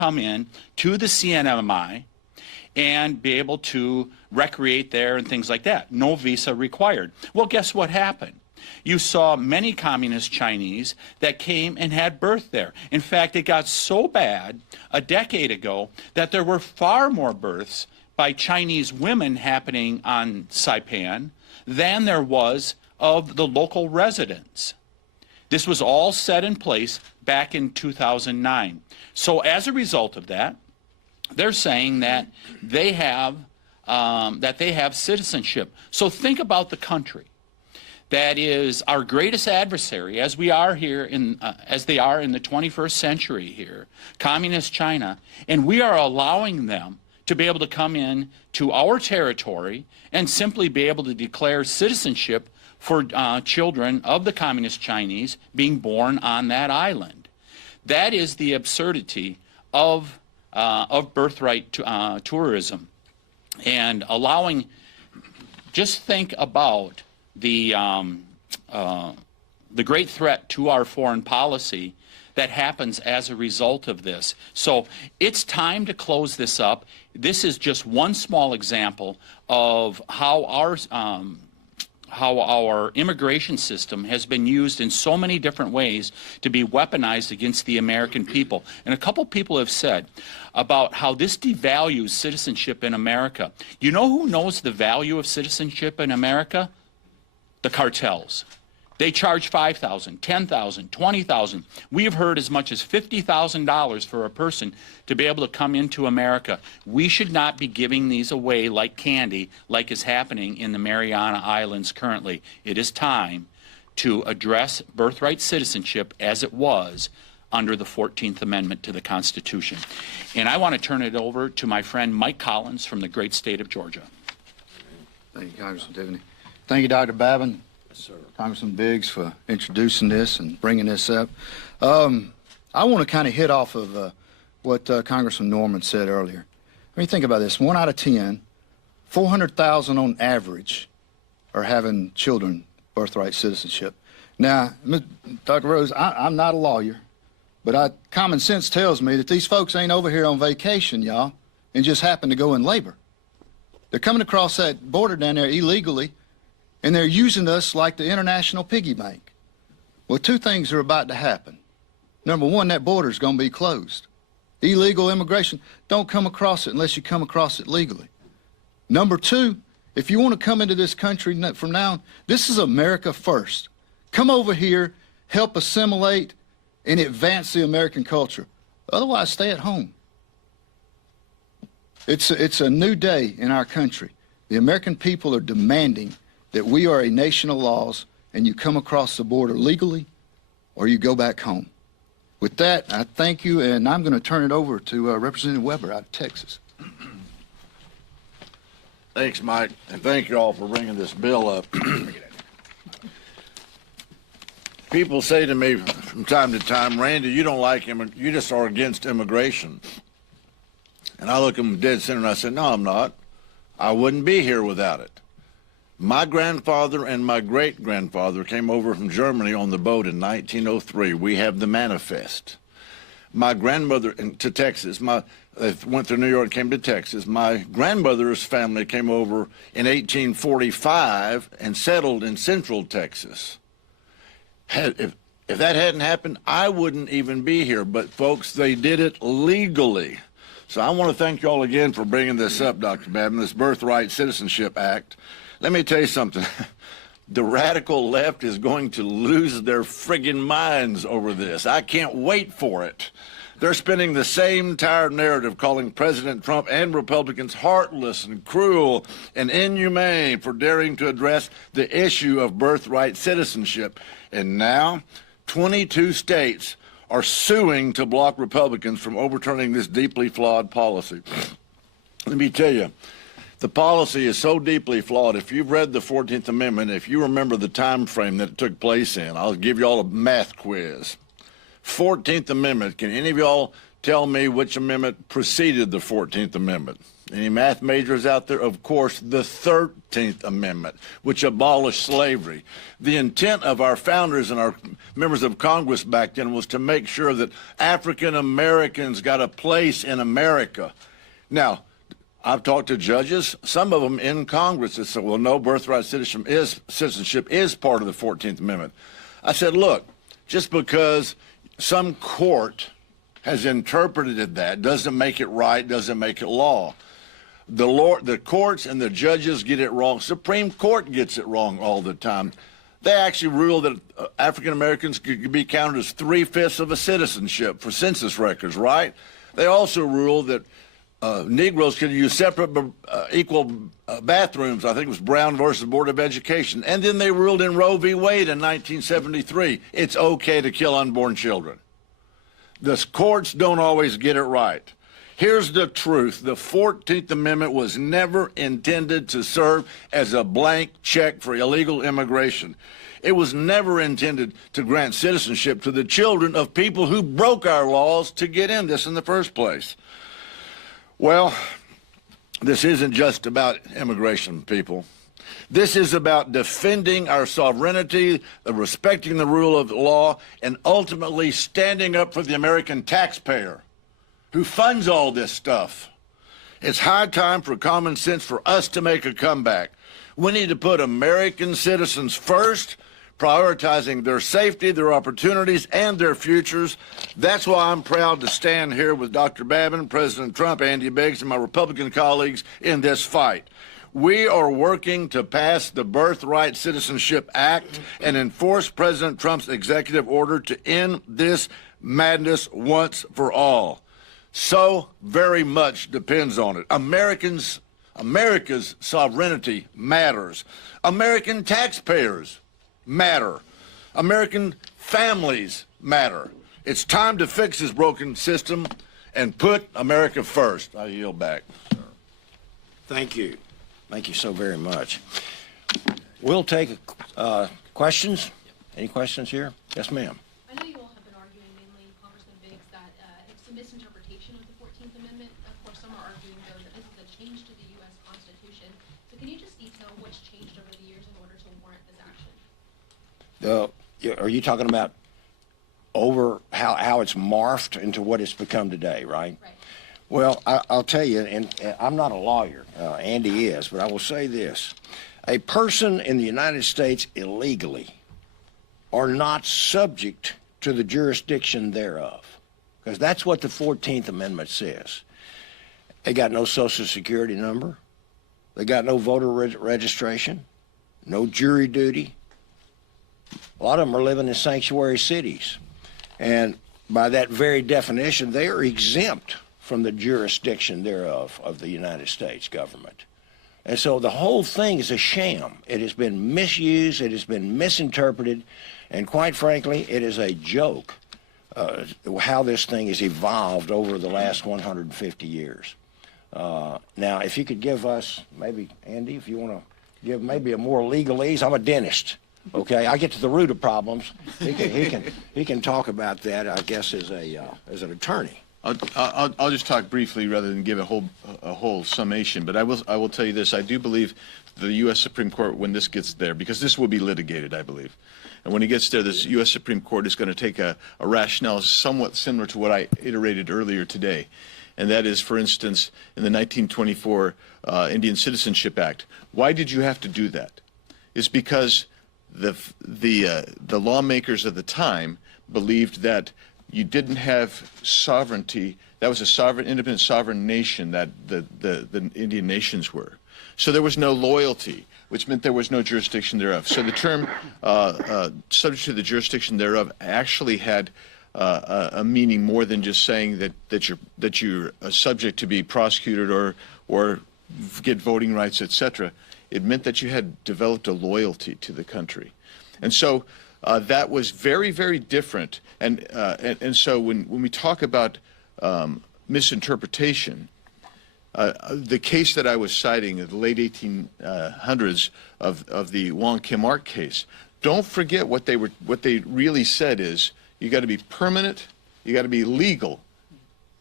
come in to the CNMI and be able to recreate there and things like that. No visa required. Well, guess what happened? You saw many communist Chinese that came and had birth there. In fact, it got so bad a decade ago that there were far more births by Chinese women happening on Saipan than there was of the local residents. This was all set in place back in 2009. So as a result of that, they're saying that they have citizenship. So think about the country that is our greatest adversary, as we are here as they are in the 21st century here, communist China, and we are allowing them to be able to come in to our territory and simply be able to declare citizenship for children of the communist Chinese being born on that island. That is the absurdity of birthright tourism, and allowing. Just think about the great threat to our foreign policy that happens as a result of this. So it's time to close this up. This is just one small example of how our immigration system has been used in so many different ways to be weaponized against the American people. And a couple people have said about how this devalues citizenship in America. You know who knows the value of citizenship in America? The cartels. They charge $5,000, $10,000, $20,000. We have heard as much as $50,000 for a person to be able to come into America. We should not be giving these away like candy, like is happening in the Mariana Islands currently. It is time to address birthright citizenship as it was under the 14th Amendment to the Constitution. And I want to turn it over to my friend Mike Collins from the great state of Georgia. Thank you, Congressman Tiffany. Thank you, Dr. Babin. Yes, sir. Congressman Biggs for introducing this and bringing this up. I want to kind of hit off of what Congressman Norman said earlier. I mean, think about this. 1 out of 10, 400,000 on average are having children birthright citizenship. Now, Dr. Rose, I'm not a lawyer, but common sense tells me that these folks ain't over here on vacation, y'all, and just happen to go in labor. They're coming across that border down there illegally, and they're using us like the international piggy bank. Well, two things are about to happen. Number one, that border's going to be closed. Illegal immigration, don't come across it unless you come across it legally. Number two, if you want to come into this country from now on, this is America first. Come over here, help assimilate, and advance the American culture. Otherwise, stay at home. It's a new day in our country. The American people are demanding that we are a nation of laws, and you come across the border legally or you go back home. With that, I thank you, and I'm going to turn it over to Representative Weber out of Texas. Thanks, Mike, and thank you all for bringing this bill up. People say to me from time to time, Randy, you don't like you just are against immigration. And I look them dead center and I say, no, I'm not. I wouldn't be here without it. My grandfather and my great-grandfather came over from Germany on the boat in 1903. We have the manifest. My grandmother to Texas, they went to New York, came to Texas. My grandmother's family came over in 1845 and settled in central Texas. If that hadn't happened, I wouldn't even be here. But, folks, they did it legally. So I want to thank you all again for bringing this up, Dr. Babin, this Birthright Citizenship Act. Let me tell you something. The radical left is going to lose their friggin' minds over this. I can't wait for it. They're spinning the same tired narrative, calling President Trump and Republicans heartless and cruel and inhumane for daring to address the issue of birthright citizenship. And now, 22 states are suing to block Republicans from overturning this deeply flawed policy. Let me tell you, the policy is so deeply flawed. If you've read the 14th Amendment, if you remember the time frame that it took place in, I'll give you all a math quiz. 14th Amendment, can any of y'all tell me which amendment preceded the 14th Amendment. Any math majors out there? Of course, the 13th Amendment, which abolished slavery. The intent of our founders and our members of Congress back then was to make sure that African Americans got a place in America. Now, I've talked to judges, some of them in Congress, that said, well, no, birthright citizenship is part of the 14th Amendment. I said, look, just because some court has interpreted that doesn't make it right, doesn't make it law. The courts and the judges get it wrong. Supreme Court gets it wrong all the time. They actually ruled that African Americans could be counted as 3/5 of a citizenship for census records, right? They also ruled that Negroes could use separate equal bathrooms. I think it was Brown versus Board of Education. And then they ruled in Roe v. Wade in 1973, it's okay to kill unborn children. The courts don't always get it right. Here's the truth. The 14th Amendment was never intended to serve as a blank check for illegal immigration. It was never intended to grant citizenship to the children of people who broke our laws to get in this in the first place. Well, this isn't just about immigration, people. This is about defending our sovereignty, respecting the rule of law, and ultimately standing up for the American taxpayer who funds all this stuff. It's high time for common sense for us to make a comeback. We need to put American citizens first, prioritizing their safety, their opportunities, and their futures. That's why I'm proud to stand here with Dr. Babin, President Trump, Andy Biggs, and my Republican colleagues in this fight. We are working to pass the Birthright Citizenship Act and enforce President Trump's executive order to end this madness once for all. So very much depends on it. America's sovereignty matters. American taxpayers matter. American families matter. It's time to fix this broken system and put America first. I yield back. Thank you. Thank you so very much. We'll take questions. Any questions here? Yes, ma'am. I know you all have been arguing, mainly Congressman Biggs, that it's a misinterpretation of the 14th Amendment. Of course, some are arguing, though, that this is a change to the U.S. Constitution. So can you just detail what's changed over the years in order to warrant this action? Are you talking about over how it's morphed into what it's become today, right? Right. Well, I'll tell you, and I'm not a lawyer. Andy is, but I will say this. A person in the United States illegally are not subject to the jurisdiction thereof, because that's what the 14th Amendment says. They got no Social Security number. They got no voter registration, no jury duty. A lot of them are living in sanctuary cities. And by that very definition, they are exempt from the jurisdiction thereof of the United States government. And so the whole thing is a sham. It has been misused, it has been misinterpreted, and quite frankly, it is a joke how this thing has evolved over the last 150 years. Now, if you could give us, maybe, Andy, if you want to give maybe a more legalese, I'm a dentist. Okay, I get to the root of problems. He can talk about that, I guess, as an attorney. I'll just talk briefly rather than give a whole summation. But I will tell you this: I do believe the U.S. Supreme Court, when this gets there, because this will be litigated, I believe, and when it gets there, the U.S. Supreme Court is going to take a rationale somewhat similar to what I iterated earlier today, and that is, for instance, in the 1924 Indian Citizenship Act. Why did you have to do that? It's because the lawmakers of the time believed that you didn't have sovereignty. That was a sovereign, independent, sovereign nation that the Indian nations were. So there was no loyalty, which meant there was no jurisdiction thereof. So the term subject to the jurisdiction thereof actually had a meaning more than just saying that you're subject to be prosecuted or get voting rights, etc. It meant that you had developed a loyalty to the country, and so. That was very, very different, and so when we talk about misinterpretation, the case that I was citing in the late 1800s of the Wong Kim Ark case, don't forget what they really said is you got to be permanent, you got to be legal,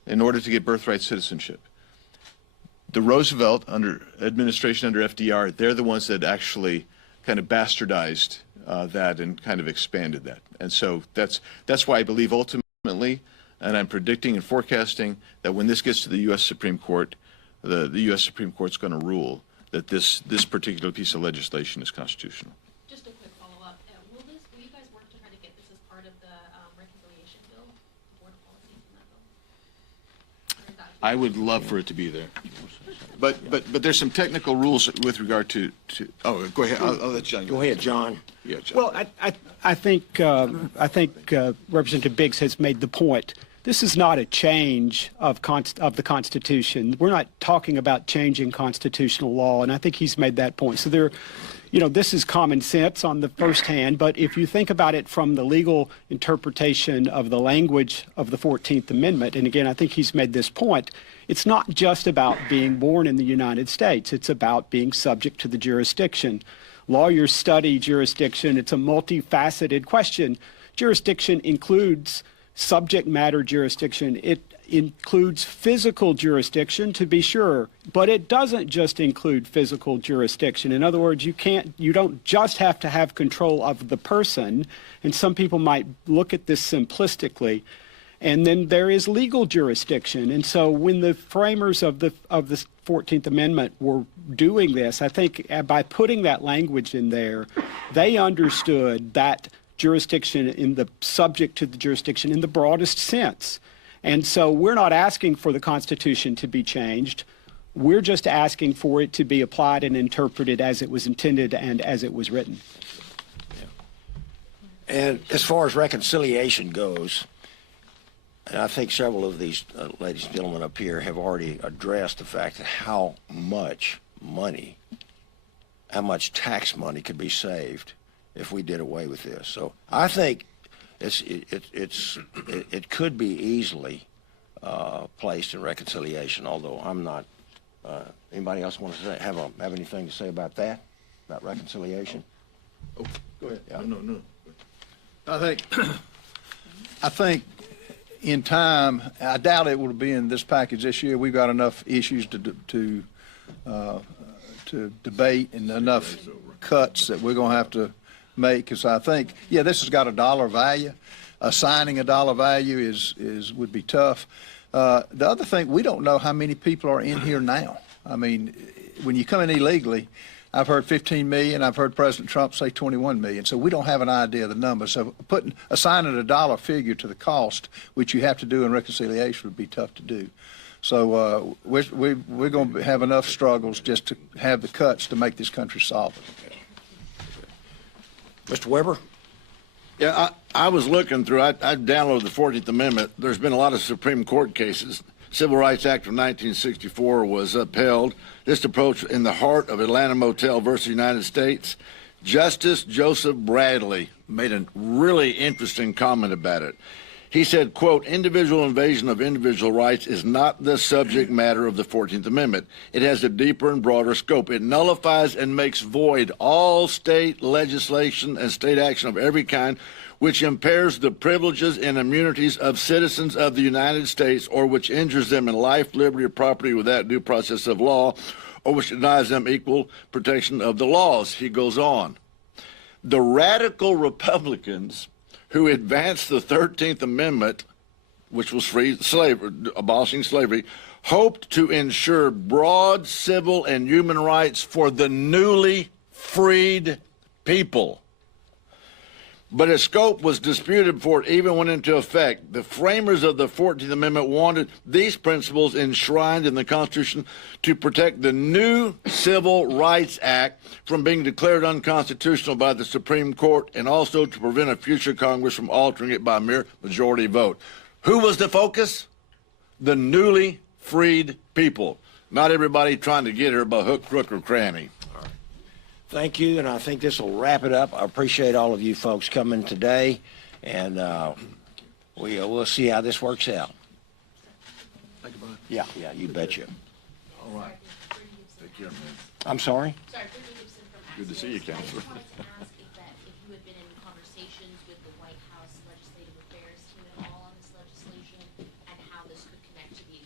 in order to get birthright citizenship. The Roosevelt administration under FDR, they're the ones that actually kind of bastardized that and kind of expanded that. And so that's why I believe ultimately, and I'm predicting and forecasting that when this gets to the U.S. Supreme Court, the U.S. Supreme Court's going to rule that this particular piece of legislation is constitutional. Just a quick follow-up. Will you guys work to try to get this as part of the reconciliation bill, board policies in that bill? Or is that I would love for it to be there. But there's some technical rules with regard to oh, go ahead. I'll let John Go ahead, John. Yeah, John. Well, I think Representative Biggs has made the point. This is not a change of the Constitution. We're not talking about changing constitutional law, and I think he's made that point. So this is common sense on the first hand, but if you think about it from the legal interpretation of the language of the 14th Amendment, and again, I think he's made this point, it's not just about being born in the United States. It's about being subject to the jurisdiction. Lawyers study jurisdiction. It's a multifaceted question. Jurisdiction includes subject matter jurisdiction. It includes physical jurisdiction, to be sure, but it doesn't just include physical jurisdiction. In other words, you don't just have to have control of the person, and some people might look at this simplistically. And then there is legal jurisdiction. And so when the framers of the 14th Amendment were doing this, I think by putting that language in there, they understood that jurisdiction in the subject to the jurisdiction in the broadest sense. And so we're not asking for the Constitution to be changed. We're just asking for it to be applied and interpreted as it was intended and as it was written. And as far as reconciliation goes, and I think several of these ladies and gentlemen up here have already addressed the fact that how much tax money could be saved if we did away with this. So I think it could be easily placed in reconciliation. Although I'm not. Anybody else want to have anything to say about that? About reconciliation? Oh, go ahead. Yeah. No. I think in time, I doubt it will be in this package this year. We've got enough issues to debate and enough cuts that we're going to have to make. Because I think, this has got a dollar value. Assigning a dollar value would be tough. The other thing, we don't know how many people are in here now. I mean, when you come in illegally, I've heard 15 million. I've heard President Trump say 21 million. So we don't have an idea of the number. So assigning a dollar figure to the cost, which you have to do in reconciliation, would be tough to do. So we're going to have enough struggles just to have the cuts to make this country solid. Mr. Weber? Yeah, I was looking through, I downloaded the 14th Amendment. There's been a lot of Supreme Court cases. Civil Rights Act of 1964 was upheld. This approach in the heart of Atlanta Motel versus United States. Justice Joseph Bradley made a really interesting comment about it. He said, quote, individual invasion of individual rights is not the subject matter of the 14th Amendment. It has a deeper and broader scope. It nullifies and makes void all state legislation and state action of every kind which impairs the privileges and immunities of citizens of the United States or which injures them in life, liberty, or property without due process of law or which denies them equal protection of the laws. He goes on. The radical Republicans who advanced the 13th Amendment, which was abolishing slavery, hoped to ensure broad civil and human rights for the newly freed people. But its scope was disputed before it even went into effect. The framers of the 14th Amendment wanted these principles enshrined in the Constitution to protect the new Civil Rights Act from being declared unconstitutional by the Supreme Court and also to prevent a future Congress from altering it by a mere majority vote. Who was the focus? The newly freed people. Not everybody trying to get here by hook, crook, or cranny. Thank you, and I think this will wrap it up. I appreciate all of you folks coming today, and we'll see how this works out. Thank you, Brian. Yeah, you betcha. All right. Take care, man. I'm sorry? Sorry, Brittany Gibson from Good to see you, Counselor. I wanted to ask if you had been in conversations with the White House Legislative Affairs team at all on this legislation and how this could connect to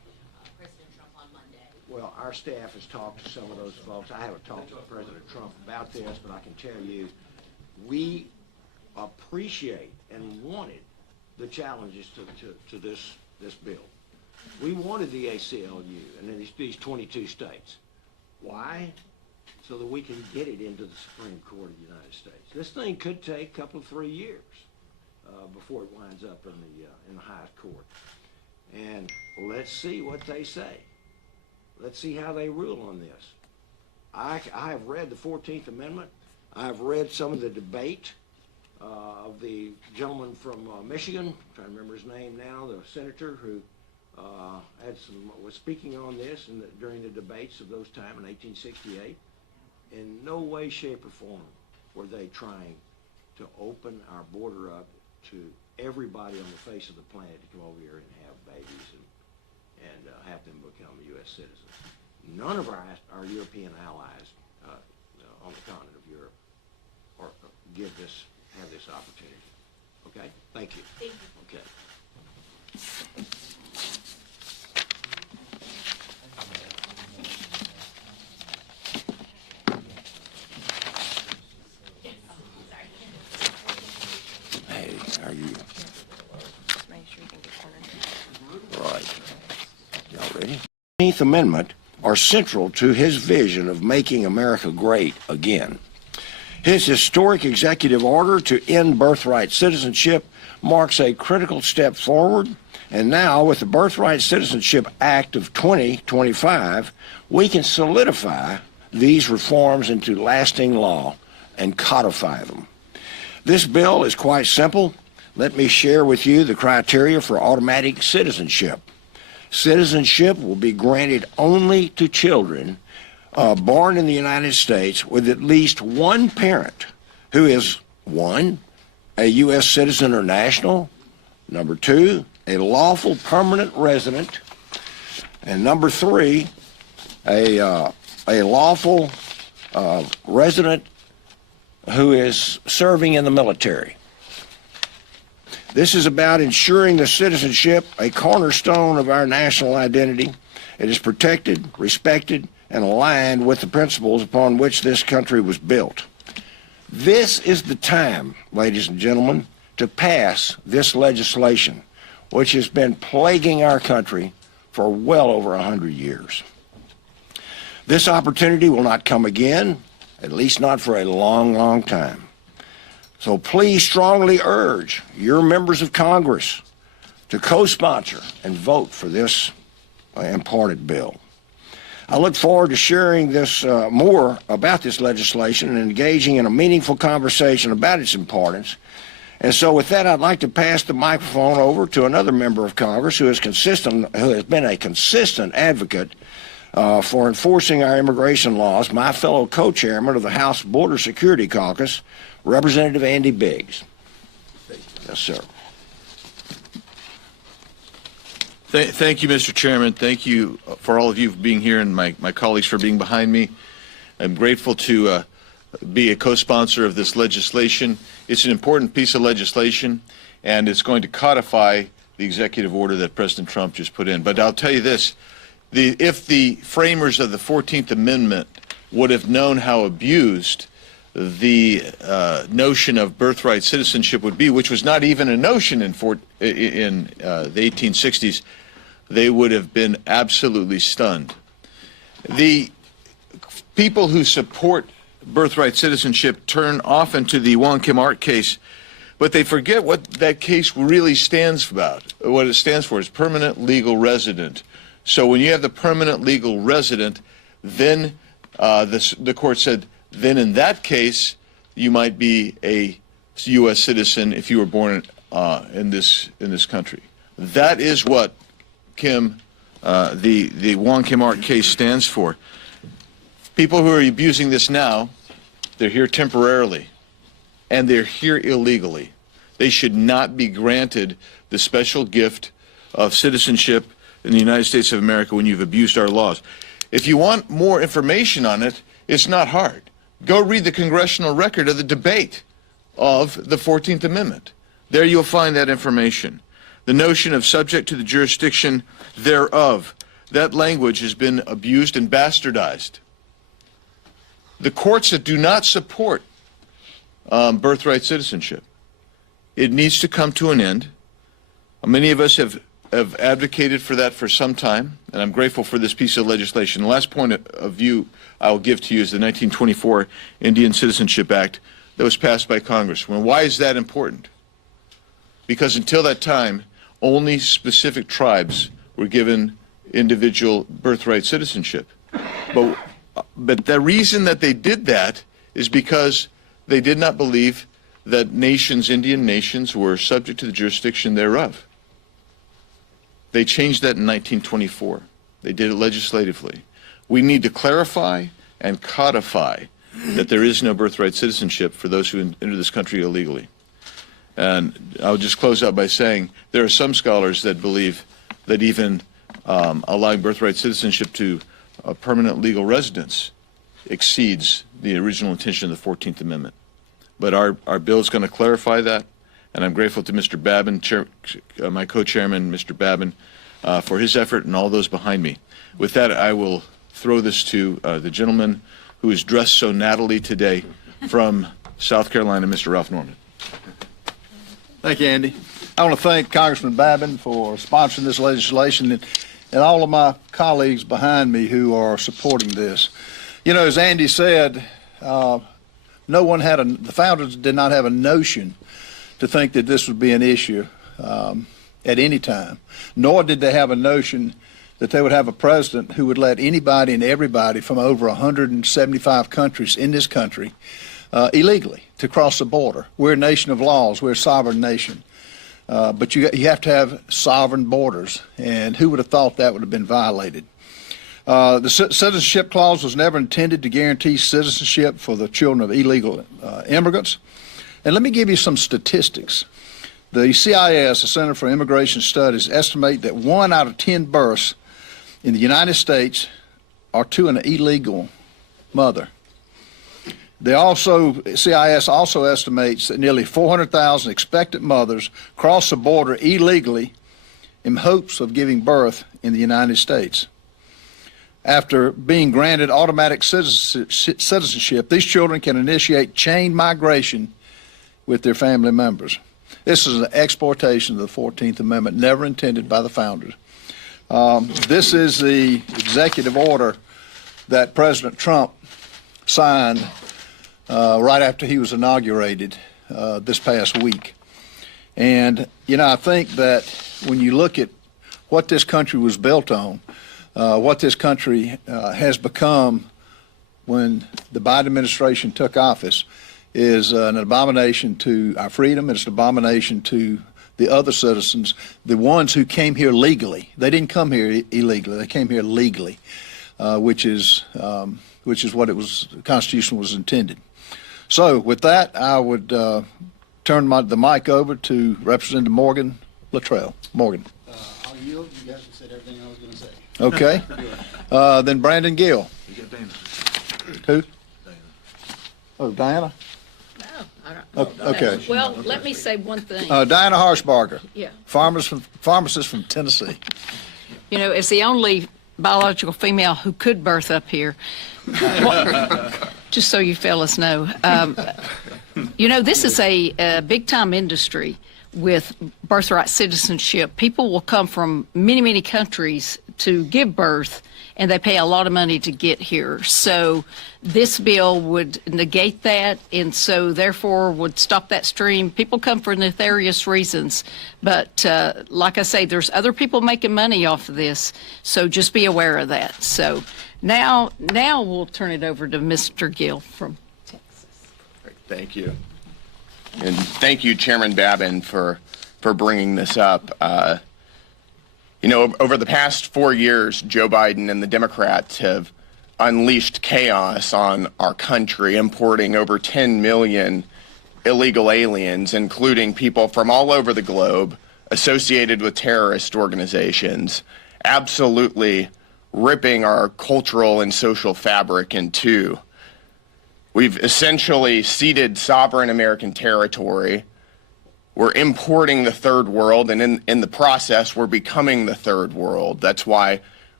Well, our staff has talked to some of those folks. I haven't talked to President Trump about this, but I can tell you, we appreciate and wanted the challenges to this bill. We wanted the ACLU and these 22 states. Why? So that we can get it into the Supreme Court of the United States. This thing could take a couple of 3 years before it winds up in the highest court. And let's see what they say. Let's see how they rule on this. I have read the 14th Amendment. I've read some of the debate of the gentleman from Michigan, I'm trying to remember his name now, the senator who was speaking on this during the debates of those time in 1868. In no way, shape, or form were they trying to open our border up to everybody on the face of the planet to come over here and have babies and have them become U.S. citizens. None of our European allies on the continent of Europe have this opportunity. Okay? Thank you. Thank you. Okay. Hey, are you? Make sure you can get cornered. Right. Y'all ready? The 14th Amendment are central to his vision of making America great again. His historic executive order to end birthright citizenship marks a critical step forward, and now with the Birthright Citizenship Act of 2025, we can solidify these reforms into lasting law and codify them. This bill is quite simple. Let me share with you the criteria for automatic citizenship. Citizenship will be granted only to children born in the United States with at least one parent who is, 1, a U.S. citizen or national, number 2, a lawful permanent resident, and number 3, a lawful resident who is serving in the military. This is about ensuring the citizenship, a cornerstone of our national identity. It is protected, respected, and aligned with the principles upon which this country was built. This is the time, ladies and gentlemen, to pass this legislation, which has been plaguing our country for well over 100 years. This opportunity will not come again, at least not for a long, long time. So please strongly urge your members of Congress to co-sponsor and vote for this important bill. I look forward to sharing this more about this legislation and engaging in a meaningful conversation about its importance. And so with that, I'd like to pass the microphone over to another member of Congress who has been a consistent advocate for enforcing our immigration laws, my fellow co-chairman of the House Border Security Caucus, Representative Andy Biggs. Yes, sir. Thank you, Mr. Chairman. Thank you for all of you for being here and my colleagues for being behind me. I'm grateful to be a co-sponsor of this legislation. It's an important piece of legislation, and it's going to codify the executive order that President Trump just put in. But I'll tell you this, if the framers of the 14th Amendment would have known how abused the notion of birthright citizenship would be, which was not even a notion in the 1860s, they would have been absolutely stunned. The people who support birthright citizenship turn often to the Wong Kim Ark case, but they forget what that case really stands about. What it stands for is permanent legal resident. So when you have the permanent legal resident, then the court said, then in that case, you might be a U.S. citizen if you were born in this country. That is what the Wong Kim Ark case stands for. People who are abusing this now, they're here temporarily, and they're here illegally. They should not be granted the special gift of citizenship in the United States of America when you've abused our laws. If you want more information on it, it's not hard. Go read the congressional record of the debate of the 14th Amendment. There you'll find that information. The notion of subject to the jurisdiction thereof. that language has been abused and bastardized. The courts that do not support birthright citizenship, it needs to come to an end. Many of us have advocated for that for some time, and I'm grateful for this piece of legislation. The last point of view I'll give to you is the 1924 Indian Citizenship Act that was passed by Congress. Well, why is that important? Because until that time, only specific tribes were given individual birthright citizenship. But the reason that they did that is because they did not believe that nations, Indian nations, were subject to the jurisdiction thereof. They changed that in 1924. They did it legislatively. We need to clarify and codify that there is no birthright citizenship for those who enter this country illegally. And I'll just close out by saying there are some scholars that believe that even allowing birthright citizenship to a permanent legal residence exceeds the original intention of the 14th Amendment. But our bill is going to clarify that, and I'm grateful to Mr. Babin, my co-chairman, Mr. Babin, for his effort and all those behind me. With that, I will throw this to the gentleman who is dressed so nattily today from South Carolina, Mr. Ralph Norman. Thank you, Andy. I want to thank Congressman Babin for sponsoring this legislation and all of my colleagues behind me who are supporting this. You know, as Andy said, the founders did not have a notion to think that this would be an issue at any time, nor did they have a notion that they would have a president who would let anybody and everybody from over 175 countries in this country illegally to cross the border. We're a nation of laws. We're a sovereign nation. But you have to have sovereign borders, and who would have thought that would have been violated? The citizenship clause was never intended to guarantee citizenship for the children of illegal immigrants. And let me give you some statistics. The CIS, the Center for Immigration Studies, estimate that 1 out of 10 births in the United States are to an illegal mother. CIS also estimates that nearly 400,000 expectant mothers cross the border illegally in hopes of giving birth in the United States. After being granted automatic citizenship, these children can initiate chain migration with their family members. This is an exploitation of the 14th Amendment, never intended by the founders. This is the executive order that President Trump signed right after he was inaugurated this past week. And, you know, I think that when you look at what this country was built on, what this country has become when the Biden administration took office is an abomination to our freedom. It's an abomination to the other citizens, the ones who came here legally. They didn't come here illegally. They came here legally, which is what the Constitution was intended. So with that, I would turn the mic over to Representative Morgan Luttrell. Morgan. I'll yield. You guys have said everything I was going to say. Okay. Then Brandon Gill. You got Dana. Who? Dana. Oh, Diana? I don't Okay. Well, let me say one thing. Diana Harshbarger. Yeah. Pharmacist from Tennessee. You know, as the only biological female who could birth up here, just so you fellas know, you know, this is a big-time industry with birthright citizenship. People will come from many, many countries to give birth, and they pay a lot of money to get here. So this bill would negate that, and so therefore would stop that stream. People come for nefarious reasons, but like I say, there's other people making money off of this, so just be aware of that. So now we'll turn it over to Mr. Gill from Texas. Thank you. And thank you, Chairman Babin, for bringing this up. You know, over the past 4 years, Joe Biden and the Democrats have unleashed chaos on our country, importing over 10 million illegal aliens, including people from all over the globe associated with terrorist organizations, absolutely ripping our cultural and social fabric in two. We've essentially ceded sovereign American territory. We're importing the third world, and in the process, we're becoming the third world. That's why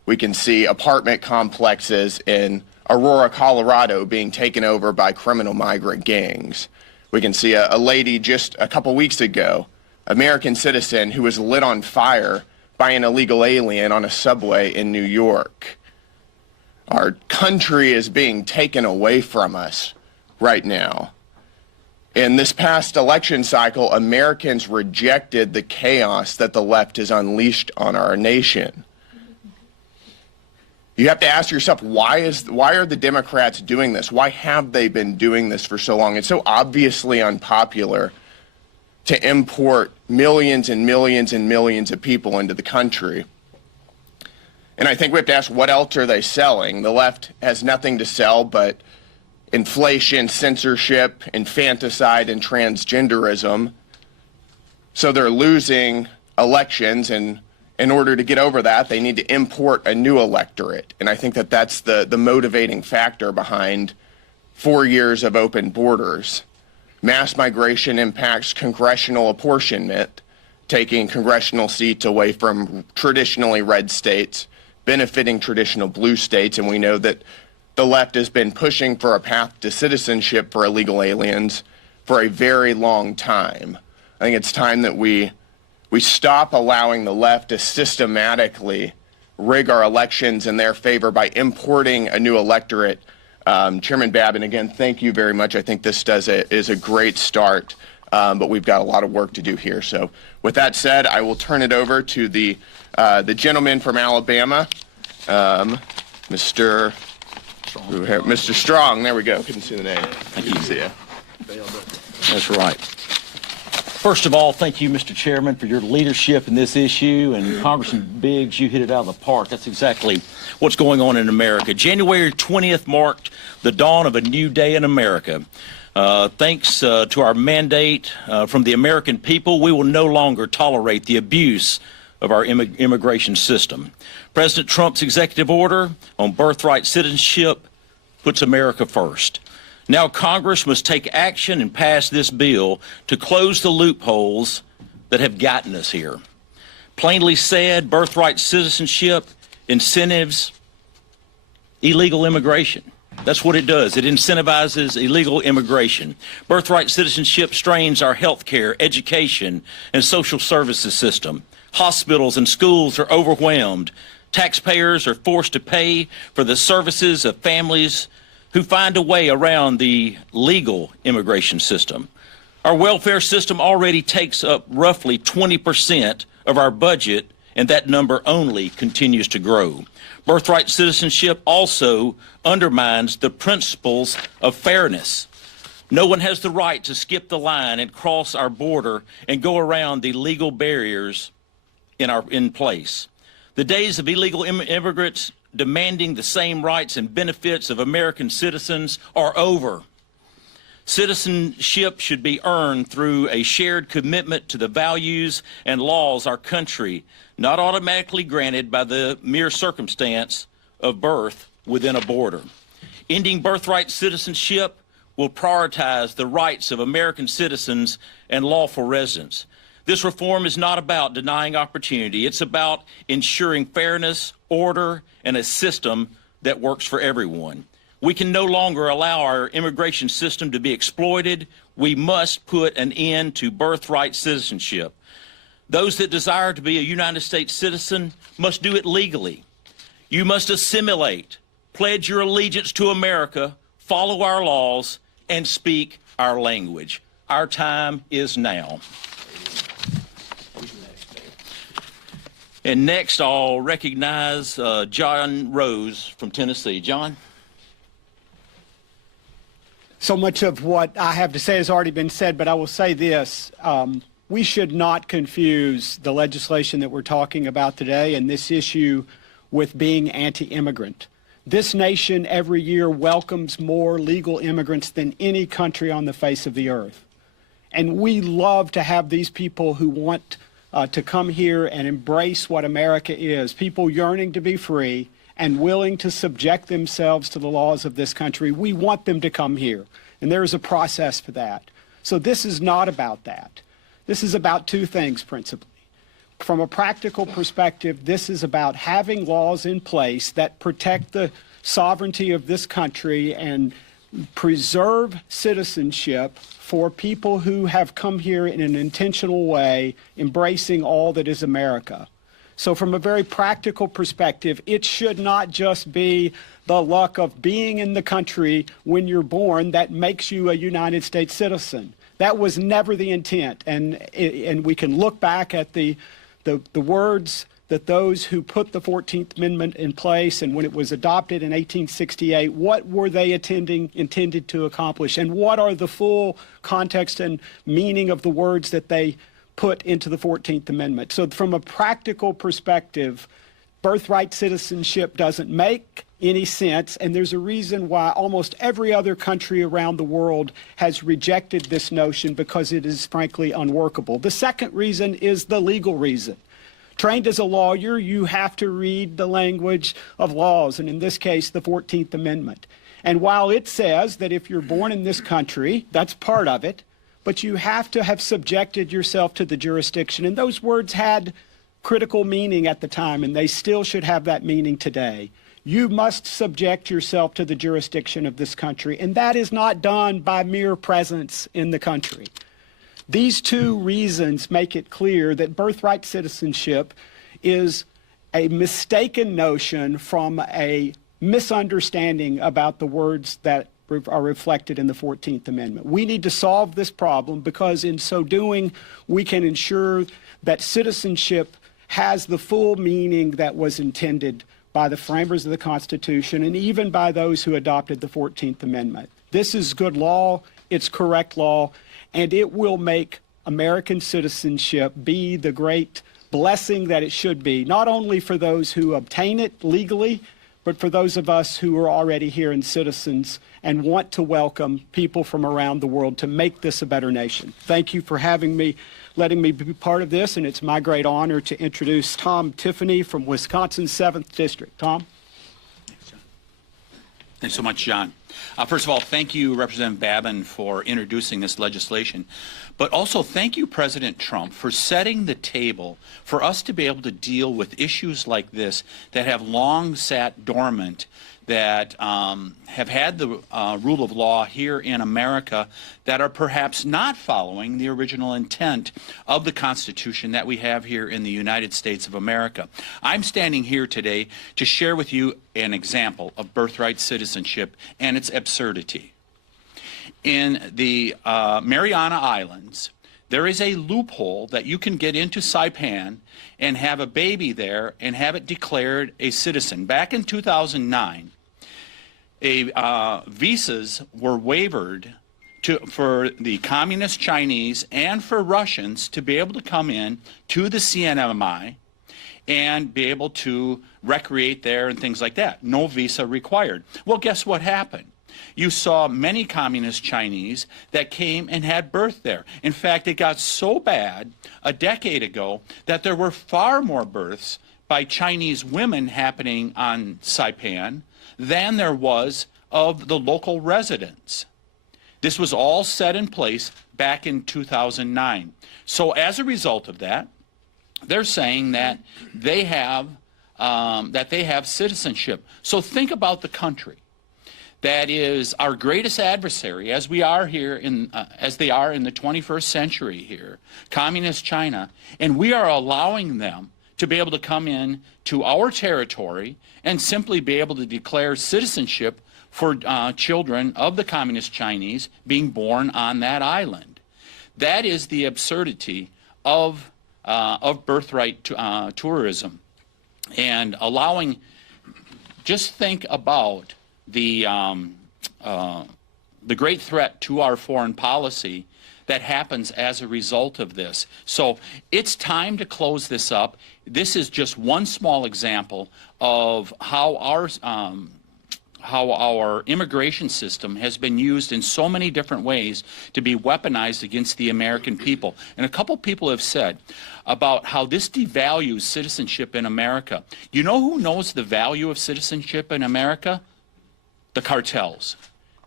We can see apartment complexes in Aurora, Colorado being taken over by criminal migrant gangs. We can see a lady just a couple weeks ago, American citizen, who was lit on fire by an illegal alien on a subway in New York. Our country is being taken away from us right now. In this past election cycle, Americans rejected the chaos that the left has unleashed on our nation. You have to ask yourself, why are the Democrats doing this? Why have they been doing this for so long? It's so obviously unpopular to import millions and millions and millions of people into the country. And I think we have to ask, what else are they selling? The left has nothing to sell but inflation, censorship, infanticide, and transgenderism. So they're losing elections, and in order to get over that, they need to import a new electorate. And I think that that's the motivating factor behind 4 years of open borders. Mass migration impacts congressional apportionment, taking congressional seats away from traditionally red states, benefiting traditional blue states, and we know that the left has been pushing for a path to citizenship for illegal aliens for a very long time. I think it's time that we stop allowing the left to systematically rig our elections in their favor by importing a new electorate. Chairman Babin, again, thank you very much. I think this is a great start, but we've got a lot of work to do here. So with that said, I will turn it over to the gentleman from Alabama, Mr. Strong. There we go. Couldn't see the name. Thank you. See ya. That's right. First of all, thank you, Mr. Chairman, for your leadership in this issue. And Congressman Biggs, you hit it out of the park. That's exactly what's going on in America. January 20th marked the dawn of a new day in America. Thanks to our mandate from the American people, we will no longer tolerate the abuse of our immigration system. President Trump's executive order on birthright citizenship puts America first. Now Congress must take action and pass this bill to close the loopholes that have gotten us here. Plainly said, birthright citizenship incentives illegal immigration. That's what it does. It incentivizes illegal immigration. Birthright citizenship strains our health care, education, and social services system. Hospitals and schools are overwhelmed. Taxpayers are forced to pay for the services of families who find a way around the legal immigration system. Our welfare system already takes up roughly 20% of our budget, and that number only continues to grow. Birthright citizenship also undermines the principles of fairness. No one has the right to skip the line and cross our border and go around the legal barriers in place. The days of illegal immigrants demanding the same rights and benefits of American citizens are over. Citizenship should be earned through a shared commitment to the values and laws our country, not automatically granted by the mere circumstance of birth within a border. Ending birthright citizenship will prioritize the rights of American citizens and lawful residents. This reform is not about denying opportunity. It's about ensuring fairness, order, and a system that works for everyone. We can no longer allow our immigration system to be exploited. We must put an end to birthright citizenship. Those that desire to be a United States citizen must do it legally. You must assimilate, pledge your allegiance to America, follow our laws, and speak our language. Our time is now. And next, I'll recognize John Rose from Tennessee. John? So much of what I have to say has already been said, but I will say this. We should not confuse the legislation that we're talking about today and this issue with being anti-immigrant. This nation every year welcomes more legal immigrants than any country on the face of the earth. And we love to have these people who want to come here and embrace what America is, people yearning to be free and willing to subject themselves to the laws of this country. We want them to come here, and there is a process for that. So this is not about that. This is about two things principally. from a practical perspective, this is about having laws in place that protect the sovereignty of this country and preserve citizenship for people who have come here in an intentional way, embracing all that is America. So from a very practical perspective, it should not just be the luck of being in the country when you're born that makes you a United States citizen. That was never the intent. And we can look back at the words that those who put the 14th Amendment in place, and when it was adopted in 1868, what were they intended to accomplish, and what are the full context and meaning of the words that they put into the 14th Amendment. So from a practical perspective, birthright citizenship doesn't make any sense, and there's a reason why almost every other country around the world has rejected this notion, because it is frankly unworkable. The second reason is the legal reason. Trained as a lawyer, you have to read the language of laws, and in this case, the 14th Amendment. And while it says that if you're born in this country, that's part of it, but you have to have subjected yourself to the jurisdiction. And those words had critical meaning at the time, and they still should have that meaning today. You must subject yourself to the jurisdiction of this country, and that is not done by mere presence in the country. These two reasons make it clear that birthright citizenship is a mistaken notion from a misunderstanding about the words that are reflected in the 14th Amendment. We need to solve this problem, because in so doing, we can ensure that citizenship has the full meaning that was intended by the framers of the Constitution and even by those who adopted the 14th Amendment. This is good law, it's correct law, and it will make American citizenship be the great blessing that it should be, not only for those who obtain it legally, but for those of us who are already here and citizens and want to welcome people from around the world to make this a better nation. Thank you for having me, letting me be part of this, and it's my great honor to introduce Tom Tiffany from Wisconsin's 7th District. Tom? Thanks so much, John. First of all, thank you, Representative Babin, for introducing this legislation. But also thank you, President Trump, for setting the table for us to be able to deal with issues like this that have long sat dormant, that have had the rule of law here in America, that are perhaps not following the original intent of the Constitution that we have here in the United States of America. I'm standing here today to share with you an example of birthright citizenship and its absurdity. In the Mariana Islands, there is a loophole that you can get into Saipan and have a baby there and have it declared a citizen. Back in 2009, visas were waived for the communist Chinese and for Russians to be able to come in to the CNMI and be able to recreate there and things like that. No visa required. Well, guess what happened? You saw many communist Chinese that came and had birth there. In fact, it got so bad a decade ago that there were far more births by Chinese women happening on Saipan than there was of the local residents. This was all set in place back in 2009. So as a result of that, they're saying that they have citizenship. So think about the country that is our greatest adversary, as we are here as they are in the 21st century here, communist China, and we are allowing them to be able to come in to our territory and simply be able to declare citizenship for children of the communist Chinese being born on that island. That is the absurdity of birthright tourism, and allowing. Just think about the great threat to our foreign policy that happens as a result of this. So it's time to close this up. This is just one small example of how our immigration system has been used in so many different ways to be weaponized against the American people. And a couple people have said about how this devalues citizenship in America. You know who knows the value of citizenship in America? The cartels.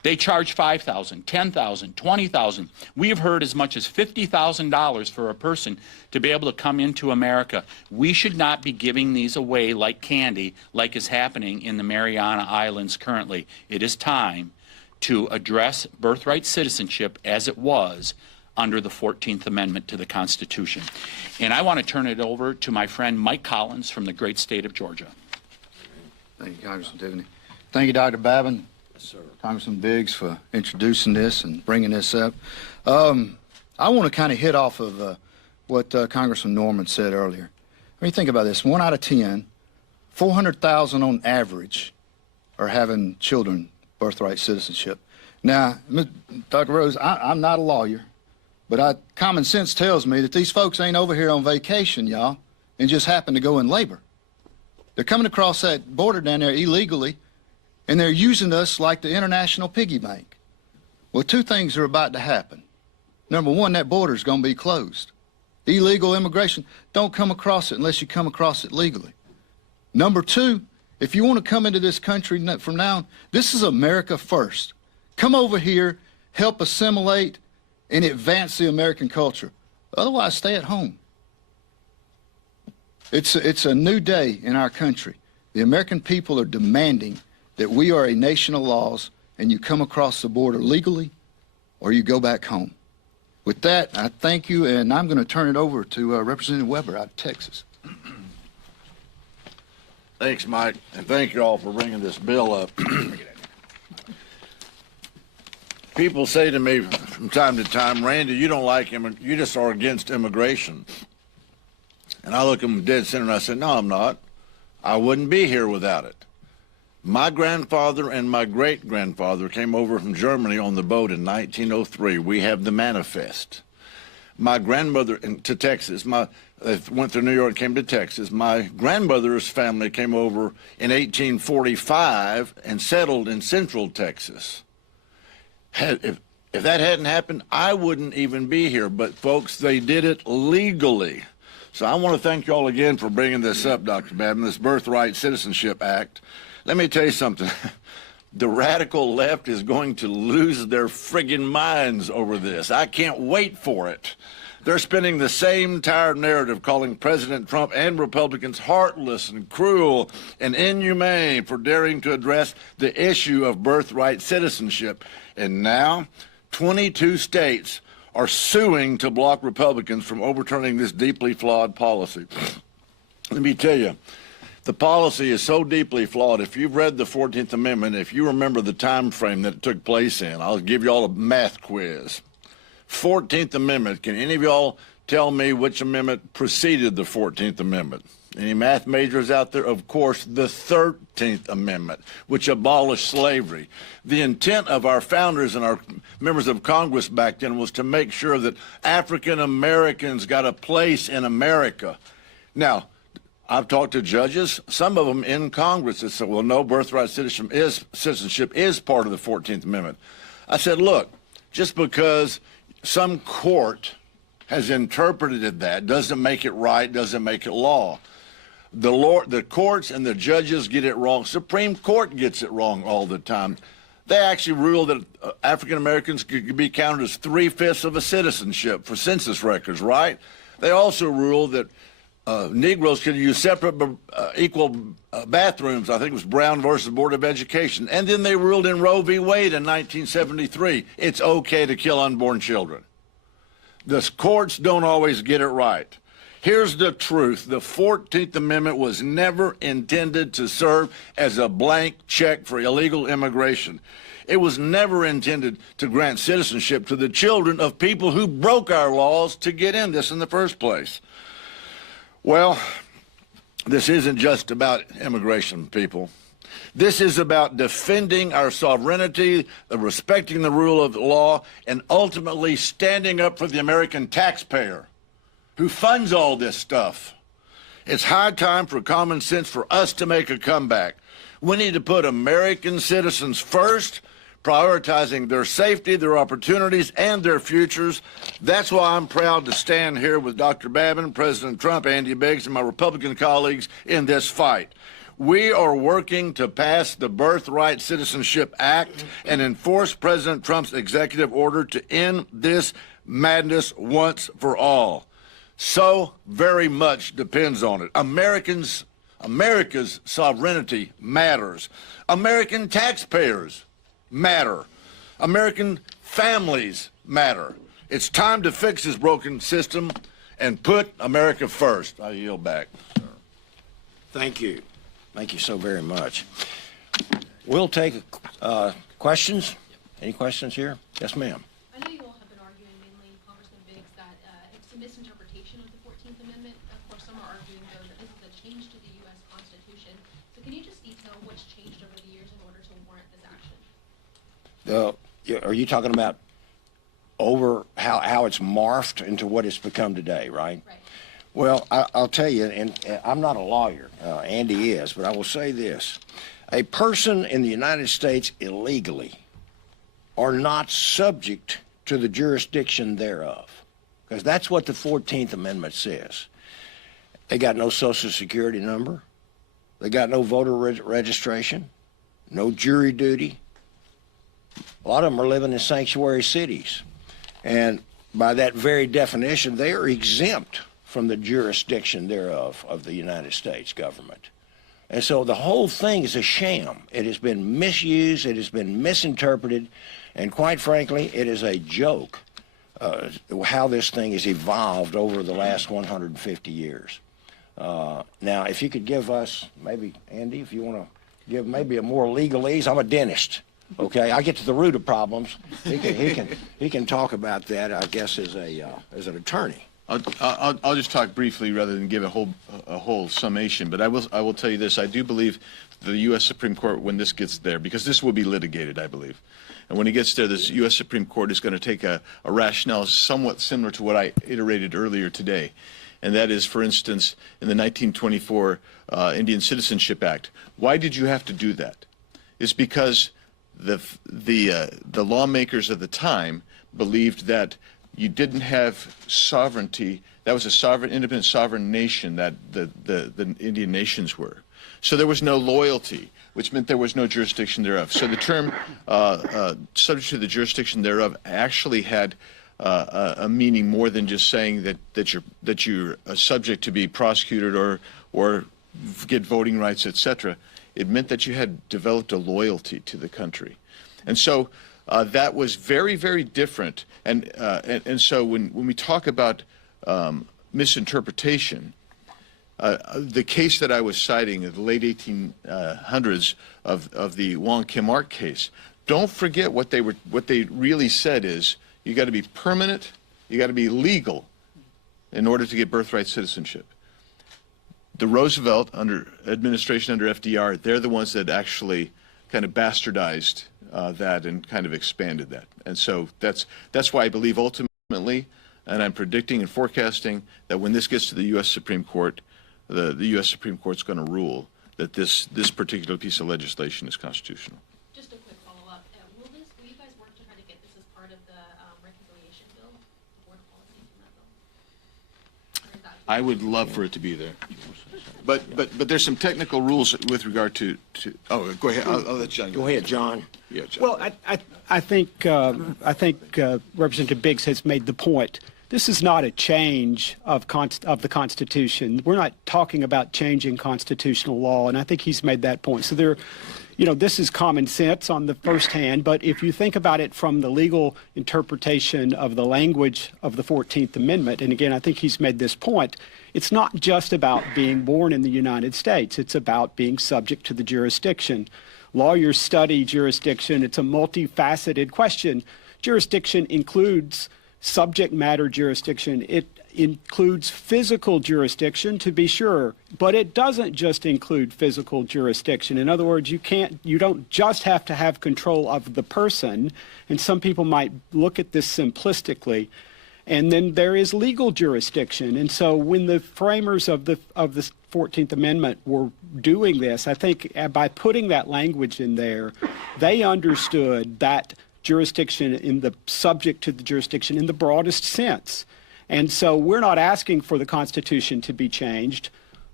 They charge $5,000, $10,000, $20,000. We have heard as much as $50,000 for a person to be able to come into America. We should not be giving these away like candy, like is happening in the Mariana Islands currently. It is time to address birthright citizenship as it was under the 14th Amendment to the Constitution. And I want to turn it over to my friend Mike Collins from the great state of Georgia. Thank you, Congressman Tiffany. Thank you, Dr. Babin. Congressman Biggs for introducing this and bringing this up. I want to kind of hit off of what Congressman Norman said earlier. I mean, think about this. 1 out of 10, 400,000 on average are having children birthright citizenship. Now, Dr. Rose, I'm not a lawyer, but common sense tells me that these folks ain't over here on vacation, y'all, and just happen to go in labor. They're coming across that border down there illegally, and they're using us like the international piggy bank. Well, 2 things are about to happen. Number 1, that border's going to be closed. Illegal immigration, don't come across it unless you come across it legally. Number 2, if you want to come into this country from now on, this is America first. Come over here, help assimilate, and advance the American culture. Otherwise, stay at home. It's a new day in our country. The American people are demanding that we are a nation of laws, and you come across the border legally or you go back home. With that, I thank you, and I'm going to turn it over to Representative Weber out of Texas. Thanks, Mike, and thank you all for bringing this bill up. People say to me from time to time, Randy, you don't like you just are against immigration. And I look them dead center and I say, no, I'm not. I wouldn't be here without it. My grandfather and my great-grandfather came over from Germany on the boat in 1903. We have the manifest. My grandmother to Texas, they went through New York and came to Texas. My grandmother's family came over in 1845 and settled in central Texas. If that hadn't happened, I wouldn't even be here. But, folks, they did it legally. So I want to thank you all again for bringing this up, Dr. Babin, this Birthright Citizenship Act. Let me tell you something. The radical left is going to lose their friggin' minds over this. I can't wait for it. They're spinning the same tired narrative, calling President Trump and Republicans heartless and cruel and inhumane for daring to address the issue of birthright citizenship. And now, 22 states are suing to block Republicans from overturning this deeply flawed policy. Let me tell you, the policy is so deeply flawed. If you've read the 14th Amendment, if you remember the time frame that it took place in, I'll give you all a math quiz. 14th Amendment, can any of y'all tell me which amendment preceded the 14th Amendment? Any math majors out there? Of course, the 13th Amendment, which abolished slavery. The intent of our founders and our members of Congress back then was to make sure that African Americans got a place in America. Now, I've talked to judges, some of them in Congress, that said, well, no, birthright citizenship is part of the 14th Amendment. I said, look, just because some court has interpreted it that doesn't make it right, doesn't make it law. The courts and the judges get it wrong. Supreme Court gets it wrong all the time. They actually ruled that African Americans could be counted as 3/5 of a citizenship for census records, right? They also ruled that Negroes could use separate but equal bathrooms. I think it was Brown versus Board of Education. And then they ruled in Roe v. Wade in 1973, it's okay to kill unborn children. The courts don't always get it right. Here's the truth. The 14th Amendment was never intended to serve as a blank check for illegal immigration. It was never intended to grant citizenship to the children of people who broke our laws to get in this in the first place. Well, this isn't just about immigration, people. This is about defending our sovereignty, respecting the rule of law, and ultimately standing up for the American taxpayer who funds all this stuff. It's high time for common sense for us to make a comeback. We need to put American citizens first, prioritizing their safety, their opportunities, and their futures. That's why I'm proud to stand here with Dr. Babin, President Trump, Andy Biggs, and my Republican colleagues in this fight. We are working to pass the Birthright Citizenship Act and enforce President Trump's executive order to end this madness once for all. So very much depends on it. America's sovereignty matters. American taxpayers matter. American families matter. It's time to fix this broken system and put America first. I yield back, sir. Thank you. Thank you so very much. We'll take questions. Any questions here? Yes, ma'am. I know you all have been arguing, mainly Congressman Biggs, that it's a misinterpretation of the 14th Amendment. Of course, some are arguing, though, that this is a change to the U.S. Constitution. So can you just detail what's changed over the years in order to warrant this action? Are you talking about over how it's morphed into what it's become today, right? Right. Well, I'll tell you, and I'm not a lawyer, Andy is, but I will say this. A person in the United States illegally are not subject to the jurisdiction thereof, because that's what the 14th Amendment says. They got no Social Security number. They got no voter registration, no jury duty. A lot of them are living in sanctuary cities. And by that very definition, they are exempt from the jurisdiction thereof of the United States government. And so the whole thing is a sham. It has been misused, it has been misinterpreted, and quite frankly, it is a joke how this thing has evolved over the last 150 years. Now, if you could give us, maybe, Andy, if you want to give maybe a more legalese, I'm a dentist. Okay, I get to the root of problems. He can talk about that, I guess, as an attorney. I'll just talk briefly rather than give a whole summation. But I will tell you this: I do believe the U.S. Supreme Court, when this gets there, because this will be litigated, I believe, and when it gets there, the U.S. Supreme Court is going to take a rationale somewhat similar to what I iterated earlier today, and that is, for instance, in the 1924 Indian Citizenship Act. Why did you have to do that? It's because the lawmakers of the time believed that you didn't have sovereignty. That was a independent sovereign nation that the Indian nations were. So there was no loyalty, which meant there was no jurisdiction thereof. So the term subject to the jurisdiction thereof actually had a meaning more than just saying that you're subject to be prosecuted or get voting rights, etc. It meant that you had developed a loyalty to the country. And so that was very, very different. And so when we talk about misinterpretation, the case that I was citing in the late 1800s of the Wong Kim Ark case, don't forget what they really said is you got to be permanent, you got to be legal in order to get birthright citizenship. The Roosevelt administration under FDR, they're the ones that actually kind of bastardized that and kind of expanded that. And so that's why I believe ultimately, and I'm predicting and forecasting, that when this gets to the U.S. Supreme Court, the U.S. Supreme Court's going to rule that this particular piece of legislation is constitutional. Just a quick follow-up. Will you guys work to try to get this as part of the reconciliation bill, the board policies in that bill? Or is that I would love for it to be there. But there's some technical rules with regard to oh, go ahead. I'll let John go. Go ahead, John. Yeah, John. Well, I think Representative Biggs has made the point. This is not a change of the Constitution. We're not talking about changing constitutional law, and I think he's made that point. So this is common sense on the first hand, but if you think about it from the legal interpretation of the language of the 14th Amendment, and again, I think he's made this point, it's not just about being born in the United States. It's about being subject to the jurisdiction. Lawyers study jurisdiction. It's a multifaceted question. Jurisdiction includes subject matter jurisdiction. It includes physical jurisdiction, to be sure, but it doesn't just include physical jurisdiction. In other words, you don't just have to have control of the person, and some people might look at this simplistically. And then there is legal jurisdiction. And so when the framers of the 14th Amendment were doing this, I think by putting that language in there, they understood that jurisdiction in the subject to the jurisdiction in the broadest sense. And so we're not asking for the Constitution to be changed.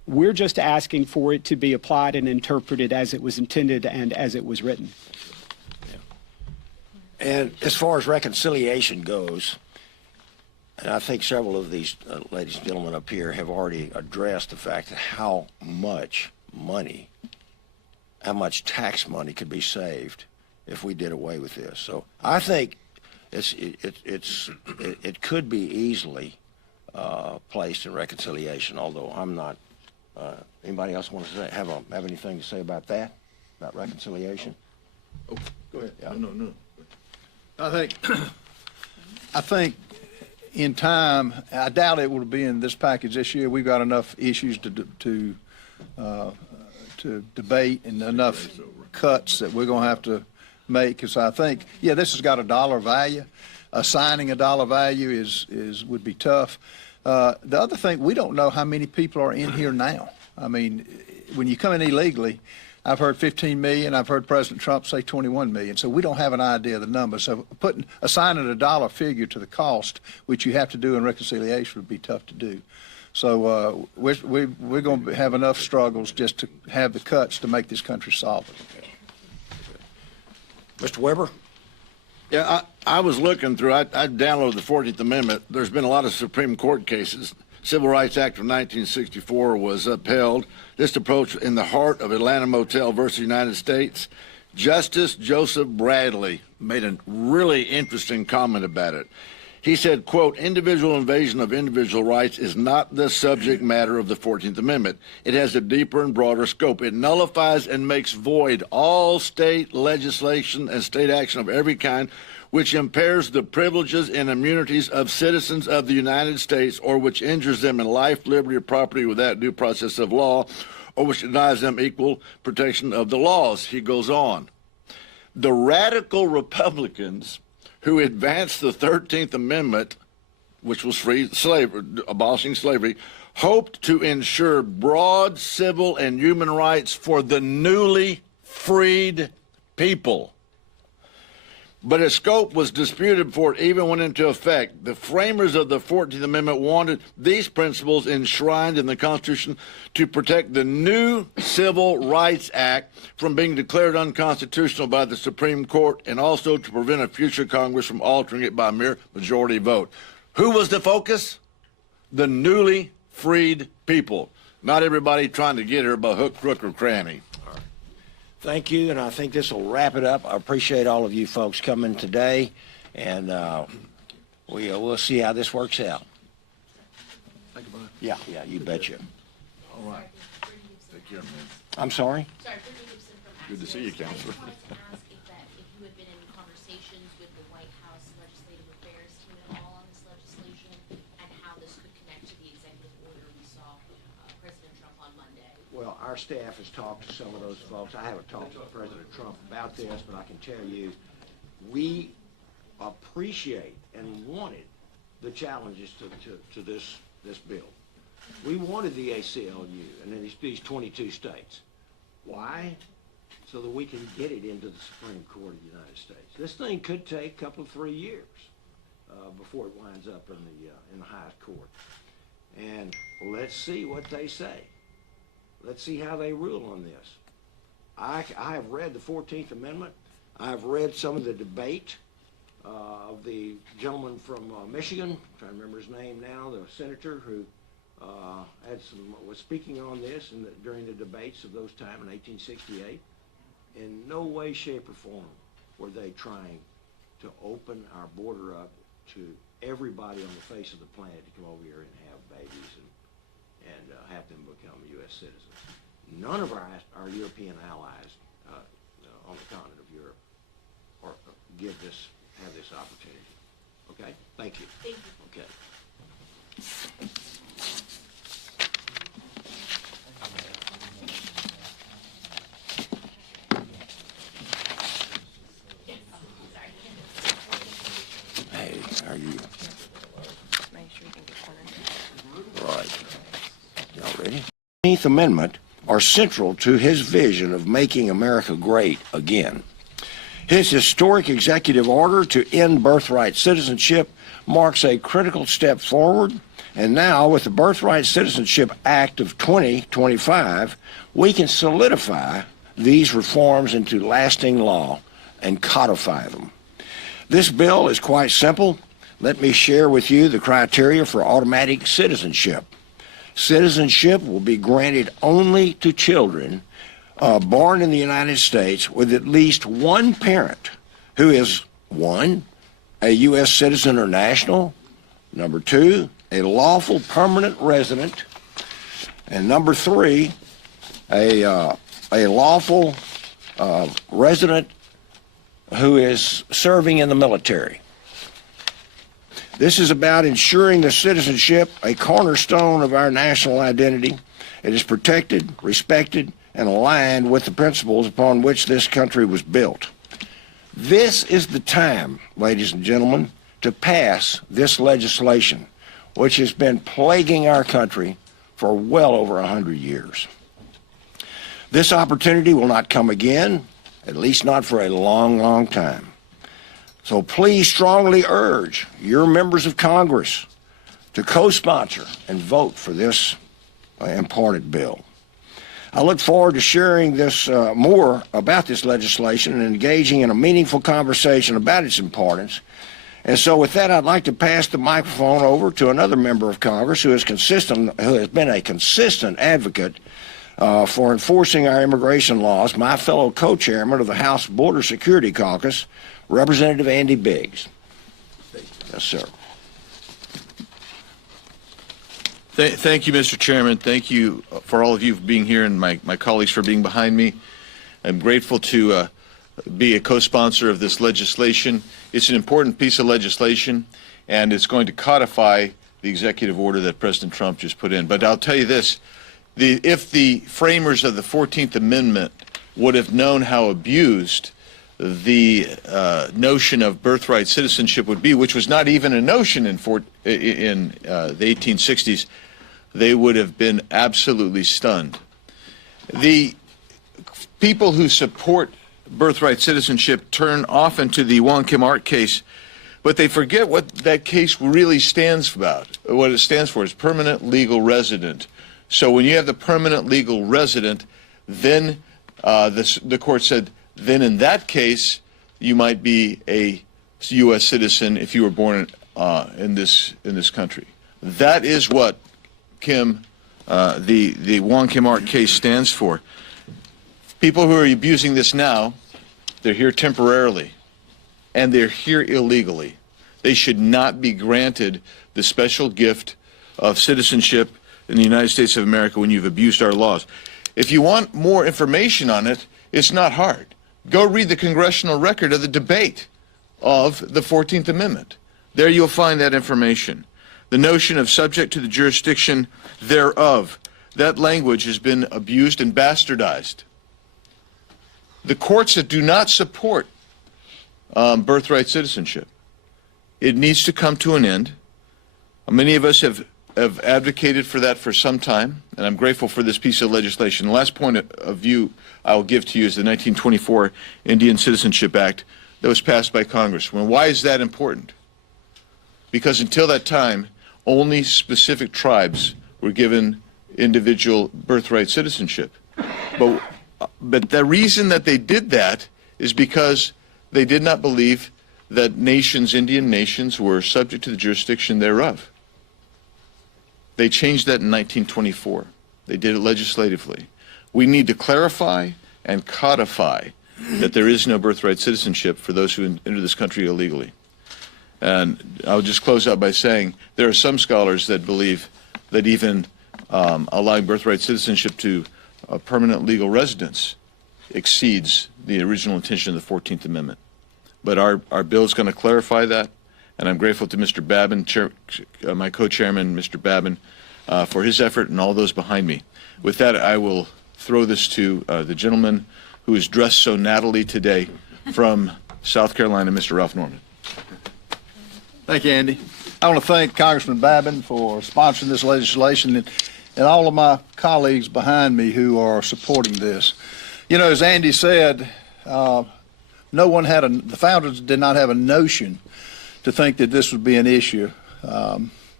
We're just asking for it to be applied and interpreted as it was intended and as it was written. And as far as reconciliation goes, and I think several of these ladies and gentlemen up here have already addressed the fact that how much money, how much tax money could be saved if we did away with this. So I think it could be easily placed in reconciliation, although I'm not. Anybody else want to have anything to say about that, about reconciliation? Oh, go ahead. Yeah. No. I think in time, I doubt it will be in this package this year. We've got enough issues to debate and enough cuts that we're going to have to make. Because I think, yeah, this has got a dollar value. Assigning a dollar value would be tough. The other thing, we don't know how many people are in here now. I mean, when you come in illegally, I've heard 15 million. I've heard President Trump say 21 million. So we don't have an idea of the number. So assigning a dollar figure to the cost, which you have to do in reconciliation, would be tough to do. So we're going to have enough struggles just to have the cuts to make this country solvent. Mr. Weber? Yeah, I was looking through, I downloaded the 14th Amendment. There's been a lot of Supreme Court cases. Civil Rights Act of 1964 was upheld. This approach in the heart of Atlanta Motel versus United States. Justice Joseph Bradley made a really interesting comment about it. He said, quote, individual invasion of individual rights is not the subject matter of the 14th Amendment. It has a deeper and broader scope. It nullifies and makes void all state legislation and state action of every kind which impairs the privileges and immunities of citizens of the United States or which injures them in life, liberty, or property without due process of law or which denies them equal protection of the laws. He goes on. The radical Republicans who advanced the 13th Amendment, which was free slavery, abolishing slavery, hoped to ensure broad civil and human rights for the newly freed people. But its scope was disputed before it even went into effect. The framers of the 14th Amendment wanted these principles enshrined in the Constitution to protect the new Civil Rights Act from being declared unconstitutional by the Supreme Court and also to prevent a future Congress from altering it by mere majority vote. Who was the focus? The newly freed people. Not everybody trying to get here by hook, crook, or cranny. Thank you, and I think this will wrap it up. I appreciate all of you folks coming today, and we'll see how this works out. Thank you, Brian. Yeah, you betcha. All right. Take care, man. I'm sorry? Sorry, Brittany Gibson from Good to see you, Axios. Counselor. I just wanted to ask if you had been in conversations with the White House Legislative Affairs team at all on this legislation and how this could connect to the executive order we saw President Trump on Monday. Well, our staff has talked to some of those folks. I haven't talked to President Trump about this, but I can tell you, we appreciate and wanted the challenges to this bill. We wanted the ACLU and these 22 states. Why? So that we can get it into the Supreme Court of the United States. This thing could take a couple of 3 years before it winds up in the highest court. And let's see what they say. Let's see how they rule on this. I have read the 14th Amendment. I've read some of the debate of the gentleman from Michigan, I'm trying to remember his name now, the senator who was speaking on this during the debates of those times in 1868. In no way, shape, or form were they trying to open our border up to everybody on the face of the planet to come over here and have babies and have them become U.S. citizens. None of our European allies on the continent of Europe have this opportunity. Okay? Thank you. Thank you. Okay. Hey, how are you? Make sure you can get cornered. Right. Y'all ready? The 14th Amendment are central to his vision of making America great again. His historic executive order to end birthright citizenship marks a critical step forward And now, with the Birthright Citizenship Act of 2025, we can solidify these reforms into lasting law and codify them. This bill is quite simple. Let me share with you the criteria for automatic citizenship. Citizenship will be granted only to children born in the United States with at least one parent who is, 1, a U.S. citizen or national, number 2, a lawful permanent resident, and number 3, a lawful resident who is serving in the military. This is about ensuring the citizenship, a cornerstone of our national identity. It is protected, respected, and aligned with the principles upon which this country was built. This is the time, ladies and gentlemen, to pass this legislation, which has been plaguing our country for well over 100 years. This opportunity will not come again, at least not for a long, long time. So please strongly urge your members of Congress to co-sponsor and vote for this important bill. I look forward to sharing this more about this legislation and engaging in a meaningful conversation about its importance. And so with that, I'd like to pass the microphone over to another member of Congress who has been a consistent advocate for enforcing our immigration laws, my fellow co-chairman of the House Border Security Caucus, Representative Andy Biggs. Yes, sir. Thank you, Mr. Chairman. Thank you for all of you for being here and my colleagues for being behind me. I'm grateful to be a co-sponsor of this legislation. It's an important piece of legislation, and it's going to codify the executive order that President Trump just put in. But I'll tell you this, if the framers of the 14th Amendment would have known how abused the notion of birthright citizenship would be, which was not even a notion in the 1860s, they would have been absolutely stunned. The people who support birthright citizenship turn often to the Wong Kim Ark case, but they forget what that case really stands about. What it stands for is permanent legal resident. So when you have the permanent legal resident, then the court said, then in that case, you might be a U.S. citizen if you were born in this country. That is what the Wong Kim Ark case stands for. People who are abusing this now, they're here temporarily, and they're here illegally. They should not be granted the special gift of citizenship in the United States of America when you've abused our laws. If you want more information on it, it's not hard. Go read the congressional record of the debate of the 14th Amendment. There you'll find that information. The notion of subject to the jurisdiction thereof, that language has been abused and bastardized. The courts that do not support birthright citizenship, it needs to come to an end. Many of us have advocated for that for some time, and I'm grateful for this piece of legislation. The last point of view I will give to you is the 1924 Indian Citizenship Act that was passed by Congress. Well, why is that important? Because until that time, only specific tribes were given individual birthright citizenship. But the reason that they did that is because they did not believe that nations, Indian nations, were subject to the jurisdiction thereof. They changed that in 1924. They did it legislatively. We need to clarify and codify that there is no birthright citizenship for those who enter this country illegally. And I'll just close out by saying there are some scholars that believe that even allowing birthright citizenship to permanent legal residents exceeds the original intention of the 14th Amendment. But our bill is going to clarify that, and I'm grateful to Mr. Babin, my co-chairman, Mr. Babin, for his effort and all those behind me. With that, I will throw this to the gentleman who is dressed so nattily today from South Carolina, Mr. Ralph Norman. Thank you, Andy. I want to thank Congressman Babin for sponsoring this legislation and all of my colleagues behind me who are supporting this. You know, as Andy said, the founders did not have a notion to think that this would be an issue.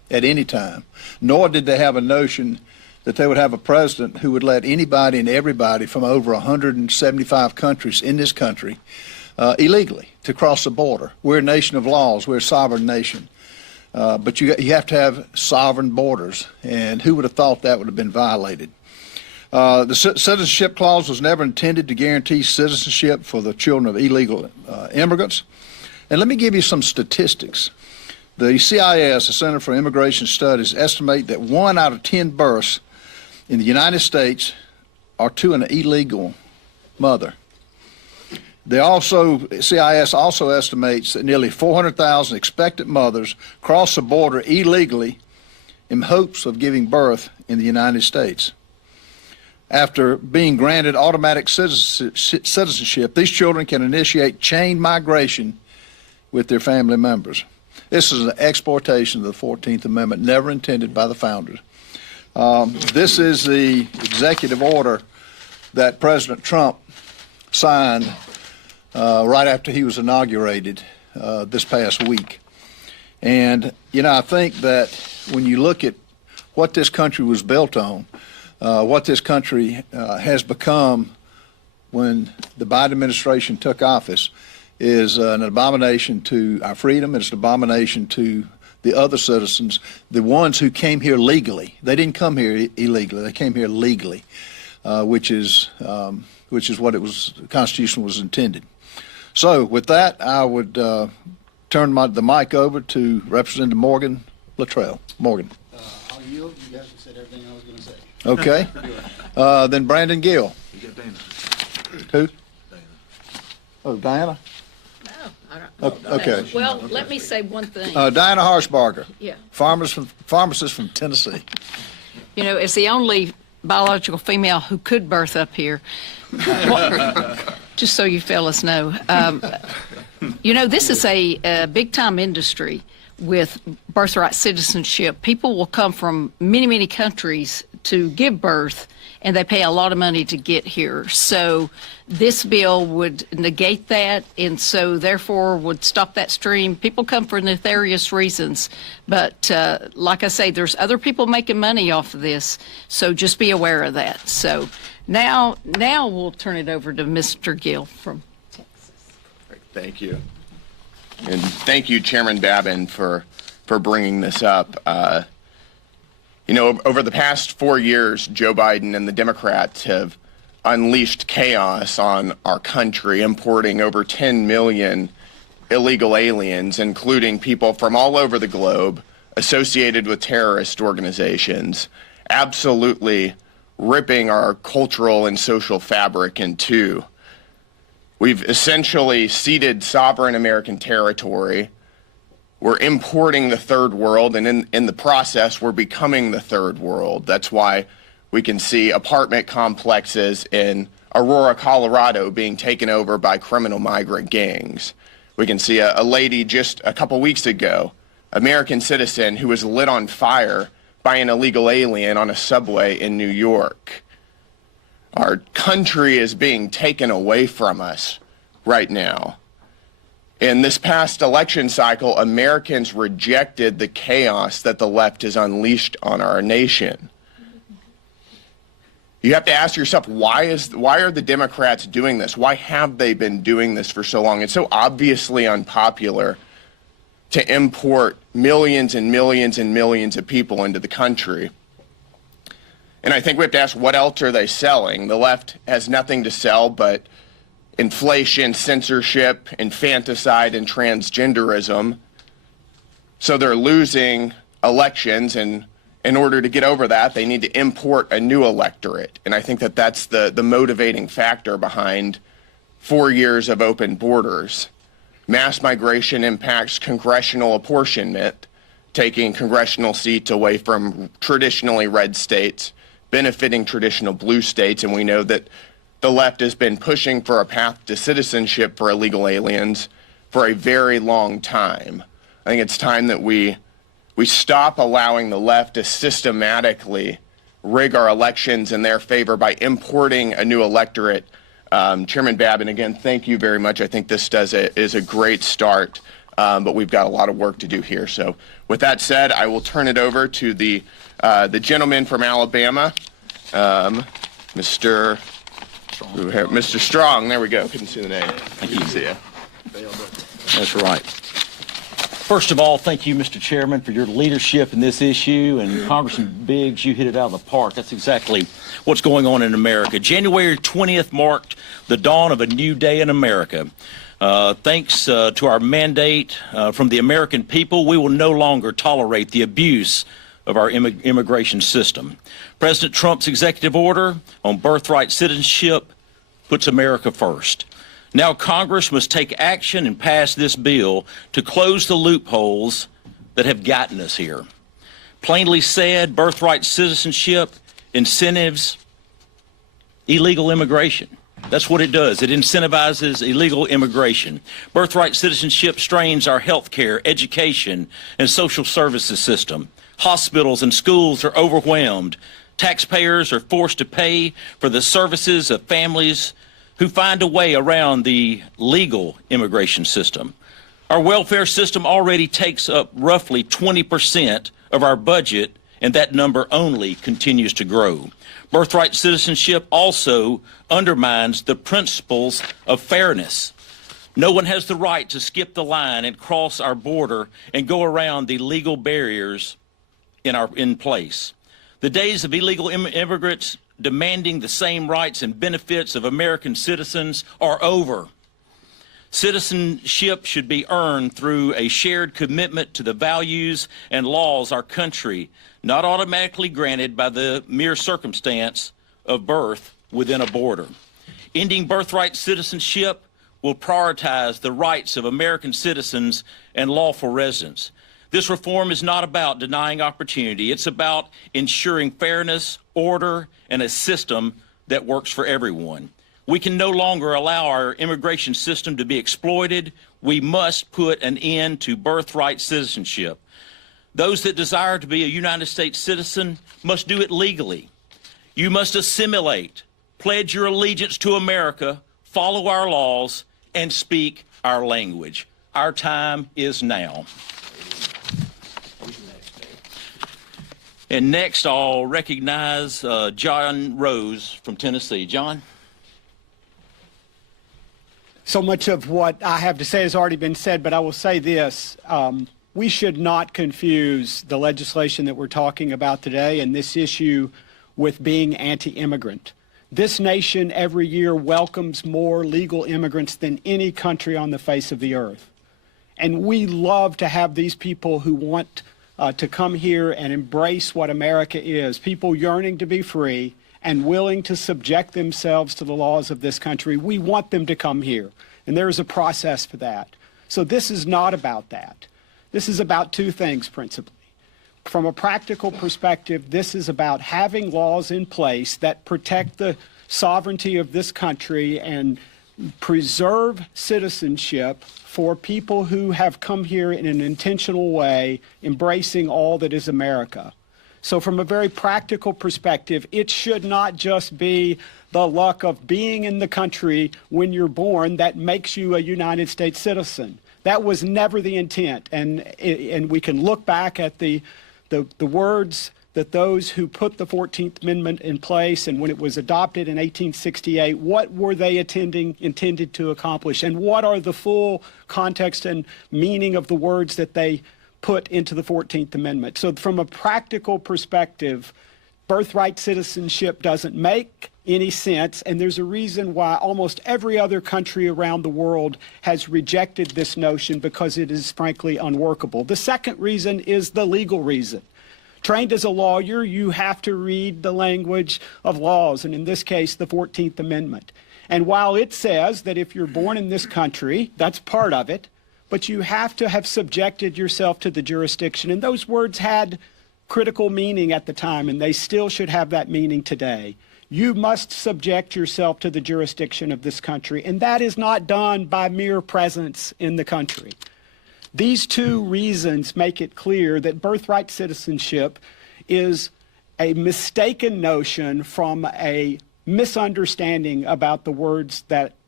at any time, nor did they have a notion that they would have a president who would let anybody and everybody from over 175 countries in this country illegally to cross the border. We're a nation of laws. We're a sovereign nation. But you have to have sovereign borders, and who would have thought that would have been violated? The citizenship clause was never intended to guarantee citizenship for the children of illegal immigrants. And let me give you some statistics. The CIS, the Center for Immigration Studies, estimate that 1 out of 10 births in the United States are to an illegal mother. CIS also estimates that nearly 400,000 expectant mothers cross the border illegally in hopes of giving birth in the United States. After being granted automatic citizenship, these children can initiate chain migration with their family members. This is an exploitation of the 14th Amendment, never intended by the founders. This is the executive order that President Trump signed right after he was inaugurated this past week. And, you know, I think that when you look at what this country was built on, what this country has become when the Biden administration took office is an abomination to our freedom. It's an abomination to the other citizens, the ones who came here legally. They didn't come here illegally. They came here legally, which is what the Constitution was intended. So with that, I would turn the mic over to Representative Morgan Luttrell. Morgan. I'll yield. You guys have said everything I was going to say. Okay. Then Brandon Gill. You got Dana. Who? Dana. Oh, Diana? No, I don't. Okay. Well, let me say one thing. Diana Harshbarger. Yeah. Pharmacist from Tennessee. You know, as the only biological female who could birth up here, just so you fellas know, you know, this is a big-time industry with birthright citizenship. People will come from many, many countries to give birth, and they pay a lot of money to get here. So this bill would negate that, and so therefore would stop that stream. People come for nefarious reasons, but like I say, there's other people making money off of this, so just be aware of that. So now we'll turn it over to Mr. Gill from Texas. Thank you. And thank you, Chairman Babin, for bringing this up. You know, over the past 4 years, Joe Biden and the Democrats have unleashed chaos on our country, importing over 10 million illegal aliens, including people from all over the globe associated with terrorist organizations, absolutely ripping our cultural and social fabric in two. We've essentially ceded sovereign American territory. We're importing the third world, and in the process, we're becoming the third world. That's why we can see apartment complexes in Aurora, Colorado being taken over by criminal migrant gangs. We can see a lady just a couple weeks ago, American citizen, who was lit on fire by an illegal alien on a subway in New York. Our country is being taken away from us right now. In this past election cycle, Americans rejected the chaos that the left has unleashed on our nation. You have to ask yourself, why are the Democrats doing this? Why have they been doing this for so long? It's so obviously unpopular to import millions and millions and millions of people into the country. And I think we have to ask, what else are they selling? The left has nothing to sell but inflation, censorship, infanticide, and transgenderism. So they're losing elections, and in order to get over that, they need to import a new electorate. And I think that that's the motivating factor behind 4 years of open borders. Mass migration impacts congressional apportionment, taking congressional seats away from traditionally red states, benefiting traditional blue states, and we know that the left has been pushing for a path to citizenship for illegal aliens for a very long time. I think it's time that we stop allowing the left to systematically rig our elections in their favor by importing a new electorate. Chairman Babin, again, thank you very much. I think this is a great start. but we've got a lot of work to do here. So with that said, I will turn it over to the gentleman from Alabama, Mr. Strong. There we go. Couldn't see the name. Thank you. See ya. That's right. First of all, thank you, Mr. Chairman, for your leadership in this issue. And Congressman Biggs, you hit it out of the park. That's exactly what's going on in America. January 20th marked the dawn of a new day in America. Thanks to our mandate from the American people, we will no longer tolerate the abuse of our immigration system. President Trump's executive order on birthright citizenship puts America first. Now Congress must take action and pass this bill to close the loopholes that have gotten us here. Plainly said, birthright citizenship incentives illegal immigration. That's what it does. It incentivizes illegal immigration. Birthright citizenship strains our health care, education, and social services system. Hospitals and schools are overwhelmed. Taxpayers are forced to pay for the services of families who find a way around the legal immigration system. Our welfare system already takes up roughly 20% of our budget, and that number only continues to grow. Birthright citizenship also undermines the principles of fairness. No one has the right to skip the line and cross our border and go around the legal barriers in place. The days of illegal immigrants demanding the same rights and benefits of American citizens are over. Citizenship should be earned through a shared commitment to the values and laws our country, not automatically granted by the mere circumstance of birth within a border. Ending birthright citizenship will prioritize the rights of American citizens and lawful residents. This reform is not about denying opportunity. It's about ensuring fairness, order, and a system that works for everyone. We can no longer allow our immigration system to be exploited. We must put an end to birthright citizenship. Those that desire to be a United States citizen must do it legally. You must assimilate, pledge your allegiance to America, follow our laws, and speak our language. Our time is now. And next, I'll recognize John Rose from Tennessee. John? So much of what I have to say has already been said, but I will say this. We should not confuse the legislation that we're talking about today and this issue with being anti-immigrant. This nation every year welcomes more legal immigrants than any country on the face of the earth. And we love to have these people who want to come here and embrace what America is, people yearning to be free and willing to subject themselves to the laws of this country. We want them to come here, and there is a process for that. So this is not about that. This is about two things principally. From a practical perspective, this is about having laws in place that protect the sovereignty of this country and preserve citizenship for people who have come here in an intentional way, embracing all that is America. So from a very practical perspective, it should not just be the luck of being in the country when you're born that makes you a United States citizen. That was never the intent. And we can look back at the words that those who put the 14th Amendment in place and when it was adopted in 1868, what were they intended to accomplish? And what are the full context and meaning of the words that they put into the 14th Amendment? So from a practical perspective, birthright citizenship doesn't make any sense, and there's a reason why almost every other country around the world has rejected this notion, because it is frankly unworkable. The second reason is the legal reason. Trained as a lawyer, you have to read the language of laws, and in this case, the 14th Amendment. And while it says that if you're born in this country, that's part of it, but you have to have subjected yourself to the jurisdiction. And those words had critical meaning at the time, and they still should have that meaning today. You must subject yourself to the jurisdiction of this country, and that is not done by mere presence in the country. These two reasons make it clear that birthright citizenship is a mistaken notion from a misunderstanding about the words that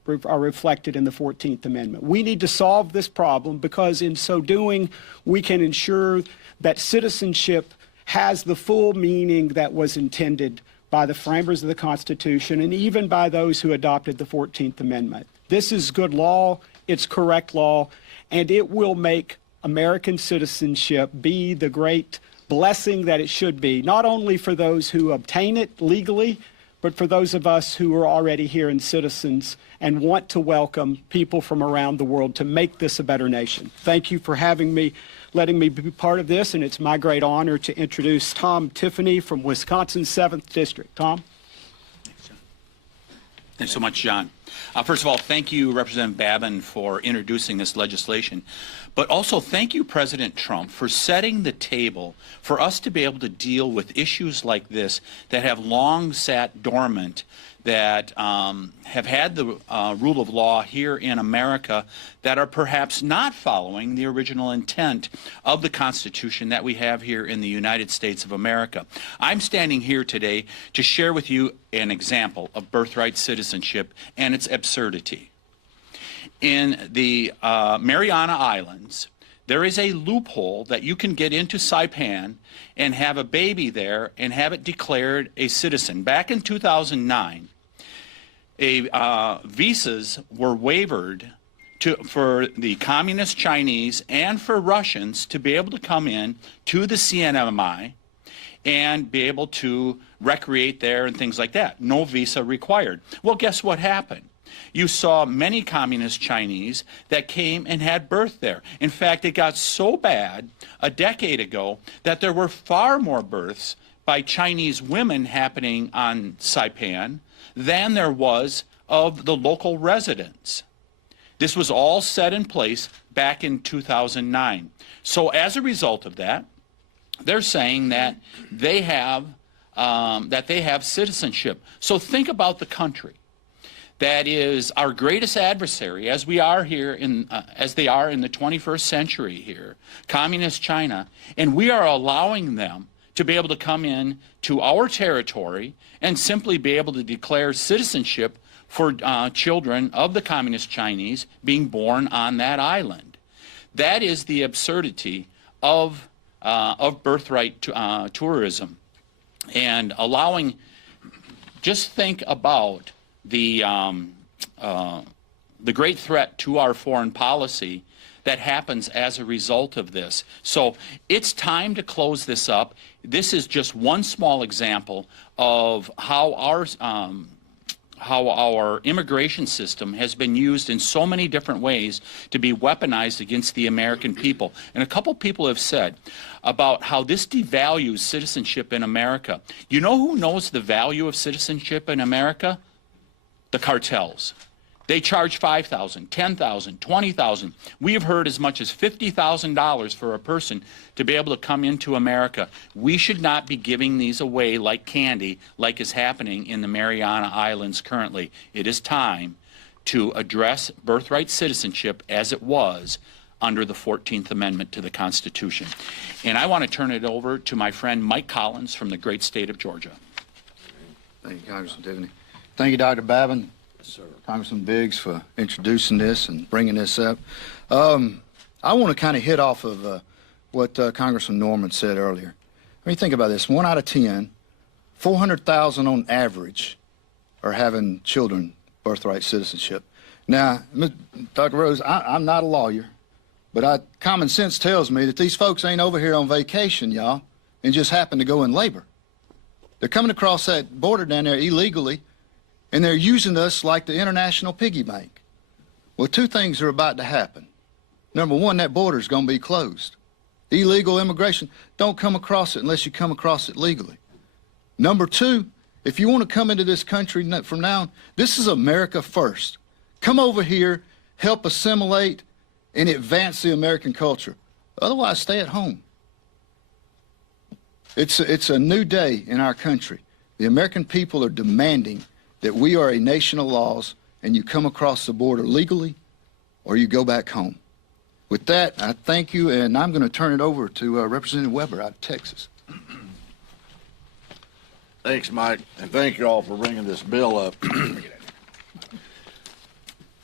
are reflected in the 14th Amendment. We need to solve this problem because in so doing, we can ensure that citizenship has the full meaning that was intended by the framers of the Constitution and even by those who adopted the 14th Amendment. This is good law, it's correct law, and it will make American citizenship be the great blessing that it should be, not only for those who obtain it legally, but for those of us who are already here and citizens and want to welcome people from around the world to make this a better nation. Thank you for having me, letting me be part of this, and it's my great honor to introduce Tom Tiffany from Wisconsin's 7th District. Tom? Thanks so much, John. First of all, thank you, Representative Babin, for introducing this legislation. But also thank you, President Trump, for setting the table for us to be able to deal with issues like this that have long sat dormant, that have had the rule of law here in America, that are perhaps not following the original intent of the Constitution that we have here in the United States of America. I'm standing here today to share with you an example of birthright citizenship and its absurdity. In the Mariana Islands, there is a loophole that you can get into Saipan and have a baby there and have it declared a citizen. Back in 2009, visas were waived for the communist Chinese and for Russians to be able to come in to the CNMI and be able to recreate there and things like that. No visa required. Well, guess what happened? You saw many communist Chinese that came and had birth there. In fact, it got so bad a decade ago that there were far more births by Chinese women happening on Saipan than there was of the local residents. This was all set in place back in 2009. So as a result of that, they're saying that they have citizenship. So think about the country that is our greatest adversary, as we are here as they are in the 21st century here, communist China, and we are allowing them to be able to come in to our territory and simply be able to declare citizenship for children of the communist Chinese being born on that island. That is the absurdity of birthright tourism, and allowing. Just think about the great threat to our foreign policy that happens as a result of this. So it's time to close this up. This is just one small example of how our immigration system has been used in so many different ways to be weaponized against the American people. And a couple people have said about how this devalues citizenship in America. You know who knows the value of citizenship in America? The cartels. They charge $5,000, $10,000, $20,000. We have heard as much as $50,000 for a person to be able to come into America. We should not be giving these away like candy, like is happening in the Mariana Islands currently. It is time to address birthright citizenship as it was under the 14th Amendment to the Constitution. And I want to turn it over to my friend Mike Collins from the great state of Georgia. Thank you, Congressman Tiffany. Thank you, Dr. Babin. Yes, sir. Congressman Biggs for introducing this and bringing this up. I want to kind of hit off of what Congressman Norman said earlier. I mean, think about this. 1 out of 10, 400,000 on average are having children birthright citizenship. Now, Dr. Rose, I'm not a lawyer, but common sense tells me that these folks ain't over here on vacation, y'all, and just happen to go in labor. They're coming across that border down there illegally, and they're using us like the international piggy bank. Well, two things are about to happen. Number one, that border's going to be closed. Illegal immigration, don't come across it unless you come across it legally. Number two, if you want to come into this country from now on, this is America first. Come over here, help assimilate, and advance the American culture. Otherwise, stay at home. It's a new day in our country. The American people are demanding that we are a nation of laws, and you come across the border legally or you go back home. With that, I thank you, and I'm going to turn it over to Representative Weber out of Texas. Thanks, Mike, and thank you all for bringing this bill up.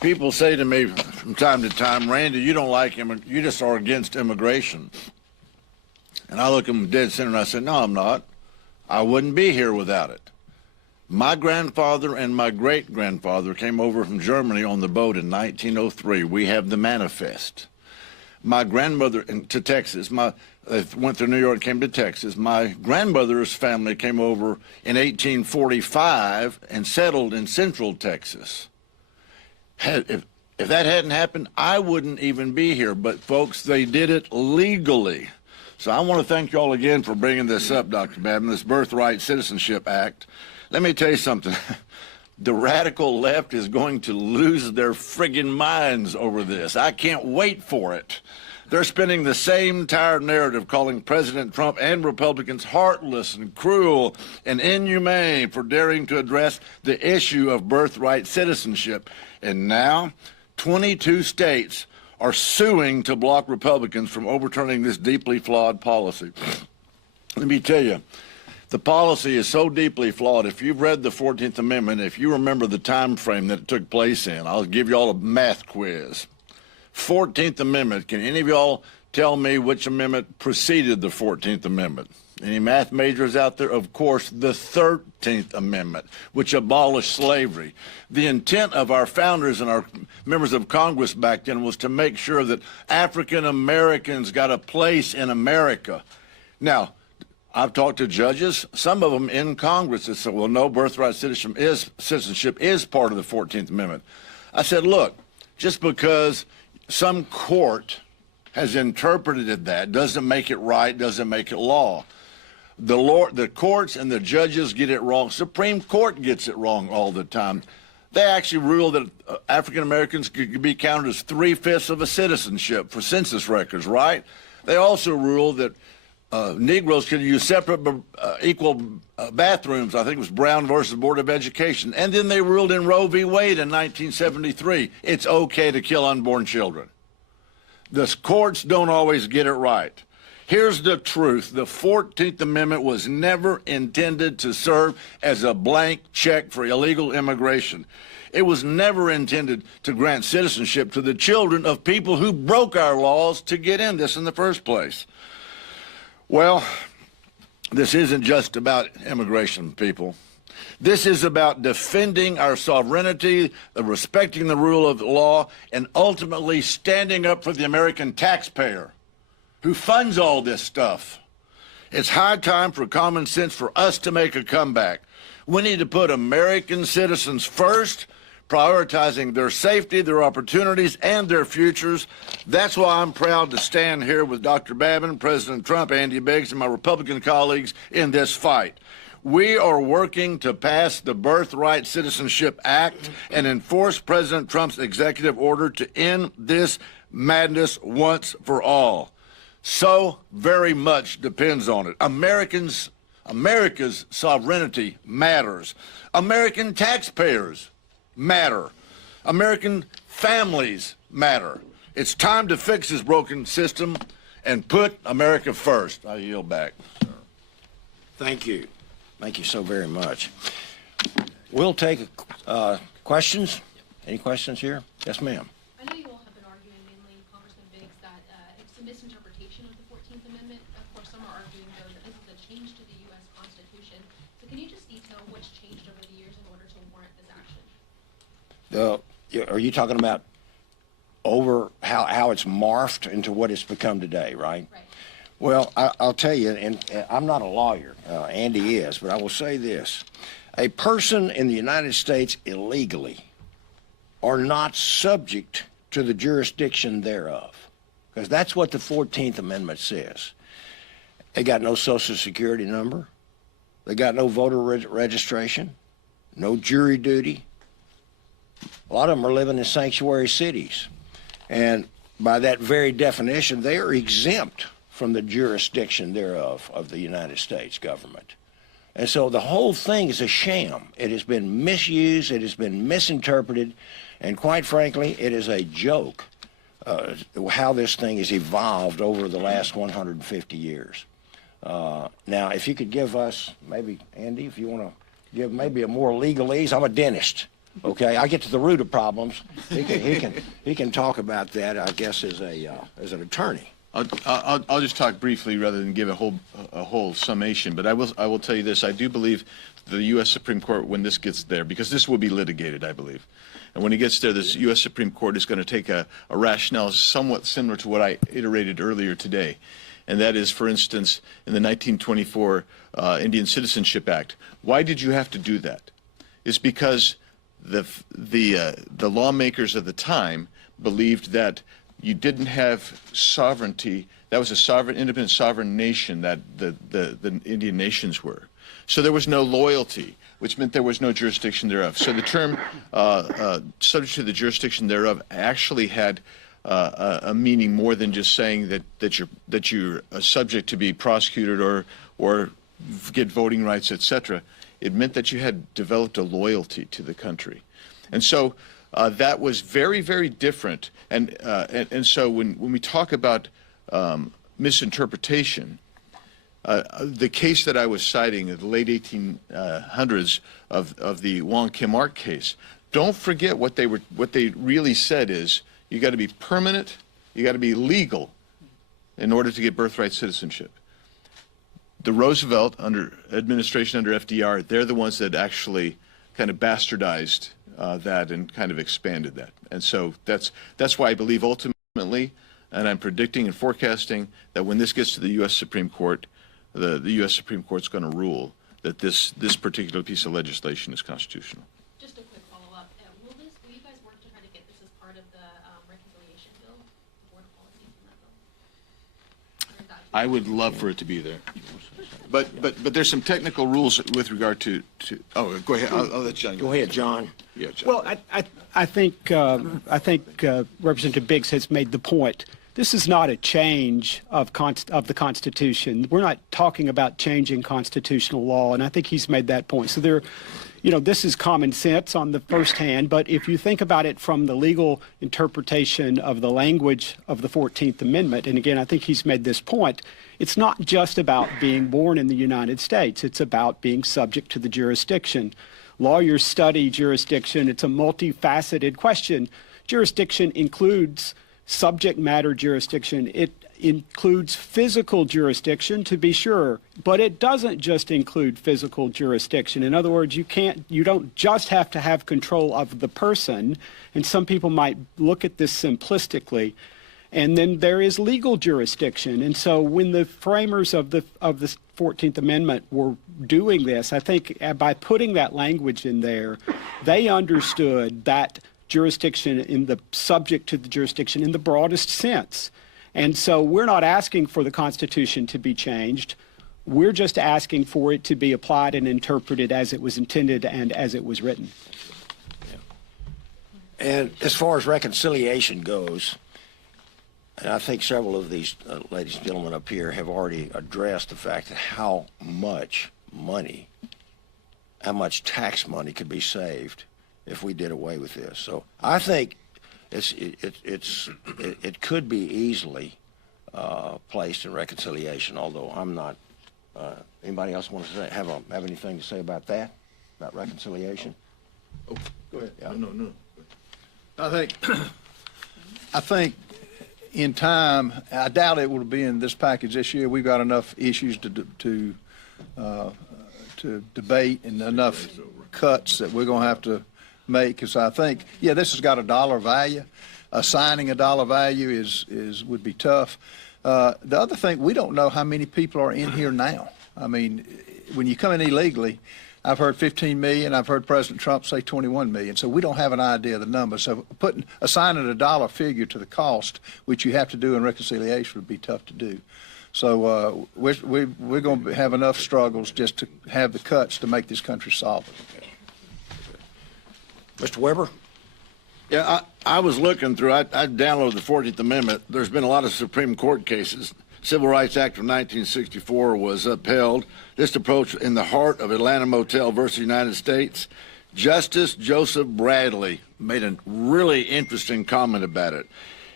People say to me from time to time, Randy, you don't like him, you just are against immigration. And I look them dead center and I say, no, I'm not. I wouldn't be here without it. My grandfather and my great-grandfather came over from Germany on the boat in 1903. We have the manifest. My grandmother to Texas, they went to New York, came to Texas. My grandmother's family came over in 1845 and settled in Central Texas. If that hadn't happened, I wouldn't even be here. But folks, they did it legally. So I want to thank you all again for bringing this up, Dr. Babin, this Birthright Citizenship Act. Let me tell you something. The radical left is going to lose their friggin' minds over this. I can't wait for it. They're spinning the same tired narrative, calling President Trump and Republicans heartless and cruel and inhumane for daring to address the issue of birthright citizenship. And now, 22 states are suing to block Republicans from overturning this deeply flawed policy. Let me tell you, the policy is so deeply flawed. If you've read the 14th Amendment, if you remember the time frame that it took place in, I'll give you all a math quiz. 14th Amendment, can any of y'all tell me which amendment preceded the 14th Amendment? Any math majors out there? Of course, the 13th Amendment, which abolished slavery. The intent of our founders and our members of Congress back then was to make sure that African Americans got a place in America. Now, I've talked to judges, some of them in Congress, that said, well, no, birthright citizenship is part of the 14th Amendment. I said, look, just because some court has interpreted that doesn't make it right, doesn't make it law. The courts and the judges get it wrong. Supreme Court gets it wrong all the time. They actually ruled that African Americans could be counted as 3/5 of a citizenship for census records, right? They also ruled that Negroes could use separate equal bathrooms. I think it was Brown versus Board of Education. And then they ruled in Roe v. Wade in 1973, it's okay to kill unborn children. The courts don't always get it right. Here's the truth. The 14th Amendment was never intended to serve as a blank check for illegal immigration. It was never intended to grant citizenship to the children of people who broke our laws to get in this in the first place. Well, this isn't just about immigration, people. This is about defending our sovereignty, respecting the rule of law, and ultimately standing up for the American taxpayer who funds all this stuff. It's high time for common sense for us to make a comeback. We need to put American citizens first, prioritizing their safety, their opportunities, and their futures. That's why I'm proud to stand here with Dr. Babin, President Trump, Andy Biggs, and my Republican colleagues in this fight. We are working to pass the Birthright Citizenship Act and enforce President Trump's executive order to end this madness once for all. So very much depends on it. America's sovereignty matters. American taxpayers matter. American families matter. It's time to fix this broken system and put America first. I yield back. Thank you. Thank you so very much. We'll take questions. Any questions here? Yes, ma'am. I know you all have been arguing, mainly Congressman Biggs, that it's a misinterpretation of the 14th Amendment. Of course, some are arguing, though, that this is a change to the U.S. Constitution. So can you just detail what's changed over the years in order to warrant this action? Are you talking about over how it's morphed into what it's become today, right? Right. Well, I'll tell you, and I'm not a lawyer. Andy is, but I will say this. A person in the United States illegally are not subject to the jurisdiction thereof, because that's what the 14th Amendment says. They got no Social Security number. They got no voter registration, no jury duty. A lot of them are living in sanctuary cities. And by that very definition, they are exempt from the jurisdiction thereof of the United States government. And so the whole thing is a sham. It has been misused, it has been misinterpreted, and quite frankly, it is a joke how this thing has evolved over the last 150 years. Now, if you could give us, maybe, Andy, if you want to give maybe a more legalese, I'm a dentist. Okay, I get to the root of problems. He can talk about that, I guess, as an attorney. I'll just talk briefly rather than give a whole summation. But I will tell you this: I do believe the U.S. Supreme Court, when this gets there, because this will be litigated, I believe, and when it gets there, this U.S. Supreme Court is going to take a rationale somewhat similar to what I iterated earlier today, and that is, for instance, in the 1924 Indian Citizenship Act. Why did you have to do that? It's because the lawmakers of the time believed that you didn't have sovereignty. That was a sovereign, independent, sovereign nation that the Indian nations were. So there was no loyalty, which meant there was no jurisdiction thereof. So the term subject to the jurisdiction thereof actually had a meaning more than just saying that you're subject to be prosecuted or get voting rights, etc. It meant that you had developed a loyalty to the country, and so that was very, very different. And so when we talk about misinterpretation, the case that I was citing in the late 1800s of the Wong Kim Ark case, don't forget what they really said is you got to be permanent, you got to be legal in order to get birthright citizenship. The Roosevelt administration under FDR, they're the ones that actually kind of bastardized that and kind of expanded that. And so that's why I believe ultimately, and I'm predicting and forecasting that when this gets to the U.S. Supreme Court, the U.S. Supreme Court's going to rule that this particular piece of legislation is constitutional. Just a quick follow-up. Will you guys work to try to get this as part of the reconciliation bill, board policy from that bill? I would love for it to be there. But there's some technical rules with regard to oh, go ahead. I'll let John go. Go ahead, John. Yeah, John. Well, I think Representative Biggs has made the point. This is not a change of the Constitution. We're not talking about changing constitutional law, and I think he's made that point. So this is common sense on the first hand, but if you think about it from the legal interpretation of the language of the 14th Amendment, and again, I think he's made this point, it's not just about being born in the United States. It's about being subject to the jurisdiction. Lawyers study jurisdiction. It's a multifaceted question. Jurisdiction includes subject matter jurisdiction. It includes physical jurisdiction, to be sure, but it doesn't just include physical jurisdiction. In other words, you don't just have to have control of the person, and some people might look at this simplistically. And then there is legal jurisdiction. And so when the framers of the 14th Amendment were doing this, I think by putting that language in there, they understood that jurisdiction in the subject to the jurisdiction in the broadest sense. And so we're not asking for the Constitution to be changed. We're just asking for it to be applied and interpreted as it was intended and as it was written. And as far as reconciliation goes, and I think several of these ladies and gentlemen up here have already addressed the fact that how much tax money could be saved if we did away with this. So I think it could be easily placed in reconciliation. Although I'm not. Anybody else want to have anything to say about that? About reconciliation? Oh, go ahead. Yeah. No. I think in time, I doubt it will be in this package this year. We've got enough issues to debate and enough cuts that we're going to have to make. Because I think, this has got a dollar value. Assigning a dollar value would be tough. The other thing, we don't know how many people are in here now. I mean, when you come in illegally, I've heard 15 million. I've heard President Trump say 21 million. So we don't have an idea of the number. So assigning a dollar figure to the cost, which you have to do in reconciliation, would be tough to do. So we're going to have enough struggles just to have the cuts to make this country solid. Mr. Weber? Yeah, I was looking through, I downloaded the 14th Amendment. There's been a lot of Supreme Court cases. Civil Rights Act of 1964 was upheld. This approach in the heart of Atlanta Motel versus United States. Justice Joseph Bradley made a really interesting comment about it.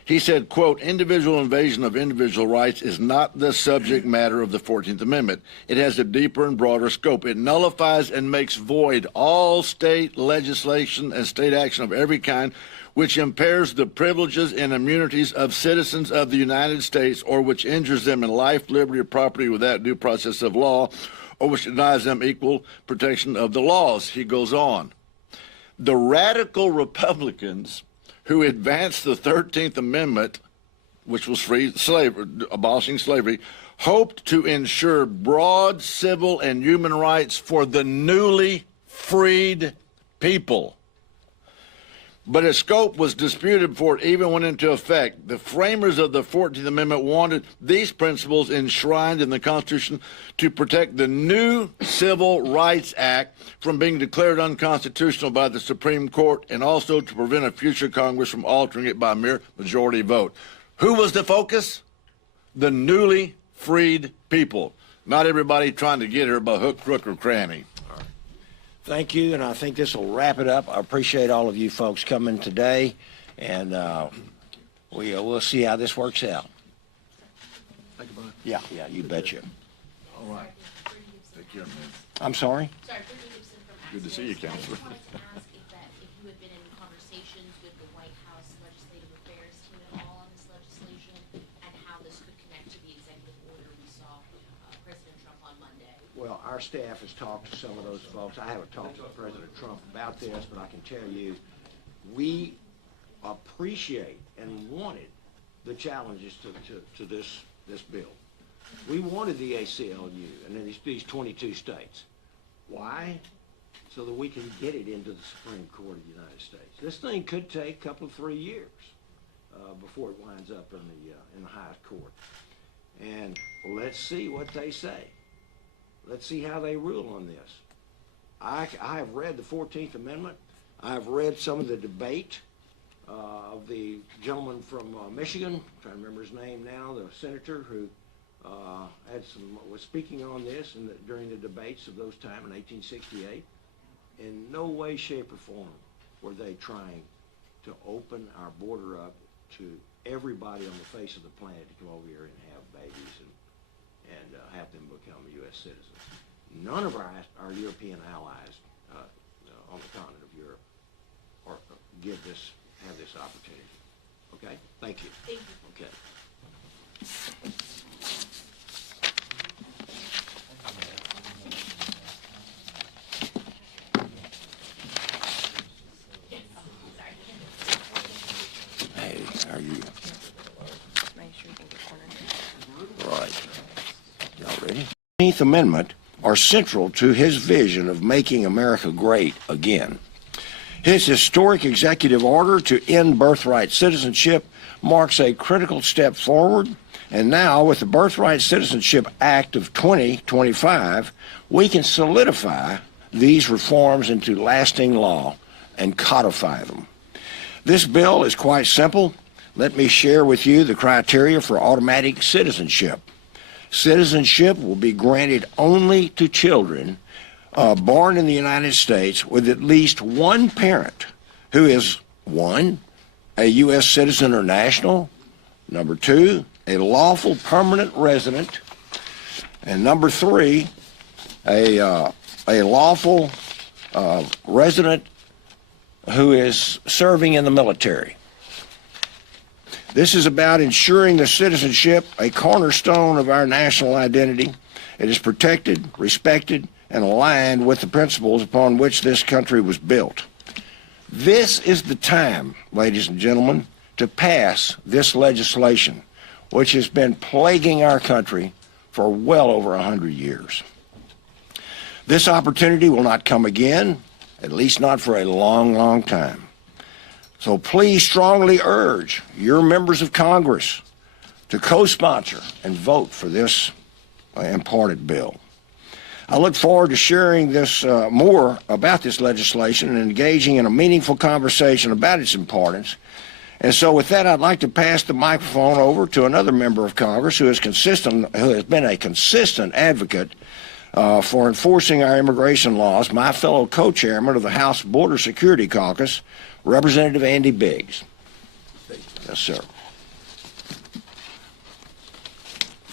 He said, quote, individual invasion of individual rights is not the subject matter of the 14th Amendment. It has a deeper and broader scope. It nullifies and makes void all state legislation and state action of every kind which impairs the privileges and immunities of citizens of the United States or which injures them in life, liberty, or property without due process of law or which denies them equal protection of the laws. He goes on. The radical Republicans who advanced the 13th Amendment, which was free slavery, abolishing slavery, hoped to ensure broad civil and human rights for the newly freed people. But its scope was disputed before it even went into effect. The framers of the 14th Amendment wanted these principles enshrined in the Constitution to protect the new Civil Rights Act from being declared unconstitutional by the Supreme Court and also to prevent a future Congress from altering it by a mere majority vote. Who was the focus? The newly freed people. Not everybody trying to get here by hook, crook, or cranny. Thank you, and I think this will wrap it up. I appreciate all of you folks coming today, and we'll see how this works out. Thank you, Brian. Yeah, you betcha. All right. Take care, man. I'm sorry? Sorry, Brittany Gibson from Good to see you, Counselor. I just wanted to ask if you had been in conversations with the White House Legislative Affairs team at all on this legislation and how this could connect to the executive order we saw President Trump on Monday. Well, our staff has talked to some of those folks. I haven't talked to President Trump about this, but I can tell you, we appreciate and wanted the challenges to this bill. We wanted the ACLU and these 22 states. Why? So that we can get it into the Supreme Court of the United States. This thing could take a couple of 3 years before it winds up in the highest court. And let's see what they say. Let's see how they rule on this. I have read the 14th Amendment. I've read some of the debate of the gentleman from Michigan, I'm trying to remember his name now, the senator who was speaking on this during the debates of those time in 1868. In no way, shape, or form were they trying to open our border up to everybody on the face of the planet to come over here and have babies and have them become U.S. citizens. None of our European allies on the continent of Europe have this opportunity. Okay? Thank you. Thank you. Okay. Hey, are you? Make sure you can get cornered. Right. Y'all ready? The 14th Amendment are central to his vision of making America great again. His historic executive order to end birthright citizenship marks a critical step forward, and now with the Birthright Citizenship Act of 2025, we can solidify these reforms into lasting law and codify them. This bill is quite simple. Let me share with you the criteria for automatic citizenship. Citizenship will be granted only to children born in the United States with at least one parent who is, 1, a U.S. citizen or national, number 2, a lawful permanent resident, and number 3, a lawful resident who is serving in the military. This is about ensuring the citizenship, a cornerstone of our national identity. It is protected, respected, and aligned with the principles upon which this country was built. This is the time, ladies and gentlemen, to pass this legislation, which has been plaguing our country for well over 100 years. This opportunity will not come again, at least not for a long, long time. So please strongly urge your members of Congress to co-sponsor and vote for this important bill. I look forward to sharing this more about this legislation and engaging in a meaningful conversation about its importance. And so with that, I'd like to pass the microphone over to another member of Congress who has been a consistent advocate for enforcing our immigration laws, my fellow co-chairman of the House Border Security Caucus, Representative Andy Biggs. Yes, sir.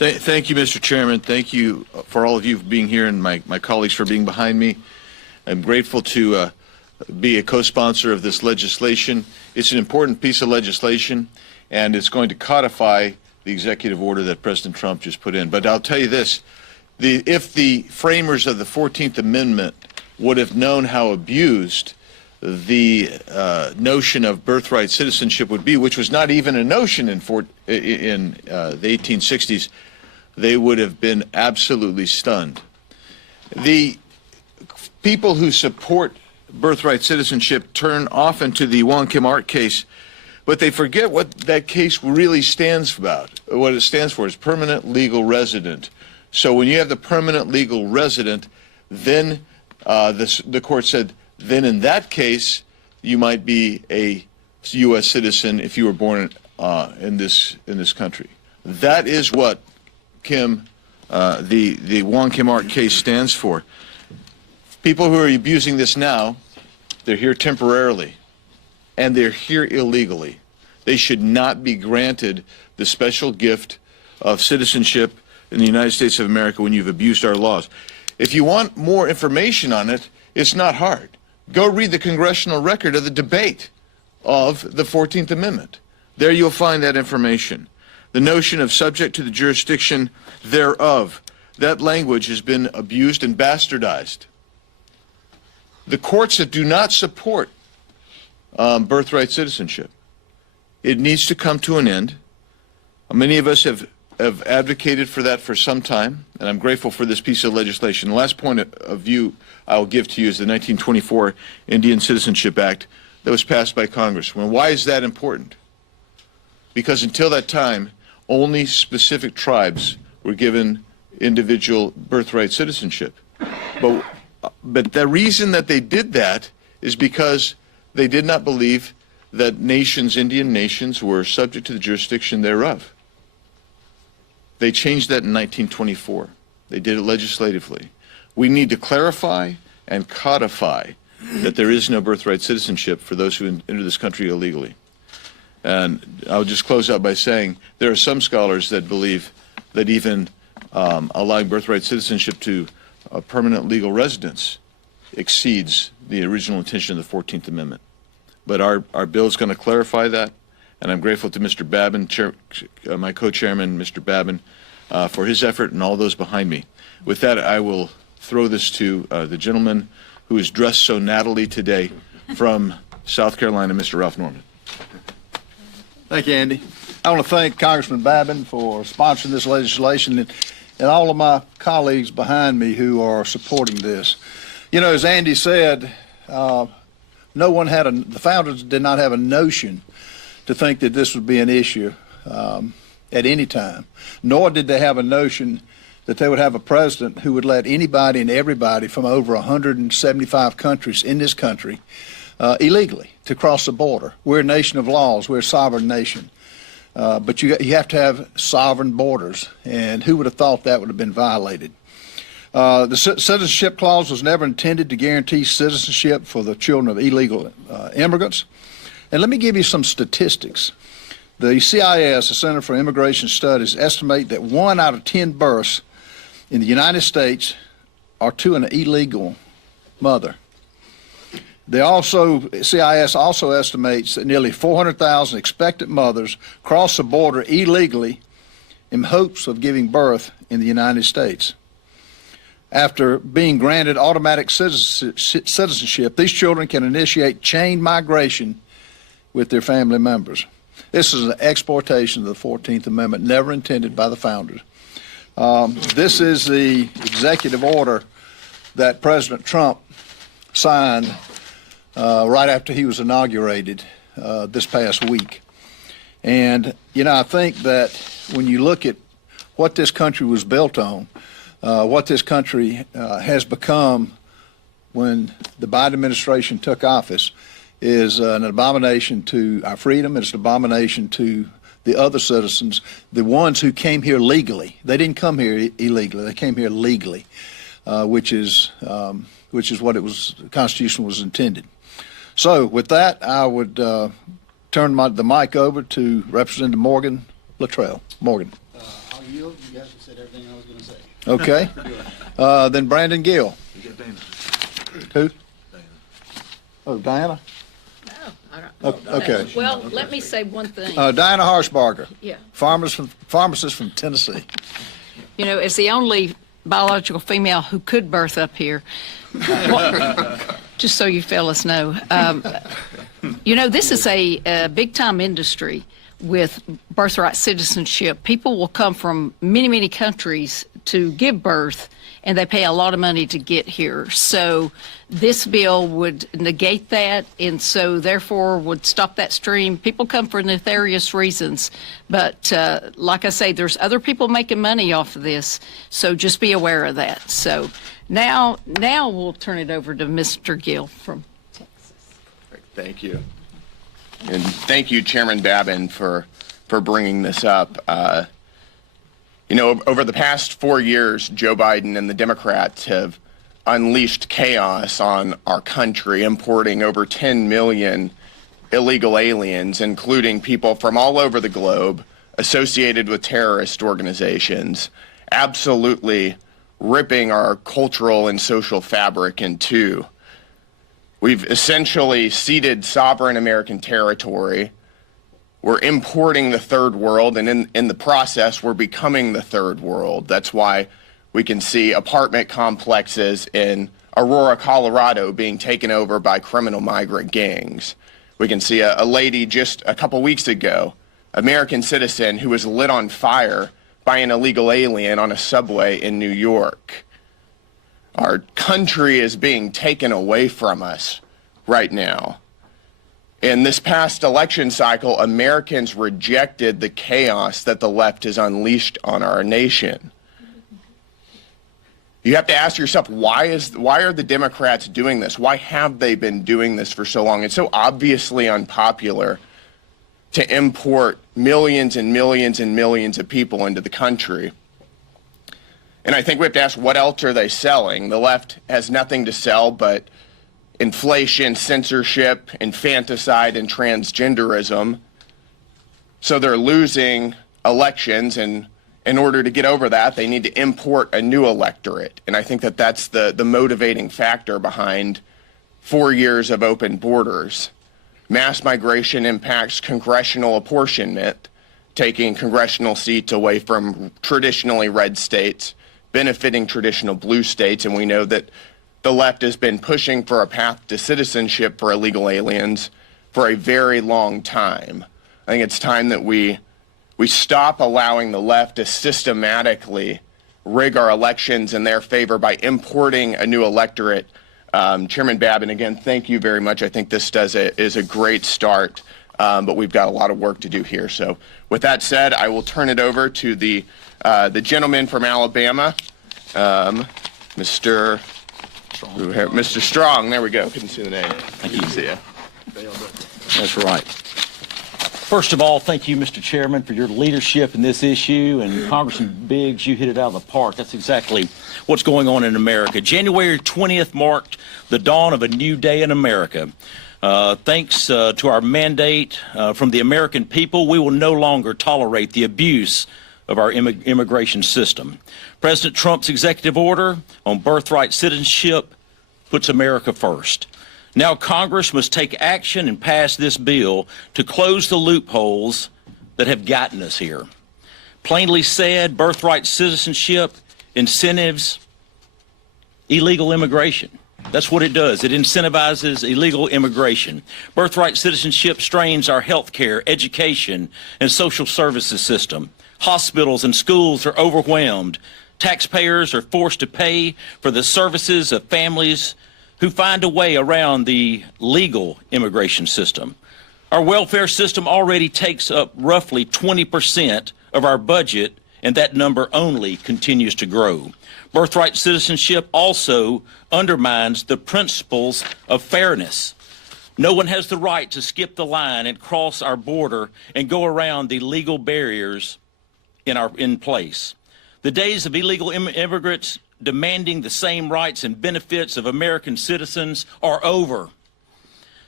Thank you, Mr. Chairman. Thank you for all of you for being here and my colleagues for being behind me. I'm grateful to be a co-sponsor of this legislation. It's an important piece of legislation, and it's going to codify the executive order that President Trump just put in. But I'll tell you this, if the framers of the 14th Amendment would have known how abused the notion of birthright citizenship would be, which was not even a notion in the 1860s, they would have been absolutely stunned. The people who support birthright citizenship turn often to the Wong Kim Ark case, but they forget what that case really stands about. What it stands for is permanent legal resident. So when you have the permanent legal resident, then the court said, then in that case, you might be a U.S. citizen if you were born in this country. That is what the Wong Kim Ark case stands for. People who are abusing this now, they're here temporarily, and they're here illegally. They should not be granted the special gift of citizenship in the United States of America when you've abused our laws. If you want more information on it, it's not hard. Go read the congressional record of the debate of the 14th Amendment. There you'll find that information. The notion of subject to the jurisdiction thereof, that language has been abused and bastardized. The courts that do not support birthright citizenship, it needs to come to an end. Many of us have advocated for that for some time, and I'm grateful for this piece of legislation. The last point of view I'll give to you is the 1924 Indian Citizenship Act that was passed by Congress. Well, why is that important? Because until that time, only specific tribes were given individual birthright citizenship. But the reason that they did that is because they did not believe that nations, Indian nations, were subject to the jurisdiction thereof. They changed that in 1924. They did it legislatively. We need to clarify and codify that there is no birthright citizenship for those who enter this country illegally. And I'll just close out by saying there are some scholars that believe that even allowing birthright citizenship to permanent legal residents exceeds the original intention of the 14th Amendment. But our bill is going to clarify that, and I'm grateful to Mr. Babin, my co-chairman, Mr. Babin, for his effort and all those behind me. With that, I will throw this to the gentleman who is dressed so nattily today from South Carolina, Mr. Ralph Norman. Thank you, Andy. I want to thank Congressman Babin for sponsoring this legislation and all of my colleagues behind me who are supporting this. You know, as Andy said, the founders did not have a notion to think that this would be an issue at any time, nor did they have a notion that they would have a president who would let anybody and everybody from over 175 countries in this country illegally to cross the border. We're a nation of laws. We're a sovereign nation. But you have to have sovereign borders, and who would have thought that would have been violated? The citizenship clause was never intended to guarantee citizenship for the children of illegal immigrants. And let me give you some statistics. The CIS, the Center for Immigration Studies, estimate that 1 out of 10 births in the United States are to an illegal mother. CIS also estimates that nearly 400,000 expectant mothers cross the border illegally in hopes of giving birth in the United States. After being granted automatic citizenship, these children can initiate chain migration with their family members. This is an exploitation of the 14th Amendment, never intended by the founders. This is the executive order that President Trump signed right after he was inaugurated this past week. And, you know, I think that when you look at what this country was built on, what this country has become when the Biden administration took office is an abomination to our freedom. It's an abomination to the other citizens, the ones who came here legally. They didn't come here illegally. They came here legally, which is what the Constitution was intended. So with that, I would turn the mic over to Representative Morgan Luttrell. Morgan. I'll yield. You guys have said everything I was going to say. Okay. Then Brandon Gill. Who? Oh, Diana? Oh, okay. Well, let me say one thing. Diana Harshbarger, Yeah. pharmacist from Tennessee. You know, as the only biological female who could birth up here, just so you fellas know, you know, this is a big-time industry with birthright citizenship. People will come from many, many countries to give birth, and they pay a lot of money to get here. So this bill would negate that, and so therefore would stop that stream. People come for nefarious reasons, but like I say, there's other people making money off of this, so just be aware of that. So now we'll turn it over to Mr. Gill from Texas. Thank you. And thank you, Chairman Babin, for bringing this up. You know, over the past 4 years, Joe Biden and the Democrats have unleashed chaos on our country, importing over 10 million illegal aliens, including people from all over the globe associated with terrorist organizations, absolutely ripping our cultural and social fabric in two. We've essentially ceded sovereign American territory. We're importing the third world, and in the process, we're becoming the third world. That's why we can see apartment complexes in Aurora, Colorado being taken over by criminal migrant gangs. We can see a lady just a couple weeks ago, American citizen, who was lit on fire by an illegal alien on a subway in New York. Our country is being taken away from us right now. In this past election cycle, Americans rejected the chaos that the left has unleashed on our nation. You have to ask yourself, why are the Democrats doing this? Why have they been doing this for so long? It's so obviously unpopular to import millions and millions and millions of people into the country. And I think we have to ask, what else are they selling? The left has nothing to sell but inflation, censorship, infanticide, and transgenderism. So they're losing elections, and in order to get over that, they need to import a new electorate. And I think that that's the motivating factor behind 4 years of open borders. Mass migration impacts congressional apportionment, taking congressional seats away from traditionally red states, benefiting traditional blue states, and we know that the left has been pushing for a path to citizenship for illegal aliens for a very long time. I think it's time that we stop allowing the left to systematically rig our elections in their favor by importing a new electorate. Chairman Babin, again, thank you very much. I think this is a great start, but we've got a lot of work to do here. So with that said, I will turn it over to the gentleman from Alabama, Mr. Strong. There we go. Couldn't see the name. Thank you. See ya. That's right. First of all, thank you, Mr. Chairman, for your leadership in this issue. And Congressman Biggs, you hit it out of the park. That's exactly what's going on in America. January 20th marked the dawn of a new day in America. Thanks to our mandate from the American people, we will no longer tolerate the abuse of our immigration system. President Trump's executive order on birthright citizenship puts America first. Now Congress must take action and pass this bill to close the loopholes that have gotten us here. Plainly said, birthright citizenship incentives illegal immigration. That's what it does. It incentivizes illegal immigration. Birthright citizenship strains our health care, education, and social services system. Hospitals and schools are overwhelmed. Taxpayers are forced to pay for the services of families who find a way around the legal immigration system. Our welfare system already takes up roughly 20% of our budget, and that number only continues to grow. Birthright citizenship also undermines the principles of fairness. No one has the right to skip the line and cross our border and go around the legal barriers in place. The days of illegal immigrants demanding the same rights and benefits of American citizens are over.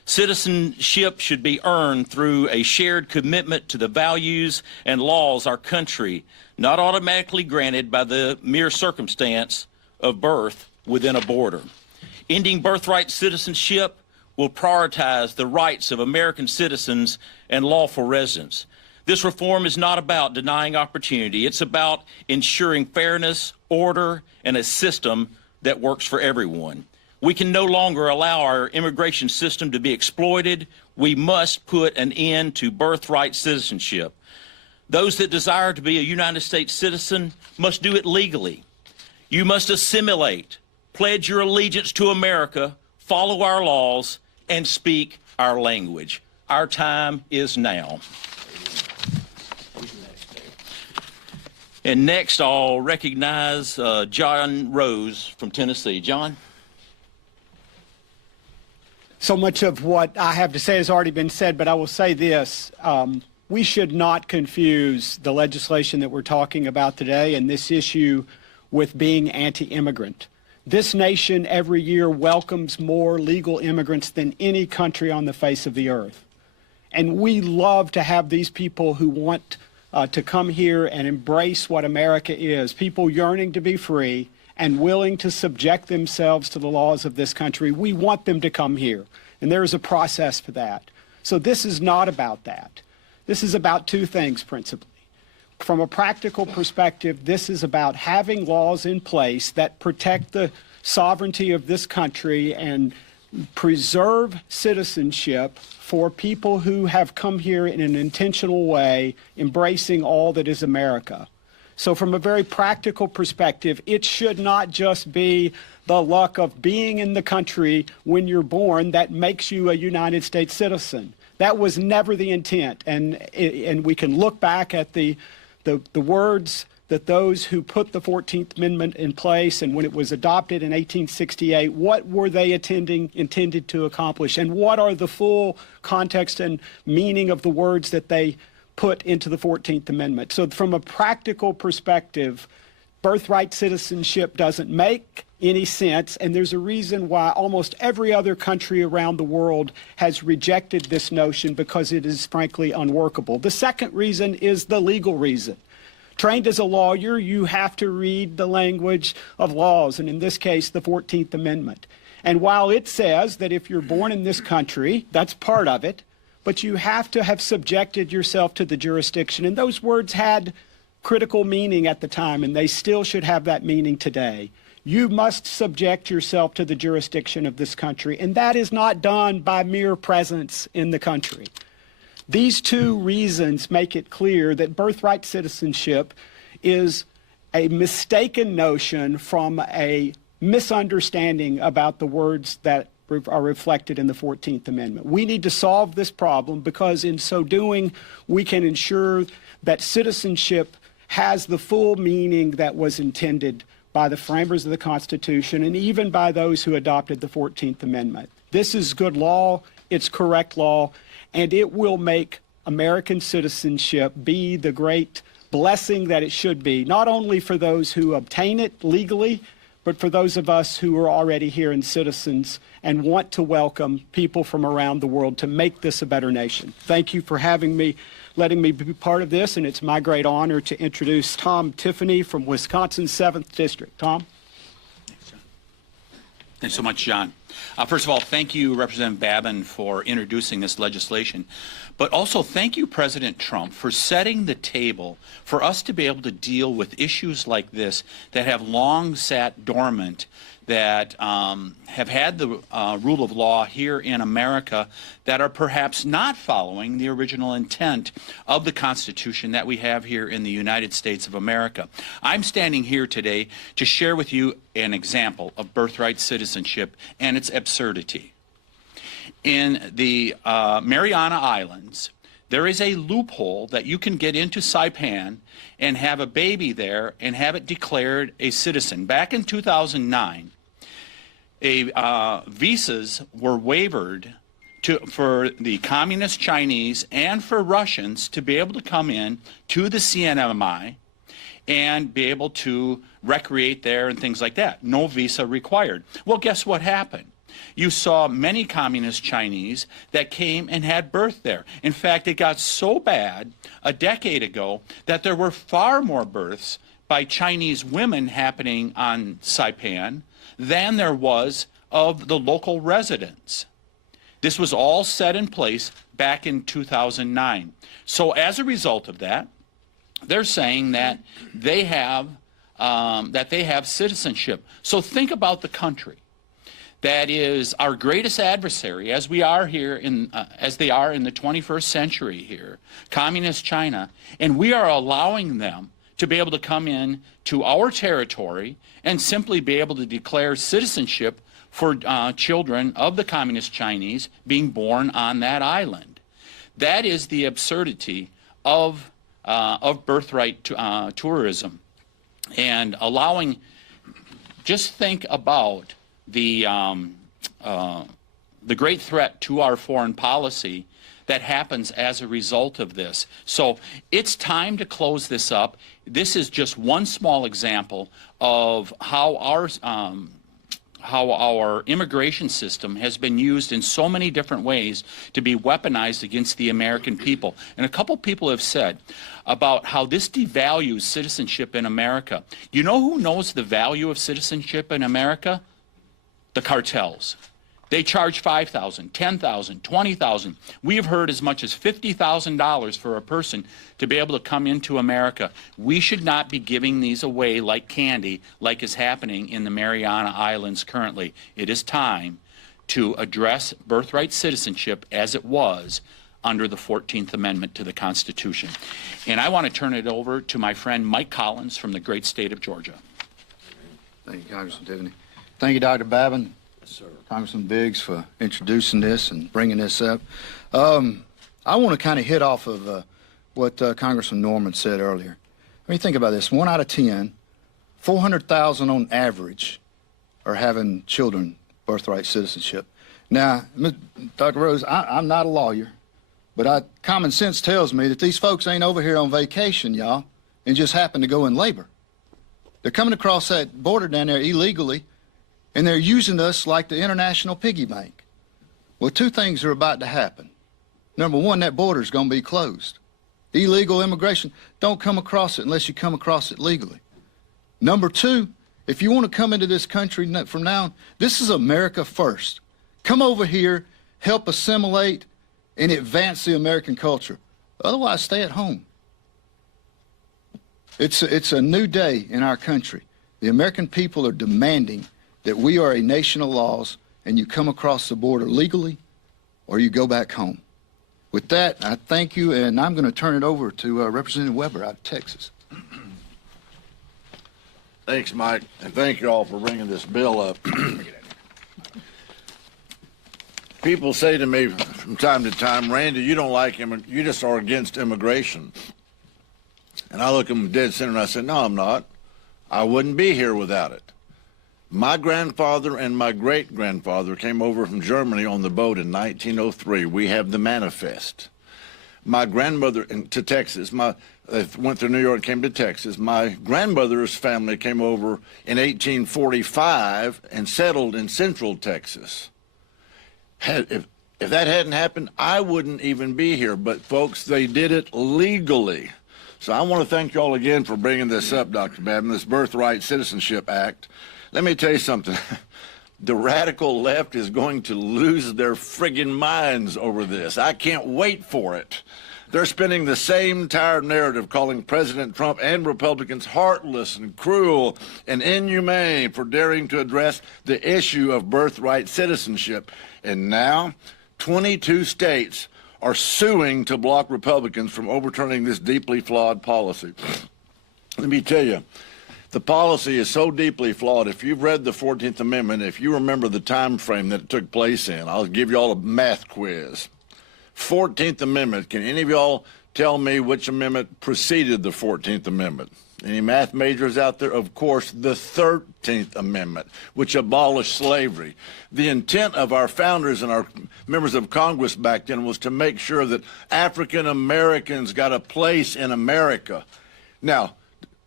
Citizenship should be earned through a shared commitment to the values and laws our country, not automatically granted by the mere circumstance of birth within a border. Ending birthright citizenship will prioritize the rights of American citizens and lawful residents. This reform is not about denying opportunity. It's about ensuring fairness, order, and a system that works for everyone. We can no longer allow our immigration system to be exploited. We must put an end to birthright citizenship. Those that desire to be a United States citizen must do it legally. You must assimilate, pledge your allegiance to America, follow our laws, and speak our language. Our time is now. And next, I'll recognize John Rose from Tennessee. John? So much of what I have to say has already been said, but I will say this. We should not confuse the legislation that we're talking about today and this issue with being anti-immigrant. This nation every year welcomes more legal immigrants than any country on the face of the earth. And we love to have these people who want to come here and embrace what America is, people yearning to be free and willing to subject themselves to the laws of this country. We want them to come here, and there is a process for that. So this is not about that. This is about two things principally. From a practical perspective, this is about having laws in place that protect the sovereignty of this country and preserve citizenship for people who have come here in an intentional way, embracing all that is America. So from a very practical perspective, it should not just be the luck of being in the country when you're born that makes you a United States citizen. That was never the intent. And we can look back at the words that those who put the 14th Amendment in place and when it was adopted in 1868, what were they intended to accomplish? And what are the full context and meaning of the words that they put into the 14th Amendment? So from a practical perspective, birthright citizenship doesn't make any sense, and there's a reason why almost every other country around the world has rejected this notion, because it is frankly unworkable. The second reason is the legal reason. Trained as a lawyer, you have to read the language of laws, and in this case, the 14th Amendment. And while it says that if you're born in this country, that's part of it, but you have to have subjected yourself to the jurisdiction. And those words had critical meaning at the time, and they still should have that meaning today. You must subject yourself to the jurisdiction of this country, and that is not done by mere presence in the country. These two reasons make it clear that birthright citizenship is a mistaken notion from a misunderstanding about the words that are reflected in the 14th Amendment. We need to solve this problem, because in so doing, we can ensure that citizenship has the full meaning that was intended by the framers of the Constitution and even by those who adopted the 14th Amendment. This is good law, it's correct law, and it will make American citizenship be the great blessing that it should be, not only for those who obtain it legally, but for those of us who are already here and citizens and want to welcome people from around the world to make this a better nation. Thank you for having me, letting me be part of this, and it's my great honor to introduce Tom Tiffany from Wisconsin's 7th District. Tom? Thanks so much, John. First of all, thank you, Representative Babin, for introducing this legislation. But also thank you, President Trump, for setting the table for us to be able to deal with issues like this that have long sat dormant, that have had the rule of law here in America, that are perhaps not following the original intent of the Constitution that we have here in the United States of America. I'm standing here today to share with you an example of birthright citizenship and its absurdity. In the Mariana Islands, there is a loophole that you can get into Saipan and have a baby there and have it declared a citizen. Back in 2009, visas were waived for the communist Chinese and for Russians to be able to come in to the CNMI and be able to recreate there and things like that. No visa required. Well, guess what happened? you saw many communist Chinese that came and had birth there. In fact, it got so bad a decade ago that there were far more births by Chinese women happening on Saipan than there was of the local residents. This was all set in place back in 2009. So as a result of that, they're saying that they have citizenship. So think about the country that is our greatest adversary, as we are here as they are in the 21st century here, Communist China, and we are allowing them to be able to come in to our territory and simply be able to declare citizenship for children of the Communist Chinese being born on that island. That is the absurdity of birthright tourism, and allowing. Just think about the great threat to our foreign policy that happens as a result of this. So it's time to close this up. This is just one small example of how our immigration system has been used in so many different ways to be weaponized against the American people. And a couple people have said about how this devalues citizenship in America. You know who knows the value of citizenship in America? The cartels. They charge $5,000, $10,000, $20,000. We have heard as much as $50,000 for a person to be able to come into America. We should not be giving these away like candy, like is happening in the Mariana Islands currently. It is time to address birthright citizenship as it was under the 14th Amendment to the Constitution. And I want to turn it over to my friend Mike Collins from the great state of Georgia. Thank you, Congressman Tiffany. Thank you, Dr. Babin. Congressman Biggs for introducing this and bringing this up. I want to kind of hit off of what Congressman Norman said earlier. I mean, think about this. 1 out of 10, 400,000 on average are having children birthright citizenship. Now, Dr. Rose, I'm not a lawyer, but common sense tells me that these folks ain't over here on vacation, y'all, and just happen to go in labor. They're coming across that border down there illegally, and they're using us like the international piggy bank. Well, two things are about to happen. Number one, that border's going to be closed. Illegal immigration, don't come across it unless you come across it legally. Number two, if you want to come into this country from now on, this is America first. Come over here, help assimilate, and advance the American culture. Otherwise, stay at home. It's a new day in our country. The American people are demanding that we are a nation of laws, and you come across the border legally, or you go back home. With that, I thank you, and I'm going to turn it over to Representative Weber out of Texas. Thanks, Mike, and thank you all for bringing this bill up. People say to me from time to time, Randy, you don't like you just are against immigration. And I look them dead center and I say, no, I'm not. I wouldn't be here without it. My grandfather and my great-grandfather came over from Germany on the boat in 1903. We have the manifest. My grandmother to Texas, they went through New York and came to Texas. My grandmother's family came over in 1845 and settled in Central Texas. If that hadn't happened, I wouldn't even be here. But, folks, they did it legally. So I want to thank you all again for bringing this up, Dr. Babin, this Birthright Citizenship Act. Let me tell you something. The radical left is going to lose their friggin' minds over this. I can't wait for it. They're spinning the same tired narrative, calling President Trump and Republicans heartless and cruel and inhumane for daring to address the issue of birthright citizenship. And now, 22 states are suing to block Republicans from overturning this deeply flawed policy. Let me tell you, the policy is so deeply flawed. If you've read the 14th Amendment, if you remember the time frame that it took place in, I'll give you all a math quiz. 14th Amendment, can any of y'all tell me which amendment preceded the 14th Amendment? Any math majors out there? Of course, the 13th Amendment, which abolished slavery. The intent of our founders and our members of Congress back then was to make sure that African Americans got a place in America. Now,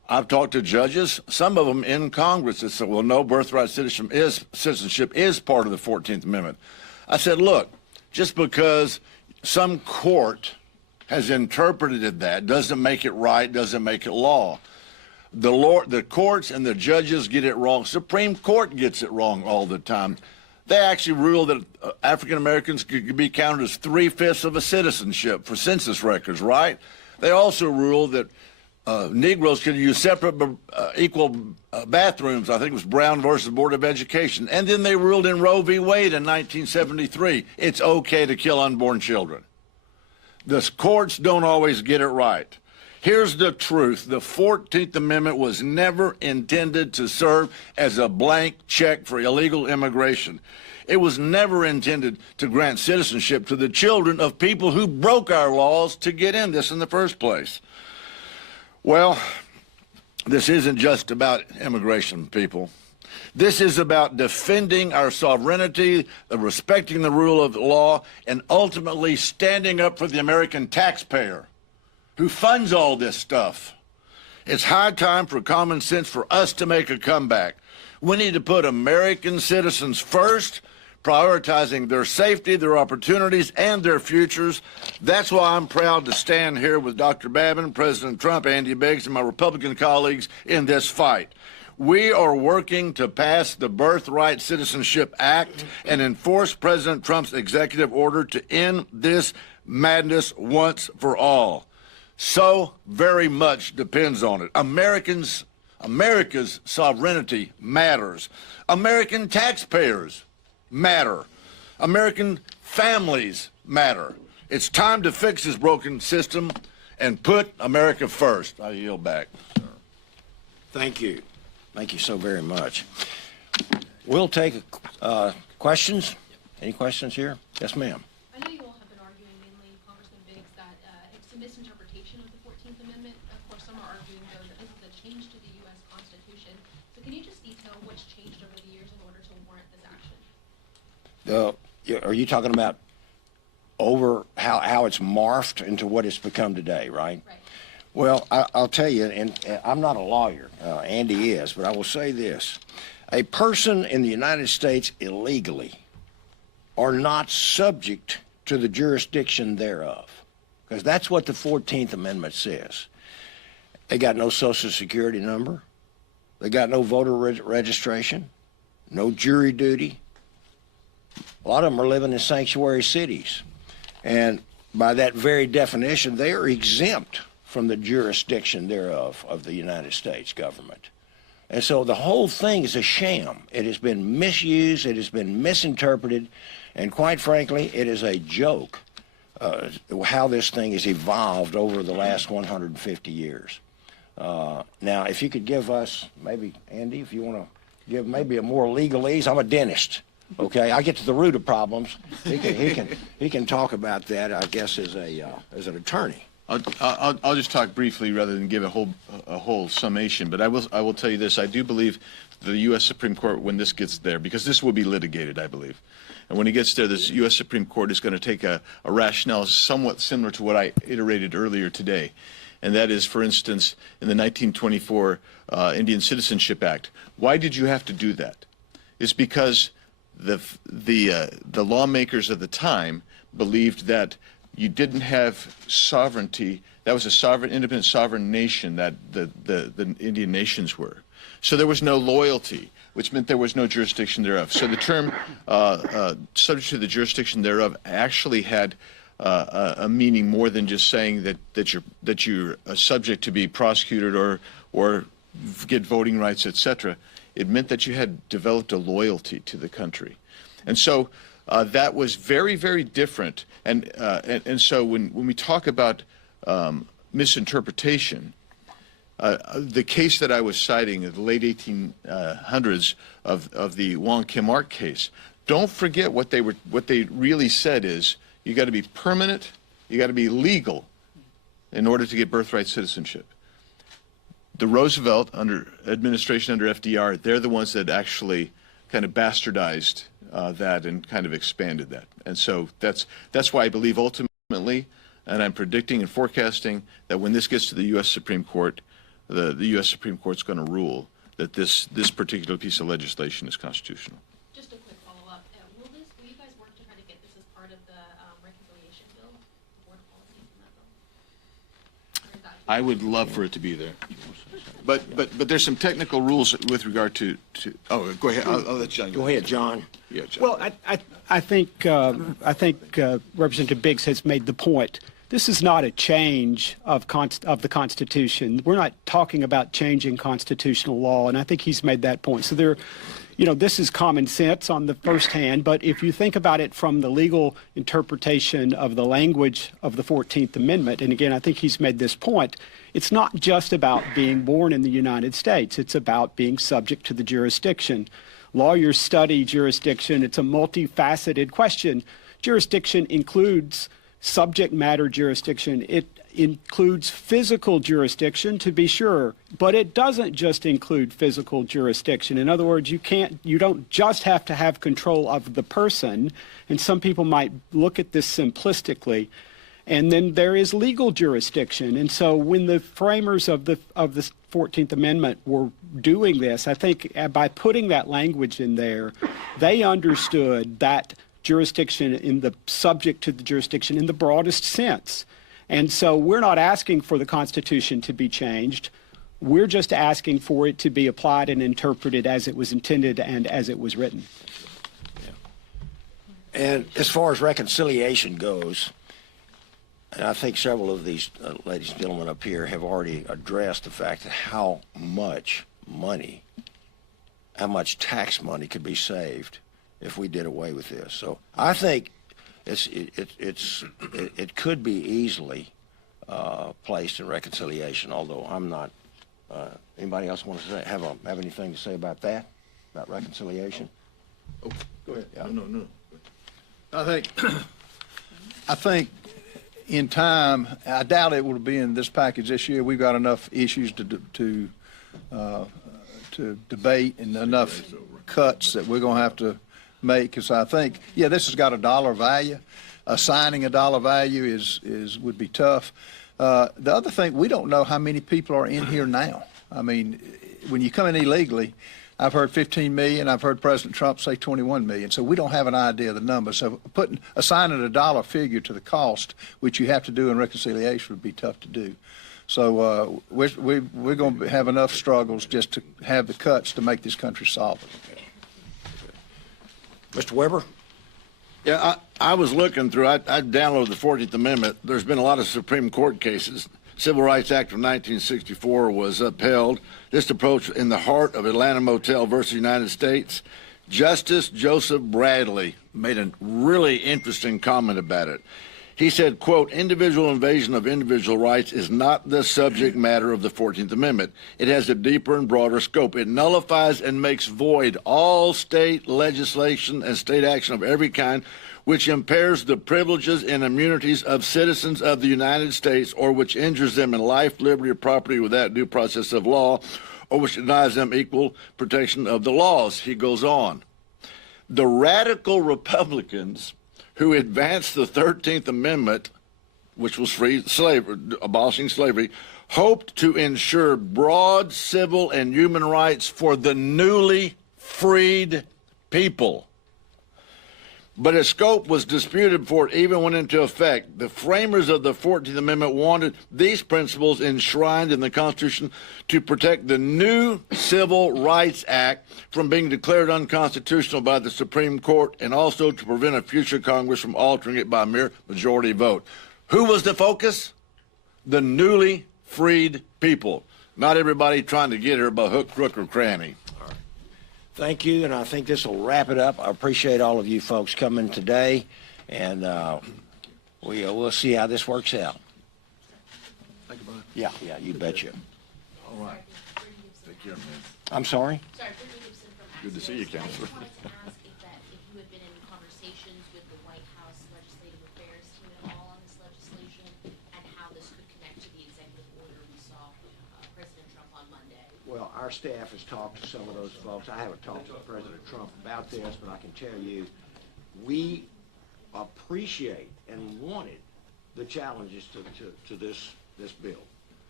I've talked to judges, some of them in Congress, that said, well, no, birthright citizenship is part of the 14th Amendment. I said, look, just because some court has interpreted that doesn't make it right, doesn't make it law. The courts and the judges get it wrong. Supreme Court gets it wrong all the time. They actually rule that African Americans could be counted as 3/5 of a citizenship for census records, right? They also rule that Negroes could use separate but equal bathrooms. I think it was Brown versus Board of Education. And then they ruled in Roe v. Wade in 1973, it's okay to kill unborn children. The courts don't always get it right. Here's the truth. The 14th Amendment was never intended to serve as a blank check for illegal immigration. It was never intended to grant citizenship to the children of people who broke our laws to get in this in the first place. Well, this isn't just about immigration, people. This is about defending our sovereignty, respecting the rule of law, and ultimately standing up for the American taxpayer who funds all this stuff. It's high time for common sense for us to make a comeback. We need to put American citizens first, prioritizing their safety, their opportunities, and their futures. That's why I'm proud to stand here with Dr. Babin, President Trump, Andy Biggs, and my Republican colleagues in this fight. We are working to pass the Birthright Citizenship Act and enforce President Trump's executive order to end this madness once for all. So very much depends on it. America's sovereignty matters. American taxpayers matter. American families matter. It's time to fix this broken system and put America first. I yield back, sir. Thank you. Thank you so very much. We'll take questions. Any questions here? Yes, ma'am. I know you all have been arguing, mainly Congressman Biggs, that it's a misinterpretation of the 14th Amendment. Of course, some are arguing, though, that this is a change to the U.S. Constitution. So can you just detail what's changed over the years in order to warrant this action? Are you talking about over how it's morphed into what it's become today, right? Right. Well, I'll tell you, and I'm not a lawyer, Andy is, but I will say this. A person in the United States illegally are not subject to the jurisdiction thereof, because that's what the 14th Amendment says. They got no Social Security number. They got no voter registration, no jury duty. A lot of them are living in sanctuary cities. And by that very definition, they are exempt from the jurisdiction thereof of the United States government. And so the whole thing is a sham. It has been misused, it has been misinterpreted, and quite frankly, it is a joke how this thing has evolved over the last 150 years. Now, if you could give us, maybe, Andy, if you want to give maybe a more legalese, I'm a dentist. Okay, I get to the root of problems. He can talk about that, I guess, as an attorney. I'll just talk briefly rather than give a whole summation. But I will tell you this: I do believe the U.S. Supreme Court, when this gets there, because this will be litigated, I believe, and when it gets there, the U.S. Supreme Court is going to take a rationale somewhat similar to what I iterated earlier today, and that is, for instance, in the 1924 Indian Citizenship Act. Why did you have to do that? It's because the lawmakers of the time believed that you didn't have sovereignty. That was a sovereign, independent, sovereign nation that the Indian nations were. So there was no loyalty, which meant there was no jurisdiction thereof. So the term subject to the jurisdiction thereof actually had a meaning more than just saying that you're subject to be prosecuted or get voting rights, etc. It meant that you had developed a loyalty to the country, and so that was very, very different. And so when we talk about misinterpretation, the case that I was citing in the late 1800s of the Wong Kim Ark case, don't forget what they really said is you got to be permanent, you got to be legal in order to get birthright citizenship. The Roosevelt administration under FDR, they're the ones that actually kind of bastardized that and kind of expanded that. And so that's why I believe ultimately, and I'm predicting and forecasting, that when this gets to the U.S. Supreme Court, the U.S. Supreme Court's going to rule that this particular piece of legislation is constitutional. Just a quick follow-up. Will you guys work to try to get this as part of the reconciliation bill, board policy in that bill? Or is that I would love for it to be there. But there's some technical rules with regard to oh, go ahead. I'll let John Go ahead, John. Yeah, John. Well, I think Representative Biggs has made the point. This is not a change of the Constitution. We're not talking about changing constitutional law, and I think he's made that point. So this is common sense on the first hand, but if you think about it from the legal interpretation of the language of the 14th Amendment, and again, I think he's made this point, it's not just about being born in the United States. It's about being subject to the jurisdiction. Lawyers study jurisdiction. It's a multifaceted question. Jurisdiction includes subject matter jurisdiction. It includes physical jurisdiction, to be sure, but it doesn't just include physical jurisdiction. In other words, you don't just have to have control of the person, and some people might look at this simplistically. And then there is legal jurisdiction. And so when the framers of the 14th Amendment were doing this, I think by putting that language in there, they understood that jurisdiction in the subject to the jurisdiction in the broadest sense. And so we're not asking for the Constitution to be changed. We're just asking for it to be applied and interpreted as it was intended and as it was written. And as far as reconciliation goes, and I think several of these ladies and gentlemen up here have already addressed the fact that how much tax money could be saved if we did away with this. So I think it could be easily placed in reconciliation. Although I'm not. Anybody else want to have anything to say about that? About reconciliation? Oh, go ahead. Yeah. No. I think in time, I doubt it will be in this package this year. We've got enough issues to debate and enough cuts that we're going to have to make. Because I think, this has got a dollar value. Assigning a dollar value would be tough. The other thing, we don't know how many people are in here now. I mean, when you come in illegally, I've heard 15 million. I've heard President Trump say 21 million. So we don't have an idea of the number. So assigning a dollar figure to the cost, which you have to do in reconciliation, would be tough to do. So we're going to have enough struggles just to have the cuts to make this country solvent. Mr. Weber? Yeah, I was looking through, I downloaded the 14th Amendment. There's been a lot of Supreme Court cases. Civil Rights Act of 1964 was upheld. This approach in the heart of Atlanta Motel versus United States. Justice Joseph Bradley made a really interesting comment about it. He said, quote, individual invasion of individual rights is not the subject matter of the 14th Amendment. It has a deeper and broader scope. It nullifies and makes void all state legislation and state action of every kind which impairs the privileges and immunities of citizens of the United States or which injures them in life, liberty, or property without due process of law or which denies them equal protection of the laws. He goes on. The radical Republicans who advanced the 13th Amendment, which was abolishing slavery, hoped to ensure broad civil and human rights for the newly freed people. But its scope was disputed before it even went into effect. The framers of the 14th Amendment wanted these principles enshrined in the Constitution to protect the new Civil Rights Act from being declared unconstitutional by the Supreme Court and also to prevent a future Congress from altering it by a mere majority vote. Who was the focus? The newly freed people. Not everybody trying to get here by hook, crook, or cranny. Thank you, and I think this will wrap it up. I appreciate all of you folks coming today, and we'll see how this works out. Thank you, Brian. Yeah, you betcha. All right. Take care, man. I'm sorry? Sorry, Brittany Gibson from Good to see you, Counselor. I just wanted to ask if you had been in conversations with the White House Legislative Affairs team at all on this legislation and how this could connect to the executive order we saw President Trump on Monday. Well, our staff has talked to some of those folks. I haven't talked to President Trump about this, but I can tell you, we appreciate and wanted the challenges to this bill.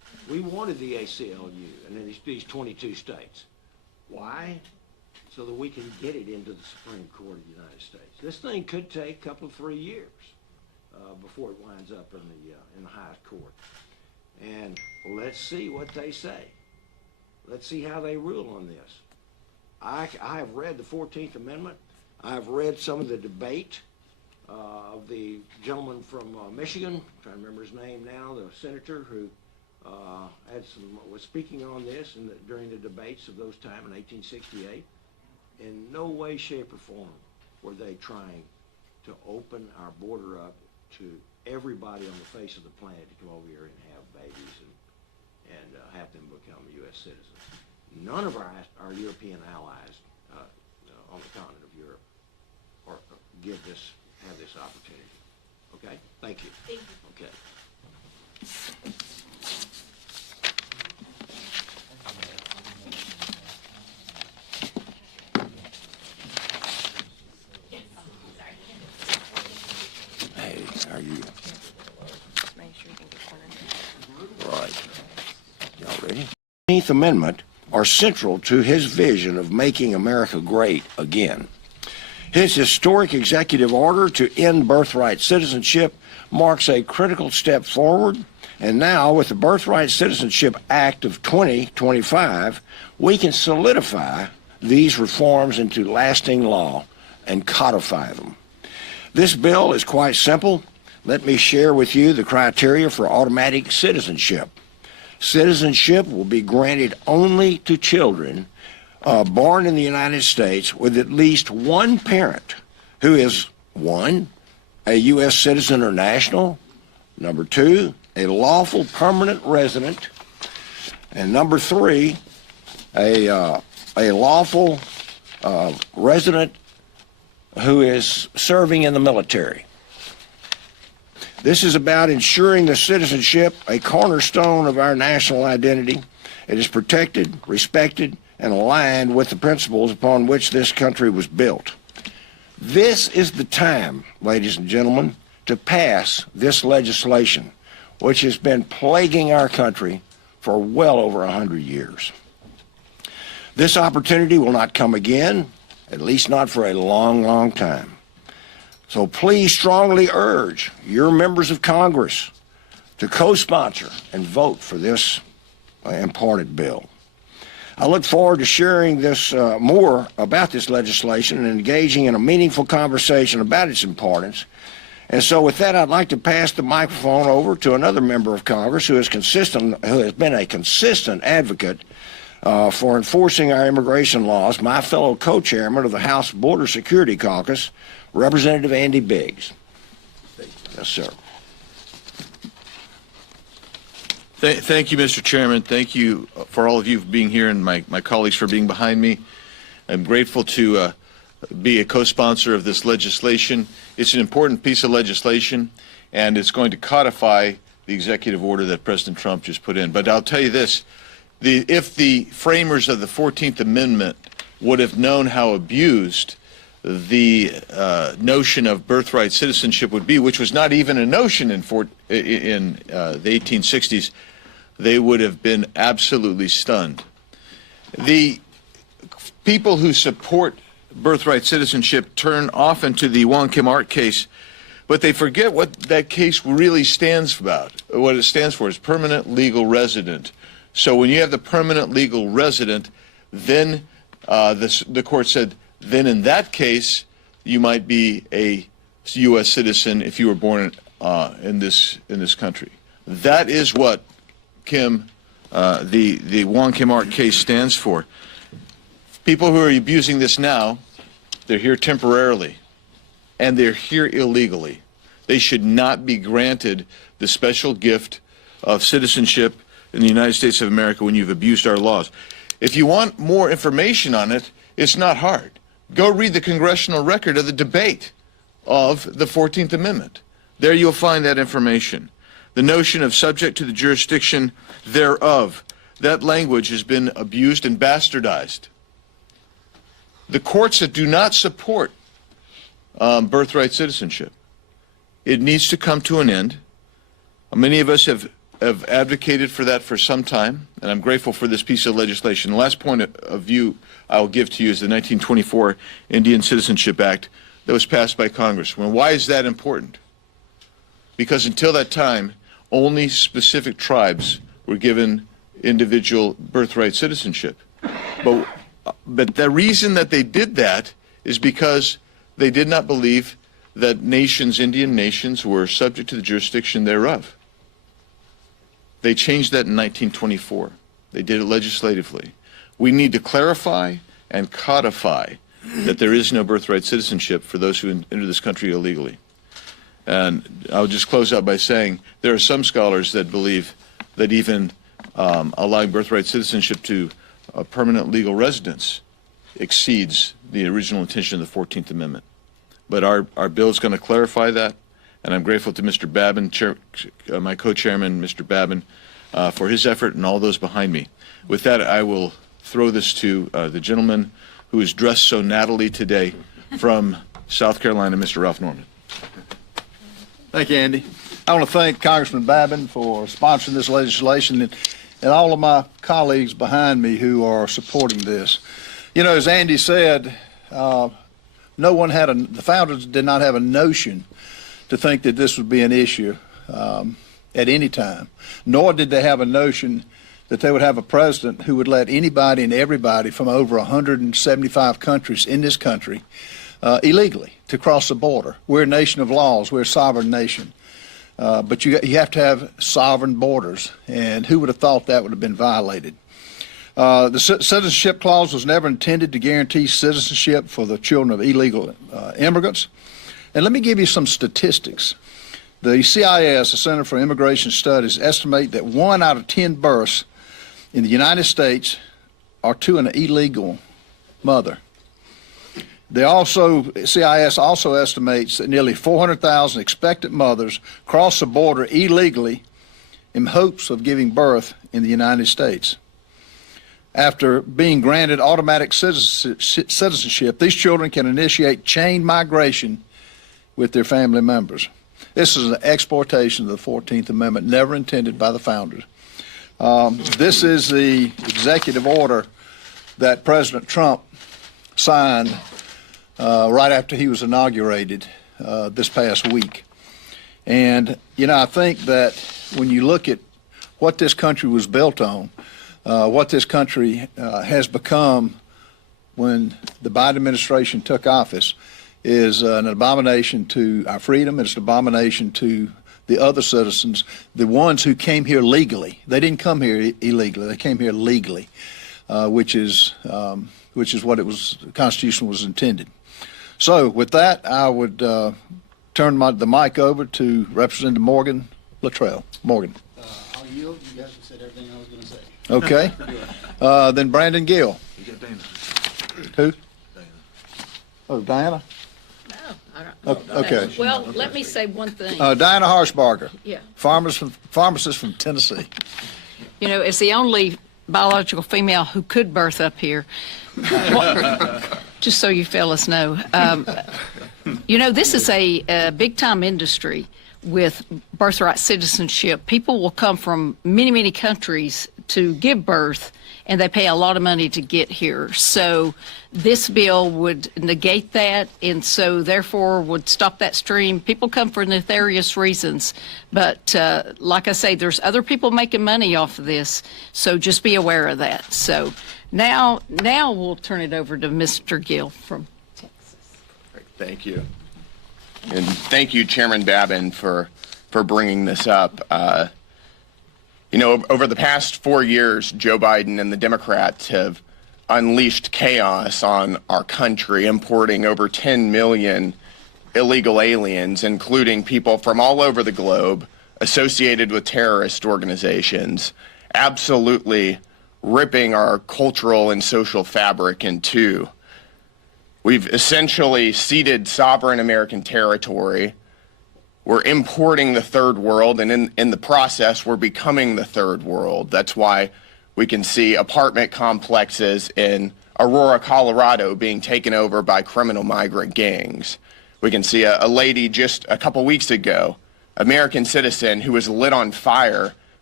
We wanted the ACLU and then these 22 states. Why? So that we can get it into the Supreme Court of the United States. This thing could take a couple of 3 years before it winds up in the highest court. And let's see what they say. Let's see how they rule on this. I have read the 14th Amendment. I've read some of the debate of the gentleman from Michigan, I'm trying to remember his name now, the senator who was speaking on this during the debates of those time in 1868. In no way, shape, or form were they trying to open our border up to everybody on the face of the planet to come over here and have babies and have them become U.S. citizens. None of our European allies on the continent of Europe have this opportunity. Okay? Thank you. Thank you. Okay. Hey, are you? Just make sure you can get cornered. Right. Y'all ready? The 14th Amendment are central to his vision of making America great again. His historic executive order to end birthright citizenship marks a critical step forward, and now with the Birthright Citizenship Act of 2025, we can solidify these reforms into lasting law and codify them. This bill is quite simple. Let me share with you the criteria for automatic citizenship. Citizenship will be granted only to children born in the United States with at least one parent who is, 1, a U.S. citizen or national, number 2, a lawful permanent resident, and number 3, a lawful resident who is serving in the military. This is about ensuring the citizenship, a cornerstone of our national identity. It is protected, respected, and aligned with the principles upon which this country was built. This is the time, ladies and gentlemen, to pass this legislation, which has been plaguing our country for well over 100 years. This opportunity will not come again, at least not for a long, long time. So please strongly urge your members of Congress to co-sponsor and vote for this important bill. I look forward to sharing this more about this legislation and engaging in a meaningful conversation about its importance. And so with that, I'd like to pass the microphone over to another member of Congress who has been a consistent advocate for enforcing our immigration laws, my fellow co-chairman of the House Border Security Caucus, Representative Andy Biggs. Yes, sir. Thank you, Mr. Chairman. Thank you for all of you for being here and my colleagues for being behind me. I'm grateful to be a co-sponsor of this legislation. It's an important piece of legislation, and it's going to codify the executive order that President Trump just put in. But I'll tell you this, if the framers of the 14th Amendment would have known how abused the notion of birthright citizenship would be, which was not even a notion in the 1860s, they would have been absolutely stunned. The people who support birthright citizenship turn often to the Wong Kim Ark case, but they forget what that case really stands about. What it stands for is permanent legal resident. So when you have the permanent legal resident, then the court said, then in that case, you might be a U.S. citizen if you were born in this country. That is what the Wong Kim Ark case stands for. People who are abusing this now, they're here temporarily, and they're here illegally. They should not be granted the special gift of citizenship in the United States of America when you've abused our laws. If you want more information on it, it's not hard. Go read the congressional record of the debate of the 14th Amendment. There you'll find that information. The notion of subject to the jurisdiction thereof, that language has been abused and bastardized. The courts that do not support birthright citizenship, it needs to come to an end. Many of us have have advocated for that for some time, and I'm grateful for this piece of legislation. The last point of view I'll give to you is the 1924 Indian Citizenship Act that was passed by Congress. Well, why is that important? Because until that time, only specific tribes were given individual birthright citizenship. But the reason that they did that is because they did not believe that nations, Indian nations, were subject to the jurisdiction thereof. They changed that in 1924. They did it legislatively. We need to clarify and codify that there is no birthright citizenship for those who enter this country illegally. And I'll just close out by saying there are some scholars that believe that even allowing birthright citizenship to permanent legal residence exceeds the original intention of the 14th Amendment. But our bill is going to clarify that, and I'm grateful to Mr. Babin, my co-chairman, Mr. Babin, for his effort and all those behind me. With that, I will throw this to the gentleman who is dressed so nattily today from South Carolina, Mr. Ralph Norman. Thank you, Andy. I want to thank Congressman Babin for sponsoring this legislation and all of my colleagues behind me who are supporting this. You know, as Andy said, the founders did not have a notion to think that this would be an issue at any time, nor did they have a notion that they would have a president who would let anybody and everybody from over 175 countries in this country illegally to cross the border. We're a nation of laws. We're a sovereign nation. But you have to have sovereign borders, and who would have thought that would have been violated? The citizenship clause was never intended to guarantee citizenship for the children of illegal immigrants. And let me give you some statistics. The CIS, the Center for Immigration Studies, estimate that 1 out of 10 births in the United States are to an illegal mother. CIS also estimates that nearly 400,000 expectant mothers cross the border illegally in hopes of giving birth in the United States. After being granted automatic citizenship, these children can initiate chain migration with their family members. This is an exploitation of the 14th Amendment, never intended by the founders. This is the executive order that President Trump signed right after he was inaugurated this past week. And, you know, I think that when you look at what this country was built on, what this country has become when the Biden administration took office is an abomination to our freedom. It's an abomination to the other citizens, the ones who came here legally. They didn't come here illegally. They came here legally, which is what the Constitution was intended. So with that, I would turn the mic over to Representative Morgan Luttrell. Morgan. I'll yield. You guys have said everything I was going to say. Okay. Then Brandon Gill. You got Dana. Who? Dana. Oh, Diana? No. Okay. Well, let me say one thing. Diana Harshbarger. Yeah. Pharmacist from Tennessee. You know, as the only biological female who could birth up here, just so you fellas know, you know, this is a big-time industry with birthright citizenship. People will come from many, many countries to give birth, and they pay a lot of money to get here. So this bill would negate that, and so therefore would stop that stream. People come for nefarious reasons, but like I say, there's other people making money off of this, so just be aware of that. So now we'll turn it over to Mr. Gill from Texas. Thank you. And thank you, Chairman Babin, for bringing this up. You know, over the past 4 years, Joe Biden and the Democrats have unleashed chaos on our country, importing over 10 million illegal aliens, including people from all over the globe associated with terrorist organizations, absolutely ripping our cultural and social fabric in two. We've essentially ceded sovereign American territory. We're importing the third world, and in the process, we're becoming the third world. That's why we can see apartment complexes in Aurora, Colorado being taken over by criminal migrant gangs. We can see a lady just a couple weeks ago, American citizen, who was lit on fire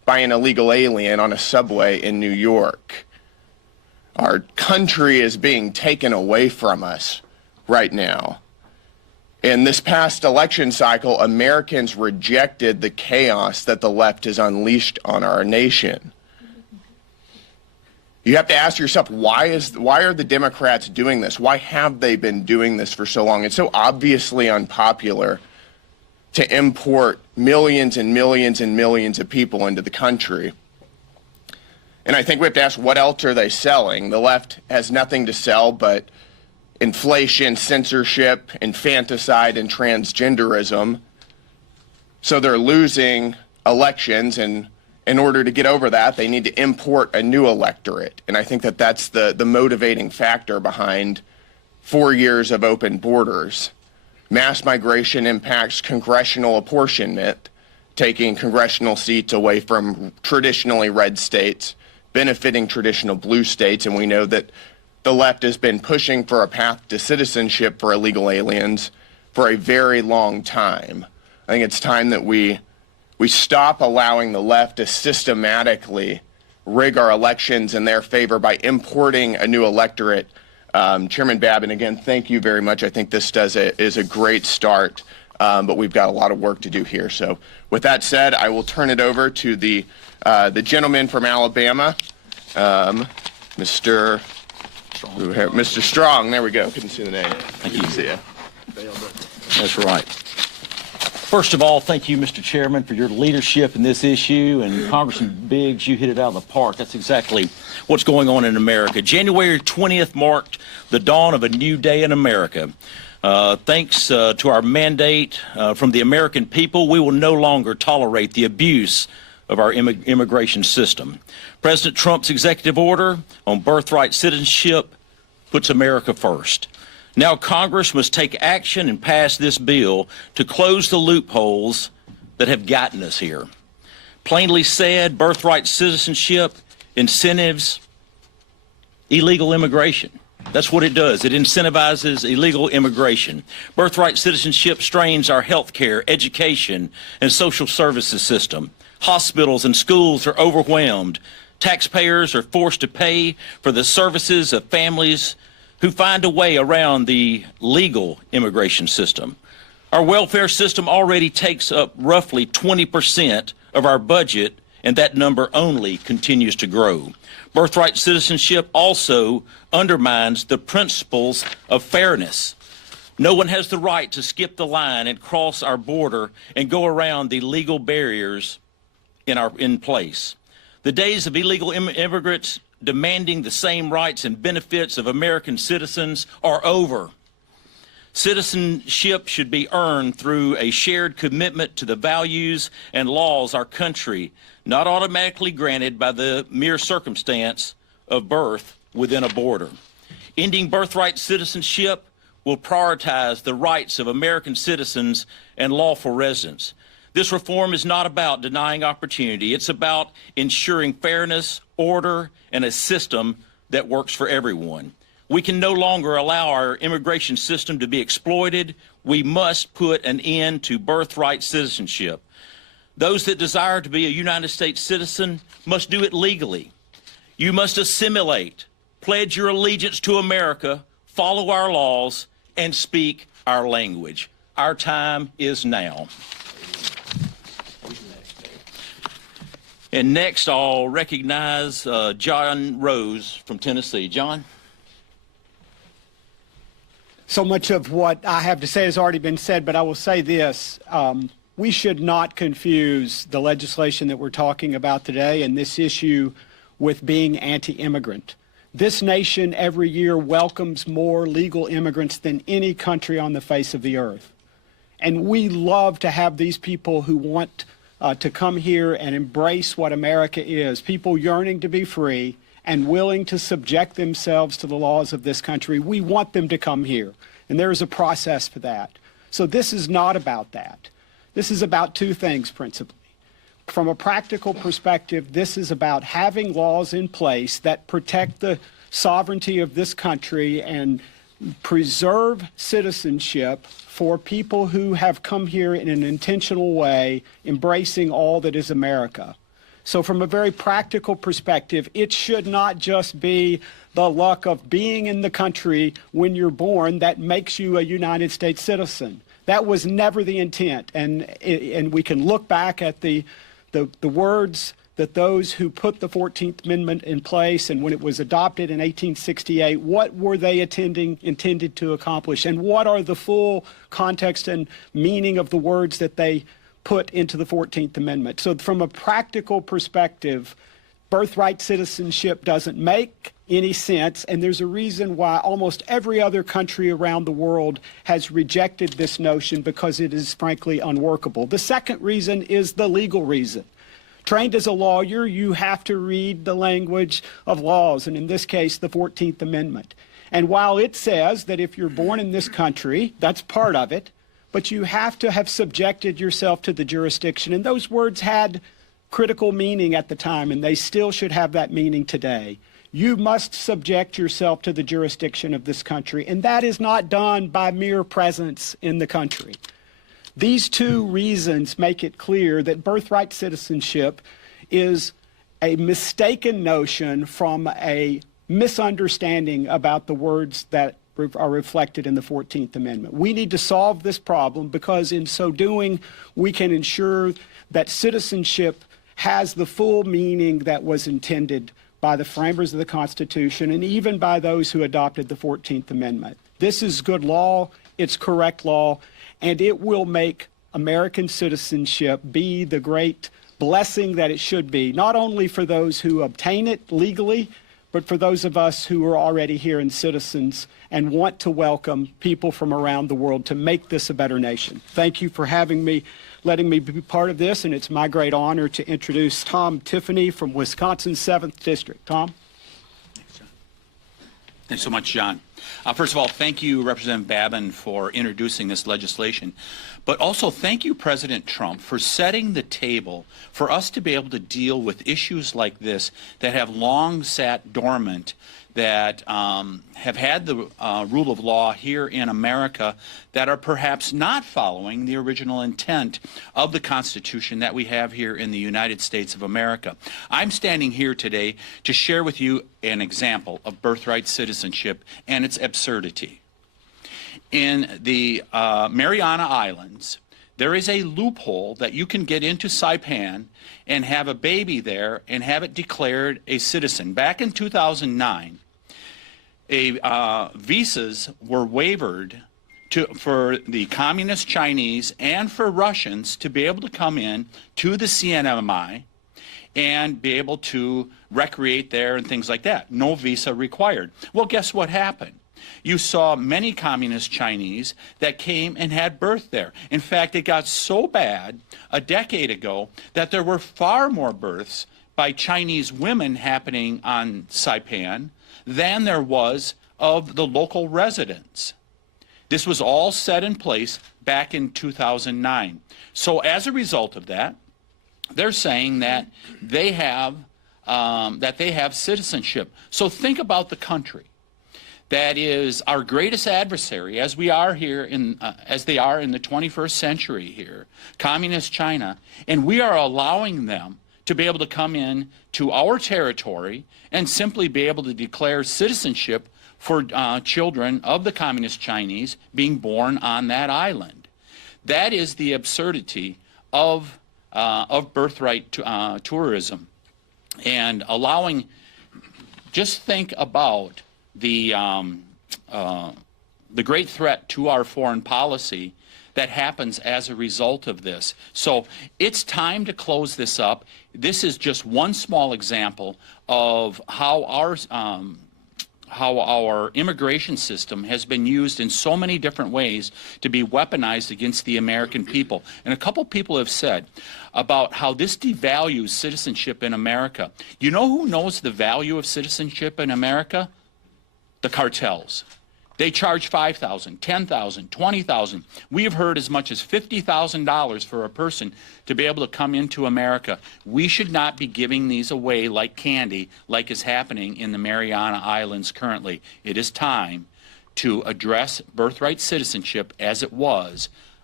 by an illegal alien on a subway in New York. Our country is being taken away from us right now. In this past election cycle, Americans rejected the chaos that the left has unleashed on our nation. You have to ask yourself, why are the Democrats doing this? Why have they been doing this for so long? It's so obviously unpopular to import millions and millions and millions of people into the country. And I think we have to ask, what else are they selling? The left has nothing to sell but inflation, censorship, infanticide, and transgenderism. So they're losing elections, and in order to get over that, they need to import a new electorate. And I think that that's the motivating factor behind 4 years of open borders. Mass migration impacts congressional apportionment, taking congressional seats away from traditionally red states, benefiting traditional blue states. And we know that the left has been pushing for a path to citizenship for illegal aliens for a very long time. I think it's time that we stop allowing the left to systematically rig our elections in their favor by importing a new electorate. Chairman Babin, again, thank you very much. I think this is a great start, but we've got a lot of work to do here. So with that said, I will turn it over to the gentleman from Alabama, Mr. Strong. There we go. Couldn't see the name. Thank you. See ya. That's right. First of all, thank you, Mr. Chairman, for your leadership in this issue. And Congressman Biggs, you hit it out of the park. That's exactly what's going on in America. January 20th marked the dawn of a new day in America. Thanks to our mandate from the American people, we will no longer tolerate the abuse of our immigration system. President Trump's executive order on birthright citizenship puts America first. Now Congress must take action and pass this bill to close the loopholes that have gotten us here. Plainly said, birthright citizenship incentives illegal immigration. That's what it does. It incentivizes illegal immigration. Birthright citizenship strains our health care, education, and social services system. Hospitals and schools are overwhelmed. Taxpayers are forced to pay for the services of families who find a way around the legal immigration system. Our welfare system already takes up roughly 20% of our budget, and that number only continues to grow. Birthright citizenship also undermines the principles of fairness. No one has the right to skip the line and cross our border and go around the legal barriers in place. The days of illegal immigrants demanding the same rights and benefits of American citizens are over. Citizenship should be earned through a shared commitment to the values and laws our country, not automatically granted by the mere circumstance of birth within a border. Ending birthright citizenship will prioritize the rights of American citizens and lawful residents. This reform is not about denying opportunity. It's about ensuring fairness, order, and a system that works for everyone. We can no longer allow our immigration system to be exploited. We must put an end to birthright citizenship. Those that desire to be a United States citizen must do it legally. You must assimilate, pledge your allegiance to America, follow our laws, and speak our language. Our time is now. And next, I'll recognize John Rose from Tennessee. John? So much of what I have to say has already been said, but I will say this. We should not confuse the legislation that we're talking about today and this issue with being anti-immigrant. This nation every year welcomes more legal immigrants than any country on the face of the earth. And we love to have these people who want to come here and embrace what America is, people yearning to be free and willing to subject themselves to the laws of this country. We want them to come here, and there is a process for that. So this is not about that. This is about two things principally. From a practical perspective, this is about having laws in place that protect the sovereignty of this country and preserve citizenship for people who have come here in an intentional way, embracing all that is America. So from a very practical perspective, it should not just be the luck of being in the country when you're born that makes you a United States citizen. That was never the intent. And we can look back at the words that those who put the 14th Amendment in place, and when it was adopted in 1868, what were they intended to accomplish, and what are the full context and meaning of the words that they put into the 14th Amendment. So from a practical perspective, birthright citizenship doesn't make any sense, and there's a reason why almost every other country around the world has rejected this notion, because it is frankly unworkable. The second reason is the legal reason. Trained as a lawyer, you have to read the language of laws, and in this case, the 14th Amendment. And while it says that if you're born in this country, that's part of it, but you have to have subjected yourself to the jurisdiction. And those words had critical meaning at the time, and they still should have that meaning today. You must subject yourself to the jurisdiction of this country, and that is not done by mere presence in the country. These two reasons make it clear that birthright citizenship is a mistaken notion from a misunderstanding about the words that are reflected in the 14th Amendment. We need to solve this problem, because in so doing, we can ensure that citizenship has the full meaning that was intended by the framers of the Constitution and even by those who adopted the 14th Amendment. This is good law, it's correct law, and it will make American citizenship be the great blessing that it should be, not only for those who obtain it legally, but for those of us who are already here and citizens and want to welcome people from around the world to make this a better nation. Thank you for having me, letting me be part of this, and it's my great honor to introduce Tom Tiffany from Wisconsin's 7th District. Tom? Thanks so much, John. First of all, thank you, Representative Babin, for introducing this legislation. But also thank you, President Trump, for setting the table for us to be able to deal with issues like this that have long sat dormant, that have had the rule of law here in America, that are perhaps not following the original intent of the Constitution that we have here in the United States of America. I'm standing here today to share with you an example of birthright citizenship and its absurdity. In the Mariana Islands, there is a loophole that you can get into Saipan and have a baby there and have it declared a citizen. Back in 2009, visas were waived for the communist Chinese and for Russians to be able to come in to the CNMI and be able to recreate there and things like that. No visa required. Well, guess what happened? You saw many communist Chinese that came and had birth there. In fact, it got so bad a decade ago that there were far more births by Chinese women happening on Saipan than there was of the local residents. This was all set in place back in 2009. So as a result of that, they're saying that they have citizenship. So think about the country that is our greatest adversary, as we are here as they are in the 21st century here, communist China, and we are allowing them to be able to come in to our territory and simply be able to declare citizenship for children of the communist Chinese being born on that island. That is the absurdity of birthright tourism, and allowing. Just think about the great threat to our foreign policy that happens as a result of this. So it's time to close this up. This is just one small example of how our immigration system has been used in so many different ways to be weaponized against the American people. And a couple people have said about how this devalues citizenship in America. You know who knows the value of citizenship in America? The cartels. They charge $5,000, $10,000, $20,000. We have heard as much as $50,000 for a person to be able to come into America. We should not be giving these away like candy, like is happening in the Mariana Islands currently. It is time to address birthright citizenship as it was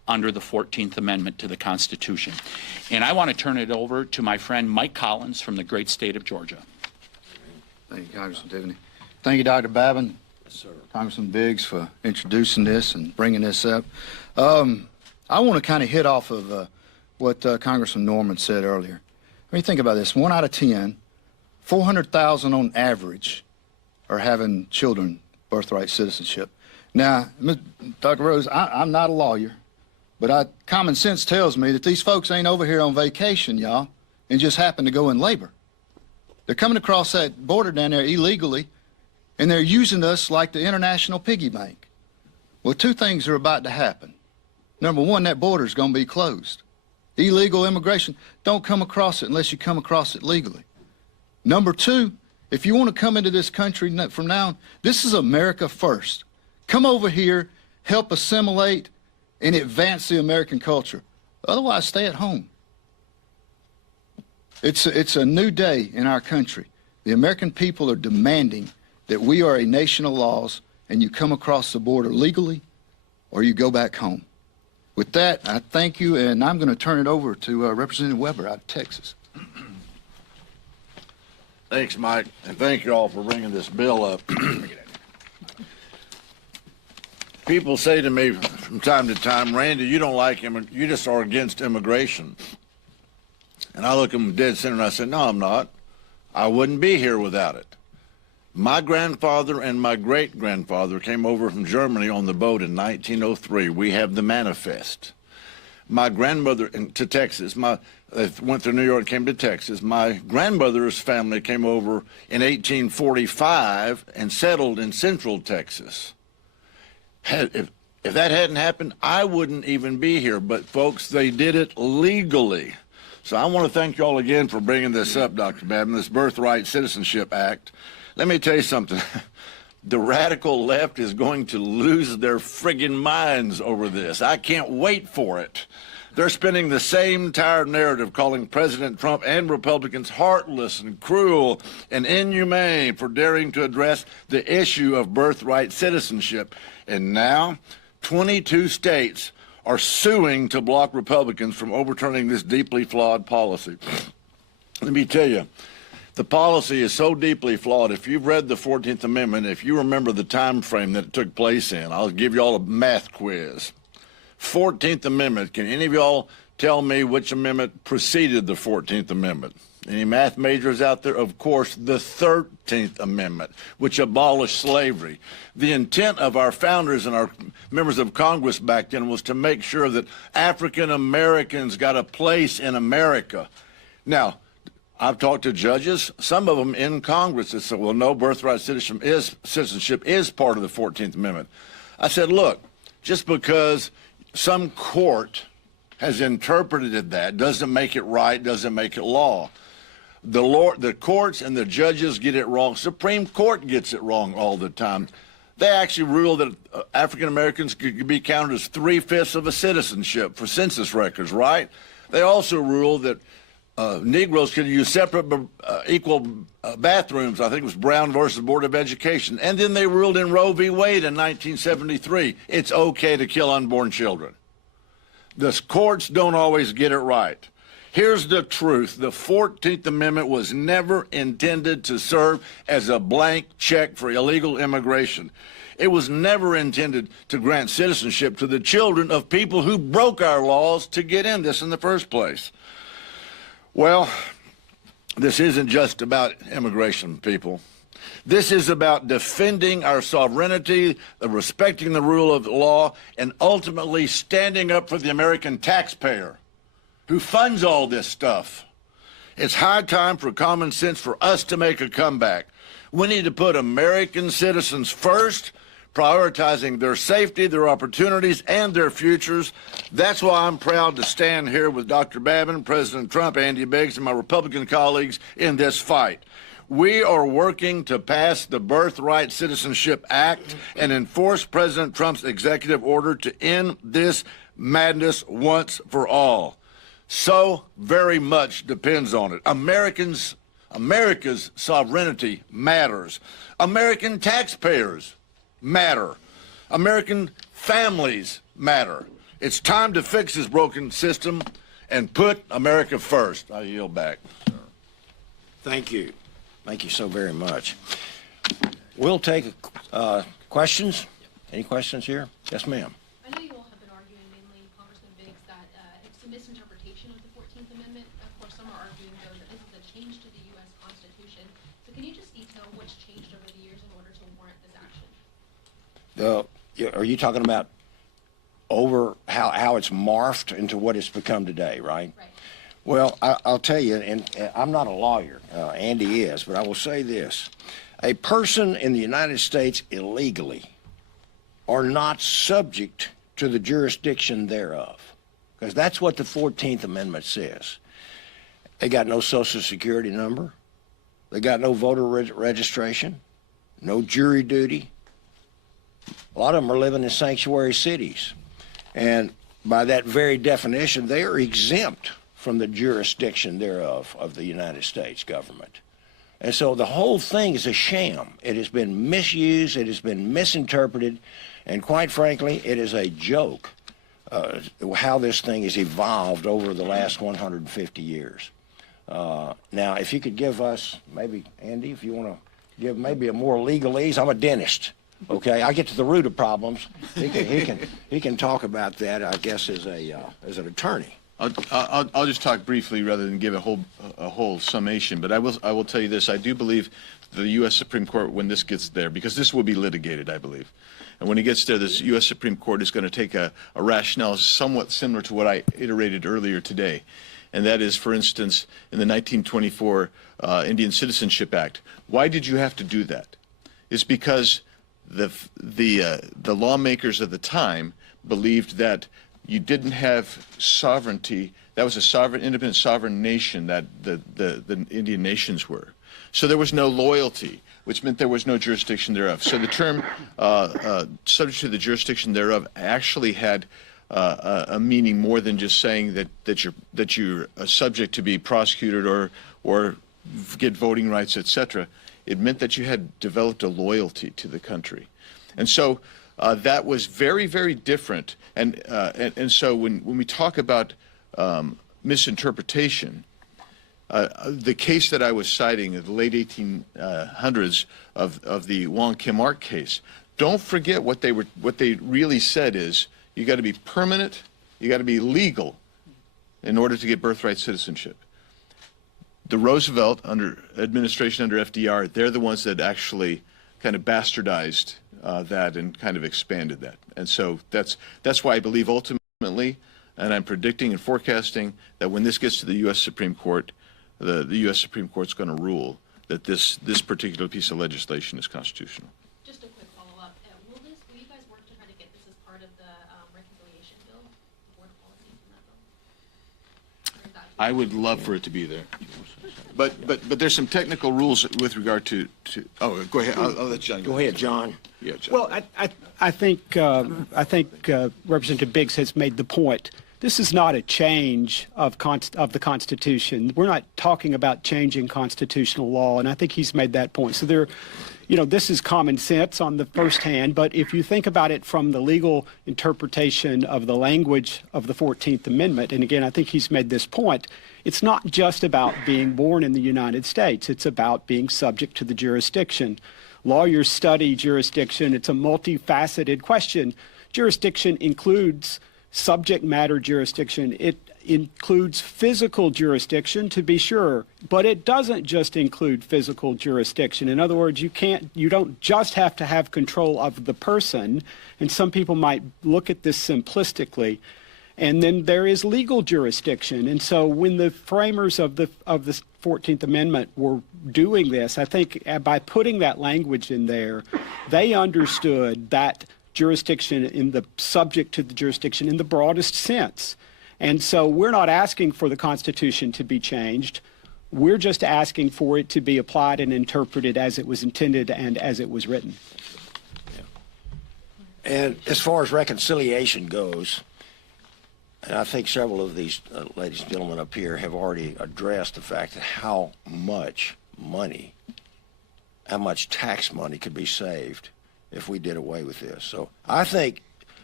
under the 14th Amendment to the Constitution. And I want to turn it over to my friend Mike Collins from the great state of Georgia. Thank you, Congressman Tiffany. Thank you, Dr. Babin. Yes, sir. Congressman Biggs for introducing this and bringing this up. I want to kind of hit off of what Congressman Norman said earlier. I mean, think about this. 1 out of 10, 400,000 on average are having children birthright citizenship. Now, Dr. Rose, I'm not a lawyer, but common sense tells me that these folks ain't over here on vacation, y'all, and just happen to go in labor. They're coming across that border down there illegally, and they're using us like the international piggy bank. Well, 2 things are about to happen. Number 1, that border's going to be closed. Illegal immigration, don't come across it unless you come across it legally. Number 2, if you want to come into this country from now on, this is America first. Come over here, help assimilate, and advance the American culture. Otherwise, stay at home. It's a new day in our country. The American people are demanding that we are a nation of laws, and you come across the border legally, or you go back home. With that, I thank you, and I'm going to turn it over to Representative Weber out of Texas. Thanks, Mike, and thank you all for bringing this bill up. People say to me from time to time, Randy, you don't like you just are against immigration. And I look them dead center and I say, no, I'm not. I wouldn't be here without it. My grandfather and my great-grandfather came over from Germany on the boat in 1903. We have the manifest. My grandmother to Texas, they went through New York and came to Texas. My grandmother's family came over in 1845 and settled in central Texas. If that hadn't happened, I wouldn't even be here. But, folks, they did it legally. So I want to thank you all again for bringing this up, Dr. Babin, this Birthright Citizenship Act. Let me tell you something. The radical left is going to lose their friggin' minds over this. I can't wait for it. They're spinning the same tired narrative, calling President Trump and Republicans heartless and cruel and inhumane for daring to address the issue of birthright citizenship. And now, 22 states are suing to block Republicans from overturning this deeply flawed policy. Let me tell you, the policy is so deeply flawed. If you've read the 14th Amendment, if you remember the time frame that it took place in, I'll give you all a math quiz. 14th Amendment, can any of y'all tell me which amendment preceded the 14th Amendment? Any math majors out there? Of course, the 13th Amendment, which abolished slavery. The intent of our founders and our members of Congress back then was to make sure that African Americans got a place in America. Now, I've talked to judges, some of them in Congress, that said, well, no, birthright citizenship is part of the 14th Amendment. I said, look, just because some court has interpreted that doesn't make it right, doesn't make it law. The courts and the judges get it wrong. Supreme Court gets it wrong all the time. They actually ruled that African Americans could be counted as 3/5 of a citizenship for census records, right? They also ruled that Negroes could use separate but equal bathrooms. I think it was Brown versus Board of Education. And then they ruled in Roe v. Wade in 1973, it's okay to kill unborn children. The courts don't always get it right. Here's the truth. The 14th Amendment was never intended to serve as a blank check for illegal immigration. It was never intended to grant citizenship to the children of people who broke our laws to get in this in the first place. Well, this isn't just about immigration, people. This is about defending our sovereignty, respecting the rule of law, and ultimately standing up for the American taxpayer who funds all this stuff. It's high time for common sense for us to make a comeback. We need to put American citizens first, prioritizing their safety, their opportunities, and their futures. That's why I'm proud to stand here with Dr. Babin, President Trump, Andy Biggs, and my Republican colleagues in this fight. We are working to pass the Birthright Citizenship Act and enforce President Trump's executive order to end this madness once for all. So very much depends on it. America's sovereignty matters. American taxpayers matter. American families matter. It's time to fix this broken system and put America first. I yield back. Thank you. Thank you so very much. We'll take questions. Any questions here? Yes, ma'am. I know you all have been arguing, mainly Congressman Biggs, that it's a misinterpretation of the 14th Amendment. Of course, some are arguing, though, that this is a change to the U.S. Constitution. So can you just detail what's changed over the years in order to warrant this action? Are you talking about over how it's morphed into what it's become today, right? Right. Well, I'll tell you, and I'm not a lawyer, Andy is, but I will say this. A person in the United States illegally are not subject to the jurisdiction thereof, because that's what the 14th Amendment says. They got no Social Security number. They got no voter registration, no jury duty. A lot of them are living in sanctuary cities. And by that very definition, they are exempt from the jurisdiction thereof of the United States government. And so the whole thing is a sham. It has been misused, it has been misinterpreted, and quite frankly, it is a joke how this thing has evolved over the last 150 years. Now, if you could give us, maybe, Andy, if you want to give maybe a more legalese, I'm a dentist. Okay, I get to the root of problems. He can talk about that, I guess, as an attorney. I'll just talk briefly rather than give a whole summation. But I will tell you this: I do believe the U.S. Supreme Court, when this gets there, because this will be litigated, I believe, and when it gets there, the U.S. Supreme Court is going to take a rationale somewhat similar to what I iterated earlier today, and that is, for instance, in the 1924 Indian Citizenship Act. Why did you have to do that? It's because the lawmakers of the time believed that you didn't have sovereignty. That was a independent sovereign nation that the Indian nations were. So there was no loyalty, which meant there was no jurisdiction thereof. So the term subject to the jurisdiction thereof actually had a meaning more than just saying that you're subject to be prosecuted or get voting rights, etc. It meant that you had developed a loyalty to the country. And so that was very, very different. And so when we talk about misinterpretation, the case that I was citing in the late 1800s of the Wong Kim Ark case, don't forget what they really said is you got to be permanent, you got to be legal in order to get birthright citizenship. The Roosevelt administration under FDR, they're the ones that actually kind of bastardized that and kind of expanded that. And so that's why I believe ultimately, and I'm predicting and forecasting that when this gets to the U.S. Supreme Court, the U.S. Supreme Court's going to rule that this particular piece of legislation is constitutional. Just a quick follow-up. Will you guys work to try to get this as part of the reconciliation bill, board policies in that bill? I would love for it to be there. But there's some technical rules with regard to oh, go ahead. I'll let John go. Go ahead, John. Yeah, John. Well, I think Representative Biggs has made the point. This is not a change of the Constitution. We're not talking about changing constitutional law, and I think he's made that point. So this is common sense on the first hand, but if you think about it from the legal interpretation of the language of the 14th Amendment, and again, I think he's made this point, it's not just about being born in the United States. It's about being subject to the jurisdiction. Lawyers study jurisdiction. It's a multifaceted question. Jurisdiction includes subject matter jurisdiction. It includes physical jurisdiction, to be sure, but it doesn't just include physical jurisdiction. In other words, you don't just have to have control of the person, and some people might look at this simplistically. And then there is legal jurisdiction. And so when the framers of the 14th Amendment were doing this, I think by putting that language in there, they understood that jurisdiction in the subject to the jurisdiction in the broadest sense. And so we're not asking for the Constitution to be changed. We're just asking for it to be applied and interpreted as it was intended and as it was written. And as far as reconciliation goes, and I think several of these ladies and gentlemen up here have already addressed the fact that how much tax money could be saved if we did away with this. So I think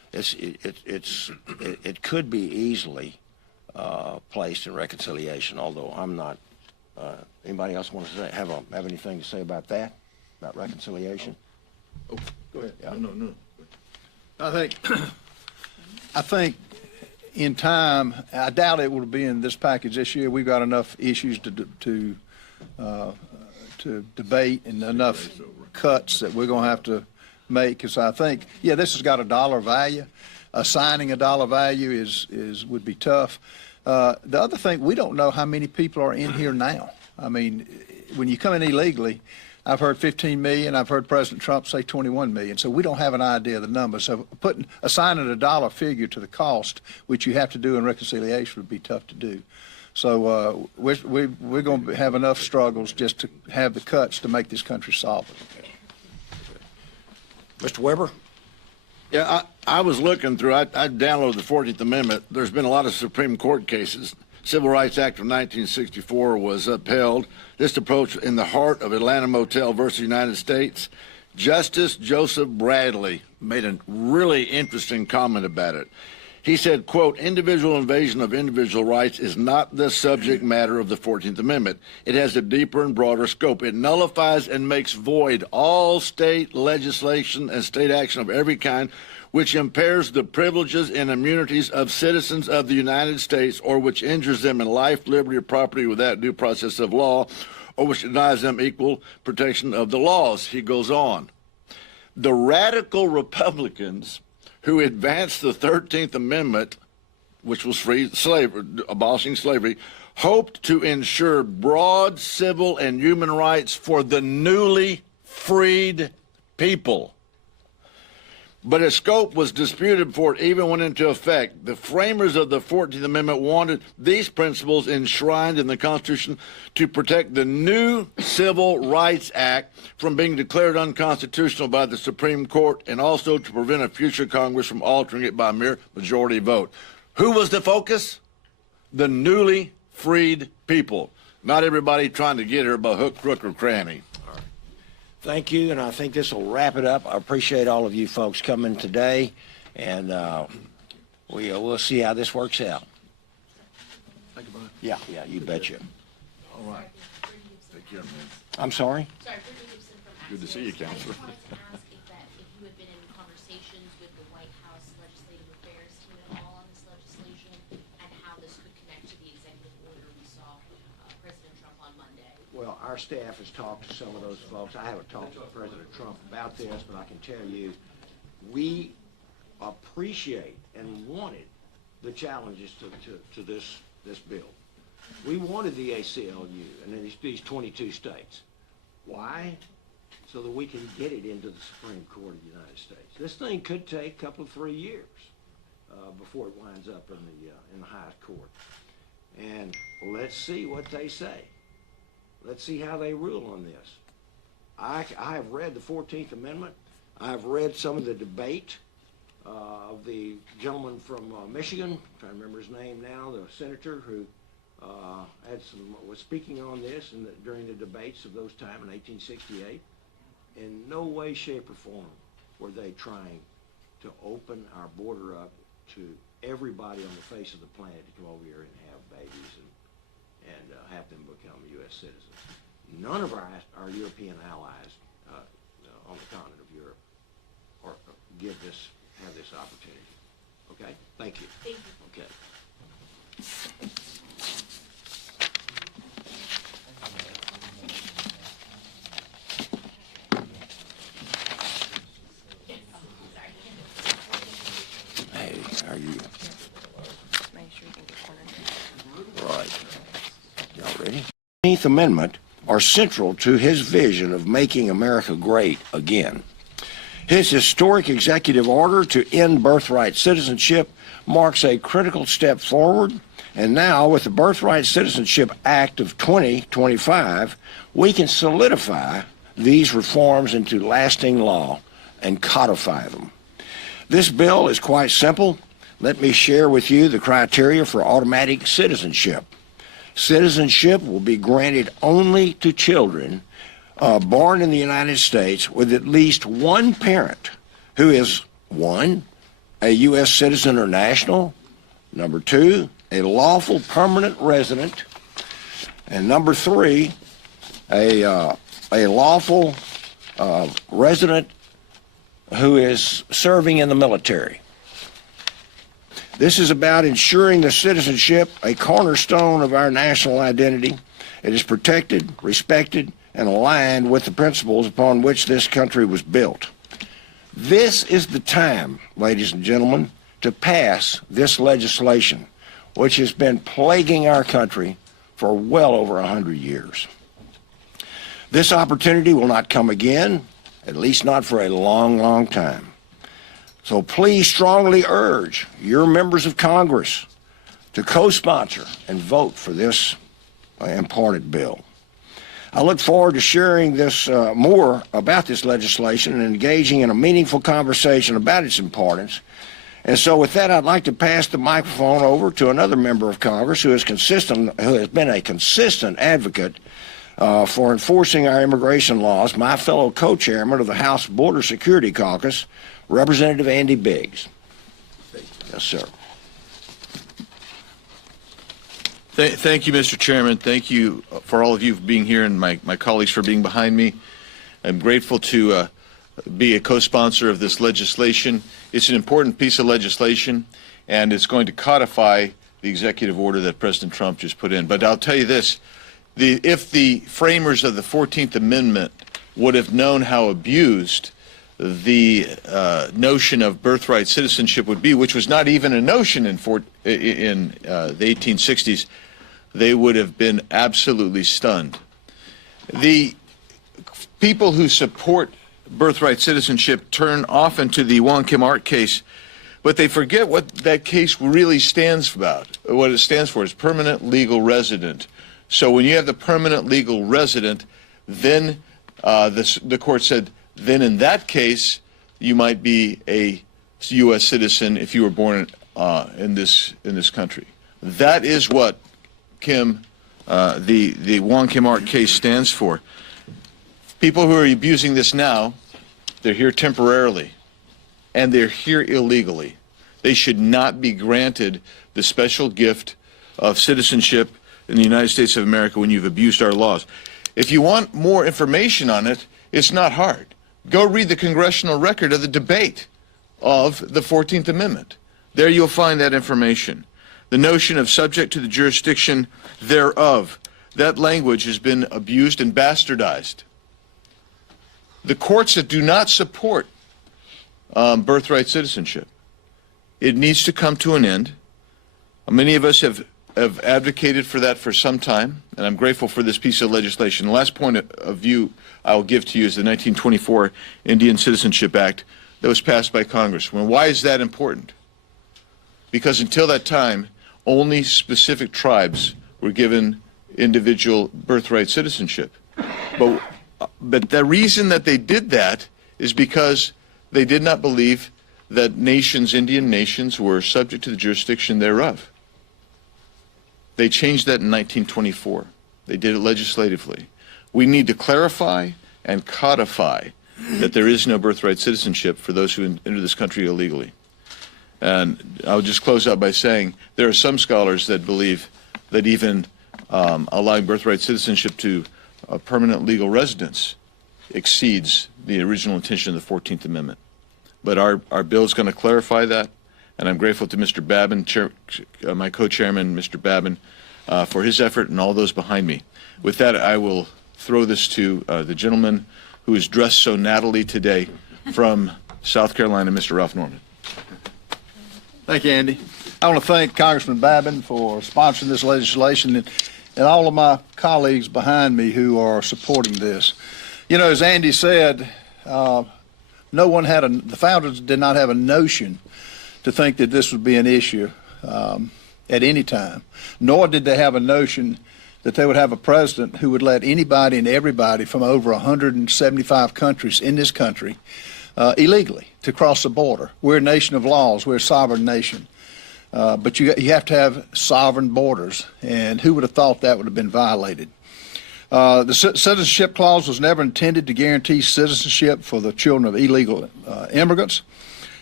it could be easily placed in reconciliation, although I'm not. Anybody else want to have anything to say about that, about reconciliation? Oh, go ahead. Yeah. No. I think in time, I doubt it will be in this package this year. We've got enough issues to debate and enough cuts that we're going to have to make. Because I think, yeah, this has got a dollar value. Assigning a dollar value would be tough. The other thing, we don't know how many people are in here now. I mean, when you come in illegally, I've heard 15 million. I've heard President Trump say 21 million. So we don't have an idea of the number. So assigning a dollar figure to the cost, which you have to do in reconciliation, would be tough to do. So we're going to have enough struggles just to have the cuts to make this country solvent. Mr. Weber? Yeah, I was looking through, I downloaded the 14th Amendment. There's been a lot of Supreme Court cases. Civil Rights Act of 1964 was upheld. This approach in the heart of Atlanta Motel versus United States. Justice Joseph Bradley made a really interesting comment about it. He said, quote, individual invasion of individual rights is not the subject matter of the 14th Amendment. It has a deeper and broader scope. It nullifies and makes void all state legislation and state action of every kind which impairs the privileges and immunities of citizens of the United States or which injures them in life, liberty, or property without due process of law or which denies them equal protection of the laws. He goes on. The radical Republicans who advanced the 13th Amendment, which was free slavery, abolishing slavery, hoped to ensure broad civil and human rights for the newly freed people. But its scope was disputed before it even went into effect. The framers of the 14th Amendment wanted these principles enshrined in the Constitution to protect the new Civil Rights Act from being declared unconstitutional by the Supreme Court and also to prevent a future Congress from altering it by a mere majority vote. Who was the focus? The newly freed people. Not everybody trying to get here by hook, crook, or cranny. Thank you, and I think this will wrap it up. I appreciate all of you folks coming today, and we'll see how this works out. Thank you, Brian. Yeah, you betcha. All right. Take care, man. I'm sorry? Sorry, Brittany Gibson from Good to see you, Counselor. I just wanted to ask if you had been in conversations with the White House Legislative Affairs team at all on this legislation and how this could connect to the executive order we saw President Trump on Monday. Well, our staff has talked to some of those folks. I haven't talked to President Trump about this, but I can tell you, we appreciate and wanted the challenges to this bill. We wanted the ACLU and these 22 states. Why? So that we can get it into the Supreme Court of the United States. This thing could take a couple of 3 years before it winds up in the highest court. And let's see what they say. Let's see how they rule on this. I have read the 14th Amendment. I've read some of the debate of the gentleman from Michigan, I'm trying to remember his name now, the senator who was speaking on this during the debates of those times in 1868. In no way, shape, or form were they trying to open our border up to everybody on the face of the planet to come over here and have babies and have them become U.S. citizens. None of our European allies on the continent of Europe have this opportunity. Okay? Thank you. Thank you. Okay. Hey, are you? Just make sure you can get cornered. Right. Y'all ready? The 14th Amendment are central to his vision of making America great again. His historic executive order to end birthright citizenship marks a critical step forward, and now with the Birthright Citizenship Act of 2025, we can solidify these reforms into lasting law and codify them. This bill is quite simple. Let me share with you the criteria for automatic citizenship. Citizenship will be granted only to children born in the United States with at least one parent who is, one, a U.S. citizen or national. Number 2, a lawful permanent resident. And number 3, a lawful resident who is serving in the military. This is about ensuring the citizenship, a cornerstone of our national identity. It is protected, respected, and aligned with the principles upon which this country was built. This is the time, ladies and gentlemen, to pass this legislation, which has been plaguing our country for well over 100 years. This opportunity will not come again, at least not for a long, long time. So please strongly urge your members of Congress to co-sponsor and vote for this important bill. I look forward to sharing this more about this legislation and engaging in a meaningful conversation about its importance. And so with that, I'd like to pass the microphone over to another member of Congress who has been a consistent advocate for enforcing our immigration laws, my fellow co-chairman of the House Border Security Caucus, Representative Andy Biggs. Yes, sir. Thank you, Mr. Chairman. Thank you for all of you for being here and my colleagues for being behind me. I'm grateful to be a co-sponsor of this legislation. It's an important piece of legislation, and it's going to codify the executive order that President Trump just put in. But I'll tell you this, if the framers of the 14th Amendment would have known how abused the notion of birthright citizenship would be, which was not even a notion in the 1860s, they would have been absolutely stunned. The people who support birthright citizenship turn often to the Wong Kim Ark case, but they forget what that case really stands about. What it stands for is permanent legal resident. So when you have the permanent legal resident, then the court said, then in that case, you might be a U.S. citizen if you were born in this country. That is what the Wong Kim Ark case stands for. People who are abusing this now, they're here temporarily, and they're here illegally. They should not be granted the special gift of citizenship in the United States of America when you've abused our laws. If you want more information on it, it's not hard. Go read the congressional record of the debate of the 14th Amendment. There you'll find that information. The notion of subject to the jurisdiction thereof, that language has been abused and bastardized. The courts that do not support birthright citizenship, it needs to come to an end. Many of us have advocated for that for some time, and I'm grateful for this piece of legislation. The last point of view I will give to you is the 1924 Indian Citizenship Act that was passed by Congress. Well, why is that important? Because until that time, only specific tribes were given individual birthright citizenship. But the reason that they did that is because they did not believe that nations, Indian nations, were subject to the jurisdiction thereof. They changed that in 1924. They did it legislatively. We need to clarify and codify that there is no birthright citizenship for those who enter this country illegally. And I'll just close out by saying there are some scholars that believe that even allowing birthright citizenship to permanent legal residents exceeds the original intention of the 14th Amendment. But our bill is going to clarify that, and I'm grateful to Mr. Babin, my co-chairman, Mr. Babin, for his effort and all those behind me. With that, I will throw this to the gentleman who is dressed so nattily today from South Carolina, Mr. Ralph Norman. Thank you, Andy. I want to thank Congressman Babin for sponsoring this legislation and all of my colleagues behind me who are supporting this. You know, as Andy said, the founders did not have a notion to think that this would be an issue at any time, nor did they have a notion that they would have a president who would let anybody and everybody from over 175 countries in this country illegally to cross the border. We're a nation of laws. We're a sovereign nation. But you have to have sovereign borders, and who would have thought that would have been violated? The citizenship clause was never intended to guarantee citizenship for the children of illegal immigrants.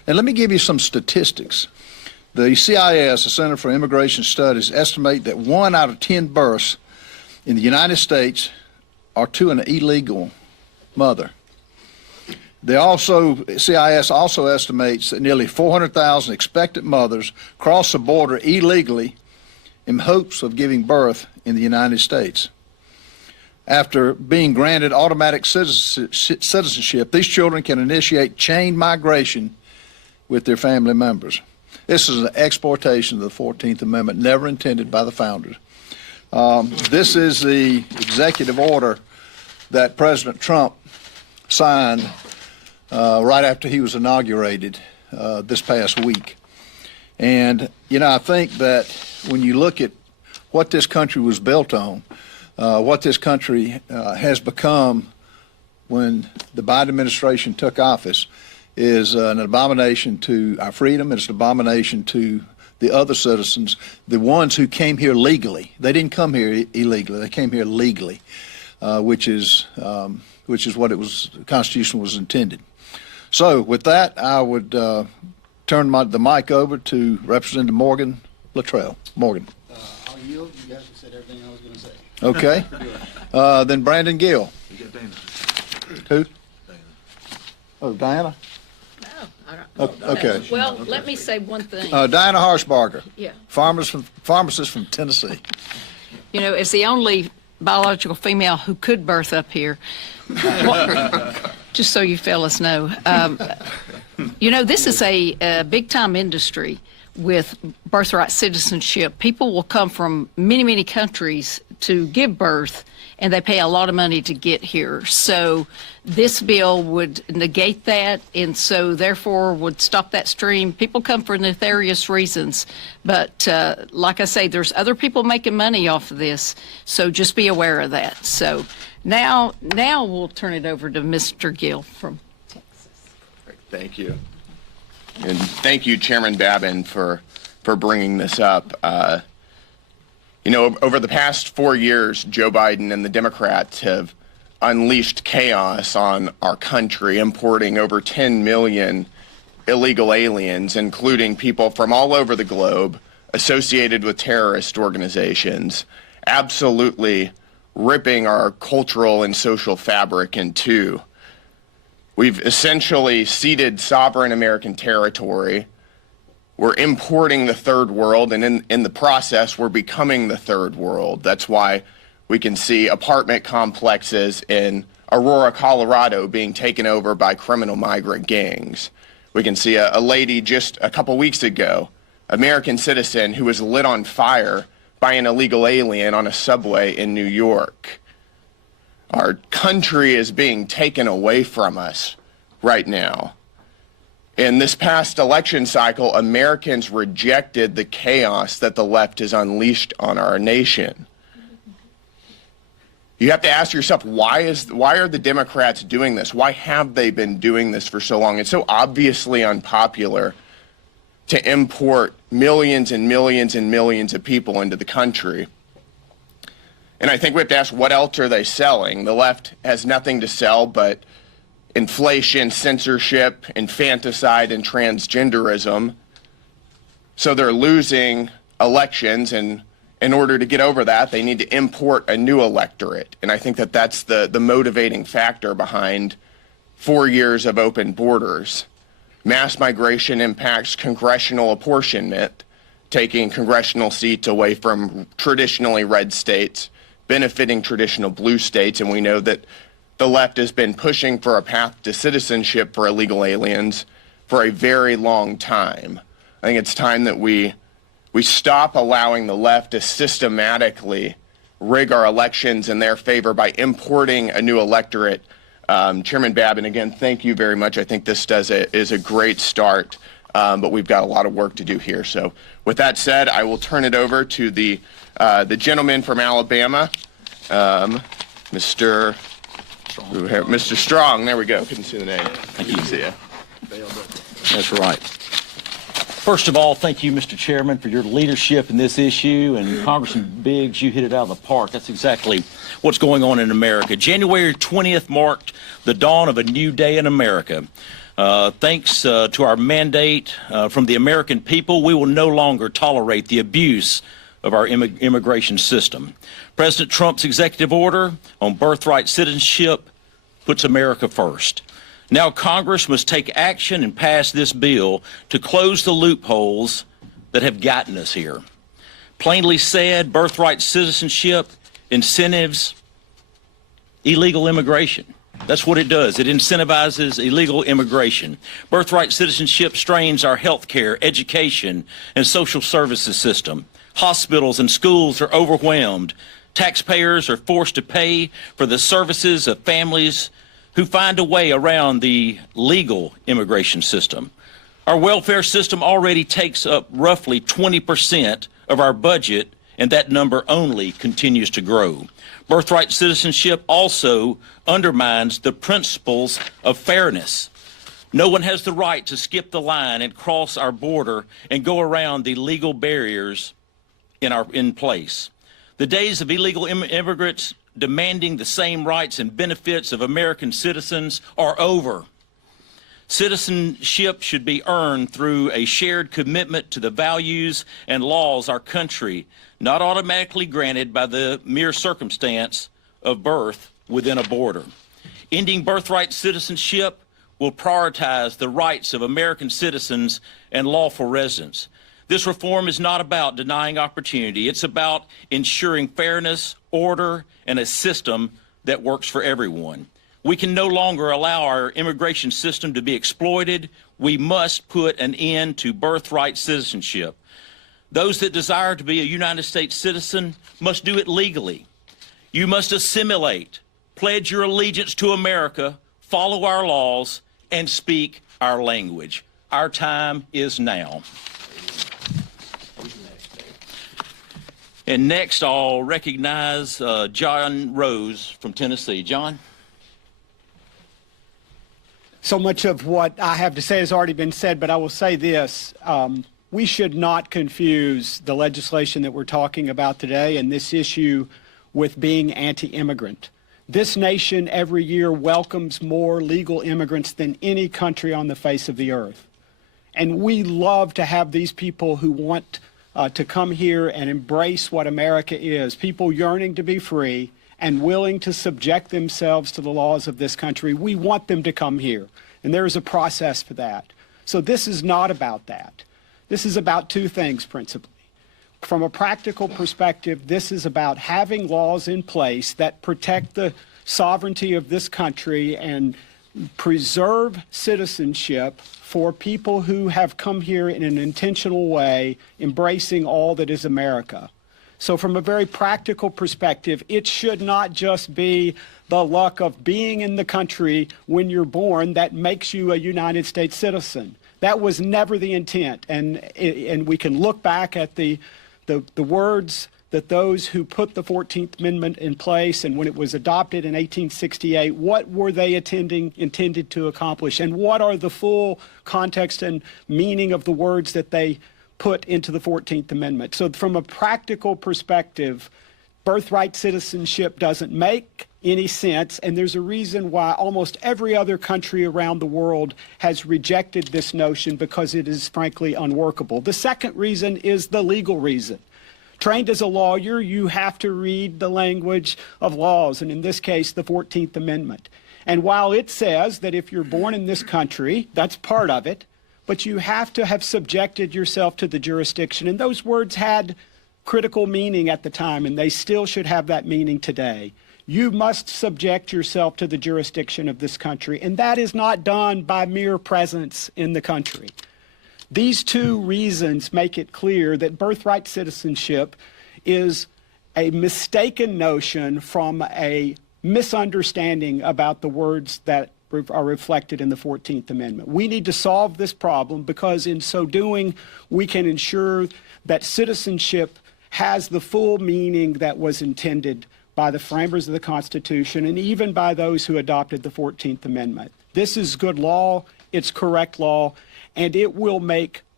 And let me give you some statistics. The CIS, the Center for Immigration Studies, estimate that 1 out of 10 births in the United States are to an illegal mother. CIS also estimates that nearly 400,000 expectant mothers cross the border illegally in hopes of giving birth in the United States. After being granted automatic citizenship, these children can initiate chain migration with their family members. This is an exploitation of the 14th Amendment, never intended by the founders. This is the executive order that President Trump signed right after he was inaugurated this past week. And, you know, I think that when you look at what this country was built on, what this country has become when the Biden administration took office is an abomination to our freedom. It's an abomination to the other citizens, the ones who came here legally. They didn't come here illegally. They came here legally, which is what the Constitution was intended. So with that, I would turn the mic over to Representative Morgan Luttrell. Morgan. I'll yield. You guys have said everything I was going to say. Okay. Then Brandon Gill. You got Dana. Who? Oh, Diana? No, Okay. Well, let me say one thing. Diana Harshbarger. Yeah. Pharmacist from Tennessee. You know, as the only biological female who could birth up here, just so you fellas know, you know, this is a big-time industry with birthright citizenship. People will come from many, many countries to give birth, and they pay a lot of money to get here. So this bill would negate that, and so therefore would stop that stream. People come for nefarious reasons, but like I say, there's other people making money off of this, so just be aware of that. So now we'll turn it over to Mr. Gill from Texas. Thank you. And thank you, Chairman Babin, for bringing this up. You know, over the past 4 years, Joe Biden and the Democrats have unleashed chaos on our country, importing over 10 million illegal aliens, including people from all over the globe associated with terrorist organizations, absolutely ripping our cultural and social fabric in two. We've essentially ceded sovereign American territory. We're importing the third world, and in the process, we're becoming the third world. That's why we can see apartment complexes in Aurora, Colorado being taken over by criminal migrant gangs. We can see a lady just a couple weeks ago, American citizen, who was lit on fire by an illegal alien on a subway in New York. Our country is being taken away from us right now. In this past election cycle, Americans rejected the chaos that the left has unleashed on our nation. You have to ask yourself, why are the Democrats doing this? Why have they been doing this for so long? It's so obviously unpopular to import millions and millions and millions of people into the country. And I think we have to ask, what else are they selling? The left has nothing to sell but inflation, censorship, infanticide, and transgenderism. So they're losing elections, and in order to get over that, they need to import a new electorate. And I think that that's the motivating factor behind 4 years of open borders. Mass migration impacts congressional apportionment, taking congressional seats away from traditionally red states, benefiting traditional blue states, and we know that the left has been pushing for a path to citizenship for illegal aliens for a very long time. I think it's time that we stop allowing the left to systematically rig our elections in their favor by importing a new electorate. Chairman Babin, again, thank you very much. I think this is a great start, but we've got a lot of work to do here. So with that said, I will turn it over to the gentleman from Alabama, Mr. Strong. There we go. Couldn't see the name. Thank you. See ya. That's right. First of all, thank you, Mr. Chairman, for your leadership in this issue. And Congressman Biggs, you hit it out of the park. That's exactly what's going on in America. January 20th marked the dawn of a new day in America. Thanks to our mandate from the American people, we will no longer tolerate the abuse of our immigration system. President Trump's executive order on birthright citizenship puts America first. Now Congress must take action and pass this bill to close the loopholes that have gotten us here. Plainly said, birthright citizenship incentives illegal immigration. That's what it does. It incentivizes illegal immigration. Birthright citizenship strains our health care, education, and social services system. Hospitals and schools are overwhelmed. Taxpayers are forced to pay for the services of families who find a way around the legal immigration system. Our welfare system already takes up roughly 20% of our budget, and that number only continues to grow. Birthright citizenship also undermines the principles of fairness. No one has the right to skip the line and cross our border and go around the legal barriers in place. The days of illegal immigrants demanding the same rights and benefits of American citizens are over. Citizenship should be earned through a shared commitment to the values and laws our country, not automatically granted by the mere circumstance of birth within a border. Ending birthright citizenship will prioritize the rights of American citizens and lawful residents. This reform is not about denying opportunity. It's about ensuring fairness, order, and a system that works for everyone. We can no longer allow our immigration system to be exploited. We must put an end to birthright citizenship. Those that desire to be a United States citizen must do it legally. You must assimilate, pledge your allegiance to America, follow our laws, and speak our language. Our time is now. And next, I'll recognize John Rose from Tennessee. John? So much of what I have to say has already been said, but I will say this. We should not confuse the legislation that we're talking about today and this issue with being anti-immigrant. This nation every year welcomes more legal immigrants than any country on the face of the earth. And we love to have these people who want to come here and embrace what America is, people yearning to be free and willing to subject themselves to the laws of this country. We want them to come here, and there is a process for that. So this is not about that. This is about two things, principally. From a practical perspective, this is about having laws in place that protect the sovereignty of this country and preserve citizenship for people who have come here in an intentional way, embracing all that is America. So from a very practical perspective, it should not just be the luck of being in the country when you're born that makes you a United States citizen. That was never the intent. And we can look back at the words that those who put the 14th Amendment in place, and when it was adopted in 1868, what were they intended to accomplish, and what are the full context and meaning of the words that they put into the 14th Amendment. So from a practical perspective, birthright citizenship doesn't make any sense, and there's a reason why almost every other country around the world has rejected this notion, because it is frankly unworkable. The second reason is the legal reason. Trained as a lawyer, you have to read the language of laws, and in this case, the 14th Amendment. And while it says that if you're born in this country, that's part of it, but you have to have subjected yourself to the jurisdiction. And those words had critical meaning at the time, and they still should have that meaning today. You must subject yourself to the jurisdiction of this country, and that is not done by mere presence in the country. These two reasons make it clear that birthright citizenship is a mistaken notion from a misunderstanding about the words that are reflected in the 14th Amendment. We need to solve this problem, because in so doing, we can ensure that citizenship has the full meaning that was intended by the framers of the Constitution and even by those who adopted the 14th Amendment. This is good law, it's correct law, and it will make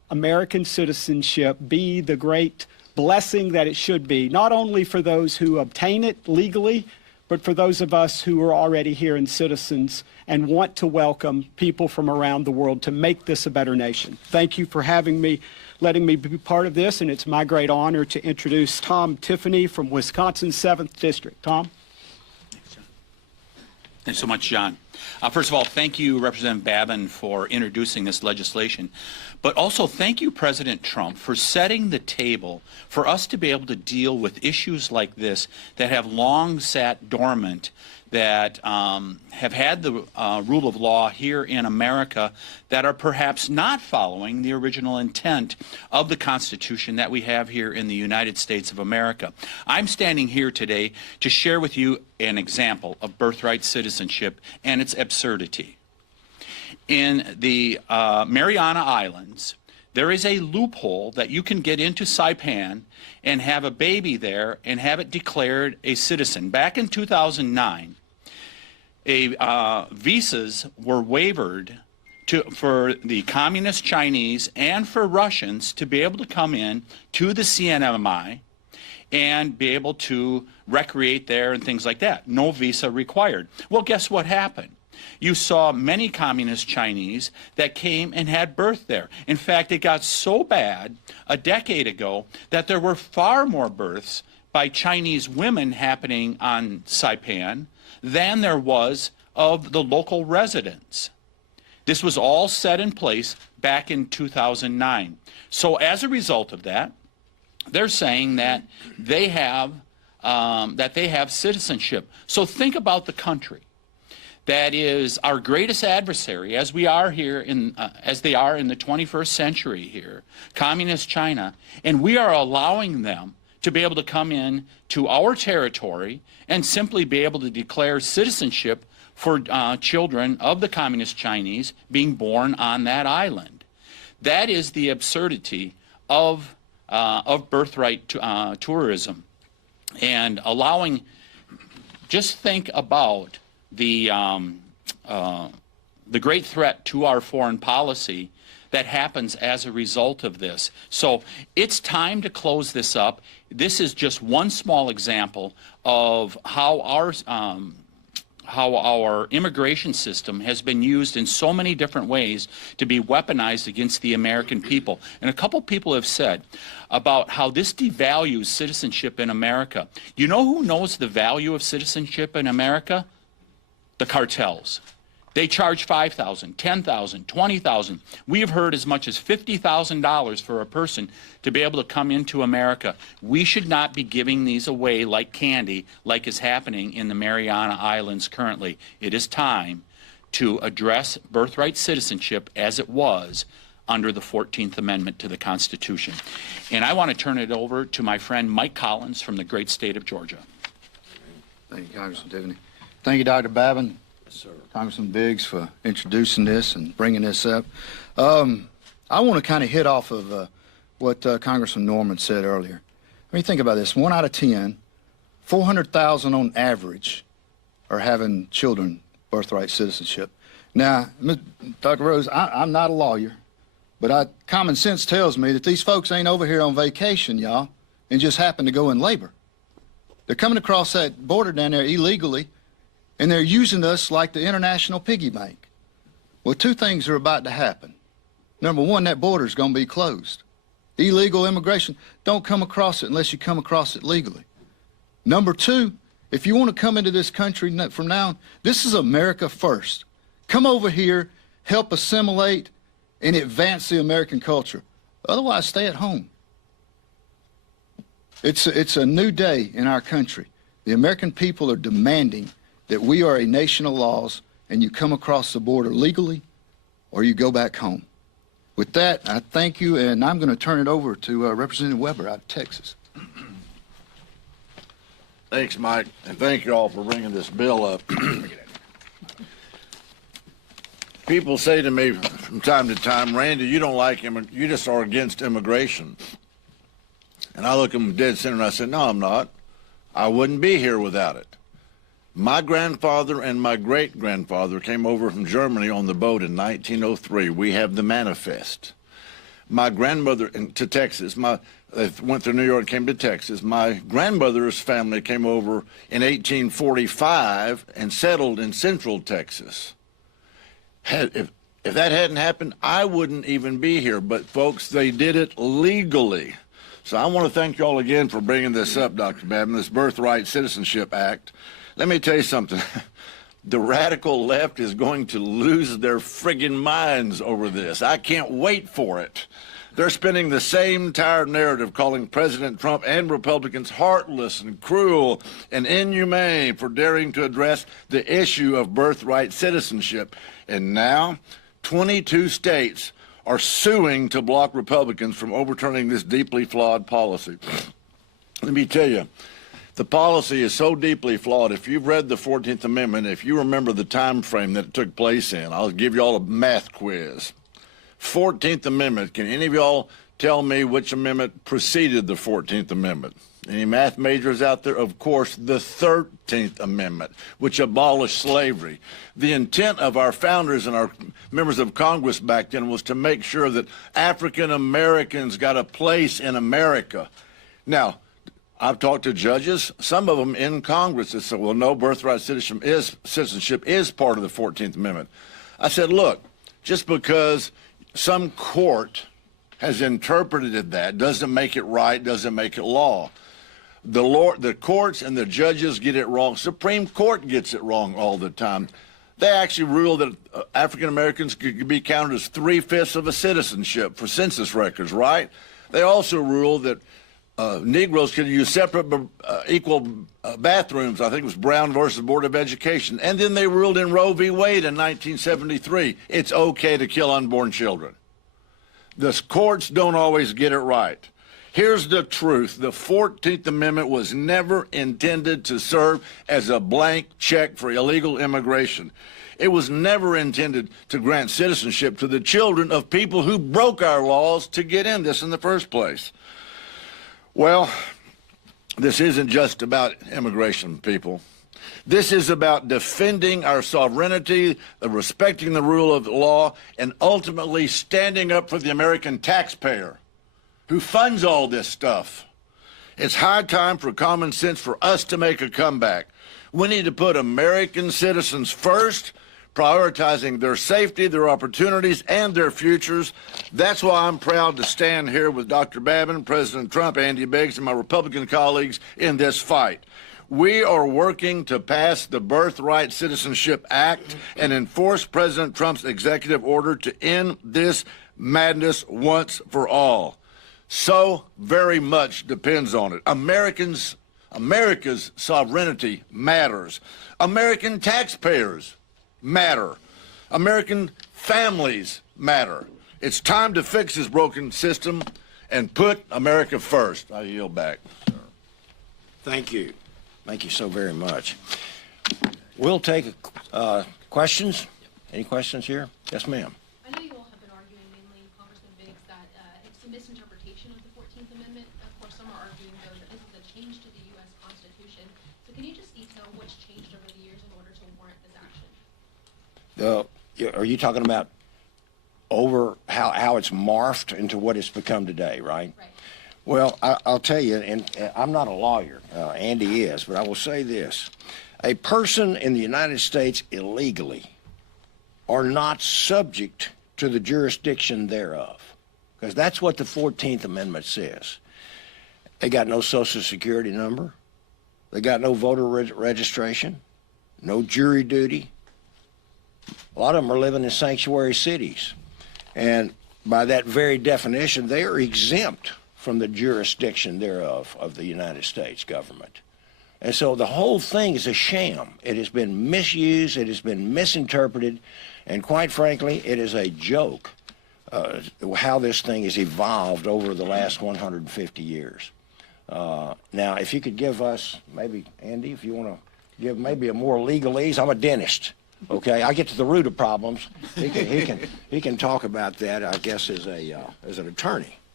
American citizenship be the great blessing that it should be, not only for those who obtain it legally, but for those of us who are already here and citizens and want to welcome people from around the world to make this a better nation. Thank you for having me, letting me be part of this, and it's my great honor to introduce Tom Tiffany from Wisconsin's 7th District. Tom? Thanks so much, John. First of all, thank you, Representative Babin, for introducing this legislation. But also thank you, President Trump, for setting the table for us to be able to deal with issues like this that have long sat dormant, that have had the rule of law here in America, that are perhaps not following the original intent of the Constitution that we have here in the United States of America. I'm standing here today to share with you an example of birthright citizenship and its absurdity. In the Mariana Islands, there is a loophole that you can get into Saipan and have a baby there and have it declared a citizen. Back in 2009, visas were waived for the communist Chinese and for Russians to be able to come in to the CNMI and be able to recreate there and things like that. No visa required. Well, guess what happened? You saw many communist Chinese that came and had birth there. In fact, it got so bad a decade ago that there were far more births by Chinese women happening on Saipan than there was of the local residents. This was all set in place back in 2009. So as a result of that, they're saying that they have citizenship. So think about the country that is our greatest adversary, as we are here as they are in the 21st century here, communist China, and we are allowing them to be able to come in to our territory and simply be able to declare citizenship for children of the communist Chinese being born on that island. That is the absurdity of birthright tourism, and allowing. Just think about the great threat to our foreign policy that happens as a result of this. So it's time to close this up. This is just one small example of how our immigration system has been used in so many different ways to be weaponized against the American people. And a couple people have said about how this devalues citizenship in America. You know who knows the value of citizenship in America? The cartels. They charge $5,000, $10,000, $20,000. We have heard as much as $50,000 for a person to be able to come into America. We should not be giving these away like candy, like is happening in the Mariana Islands currently. It is time to address birthright citizenship as it was under the 14th Amendment to the Constitution. And I want to turn it over to my friend Mike Collins from the great state of Georgia. Thank you, Congressman Tiffany. Thank you, Dr. Babin. Yes, sir. Congressman Biggs for introducing this and bringing this up. I want to kind of hit off of what Congressman Norman said earlier. I mean, think about this. 1 out of 10, 400,000 on average are having children birthright citizenship. Now, Dr. Rose, I'm not a lawyer, but common sense tells me that these folks ain't over here on vacation, y'all, and just happen to go in labor. They're coming across that border down there illegally, and they're using us like the international piggy bank. Well, two things are about to happen. Number one, that border's going to be closed. Illegal immigration, don't come across it unless you come across it legally. Number two, if you want to come into this country from now on, this is America first. Come over here, help assimilate, and advance the American culture. Otherwise, stay at home. It's a new day in our country. The American people are demanding that we are a nation of laws, and you come across the border legally or you go back home. With that, I thank you, and I'm going to turn it over to Representative Weber out of Texas. Thanks, Mike, and thank you all for bringing this bill up. People say to me from time to time, Randy, you don't like him, you just are against immigration. And I look them dead center and I said, no, I'm not. I wouldn't be here without it. My grandfather and my great-grandfather came over from Germany on the boat in 1903. We have the manifest. My grandmother to Texas. They went through New York and came to Texas. My grandmother's family came over in 1845 and settled in Central Texas. If that hadn't happened, I wouldn't even be here. But folks, they did it legally. So I want to thank you all again for bringing this up, Dr. Babin, this Birthright Citizenship Act. Let me tell you something. The radical left is going to lose their friggin' minds over this. I can't wait for it. They're spinning the same tired narrative, calling President Trump and Republicans heartless and cruel and inhumane for daring to address the issue of birthright citizenship. And now, 22 states are suing to block Republicans from overturning this deeply flawed policy. Let me tell you, the policy is so deeply flawed. If you've read the 14th Amendment, if you remember the time frame that it took place in, I'll give you all a math quiz. 14th Amendment, can any of y'all tell me which amendment preceded the 14th Amendment? Any math majors out there? Of course, the 13th Amendment, which abolished slavery. The intent of our founders and our members of Congress back then was to make sure that African Americans got a place in America. Now, I've talked to judges, some of them in Congress, that said, well, no, birthright citizenship is part of the 14th Amendment. I said, look, just because some court has interpreted that doesn't make it right, doesn't make it law. The courts and the judges get it wrong. Supreme Court gets it wrong all the time. They actually rule that African Americans could be counted as 3/5 of a citizenship for census records, right? They also rule that Negroes could use separate but equal bathrooms. I think it was Brown versus Board of Education. And then they ruled in Roe v. Wade in 1973, it's okay to kill unborn children. The courts don't always get it right. Here's the truth. The 14th Amendment was never intended to serve as a blank check for illegal immigration. It was never intended to grant citizenship to the children of people who broke our laws to get in this in the first place. Well, this isn't just about immigration, people. This is about defending our sovereignty, respecting the rule of law, and ultimately standing up for the American taxpayer who funds all this stuff. It's high time for common sense for us to make a comeback. We need to put American citizens first, prioritizing their safety, their opportunities, and their futures. That's why I'm proud to stand here with Dr. Babin, President Trump, Andy Biggs, and my Republican colleagues in this fight. We are working to pass the Birthright Citizenship Act and enforce President Trump's executive order to end this madness once for all. So very much depends on it. America's sovereignty matters. American taxpayers matter. American families matter. It's time to fix this broken system and put America first. I yield back, sir. Thank you. Thank you so very much. We'll take questions. Any questions here? Yes, ma'am. I know you all have been arguing, mainly Congressman Biggs, that it's a misinterpretation of the 14th Amendment. Of course, some are arguing, though, that this is a change to the U.S. Constitution. So can you just detail what's changed over the years in order to warrant this action? Are you talking about over how it's morphed into what it's become today, right? Right. Well, I'll tell you, and I'm not a lawyer. Andy is, but I will say this. A person in the United States illegally are not subject to the jurisdiction thereof, because that's what the 14th Amendment says. They got no Social Security number. They got no voter registration, no jury duty. A lot of them are living in sanctuary cities. And by that very definition, they are exempt from the jurisdiction thereof of the United States government. And so the whole thing is a sham. It has been misused, it has been misinterpreted, and quite frankly, it is a joke how this thing has evolved over the last 150 years. Now, if you could give us, maybe, Andy, if you want to give maybe a more legalese, I'm a dentist. Okay, I get to the root of problems. He can talk about that, I guess, as an attorney.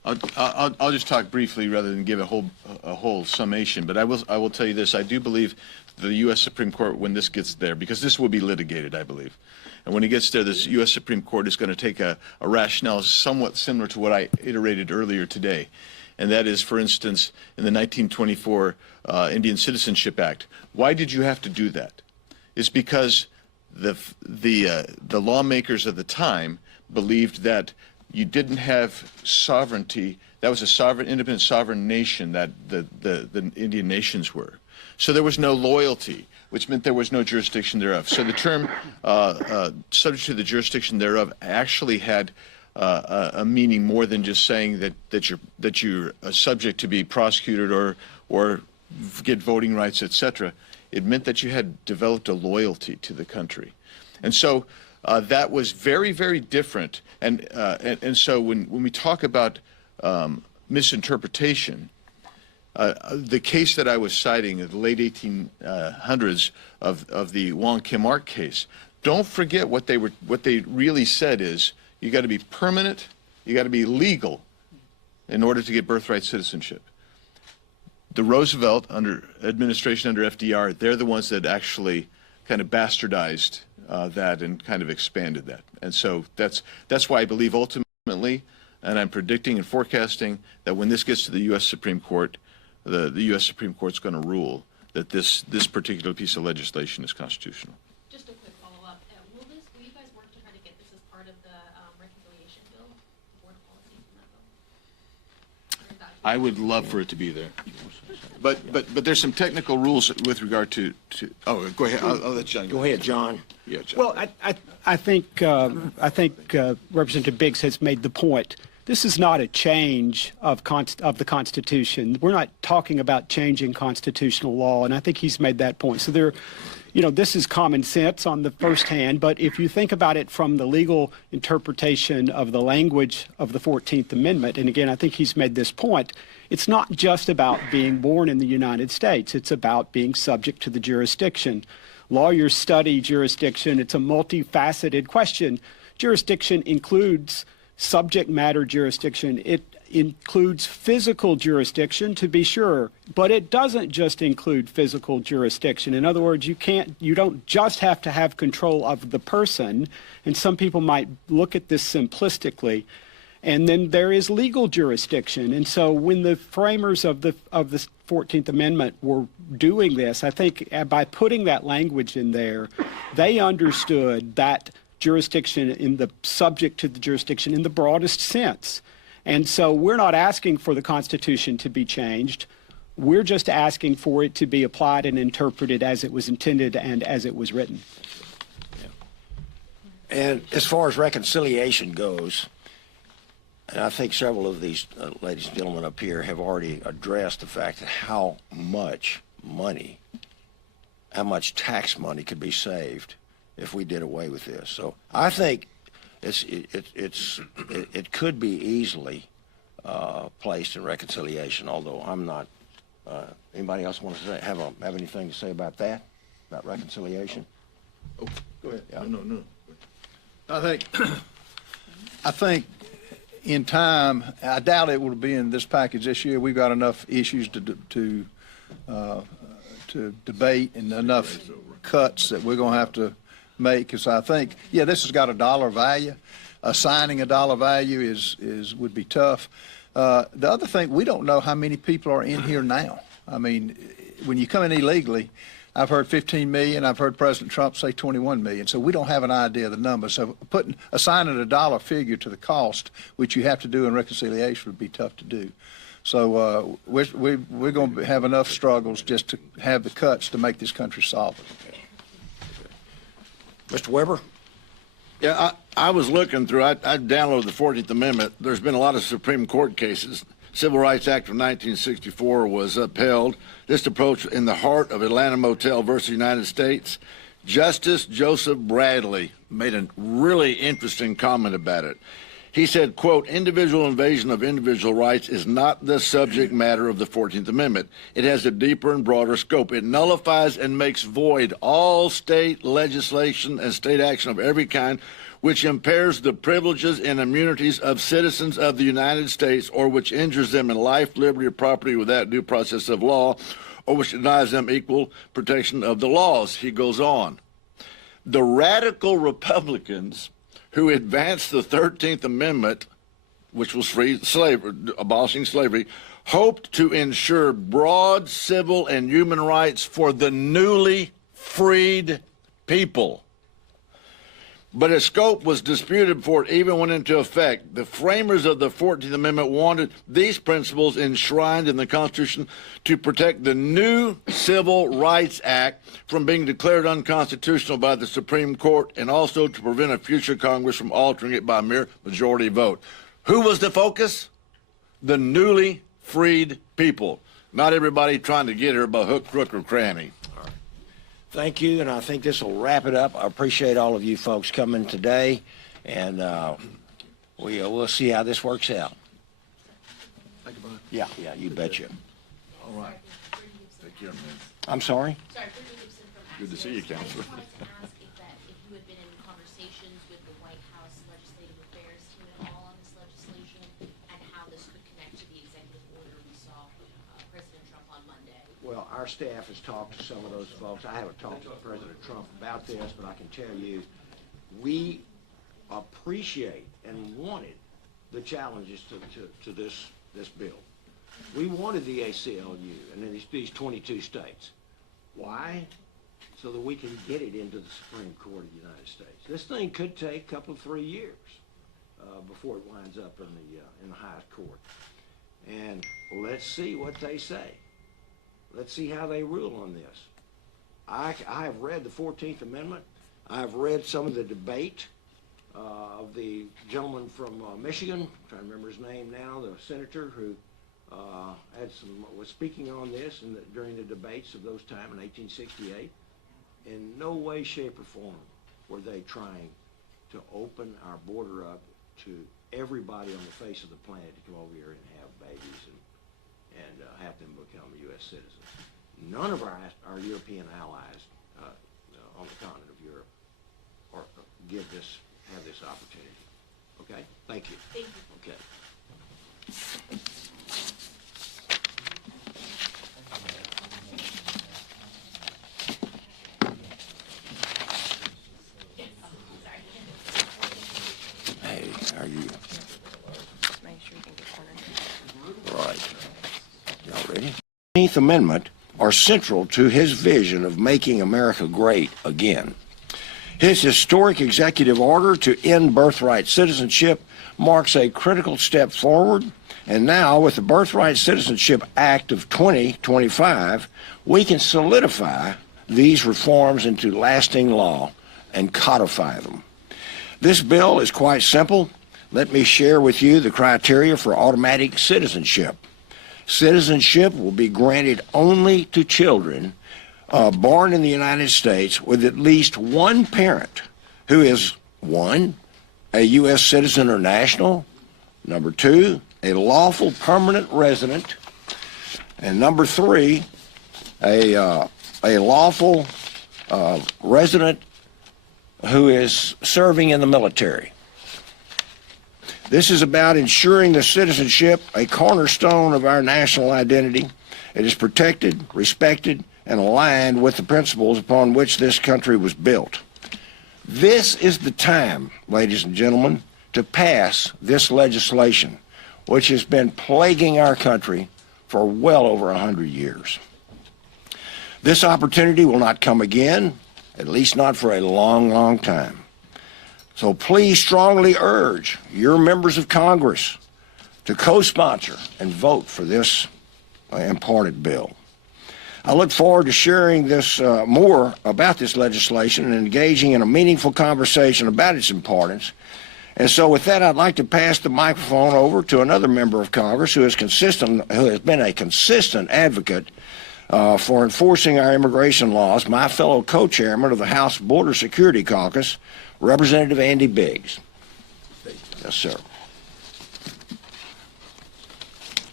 I'll just talk briefly rather than give a whole summation, but I will tell you this. I do believe the U.S. Supreme Court, when this gets there, because this will be litigated, I believe, and when it gets there, the U.S. Supreme Court is going to take a rationale somewhat similar to what I iterated earlier today, and that is, for instance, in the 1924 Indian Citizenship Act. Why did you have to do that? It's because the lawmakers of the time believed that you didn't have sovereignty. That was a sovereign, independent, sovereign nation that the Indian nations were. So there was no loyalty, which meant there was no jurisdiction thereof. So the term subject to the jurisdiction thereof actually had a meaning more than just saying that you're subject to be prosecuted or get voting rights, etc. It meant that you had developed a loyalty to the country, and so that was very, very different. And so when we talk about misinterpretation, the case that I was citing in the late 1800s of the Wong Kim Ark case, don't forget what they really said is you got to be permanent, you got to be legal in order to get birthright citizenship. The Roosevelt administration under FDR, they're the ones that actually kind of bastardized that and kind of expanded that. And so that's why I believe ultimately, and I'm predicting and forecasting that when this gets to the U.S. Supreme Court, the U.S. Supreme Court's going to rule that this particular piece of legislation is constitutional. Just a quick follow-up. Will you guys work to try to get this as part of the reconciliation bill, board policy from that bill? I would love for it to be there. But there's some technical rules with regard to oh, go ahead. I'll let John go. Go ahead, John. Yeah, John. Well, I think Representative Biggs has made the point. This is not a change of the Constitution. We're not talking about changing constitutional law, and I think he's made that point. So this is common sense on the first hand, but if you think about it from the legal interpretation of the language of the 14th Amendment, and again, I think he's made this point, it's not just about being born in the United States. It's about being subject to the jurisdiction. Lawyers study jurisdiction. It's a multifaceted question. Jurisdiction includes subject matter jurisdiction. It includes physical jurisdiction, to be sure, but it doesn't just include physical jurisdiction. In other words, you don't just have to have control of the person, and some people might look at this simplistically. And then there is legal jurisdiction. And so when the framers of the 14th Amendment were doing this, I think by putting that language in there, they understood that jurisdiction in the subject to the jurisdiction in the broadest sense. And so we're not asking for the Constitution to be changed. We're just asking for it to be applied and interpreted as it was intended and as it was written. And as far as reconciliation goes, and I think several of these ladies and gentlemen up here have already addressed the fact that how much tax money could be saved if we did away with this. So I think it could be easily placed in reconciliation. Although I'm not. Anybody else want to have anything to say about that? About reconciliation? Oh, go ahead. Yeah. No. I think in time, I doubt it will be in this package this year. We've got enough issues to debate and enough cuts that we're going to have to make. Because I think, this has got a dollar value. Assigning a dollar value would be tough. The other thing, we don't know how many people are in here now. I mean, when you come in illegally, I've heard 15 million. I've heard President Trump say 21 million. So we don't have an idea of the number. So assigning a dollar figure to the cost, which you have to do in reconciliation, would be tough to do. So we're going to have enough struggles just to have the cuts to make this country solvent. Mr. Weber? Yeah, I was looking through, I downloaded the 14th Amendment. There's been a lot of Supreme Court cases. Civil Rights Act of 1964 was upheld. This approach in the heart of Atlanta Motel versus United States. Justice Joseph Bradley made a really interesting comment about it. He said, quote, individual invasion of individual rights is not the subject matter of the 14th Amendment. It has a deeper and broader scope. It nullifies and makes void all state legislation and state action of every kind which impairs the privileges and immunities of citizens of the United States or which injures them in life, liberty, or property without due process of law or which denies them equal protection of the laws. He goes on. The radical Republicans who advanced the 13th Amendment, which was free slavery, abolishing slavery, hoped to ensure broad civil and human rights for the newly freed people. But its scope was disputed before it even went into effect. The framers of the 14th Amendment wanted these principles enshrined in the Constitution to protect the new Civil Rights Act from being declared unconstitutional by the Supreme Court and also to prevent a future Congress from altering it by mere majority vote. Who was the focus? The newly freed people. Not everybody trying to get here by hook, crook, or cranny. Thank you, and I think this will wrap it up. I appreciate all of you folks coming today, and we'll see how this works out. Thank you, Brian. Yeah, you betcha. All right. Take care, man. I'm sorry? Sorry, Brittany Gibson from Good to see you, Counselor. I just wanted to ask if you had been in conversations with the White House Legislative Affairs team at all on this legislation and how this could connect to the executive order we saw President Trump on Monday. Well, our staff has talked to some of those folks. I haven't talked to President Trump about this, but I can tell you, we appreciate and wanted the challenges to this bill. We wanted the ACLU and these 22 states. Why? So that we can get it into the Supreme Court of the United States. This thing could take a couple of 3 years before it winds up in the highest court. And let's see what they say. Let's see how they rule on this. I have read the 14th Amendment. I've read some of the debate of the gentleman from Michigan, I'm trying to remember his name now, the senator who was speaking on this during the debates of those time in 1868. In no way, shape, or form were they trying to open our border up to everybody on the face of the planet to come over here and have babies and have them become U.S. citizens. None of our European allies on the continent of Europe have this opportunity. Okay? Thank you. Thank you. Okay. Hey, how are you? Make sure you can get cornered. Right. Y'all ready? The 14th Amendment are central to his vision of making America great again. His historic executive order to end birthright citizenship marks a critical step forward, and now with the Birthright Citizenship Act of 2025, we can solidify these reforms into lasting law and codify them. This bill is quite simple. Let me share with you the criteria for automatic citizenship. Citizenship will be granted only to children born in the United States with at least one parent who is, 1, a U.S. citizen or national, number 2, a lawful permanent resident, and number 3, a lawful resident who is serving in the military. This is about ensuring the citizenship, a cornerstone of our national identity. It is protected, respected, and aligned with the principles upon which this country was built. This is the time, ladies and gentlemen, to pass this legislation, which has been plaguing our country for well over 100 years. This opportunity will not come again, at least not for a long, long time. So please strongly urge your members of Congress to co-sponsor and vote for this important bill. I look forward to sharing this more about this legislation and engaging in a meaningful conversation about its importance. And so with that, I'd like to pass the microphone over to another member of Congress who has been a consistent advocate for enforcing our immigration laws, my fellow co-chairman of the House Border Security Caucus, Representative Andy Biggs. Yes, sir.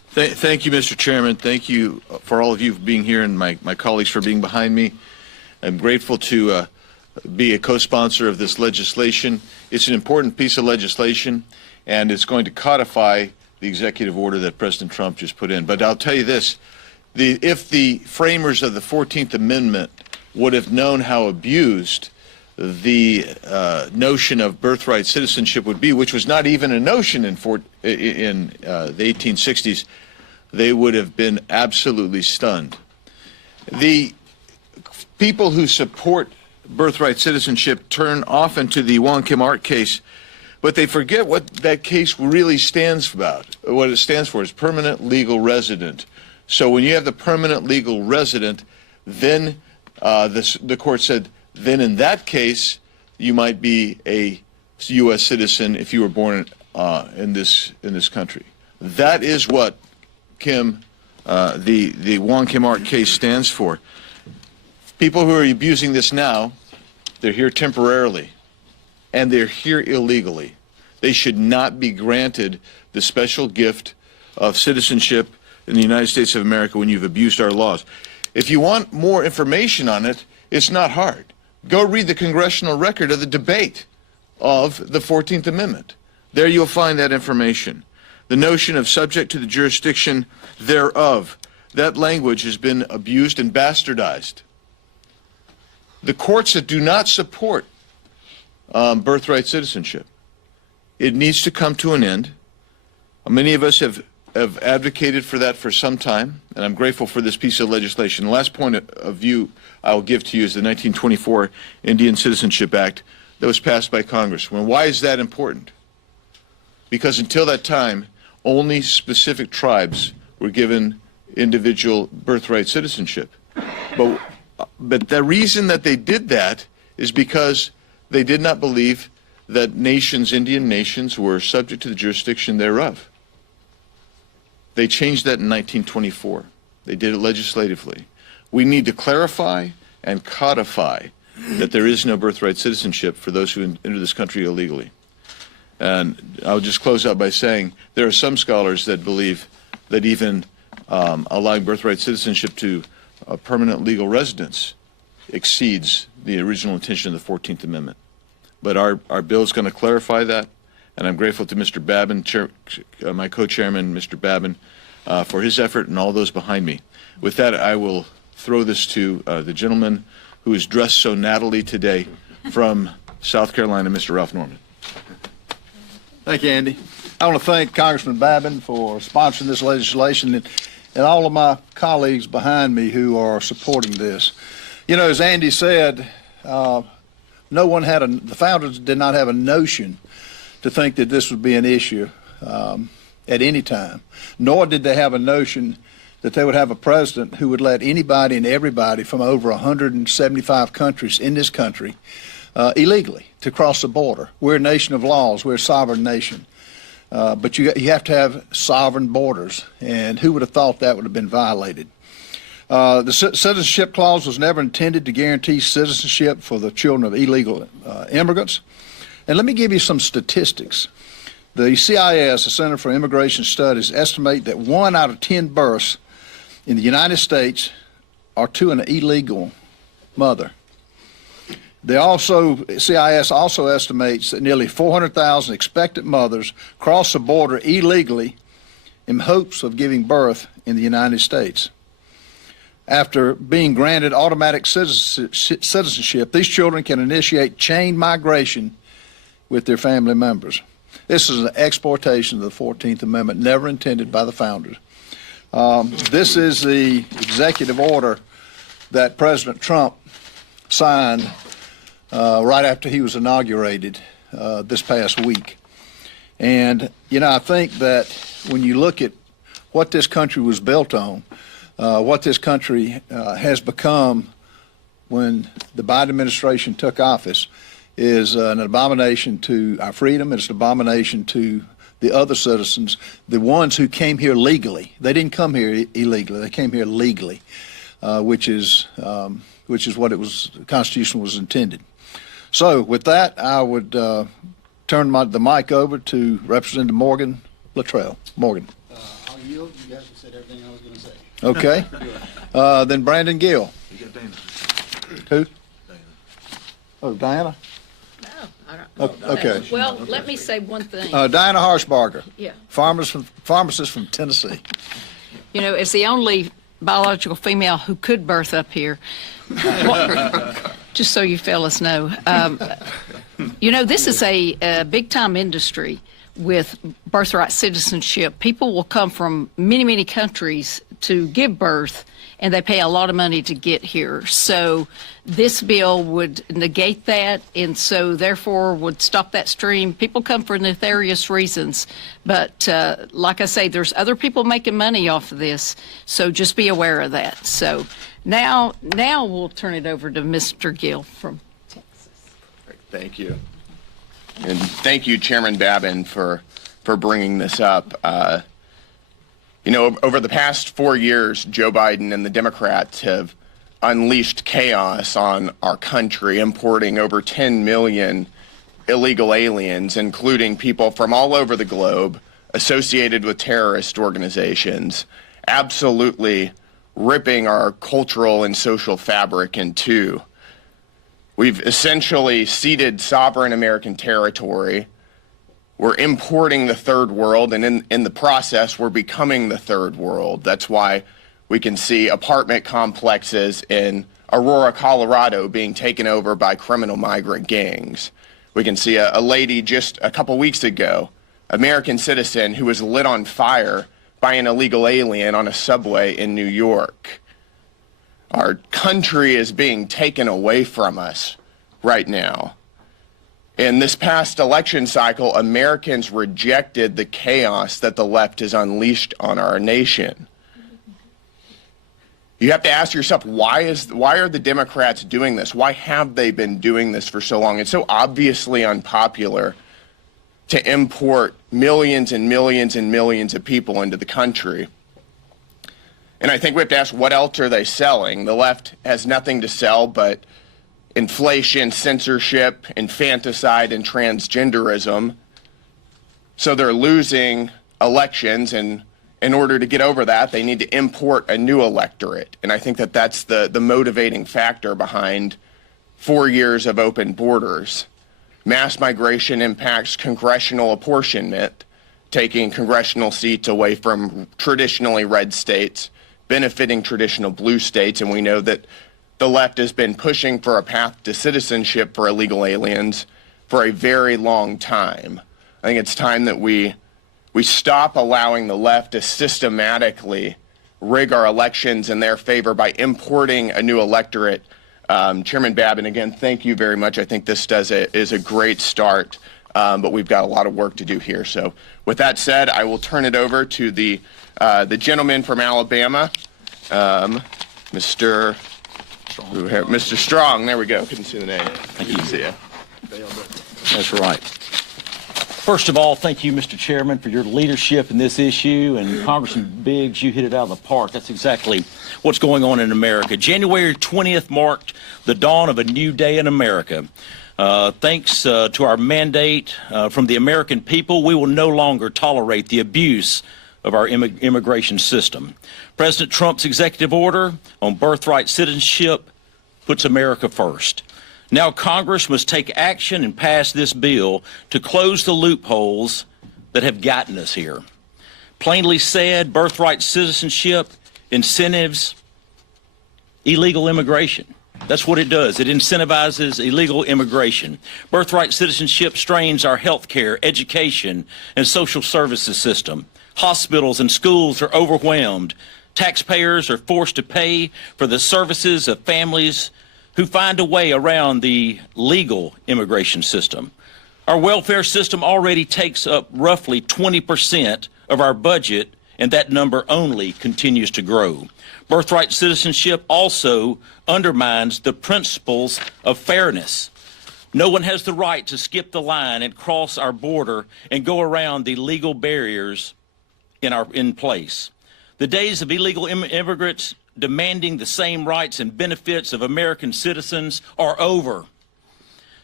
Thank you, Mr. Chairman. Thank you for all of you for being here and my colleagues for being behind me. I'm grateful to be a co-sponsor of this legislation. It's an important piece of legislation, and it's going to codify the executive order that President Trump just put in. But I'll tell you this, if the framers of the 14th Amendment would have known how abused the notion of birthright citizenship would be, which was not even a notion in the 1860s, they would have been absolutely stunned. The people who support birthright citizenship turn often to the Wong Kim Ark case, but they forget what that case really stands about. What it stands for is permanent legal resident. So when you have the permanent legal resident, then the court said, then in that case, you might be a U.S. citizen if you were born in this country. That is what the Wong Kim Ark case stands for. People who are abusing this now, they're here temporarily, and they're here illegally. They should not be granted the special gift of citizenship in the United States of America when you've abused our laws. If you want more information on it, it's not hard. Go read the congressional record of the debate of the 14th Amendment. There you'll find that information. The notion of subject to the jurisdiction thereof, that language has been abused and bastardized. The courts that do not support birthright citizenship, it needs to come to an end. Many of us have advocated for that for some time, and I'm grateful for this piece of legislation. The last point of view I'll give to you is the 1924 Indian Citizenship Act that was passed by Congress. Well, why is that important? Because until that time, only specific tribes were given individual birthright citizenship. But the reason that they did that is because they did not believe that nations, Indian nations, were subject to the jurisdiction thereof. They changed that in 1924. They did it legislatively. We need to clarify and codify that there is no birthright citizenship for those who enter this country illegally. And I'll just close out by saying there are some scholars that believe that even allowing birthright citizenship to permanent legal residence exceeds the original intention of the 14th Amendment. But our bill is going to clarify that, and I'm grateful to Mr. Babin, my co-chairman, Mr. Babin, for his effort and all those behind me. With that, I will throw this to the gentleman who is dressed so nattily today from South Carolina, Mr. Ralph Norman. Thank you, Andy. I want to thank Congressman Babin for sponsoring this legislation and all of my colleagues behind me who are supporting this. You know, as Andy said, the founders did not have a notion to think that this would be an issue at any time, nor did they have a notion that they would have a president who would let anybody and everybody from over 175 countries in this country illegally to cross the border. We're a nation of laws. We're a sovereign nation. But you have to have sovereign borders, and who would have thought that would have been violated? The citizenship clause was never intended to guarantee citizenship for the children of illegal immigrants. And let me give you some statistics. The CIS, the Center for Immigration Studies, estimate that 1 out of 10 births in the United States are to an illegal mother. CIS also estimates that nearly 400,000 expectant mothers cross the border illegally in hopes of giving birth in the United States. After being granted automatic citizenship, these children can initiate chain migration with their family members. This is an exploitation of the 14th Amendment, never intended by the founders. This is the executive order that President Trump signed right after he was inaugurated this past week. And, you know, I think that when you look at what this country was built on, what this country has become when the Biden administration took office is an abomination to our freedom. It's an abomination to the other citizens, the ones who came here legally. They didn't come here illegally. They came here legally, which is what the Constitution was intended. So with that, I would turn the mic over to Representative Morgan Luttrell. Morgan. I'll I yield. You guys have said everything I was going to say. Okay. Then Brandon Gill. Who? Oh, Diana? No, I don't. Okay. Well, let me say one thing. Diana Harshbarger, Yeah. pharmacist from Tennessee. You know, as the only biological female who could birth up here, just so you fellas know, you know, this is a big-time industry with birthright citizenship. People will come from many, many countries to give birth, and they pay a lot of money to get here. So this bill would negate that, and so therefore would stop that stream. People come for nefarious reasons, but like I say, there's other people making money off of this, so just be aware of that. So now we'll turn it over to Mr. Gill from Texas. Thank you. And thank you, Chairman Babin, for bringing this up. You know, over the past 4 years, Joe Biden and the Democrats have unleashed chaos on our country, importing over 10 million illegal aliens, including people from all over the globe associated with terrorist organizations, absolutely ripping our cultural and social fabric in two. We've essentially ceded sovereign American territory. We're importing the third world, and in the process, we're becoming the third world. That's why we can see apartment complexes in Aurora, Colorado being taken over by criminal migrant gangs. We can see a lady just a couple weeks ago, American citizen, who was lit on fire by an illegal alien on a subway in New York. Our country is being taken away from us right now. In this past election cycle, Americans rejected the chaos that the left has unleashed on our nation. You have to ask yourself, why are the Democrats doing this? Why have they been doing this for so long? It's so obviously unpopular to import millions and millions and millions of people into the country. And I think we have to ask, what else are they selling? The left has nothing to sell but inflation, censorship, infanticide, and transgenderism. So they're losing elections, and in order to get over that, they need to import a new electorate. And I think that that's the motivating factor behind 4 years of open borders. Mass migration impacts congressional apportionment, taking congressional seats away from traditionally red states, benefiting traditional blue states, and we know that the left has been pushing for a path to citizenship for illegal aliens for a very long time. I think it's time that we stop allowing the left to systematically rig our elections in their favor by importing a new electorate. Chairman Babin, again, thank you very much. I think this is a great start, but we've got a lot of work to do here. So with that said, I will turn it over to the gentleman from Alabama, Mr. Strong. There we go. Couldn't see the name. Thank you. See ya. That's right. First of all, thank you, Mr. Chairman, for your leadership in this issue. And Congressman Biggs, you hit it out of the park. That's exactly what's going on in America. January 20th marked the dawn of a new day in America. Thanks to our mandate from the American people, we will no longer tolerate the abuse of our immigration system. President Trump's executive order on birthright citizenship puts America first. Now Congress must take action and pass this bill to close the loopholes that have gotten us here. Plainly said, birthright citizenship incentives illegal immigration. That's what it does. It incentivizes illegal immigration. Birthright citizenship strains our health care, education, and social services system. Hospitals and schools are overwhelmed. Taxpayers are forced to pay for the services of families who find a way around the legal immigration system. Our welfare system already takes up roughly 20% of our budget, and that number only continues to grow. Birthright citizenship also undermines the principles of fairness. No one has the right to skip the line and cross our border and go around the legal barriers in place. The days of illegal immigrants demanding the same rights and benefits of American citizens are over.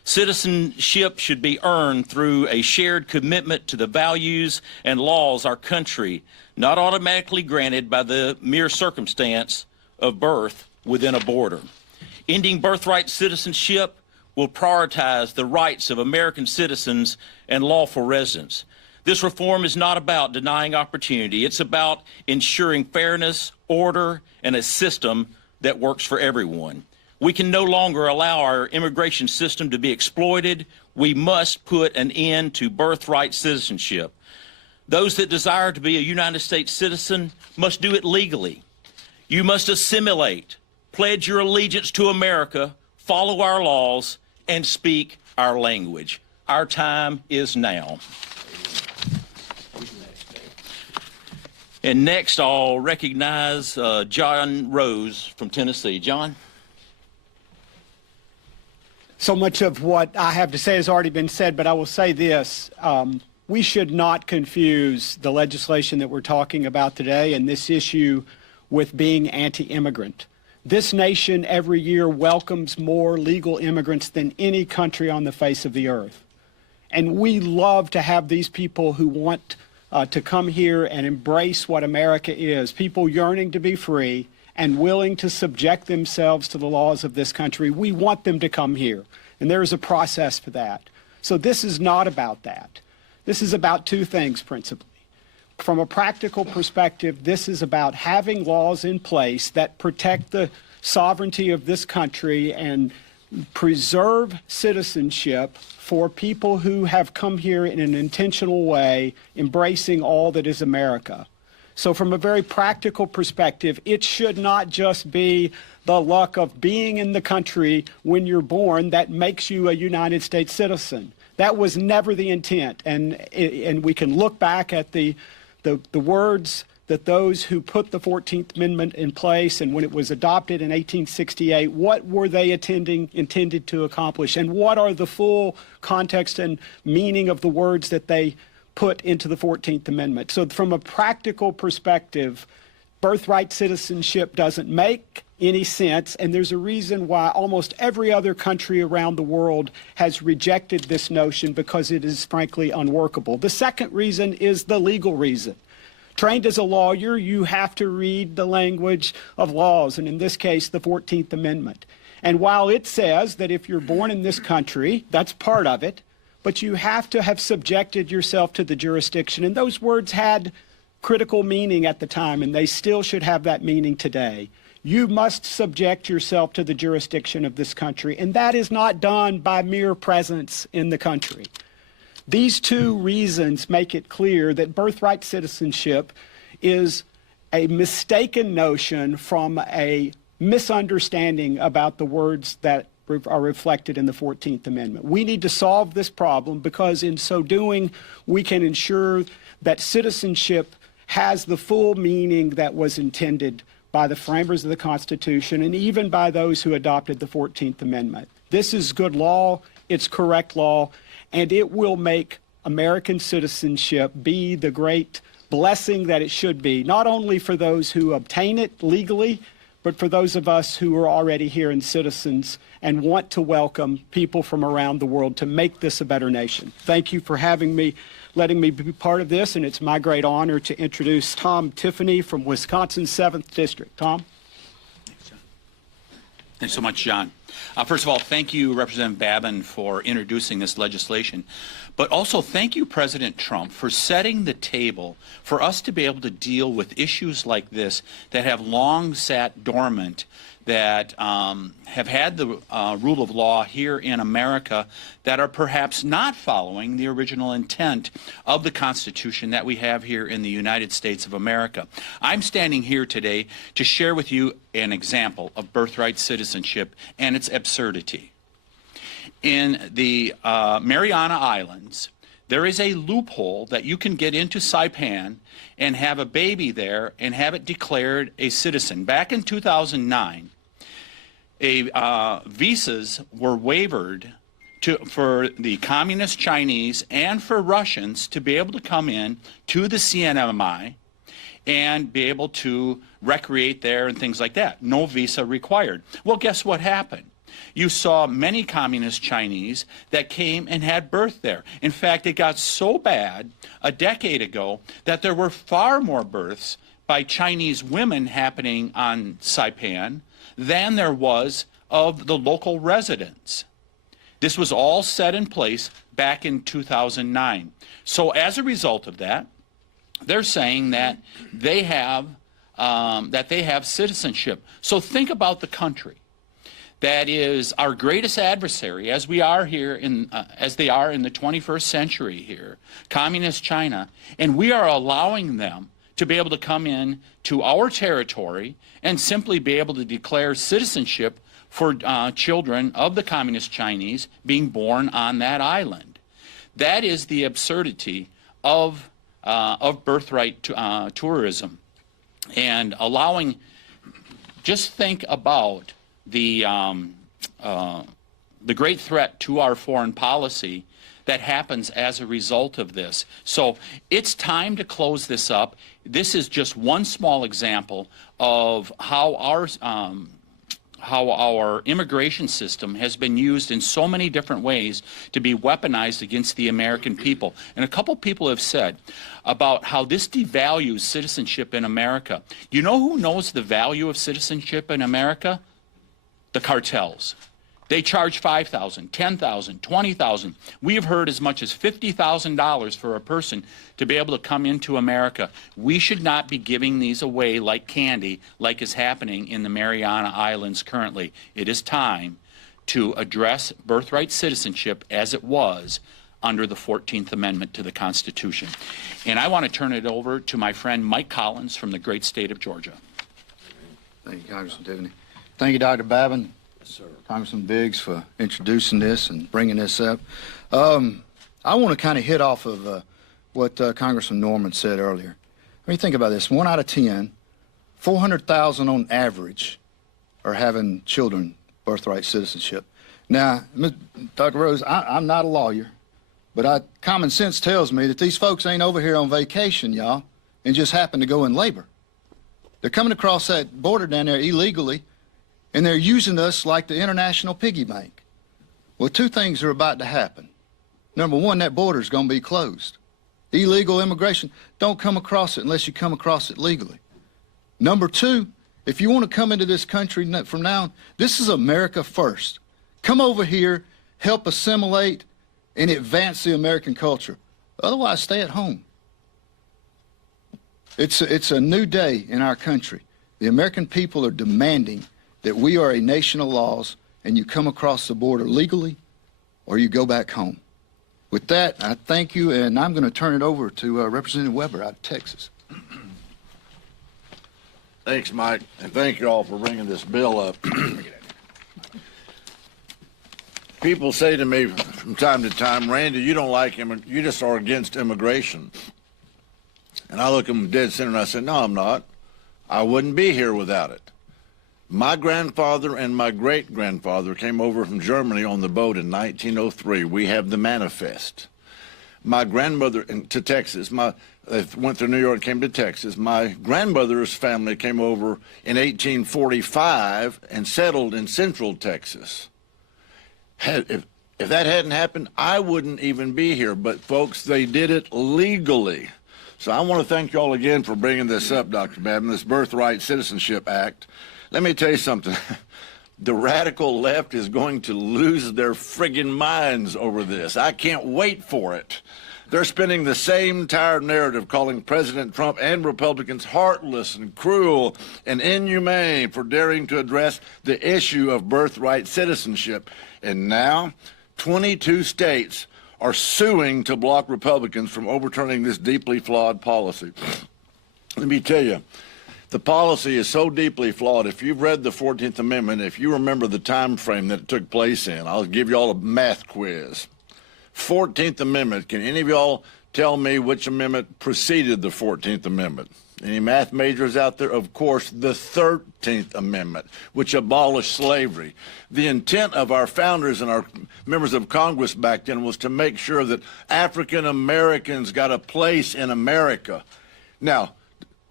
Citizenship should be earned through a shared commitment to the values and laws our country, not automatically granted by the mere circumstance of birth within a border. Ending birthright citizenship will prioritize the rights of American citizens and lawful residents. This reform is not about denying opportunity. It's about ensuring fairness, order, and a system that works for everyone. We can no longer allow our immigration system to be exploited. We must put an end to birthright citizenship. Those that desire to be a United States citizen must do it legally. You must assimilate, pledge your allegiance to America, follow our laws, and speak our language. Our time is now. And next, I'll recognize John Rose from Tennessee. John? So much of what I have to say has already been said, but I will say this. We should not confuse the legislation that we're talking about today and this issue with being anti-immigrant. This nation every year welcomes more legal immigrants than any country on the face of the earth. And we love to have these people who want to come here and embrace what America is, people yearning to be free and willing to subject themselves to the laws of this country. We want them to come here, and there is a process for that. So this is not about that. This is about two things, principally. From a practical perspective, this is about having laws in place that protect the sovereignty of this country and preserve citizenship for people who have come here in an intentional way, embracing all that is America. So from a very practical perspective, it should not just be the luck of being in the country when you're born that makes you a United States citizen. That was never the intent. And we can look back at the words that those who put the 14th Amendment in place and when it was adopted in 1868, what were they intended to accomplish? And what are the full context and meaning of the words that they put into the 14th Amendment? So from a practical perspective, birthright citizenship doesn't make any sense, and there's a reason why almost every other country around the world has rejected this notion, because it is frankly unworkable. The second reason is the legal reason. Trained as a lawyer, you have to read the language of laws, and in this case, the 14th Amendment. And while it says that if you're born in this country, that's part of it, but you have to have subjected yourself to the jurisdiction. And those words had critical meaning at the time, and they still should have that meaning today. You must subject yourself to the jurisdiction of this country, and that is not done by mere presence in the country. These two reasons make it clear that birthright citizenship is a mistaken notion from a misunderstanding about the words that are reflected in the 14th Amendment. We need to solve this problem, because in so doing, we can ensure that citizenship has the full meaning that was intended by the framers of the Constitution and even by those who adopted the 14th Amendment. This is good law, it's correct law, and it will make American citizenship be the great blessing that it should be, not only for those who obtain it legally, but for those of us who are already here and citizens and want to welcome people from around the world to make this a better nation. Thank you for letting me be part of this, and it's my great honor to introduce Tom Tiffany from Wisconsin's 7th District. Tom? Thanks so much, John. First of all, thank you, Representative Babin, for introducing this legislation. But also thank you, President Trump, for setting the table for us to be able to deal with issues like this that have long sat dormant, that have had the rule of law here in America, that are perhaps not following the original intent of the Constitution that we have here in the United States of America. I'm standing here today to share with you an example of birthright citizenship and its absurdity. In the Mariana Islands, there is a loophole that you can get into Saipan and have a baby there and have it declared a citizen. Back in 2009, visas were waived for the communist Chinese and for Russians to be able to come in to the CNMI and be able to recreate there and things like that. No visa required. Well, guess what happened? you saw many communist Chinese that came and had birth there. In fact, it got so bad a decade ago that there were far more births by Chinese women happening on Saipan than there was of the local residents. This was all set in place back in 2009. So as a result of that, they're saying that they have citizenship. So think about the country that is our greatest adversary, as we are here as they are in the 21st century here, Communist China, and we are allowing them to be able to come in to our territory and simply be able to declare citizenship for children of the Communist Chinese being born on that island. That is the absurdity of birthright tourism, and allowing. Just think about the great threat to our foreign policy that happens as a result of this. So it's time to close this up. This is just one small example of how our immigration system has been used in so many different ways to be weaponized against the American people. And a couple people have said about how this devalues citizenship in America. You know who knows the value of citizenship in America? The cartels. They charge $5,000, $10,000, $20,000. We have heard as much as $50,000 for a person to be able to come into America. We should not be giving these away like candy, like is happening in the Mariana Islands currently. It is time to address birthright citizenship as it was under the 14th Amendment to the Constitution. And I want to turn it over to my friend Mike Collins from the great state of Georgia. Thank you, Congressman Tiffany. Thank you, Dr. Babin. Congressman Biggs for introducing this and bringing this up. I want to kind of hit off of what Congressman Norman said earlier. I mean, think about this. 1 out of 10, 400,000 on average are having children birthright citizenship. Now, Dr. Rose, I'm not a lawyer, but common sense tells me that these folks ain't over here on vacation, y'all, and just happen to go in labor. They're coming across that border down there illegally, and they're using us like the international piggy bank. Well, two things are about to happen. Number one, that border's going to be closed. Illegal immigration, don't come across it unless you come across it legally. Number two, if you want to come into this country from now on, this is America first. Come over here, help assimilate, and advance the American culture. Otherwise, stay at home. It's a new day in our country. The American people are demanding that we are a nation of laws, and you come across the border legally or you go back home. With that, I thank you, and I'm going to turn it over to Representative Weber out of Texas. Thanks, Mike, and thank you all for bringing this bill up. People say to me from time to time, Randy, you don't like him, you just are against immigration. And I look them dead center and I say, no, I'm not. I wouldn't be here without it. My grandfather and my great-grandfather came over from Germany on the boat in 1903. We have the manifest. My grandmother to Texas, they went through New York and came to Texas. My grandmother's family came over in 1845 and settled in central Texas. If that hadn't happened, I wouldn't even be here. But, folks, they did it legally. So I want to thank you all again for bringing this up, Dr. Babin, this Birthright Citizenship Act. Let me tell you something. The radical left is going to lose their friggin' minds over this. I can't wait for it. They're spinning the same tired narrative, calling President Trump and Republicans heartless and cruel and inhumane for daring to address the issue of birthright citizenship. And now, 22 states are suing to block Republicans from overturning this deeply flawed policy. Let me tell you, the policy is so deeply flawed. If you've read the 14th Amendment, if you remember the time frame that it took place in, I'll give you all a math quiz. 14th Amendment, can any of y'all tell me which amendment preceded the 14th Amendment? Any math majors out there? Of course, the 13th Amendment, which abolished slavery. The intent of our founders and our members of Congress back then was to make sure that African Americans got a place in America. Now,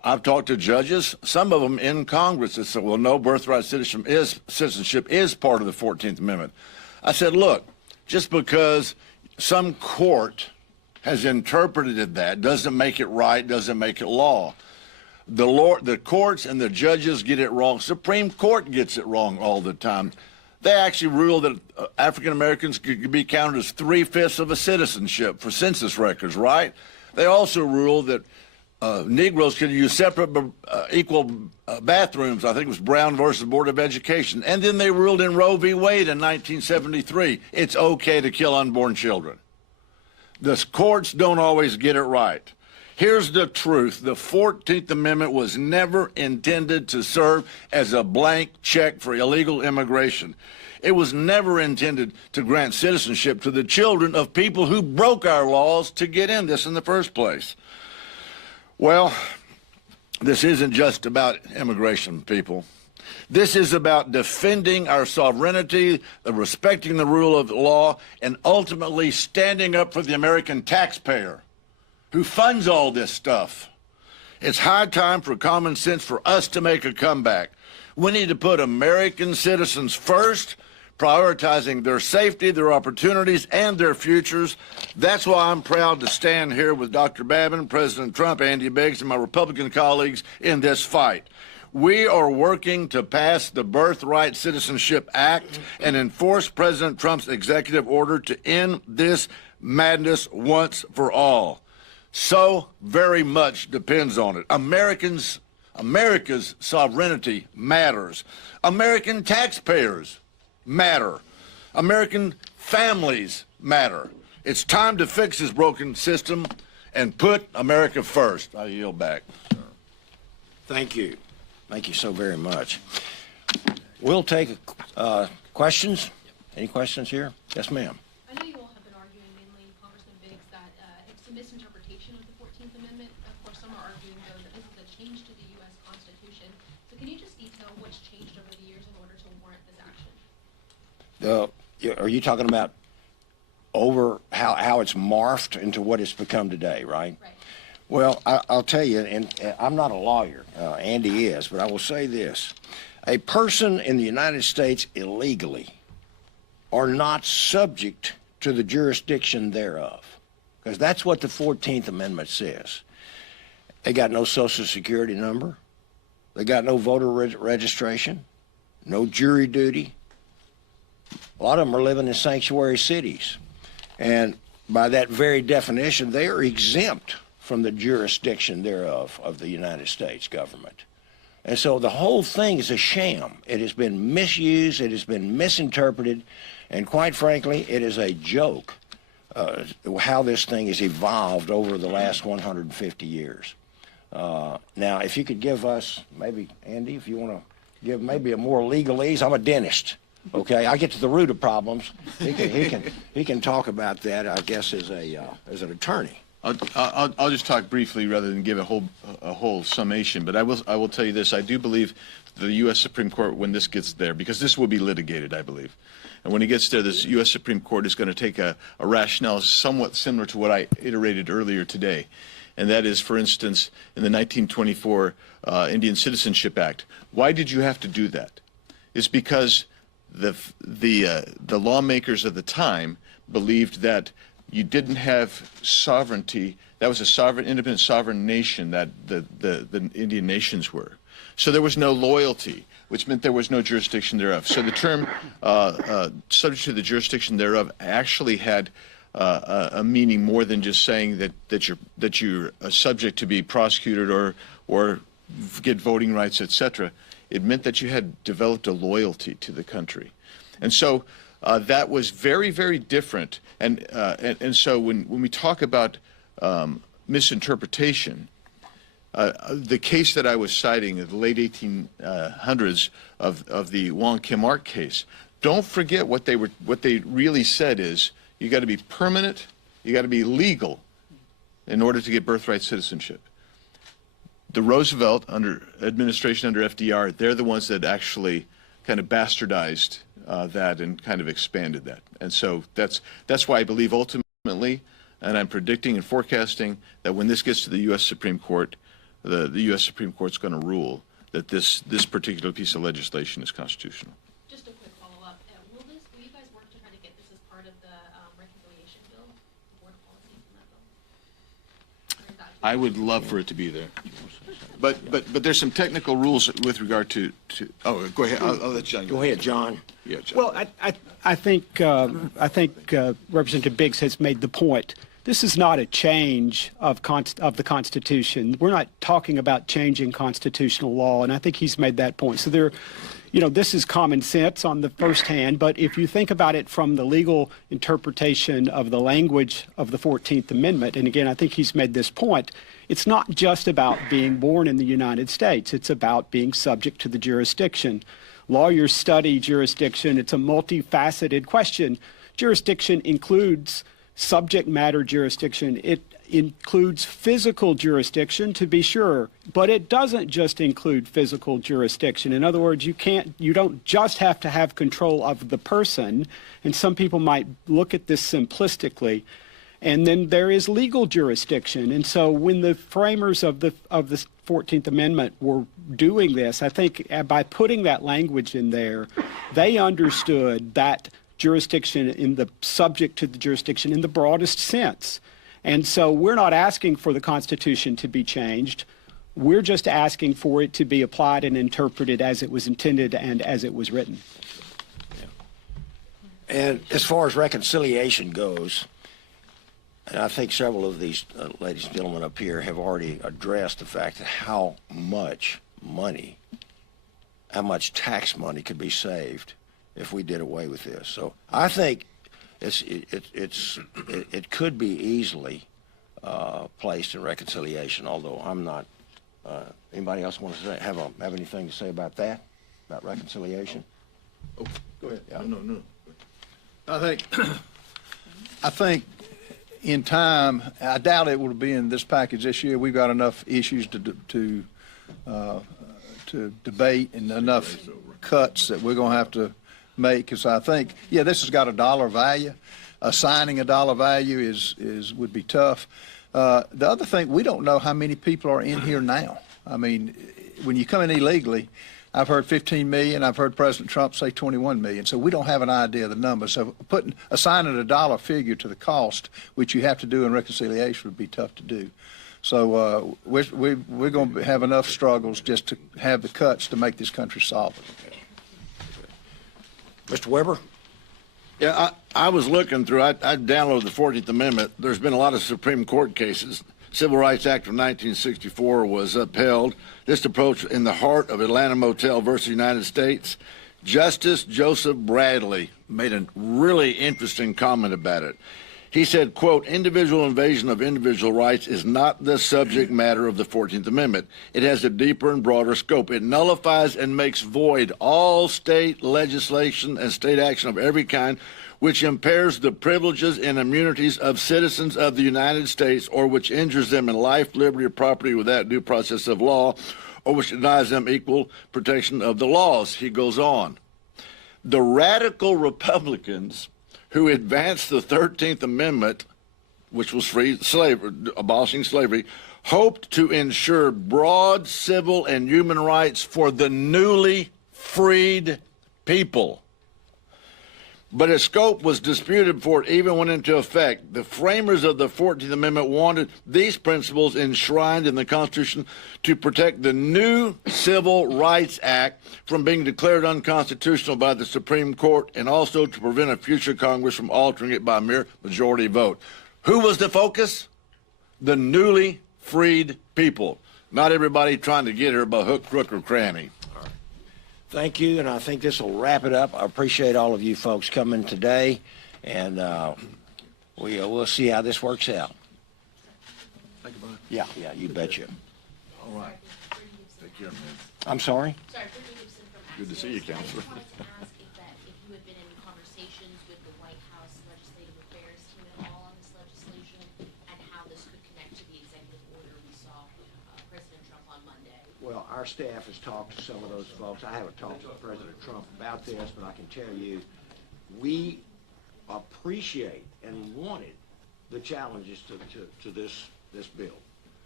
I've talked to judges, some of them in Congress, that said, well, no, birthright citizenship is part of the 14th Amendment. I said, look, just because some court has interpreted that doesn't make it right, doesn't make it law. The courts and the judges get it wrong. Supreme Court gets it wrong all the time. They actually ruled that African Americans could be counted as 3/5 of a citizenship for census records, right? They also ruled that Negroes could use separate but equal bathrooms. I think it was Brown versus Board of Education. And then they ruled in Roe v. Wade in 1973, it's okay to kill unborn children. The courts don't always get it right. Here's the truth. The 14th Amendment was never intended to serve as a blank check for illegal immigration. It was never intended to grant citizenship to the children of people who broke our laws to get in this in the first place. Well, this isn't just about immigration, people. This is about defending our sovereignty, respecting the rule of law, and ultimately standing up for the American taxpayer who funds all this stuff. It's high time for common sense for us to make a comeback. We need to put American citizens first, prioritizing their safety, their opportunities, and their futures. That's why I'm proud to stand here with Dr. Babin, President Trump, Andy Biggs, and my Republican colleagues in this fight. We are working to pass the Birthright Citizenship Act and enforce President Trump's executive order to end this madness once for all. So very much depends on it. America's sovereignty matters. American taxpayers matter. American families matter. It's time to fix this broken system and put America first. I yield back. Thank you. Thank you so very much. We'll take questions. Any questions here? Yes, ma'am. I know you all have been arguing, mainly Congressman Biggs, that it's a misinterpretation of the 14th Amendment. Of course, some are arguing, though, that this is a change to the U.S. Constitution. So can you just detail what's changed over the years in order to warrant this action? Are you talking about over how it's morphed into what it's become today, right? Right. Well, I'll tell you, and I'm not a lawyer, Andy is, but I will say this. A person in the United States illegally are not subject to the jurisdiction thereof, because that's what the 14th Amendment says. They got no Social Security number. They got no voter registration, no jury duty. A lot of them are living in sanctuary cities. And by that very definition, they are exempt from the jurisdiction thereof of the United States government. And so the whole thing is a sham. It has been misused, it has been misinterpreted, and quite frankly, it is a joke how this thing has evolved over the last 150 years. Now, if you could give us, maybe, Andy, if you want to give maybe a more legalese, I'm a dentist. Okay, I get to the root of problems. He can talk about that, I guess, as an attorney. I'll just talk briefly rather than give a whole summation. But I will tell you this: I do believe the U.S. Supreme Court, when this gets there, because this will be litigated, I believe, and when it gets there, this U.S. Supreme Court is going to take a rationale somewhat similar to what I iterated earlier today, and that is, for instance, in the 1924 Indian Citizenship Act. Why did you have to do that? It's because the lawmakers of the time believed that you didn't have sovereignty. That was a independent sovereign nation that the Indian nations were. So there was no loyalty, which meant there was no jurisdiction thereof. So the term subject to the jurisdiction thereof actually had a meaning more than just saying that you're subject to be prosecuted or get voting rights, etc. It meant that you had developed a loyalty to the country. And so that was very, very different. And so when we talk about misinterpretation, the case that I was citing in the late 1800s of the Wong Kim Ark case, don't forget what they really said is you got to be permanent, you got to be legal in order to get birthright citizenship. The Roosevelt administration under FDR, they're the ones that actually kind of bastardized that and kind of expanded that. And so that's why I believe ultimately, and I'm predicting and forecasting that when this gets to the U.S. Supreme Court, the U.S. Supreme Court's going to rule that this particular piece of legislation is constitutional. Just a quick follow-up. Will you guys work to try to get this as part of the reconciliation bill, board policies in that bill? Or is that I would love for it to be there. But there's some technical rules with regard to oh, go ahead. I'll let John Go ahead, John. Yeah, John. Well, I think Representative Biggs has made the point. This is not a change of the Constitution. We're not talking about changing constitutional law, and I think he's made that point. So this is common sense on the first hand, but if you think about it from the legal interpretation of the language of the 14th Amendment, and again, I think he's made this point, it's not just about being born in the United States. It's about being subject to the jurisdiction. Lawyers study jurisdiction. It's a multifaceted question. Jurisdiction includes subject matter jurisdiction. It includes physical jurisdiction, to be sure, but it doesn't just include physical jurisdiction. In other words, you don't just have to have control of the person, and some people might look at this simplistically. And then there is legal jurisdiction. And so when the framers of the 14th Amendment were doing this, I think by putting that language in there, they understood that jurisdiction in the subject to the jurisdiction in the broadest sense. And so we're not asking for the Constitution to be changed. We're just asking for it to be applied and interpreted as it was intended and as it was written. And as far as reconciliation goes, and I think several of these ladies and gentlemen up here have already addressed the fact that how much tax money could be saved if we did away with this. So I think it could be easily placed in reconciliation. Although I'm not. Anybody else want to have anything to say about that? About reconciliation? Oh, go ahead. Yeah. No. I think in time, I doubt it will be in this package this year. We've got enough issues to debate and enough cuts that we're going to have to make. Because I think, this has got a dollar value. Assigning a dollar value would be tough. The other thing, we don't know how many people are in here now. I mean, when you come in illegally, I've heard 15 million. I've heard President Trump say 21 million. So we don't have an idea of the number. So assigning a dollar figure to the cost, which you have to do in reconciliation, would be tough to do. So we're going to have enough struggles just to have the cuts to make this country solvent. Mr. Weber? Yeah, I was looking through, I downloaded the 14th Amendment. There's been a lot of Supreme Court cases. Civil Rights Act of 1964 was upheld. This approach in the heart of Atlanta Motel versus United States. Justice Joseph Bradley made a really interesting comment about it. He said, quote, individual invasion of individual rights is not the subject matter of the 14th Amendment. It has a deeper and broader scope. It nullifies and makes void all state legislation and state action of every kind which impairs the privileges and immunities of citizens of the United States or which injures them in life, liberty, or property without due process of law or which denies them equal protection of the laws. He goes on. The radical Republicans who advanced the 13th Amendment, which was abolishing slavery, hoped to ensure broad civil and human rights for the newly freed people. But its scope was disputed before it even went into effect. The framers of the 14th Amendment wanted these principles enshrined in the Constitution to protect the new Civil Rights Act from being declared unconstitutional by the Supreme Court and also to prevent a future Congress from altering it by a mere majority vote. Who was the focus? The newly freed people. Not everybody trying to get here by hook, crook, or cranny. Thank you, and I think this will wrap it up. I appreciate all of you folks coming today, and we'll see how this works out. Thank you, Brian. Yeah, you betcha. All right. Take care, man. I'm sorry? Sorry, Brittany Gibson from Good to see you, Counselor. I just wanted to ask if you had been in conversations with the White House Legislative Affairs team at all on this legislation and how this could connect to the executive order we saw President Trump on Monday. Well, our staff has talked to some of those folks. I haven't talked to President Trump about this, but I can tell you, we appreciate and wanted the challenges to this bill.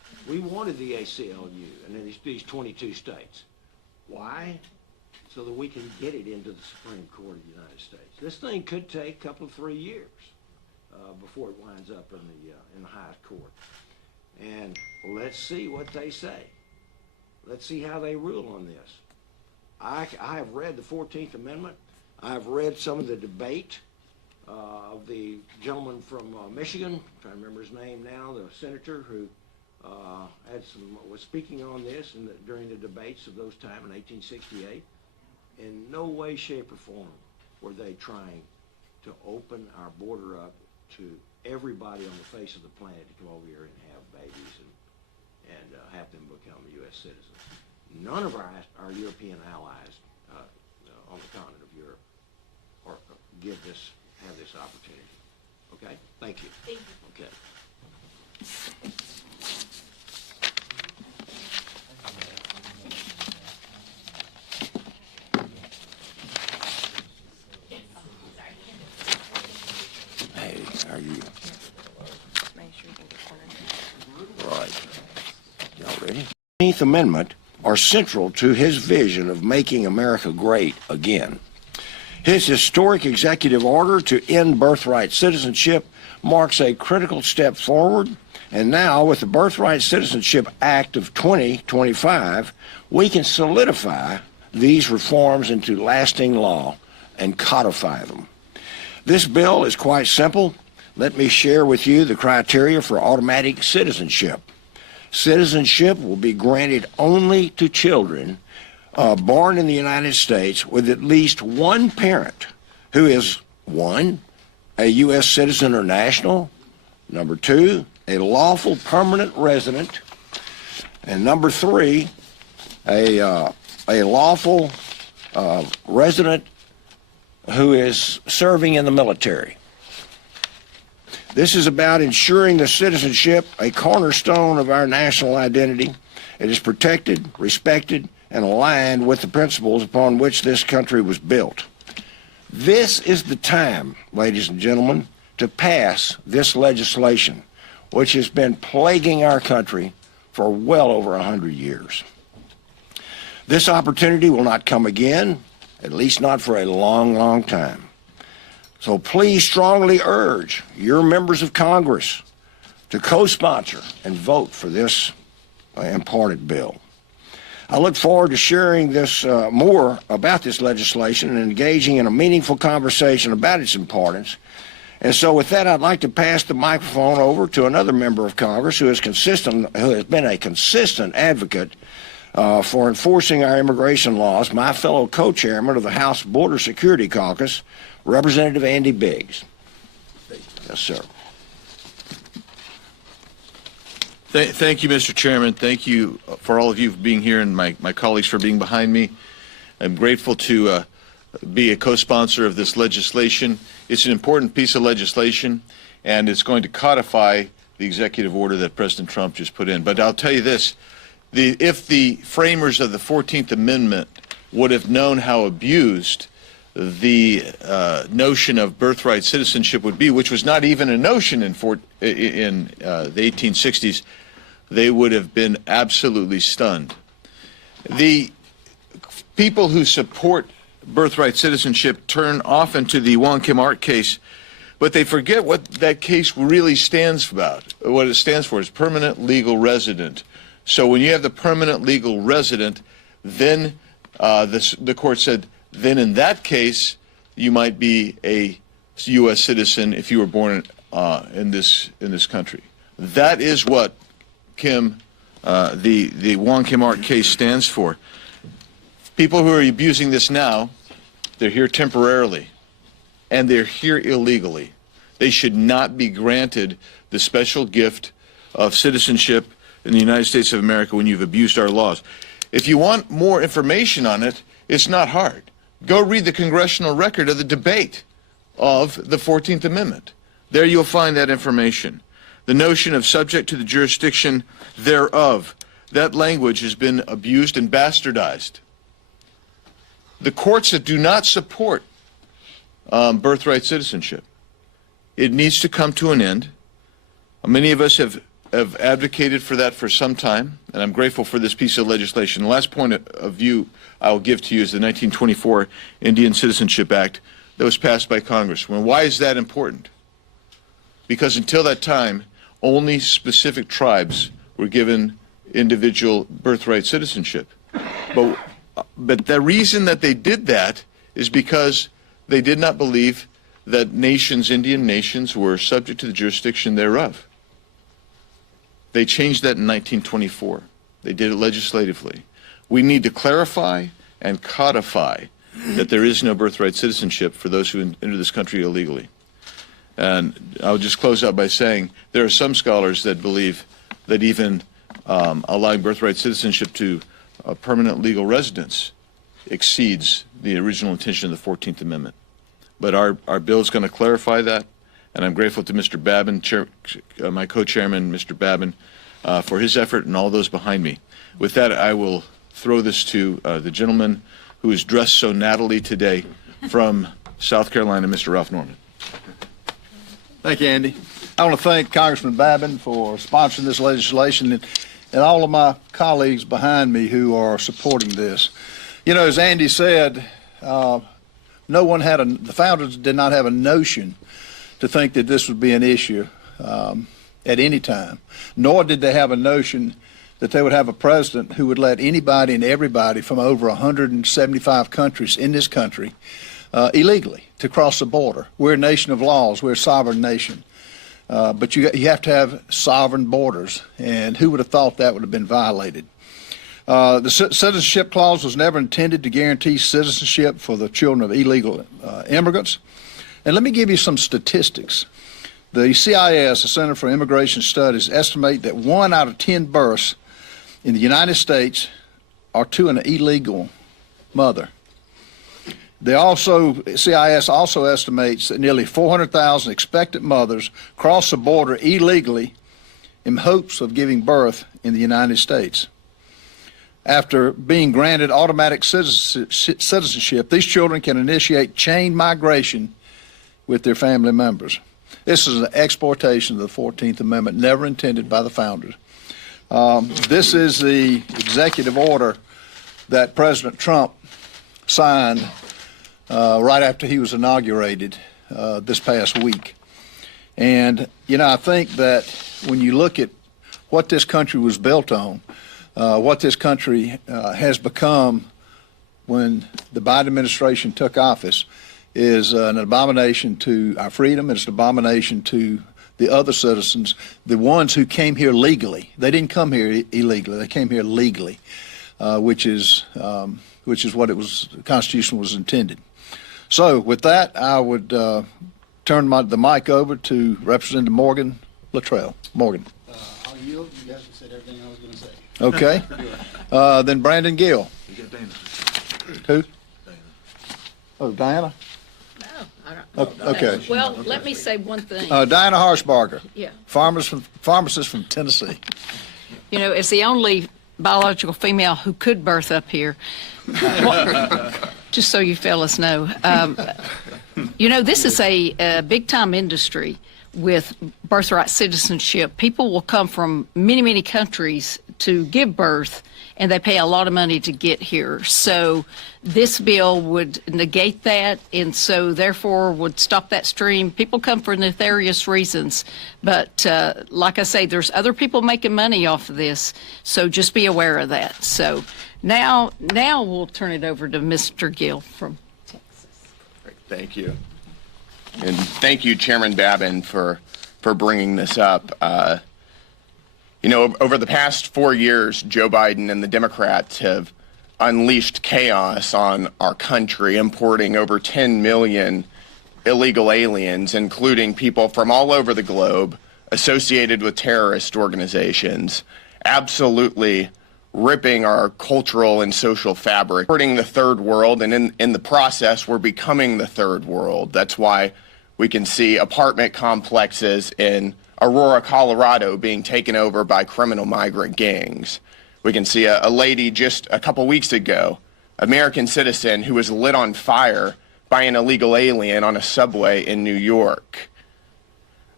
We wanted the ACLU and then these 22 states. Why? So that we can get it into the Supreme Court of the United States. This thing could take a couple of 3 years before it winds up in the highest court. And let's see what they say. Let's see how they rule on this. I have read the 14th Amendment. I've read some of the debate of the gentleman from Michigan, I'm trying to remember his name now, the senator who was speaking on this during the debates of those times in 1868. In no way, shape, or form were they trying to open our border up to everybody on the face of the planet to come over here and have babies and have them become U.S. citizens. None of our European allies on the continent of Europe have this opportunity. Okay? Thank you. Thank you. Okay. Hey, are you? Make sure you can get cornered. Right. Y'all ready? The 14th Amendment are central to his vision of making America great again. His historic executive order to end birthright citizenship marks a critical step forward, and now with the Birthright Citizenship Act of 2025, we can solidify these reforms into lasting law and codify them. This bill is quite simple. Let me share with you the criteria for automatic citizenship. Citizenship will be granted only to children born in the United States with at least one parent who is, 1, a U.S. citizen or national, number 2, a lawful permanent resident, and number 3, a lawful resident who is serving in the military. This is about ensuring the citizenship, a cornerstone of our national identity. It is protected, respected, and aligned with the principles upon which this country was built. This is the time, ladies and gentlemen, to pass this legislation, which has been plaguing our country for well over 100 years. This opportunity will not come again, at least not for a long, long time. So please strongly urge your members of Congress to co-sponsor and vote for this important bill. I look forward to sharing this more about this legislation and engaging in a meaningful conversation about its importance. And so with that, I'd like to pass the microphone over to another member of Congress who has been a consistent advocate for enforcing our immigration laws, my fellow co-chairman of the House Border Security Caucus, Representative Andy Biggs. Yes, sir. Thank you, Mr. Chairman. Thank you for all of you for being here and my colleagues for being behind me. I'm grateful to be a co-sponsor of this legislation. It's an important piece of legislation, and it's going to codify the executive order that President Trump just put in. But I'll tell you this, if the framers of the 14th Amendment would have known how abused the notion of birthright citizenship would be, which was not even a notion in the 1860s, they would have been absolutely stunned. The people who support birthright citizenship turn often to the Wong Kim Ark case, but they forget what that case really stands about. What it stands for is permanent legal resident. So when you have the permanent legal resident, then the court said, then in that case, you might be a U.S. citizen if you were born in this country. That is what the Wong Kim Ark case stands for. People who are abusing this now, they're here temporarily, and they're here illegally. They should not be granted the special gift of citizenship in the United States of America when you've abused our laws. If you want more information on it, it's not hard. Go read the congressional record of the debate of the 14th Amendment. There you'll find that information. The notion of subject to the jurisdiction thereof, that language has been abused and bastardized. The courts that do not support birthright citizenship, it needs to come to an end. Many of us have have advocated for that for some time, and I'm grateful for this piece of legislation. The last point of view I'll give to you is the 1924 Indian Citizenship Act that was passed by Congress. Well, why is that important? Because until that time, only specific tribes were given individual birthright citizenship. But the reason that they did that is because they did not believe that nations, Indian nations, were subject to the jurisdiction thereof. They changed that in 1924. They did it legislatively. We need to clarify and codify that there is no birthright citizenship for those who enter this country illegally. And I'll just close out by saying there are some scholars that believe that even allowing birthright citizenship to permanent legal residence exceeds the original intention of the 14th Amendment. But our bill is going to clarify that, and I'm grateful to Mr. Babin, my co-chairman, Mr. Babin, for his effort and all those behind me. With that, I will throw this to the gentleman who is dressed so nattily today from South Carolina, Mr. Ralph Norman. Thank you, Andy. I want to thank Congressman Babin for sponsoring this legislation and all of my colleagues behind me who are supporting this. You know, as Andy said, the founders did not have a notion to think that this would be an issue at any time, nor did they have a notion that they would have a president who would let anybody and everybody from over 175 countries in this country illegally to cross the border. We're a nation of laws. We're a sovereign nation. But you have to have sovereign borders, and who would have thought that would have been violated? The citizenship clause was never intended to guarantee citizenship for the children of illegal immigrants. And let me give you some statistics. The CIS, the Center for Immigration Studies, estimate that 1 out of 10 births in the United States are to an illegal mother. CIS also estimates that nearly 400,000 expectant mothers cross the border illegally in hopes of giving birth in the United States. After being granted automatic citizenship, these children can initiate chain migration with their family members. This is an exploitation of the 14th Amendment, never intended by the founders. This is the executive order that President Trump signed right after he was inaugurated this past week. And, you know, I think that when you look at what this country was built on, what this country has become when the Biden administration took office is an abomination to our freedom. It's an abomination to the other citizens, the ones who came here legally. They didn't come here illegally. They came here legally, which is what the Constitution was intended. So with that, I would turn the mic over to Representative Morgan Luttrell. Morgan. I'll yield. You guys have said everything I was going to say. Okay. Then Brandon Gill. You got Dana. Who? Dana. Oh, Diana? No, Okay. Well, let me say one thing. Diana Harshbarger. Yeah. Pharmacist from Tennessee. You know, as the only biological female who could birth up here, just so you fellas know, you know, this is a big-time industry with birthright citizenship. People will come from many, many countries to give birth, and they pay a lot of money to get here. So this bill would negate that, and so therefore would stop that stream. People come for nefarious reasons, but like I say, there's other people making money off of this, so just be aware of that. So now we'll turn it over to Mr. Gill from Texas. Thank you. And thank you, Chairman Babin, for bringing this up. You know, over the past 4 years, Joe Biden and the Democrats have unleashed chaos on our country, importing over 10 million illegal aliens, including people from all over the globe associated with terrorist organizations, absolutely ripping our cultural and social fabric, hurting the third world, and in the process, we're becoming the third world. That's why we can see apartment complexes in Aurora, Colorado being taken over by criminal migrant gangs. We can see a lady just a couple weeks ago, American citizen, who was lit on fire by an illegal alien on a subway in New York.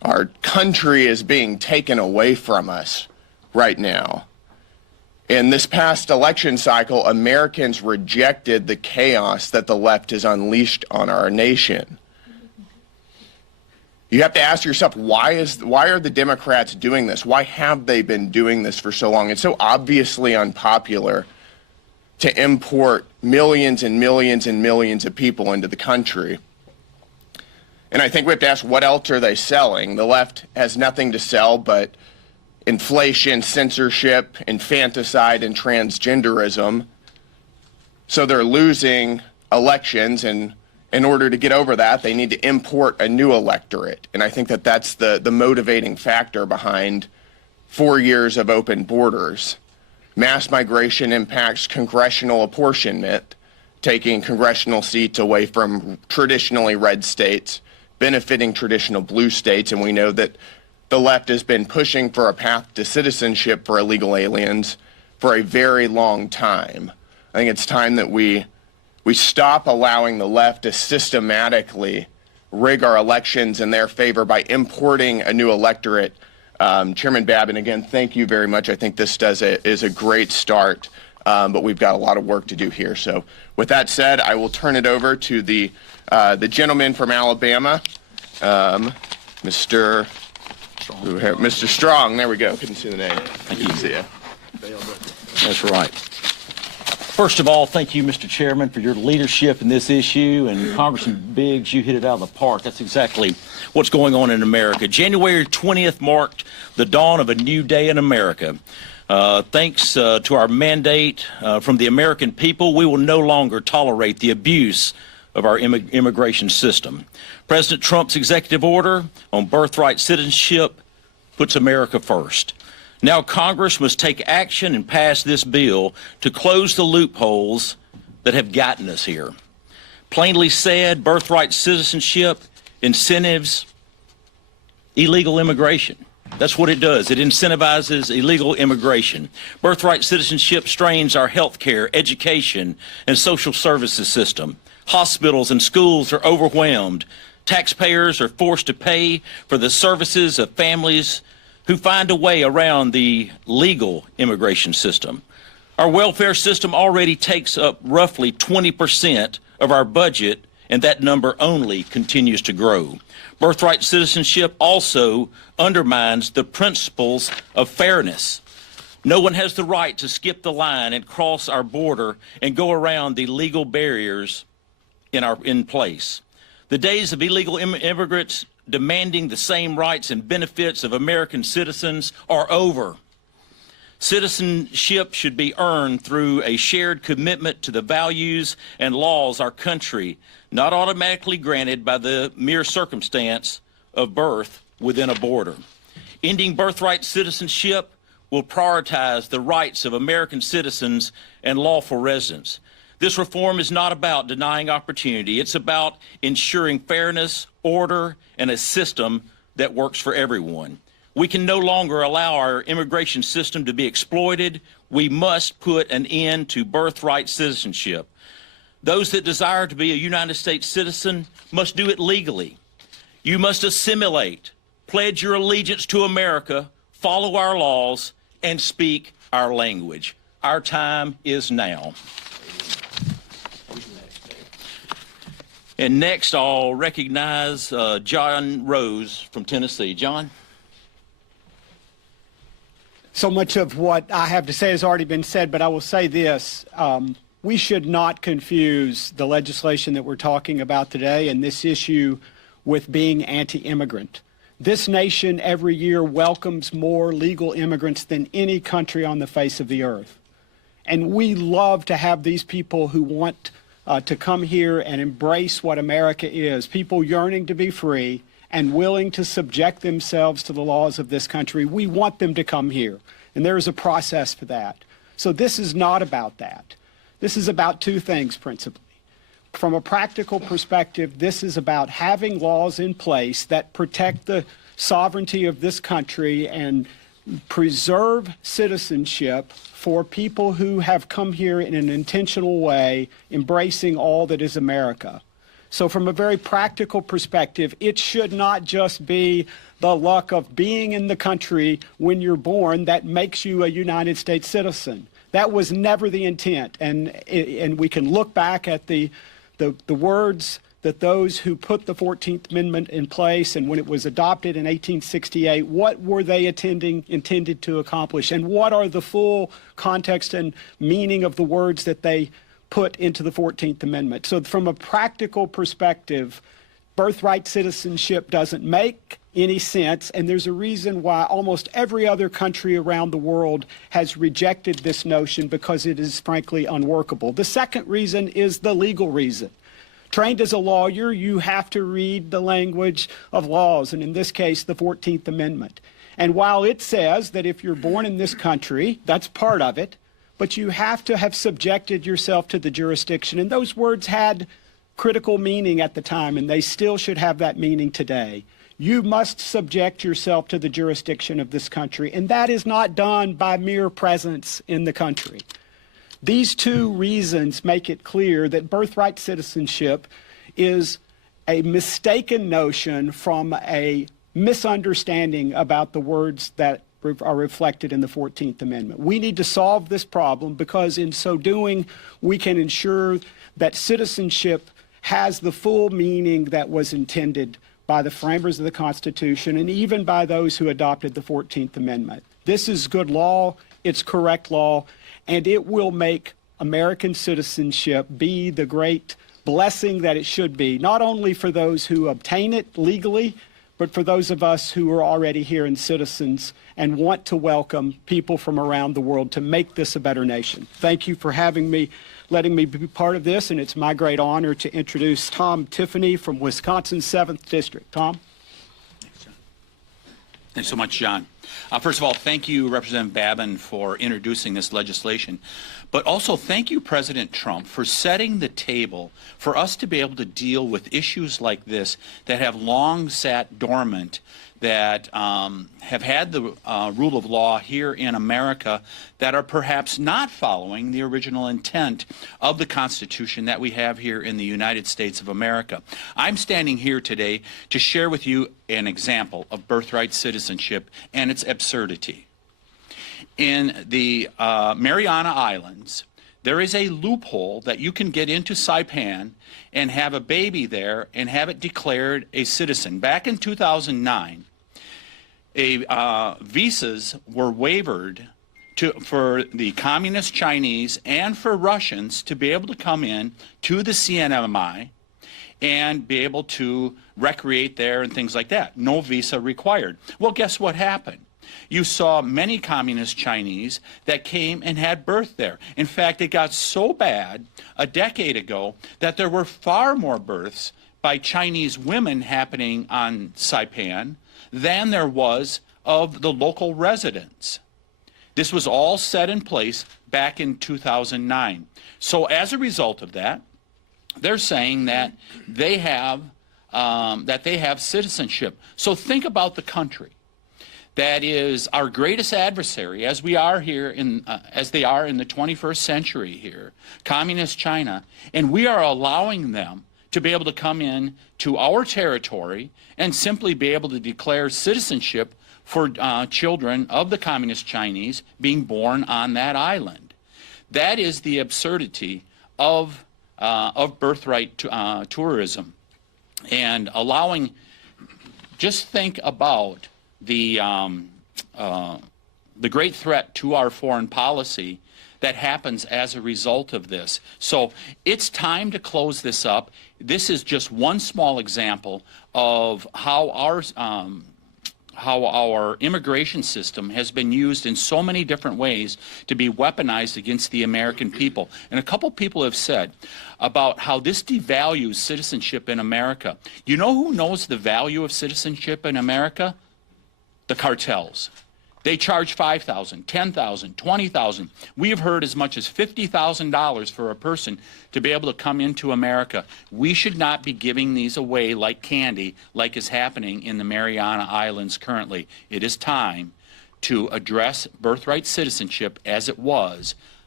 Our country is being taken away from us right now. In this past election cycle, Americans rejected the chaos that the left has unleashed on our nation. You have to ask yourself, why are the Democrats doing this? Why have they been doing this for so long? It's so obviously unpopular to import millions and millions and millions of people into the country. And I think we have to ask, what else are they selling? The left has nothing to sell but inflation, censorship, infanticide, and transgenderism. So they're losing elections, and in order to get over that, they need to import a new electorate. And I think that that's the motivating factor behind 4 years of open borders. Mass migration impacts congressional apportionment, taking congressional seats away from traditionally red states, benefiting traditional blue states, and we know that the left has been pushing for a path to citizenship for illegal aliens for a very long time. I think it's time that we stop allowing the left to systematically rig our elections in their favor by importing a new electorate. Chairman Babin, again, thank you very much. I think this is a great start, but we've got a lot of work to do here. So with that said, I will turn it over to the gentleman from Alabama, Mr. Strong. There we go. Couldn't see the name. Thank you. See ya. That's right. First of all, thank you, Mr. Chairman, for your leadership in this issue. And Congressman Biggs, you hit it out of the park. That's exactly what's going on in America. January 20th marked the dawn of a new day in America. Thanks to our mandate from the American people, we will no longer tolerate the abuse of our immigration system. President Trump's executive order on birthright citizenship puts America first. Now Congress must take action and pass this bill to close the loopholes that have gotten us here. Plainly said, birthright citizenship incentives illegal immigration. That's what it does. It incentivizes illegal immigration. Birthright citizenship strains our health care, education, and social services system. Hospitals and schools are overwhelmed. Taxpayers are forced to pay for the services of families who find a way around the legal immigration system. Our welfare system already takes up roughly 20% of our budget, and that number only continues to grow. Birthright citizenship also undermines the principles of fairness. No one has the right to skip the line and cross our border and go around the legal barriers in place. The days of illegal immigrants demanding the same rights and benefits of American citizens are over. Citizenship should be earned through a shared commitment to the values and laws our country, not automatically granted by the mere circumstance of birth within a border. Ending birthright citizenship will prioritize the rights of American citizens and lawful residents. This reform is not about denying opportunity. It's about ensuring fairness, order, and a system that works for everyone. We can no longer allow our immigration system to be exploited. We must put an end to birthright citizenship. Those that desire to be a United States citizen must do it legally. You must assimilate, pledge your allegiance to America, follow our laws, and speak our language. Our time is now. And next, I'll recognize John Rose from Tennessee. John? So much of what I have to say has already been said, but I will say this. We should not confuse the legislation that we're talking about today and this issue with being anti-immigrant. This nation every year welcomes more legal immigrants than any country on the face of the earth. And we love to have these people who want to come here and embrace what America is, people yearning to be free and willing to subject themselves to the laws of this country. We want them to come here, and there is a process for that. So this is not about that. This is about two things, principally. From a practical perspective, this is about having laws in place that protect the sovereignty of this country and preserve citizenship for people who have come here in an intentional way, embracing all that is America. So from a very practical perspective, it should not just be the luck of being in the country when you're born that makes you a United States citizen. That was never the intent. And we can look back at the words that those who put the 14th Amendment in place, and when it was adopted in 1868, what were they intended to accomplish, and what are the full context and meaning of the words that they put into the 14th Amendment. So from a practical perspective, birthright citizenship doesn't make any sense, and there's a reason why almost every other country around the world has rejected this notion, because it is frankly unworkable. The second reason is the legal reason. Trained as a lawyer, you have to read the language of laws, and in this case, the 14th Amendment. And while it says that if you're born in this country, that's part of it, but you have to have subjected yourself to the jurisdiction. And those words had critical meaning at the time, and they still should have that meaning today. You must subject yourself to the jurisdiction of this country, and that is not done by mere presence in the country. These two reasons make it clear that birthright citizenship is a mistaken notion from a misunderstanding about the words that are reflected in the 14th Amendment. We need to solve this problem, because in so doing, we can ensure that citizenship has the full meaning that was intended by the framers of the Constitution and even by those who adopted the 14th Amendment. This is good law, it's correct law, and it will make American citizenship be the great blessing that it should be, not only for those who obtain it legally, but for those of us who are already here and citizens and want to welcome people from around the world to make this a better nation. Thank you for having me, letting me be part of this, and it's my great honor to introduce Tom Tiffany from Wisconsin's 7th District. Tom? Thanks so much, John. First of all, thank you, Representative Babin, for introducing this legislation. But also thank you, President Trump, for setting the table for us to be able to deal with issues like this that have long sat dormant, that have had the rule of law here in America, that are perhaps not following the original intent of the Constitution that we have here in the United States of America. I'm standing here today to share with you an example of birthright citizenship and its absurdity. In the Mariana Islands, there is a loophole that you can get into Saipan and have a baby there and have it declared a citizen. Back in 2009, visas were waived for the communist Chinese and for Russians to be able to come in to the CNMI and be able to recreate there and things like that. No visa required. Well, guess what happened? You saw many communist Chinese that came and had birth there. In fact, it got so bad a decade ago that there were far more births by Chinese women happening on Saipan than there was of the local residents. This was all set in place back in 2009. So as a result of that, they're saying that they have citizenship. So think about the country that is our greatest adversary, as we are here as they are in the 21st century here, communist China, and we are allowing them to be able to come in to our territory and simply be able to declare citizenship for children of the communist Chinese being born on that island. That is the absurdity of birthright tourism, and allowing. Just think about the great threat to our foreign policy that happens as a result of this. So it's time to close this up. This is just one small example of how our immigration system has been used in so many different ways to be weaponized against the American people. And a couple people have said about how this devalues citizenship in America. You know who knows the value of citizenship in America? The cartels. They charge $5,000, $10,000, $20,000. We have heard as much as $50,000 for a person to be able to come into America. We should not be giving these away like candy, like is happening in the Mariana Islands currently. It is time to address birthright citizenship as it was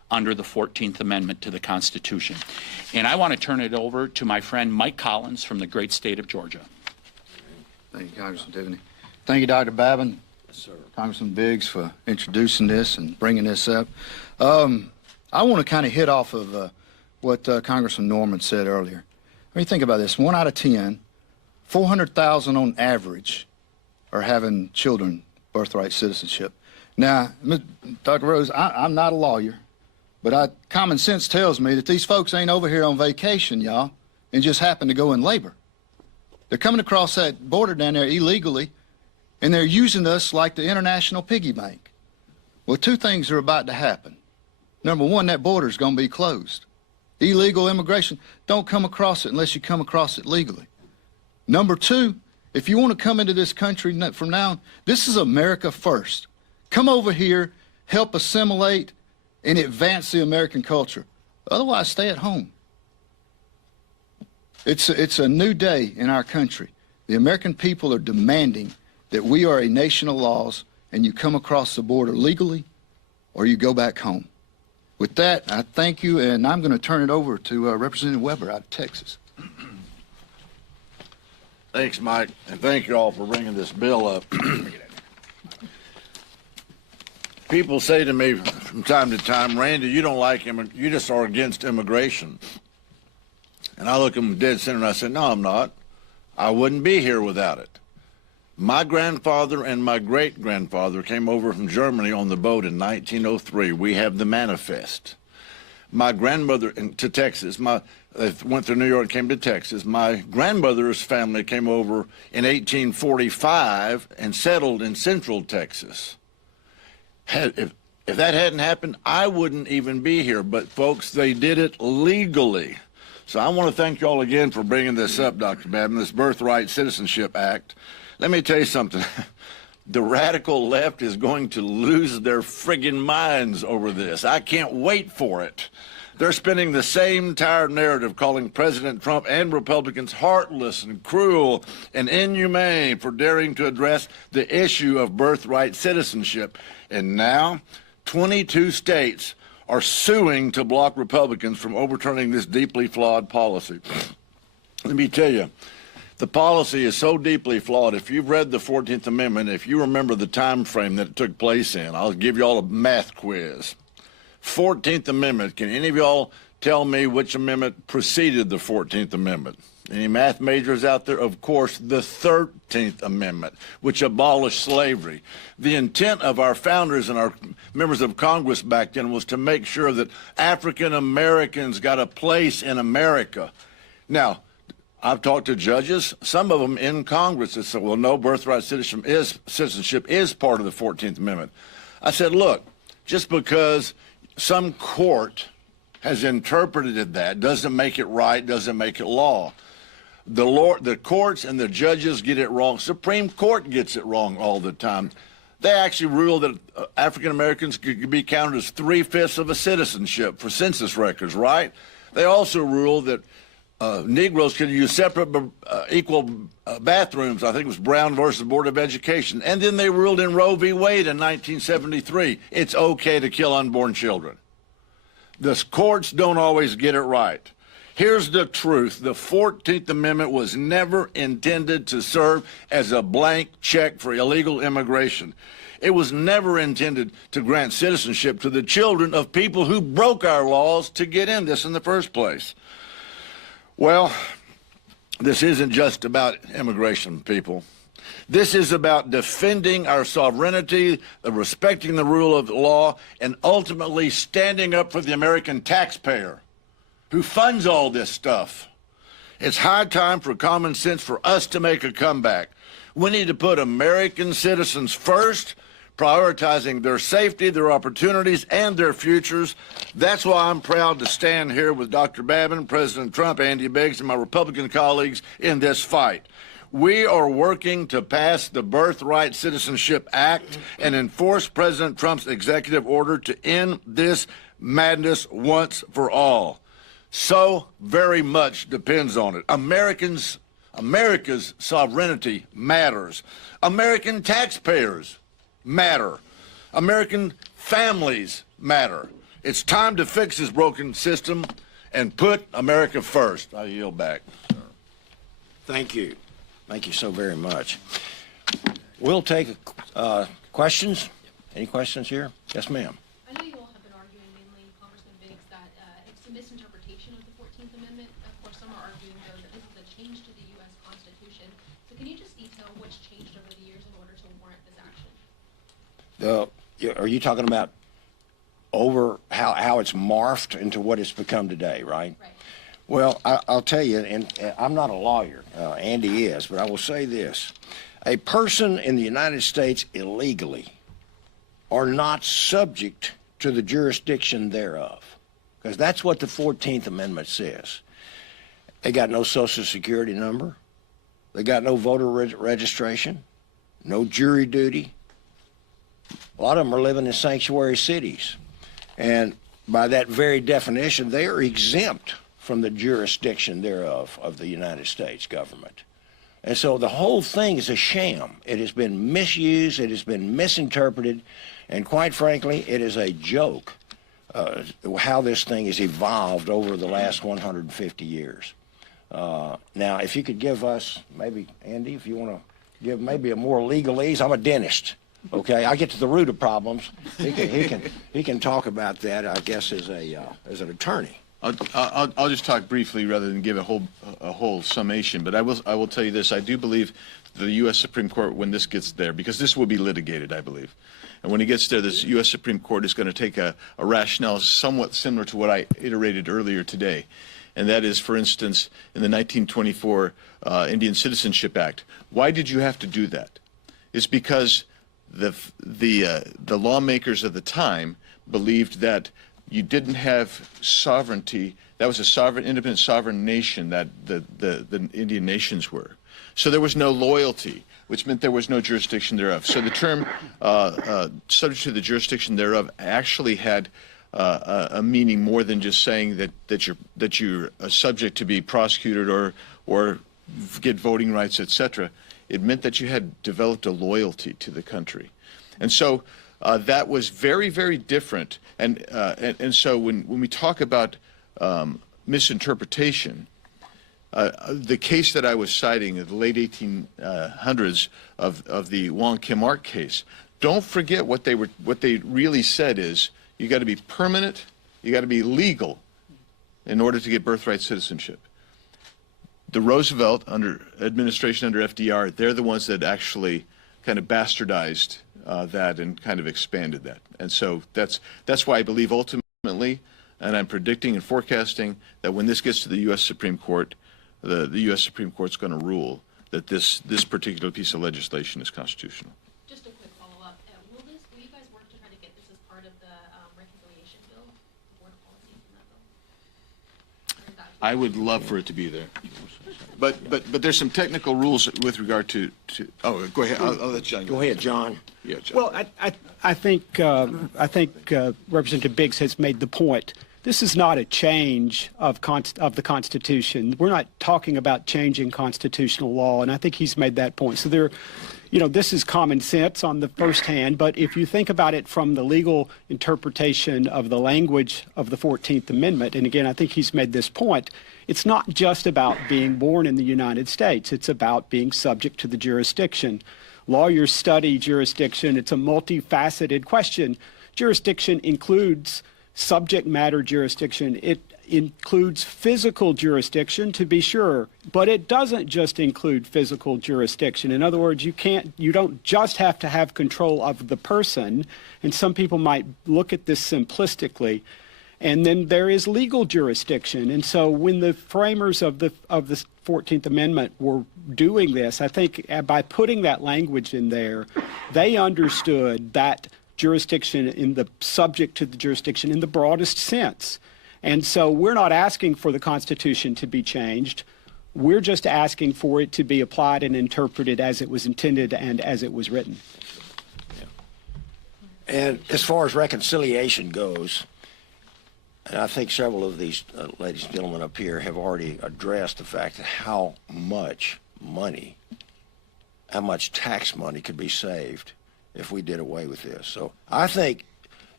under the 14th Amendment to the Constitution. And I want to turn it over to my friend Mike Collins from the great state of Georgia. Thank you, Congressman Tiffany. Thank you, Dr. Babin. Yes, sir. Congressman Biggs for introducing this and bringing this up. I want to kind of hit off of what Congressman Norman said earlier. I mean, think about this. 1 out of 10, 400,000 on average are having children birthright citizenship. Now, Dr. Rose, I'm not a lawyer, but common sense tells me that these folks ain't over here on vacation, y'all, and just happen to go in labor. They're coming across that border down there illegally, and they're using us like the international piggy bank. Well, 2 things are about to happen. Number 1, that border's going to be closed. Illegal immigration, don't come across it unless you come across it legally. Number 2, if you want to come into this country from now on, this is America first. Come over here, help assimilate, and advance the American culture. Otherwise, stay at home. It's a new day in our country. The American people are demanding that we are a nation of laws, and you come across the border legally, or you go back home. With that, I thank you, and I'm going to turn it over to Representative Weber out of Texas. Thanks, Mike, and thank you all for bringing this bill up. People say to me from time to time, Randy, you don't like you just are against immigration. And I look them dead center and I say, no, I'm not. I wouldn't be here without it. My grandfather and my great-grandfather came over from Germany on the boat in 1903. We have the manifest. My grandmother to Texas, they went through New York and came to Texas. My grandmother's family came over in 1845 and settled in central Texas. If that hadn't happened, I wouldn't even be here. But, folks, they did it legally. So I want to thank you all again for bringing this up, Dr. Babin, this Birthright Citizenship Act. Let me tell you something. The radical left is going to lose their friggin' minds over this. I can't wait for it. They're spinning the same tired narrative, calling President Trump and Republicans heartless and cruel and inhumane for daring to address the issue of birthright citizenship. And now, 22 states are suing to block Republicans from overturning this deeply flawed policy. Let me tell you, the policy is so deeply flawed. If you've read the 14th Amendment, if you remember the time frame that it took place in, I'll give you all a math quiz. 14th Amendment, can any of y'all tell me which amendment preceded the 14th Amendment? Any math majors out there? Of course, the 13th Amendment, which abolished slavery. The intent of our founders and our members of Congress back then was to make sure that African Americans got a place in America. Now, I've talked to judges, some of them in Congress, that said, well, no, birthright citizenship is part of the 14th Amendment. I said, look, just because some court has interpreted that doesn't make it right, doesn't make it law. The courts and the judges get it wrong. Supreme Court gets it wrong all the time. They actually ruled that African Americans could be counted as 3/5 of a citizenship for census records, right? They also ruled that Negroes could use separate but equal bathrooms. I think it was Brown versus Board of Education. And then they ruled in Roe v. Wade in 1973, it's okay to kill unborn children. The courts don't always get it right. Here's the truth. The 14th Amendment was never intended to serve as a blank check for illegal immigration. It was never intended to grant citizenship to the children of people who broke our laws to get in this in the first place. Well, this isn't just about immigration, people. This is about defending our sovereignty, respecting the rule of law, and ultimately standing up for the American taxpayer who funds all this stuff. It's high time for common sense for us to make a comeback. We need to put American citizens first, prioritizing their safety, their opportunities, and their futures. That's why I'm proud to stand here with Dr. Babin, President Trump, Andy Biggs, and my Republican colleagues in this fight. We are working to pass the Birthright Citizenship Act and enforce President Trump's executive order to end this madness once for all. So very much depends on it. America's sovereignty matters. American taxpayers matter. American families matter. It's time to fix this broken system and put America first. I yield back. Thank you. Thank you so very much. We'll take questions. Any questions here? Yes, ma'am. I know you all have been arguing, mainly Congressman Biggs, that it's a misinterpretation of the 14th Amendment. Of course, some are arguing, though, that this is a change to the U.S. Constitution. So can you just detail what's changed over the years in order to warrant this action? Are you talking about over how it's morphed into what it's become today, right? Right. Well, I'll tell you, and I'm not a lawyer, Andy is, but I will say this. A person in the United States illegally are not subject to the jurisdiction thereof, because that's what the 14th Amendment says. They got no Social Security number. They got no voter registration, no jury duty. A lot of them are living in sanctuary cities. And by that very definition, they are exempt from the jurisdiction thereof of the United States government. And so the whole thing is a sham. It has been misused, it has been misinterpreted, and quite frankly, it is a joke how this thing has evolved over the last 150 years. Now, if you could give us, maybe, Andy, if you want to give maybe a more legalese, I'm a dentist. Okay, I get to the root of problems. He can talk about that, I guess, as an attorney. I'll just talk briefly rather than give a whole summation. But I will tell you this: I do believe the U.S. Supreme Court, when this gets there, because this will be litigated, I believe, and when it gets there, the U.S. Supreme Court is going to take a rationale somewhat similar to what I iterated earlier today, and that is, for instance, in the 1924 Indian Citizenship Act. Why did you have to do that? It's because the lawmakers of the time believed that you didn't have sovereignty. That was a independent sovereign nation that the Indian nations were. So there was no loyalty, which meant there was no jurisdiction thereof. So the term subject to the jurisdiction thereof actually had a meaning more than just saying that you're subject to be prosecuted or get voting rights, etc. It meant that you had developed a loyalty to the country. And so that was very, very different. And so when we talk about misinterpretation, the case that I was citing in the late 1800s of the Wong Kim Ark case, don't forget what they really said is you got to be permanent, you got to be legal in order to get birthright citizenship. The Roosevelt administration under FDR, they're the ones that actually kind of bastardized that and kind of expanded that. And so that's why I believe ultimately, and I'm predicting and forecasting that when this gets to the U.S. Supreme Court, the U.S. Supreme Court's going to rule that this particular piece of legislation is constitutional. Just a quick follow-up. Will you guys work to try to get this as part of the reconciliation bill, the board policies in that bill? I would love for it to be there. But there's some technical rules with regard to oh, go ahead. I'll let John go. Go ahead, John. Yeah, John. Well, I think Representative Biggs has made the point. This is not a change of the Constitution. We're not talking about changing constitutional law, and I think he's made that point. So this is common sense on the first hand, but if you think about it from the legal interpretation of the language of the 14th Amendment, and again, I think he's made this point, it's not just about being born in the United States. It's about being subject to the jurisdiction. Lawyers study jurisdiction. It's a multifaceted question. Jurisdiction includes subject matter jurisdiction. It includes physical jurisdiction, to be sure, but it doesn't just include physical jurisdiction. In other words, you don't just have to have control of the person, and some people might look at this simplistically. And then there is legal jurisdiction. And so when the framers of the 14th Amendment were doing this, I think by putting that language in there, they understood that jurisdiction in the subject to the jurisdiction in the broadest sense. And so we're not asking for the Constitution to be changed. We're just asking for it to be applied and interpreted as it was intended and as it was written. And as far as reconciliation goes, and I think several of these ladies and gentlemen up here have already addressed the fact that how much tax money could be saved if we did away with this. So I think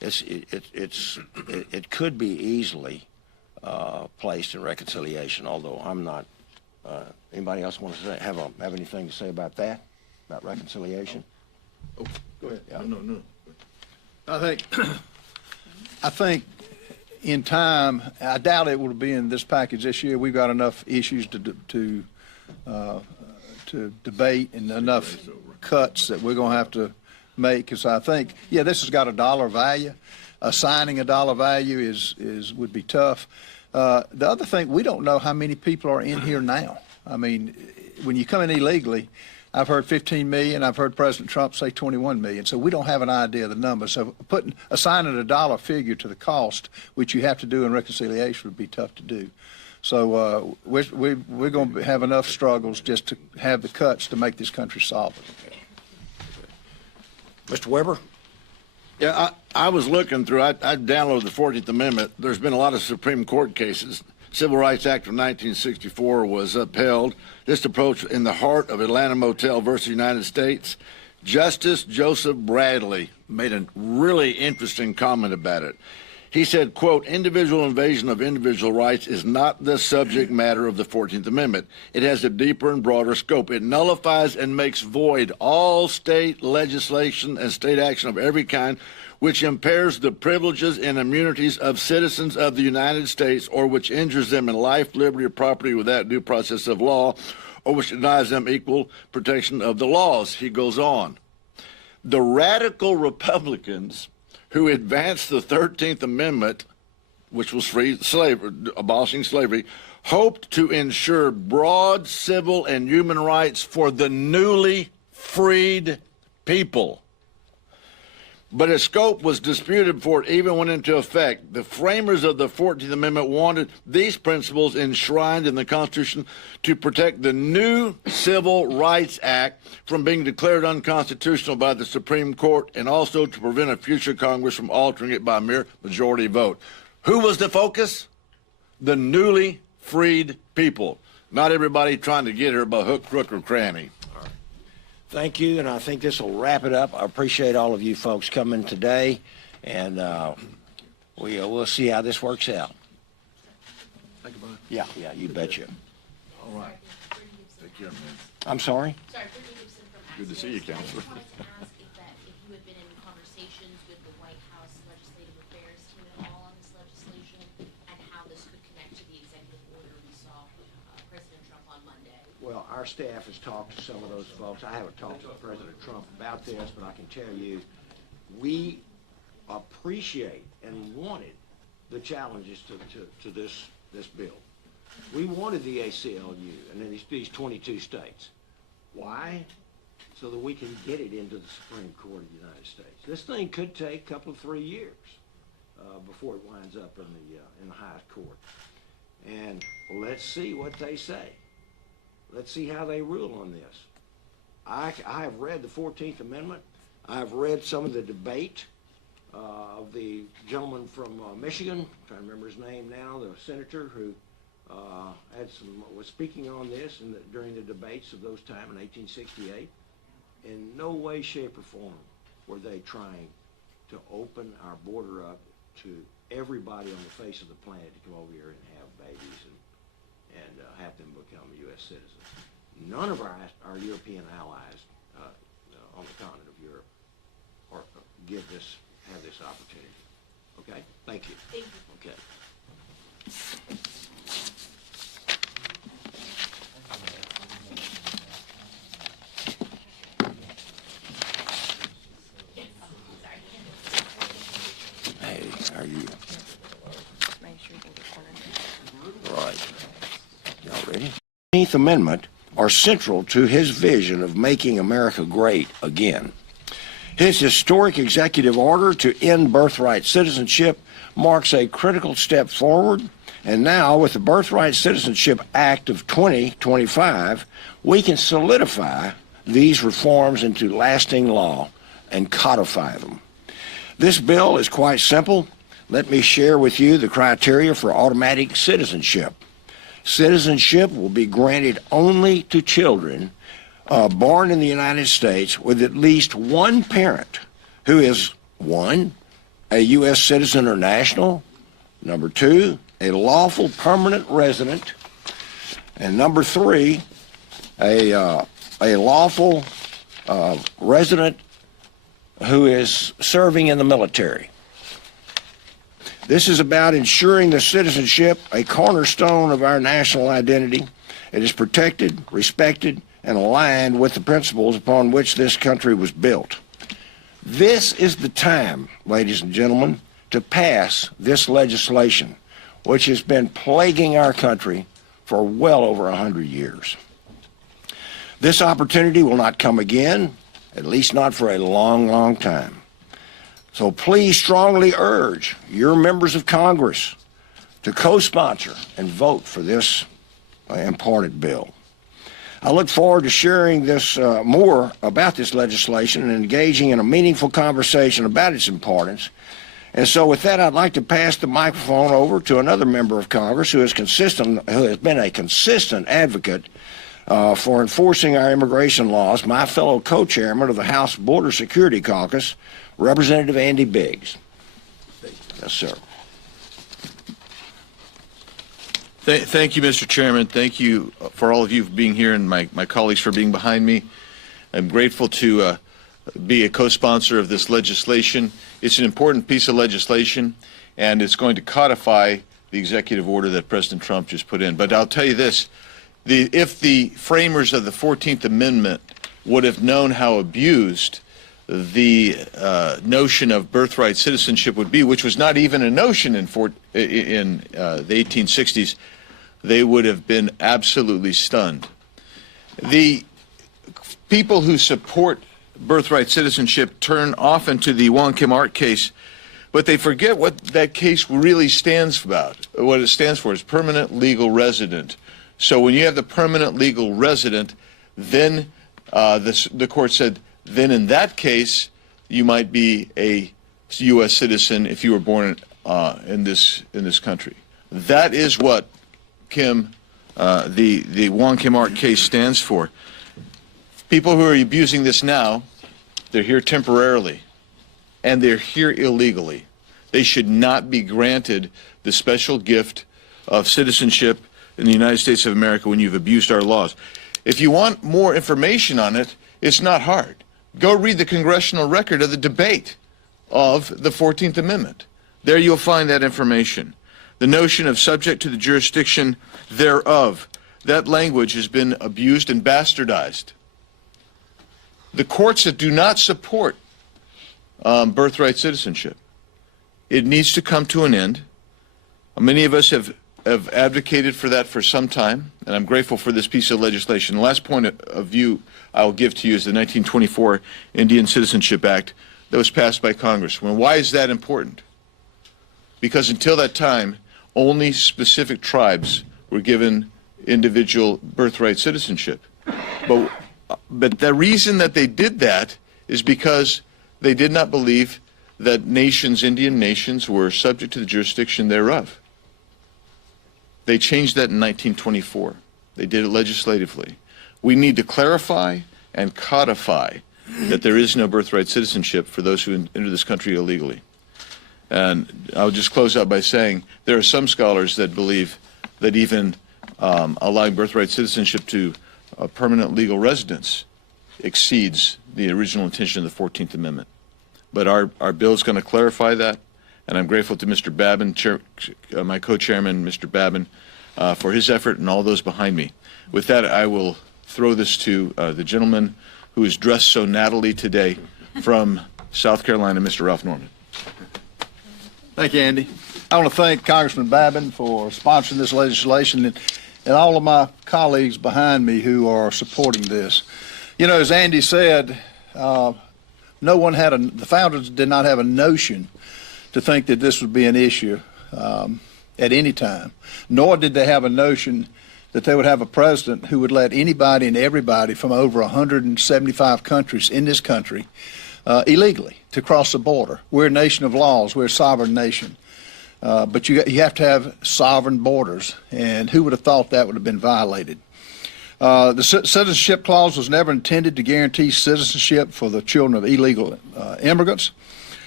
it could be easily placed in reconciliation, although I'm not. Anybody else want to have anything to say about that, about reconciliation? Oh, go ahead. Yeah. No. I think in time, I doubt it will be in this package this year. We've got enough issues to debate and enough cuts that we're going to have to make. Because I think, yeah, this has got a dollar value. Assigning a dollar value would be tough. The other thing, we don't know how many people are in here now. I mean, when you come in illegally, I've heard 15 million. I've heard President Trump say 21 million. So we don't have an idea of the number. So assigning a dollar figure to the cost, which you have to do in reconciliation, would be tough to do. So we're going to have enough struggles just to have the cuts to make this country solvent. Mr. Weber? Yeah, I was looking through, I downloaded the 14th Amendment. There's been a lot of Supreme Court cases. Civil Rights Act of 1964 was upheld. This approach in the heart of Atlanta Motel versus United States. Justice Joseph Bradley made a really interesting comment about it. He said, quote, individual invasion of individual rights is not the subject matter of the 14th Amendment. It has a deeper and broader scope. It nullifies and makes void all state legislation and state action of every kind which impairs the privileges and immunities of citizens of the United States or which injures them in life, liberty, or property without due process of law or which denies them equal protection of the laws. He goes on. The radical Republicans who advanced the 13th Amendment, which was abolishing slavery, hoped to ensure broad civil and human rights for the newly freed people. But its scope was disputed before it even went into effect. The framers of the 14th Amendment wanted these principles enshrined in the Constitution to protect the new Civil Rights Act from being declared unconstitutional by the Supreme Court and also to prevent a future Congress from altering it by a mere majority vote. Who was the focus? The newly freed people. Not everybody trying to get here by hook, crook, or cranny. Thank you, and I think this will wrap it up. I appreciate all of you folks coming today, and we'll see how this works out. Thank you, Brian. Yeah, you betcha. All right. Take care, man. I'm sorry? Sorry, Brittany Gibson from Good to see you, Axios. Counselor. I just wanted to ask if you had been in conversations with the White House Legislative Affairs team at all on this legislation and how this could connect to the executive order we saw President Trump on Monday. Well, our staff has talked to some of those folks. I haven't talked to President Trump about this, but I can tell you, we appreciate and wanted the challenges to this bill. We wanted the ACLU and these 22 states. Why? So that we can get it into the Supreme Court of the United States. This thing could take a couple of 3 years before it winds up in the highest court. And let's see what they say. Let's see how they rule on this. I have read the 14th Amendment. I've read some of the debate of the gentleman from Michigan, I'm trying to remember his name now, the senator who was speaking on this during the debates of those times in 1868. In no way, shape, or form were they trying to open our border up to everybody on the face of the planet to come over here and have babies and have them become U.S. citizens. None of our European allies on the continent of Europe have this opportunity. Okay? Thank you. Thank you. Okay. Hey, are you? Make sure you can get cornered. Right. Y'all ready? The 14th Amendment are central to his vision of making America great again. His historic executive order to end birthright citizenship marks a critical step forward, and now with the Birthright Citizenship Act of 2025, we can solidify these reforms into lasting law and codify them. This bill is quite simple. Let me share with you the criteria for automatic citizenship. Citizenship will be granted only to children born in the United States with at least one parent who is, one, a U.S. citizen or national. Number 2, a lawful permanent resident. And number 3, a lawful resident who is serving in the military. This is about ensuring the citizenship, a cornerstone of our national identity. It is protected, respected, and aligned with the principles upon which this country was built. This is the time, ladies and gentlemen, to pass this legislation, which has been plaguing our country for well over 100 years. This opportunity will not come again, at least not for a long, long time. So please strongly urge your members of Congress to co-sponsor and vote for this important bill. I look forward to sharing this more about this legislation and engaging in a meaningful conversation about its importance. And so with that, I'd like to pass the microphone over to another member of Congress who has been a consistent advocate for enforcing our immigration laws, my fellow co-chairman of the House Border Security Caucus, Representative Andy Biggs. Yes, sir. Thank you, Mr. Chairman. Thank you for all of you for being here and my colleagues for being behind me. I'm grateful to be a co-sponsor of this legislation. It's an important piece of legislation, and it's going to codify the executive order that President Trump just put in. But I'll tell you this, if the framers of the 14th Amendment would have known how abused the notion of birthright citizenship would be, which was not even a notion in the 1860s, they would have been absolutely stunned. The people who support birthright citizenship turn often to the Wong Kim Ark case, but they forget what that case really stands about. What it stands for is permanent legal resident. So when you have the permanent legal resident, then the court said, then in that case, you might be a U.S. citizen if you were born in this country. That is what the Wong Kim Ark case stands for. People who are abusing this now, they're here temporarily, and they're here illegally. They should not be granted the special gift of citizenship in the United States of America when you've abused our laws. If you want more information on it, it's not hard. Go read the congressional record of the debate of the 14th Amendment. There you'll find that information. The notion of subject to the jurisdiction thereof, that language has been abused and bastardized. The courts that do not support birthright citizenship, it needs to come to an end. Many of us have advocated for that for some time, and I'm grateful for this piece of legislation. The last point of view I'll give to you is the 1924 Indian Citizenship Act that was passed by Congress. Well, why is that important? Because until that time, only specific tribes were given individual birthright citizenship. But the reason that they did that is because they did not believe that nations, Indian nations, were subject to the jurisdiction thereof. They changed that in 1924. They did it legislatively. We need to clarify and codify that there is no birthright citizenship for those who enter this country illegally. And I'll just close out by saying there are some scholars that believe that even allowing birthright citizenship to permanent legal residence exceeds the original intention of the 14th Amendment. But our bill is going to clarify that, and I'm grateful to Mr. Babin, my co-chairman, Mr. Babin, for his effort and all those behind me. With that, I will throw this to the gentleman who is dressed so nattily today from South Carolina, Mr. Ralph Norman. Thank you, Andy. I want to thank Congressman Babin for sponsoring this legislation and all of my colleagues behind me who are supporting this. You know, as Andy said, the founders did not have a notion to think that this would be an issue at any time, nor did they have a notion that they would have a president who would let anybody and everybody from over 175 countries in this country illegally to cross the border. We're a nation of laws. We're a sovereign nation. But you have to have sovereign borders, and who would have thought that would have been violated? The citizenship clause was never intended to guarantee citizenship for the children of illegal immigrants.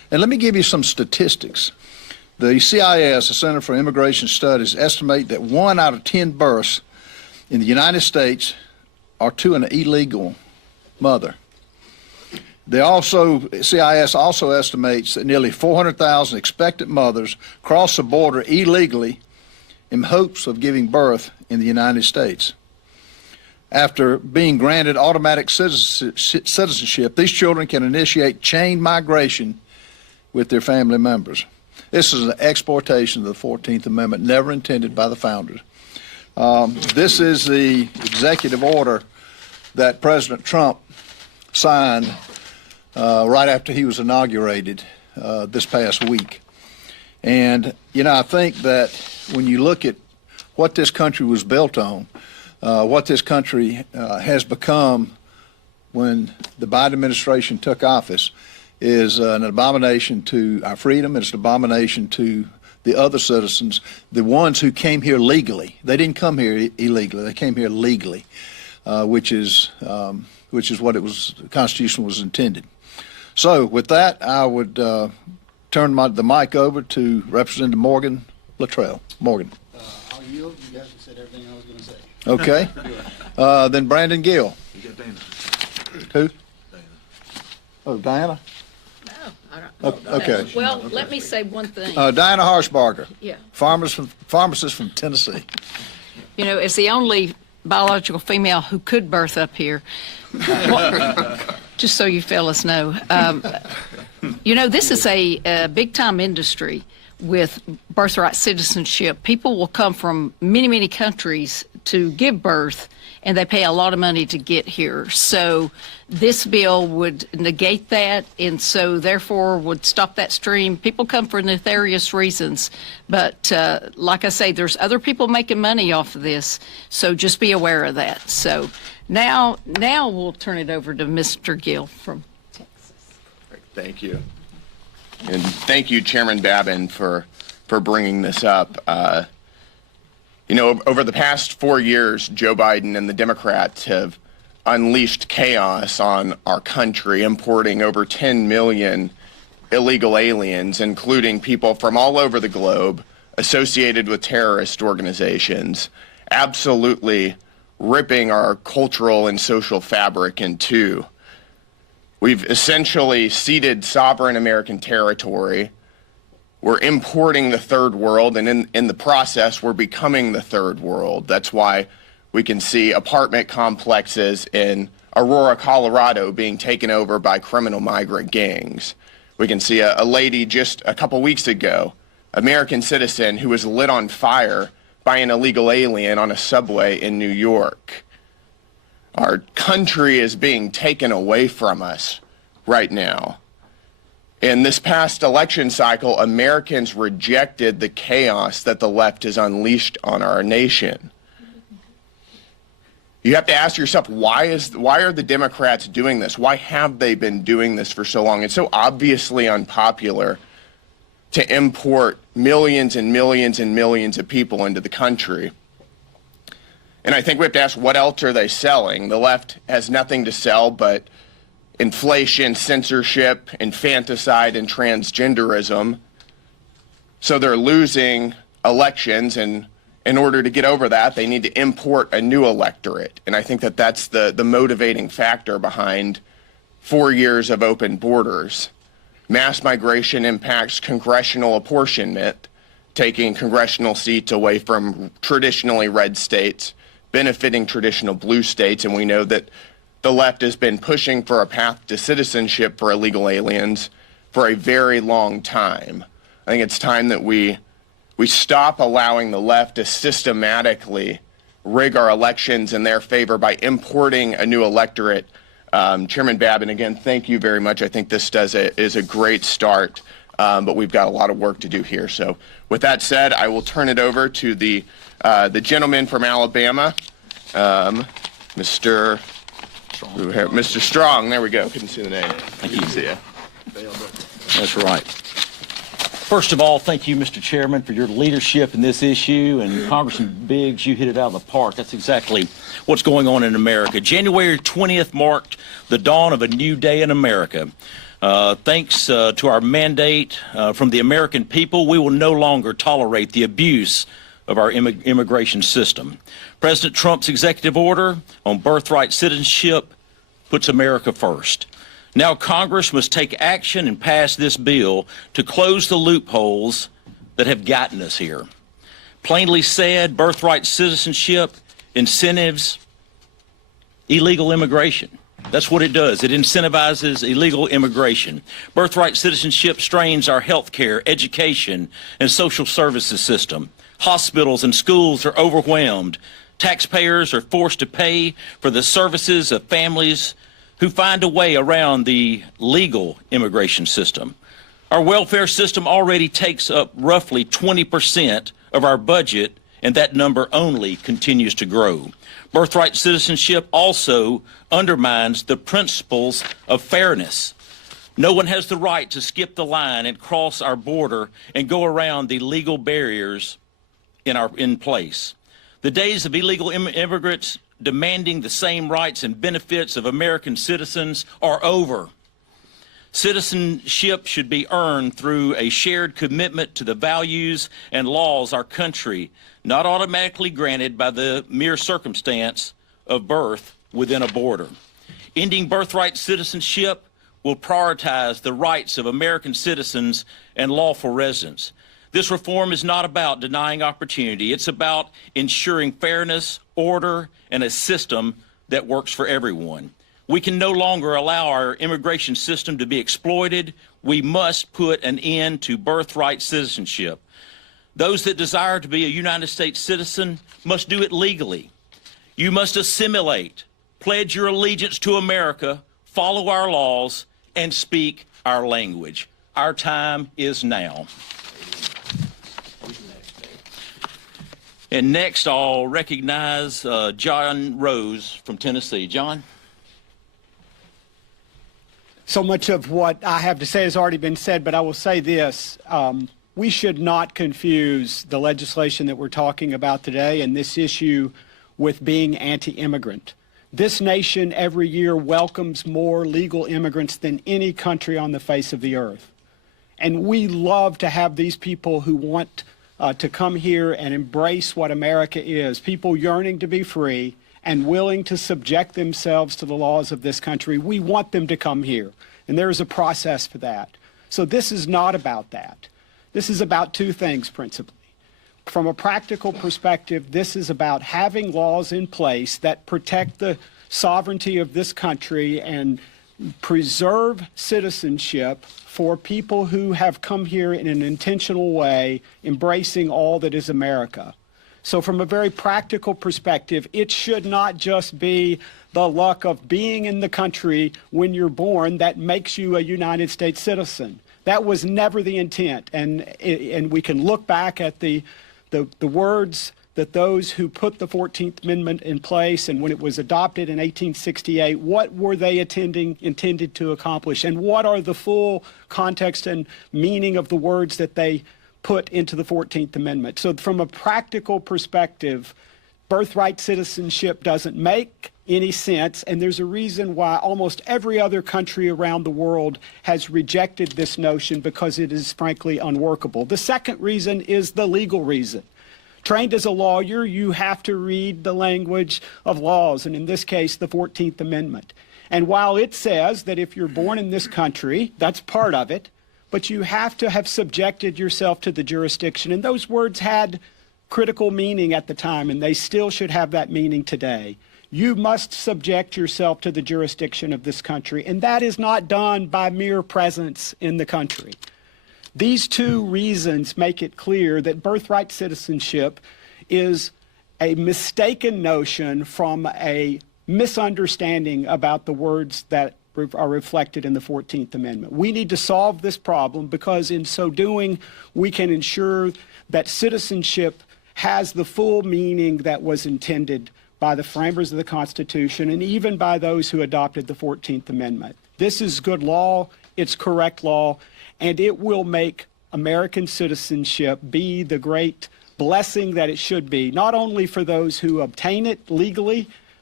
And let me give you some statistics. The CIS, the Center for Immigration Studies, estimate that 1 out of 10 births in the United States are to an illegal mother. CIS also estimates that nearly 400,000 expectant mothers cross the border illegally in hopes of giving birth in the United States. After being granted automatic citizenship, these children can initiate chain migration with their family members. This is an exploitation of the 14th Amendment, never intended by the founders. This is the executive order that President Trump signed right after he was inaugurated this past week. And, you know, I think that when you look at what this country was built on, what this country has become when the Biden administration took office is an abomination to our freedom. It's an abomination to the other citizens, the ones who came here legally. They didn't come here illegally. They came here legally, which is what the Constitution was intended. So with that, I would turn the mic over to Representative Morgan Luttrell. Morgan. I'll yield. You guys have said everything I was going to say. Okay. Then Brandon Gill. You got Dana. Who? Dana. Oh, Diana? No, Okay. Well, let me say one thing. Diana Harshbarger. Yeah. Pharmacist from Tennessee. You know, as the only biological female who could birth up here, just so you fellas know, you know, this is a big-time industry with birthright citizenship. People will come from many, many countries to give birth, and they pay a lot of money to get here. So this bill would negate that, and so therefore would stop that stream. People come for nefarious reasons, but like I say, there's other people making money off of this, so just be aware of that. So now we'll turn it over to Mr. Gill from Texas. Thank you. And thank you, Chairman Babin, for bringing this up. You know, over the past 4 years, Joe Biden and the Democrats have unleashed chaos on our country, importing over 10 million illegal aliens, including people from all over the globe associated with terrorist organizations, absolutely ripping our cultural and social fabric in two. We've essentially ceded sovereign American territory. We're importing the third world, and in the process, we're becoming the third world. That's why we can see apartment complexes in Aurora, Colorado being taken over by criminal migrant gangs. We can see a lady just a couple weeks ago, American citizen, who was lit on fire by an illegal alien on a subway in New York. Our country is being taken away from us right now. In this past election cycle, Americans rejected the chaos that the left has unleashed on our nation. You have to ask yourself, why are the Democrats doing this? Why have they been doing this for so long? It's so obviously unpopular to import millions and millions and millions of people into the country. And I think we have to ask, what else are they selling? The left has nothing to sell but inflation, censorship, infanticide, and transgenderism. So they're losing elections, and in order to get over that, they need to import a new electorate. And I think that that's the motivating factor behind 4 years of open borders. Mass migration impacts congressional apportionment, taking congressional seats away from traditionally red states, benefiting traditional blue states, and we know that the left has been pushing for a path to citizenship for illegal aliens for a very long time. I think it's time that we stop allowing the left to systematically rig our elections in their favor by importing a new electorate. Chairman Babin, again, thank you very much. I think this is a great start, but we've got a lot of work to do here. So with that said, I will turn it over to the gentleman from Alabama, Mr. Strong. There we go. Couldn't see the name. Thank you. See ya. That's right. First of all, thank you, Mr. Chairman, for your leadership in this issue. And Congressman Biggs, you hit it out of the park. That's exactly what's going on in America. January 20th marked the dawn of a new day in America. Thanks to our mandate from the American people, we will no longer tolerate the abuse of our immigration system. President Trump's executive order on birthright citizenship puts America first. Now Congress must take action and pass this bill to close the loopholes that have gotten us here. Plainly said, birthright citizenship incentives illegal immigration. That's what it does. It incentivizes illegal immigration. Birthright citizenship strains our health care, education, and social services system. Hospitals and schools are overwhelmed. Taxpayers are forced to pay for the services of families who find a way around the legal immigration system. Our welfare system already takes up roughly 20% of our budget, and that number only continues to grow. Birthright citizenship also undermines the principles of fairness. No one has the right to skip the line and cross our border and go around the legal barriers in place. The days of illegal immigrants demanding the same rights and benefits of American citizens are over. Citizenship should be earned through a shared commitment to the values and laws our country, not automatically granted by the mere circumstance of birth within a border. Ending birthright citizenship will prioritize the rights of American citizens and lawful residents. This reform is not about denying opportunity. It's about ensuring fairness, order, and a system that works for everyone. We can no longer allow our immigration system to be exploited. We must put an end to birthright citizenship. Those that desire to be a United States citizen must do it legally. You must assimilate, pledge your allegiance to America, follow our laws, and speak our language. Our time is now. And next, I'll recognize John Rose from Tennessee. John? So much of what I have to say has already been said, but I will say this. We should not confuse the legislation that we're talking about today and this issue with being anti-immigrant. This nation every year welcomes more legal immigrants than any country on the face of the earth. And we love to have these people who want to come here and embrace what America is, people yearning to be free and willing to subject themselves to the laws of this country. We want them to come here, and there is a process for that. So this is not about that. This is about two things principally. From a practical perspective, this is about having laws in place that protect the sovereignty of this country and preserve citizenship for people who have come here in an intentional way, embracing all that is America. So from a very practical perspective, it should not just be the luck of being in the country when you're born that makes you a United States citizen. That was never the intent. And we can look back at the words that those who put the 14th Amendment in place and when it was adopted in 1868, what were they intended to accomplish? And what are the full context and meaning of the words that they put into the 14th Amendment? So from a practical perspective, birthright citizenship doesn't make any sense, and there's a reason why almost every other country around the world has rejected this notion because it is frankly unworkable. The second reason is the legal reason. Trained as a lawyer, you have to read the language of laws, and in this case, the 14th Amendment. And while it says that if you're born in this country, that's part of it, but you have to have subjected yourself to the jurisdiction. And those words had critical meaning at the time, and they still should have that meaning today. You must subject yourself to the jurisdiction of this country, and that is not done by mere presence in the country. These two reasons make it clear that birthright citizenship is a mistaken notion from a misunderstanding about the words that are reflected in the 14th Amendment. We need to solve this problem because in so doing, we can ensure that citizenship has the full meaning that was intended by the framers of the Constitution and even by those who adopted the 14th Amendment. This is good law, it's correct law, and it will make American citizenship be the great blessing that it should be, not only for those who obtain it legally,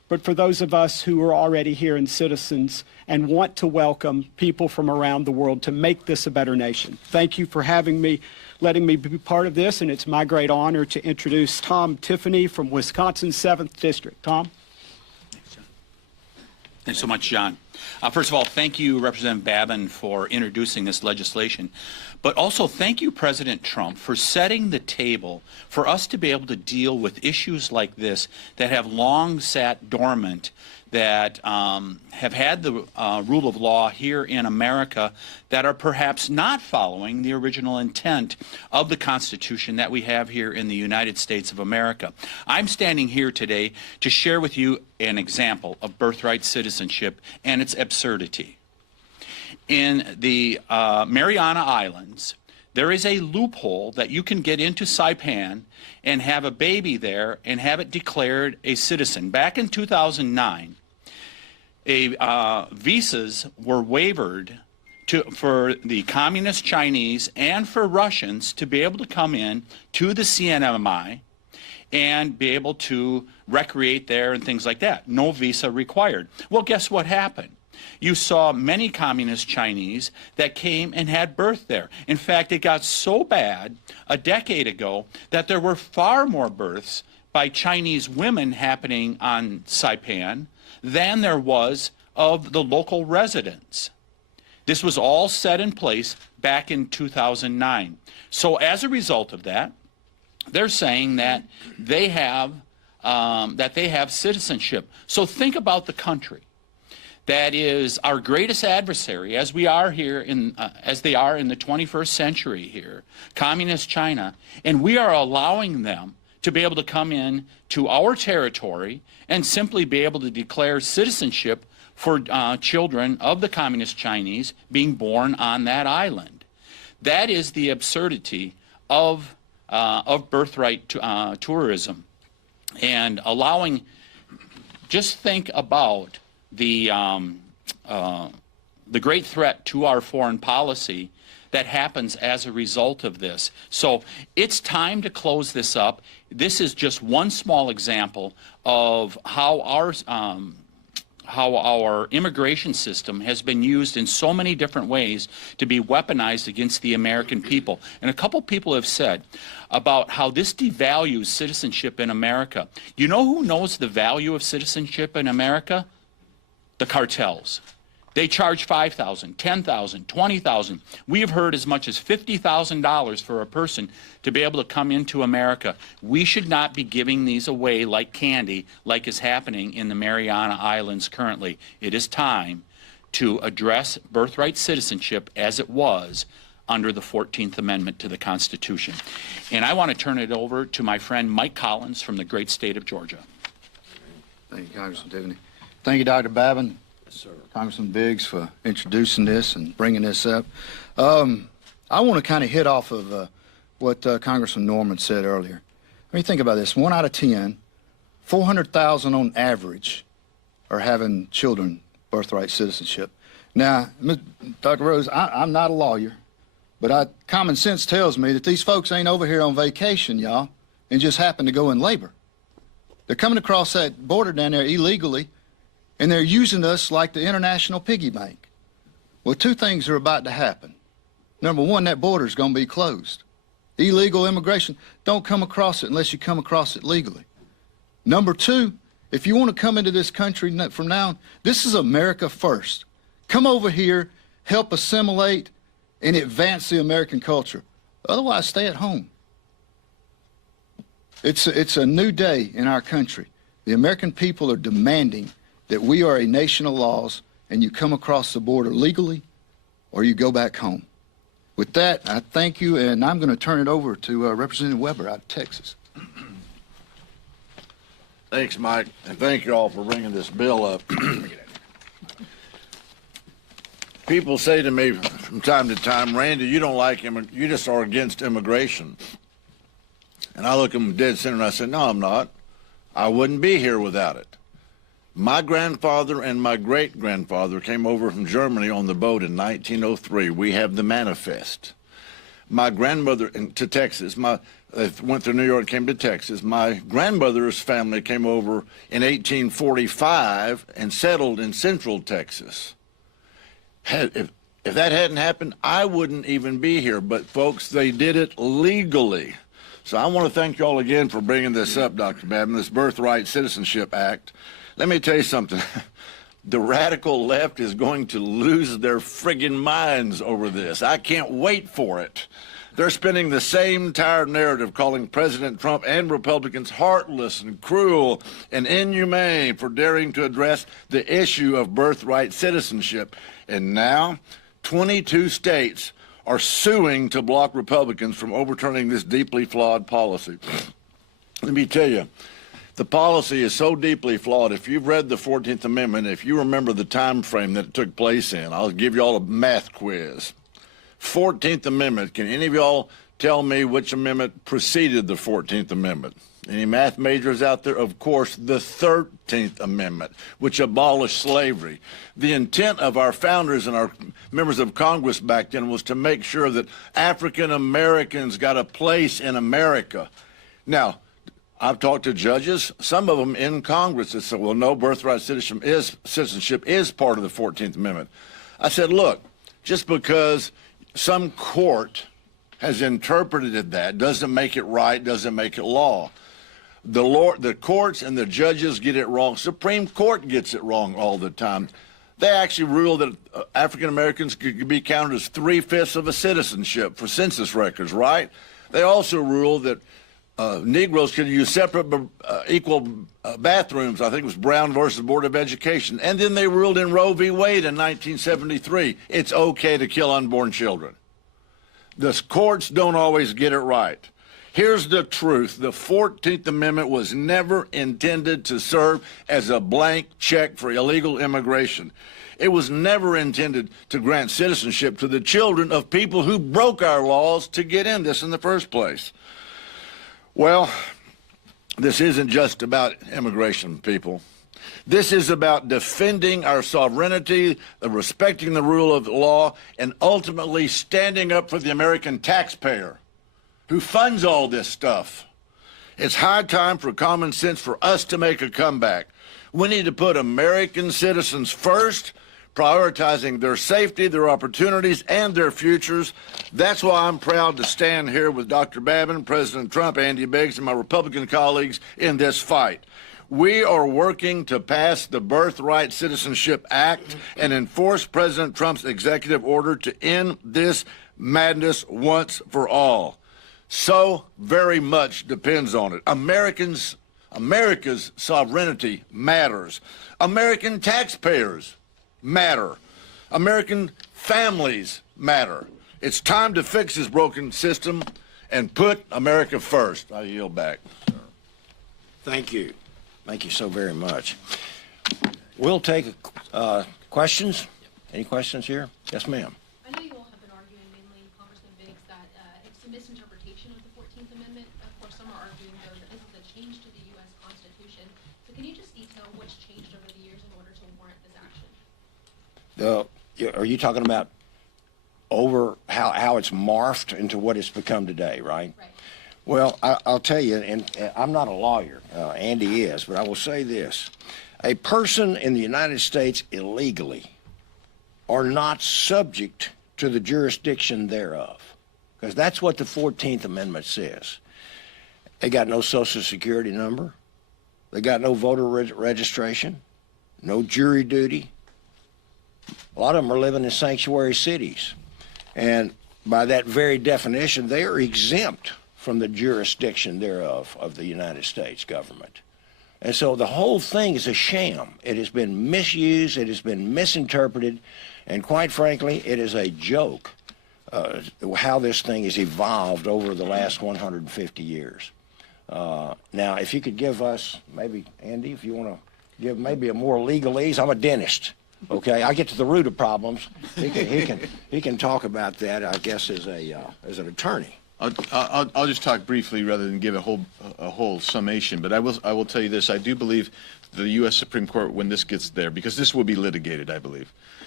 but for those of us who are already here and citizens and want to welcome people from around the world to make this a better nation. Thank you for having me, letting me be part of this, and it's my great honor to introduce Tom Tiffany from Wisconsin's 7th District. Tom? Thanks so much, John. First of all, thank you, Representative Babin, for introducing this legislation. But also thank you, President Trump, for setting the table for us to be able to deal with issues like this that have long sat dormant, that have had the rule of law here in America, that are perhaps not following the original intent of the Constitution that we have here in the United States of America. I'm standing here today to share with you an example of birthright citizenship and its absurdity. In the Mariana Islands, there is a loophole that you can get into Saipan and have a baby there and have it declared a citizen. Back in 2009, visas were waived for the communist Chinese and for Russians to be able to come in to the CNMI and be able to recreate there and things like that. No visa required. Well, guess what happened? You saw many communist Chinese that came and had birth there. In fact, it got so bad a decade ago that there were far more births by Chinese women happening on Saipan than there was of the local residents. This was all set in place back in 2009. So as a result of that, they're saying that they have citizenship. So think about the country that is our greatest adversary, as we are here as they are in the 21st century here, communist China, and we are allowing them to be able to come in to our territory and simply be able to declare citizenship for children of the communist Chinese being born on that island. That is the absurdity of birthright tourism, and allowing. Just think about the great threat to our foreign policy that happens as a result of this. So it's time to close this up. This is just one small example of how our immigration system has been used in so many different ways to be weaponized against the American people. And a couple people have said about how this devalues citizenship in America. You know who knows the value of citizenship in America? The cartels. They charge $5,000, $10,000, $20,000. We have heard as much as $50,000 for a person to be able to come into America. We should not be giving these away like candy, like is happening in the Mariana Islands currently. It is time to address birthright citizenship as it was under the 14th Amendment to the Constitution. And I want to turn it over to my friend Mike Collins from the great state of Georgia. Thank you, Congressman Tiffany. Thank you, Dr. Babin. Yes, sir. Congressman Biggs for introducing this and bringing this up. I want to kind of hit off of what Congressman Norman said earlier. I mean, think about this. 1 out of 10, 400,000 on average are having children birthright citizenship. Now, Dr. Rose, I'm not a lawyer, but common sense tells me that these folks ain't over here on vacation, y'all, and just happen to go in labor. They're coming across that border down there illegally, and they're using us like the international piggy bank. Well, two things are about to happen. Number one, that border's going to be closed. Illegal immigration, don't come across it unless you come across it legally. Number two, if you want to come into this country from now on, this is America first. Come over here, help assimilate, and advance the American culture. Otherwise, stay at home. It's a new day in our country. The American people are demanding that we are a nation of laws, and you come across the border legally or you go back home. With that, I thank you, and I'm going to turn it over to Representative Weber out of Texas. Thanks, Mike, and thank you all for bringing this bill up. People say to me from time to time, Randy, you don't like you just are against immigration. And I look them dead center and I say, no, I'm not. I wouldn't be here without it. My grandfather and my great-grandfather came over from Germany on the boat in 1903. We have the manifest. My grandmother to Texas. They went through New York, came to Texas. My grandmother's family came over in 1845 and settled in Central Texas. If that hadn't happened, I wouldn't even be here. But folks, they did it legally. So I want to thank you all again for bringing this up, Dr. Babin, this Birthright Citizenship Act. Let me tell you something. The radical left is going to lose their friggin' minds over this. I can't wait for it. They're spinning the same tired narrative, calling President Trump and Republicans heartless and cruel and inhumane for daring to address the issue of birthright citizenship. And now, 22 states are suing to block Republicans from overturning this deeply flawed policy. Let me tell you, the policy is so deeply flawed. If you've read the 14th Amendment, if you remember the time frame that it took place in, I'll give you all a math quiz. 14th Amendment, can any of y'all tell me which amendment preceded the 14th Amendment? Any math majors out there? Of course, the 13th Amendment, which abolished slavery. The intent of our founders and our members of Congress back then was to make sure that African Americans got a place in America. Now, I've talked to judges, some of them in Congress that said, well, no, birthright citizenship is part of the 14th Amendment. I said, look, just because some court has interpreted that doesn't make it right, doesn't make it law. The courts and the judges get it wrong. Supreme Court gets it wrong all the time. They actually ruled that African Americans could be counted as 3/5 of a citizenship for census records, right? They also ruled that Negroes could use separate equal bathrooms. I think it was Brown versus Board of Education. And then they ruled in Roe v. Wade in 1973, it's okay to kill unborn children. The courts don't always get it right. Here's the truth. The 14th Amendment was never intended to serve as a blank check for illegal immigration. It was never intended to grant citizenship to the children of people who broke our laws to get in this in the first place. Well, this isn't just about immigration, people. This is about defending our sovereignty, respecting the rule of law, and ultimately standing up for the American taxpayer who funds all this stuff. It's high time for common sense for us to make a comeback. We need to put American citizens first, prioritizing their safety, their opportunities, and their futures. That's why I'm proud to stand here with Dr. Babin, President Trump, Andy Biggs, and my Republican colleagues in this fight. We are working to pass the Birthright Citizenship Act and enforce President Trump's executive order to end this madness once for all. So very much depends on it. America's sovereignty matters. American taxpayers matter. American families matter. It's time to fix this broken system and put America first. I yield back. Thank you. Thank you so very much. We'll take questions. Any questions here? Yes, ma'am. I know you all have been arguing, mainly Congressman Biggs, that it's a misinterpretation of the 14th Amendment. Of course, some are arguing, though, that this is a change to the U.S. Constitution. So can you just detail what's changed over the years in order to warrant this action? Are you talking about over how it's morphed into what it's become today, right? Right. Well, I'll tell you, and I'm not a lawyer, Andy is, but I will say this. A person in the United States illegally are not subject to the jurisdiction thereof, because that's what the 14th Amendment says. They got no Social Security number. They got no voter registration, no jury duty. A lot of them are living in sanctuary cities. And by that very definition, they are exempt from the jurisdiction thereof of the United States government. And so the whole thing is a sham. It has been misused, it has been misinterpreted, and quite frankly, it is a joke how this thing has evolved over the last 150 years. Now, if you could give us, maybe, Andy, if you want to give maybe a more legalese, I'm a dentist. Okay, I get to the root of problems. He can talk about that, I guess, as an attorney. I'll just talk briefly rather than give a whole summation. But I will tell you this: I do believe the U.S. Supreme Court, when this gets there, because this will be litigated, I believe,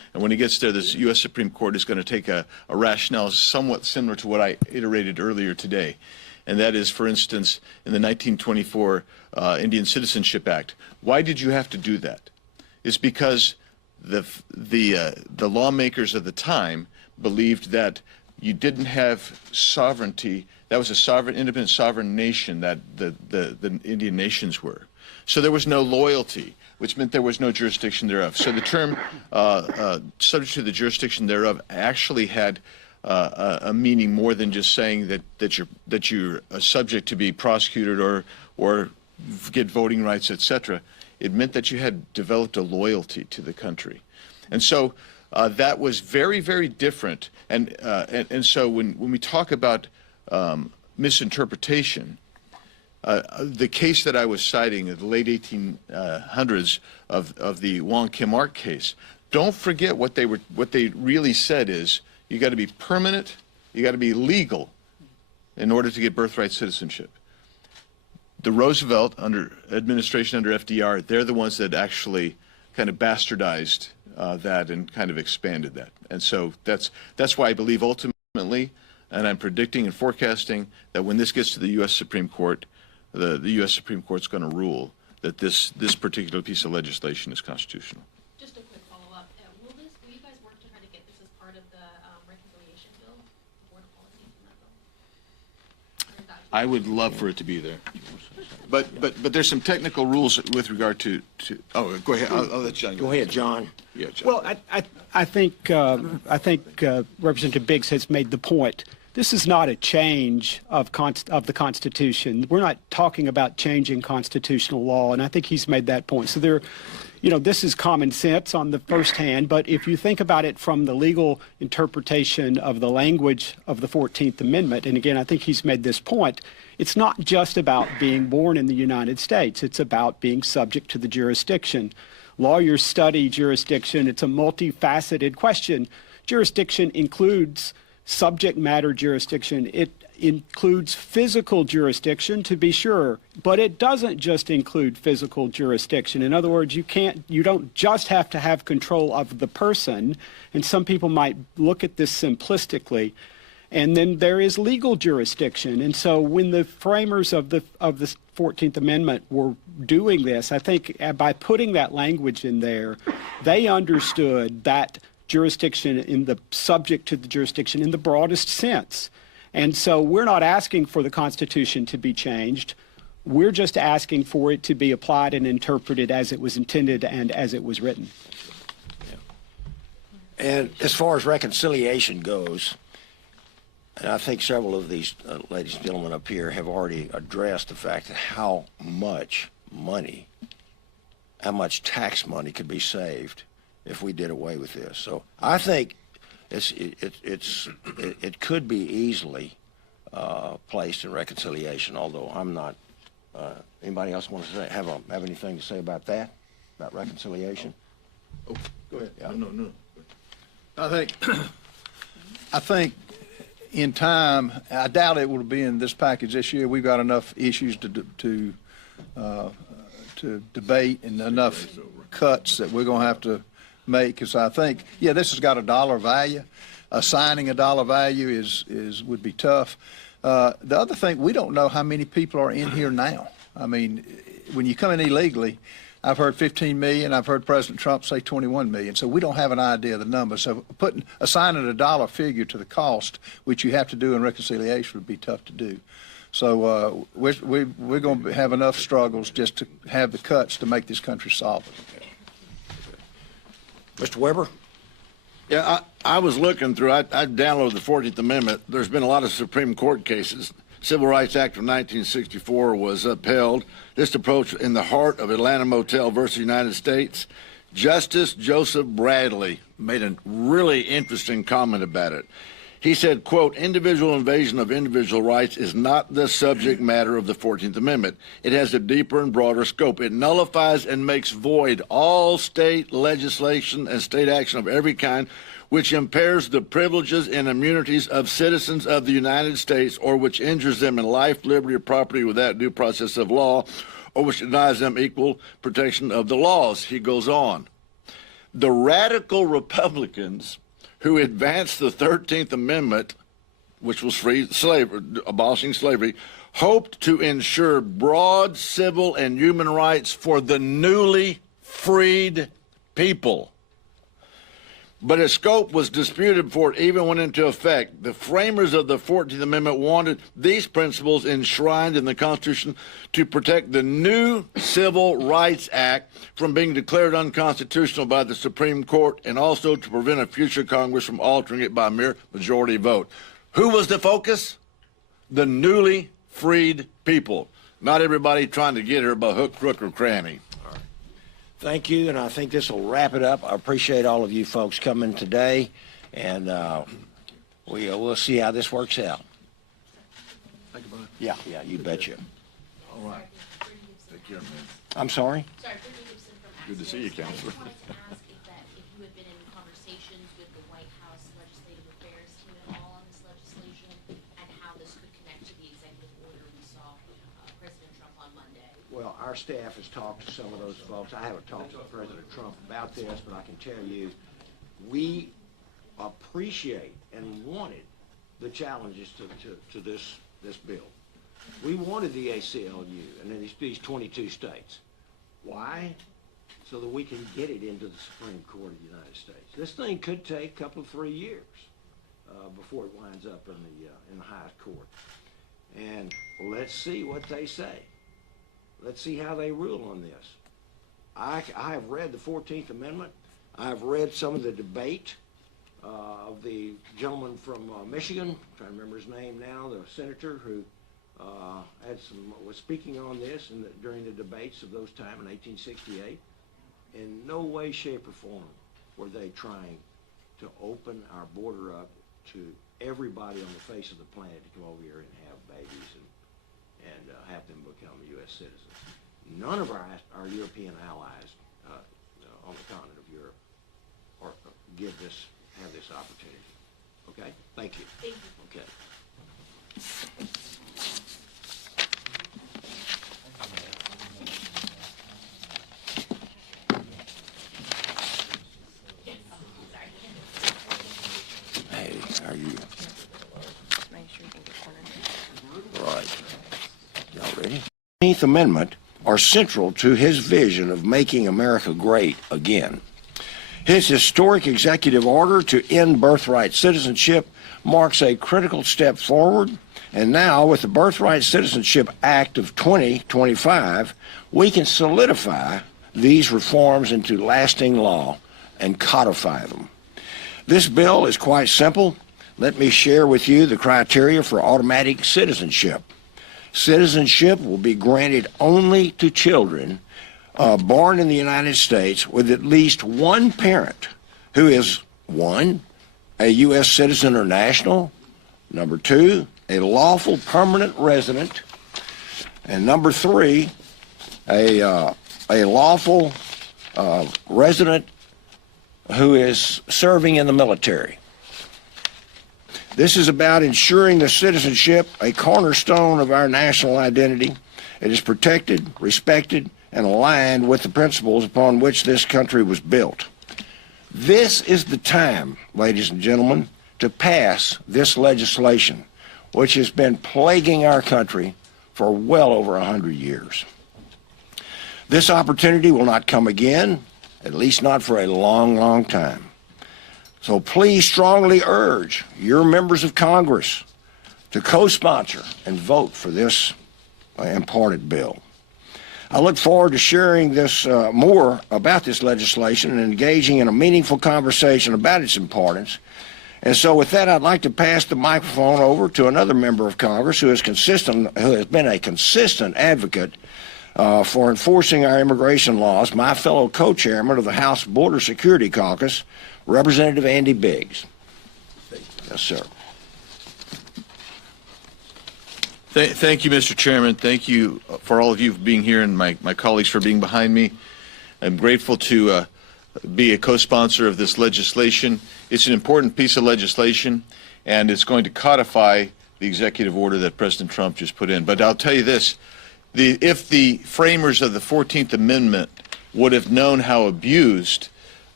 And when he gets there, this U.S. Supreme Court is going to take a rationale somewhat similar to what I iterated earlier today. And that is, for instance, in the 1924 Indian Citizenship Act. Why did you have to do that? It's because the lawmakers of the time believed that you didn't have sovereignty. That was a sovereign, independent, sovereign nation that the Indian nations were. So there was no loyalty, which meant there was no jurisdiction thereof. So the term subject to the jurisdiction thereof actually had a meaning more than just saying that you're subject to be prosecuted or get voting rights, etc. It meant that you had developed a loyalty to the country, and so that was very, very different. And so when we talk about misinterpretation, the case that I was citing in the late 1800s of the Wong Kim Ark case, don't forget what they really said is you got to be permanent, you got to be legal in order to get birthright citizenship. The Roosevelt administration under FDR, they're the ones that actually kind of bastardized that and kind of expanded that. And so that's why I believe ultimately, and I'm predicting and forecasting that when this gets to the U.S. Supreme Court, the U.S. Supreme Court's going to rule that this particular piece of legislation is constitutional. Just a quick follow-up. Will you guys work to try to get this as part of the reconciliation bill, board policies in that bill? I would love for it to be there. But there's some technical rules with regard to oh, go ahead. I'll let John go. Go ahead, John. Yeah, John. Well, I think Representative Biggs has made the point. This is not a change of the Constitution. We're not talking about changing constitutional law, and I think he's made that point. So this is common sense on the first hand, but if you think about it from the legal interpretation of the language of the 14th Amendment, and again, I think he's made this point, it's not just about being born in the United States. It's about being subject to the jurisdiction. Lawyers study jurisdiction. It's a multifaceted question. Jurisdiction includes subject matter jurisdiction. It includes physical jurisdiction, to be sure, but it doesn't just include physical jurisdiction. In other words, you don't just have to have control of the person, and some people might look at this simplistically. And then there is legal jurisdiction. And so when the framers of the 14th Amendment were doing this, I think by putting that language in there, they understood that jurisdiction in the subject to the jurisdiction in the broadest sense. And so we're not asking for the Constitution to be changed. We're just asking for it to be applied and interpreted as it was intended and as it was written. And as far as reconciliation goes, and I think several of these ladies and gentlemen up here have already addressed the fact that how much tax money could be saved if we did away with this. So I think it could be easily placed in reconciliation. Although I'm not. Anybody else want to have anything to say about that? About reconciliation? Oh, go ahead. Yeah. No. I think in time, I doubt it will be in this package this year. We've got enough issues to debate and enough cuts that we're going to have to make. Because I think, this has got a dollar value. Assigning a dollar value would be tough. The other thing, we don't know how many people are in here now. I mean, when you come in illegally, I've heard 15 million. I've heard President Trump say 21 million. So we don't have an idea of the number. So assigning a dollar figure to the cost, which you have to do in reconciliation, would be tough to do. So we're going to have enough struggles just to have the cuts to make this country solvent. Mr. Weber? Yeah, I was looking through, I downloaded the 14th Amendment. There's been a lot of Supreme Court cases. Civil Rights Act of 1964 was upheld. This approach in the heart of Atlanta Motel versus United States. Justice Joseph Bradley made a really interesting comment about it. He said, quote, individual invasion of individual rights is not the subject matter of the 14th Amendment. It has a deeper and broader scope. It nullifies and makes void all state legislation and state action of every kind which impairs the privileges and immunities of citizens of the United States or which injures them in life, liberty, or property without due process of law or which denies them equal protection of the laws. He goes on. The radical Republicans who advanced the 13th Amendment, which was abolishing slavery, hoped to ensure broad civil and human rights for the newly freed people. But its scope was disputed before it even went into effect. The framers of the 14th Amendment wanted these principles enshrined in the Constitution to protect the new Civil Rights Act from being declared unconstitutional by the Supreme Court, and also to prevent a future Congress from altering it by a mere majority vote. Who was the focus? The newly freed people. Not everybody trying to get here by hook, crook, or cranny. Thank you, and I think this will wrap it up. I appreciate all of you folks coming today, and we'll see how this works out. Thank you, Brian. Yeah, you betcha. All right. Take care, man. I'm sorry? Sorry, Brittany Gibson from Good to see you, Counselor. I just wanted to ask if you had been in conversations with the White House Legislative Affairs team at all on this legislation, and how this could connect to the executive order we saw President Trump on Monday. Well, our staff has talked to some of those folks. I haven't talked to President Trump about this, but I can tell you, we appreciate and wanted the challenges to this bill. We wanted the ACLU and then these 22 states. Why? So that we can get it into the Supreme Court of the United States. This thing could take a couple of 3 years before it winds up in the highest court. And let's see what they say. Let's see how they rule on this. I have read the 14th Amendment. I've read some of the debate of the gentleman from Michigan, I'm trying to remember his name now, the senator who was speaking on this during the debates of those time in 1868. In no way, shape, or form were they trying to open our border up to everybody on the face of the planet to come over here and have babies and have them become U.S. citizens. None of our European allies on the continent of Europe have this opportunity. Okay? Thank you. Thank you. Okay. Hey, how are you? Just make sure you can get cornered. Right. Y'all ready? The 14th Amendment are central to his vision of making America great again. His historic executive order to end birthright citizenship marks a critical step forward, and now with the Birthright Citizenship Act of 2025, we can solidify these reforms into lasting law and codify them. This bill is quite simple. Let me share with you the criteria for automatic citizenship. Citizenship will be granted only to children born in the United States with at least one parent who is, 1, a U.S. citizen or national, number 2, a lawful permanent resident, and number 3, a lawful resident who is serving in the military. This is about ensuring the citizenship, a cornerstone of our national identity. It is protected, respected, and aligned with the principles upon which this country was built. This is the time, ladies and gentlemen, to pass this legislation, which has been plaguing our country for well over 100 years. This opportunity will not come again, at least not for a long, long time. So please strongly urge your members of Congress to co-sponsor and vote for this important bill. I look forward to sharing this more about this legislation and engaging in a meaningful conversation about its importance. And so with that, I'd like to pass the microphone over to another member of Congress who has been a consistent advocate for enforcing our immigration laws, my fellow co-chairman of the House Border Security Caucus, Representative Andy Biggs. Yes, sir. Thank you, Mr. Chairman. Thank you for all of you for being here and my colleagues for being behind me. I'm grateful to be a co-sponsor of this legislation. It's an important piece of legislation, and it's going to codify the executive order that President Trump just put in. But I'll tell you this, if the framers of the 14th Amendment would have known how abused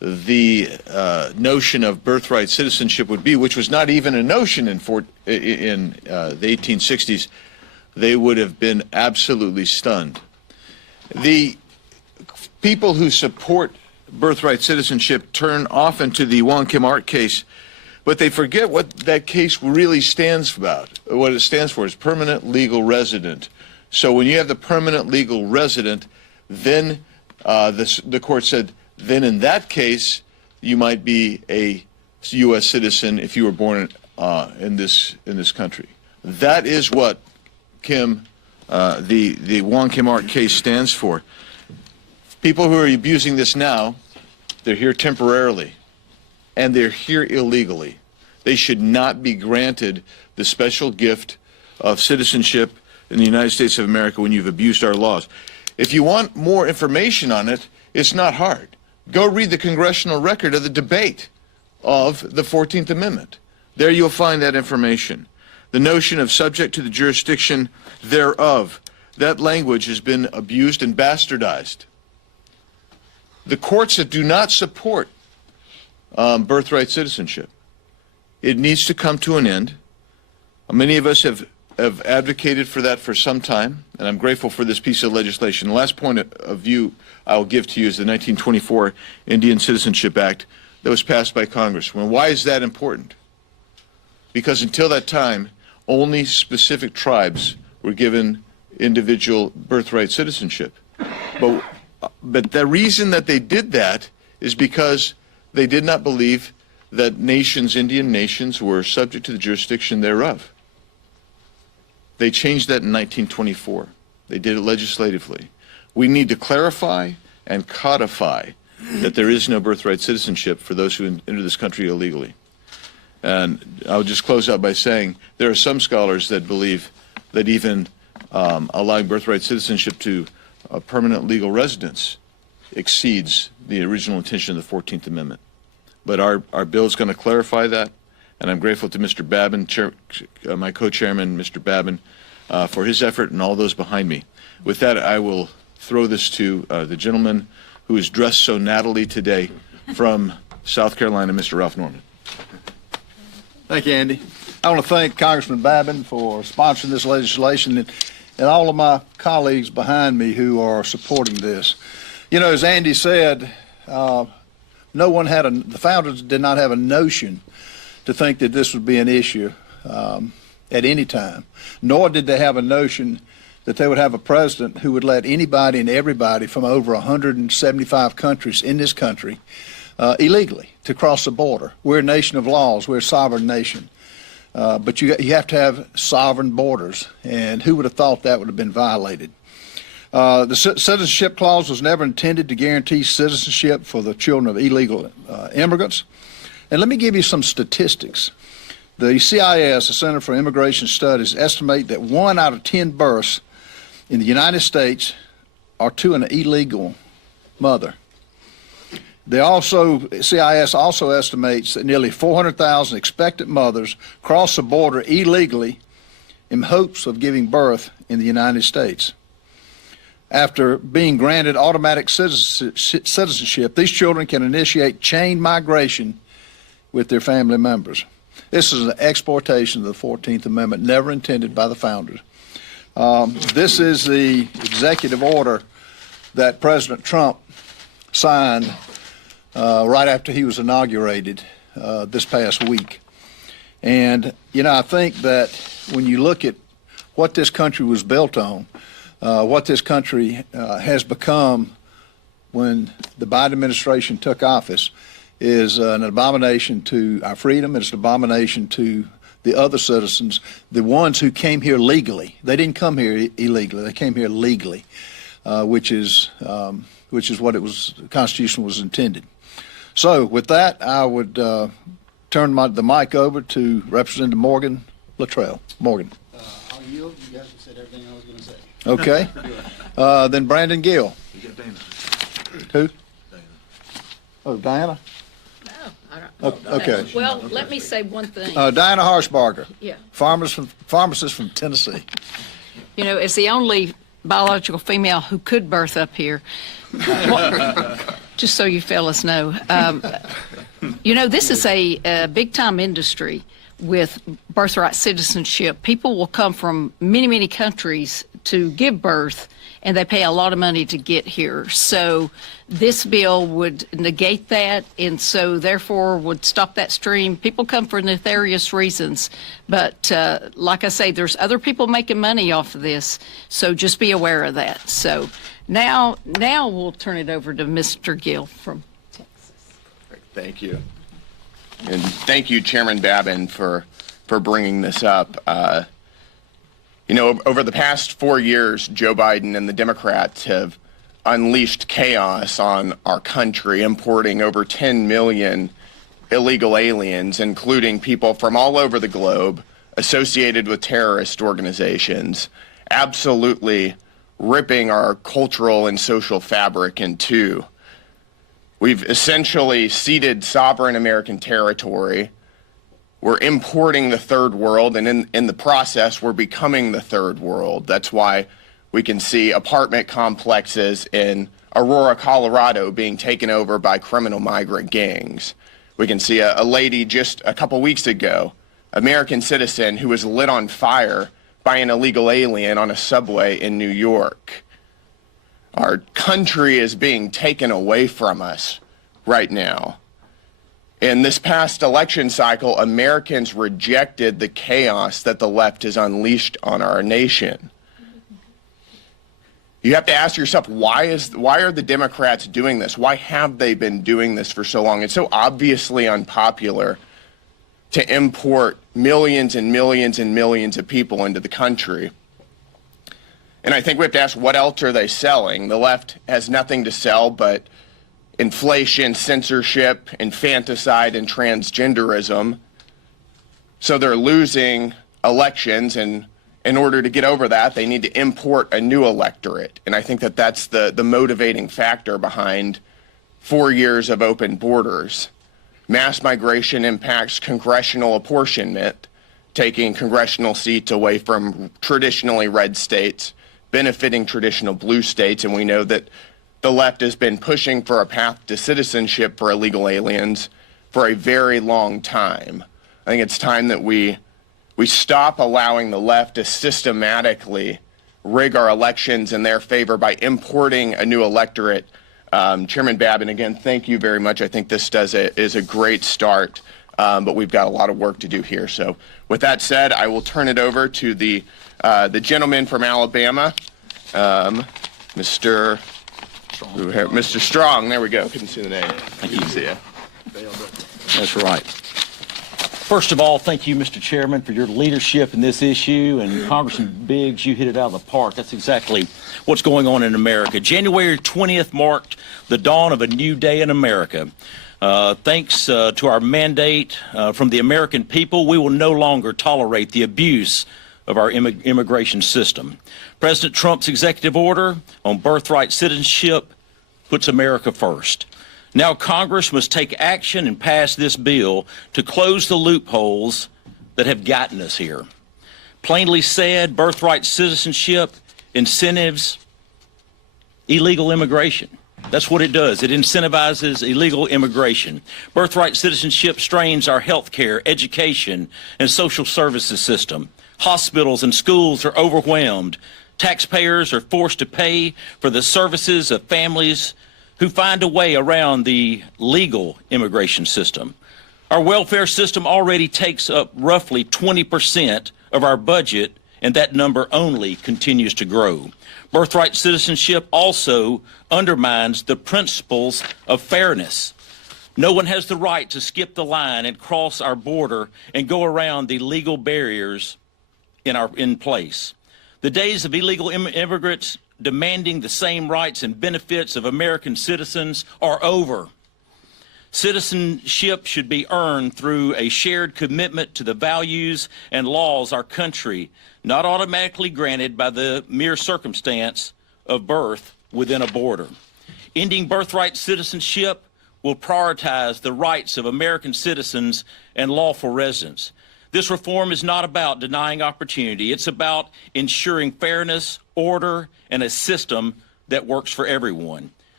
the notion of birthright citizenship would be, which was not even a notion in the 1860s, they would have been absolutely stunned. The people who support birthright citizenship turn often to the Wong Kim Ark case, but they forget what that case really stands about. What it stands for is permanent legal resident. So when you have the permanent legal resident, then the court said, then in that case, you might be a U.S. citizen if you were born in this country. That is what the Wong Kim Ark case stands for. People who are abusing this now, they're here temporarily, and they're here illegally. They should not be granted the special gift of citizenship in the United States of America when you've abused our laws. If you want more information on it, it's not hard. Go read the congressional record of the debate of the 14th Amendment. There you'll find that information. The notion of subject to the jurisdiction thereof, that language has been abused and bastardized. The courts that do not support birthright citizenship, it needs to come to an end. Many of us have advocated for that for some time, and I'm grateful for this piece of legislation. The last point of view I'll give to you is the 1924 Indian Citizenship Act that was passed by Congress. Well, why is that important? Because until that time, only specific tribes were given individual birthright citizenship. But the reason that they did that is because they did not believe that nations, Indian nations, were subject to the jurisdiction thereof. They changed that in 1924. They did it legislatively. We need to clarify and codify that there is no birthright citizenship for those who enter this country illegally. And I'll just close out by saying there are some scholars that believe that even allowing birthright citizenship to permanent legal residence exceeds the original intention of the 14th Amendment. But our bill is going to clarify that, and I'm grateful to Mr. Babin, my co-chairman, Mr. Babin, for his effort and all those behind me. With that, I will throw this to the gentleman who is dressed so nattily today from South Carolina, Mr. Ralph Norman. Thank you, Andy. I want to thank Congressman Babin for sponsoring this legislation and all of my colleagues behind me who are supporting this. You know, as Andy said, the founders did not have a notion to think that this would be an issue at any time, nor did they have a notion that they would have a president who would let anybody and everybody from over 175 countries in this country illegally to cross the border. We're a nation of laws. We're a sovereign nation. But you have to have sovereign borders, and who would have thought that would have been violated? The citizenship clause was never intended to guarantee citizenship for the children of illegal immigrants. And let me give you some statistics. The CIS, the Center for Immigration Studies, estimate that 1 out of 10 births in the United States are to an illegal mother. CIS also estimates that nearly 400,000 expectant mothers cross the border illegally in hopes of giving birth in the United States. After being granted automatic citizenship, these children can initiate chain migration with their family members. This is an exploitation of the 14th Amendment, never intended by the founders. This is the executive order that President Trump signed right after he was inaugurated this past week. And, you know, I think that when you look at what this country was built on, what this country has become when the Biden administration took office is an abomination to our freedom. It's an abomination to the other citizens, the ones who came here legally. They didn't come here illegally. They came here legally, which is what the Constitution was intended. So with that, I would turn the mic over to Representative Morgan Luttrell. Morgan. I'll yield. You guys have said everything I was going to say. Okay. Then Brandon Gill. You got Dana. Who? Dana. Oh, Diana? No, I don't. Okay. Well, let me say one thing. Diana Harshbarger. Yeah. Pharmacist from Tennessee. You know, as the only biological female who could birth up here, Just so you fellas know, this is a big-time industry with birthright citizenship. People will come from many, many countries to give birth, and they pay a lot of money to get here. So this bill would negate that, and so therefore would stop that stream. People come for nefarious reasons, but like I say, there's other people making money off of this, so just be aware of that. So now we'll turn it over to Mr. Gill from Texas. Thank you. And thank you, Chairman Babin, for bringing this up. Over the past 4 years, Joe Biden and the Democrats have unleashed chaos on our country, importing over 10 million illegal aliens, including people from all over the globe associated with terrorist organizations, absolutely ripping our cultural and social fabric in two. We've essentially ceded sovereign American territory. We're importing the third world, and in the process, we're becoming the third world. That's why we can see apartment complexes in Aurora, Colorado being taken over by criminal migrant gangs. We can see a lady just a couple weeks ago, American citizen, who was lit on fire by an illegal alien on a subway in New York. Our country is being taken away from us right now. In this past election cycle, Americans rejected the chaos that the left has unleashed on our nation. You have to ask yourself, why are the Democrats doing this? Why have they been doing this for so long? It's so obviously unpopular to import millions and millions and millions of people into the country. And I think we have to ask, what else are they selling? The left has nothing to sell but inflation, censorship, infanticide, and transgenderism. So they're losing elections, and in order to get over that, they need to import a new electorate. And I think that that's the motivating factor behind 4 years of open borders. Mass migration impacts congressional apportionment, taking congressional seats away from traditionally red states, benefiting traditional blue states, and we know that the left has been pushing for a path to citizenship for illegal aliens for a very long time. I think it's time that we stop allowing the left to systematically rig our elections in their favor by importing a new electorate. Chairman Babin, again, thank you very much. I think this is a great start, but we've got a lot of work to do here. So with that said, I will turn it over to the gentleman from Alabama, Mr. Strong. There we go. Couldn't see the name. Thank you. See ya. That's right. First of all, thank you, Mr. Chairman, for your leadership in this issue. And Congressman Biggs, you hit it out of the park. That's exactly what's going on in America. January 20th marked the dawn of a new day in America. Thanks to our mandate from the American people, we will no longer tolerate the abuse of our immigration system. President Trump's executive order on birthright citizenship puts America first. Now Congress must take action and pass this bill to close the loopholes that have gotten us here. Plainly said, birthright citizenship incentives illegal immigration. That's what it does. It incentivizes illegal immigration. Birthright citizenship strains our health care, education, and social services system. Hospitals and schools are overwhelmed. Taxpayers are forced to pay for the services of families who find a way around the legal immigration system. Our welfare system already takes up roughly 20% of our budget, and that number only continues to grow. Birthright citizenship also undermines the principles of fairness. No one has the right to skip the line and cross our border and go around the legal barriers in place. The days of illegal immigrants demanding the same rights and benefits of American citizens are over. Citizenship should be earned through a shared commitment to the values and laws our country, not automatically granted by the mere circumstance of birth within a border. Ending birthright citizenship will prioritize the rights of American citizens and lawful residents. This reform is not about denying opportunity. It's about ensuring fairness, order, and a system that works for everyone.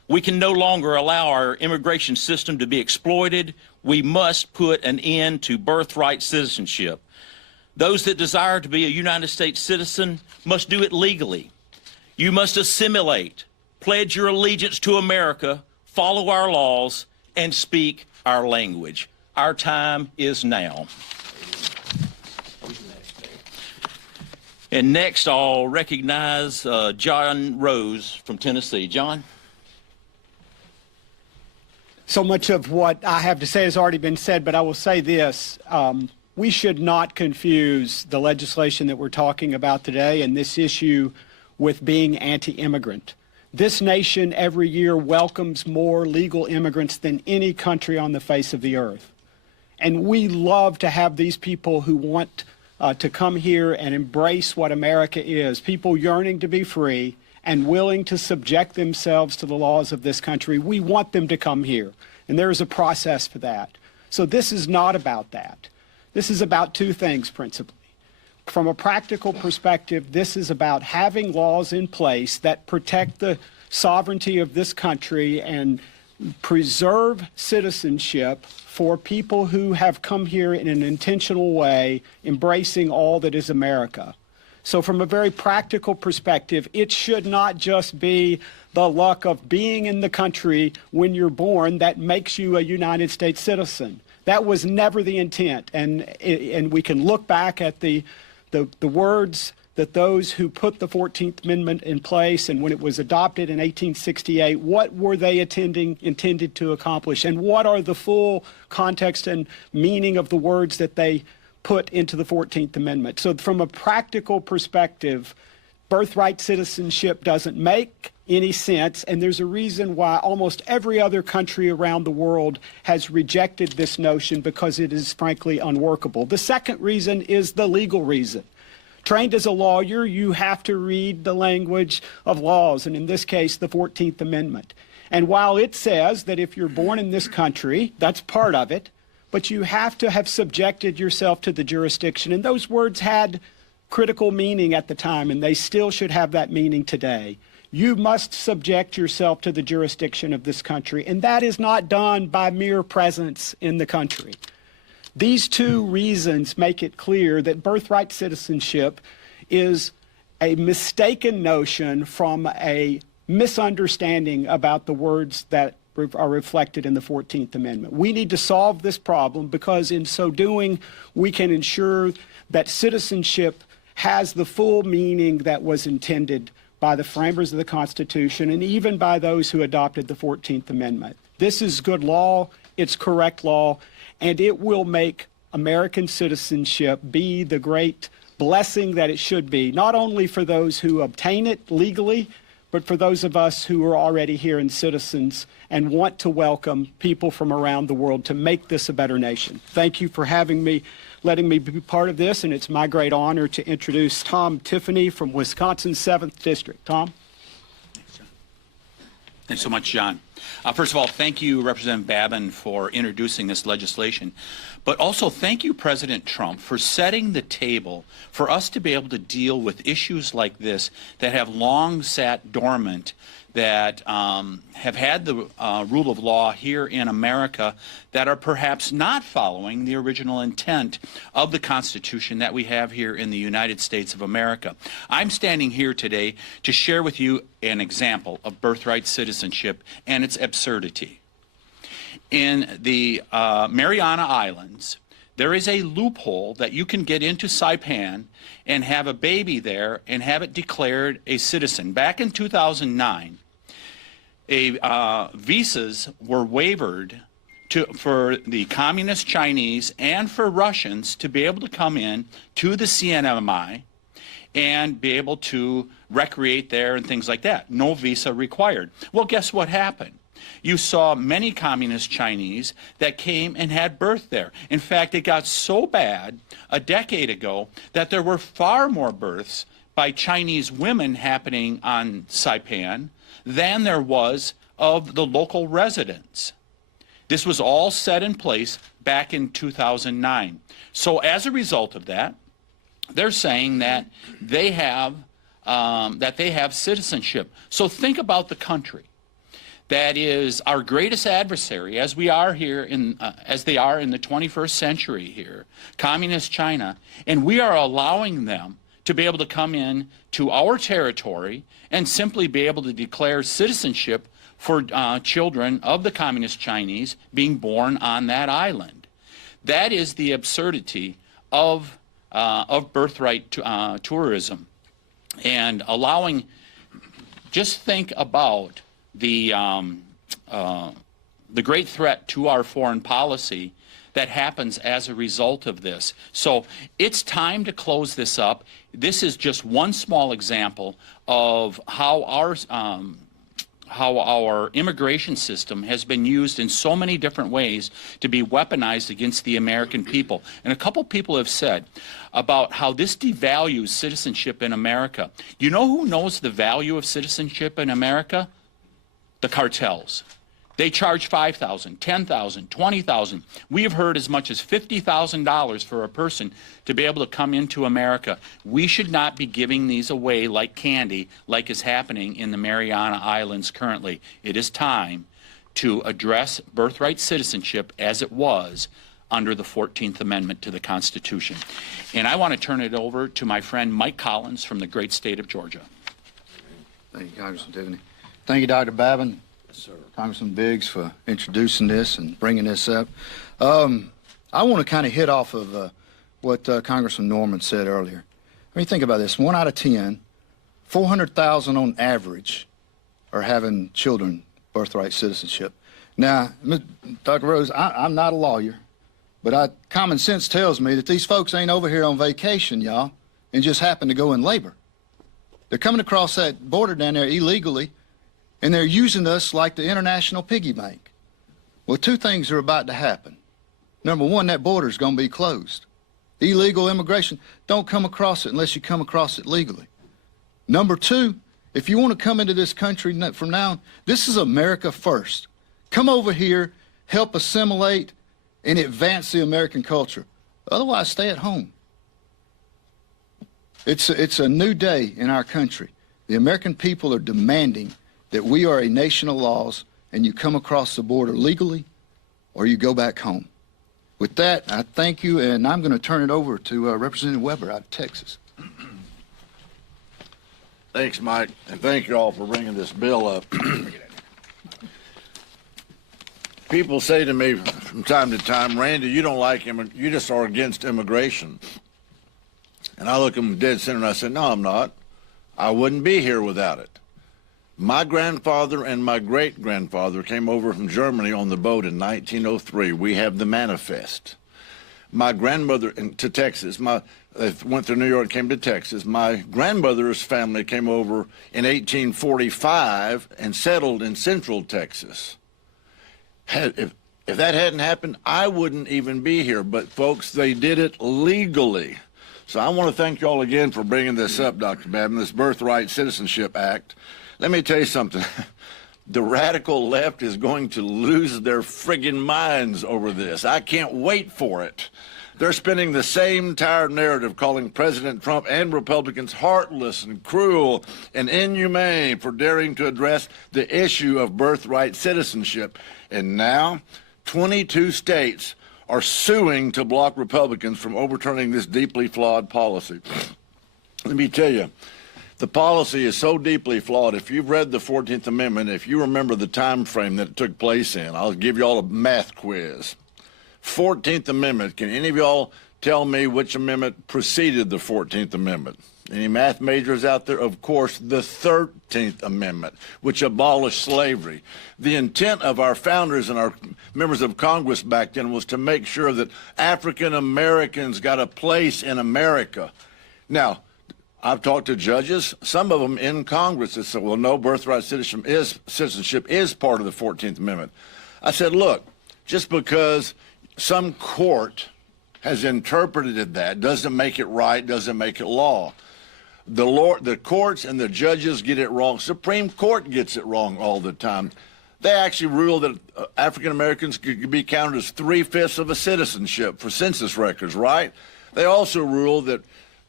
We can no longer allow our immigration system to be exploited. We must put an end to birthright citizenship. Those that desire to be a United States citizen must do it legally. You must assimilate, pledge your allegiance to America, follow our laws, and speak our language. Our time is now. And next, I'll recognize John Rose from Tennessee. John? So much of what I have to say has already been said, but I will say this. We should not confuse the legislation that we're talking about today and this issue with being anti-immigrant. This nation every year welcomes more legal immigrants than any country on the face of the earth. And we love to have these people who want to come here and embrace what America is, people yearning to be free and willing to subject themselves to the laws of this country. We want them to come here, and there is a process for that. So this is not about that. This is about two things principally. From a practical perspective, this is about having laws in place that protect the sovereignty of this country and preserve citizenship for people who have come here in an intentional way, embracing all that is America. So from a very practical perspective, it should not just be the luck of being in the country when you're born that makes you a United States citizen. That was never the intent. And we can look back at the words that those who put the 14th Amendment in place and when it was adopted in 1868, what were they intended to accomplish? And what are the full context and meaning of the words that they put into the 14th Amendment? So from a practical perspective, birthright citizenship doesn't make any sense, and there's a reason why almost every other country around the world has rejected this notion, because it is frankly unworkable. The second reason is the legal reason. Trained as a lawyer, you have to read the language of laws, and in this case, the 14th Amendment. And while it says that if you're born in this country, that's part of it, but you have to have subjected yourself to the jurisdiction. And those words had critical meaning at the time, and they still should have that meaning today. You must subject yourself to the jurisdiction of this country, and that is not done by mere presence in the country. These two reasons make it clear that birthright citizenship is a mistaken notion from a misunderstanding about the words that are reflected in the 14th Amendment. We need to solve this problem, because in so doing, we can ensure that citizenship has the full meaning that was intended by the framers of the Constitution and even by those who adopted the 14th Amendment. This is good law, it's correct law, and it will make American citizenship be the great blessing that it should be, not only for those who obtain it legally, but for those of us who are already here and citizens and want to welcome people from around the world to make this a better nation. Thank you for letting me be part of this, and it's my great honor to introduce Tom Tiffany from Wisconsin's 7th District. Tom? Thanks so much, John. First of all, thank you, Representative Babin, for introducing this legislation. But also thank you, President Trump, for setting the table for us to be able to deal with issues like this that have long sat dormant, that have had the rule of law here in America, that are perhaps not following the original intent of the Constitution that we have here in the United States of America. I'm standing here today to share with you an example of birthright citizenship and its absurdity. In the Mariana Islands, there is a loophole that you can get into Saipan and have a baby there and have it declared a citizen. Back in 2009, visas were waived for the communist Chinese and for Russians to be able to come in to the CNMI and be able to recreate there and things like that. No visa required. Well, guess what happened? You saw many communist Chinese that came and had birth there. In fact, it got so bad a decade ago that there were far more births by Chinese women happening on Saipan than there was of the local residents. This was all set in place back in 2009. So as a result of that, they're saying that they have citizenship. So think about the country. that is our greatest adversary, as we are here as they are in the 21st century here, Communist China, and we are allowing them to be able to come in to our territory and simply be able to declare citizenship for children of the Communist Chinese being born on that island. That is the absurdity of birthright tourism, and allowing. Just think about the great threat to our foreign policy that happens as a result of this. So it's time to close this up. This is just one small example of how our immigration system has been used in so many different ways to be weaponized against the American people. And a couple people have said about how this devalues citizenship in America. You know who knows the value of citizenship in America? The cartels. They charge $5,000, $10,000, $20,000. We have heard as much as $50,000 for a person to be able to come into America. We should not be giving these away like candy, like is happening in the Mariana Islands currently. It is time to address birthright citizenship as it was under the 14th Amendment to the Constitution. And I want to turn it over to my friend Mike Collins from the great state of Georgia. Thank you, Congressman Tiffany. Thank you, Dr. Babin. Congressman Biggs for introducing this and bringing this up. I want to kind of hit off of what Congressman Norman said earlier. I mean, think about this. 1 out of 10, 400,000 on average are having children birthright citizenship. Now, Dr. Rose, I'm not a lawyer, but common sense tells me that these folks ain't over here on vacation, y'all, and just happen to go in labor. They're coming across that border down there illegally, and they're using us like the international piggy bank. Well, two things are about to happen. Number one, that border's going to be closed. Illegal immigration, don't come across it unless you come across it legally. Number two, if you want to come into this country from now on, this is America first. Come over here, help assimilate, and advance the American culture. Otherwise, stay at home. It's a new day in our country. The American people are demanding that we are a nation of laws, and you come across the border legally, or you go back home. With that, I thank you, and I'm going to turn it over to Representative Weber out of Texas. Thanks, Mike, and thank you all for bringing this bill up. People say to me from time to time, Randy, you don't like you just are against immigration. And I look them dead center and I say, no, I'm not. I wouldn't be here without it. My grandfather and my great-grandfather came over from Germany on the boat in 1903. We have the manifest. My grandmother to Texas, they went through New York, came to Texas. My grandmother's family came over in 1845 and settled in central Texas. If that hadn't happened, I wouldn't even be here. But, folks, they did it legally. So I want to thank you all again for bringing this up, Dr. Babin, this Birthright Citizenship Act. Let me tell you something. The radical left is going to lose their friggin' minds over this. I can't wait for it. They're spinning the same tired narrative, calling President Trump and Republicans heartless and cruel and inhumane for daring to address the issue of birthright citizenship. And now, 22 states are suing to block Republicans from overturning this deeply flawed policy. Let me tell you, the policy is so deeply flawed. If you've read the 14th Amendment, if you remember the time frame that it took place in, I'll give you all a math quiz. 14th Amendment, can any of y'all tell me which amendment preceded the 14th Amendment? Any math majors out there? Of course, the 13th Amendment, which abolished slavery. The intent of our founders and our members of Congress back then was to make sure that African Americans got a place in America. Now, I've talked to judges, some of them in Congress, that said, well, no, birthright citizenship is part of the 14th Amendment. I said, look, just because some court has interpreted that doesn't make it right, doesn't make it law. The courts and the judges get it wrong. Supreme Court gets it wrong all the time. They actually rule that African Americans could be counted as 3/5 of a citizenship for census records, right? They also rule that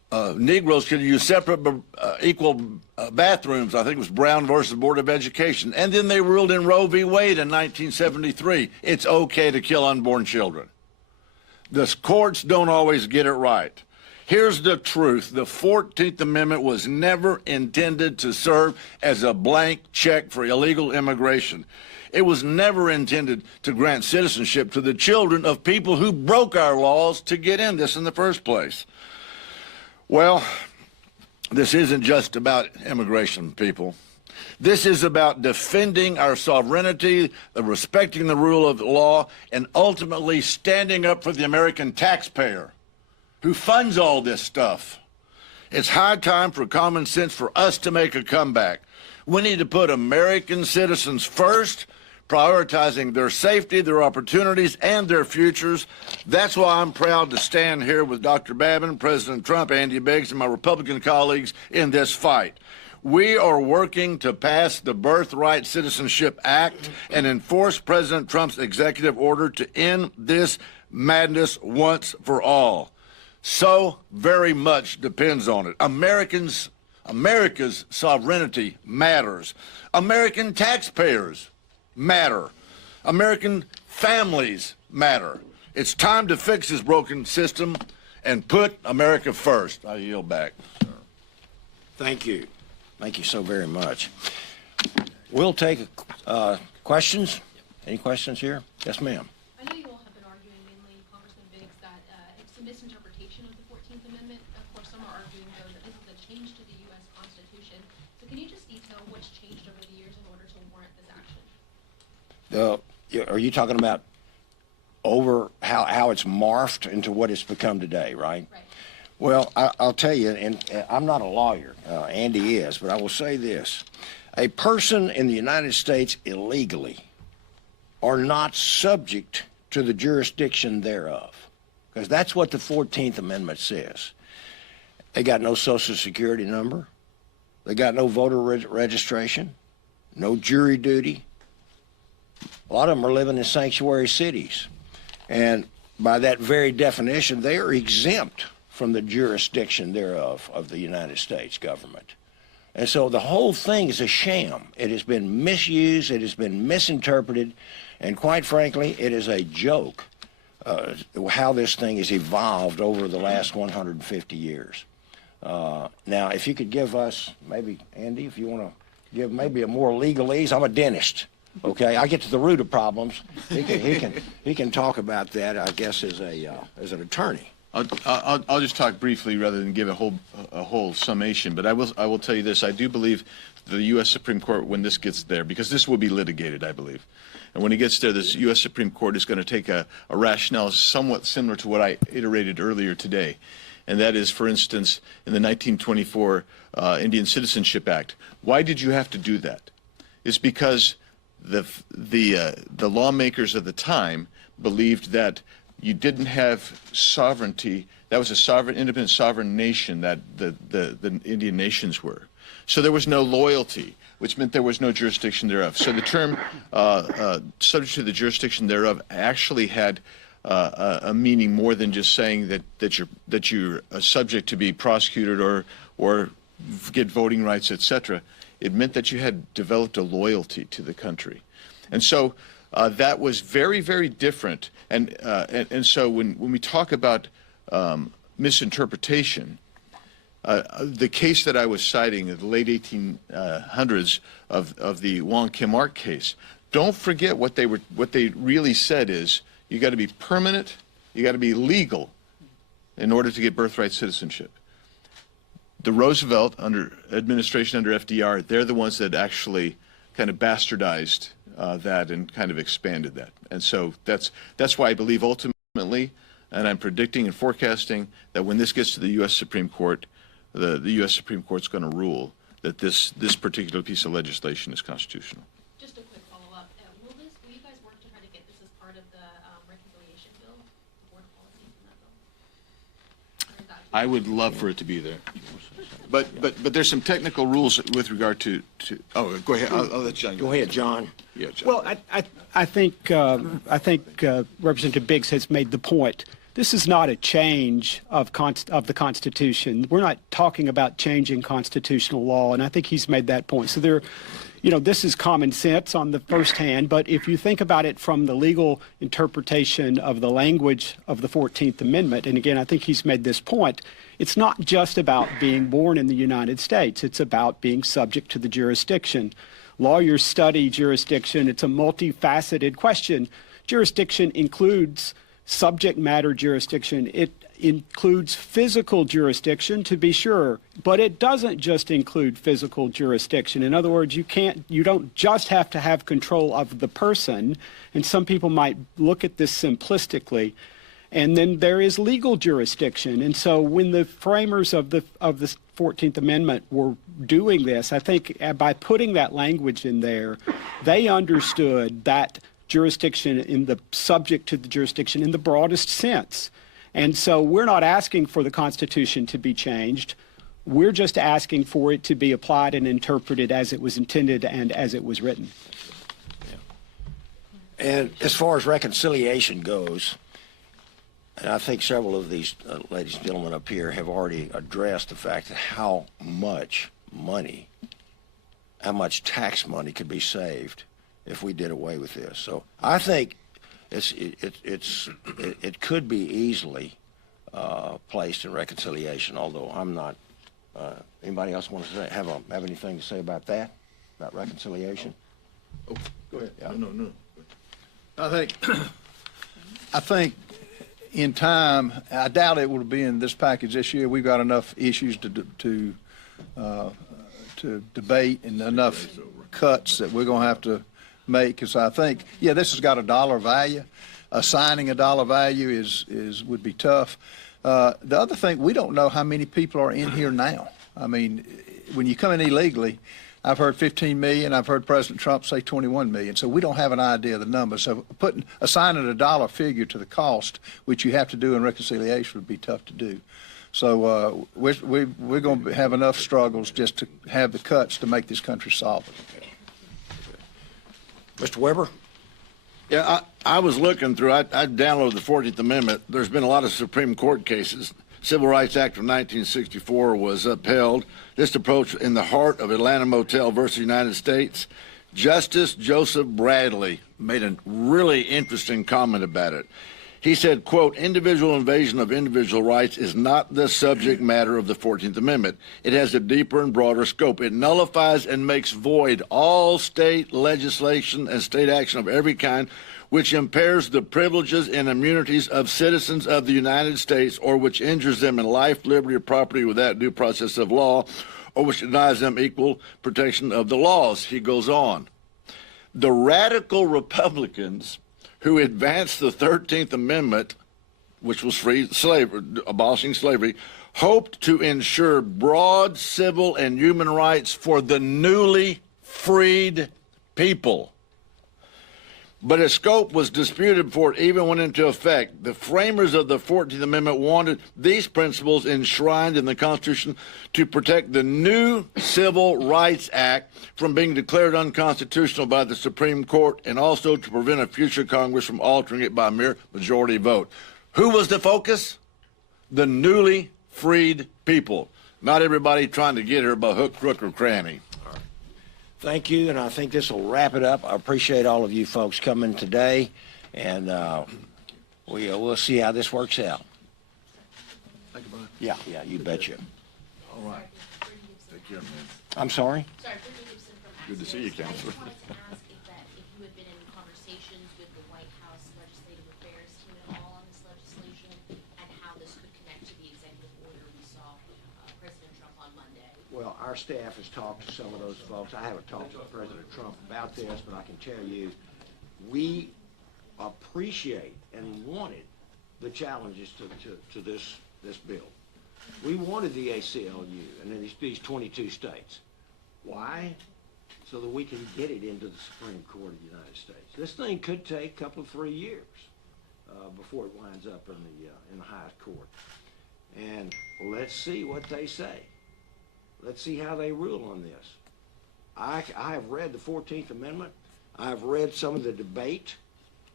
Negroes could use separate but equal bathrooms. I think it was Brown versus Board of Education. And then they ruled in Roe v. Wade in 1973, it's okay to kill unborn children. The courts don't always get it right. Here's the truth. The 14th Amendment was never intended to serve as a blank check for illegal immigration. It was never intended to grant citizenship to the children of people who broke our laws to get in this in the first place. Well, this isn't just about immigration, people. This is about defending our sovereignty, respecting the rule of law, and ultimately standing up for the American taxpayer who funds all this stuff. It's high time for common sense for us to make a comeback. We need to put American citizens first, prioritizing their safety, their opportunities, and their futures. That's why I'm proud to stand here with Dr. Babin, President Trump, Andy Biggs, and my Republican colleagues in this fight. We are working to pass the Birthright Citizenship Act and enforce President Trump's executive order to end this madness once for all. So very much depends on it. America's sovereignty matters. American taxpayers matter. American families matter. It's time to fix this broken system and put America first. I yield back. Thank you. Thank you so very much. We'll take questions. Any questions here? Yes, ma'am. I know you all have been arguing, mainly Congressman Biggs, that it's a misinterpretation of the 14th Amendment. Of course, some are arguing, though, that this is a change to the U.S. Constitution. So can you just detail what's changed over the years in order to warrant this action? Are you talking about over how it's morphed into what it's become today, right? Right. Well, I'll tell you, and I'm not a lawyer, Andy is, but I will say this. A person in the United States illegally are not subject to the jurisdiction thereof, because that's what the 14th Amendment says. They got no Social Security number. They got no voter registration, no jury duty. A lot of them are living in sanctuary cities. And by that very definition, they are exempt from the jurisdiction thereof of the United States government. And so the whole thing is a sham. It has been misused, it has been misinterpreted, and quite frankly, it is a joke how this thing has evolved over the last 150 years. Now, if you could give us, maybe, Andy, if you want to give maybe a more legalese, I'm a dentist. Okay, I get to the root of problems. He can talk about that, I guess, as an attorney. I'll just talk briefly rather than give a whole summation. But I will tell you this: I do believe the U.S. Supreme Court, when this gets there, because this will be litigated, I believe, and when it gets there, this U.S. Supreme Court is going to take a rationale somewhat similar to what I iterated earlier today, and that is, for instance, in the 1924 Indian Citizenship Act. Why did you have to do that? It's because the lawmakers of the time believed that you didn't have sovereignty. That was a independent sovereign nation that the Indian nations were. So there was no loyalty, which meant there was no jurisdiction thereof. So the term subject to the jurisdiction thereof actually had a meaning more than just saying that you're subject to be prosecuted or get voting rights, etc. It meant that you had developed a loyalty to the country. And so that was very, very different. And so when we talk about misinterpretation, the case that I was citing in the late 1800s of the Wong Kim Ark case, don't forget what they really said is you got to be permanent, you got to be legal in order to get birthright citizenship. The Roosevelt administration under FDR, they're the ones that actually kind of bastardized that and kind of expanded that. And so that's why I believe ultimately, and I'm predicting and forecasting that when this gets to the U.S. Supreme Court, the U.S. Supreme Court's going to rule that this particular piece of legislation is constitutional. Just a quick follow-up. Will you guys work to try to get this as part of the reconciliation bill, the board policies in that bill? I would love for it to be there. But there's some technical rules with regard to oh, go ahead. I'll let John go. Go ahead, John. Yeah, John. Well, I think Representative Biggs has made the point this is not a change of the Constitution. We're not talking about changing constitutional law, and I think he's made that point. So this is common sense on the first hand, but if you think about it from the legal interpretation of the language of the 14th Amendment, and again, I think he's made this point, it's not just about being born in the United States. It's about being subject to the jurisdiction. Lawyers study jurisdiction. It's a multifaceted question. Jurisdiction includes subject matter jurisdiction. It includes physical jurisdiction, to be sure, but it doesn't just include physical jurisdiction. In other words, you don't just have to have control of the person, and some people might look at this simplistically. And then there is legal jurisdiction. And so when the framers of the 14th Amendment were doing this, I think by putting that language in there, they understood that jurisdiction in the subject to the jurisdiction in the broadest sense. And so we're not asking for the Constitution to be changed. We're just asking for it to be applied and interpreted as it was intended and as it was written. And as far as reconciliation goes, and I think several of these ladies and gentlemen up here have already addressed the fact that how much money, how much tax money could be saved if we did away with this. So I think it could be easily placed in reconciliation, although I'm not. Anybody else want to have anything to say about that, about reconciliation? Oh, go ahead. Yeah. No. I think in time, I doubt it will be in this package this year. We've got enough issues to debate and enough cuts that we're going to have to make. Because I think, this has got a dollar value. Assigning a dollar value would be tough. The other thing, we don't know how many people are in here now. I mean, when you come in illegally, I've heard 15 million. I've heard President Trump say 21 million. So we don't have an idea of the number. So assigning a dollar figure to the cost, which you have to do in reconciliation, would be tough to do. So we're going to have enough struggles just to have the cuts to make this country solvent. Mr. Weber? Yeah, I was looking through, I downloaded the 14th Amendment. There's been a lot of Supreme Court cases. Civil Rights Act of 1964 was upheld. This approach in the heart of Atlanta Motel versus United States. Justice Joseph Bradley made a really interesting comment about it. He said, quote, individual invasion of individual rights is not the subject matter of the 14th Amendment. It has a deeper and broader scope. It nullifies and makes void all state legislation and state action of every kind which impairs the privileges and immunities of citizens of the United States or which injures them in life, liberty, or property without due process of law or which denies them equal protection of the laws. He goes on. The radical Republicans who advanced the 13th Amendment, which was abolishing slavery, hoped to ensure broad civil and human rights for the newly freed people. But its scope was disputed before it even went into effect. The framers of the 14th Amendment wanted these principles enshrined in the Constitution to protect the new Civil Rights Act from being declared unconstitutional by the Supreme Court and also to prevent a future Congress from altering it by a mere majority vote. Who was the focus? The newly freed people. Not everybody trying to get here by hook, crook, or cranny. Thank you, and I think this will wrap it up. I appreciate all of you folks coming today, and we'll see how this works out. Thank you, Brian. Yeah, you betcha. All right. Take care, man. I'm sorry? Sorry, Brittany Gibson from Good to see you, Counselor. I just wanted to ask if you had been in conversations with the White House Legislative Affairs team at all on this legislation and how this could connect to the executive order we saw President Trump on Monday. Well, our staff has talked to some of those folks. I haven't talked to President Trump about this, but I can tell you, we appreciate and wanted the challenges to this bill. We wanted the ACLU and these 22 states. Why? So that we can get it into the Supreme Court of the United States. This thing could take a couple of 3 years before it winds up in the highest court. And let's see what they say. Let's see how they rule on this. I have read the 14th Amendment. I've read some of the debate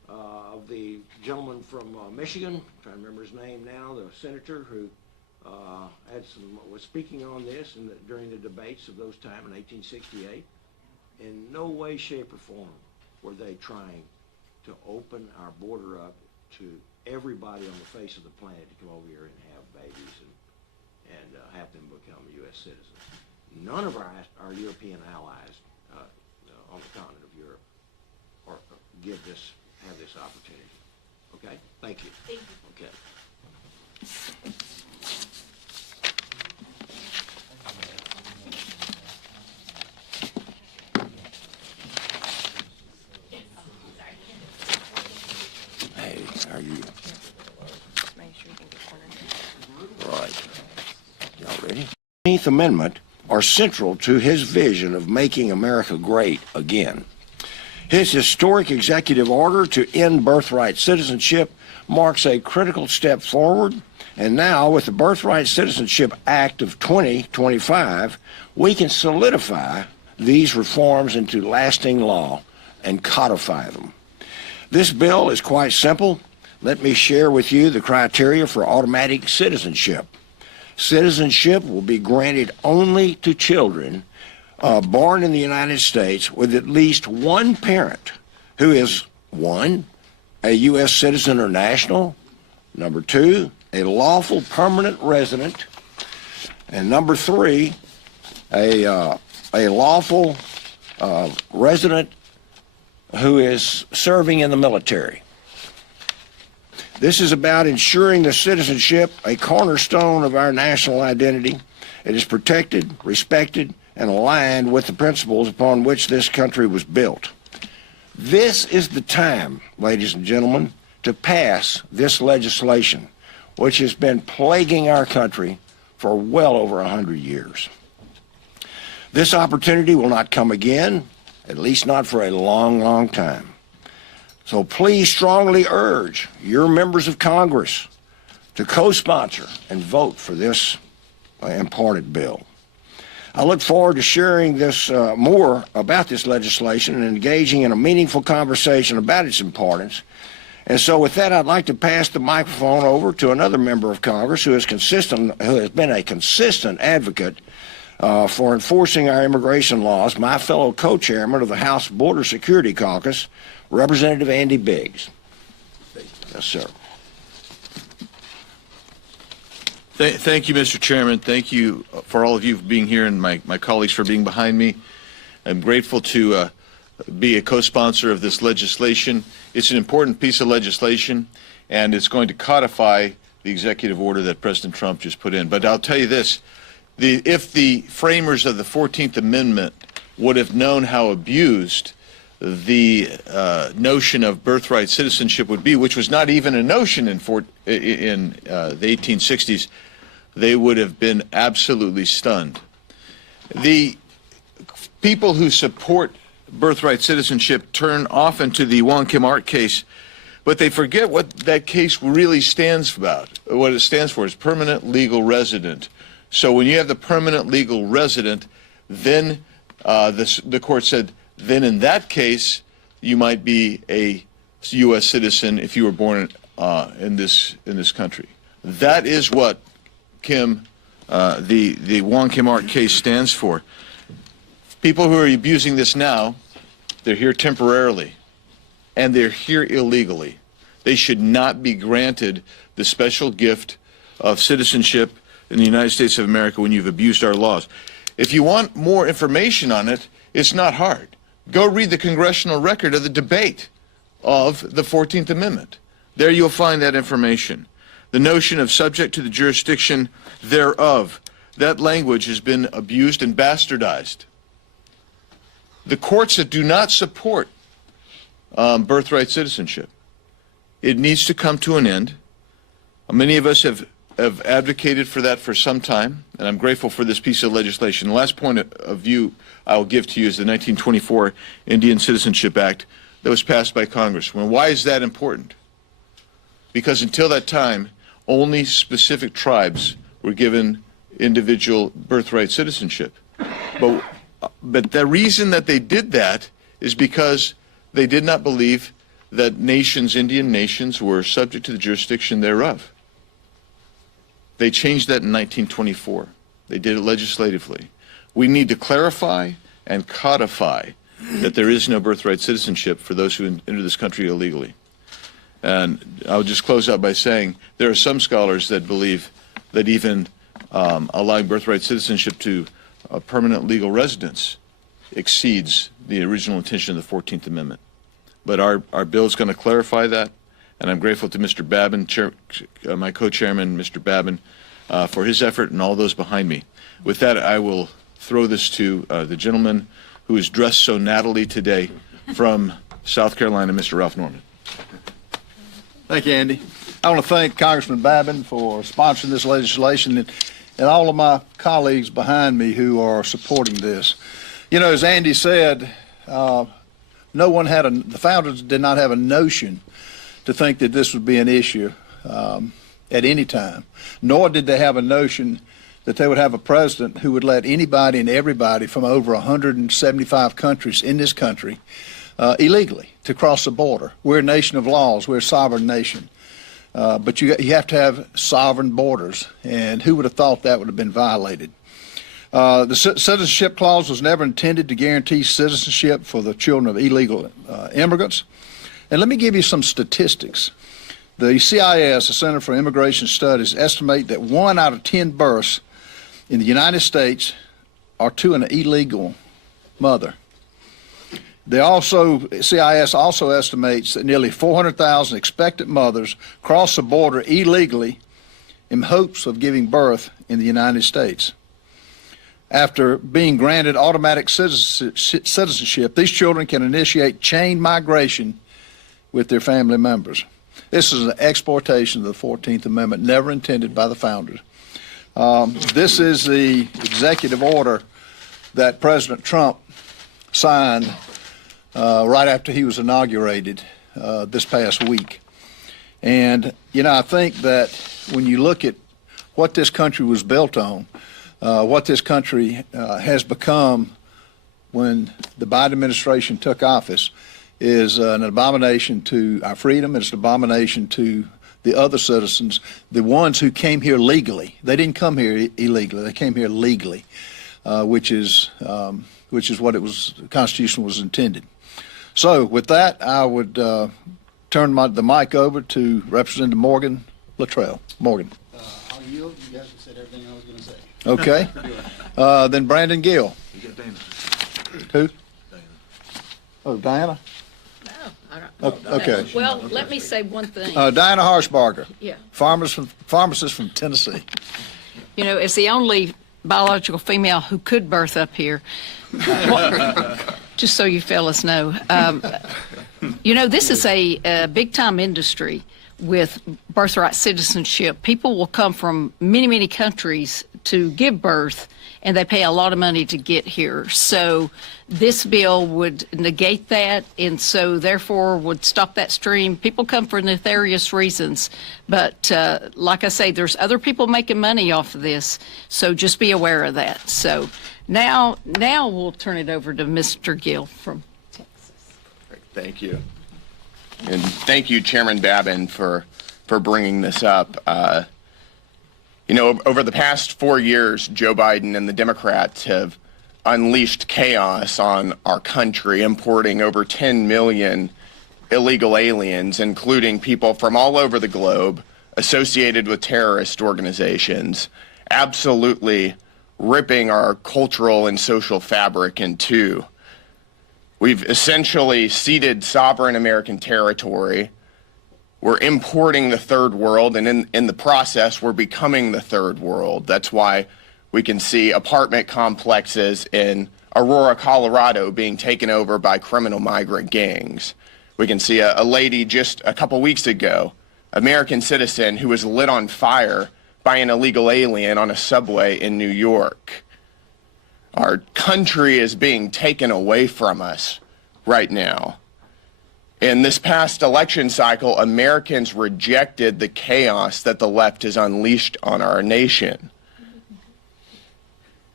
of the gentleman from Michigan, trying to remember his name now, the senator who was speaking on this during the debates of those time in 1868. In no way, shape, or form were they trying to open our border up to everybody on the face of the planet to come over here and have babies and have them become U.S. citizens. None of our European allies on the continent of Europe have this opportunity. Okay? Thank you. Thank you. Okay. Hey, are you? Just make sure you can get cornered. Right. Y'all ready? The 19th Amendment are central to his vision of making America great again. His historic executive order to end birthright citizenship marks a critical step forward, and now with the Birthright Citizenship Act of 2025, we can solidify these reforms into lasting law and codify them. This bill is quite simple. Let me share with you the criteria for automatic citizenship. Citizenship will be granted only to children born in the United States with at least one parent who is, 1, a U.S. citizen or national, number 2, a lawful permanent resident, and number 3, a lawful resident who is serving in the military. This is about ensuring the citizenship, a cornerstone of our national identity. It is protected, respected, and aligned with the principles upon which this country was built. This is the time, ladies and gentlemen, to pass this legislation, which has been plaguing our country for well over 100 years. This opportunity will not come again, at least not for a long, long time. So please strongly urge your members of Congress to co-sponsor and vote for this important bill. I look forward to sharing this more about this legislation and engaging in a meaningful conversation about its importance. And so with that, I'd like to pass the microphone over to another member of Congress who has been a consistent advocate for enforcing our immigration laws, my fellow co-chairman of the House Border Security Caucus, Representative Andy Biggs. Yes, sir. Thank you, Mr. Chairman. Thank you for all of you for being here and my colleagues for being behind me. I'm grateful to be a co-sponsor of this legislation. It's an important piece of legislation, and it's going to codify the executive order that President Trump just put in. But I'll tell you this, if the framers of the 14th Amendment would have known how abused the notion of birthright citizenship would be, which was not even a notion in the 1860s, they would have been absolutely stunned. The people who support birthright citizenship turn often to the Wong Kim Ark case, but they forget what that case really stands about. What it stands for is permanent legal resident. So when you have the permanent legal resident, then the court said, then in that case, you might be a U.S. citizen if you were born in this country. That is what the Wong Kim Ark case stands for. People who are abusing this now, they're here temporarily, and they're here illegally. They should not be granted the special gift of citizenship in the United States of America when you've abused our laws. If you want more information on it, it's not hard. Go read the congressional record of the debate of the 14th Amendment. There you'll find that information. The notion of subject to the jurisdiction thereof, that language has been abused and bastardized. The courts that do not support birthright citizenship, it needs to come to an end. Many of us have advocated for that for some time, and I'm grateful for this piece of legislation. The last point of view I will give to you is the 1924 Indian Citizenship Act that was passed by Congress. Well, why is that important? Because until that time, only specific tribes were given individual birthright citizenship. But the reason that they did that is because they did not believe that nations, Indian nations, were subject to the jurisdiction thereof. They changed that in 1924. They did it legislatively. We need to clarify and codify that there is no birthright citizenship for those who enter this country illegally. And I'll just close out by saying there are some scholars that believe that even allowing birthright citizenship to permanent legal residence exceeds the original intention of the 14th Amendment. But our bill is going to clarify that, and I'm grateful to Mr. Babin, my co-chairman, Mr. Babin, for his effort and all those behind me. With that, I will throw this to the gentleman who is dressed so nattily today from South Carolina, Mr. Ralph Norman. Thank you, Andy. I want to thank Congressman Babin for sponsoring this legislation and all of my colleagues behind me who are supporting this. You know, as Andy said, the founders did not have a notion to think that this would be an issue at any time, nor did they have a notion that they would have a president who would let anybody and everybody from over 175 countries in this country illegally to cross the border. We're a nation of laws. We're a sovereign nation. But you have to have sovereign borders, and who would have thought that would have been violated? The citizenship clause was never intended to guarantee citizenship for the children of illegal immigrants. And let me give you some statistics. The CIS, the Center for Immigration Studies, estimate that 1 out of 10 births in the United States are to an illegal mother. CIS also estimates that nearly 400,000 expectant mothers cross the border illegally in hopes of giving birth in the United States. After being granted automatic citizenship, these children can initiate chain migration with their family members. This is an exploitation of the 14th Amendment, never intended by the founders. This is the executive order that President Trump signed right after he was inaugurated this past week. And, you know, I think that when you look at what this country was built on, what this country has become when the Biden administration took office is an abomination to our freedom. It's an abomination to the other citizens, the ones who came here legally. They didn't come here illegally. They came here legally, which is what the Constitution was intended. So with that, I would turn the mic over to Representative Morgan Luttrell. Morgan. I'll yield. You guys have said everything I was going to say. Okay. Then Brandon Gill. You got Dana. Who? Dana. Oh, Diana? No, I don't. Okay. Well, let me say one thing. Diana Harshbarger. Yeah. Pharmacist from Tennessee. You know, as the only biological female who could birth up here, just so you fellas know, you know, this is a big-time industry with birthright citizenship. People will come from many, many countries to give birth, and they pay a lot of money to get here. So this bill would negate that, and so therefore would stop that stream. People come for nefarious reasons, but like I say, there's other people making money off of this, so just be aware of that. So now we'll turn it over to Mr. Gill from Texas. Thank you. And thank you, Chairman Babin, for bringing this up. You know, over the past 4 years, Joe Biden and the Democrats have unleashed chaos on our country, importing over 10 million illegal aliens, including people from all over the globe associated with terrorist organizations, absolutely ripping our cultural and social fabric in two. We've essentially ceded sovereign American territory. We're importing the third world, and in the process, we're becoming the third world. That's why we can see apartment complexes in Aurora, Colorado being taken over by criminal migrant gangs. We can see a lady just a couple weeks ago, American citizen, who was lit on fire by an illegal alien on a subway in New York. Our country is being taken away from us right now. In this past election cycle, Americans rejected the chaos that the left has unleashed on our nation.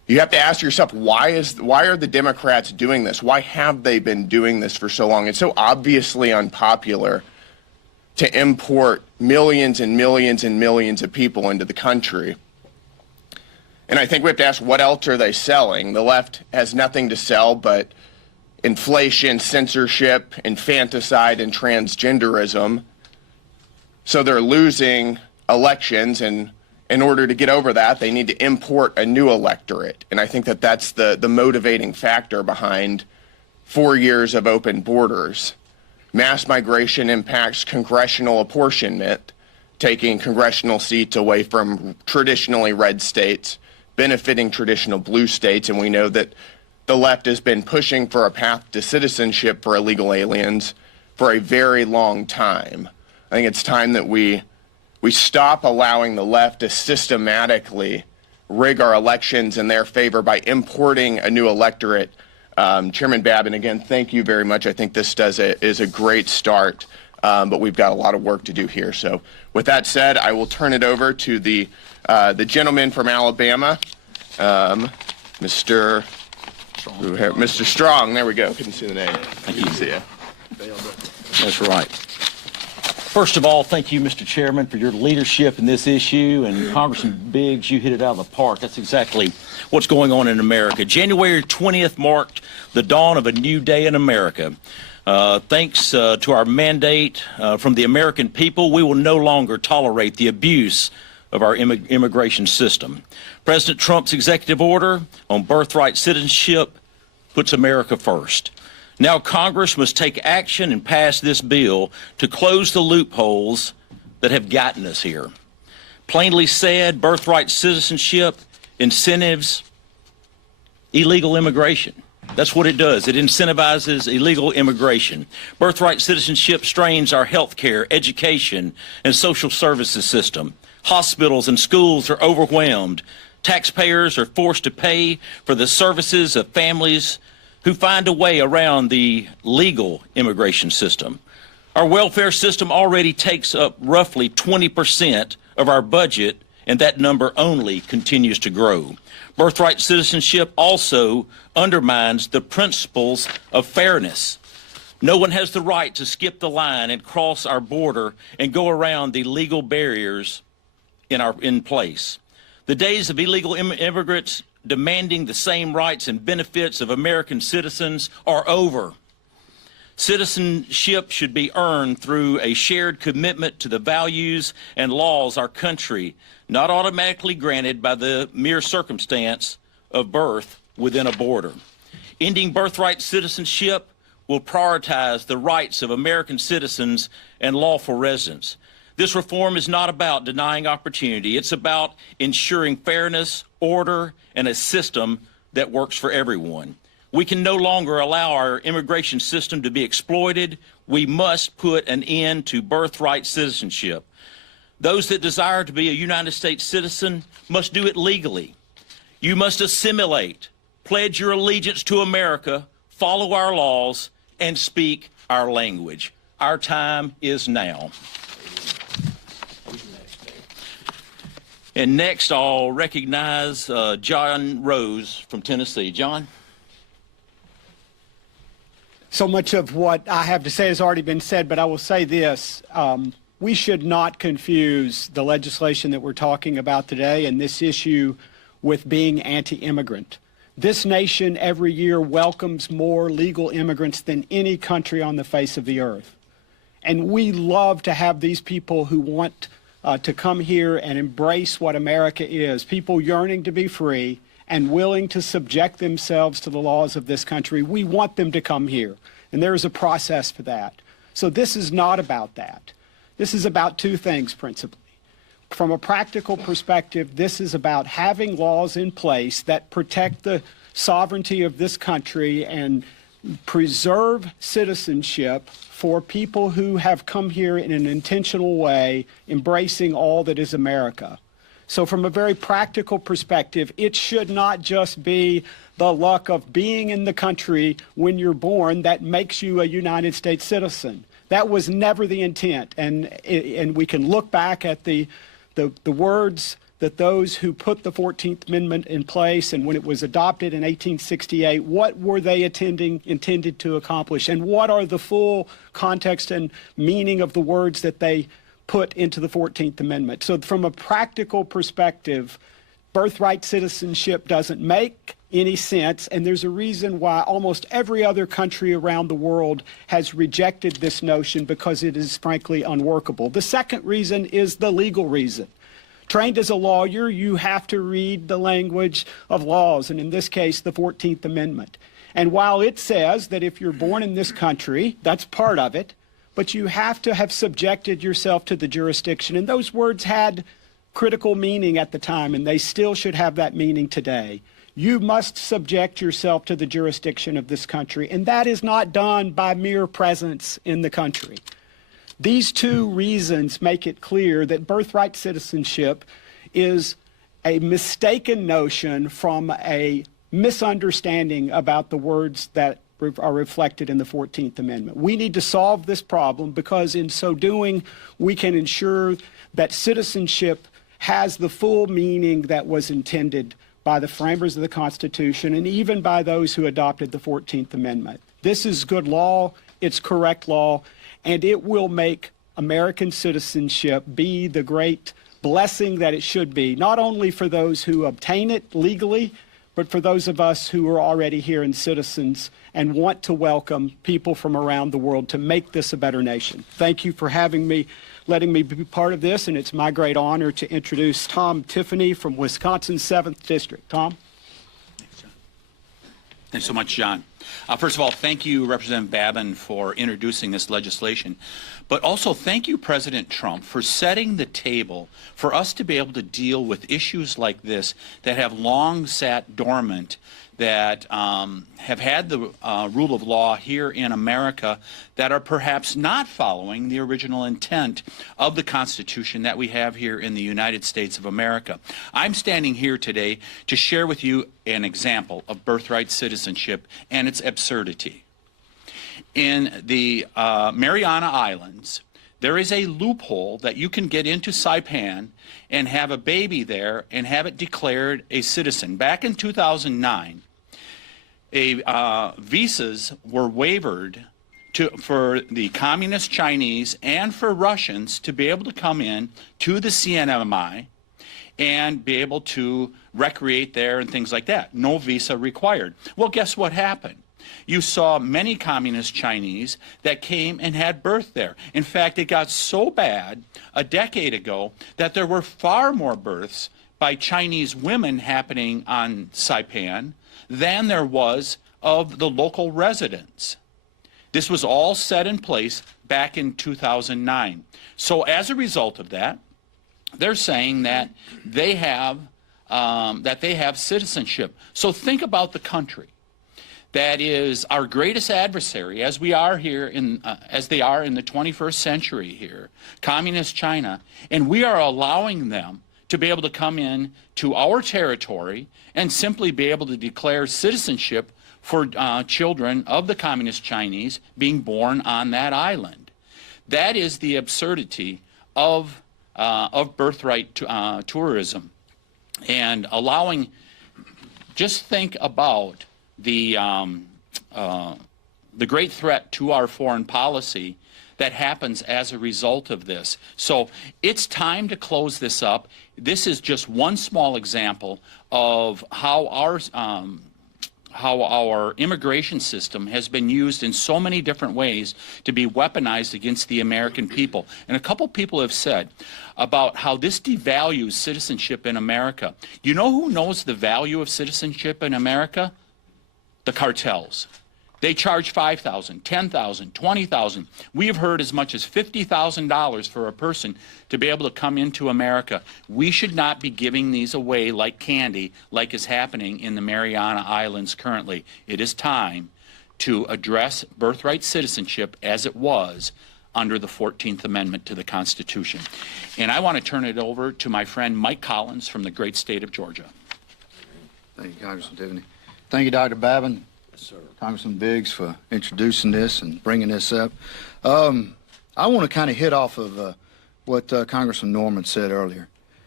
you have to ask yourself, why are the Democrats doing this? Why have they been doing this for so long? It's so obviously unpopular to import millions and millions and millions of people into the country. And I think we have to ask, what else are they selling? The left has nothing to sell but inflation, censorship, infanticide, and transgenderism. So they're losing elections, and in order to get over that, they need to import a new electorate. And I think that that's the motivating factor behind 4 years of open borders. Mass migration impacts congressional apportionment, taking congressional seats away from traditionally red states, benefiting traditional blue states, and we know that the left has been pushing for a path to citizenship for illegal aliens for a very long time. I think it's time that we stop allowing the left to systematically rig our elections in their favor by importing a new electorate. Chairman Babin, again, thank you very much. I think this is a great start, but we've got a lot of work to do here. So with that said, I will turn it over to the gentleman from Alabama, Mr. Strong. There we go. Couldn't see the name. Thank you. See ya. That's right. First of all, thank you, Mr. Chairman, for your leadership in this issue. And Congressman Biggs, you hit it out of the park. That's exactly what's going on in America. January 20th marked the dawn of a new day in America. Thanks to our mandate from the American people, we will no longer tolerate the abuse of our immigration system. President Trump's executive order on birthright citizenship puts America first. Now Congress must take action and pass this bill to close the loopholes that have gotten us here. Plainly said, birthright citizenship incentives illegal immigration. That's what it does. It incentivizes illegal immigration. Birthright citizenship strains our health care, education, and social services system. Hospitals and schools are overwhelmed. Taxpayers are forced to pay for the services of families who find a way around the legal immigration system. Our welfare system already takes up roughly 20% of our budget, and that number only continues to grow. Birthright citizenship also undermines the principles of fairness. No one has the right to skip the line and cross our border and go around the legal barriers in place. The days of illegal immigrants demanding the same rights and benefits of American citizens are over. Citizenship should be earned through a shared commitment to the values and laws our country, not automatically granted by the mere circumstance of birth within a border. Ending birthright citizenship will prioritize the rights of American citizens and lawful residents. This reform is not about denying opportunity. It's about ensuring fairness, order, and a system that works for everyone. We can no longer allow our immigration system to be exploited. We must put an end to birthright citizenship. Those that desire to be a United States citizen must do it legally. You must assimilate, pledge your allegiance to America, follow our laws, and speak our language. Our time is now. And next, I'll recognize John Rose from Tennessee. John? So much of what I have to say has already been said, but I will say this. We should not confuse the legislation that we're talking about today and this issue with being anti-immigrant. This nation every year welcomes more legal immigrants than any country on the face of the earth. And we love to have these people who want to come here and embrace what America is, people yearning to be free and willing to subject themselves to the laws of this country. We want them to come here, and there is a process for that. So this is not about that. This is about two things, principally. From a practical perspective, this is about having laws in place that protect the sovereignty of this country and preserve citizenship for people who have come here in an intentional way, embracing all that is America. So from a very practical perspective, it should not just be the luck of being in the country when you're born that makes you a United States citizen. That was never the intent. And we can look back at the words, that those who put the 14th Amendment in place and when it was adopted in 1868, what were they intended to accomplish, and what are the full context and meaning of the words that they put into the 14th Amendment. So from a practical perspective, birthright citizenship doesn't make any sense, and there's a reason why almost every other country around the world has rejected this notion, because it is frankly unworkable. The second reason is the legal reason. Trained as a lawyer, you have to read the language of laws, and in this case, the 14th Amendment. And while it says that if you're born in this country, that's part of it, but you have to have subjected yourself to the jurisdiction. And those words had critical meaning at the time, and they still should have that meaning today. You must subject yourself to the jurisdiction of this country, and that is not done by mere presence in the country. These two reasons make it clear that birthright citizenship is a mistaken notion from a misunderstanding about the words that are reflected in the 14th Amendment. We need to solve this problem, because in so doing, we can ensure that citizenship has the full meaning that was intended by the framers of the Constitution and even by those who adopted the 14th Amendment. This is good law, it's correct law, and it will make American citizenship be the great blessing that it should be, not only for those who obtain it legally, but for those of us who are already here and citizens and want to welcome people from around the world to make this a better nation. Thank you for having me, letting me be part of this, and it's my great honor to introduce Tom Tiffany from Wisconsin's 7th District. Tom? Thanks so much, John. First of all, thank you, Representative Babin, for introducing this legislation. But also thank you, President Trump, for setting the table for us to be able to deal with issues like this that have long sat dormant, that have had the rule of law here in America, that are perhaps not following the original intent of the Constitution that we have here in the United States of America. I'm standing here today to share with you an example of birthright citizenship and its absurdity. In the Mariana Islands, there is a loophole that you can get into Saipan and have a baby there and have it declared a citizen. Back in 2009, visas were waived for the communist Chinese and for Russians to be able to come in to the CNMI and be able to recreate there and things like that. No visa required. Well, guess what happened? You saw many communist Chinese that came and had birth there. In fact, it got so bad a decade ago that there were far more births by Chinese women happening on Saipan than there was of the local residents. This was all set in place back in 2009. So as a result of that, they're saying that they have citizenship. So think about the country that is our greatest adversary, as we are here as they are in the 21st century here, communist China, and we are allowing them to be able to come in to our territory and simply be able to declare citizenship for children of the communist Chinese being born on that island. That is the absurdity of birthright tourism, and allowing. Just think about the great threat to our foreign policy that happens as a result of this. So it's time to close this up. This is just one small example of how our immigration system has been used in so many different ways to be weaponized against the American people. And a couple people have said about how this devalues citizenship in America. You know who knows the value of citizenship in America? The cartels. They charge $5,000, $10,000, $20,000. We have heard as much as $50,000 for a person to be able to come into America. We should not be giving these away like candy, like is happening in the Mariana Islands currently. It is time to address birthright citizenship as it was under the 14th Amendment to the Constitution. And I want to turn it over to my friend Mike Collins from the great state of Georgia. Thank you, Congressman Tiffany. Thank you, Dr. Babin. Yes, sir. Congressman Biggs for introducing this and bringing this up. I want to kind of hit off of what Congressman Norman said earlier.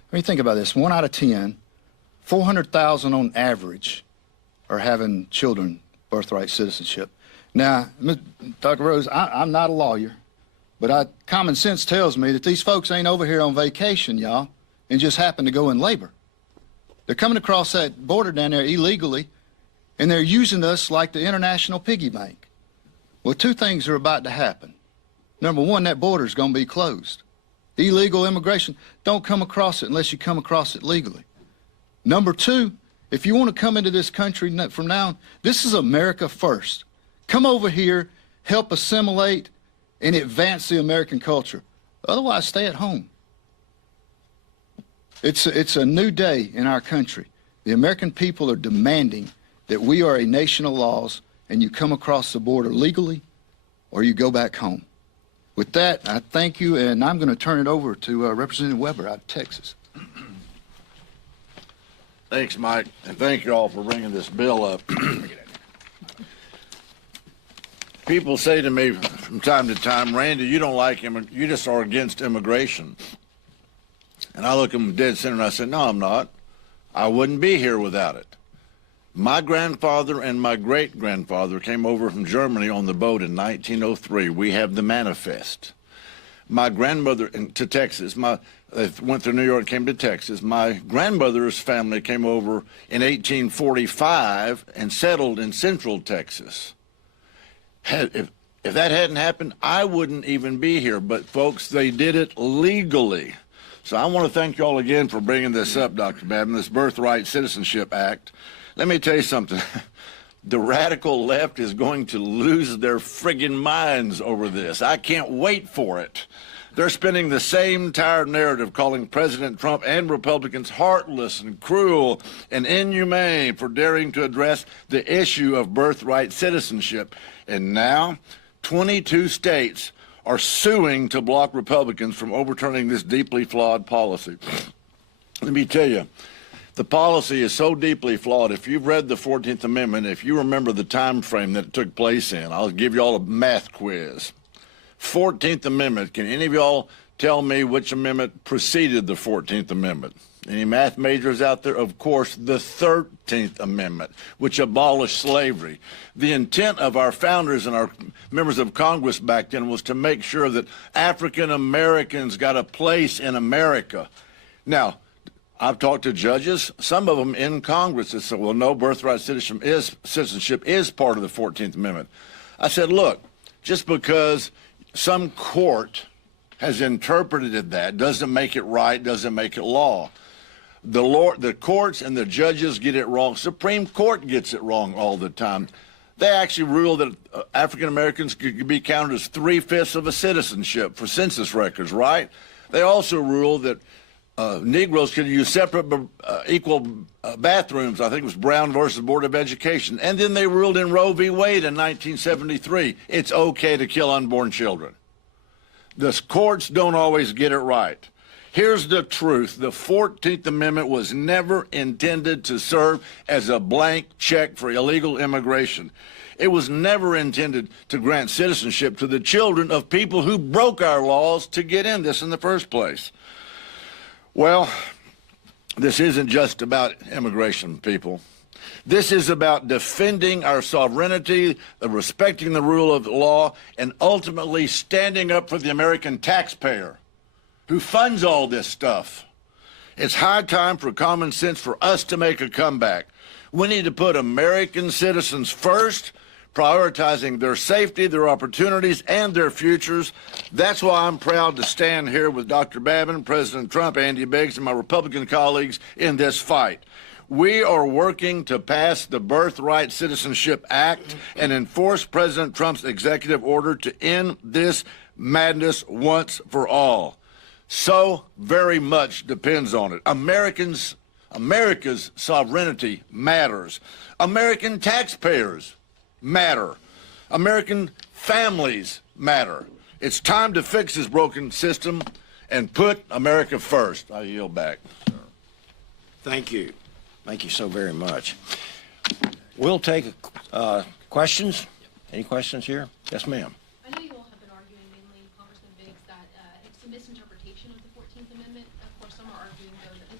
I mean, think about this. 1 out of 10, 400,000 on average are having children birthright citizenship. Now, Dr. Rose, I'm not a lawyer, but common sense tells me that these folks ain't over here on vacation, y'all, and just happen to go in labor. They're coming across that border down there illegally, and they're using us like the international piggy bank. Well, 2 things are about to happen. Number 1, that border's going to be closed. Illegal immigration, don't come across it unless you come across it legally. Number 2, if you want to come into this country from now on, this is America first. Come over here, help assimilate, and advance the American culture. Otherwise, stay at home. It's a new day in our country. The American people are demanding that we are a nation of laws, and you come across the border legally, or you go back home. With that, I thank you, and I'm going to turn it over to Representative Weber out of Texas. Thanks, Mike, and thank you all for bringing this bill up. People say to me from time to time, Randy, you don't like you just are against immigration. And I look them dead center and I say, no, I'm not. I wouldn't be here without it. My grandfather and my great-grandfather came over from Germany on the boat in 1903. We have the manifest. My grandmother to Texas, they went through New York and came to Texas. My grandmother's family came over in 1845 and settled in central Texas. If that hadn't happened, I wouldn't even be here. But, folks, they did it legally. So I want to thank you all again for bringing this up, Dr. Babin, this Birthright Citizenship Act. Let me tell you something. The radical left is going to lose their friggin' minds over this. I can't wait for it. They're spinning the same tired narrative, calling President Trump and Republicans heartless and cruel and inhumane for daring to address the issue of birthright citizenship. And now, 22 states are suing to block Republicans from overturning this deeply flawed policy. Let me tell you, the policy is so deeply flawed. If you've read the 14th Amendment, if you remember the time frame that it took place in, I'll give you all a math quiz. 14th Amendment, can any of y'all tell me which amendment preceded the 14th Amendment? Any math majors out there? Of course, the 13th Amendment, which abolished slavery. The intent of our founders and our members of Congress back then was to make sure that African Americans got a place in America. Now, I've talked to judges, some of them in Congress, that said, well, no, birthright citizenship is part of the 14th Amendment. I said, look, just because some court has interpreted that doesn't make it right, doesn't make it law. The courts and the judges get it wrong. Supreme Court gets it wrong all the time. They actually rule that African Americans could be counted as 3/5 of a citizenship for census records, right? They also rule that Negroes could use separate but equal bathrooms. I think it was Brown versus Board of Education. And then they ruled in Roe v. Wade in 1973, it's okay to kill unborn children. The courts don't always get it right. Here's the truth. The 14th Amendment was never intended to serve as a blank check for illegal immigration. It was never intended to grant citizenship to the children of people who broke our laws to get in this in the first place. Well, this isn't just about immigration, people. This is about defending our sovereignty, respecting the rule of law, and ultimately standing up for the American taxpayer who funds all this stuff. It's high time for common sense for us to make a comeback. We need to put American citizens first, prioritizing their safety, their opportunities, and their futures. That's why I'm proud to stand here with Dr. Babin, President Trump, Andy Biggs, and my Republican colleagues in this fight. We are working to pass the Birthright Citizenship Act and enforce President Trump's executive order to end this madness once for all. So very much depends on it. America's sovereignty matters. American taxpayers matter. American families matter. It's time to fix this broken system and put America first. I yield back. Thank you. Thank you so very much. We'll take questions. Any questions here? Yes, ma'am. I know you all have been arguing, mainly Congressman Biggs, that it's a misinterpretation of the 14th Amendment. Of course, some are arguing, though, that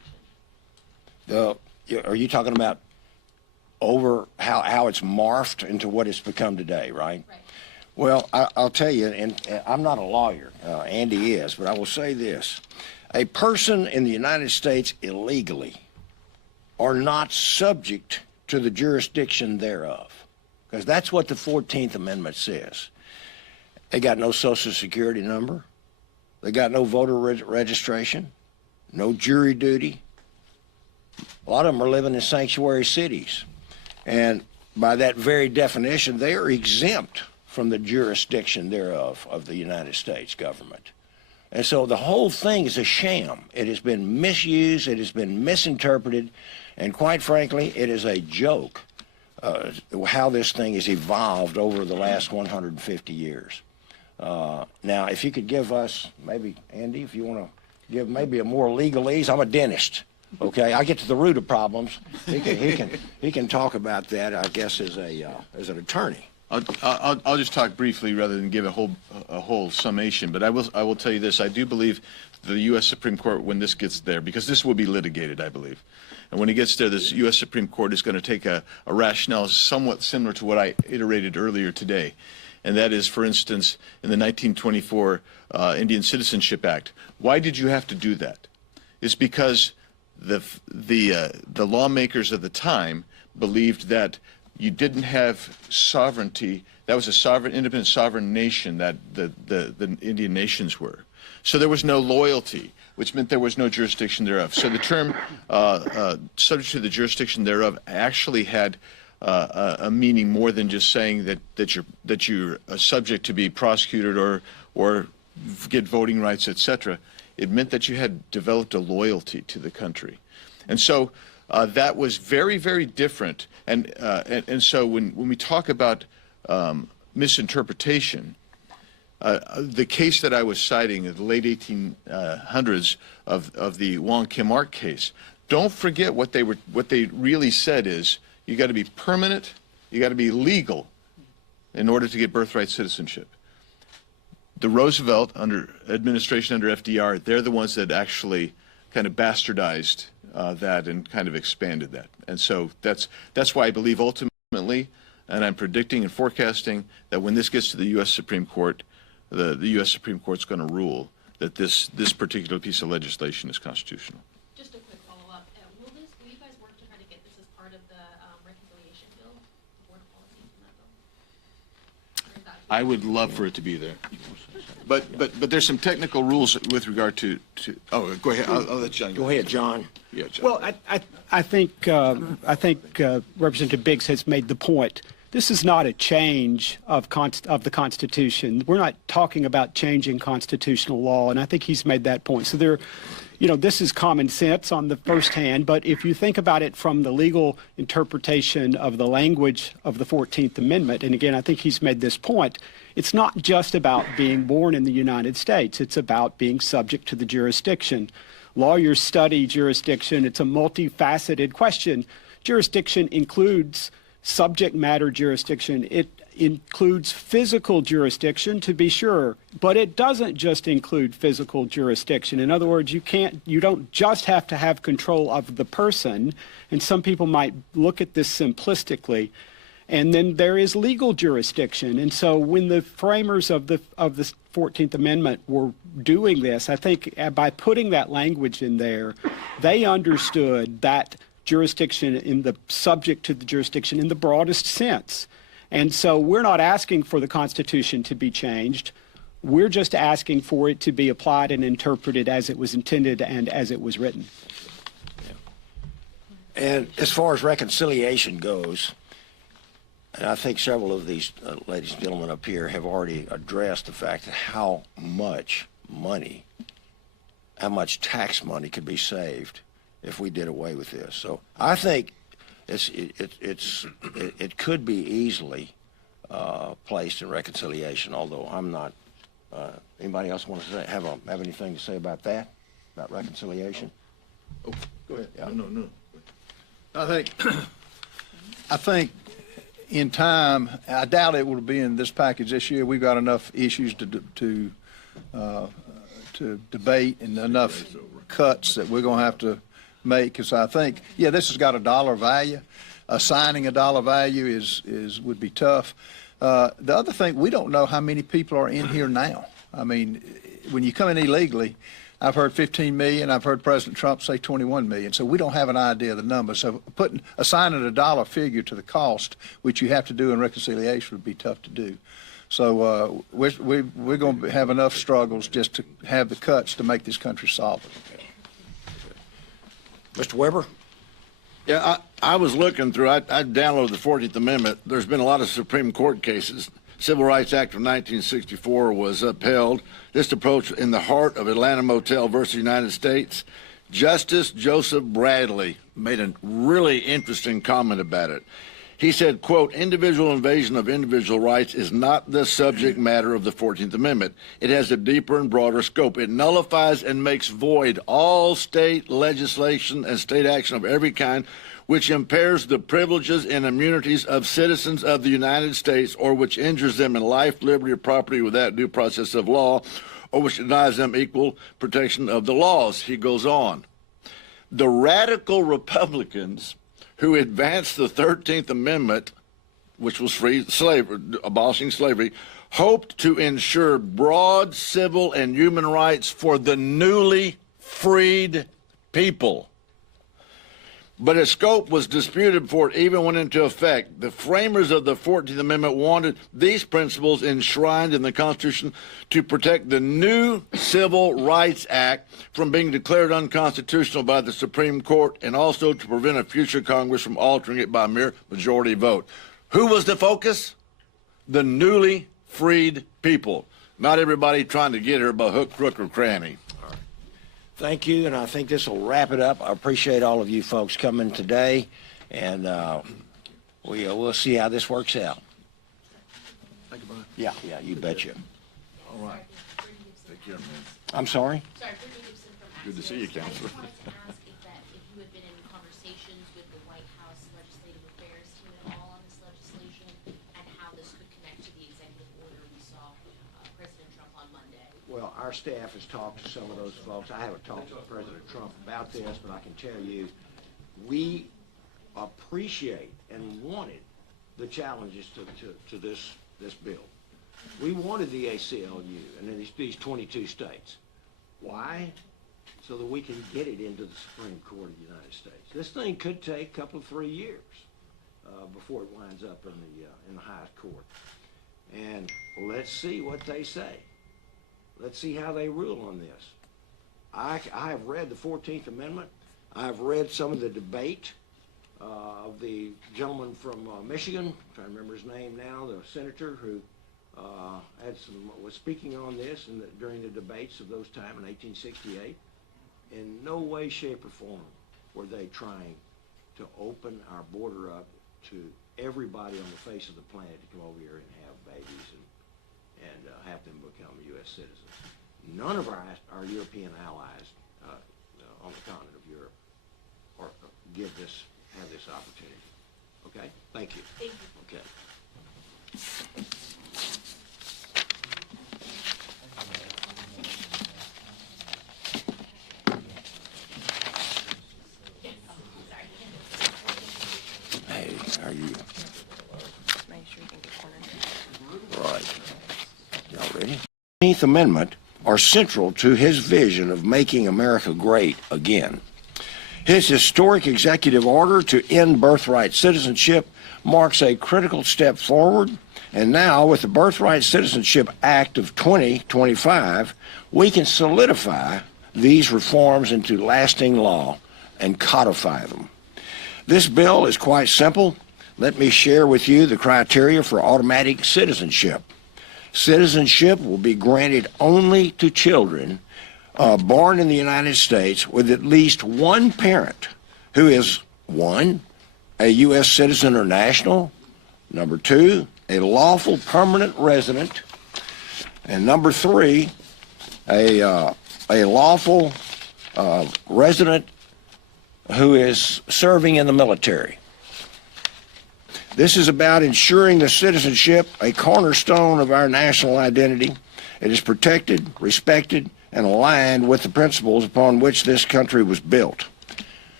Are you talking about over how it's morphed into what it's become today, right? Right. Well, I'll tell you, and I'm not a lawyer. Andy is, but I will say this. A person in the United States illegally are not subject to the jurisdiction thereof, because that's what the 14th Amendment says. They got no Social Security number. They got no voter registration, no jury duty. A lot of them are living in sanctuary cities. And by that very definition, they are exempt from the jurisdiction thereof of the United States government. And so the whole thing is a sham. It has been misused, it has been misinterpreted, and quite frankly, it is a joke how this thing has evolved over the last 150 years. Now, if you could give us, maybe, Andy, if you want to give maybe a more legalese, I'm a dentist. Okay, I get to the root of problems. He can talk about that, I guess, as an attorney. I'll just talk briefly rather than give a whole summation. But I will tell you this: I do believe the U.S. Supreme Court, when this gets there, because this will be litigated, I believe, and when it gets there, this U.S. Supreme Court is going to take a rationale somewhat similar to what I iterated earlier today, and that is, for instance, in the 1924 Indian Citizenship Act. Why did you have to do that? It's because the lawmakers of the time believed that you didn't have sovereignty. That was a sovereign, independent, sovereign nation that the Indian nations were. So there was no loyalty, which meant there was no jurisdiction thereof. So the term subject to the jurisdiction thereof actually had a meaning more than just saying that you're subject to be prosecuted or get voting rights, etc. It meant that you had developed a loyalty to the country. And so that was very, very different. And so when we talk about misinterpretation, the case that I was citing in the late 1800s of the Wong Kim Ark case, don't forget what they really said is you got to be permanent, you got to be legal in order to get birthright citizenship. The Roosevelt administration under FDR, they're the ones that actually kind of bastardized that and kind of expanded that. And so that's why I believe ultimately, and I'm predicting and forecasting that when this gets to the U.S. Supreme Court, the U.S. Supreme Court's going to rule that this particular piece of legislation is constitutional. Just a quick follow-up. Will you guys work to try to get this as part of the reconciliation bill, board policies in that bill? Or is that I would love for it to be there. But there's some technical rules with regard to oh, go ahead. I'll let John go. Go ahead, John. Yeah, John. Well, I think Representative Biggs has made the point. This is not a change of the Constitution. We're not talking about changing constitutional law, and I think he's made that point. So this is common sense on the first hand, but if you think about it from the legal interpretation of the language of the 14th Amendment, and again, I think he's made this point, it's not just about being born in the United States. It's about being subject to the jurisdiction. Lawyers study jurisdiction. It's a multifaceted question. Jurisdiction includes subject matter jurisdiction. It includes physical jurisdiction, to be sure, but it doesn't just include physical jurisdiction. In other words, you don't just have to have control of the person, and some people might look at this simplistically. And then there is legal jurisdiction. And so when the framers of the 14th Amendment were doing this, I think by putting that language in there, they understood that jurisdiction in the subject to the jurisdiction in the broadest sense. And so we're not asking for the Constitution to be changed. We're just asking for it to be applied and interpreted as it was intended and as it was written. And as far as reconciliation goes, and I think several of these ladies and gentlemen up here have already addressed the fact that how much tax money could be saved if we did away with this. So I think it could be easily placed in reconciliation. Although I'm not. Anybody else want to have anything to say about that? About reconciliation? Oh, go ahead. Yeah. No. I think in time, I doubt it will be in this package this year. We've got enough issues to debate and enough cuts that we're going to have to make, because I think, yeah, this has got a dollar value. Assigning a dollar value would be tough. The other thing, we don't know how many people are in here now. I mean, when you come in illegally, I've heard 15 million. I've heard President Trump say 21 million. So we don't have an idea of the number. So assigning a dollar figure to the cost, which you have to do in reconciliation, would be tough to do. So we're going to have enough struggles just to have the cuts to make this country solvent. Mr. Weber? Yeah, I was looking through, I downloaded the 14th Amendment. There's been a lot of Supreme Court cases. Civil Rights Act of 1964 was upheld. This approach in the heart of Atlanta Motel versus United States. Justice Joseph Bradley made a really interesting comment about it. He said, quote, individual invasion of individual rights is not the subject matter of the 14th Amendment. It has a deeper and broader scope. It nullifies and makes void all state legislation and state action of every kind which impairs the privileges and immunities of citizens of the United States or which injures them in life, liberty, or property without due process of law or which denies them equal protection of the laws. He goes on. The radical Republicans who advanced the 13th Amendment, which was abolishing slavery, hoped to ensure broad civil and human rights for the newly freed people. But its scope was disputed before it even went into effect. The framers of the 14th Amendment wanted these principles enshrined in the Constitution to protect the new Civil Rights Act from being declared unconstitutional by the Supreme Court and also to prevent a future Congress from altering it by a mere majority vote. Who was the focus? The newly freed people. Not everybody trying to get here by hook, crook, or cranny. Thank you, and I think this will wrap it up. I appreciate all of you folks coming today, and we'll see how this works out. Thank you, Brian. Yeah, you betcha. All right. Take care, man. I'm sorry? Sorry, Brittany Gibson from Good to see you, Axios. Counselor. I just wanted to ask if you had been in conversations with the White House Legislative Affairs team at all on this legislation and how this could connect to the executive order we saw President Trump on Monday. Well, our staff has talked to some of those folks. I haven't talked to President Trump about this, but I can tell you, we appreciate and wanted the challenges to this bill. We wanted the ACLU and these 22 states. Why? So that we can get it into the Supreme Court of the United States. This thing could take a couple of 3 years before it winds up in the highest court. And let's see what they say. Let's see how they rule on this. I have read the 14th Amendment. I've read some of the debate of the gentleman from Michigan, I'm trying to remember his name now, the senator who was speaking on this during the debates of those time in 1868. In no way, shape, or form were they trying to open our border up to everybody on the face of the planet to come over here and have babies and have them become U.S. citizens. None of our European allies on the continent of Europe have this opportunity. Okay? Thank you. Thank you. Okay. Hey, are you? Make sure you can get cornered. Right. Y'all ready? The 14th Amendment are central to his vision of making America great again. His historic executive order to end birthright citizenship marks a critical step forward, and now with the Birthright Citizenship Act of 2025, we can solidify these reforms into lasting law and codify them. This bill is quite simple. Let me share with you the criteria for automatic citizenship. Citizenship will be granted only to children born in the United States with at least one parent who is, 1, a U.S. citizen or national, number 2, a lawful permanent resident, and number 3, a lawful resident who is serving in the military. This is about ensuring the citizenship, a cornerstone of our national identity. It is protected, respected, and aligned with the principles upon which this country was built.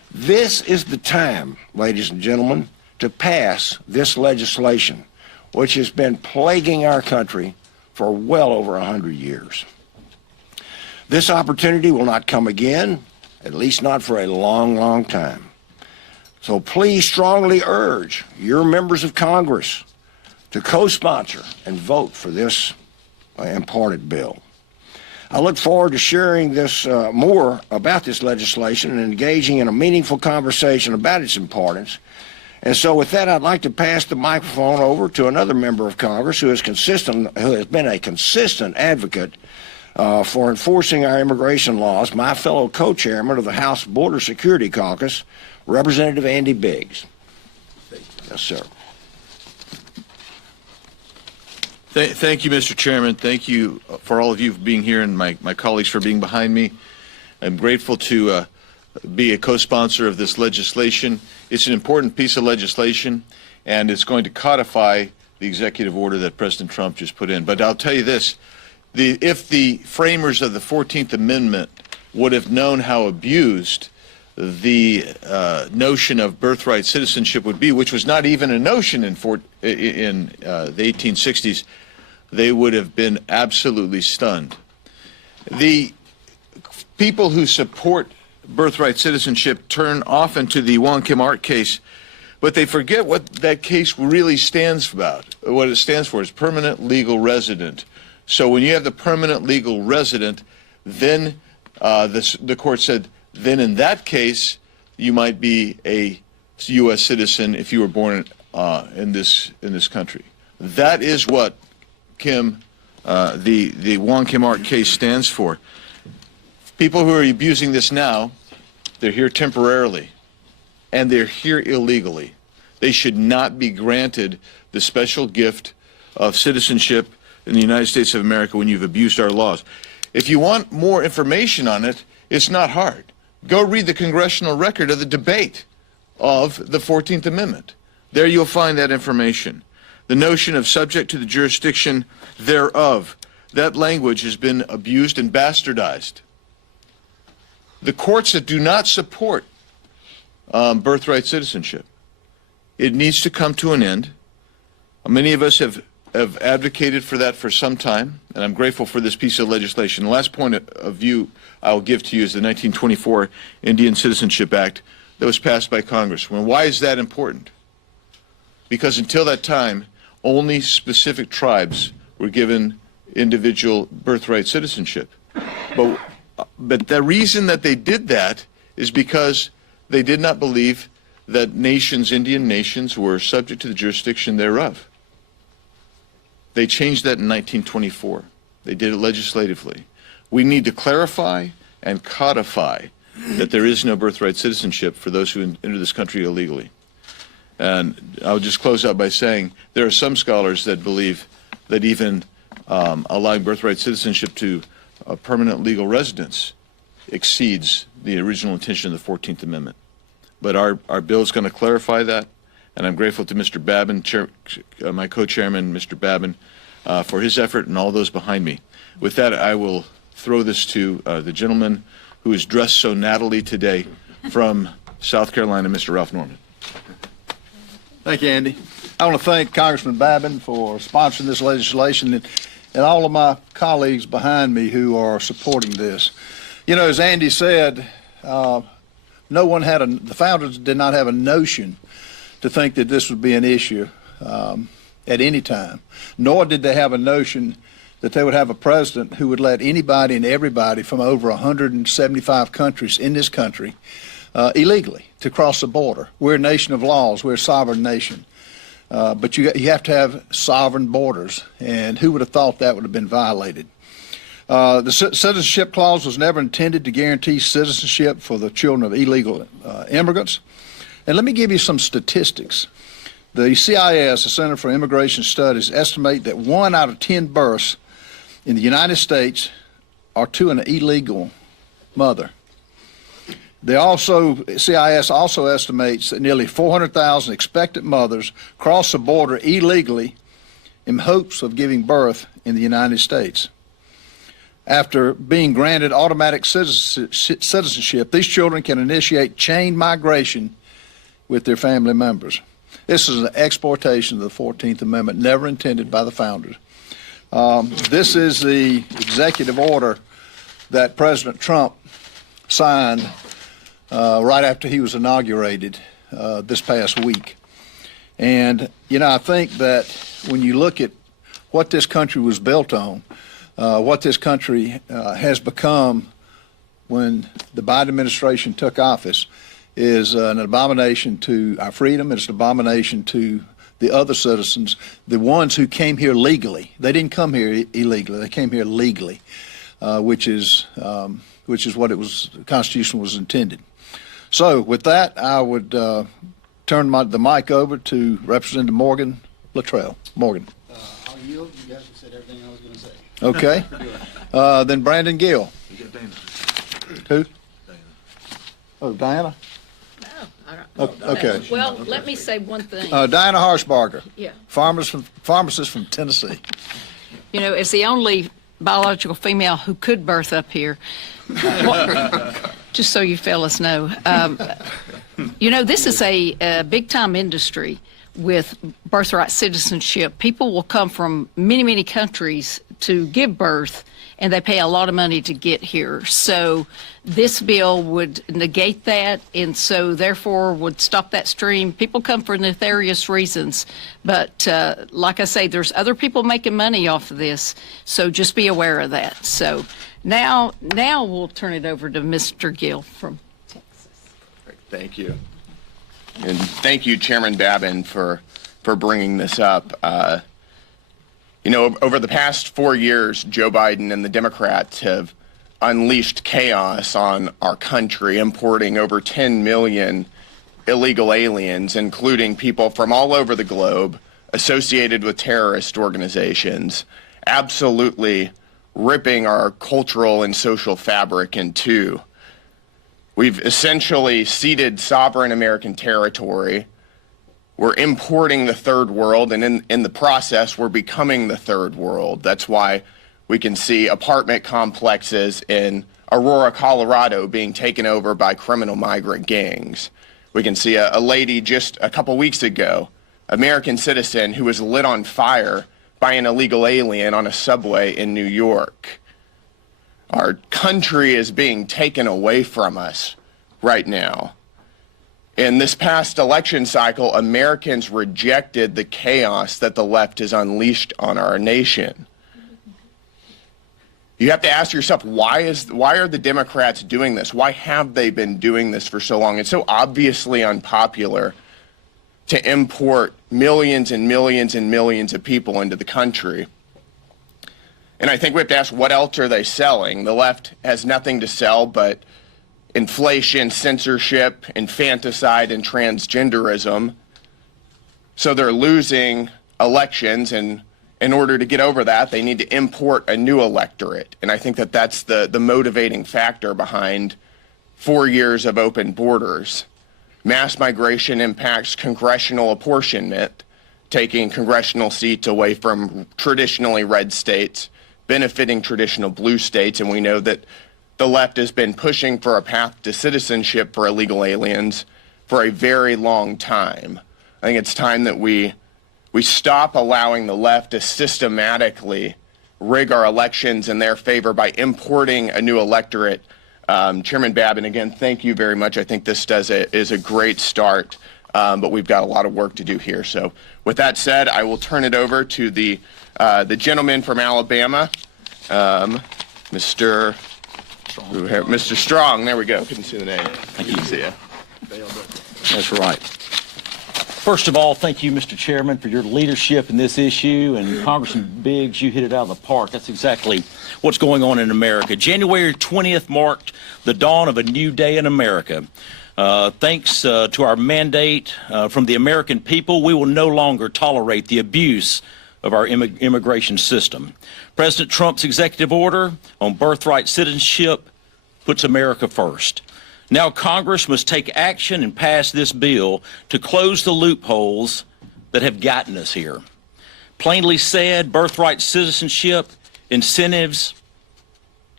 This is the time, ladies and gentlemen, to pass this legislation, which has been plaguing our country for well over 100 years. This opportunity will not come again, at least not for a long, long time. So please strongly urge your members of Congress to co-sponsor and vote for this important bill. I look forward to sharing this more about this legislation and engaging in a meaningful conversation about its importance. And so with that, I'd like to pass the microphone over to another member of Congress who has been a consistent advocate for enforcing our immigration laws, my fellow co-chairman of the House Border Security Caucus, Representative Andy Biggs. Yes, sir. Thank you, Mr. Chairman. Thank you for all of you for being here and my colleagues for being behind me. I'm grateful to be a co-sponsor of this legislation. It's an important piece of legislation, and it's going to codify the executive order that President Trump just put in. But I'll tell you this, if the framers of the 14th Amendment would have known how abused the notion of birthright citizenship would be, which was not even a notion in the 1860s, they would have been absolutely stunned. The people who support birthright citizenship turn often to the Wong Kim Ark case, but they forget what that case really stands about. What it stands for is permanent legal resident. So when you have the permanent legal resident, then the court said, then in that case, you might be a U.S. citizen if you were born in this country. That is what the Wong Kim Ark case stands for. People who are abusing this now, they're here temporarily, and they're here illegally. They should not be granted the special gift of citizenship in the United States of America when you've abused our laws. If you want more information on it, it's not hard. Go read the congressional record of the debate of the 14th Amendment. There you'll find that information. The notion of subject to the jurisdiction thereof, that language has been abused and bastardized. The courts that do not support birthright citizenship, it needs to come to an end. Many of us have advocated for that for some time, and I'm grateful for this piece of legislation. The last point of view I'll give to you is the 1924 Indian Citizenship Act that was passed by Congress. Well, why is that important? Because until that time, only specific tribes were given individual birthright citizenship. But the reason that they did that is because they did not believe that nations, Indian nations, were subject to the jurisdiction thereof. They changed that in 1924. They did it legislatively. We need to clarify and codify that there is no birthright citizenship for those who enter this country illegally. And I'll just close out by saying there are some scholars that believe that even allowing birthright citizenship to permanent legal residence exceeds the original intention of the 14th Amendment. But our bill is going to clarify that, and I'm grateful to Mr. Babin, my co-chairman, Mr. Babin, for his effort and all those behind me. With that, I will throw this to the gentleman who is dressed so nattily today from South Carolina, Mr. Ralph Norman. Thank you, Andy. I want to thank Congressman Babin for sponsoring this legislation and all of my colleagues behind me who are supporting this. You know, as Andy said, the founders did not have a notion to think that this would be an issue at any time, nor did they have a notion that they would have a president who would let anybody and everybody from over 175 countries in this country illegally to cross the border. We're a nation of laws. We're a sovereign nation. But you have to have sovereign borders, and who would have thought that would have been violated? The citizenship clause was never intended to guarantee citizenship for the children of illegal immigrants. And let me give you some statistics. The CIS, the Center for Immigration Studies, estimate that 1 out of 10 births in the United States are to an illegal mother. CIS also estimates that nearly 400,000 expectant mothers cross the border illegally in hopes of giving birth in the United States. After being granted automatic citizenship, these children can initiate chain migration with their family members. This is an exploitation of the 14th Amendment, never intended by the founders. This is the executive order that President Trump signed right after he was inaugurated this past week. And, you know, I think that when you look at what this country was built on, what this country has become when the Biden administration took office is an abomination to our freedom. It's an abomination to the other citizens, the ones who came here legally. They didn't come here illegally. They came here legally, which is what the Constitution was intended. So with that, I would turn the mic over to Representative Morgan Luttrell. Morgan. I'll yield. You guys have said everything I was going to say. Okay. Then Brandon Gill. Who? Oh, Diana? No, Okay. Well, let me say one thing. Diana Harshbarger. Yeah. Pharmacist from Tennessee. You know, as the only biological female who could birth up here, just so you fellas know, you know, this is a big-time industry with birthright citizenship. People will come from many, many countries to give birth, and they pay a lot of money to get here. So this bill would negate that, and so therefore would stop that stream. People come for nefarious reasons, but like I say, there's other people making money off of this, so just be aware of that. So now we'll turn it over to Mr. Gill from Texas. Thank you. And thank you, Chairman Babin, for bringing this up. You know, over the past 4 years, Joe Biden and the Democrats have unleashed chaos on our country, importing over 10 million illegal aliens, including people from all over the globe associated with terrorist organizations, absolutely ripping our cultural and social fabric in two. We've essentially ceded sovereign American territory. We're importing the third world, and in the process, we're becoming the third world. That's why we can see apartment complexes in Aurora, Colorado being taken over by criminal migrant gangs. We can see a lady just a couple weeks ago, American citizen, who was lit on fire by an illegal alien on a subway in New York. Our country is being taken away from us right now. In this past election cycle, Americans rejected the chaos that the left has unleashed on our nation. You have to ask yourself, why are the Democrats doing this? Why have they been doing this for so long? It's so obviously unpopular to import millions and millions and millions of people into the country. And I think we have to ask, what else are they selling? The left has nothing to sell but inflation, censorship, infanticide, and transgenderism. So they're losing elections, and in order to get over that, they need to import a new electorate. And I think that that's the motivating factor behind 4 years of open borders. Mass migration impacts congressional apportionment, taking congressional seats away from traditionally red states, benefiting traditional blue states, and we know that the left has been pushing for a path to citizenship for illegal aliens for a very long time. I think it's time that we stop allowing the left to systematically rig our elections in their favor by importing a new electorate. Chairman Babin, again, thank you very much. I think this is a great start, but we've got a lot of work to do here. So with that said, I will turn it over to the gentleman from Alabama, Mr. Strong. There we go. Couldn't see the name. Thank you. See ya. That's right. First of all, thank you, Mr. Chairman, for your leadership in this issue. And Congressman Biggs, you hit it out of the park. That's exactly what's going on in America. January 20th marked the dawn of a new day in America. Thanks to our mandate from the American people, we will no longer tolerate the abuse of our immigration system. President Trump's executive order on birthright citizenship puts America first. Now Congress must take action and pass this bill to close the loopholes that have gotten us here. Plainly said, birthright citizenship incentives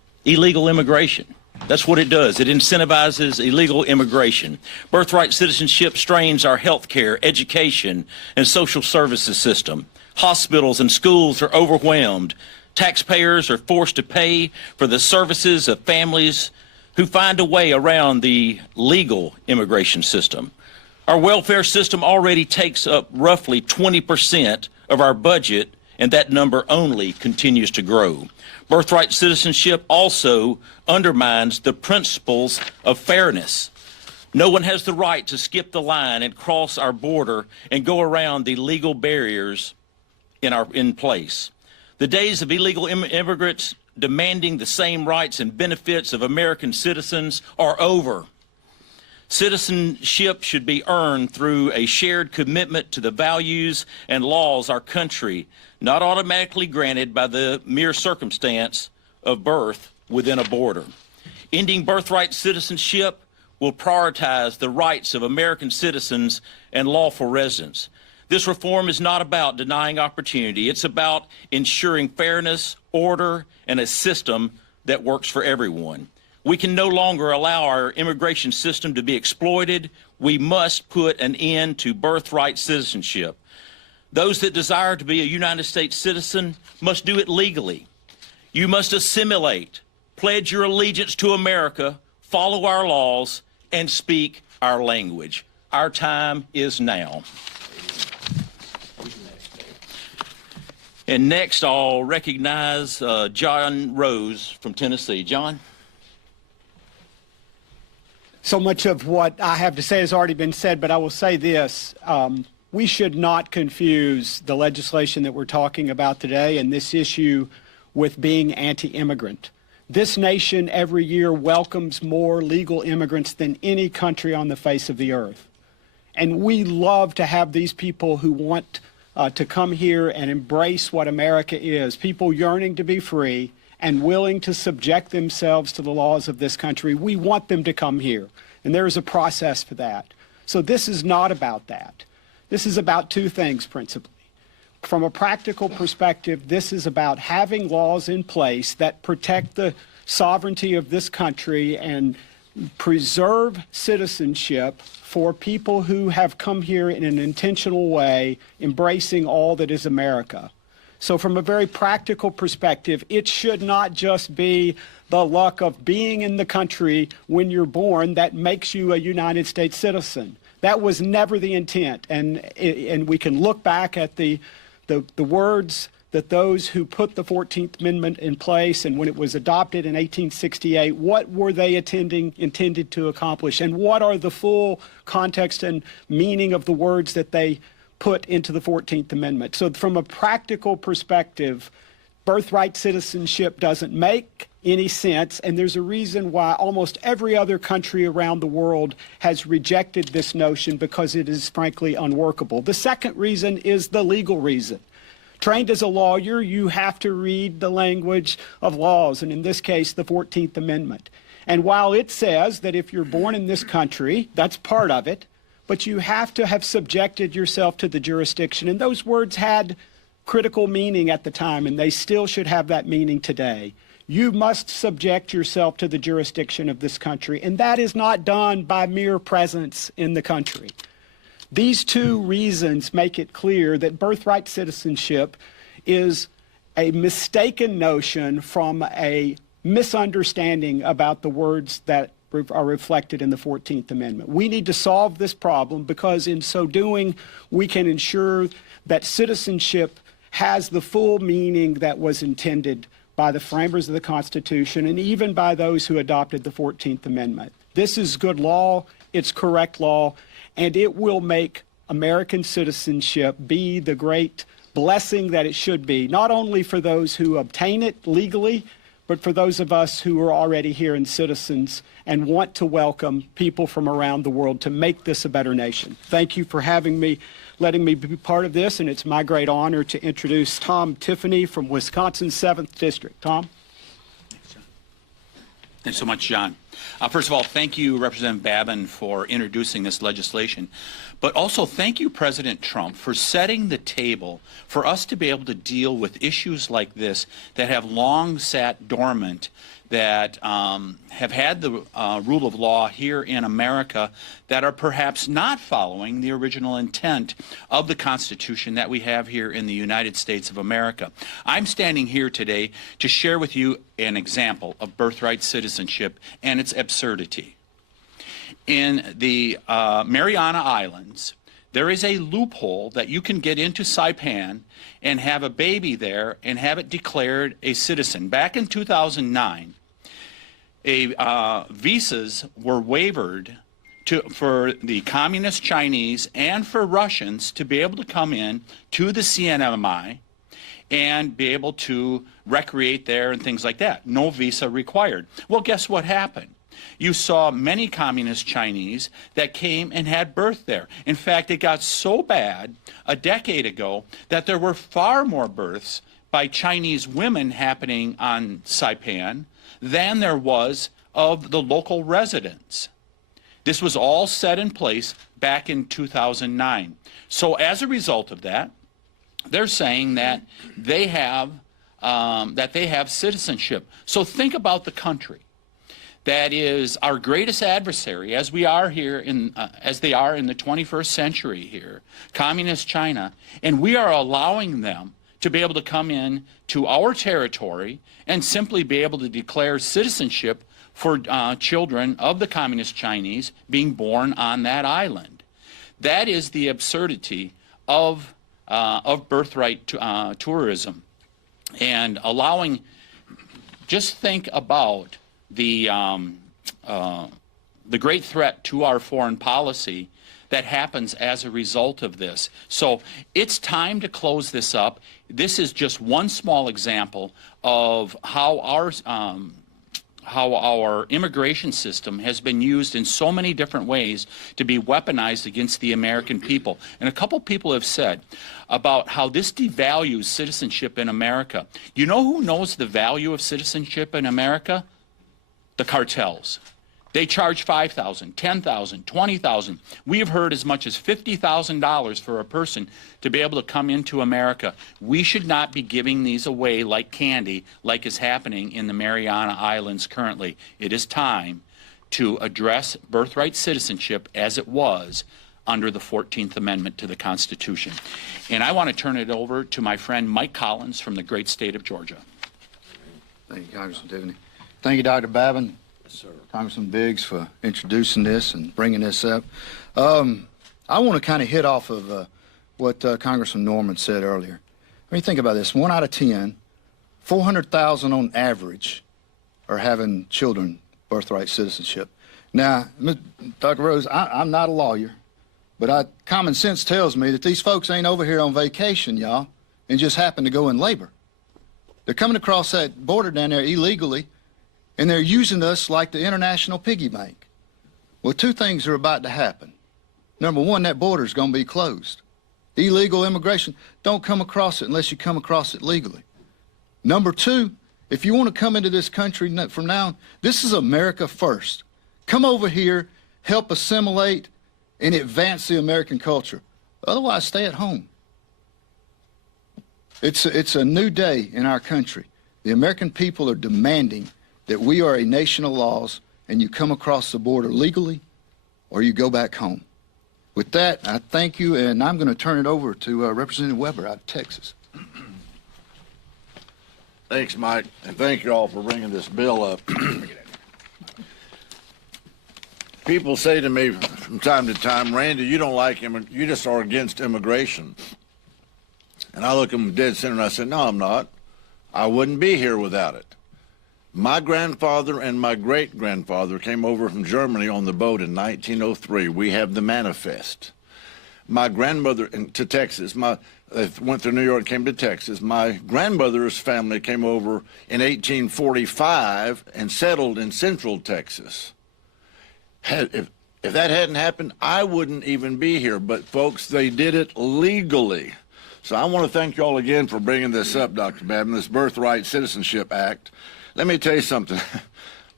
illegal immigration. That's what it does. It incentivizes illegal immigration. Birthright citizenship strains our health care, education, and social services system. Hospitals and schools are overwhelmed. Taxpayers are forced to pay for the services of families who find a way around the legal immigration system. Our welfare system already takes up roughly 20% of our budget, and that number only continues to grow. Birthright citizenship also undermines the principles of fairness. No one has the right to skip the line and cross our border and go around the legal barriers in place. The days of illegal immigrants demanding the same rights and benefits of American citizens are over. Citizenship should be earned through a shared commitment to the values and laws our country, not automatically granted by the mere circumstance of birth within a border. Ending birthright citizenship will prioritize the rights of American citizens and lawful residents. This reform is not about denying opportunity. It's about ensuring fairness, order, and a system that works for everyone. We can no longer allow our immigration system to be exploited. We must put an end to birthright citizenship. Those that desire to be a United States citizen must do it legally. You must assimilate, pledge your allegiance to America, follow our laws, and speak our language. Our time is now. And next, I'll recognize John Rose from Tennessee. John? So much of what I have to say has already been said, but I will say this. We should not confuse the legislation that we're talking about today and this issue with being anti-immigrant. This nation every year welcomes more legal immigrants than any country on the face of the earth. And we love to have these people who want to come here and embrace what America is, people yearning to be free and willing to subject themselves to the laws of this country. We want them to come here, and there is a process for that. So this is not about that. This is about two things principally. From a practical perspective, this is about having laws in place that protect the sovereignty of this country and preserve citizenship for people who have come here in an intentional way, embracing all that is America. So from a very practical perspective, it should not just be the luck of being in the country when you're born that makes you a United States citizen. That was never the intent. And we can look back at the words that those who put the 14th Amendment in place and when it was adopted in 1868, what were they intended to accomplish? And what are the full context and meaning of the words that they put into the 14th Amendment? So from a practical perspective, birthright citizenship doesn't make any sense, and there's a reason why almost every other country around the world has rejected this notion, because it is frankly unworkable. The second reason is the legal reason. Trained as a lawyer, you have to read the language of laws, and in this case, the 14th Amendment. And while it says that if you're born in this country, that's part of it, but you have to have subjected yourself to the jurisdiction. And those words had critical meaning at the time, and they still should have that meaning today. You must subject yourself to the jurisdiction of this country, and that is not done by mere presence in the country. These two reasons make it clear that birthright citizenship is a mistaken notion from a misunderstanding about the words that are reflected in the 14th Amendment. We need to solve this problem, because in so doing, we can ensure that citizenship has the full meaning that was intended by the framers of the Constitution and even by those who adopted the 14th Amendment. This is good law, it's correct law, and it will make American citizenship be the great blessing that it should be, not only for those who obtain it legally, but for those of us who are already here and citizens and want to welcome people from around the world to make this a better nation. Thank you for having me, letting me be part of this, and it's my great honor to introduce Tom Tiffany from Wisconsin's 7th District. Tom? Thanks so much, John. First of all, thank you, Representative Babin, for introducing this legislation. But also thank you, President Trump, for setting the table for us to be able to deal with issues like this that have long sat dormant, that have had the rule of law here in America, that are perhaps not following the original intent of the Constitution that we have here in the United States of America. I'm standing here today to share with you an example of birthright citizenship and its absurdity. In the Mariana Islands, there is a loophole that you can get into Saipan and have a baby there and have it declared a citizen. Back in 2009, visas were waived for the communist Chinese and for Russians to be able to come in to the CNMI and be able to recreate there and things like that. No visa required. Well, guess what happened? You saw many communist Chinese that came and had birth there. In fact, it got so bad a decade ago that there were far more births by Chinese women happening on Saipan than there was of the local residents. This was all set in place back in 2009. So as a result of that, they're saying that they have citizenship. So think about the country that is our greatest adversary, as we are here as they are in the 21st century here, communist China, and we are allowing them to be able to come in to our territory and simply be able to declare citizenship for children of the communist Chinese being born on that island. That is the absurdity of birthright tourism, and allowing. Just think about the great threat to our foreign policy that happens as a result of this. So it's time to close this up. This is just one small example of how our immigration system has been used in so many different ways to be weaponized against the American people. And a couple people have said about how this devalues citizenship in America. You know who knows the value of citizenship in America? The cartels. They charge $5,000, $10,000, $20,000. We have heard as much as $50,000 for a person to be able to come into America. We should not be giving these away like candy, like is happening in the Mariana Islands currently. It is time to address birthright citizenship as it was under the 14th Amendment to the Constitution. And I want to turn it over to my friend Mike Collins from the great state of Georgia. Thank you, Congressman Tiffany. Thank you, Dr. Babin. Yes, sir. Congressman Biggs for introducing this and bringing this up. I want to kind of hit off of what Congressman Norman said earlier. I mean, think about this. 1 out of 10, 400,000 on average are having children birthright citizenship. Now, Dr. Rose, I'm not a lawyer, but common sense tells me that these folks ain't over here on vacation, y'all, and just happen to go in labor. They're coming across that border down there illegally, and they're using us like the international piggy bank. Well, two things are about to happen. Number one, that border's going to be closed. Illegal immigration, don't come across it unless you come across it legally. Number two, if you want to come into this country from now on, this is America first. Come over here, help assimilate, and advance the American culture. Otherwise, stay at home. It's a new day in our country. The American people are demanding that we are a nation of laws, and you come across the border legally or you go back home. With that, I thank you, and I'm going to turn it over to Representative Weber out of Texas. Thanks, Mike, and thank you all for bringing this bill up. People say to me from time to time, Randy, you don't like you just are against immigration. And I look them dead center and I say, no, I'm not. I wouldn't be here without it. My grandfather and my great-grandfather came over from Germany on the boat in 1903. We have the manifest. My grandmother to Texas, they went through New York and came to Texas. My grandmother's family came over in 1845 and settled in central Texas. If that hadn't happened, I wouldn't even be here. But, folks, they did it legally. So I want to thank you all again for bringing this up, Dr. Babin, this Birthright Citizenship Act. Let me tell you something.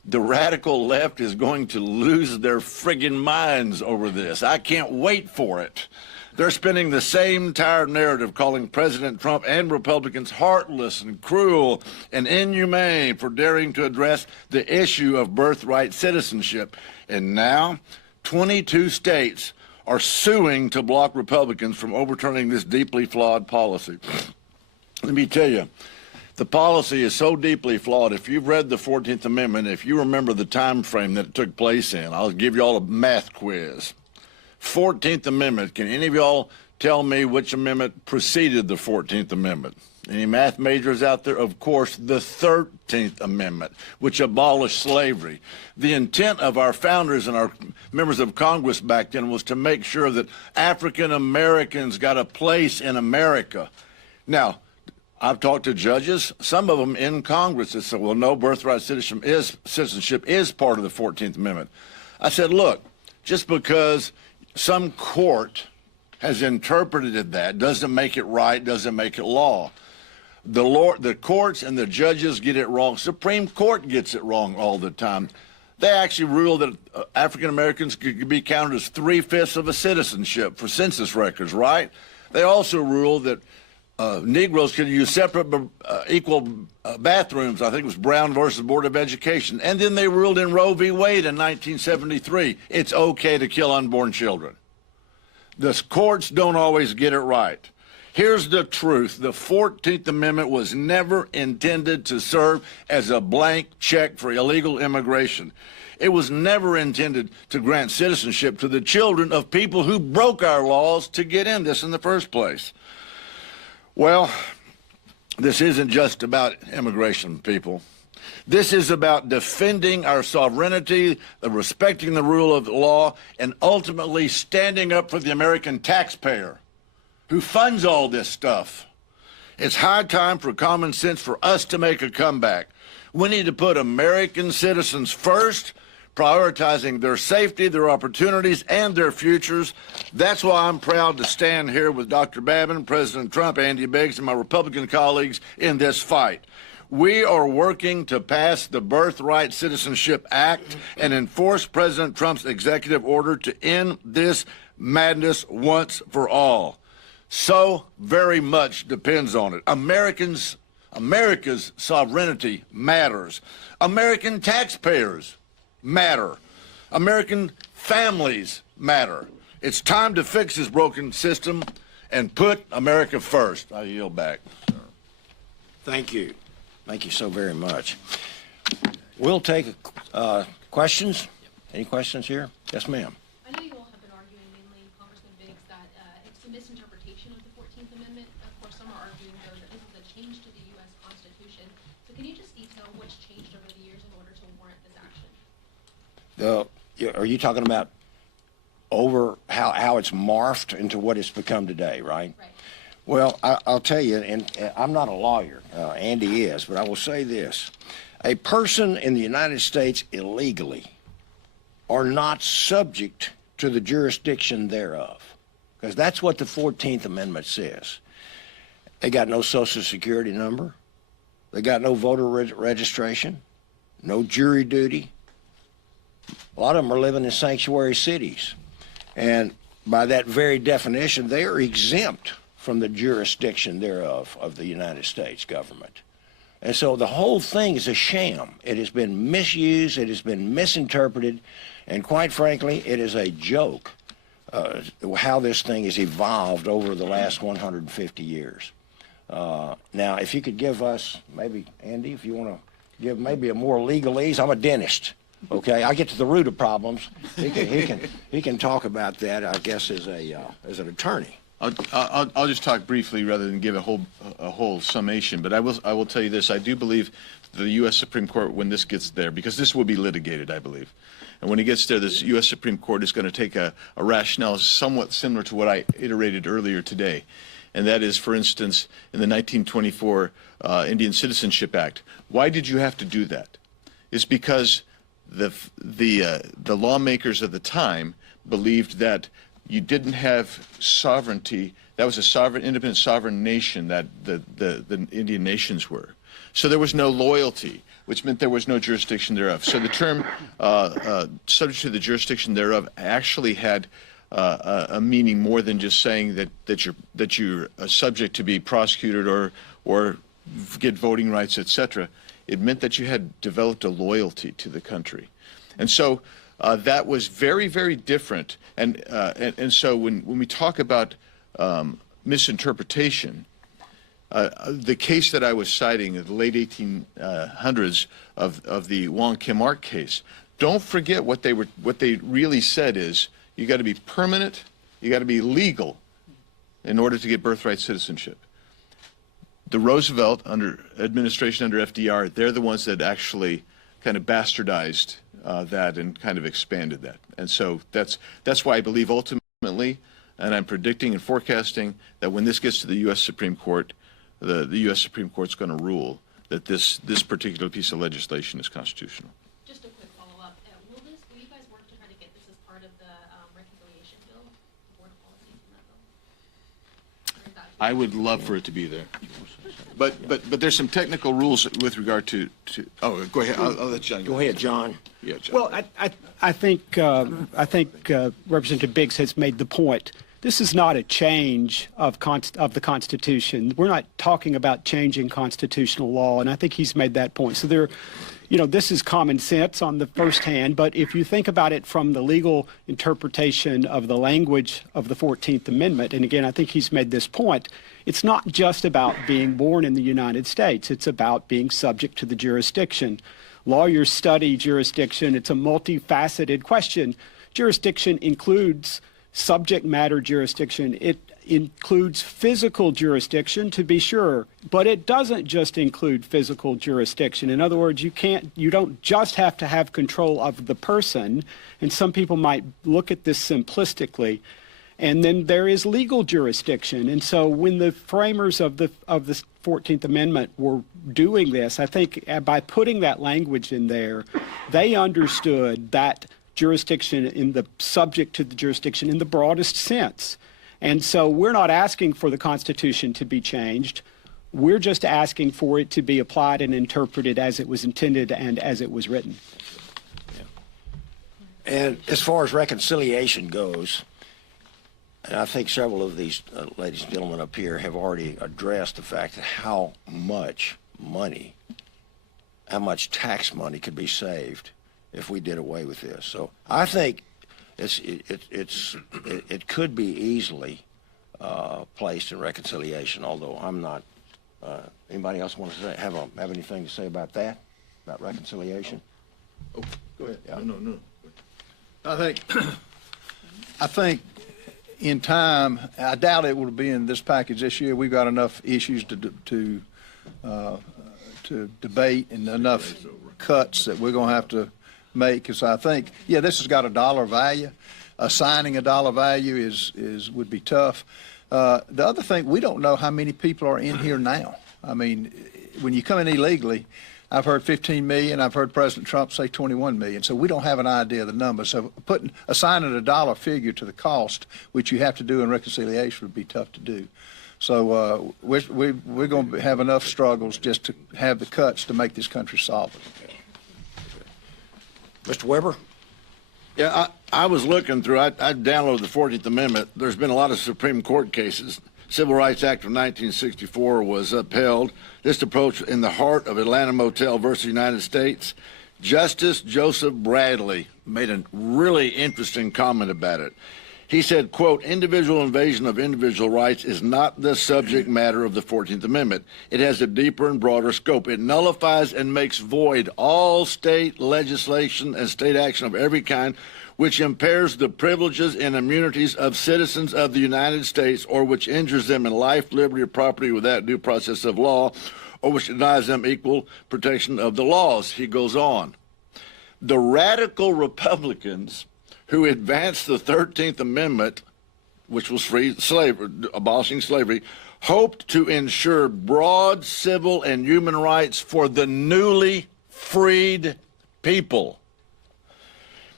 the radical left is going to lose their friggin' minds over this. I can't wait for it. They're spinning the same tired narrative, calling President Trump and Republicans heartless and cruel and inhumane for daring to address the issue of birthright citizenship. And now, 22 states are suing to block Republicans from overturning this deeply flawed policy. Let me tell you, the policy is so deeply flawed. If you've read the 14th Amendment, if you remember the time frame that it took place in, I'll give you all a math quiz. 14th Amendment, can any of y'all tell me which amendment preceded the 14th Amendment? Any math majors out there? Of course, the 13th Amendment, which abolished slavery. The intent of our founders and our members of Congress back then was to make sure that African Americans got a place in America. Now, I've talked to judges, some of them in Congress, that said, well, no, birthright citizenship is part of the 14th Amendment. I said, look, just because some court has interpreted that doesn't make it right, doesn't make it law. The courts and the judges get it wrong. Supreme Court gets it wrong all the time. They actually ruled that African Americans could be counted as 3/5 of a citizenship for census records, right? They also ruled that Negroes could use separate but equal bathrooms. I think it was Brown versus Board of Education. And then they ruled in Roe v. Wade in 1973, it's okay to kill unborn children. The courts don't always get it right. Here's the truth. The 14th Amendment was never intended to serve as a blank check for illegal immigration. It was never intended to grant citizenship to the children of people who broke our laws to get in this in the first place. Well, this isn't just about immigration, people. This is about defending our sovereignty, respecting the rule of law, and ultimately standing up for the American taxpayer who funds all this stuff. It's high time for common sense for us to make a comeback. We need to put American citizens first, prioritizing their safety, their opportunities, and their futures. That's why I'm proud to stand here with Dr. Babin, President Trump, Andy Biggs, and my Republican colleagues in this fight. We are working to pass the Birthright Citizenship Act and enforce President Trump's executive order to end this madness once for all. So very much depends on it. America's sovereignty matters. American taxpayers matter. American families matter. It's time to fix this broken system and put America first. I yield back. Thank you. Thank you so very much. We'll take questions. Any questions here? Yes, ma'am. I know you all have been arguing, mainly Congressman Biggs, that it's a misinterpretation of the 14th Amendment. Of course, some are arguing, though, that this is a change to the U.S. Constitution. So can you just detail what's changed over the years in order to warrant this action? Are you talking about over how it's morphed into what it's become today, right? Right. Well, I'll tell you, and I'm not a lawyer, Andy is, but I will say this. A person in the United States illegally are not subject to the jurisdiction thereof, because that's what the 14th Amendment says. They got no Social Security number. They got no voter registration, no jury duty. A lot of them are living in sanctuary cities. And by that very definition, they are exempt from the jurisdiction thereof of the United States government. And so the whole thing is a sham. It has been misused, it has been misinterpreted, and quite frankly, it is a joke how this thing has evolved over the last 150 years. Now, if you could give us, maybe, Andy, if you want to give maybe a more legalese, I'm a dentist. Okay, I get to the root of problems. He can talk about that, I guess, as an attorney. I'll just talk briefly rather than give a whole summation. But I will tell you this: I do believe the U.S. Supreme Court, when this gets there, because this will be litigated, I believe, and when it gets there, this U.S. Supreme Court is going to take a rationale somewhat similar to what I iterated earlier today, and that is, for instance, in the 1924 Indian Citizenship Act. Why did you have to do that? It's because the lawmakers of the time believed that you didn't have sovereignty. That was a sovereign, independent, sovereign nation that the Indian nations were. So there was no loyalty, which meant there was no jurisdiction thereof. So the term subject to the jurisdiction thereof actually had a meaning more than just saying that you're subject to be prosecuted or get voting rights, etc. It meant that you had developed a loyalty to the country, and so that was very, very different. And so when we talk about misinterpretation, the case that I was citing in the late 1800s of the Wong Kim Ark case, don't forget what they really said is you got to be permanent, you got to be legal in order to get birthright citizenship. The Roosevelt administration under FDR, they're the ones that actually kind of bastardized that and kind of expanded that. And so that's why I believe ultimately, and I'm predicting and forecasting that when this gets to the U.S. Supreme Court, the U.S. Supreme Court's going to rule that this particular piece of legislation is constitutional. Just a quick follow-up. Will you guys work to try to get this as part of the reconciliation bill, the board policies in that bill? I would love for it to be there. But there's some technical rules with regard to oh, go ahead. I'll let John go. Go ahead, John. Yeah, John. Well, I think Representative Biggs has made the point. This is not a change of the Constitution. We're not talking about changing constitutional law, and I think he's made that point. So this is common sense on the first hand, but if you think about it from the legal interpretation of the language of the 14th Amendment, and again, I think he's made this point, it's not just about being born in the United States. It's about being subject to the jurisdiction. Lawyers study jurisdiction. It's a multifaceted question. Jurisdiction includes subject matter jurisdiction. It includes physical jurisdiction, to be sure, but it doesn't just include physical jurisdiction. In other words, you don't just have to have control of the person, and some people might look at this simplistically. And then there is legal jurisdiction. And so when the framers of the 14th Amendment were doing this, I think by putting that language in there, they understood that jurisdiction in the subject to the jurisdiction in the broadest sense. And so we're not asking for the Constitution to be changed. We're just asking for it to be applied and interpreted as it was intended and as it was written. And as far as reconciliation goes, and I think several of these ladies and gentlemen up here have already addressed the fact that how much tax money could be saved if we did away with this. So I think it could be easily placed in reconciliation. Although I'm not. Anybody else want to have anything to say about that? About reconciliation? Oh, go ahead. Yeah. No. I think in time, I doubt it will be in this package this year. We've got enough issues to debate and enough cuts that we're going to have to make. Because I think, this has got a dollar value. Assigning a dollar value would be tough. The other thing, we don't know how many people are in here now. I mean, when you come in illegally, I've heard 15 million. I've heard President Trump say 21 million. So we don't have an idea of the number. So assigning a dollar figure to the cost, which you have to do in reconciliation, would be tough to do. So we're going to have enough struggles just to have the cuts to make this country solvent. Mr. Weber? Yeah, I was looking through, I downloaded the 14th Amendment. There's been a lot of Supreme Court cases. Civil Rights Act of 1964 was upheld. This approach in the heart of Atlanta Motel versus United States. Justice Joseph Bradley made a really interesting comment about it. He said, quote, individual invasion of individual rights is not the subject matter of the 14th Amendment. It has a deeper and broader scope. It nullifies and makes void all state legislation and state action of every kind which impairs the privileges and immunities of citizens of the United States or which injures them in life, liberty, or property without due process of law or which denies them equal protection of the laws. He goes on. The radical Republicans who advanced the 13th Amendment, which was free slavery, abolishing slavery, hoped to ensure broad civil and human rights for the newly freed people.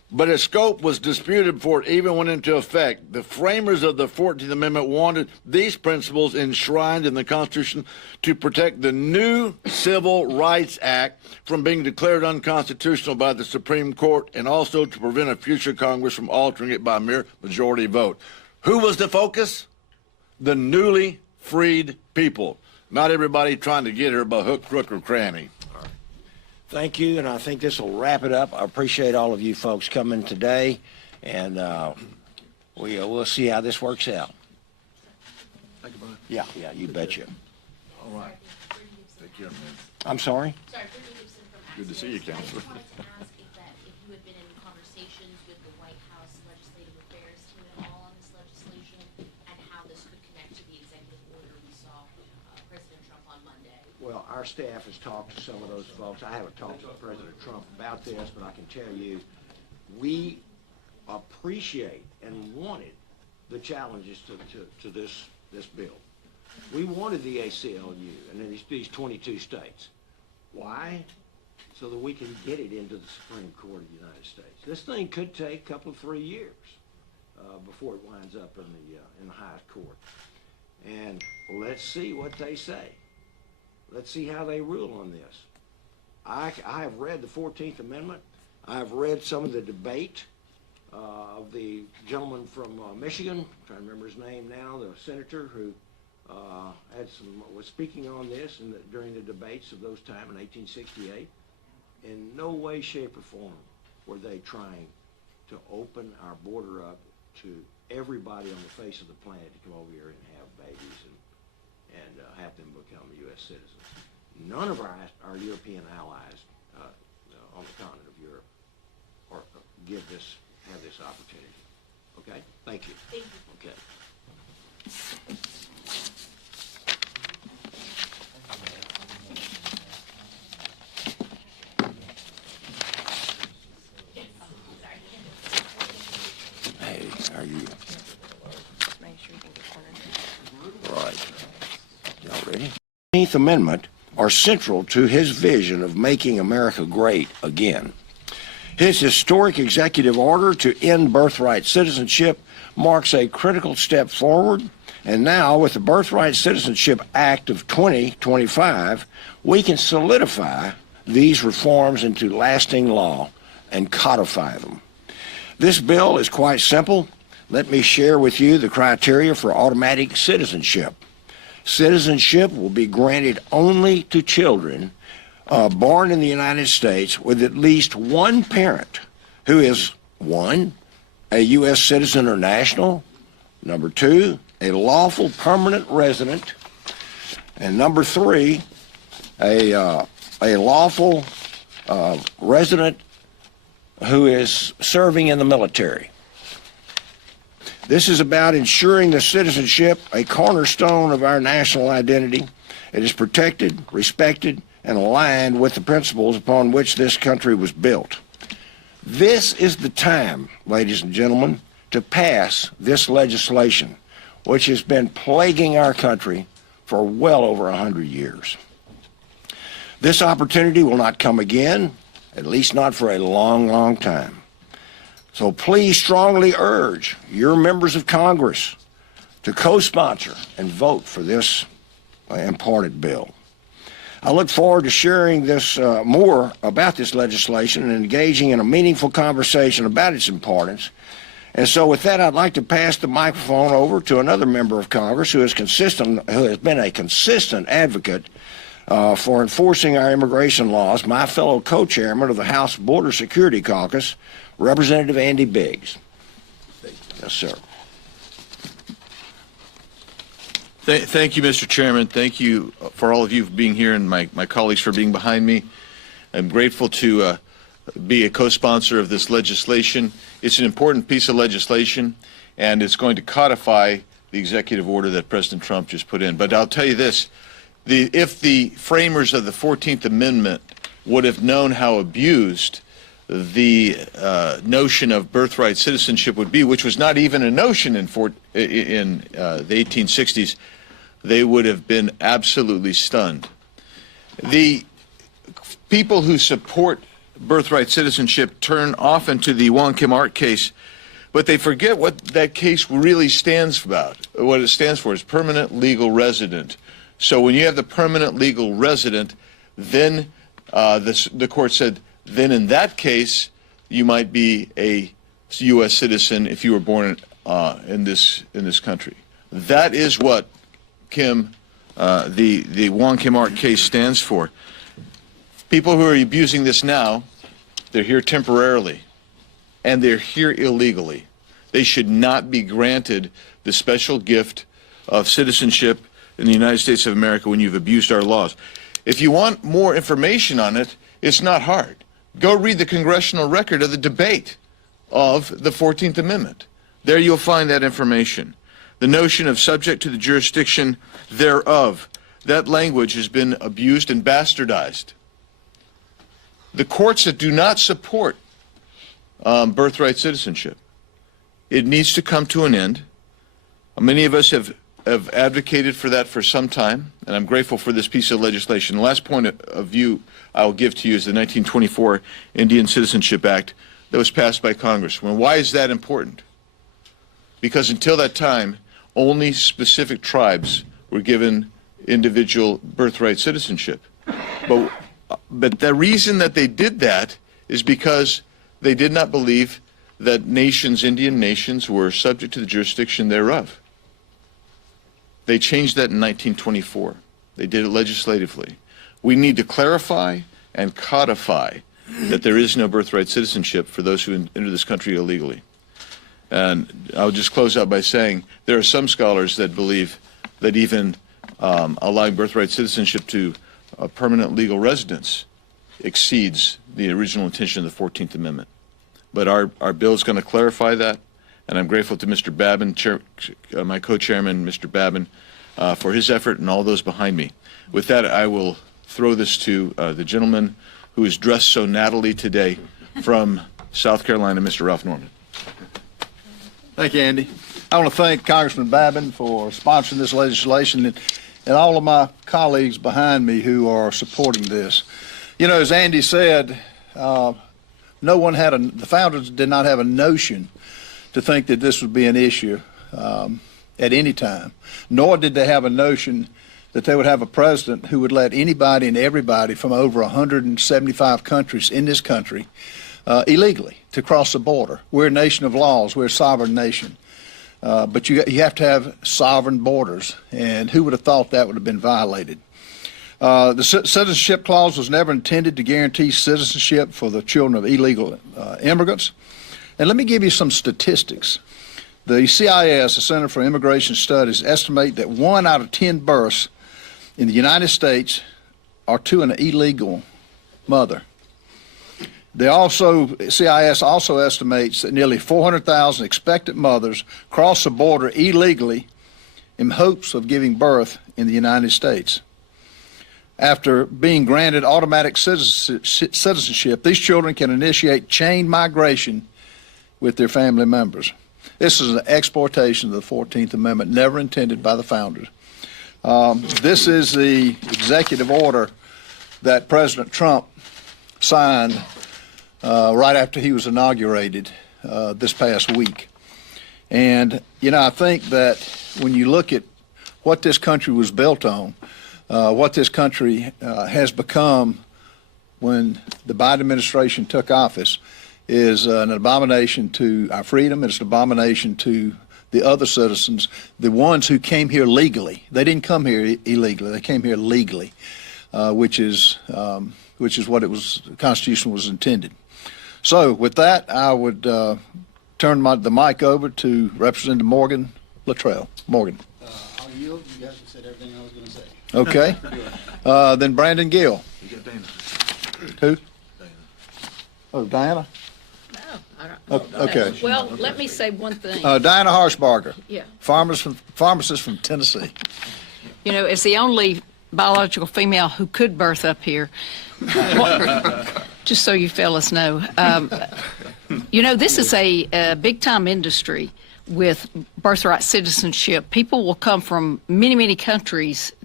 but its scope was disputed before it even went into effect. The framers of the 14th Amendment wanted these principles enshrined in the Constitution to protect the new Civil Rights Act from being declared unconstitutional by the Supreme Court, and also to prevent a future Congress from altering it by mere majority vote. Who was the focus? The newly freed people. Not everybody trying to get here by hook, crook, or cranny. Thank you, and I think this will wrap it up. I appreciate all of you folks coming today, and we'll see how this works out. Thank you, Brian. Yeah, you betcha. All right. Take care, man. I'm sorry? Sorry, Brittany Gibson from Good to see you, Counselor. I just wanted to ask if you had been in conversations with the White House Legislative Affairs team at all on this legislation, and how this could connect to the executive order we saw President Trump on Monday. Well, our staff has talked to some of those folks. I haven't talked to President Trump about this, but I can tell you, we appreciate and wanted the challenges to this bill. We wanted the ACLU and these 22 states. Why? So that we can get it into the Supreme Court of the United States. This thing could take a couple of 3 years before it winds up in the highest court. And let's see what they say. Let's see how they rule on this. I have read the 14th Amendment. I've read some of the debate of the gentleman from Michigan, I'm trying to remember his name now, the senator who was speaking on this during the debates of those times in 1868. In no way, shape, or form were they trying to open our border up to everybody on the face of the planet to come over here and have babies and have them become U.S. citizens. None of our European allies on the continent of Europe have this opportunity. Okay? Thank you. Thank you. Okay. Hey, are you? Just make sure you can get cornered. Right. Y'all ready? The 14th Amendment are central to his vision of making America great again. His historic executive order to end birthright citizenship marks a critical step forward, and now with the Birthright Citizenship Act of 2025, we can solidify these reforms into lasting law and codify them. This bill is quite simple. Let me share with you the criteria for automatic citizenship. Citizenship will be granted only to children born in the United States with at least one parent who is, 1, a U.S. citizen or national, number 2, a lawful permanent resident, and number 3, a lawful resident who is serving in the military. This is about ensuring the citizenship, a cornerstone of our national identity. It is protected, respected, and aligned with the principles upon which this country was built. This is the time, ladies and gentlemen, to pass this legislation, which has been plaguing our country for well over 100 years. This opportunity will not come again, at least not for a long, long time. So please strongly urge your members of Congress to co-sponsor and vote for this important bill. I look forward to sharing this more about this legislation and engaging in a meaningful conversation about its importance. And so with that, I'd like to pass the microphone over to another member of Congress who has been a consistent advocate for enforcing our immigration laws, my fellow co-chairman of the House Border Security Caucus, Representative Andy Biggs. Yes, sir. Thank you, Mr. Chairman. Thank you for all of you for being here and my colleagues for being behind me. I'm grateful to be a co-sponsor of this legislation. It's an important piece of legislation, and it's going to codify the executive order that President Trump just put in. But I'll tell you this, if the framers of the 14th Amendment would have known how abused the notion of birthright citizenship would be, which was not even a notion in the 1860s, they would have been absolutely stunned. The people who support birthright citizenship turn often to the Wong Kim Ark case, but they forget what that case really stands about. What it stands for is permanent legal resident. So when you have the permanent legal resident, then the court said, then in that case, you might be a U.S. citizen if you were born in this country. That is what the Wong Kim Ark case stands for. People who are abusing this now, they're here temporarily, and they're here illegally. They should not be granted the special gift of citizenship in the United States of America when you've abused our laws. If you want more information on it, it's not hard. Go read the congressional record of the debate of the 14th Amendment. There you'll find that information. The notion of subject to the jurisdiction thereof, that language has been abused and bastardized. The courts that do not support birthright citizenship, it needs to come to an end. Many of us have advocated for that for some time, and I'm grateful for this piece of legislation. The last point of view I'll give to you is the 1924 Indian Citizenship Act that was passed by Congress. Well, why is that important? Because until that time, only specific tribes were given individual birthright citizenship. But the reason that they did that is because they did not believe that nations, Indian nations, were subject to the jurisdiction thereof. They changed that in 1924. They did it legislatively. We need to clarify and codify that there is no birthright citizenship for those who enter this country illegally. And I'll just close out by saying there are some scholars that believe that even allowing birthright citizenship to permanent legal residence exceeds the original intention of the 14th Amendment. But our bill is going to clarify that, and I'm grateful to Mr. Babin, my co-chairman, Mr. Babin, for his effort and all those behind me. With that, I will throw this to the gentleman who is dressed so nattily today from South Carolina, Mr. Ralph Norman. Thank you, Andy. I want to thank Congressman Babin for sponsoring this legislation and all of my colleagues behind me who are supporting this. You know, as Andy said, the founders did not have a notion to think that this would be an issue at any time, nor did they have a notion that they would have a president who would let anybody and everybody from over 175 countries in this country illegally to cross the border. We're a nation of laws. We're a sovereign nation. But you have to have sovereign borders, and who would have thought that would have been violated? The citizenship clause was never intended to guarantee citizenship for the children of illegal immigrants. And let me give you some statistics. The CIS, the Center for Immigration Studies, estimate that 1 out of 10 births in the United States are to an illegal mother. CIS also estimates that nearly 400,000 expectant mothers cross the border illegally in hopes of giving birth in the United States. After being granted automatic citizenship, these children can initiate chain migration with their family members. This is an exploitation of the 14th Amendment, never intended by the founders. This is the executive order that President Trump signed right after he was inaugurated this past week. And, you know, I think that when you look at what this country was built on, what this country has become when the Biden administration took office is an abomination to our freedom. It's an abomination to the other citizens, the ones who came here legally. They didn't come here illegally. They came here legally, which is what the Constitution was intended. So with that, I would turn the mic over to Representative Morgan Luttrell. Morgan. I'll yield. You guys have said everything I was going to say. Okay. Then Brandon Gill. You got Dana. Who? Dana. Oh, Diana? No, Okay. Well, let me say one thing. Diana Harshbarger. Yeah. Pharmacist from Tennessee. You know, as the only biological female who could birth up here, just so you fellas know, you know, this is a big-time industry with birthright citizenship. People will come from many, many countries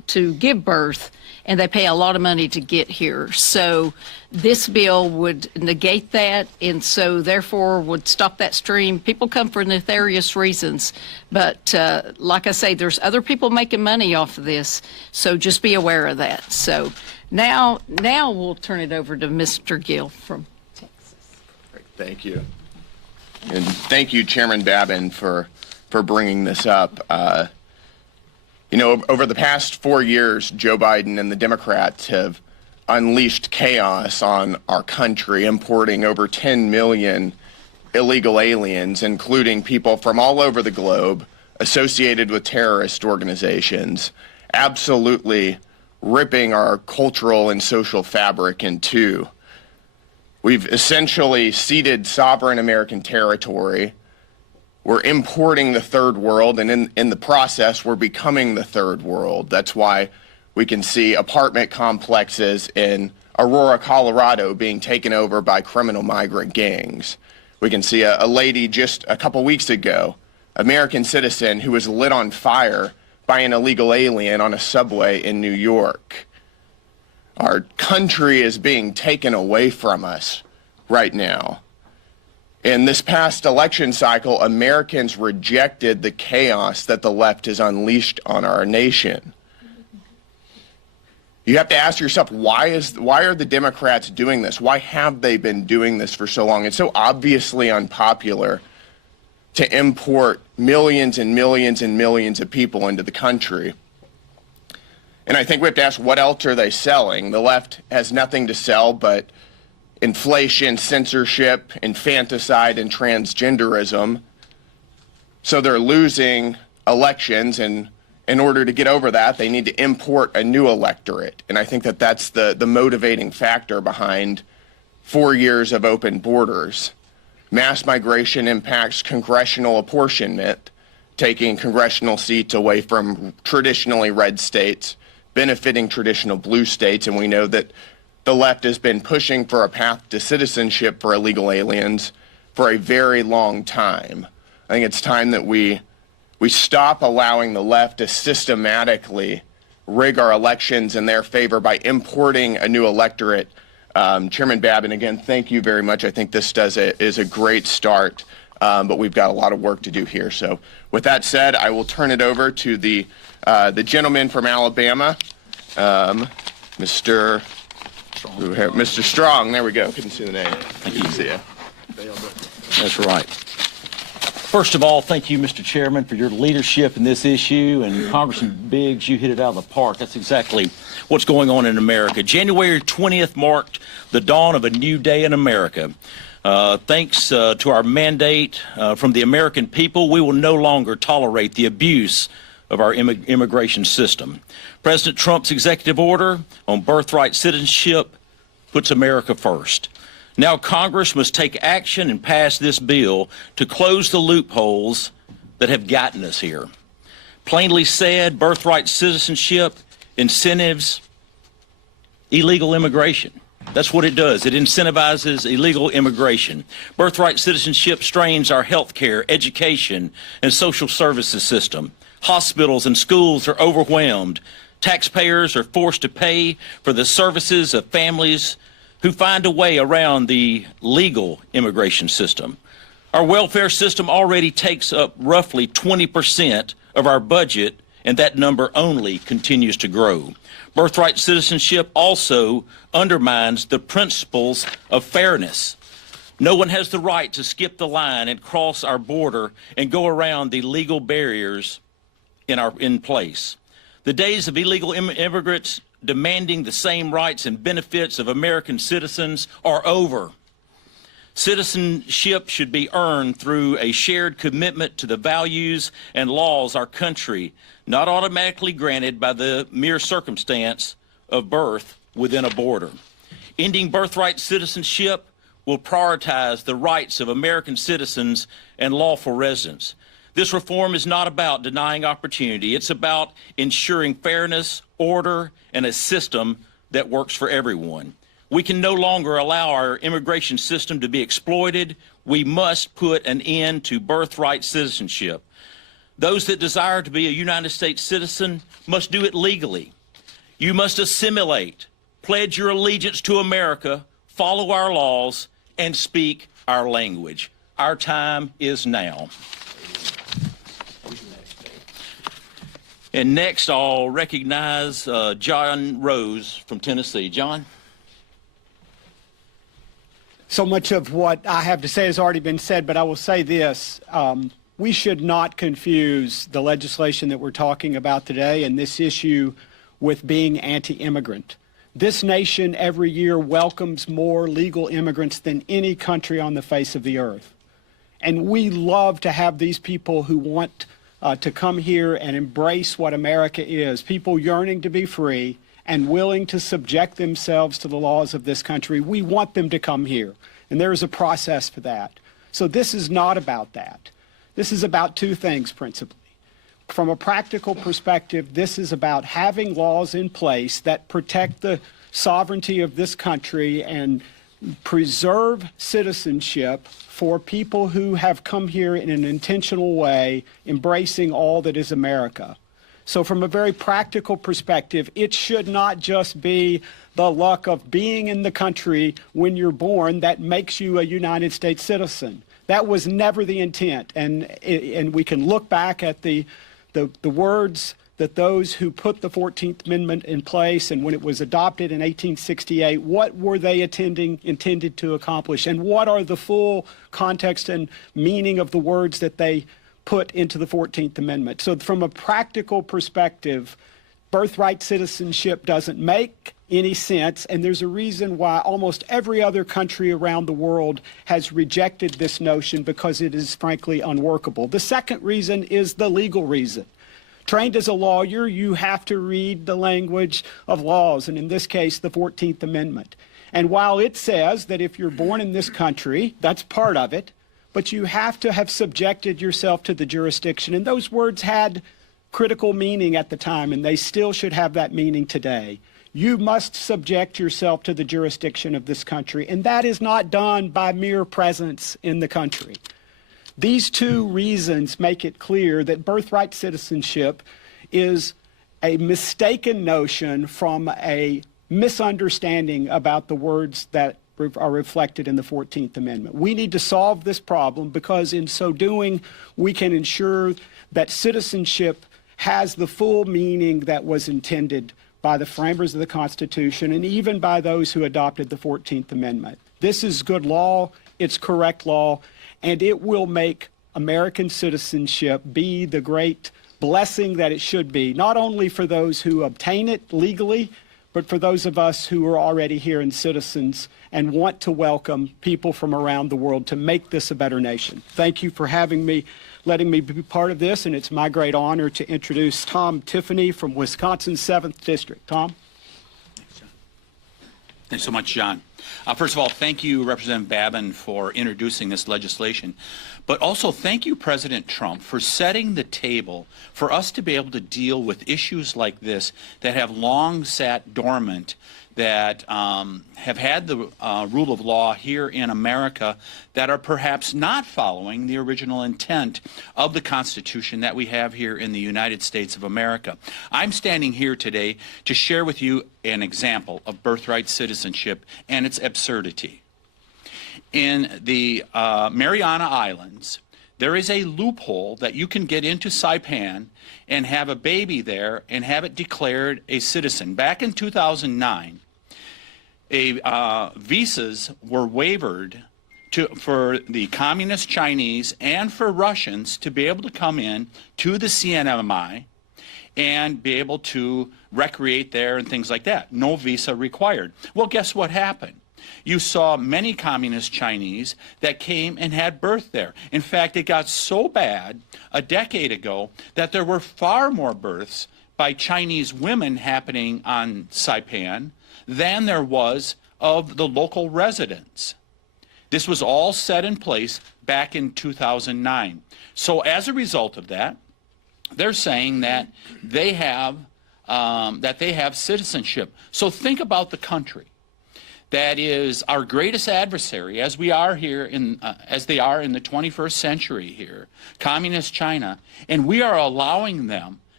to give birth, and they pay a lot of money to get here. So this bill would negate that, and so therefore would stop that stream. People come for nefarious reasons, but like I say, there's other people making money off of this, so just be aware of that. So now we'll turn it over to Mr. Gill from Texas. Thank you. And thank you, Chairman Babin, for bringing this up. Over the past 4 years, Joe Biden and the Democrats have unleashed chaos on our country, importing over 10 million illegal aliens, including people from all over the globe associated with terrorist organizations, absolutely ripping our cultural and social fabric in two. We've essentially ceded sovereign American territory. We're importing the third world, and in the process, we're becoming the third world. That's why we can see apartment complexes in Aurora, Colorado being taken over by criminal migrant gangs. We can see a lady just a couple weeks ago, American citizen, who was lit on fire by an illegal alien on a subway in New York. Our country is being taken away from us right now. In this past election cycle, Americans rejected the chaos that the left has unleashed on our nation. You have to ask yourself, why are the Democrats doing this? Why have they been doing this for so long? It's so obviously unpopular to import millions and millions and millions of people into the country. And I think we have to ask, what else are they selling? The left has nothing to sell but inflation, censorship, infanticide, and transgenderism. So they're losing elections, and in order to get over that, they need to import a new electorate. And I think that that's the motivating factor behind 4 years of open borders. Mass migration impacts congressional apportionment, taking congressional seats away from traditionally red states, benefiting traditional blue states, and we know that the left has been pushing for a path to citizenship for illegal aliens for a very long time. I think it's time that we stop allowing the left to systematically rig our elections in their favor by importing a new electorate. Chairman Babin, again, thank you very much. I think this is a great start, but we've got a lot of work to do here. So with that said, I will turn it over to the gentleman from Alabama, Mr. Strong. There we go. Couldn't see the name. Thank you. See ya. That's right. First of all, thank you, Mr. Chairman, for your leadership in this issue. And Congressman Biggs, you hit it out of the park. That's exactly what's going on in America. January 20th marked the dawn of a new day in America. Thanks to our mandate from the American people, we will no longer tolerate the abuse of our immigration system. President Trump's executive order on birthright citizenship puts America first. Now Congress must take action and pass this bill to close the loopholes that have gotten us here. Plainly said, birthright citizenship incentives illegal immigration. That's what it does. It incentivizes illegal immigration. Birthright citizenship strains our health care, education, and social services system. Hospitals and schools are overwhelmed. Taxpayers are forced to pay for the services of families who find a way around the legal immigration system. Our welfare system already takes up roughly 20% of our budget, and that number only continues to grow. Birthright citizenship also undermines the principles of fairness. No one has the right to skip the line and cross our border and go around the legal barriers in place. The days of illegal immigrants demanding the same rights and benefits of American citizens are over. Citizenship should be earned through a shared commitment to the values and laws our country, not automatically granted by the mere circumstance of birth within a border. Ending birthright citizenship will prioritize the rights of American citizens and lawful residents. This reform is not about denying opportunity. It's about ensuring fairness, order, and a system that works for everyone. We can no longer allow our immigration system to be exploited. We must put an end to birthright citizenship. Those that desire to be a United States citizen must do it legally. You must assimilate, pledge your allegiance to America, follow our laws, and speak our language. Our time is now. And next, I'll recognize John Rose from Tennessee. John? So much of what I have to say has already been said, but I will say this. We should not confuse the legislation that we're talking about today and this issue with being anti-immigrant. This nation every year welcomes more legal immigrants than any country on the face of the earth. And we love to have these people who want to come here and embrace what America is, people yearning to be free and willing to subject themselves to the laws of this country. We want them to come here, and there is a process for that. So this is not about that. This is about two things principally. From a practical perspective, this is about having laws in place that protect the sovereignty of this country and preserve citizenship for people who have come here in an intentional way, embracing all that is America. So from a very practical perspective, it should not just be the luck of being in the country when you're born that makes you a United States citizen. That was never the intent. And we can look back at the words that those who put the 14th Amendment in place and when it was adopted in 1868, what were they intended to accomplish? And what are the full context and meaning of the words that they put into the 14th Amendment? So from a practical perspective, birthright citizenship doesn't make any sense, and there's a reason why almost every other country around the world has rejected this notion, because it is frankly unworkable. The second reason is the legal reason. Trained as a lawyer, you have to read the language of laws, and in this case, the 14th Amendment. And while it says that if you're born in this country, that's part of it, but you have to have subjected yourself to the jurisdiction. And those words had critical meaning at the time, and they still should have that meaning today. You must subject yourself to the jurisdiction of this country, and that is not done by mere presence in the country. These two reasons make it clear that birthright citizenship is a mistaken notion from a misunderstanding about the words that are reflected in the 14th Amendment. We need to solve this problem, because in so doing, we can ensure that citizenship has the full meaning that was intended by the framers of the Constitution and even by those who adopted the 14th Amendment. This is good law, it's correct law, and it will make American citizenship be the great blessing that it should be, not only for those who obtain it legally, but for those of us who are already here and citizens and want to welcome people from around the world to make this a better nation. Thank you for having me, letting me be part of this, and it's my great honor to introduce Tom Tiffany from Wisconsin's 7th District. Tom? Thanks so much, John. First of all, thank you, Representative Babin, for introducing this legislation. But also thank you, President Trump, for setting the table for us to be able to deal with issues like this that have long sat dormant, that have had the rule of law here in America, that are perhaps not following the original intent of the Constitution that we have here in the United States of America. I'm standing here today to share with you an example of birthright citizenship and its absurdity. In the Mariana Islands, there is a loophole that you can get into Saipan and have a baby there and have it declared a citizen. Back in 2009, visas were waived for the communist Chinese and for Russians to be able to come in to the CNMI and be able to recreate there and things like that. No visa required. Well, guess what happened? You saw many communist Chinese that came and had birth there. In fact, it got so bad a decade ago that there were far more births by Chinese women happening on Saipan than there was of the local residents. This was all set in place back in 2009. So as a result of that, they're saying that they have citizenship. So think about the country that is our greatest adversary, as we are here as they are in the 21st century here, communist China, and we are allowing them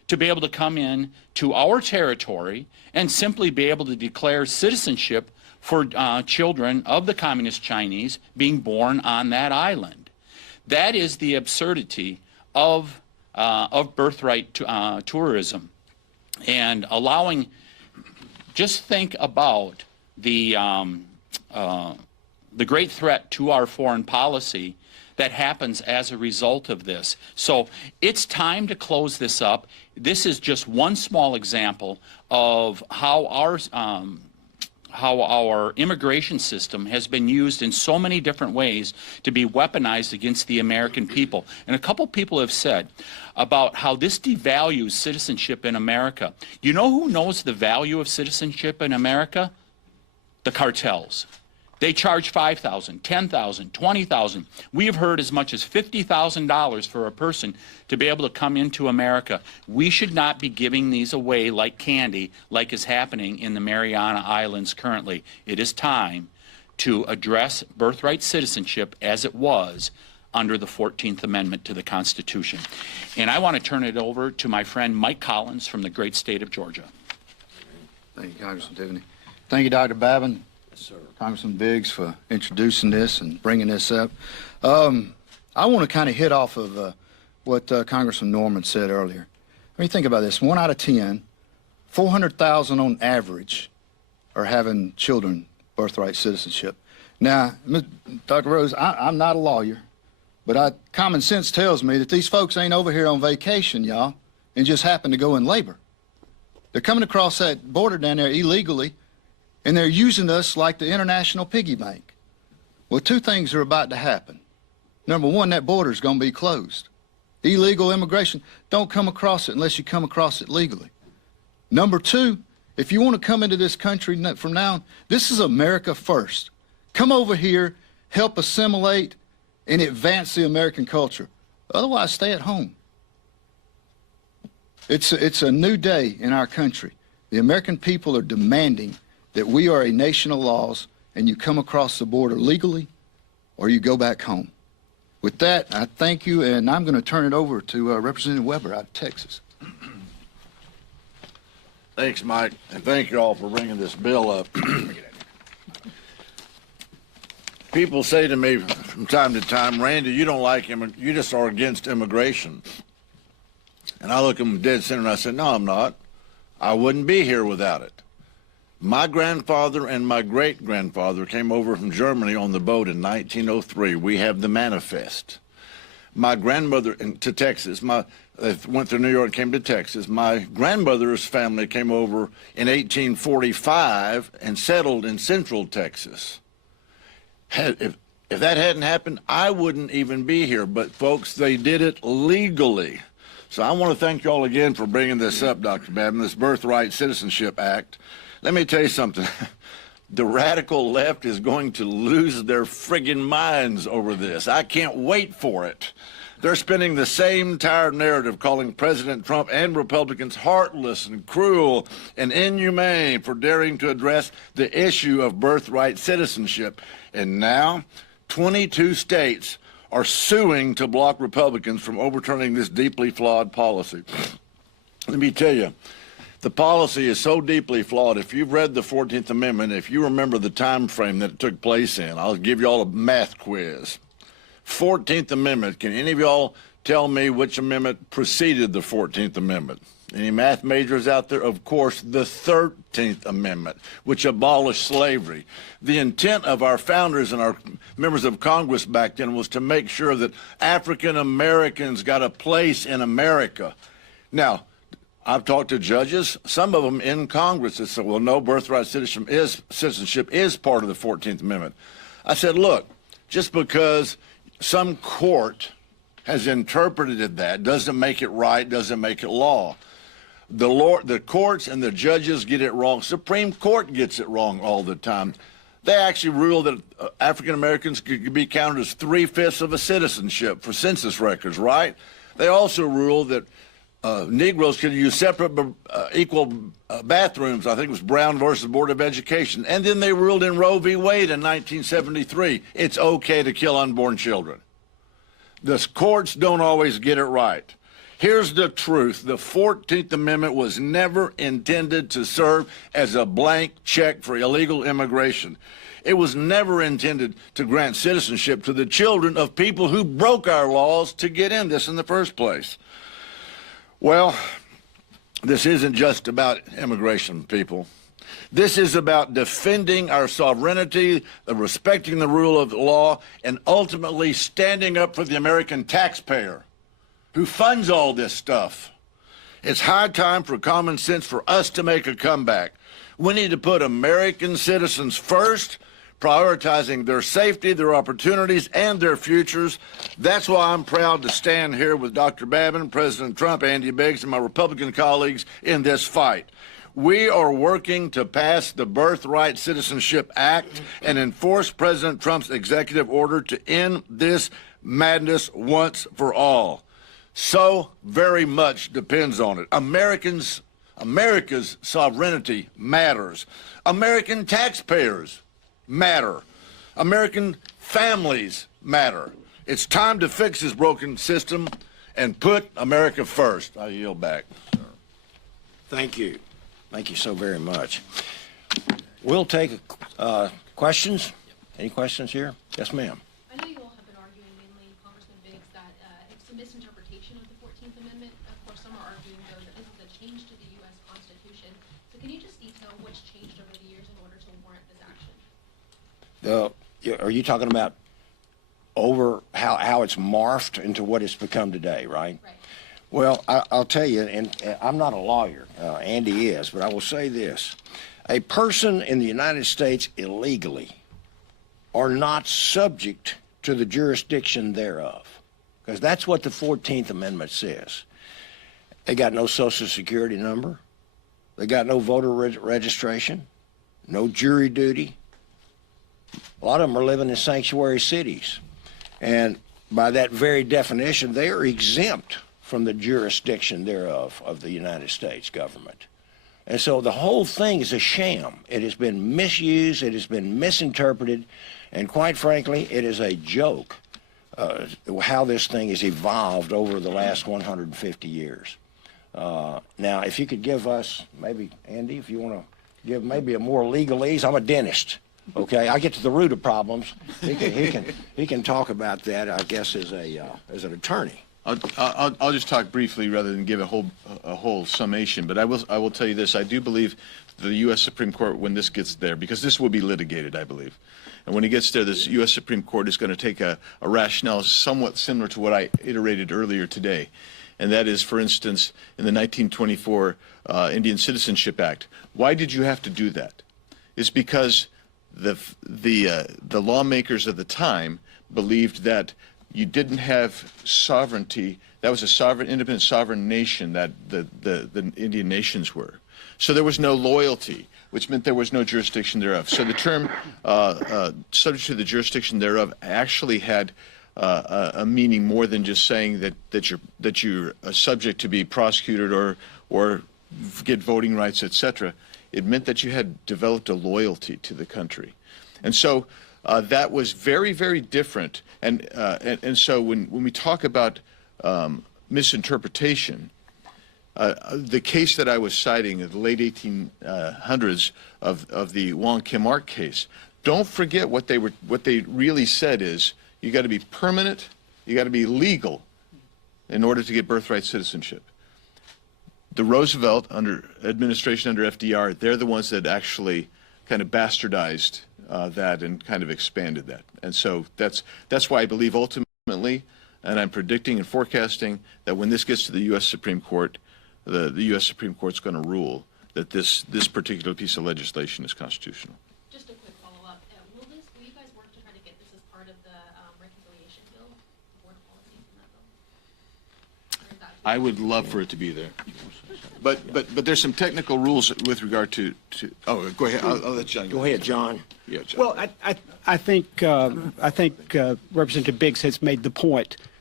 to be able to come in to our territory and simply be able to declare citizenship for children of the Communist Chinese being born on that island. That is the absurdity of birthright tourism, and allowing. Just think about the great threat to our foreign policy that happens as a result of this. So it's time to close this up. This is just one small example of how our immigration system has been used in so many different ways to be weaponized against the American people. And a couple people have said about how this devalues citizenship in America. You know who knows the value of citizenship in America? The cartels. They charge $5,000, $10,000, $20,000. We have heard as much as $50,000 for a person to be able to come into America. We should not be giving these away like candy, like is happening in the Mariana Islands currently. It is time to address birthright citizenship as it was under the 14th Amendment to the Constitution. And I want to turn it over to my friend Mike Collins from the great state of Georgia. Thank you, Congressman Tiffany. Thank you, Dr. Babin. Congressman Biggs for introducing this and bringing this up. I want to kind of hit off of what Congressman Norman said earlier. I mean, think about this. 1 out of 10, 400,000 on average are having children birthright citizenship. Now, Dr. Rose, I'm not a lawyer, but common sense tells me that these folks ain't over here on vacation, y'all, and just happen to go in labor. They're coming across that border down there illegally, and they're using us like the international piggy bank. Well, two things are about to happen. Number one, that border's going to be closed. Illegal immigration, don't come across it unless you come across it legally. Number two, if you want to come into this country from now on, this is America first. Come over here, help assimilate, and advance the American culture. Otherwise, stay at home. It's a new day in our country. The American people are demanding that we are a nation of laws, and you come across the border legally or you go back home. With that, I thank you, and I'm going to turn it over to Representative Weber out of Texas. Thanks, Mike, and thank you all for bringing this bill up. People say to me from time to time, Randy, you don't like him, you just are against immigration. And I look them dead center and I say, no, I'm not. I wouldn't be here without it. My grandfather and my great-grandfather came over from Germany on the boat in 1903. We have the manifest. My grandmother to Texas, they went through New York and came to Texas. My grandmother's family came over in 1845 and settled in central Texas. If that hadn't happened, I wouldn't even be here. But, folks, they did it legally. So I want to thank you all again for bringing this up, Dr. Babin, this Birthright Citizenship Act. Let me tell you something. The radical left is going to lose their friggin' minds over this. I can't wait for it. They're spinning the same tired narrative, calling President Trump and Republicans heartless and cruel and inhumane for daring to address the issue of birthright citizenship. And now, 22 states are suing to block Republicans from overturning this deeply flawed policy. Let me tell you, the policy is so deeply flawed. If you've read the 14th Amendment, if you remember the time frame that it took place in, I'll give you all a math quiz. 14th Amendment, can any of y'all tell me which amendment preceded the 14th Amendment? Any math majors out there? Of course, the 13th Amendment, which abolished slavery. The intent of our founders and our members of Congress back then was to make sure that African Americans got a place in America. Now, I've talked to judges, some of them in Congress that said, well, no, birthright citizenship is part of the 14th Amendment. I said, look, just because some court has interpreted that doesn't make it right, doesn't make it law. The courts and the judges get it wrong. Supreme Court gets it wrong all the time. They actually ruled that African Americans could be counted as 3/5 of a citizenship for census records, right? They also ruled that Negroes could use separate equal bathrooms. I think it was Brown versus Board of Education. And then they ruled in Roe v. Wade in 1973, it's okay to kill unborn children. The courts don't always get it right. Here's the truth. The 14th Amendment was never intended to serve as a blank check for illegal immigration. It was never intended to grant citizenship to the children of people who broke our laws to get in this in the first place. Well, this isn't just about immigration, people. This is about defending our sovereignty, respecting the rule of law, and ultimately standing up for the American taxpayer who funds all this stuff. It's high time for common sense for us to make a comeback. We need to put American citizens first, prioritizing their safety, their opportunities, and their futures. That's why I'm proud to stand here with Dr. Babin, President Trump, Andy Biggs, and my Republican colleagues in this fight. We are working to pass the Birthright Citizenship Act and enforce President Trump's executive order to end this madness once for all. So very much depends on it. America's sovereignty matters. American taxpayers matter. American families matter. It's time to fix this broken system and put America first. I yield back. Thank you. Thank you so very much. We'll take questions. Any questions here? Yes, ma'am. I know you all have been arguing, mainly Congressman Biggs, that it's a misinterpretation of the 14th Amendment. Of course, some are arguing, though, that this is a change to the U.S. Constitution. So can you just detail what's changed over the years in order to warrant this action? Are you talking about over how it's morphed into what it's become today, right? Right. Well, I'll tell you, and I'm not a lawyer, Andy is, but I will say this. A person in the United States illegally are not subject to the jurisdiction thereof, because that's what the 14th Amendment says. They got no Social Security number. They got no voter registration, no jury duty. A lot of them are living in sanctuary cities. And by that very definition, they are exempt from the jurisdiction thereof of the United States government. And so the whole thing is a sham. It has been misused, it has been misinterpreted, and quite frankly, it is a joke how this thing has evolved over the last 150 years. Now, if you could give us, maybe, Andy, if you want to give maybe a more legalese, I'm a dentist. Okay, I get to the root of problems. He can talk about that, I guess, as an attorney. I'll just talk briefly rather than give a whole summation. But I will tell you this: I do believe the U.S. Supreme Court, when this gets there, because this will be litigated, I believe, and when it gets there, this U.S. Supreme Court is going to take a rationale somewhat similar to what I iterated earlier today, and that is, for instance, in the 1924 Indian Citizenship Act. Why did you have to do that? It's because the lawmakers of the time believed that you didn't have sovereignty. That was a independent sovereign nation that the Indian nations were. So there was no loyalty, which meant there was no jurisdiction thereof. So the term subject to the jurisdiction thereof actually had a meaning more than just saying that you're subject to be prosecuted or get voting rights, etc. It meant that you had developed a loyalty to the country, and so. That was very, very different, and so when we talk about misinterpretation, the case that I was citing of the late 1800s of the Wong Kim Ark case, don't forget what they really said is you got to be permanent, you got to be legal, in order to get birthright citizenship. The Roosevelt administration under FDR, they're the ones that actually kind of bastardized that and kind of expanded that. And so that's why I believe ultimately, and I'm predicting and forecasting, that when this gets to the U.S. Supreme Court, the U.S. Supreme Court's going to rule that this particular piece of legislation is constitutional. Just a quick follow-up. Will you guys work to try to get this as part of the reconciliation bill, board policies in that bill? I would love for it to be there. But there's some technical rules with regard to oh, go ahead. I'll let John go. Go ahead, John. Yeah, John. Well, I think Representative Biggs has made the point.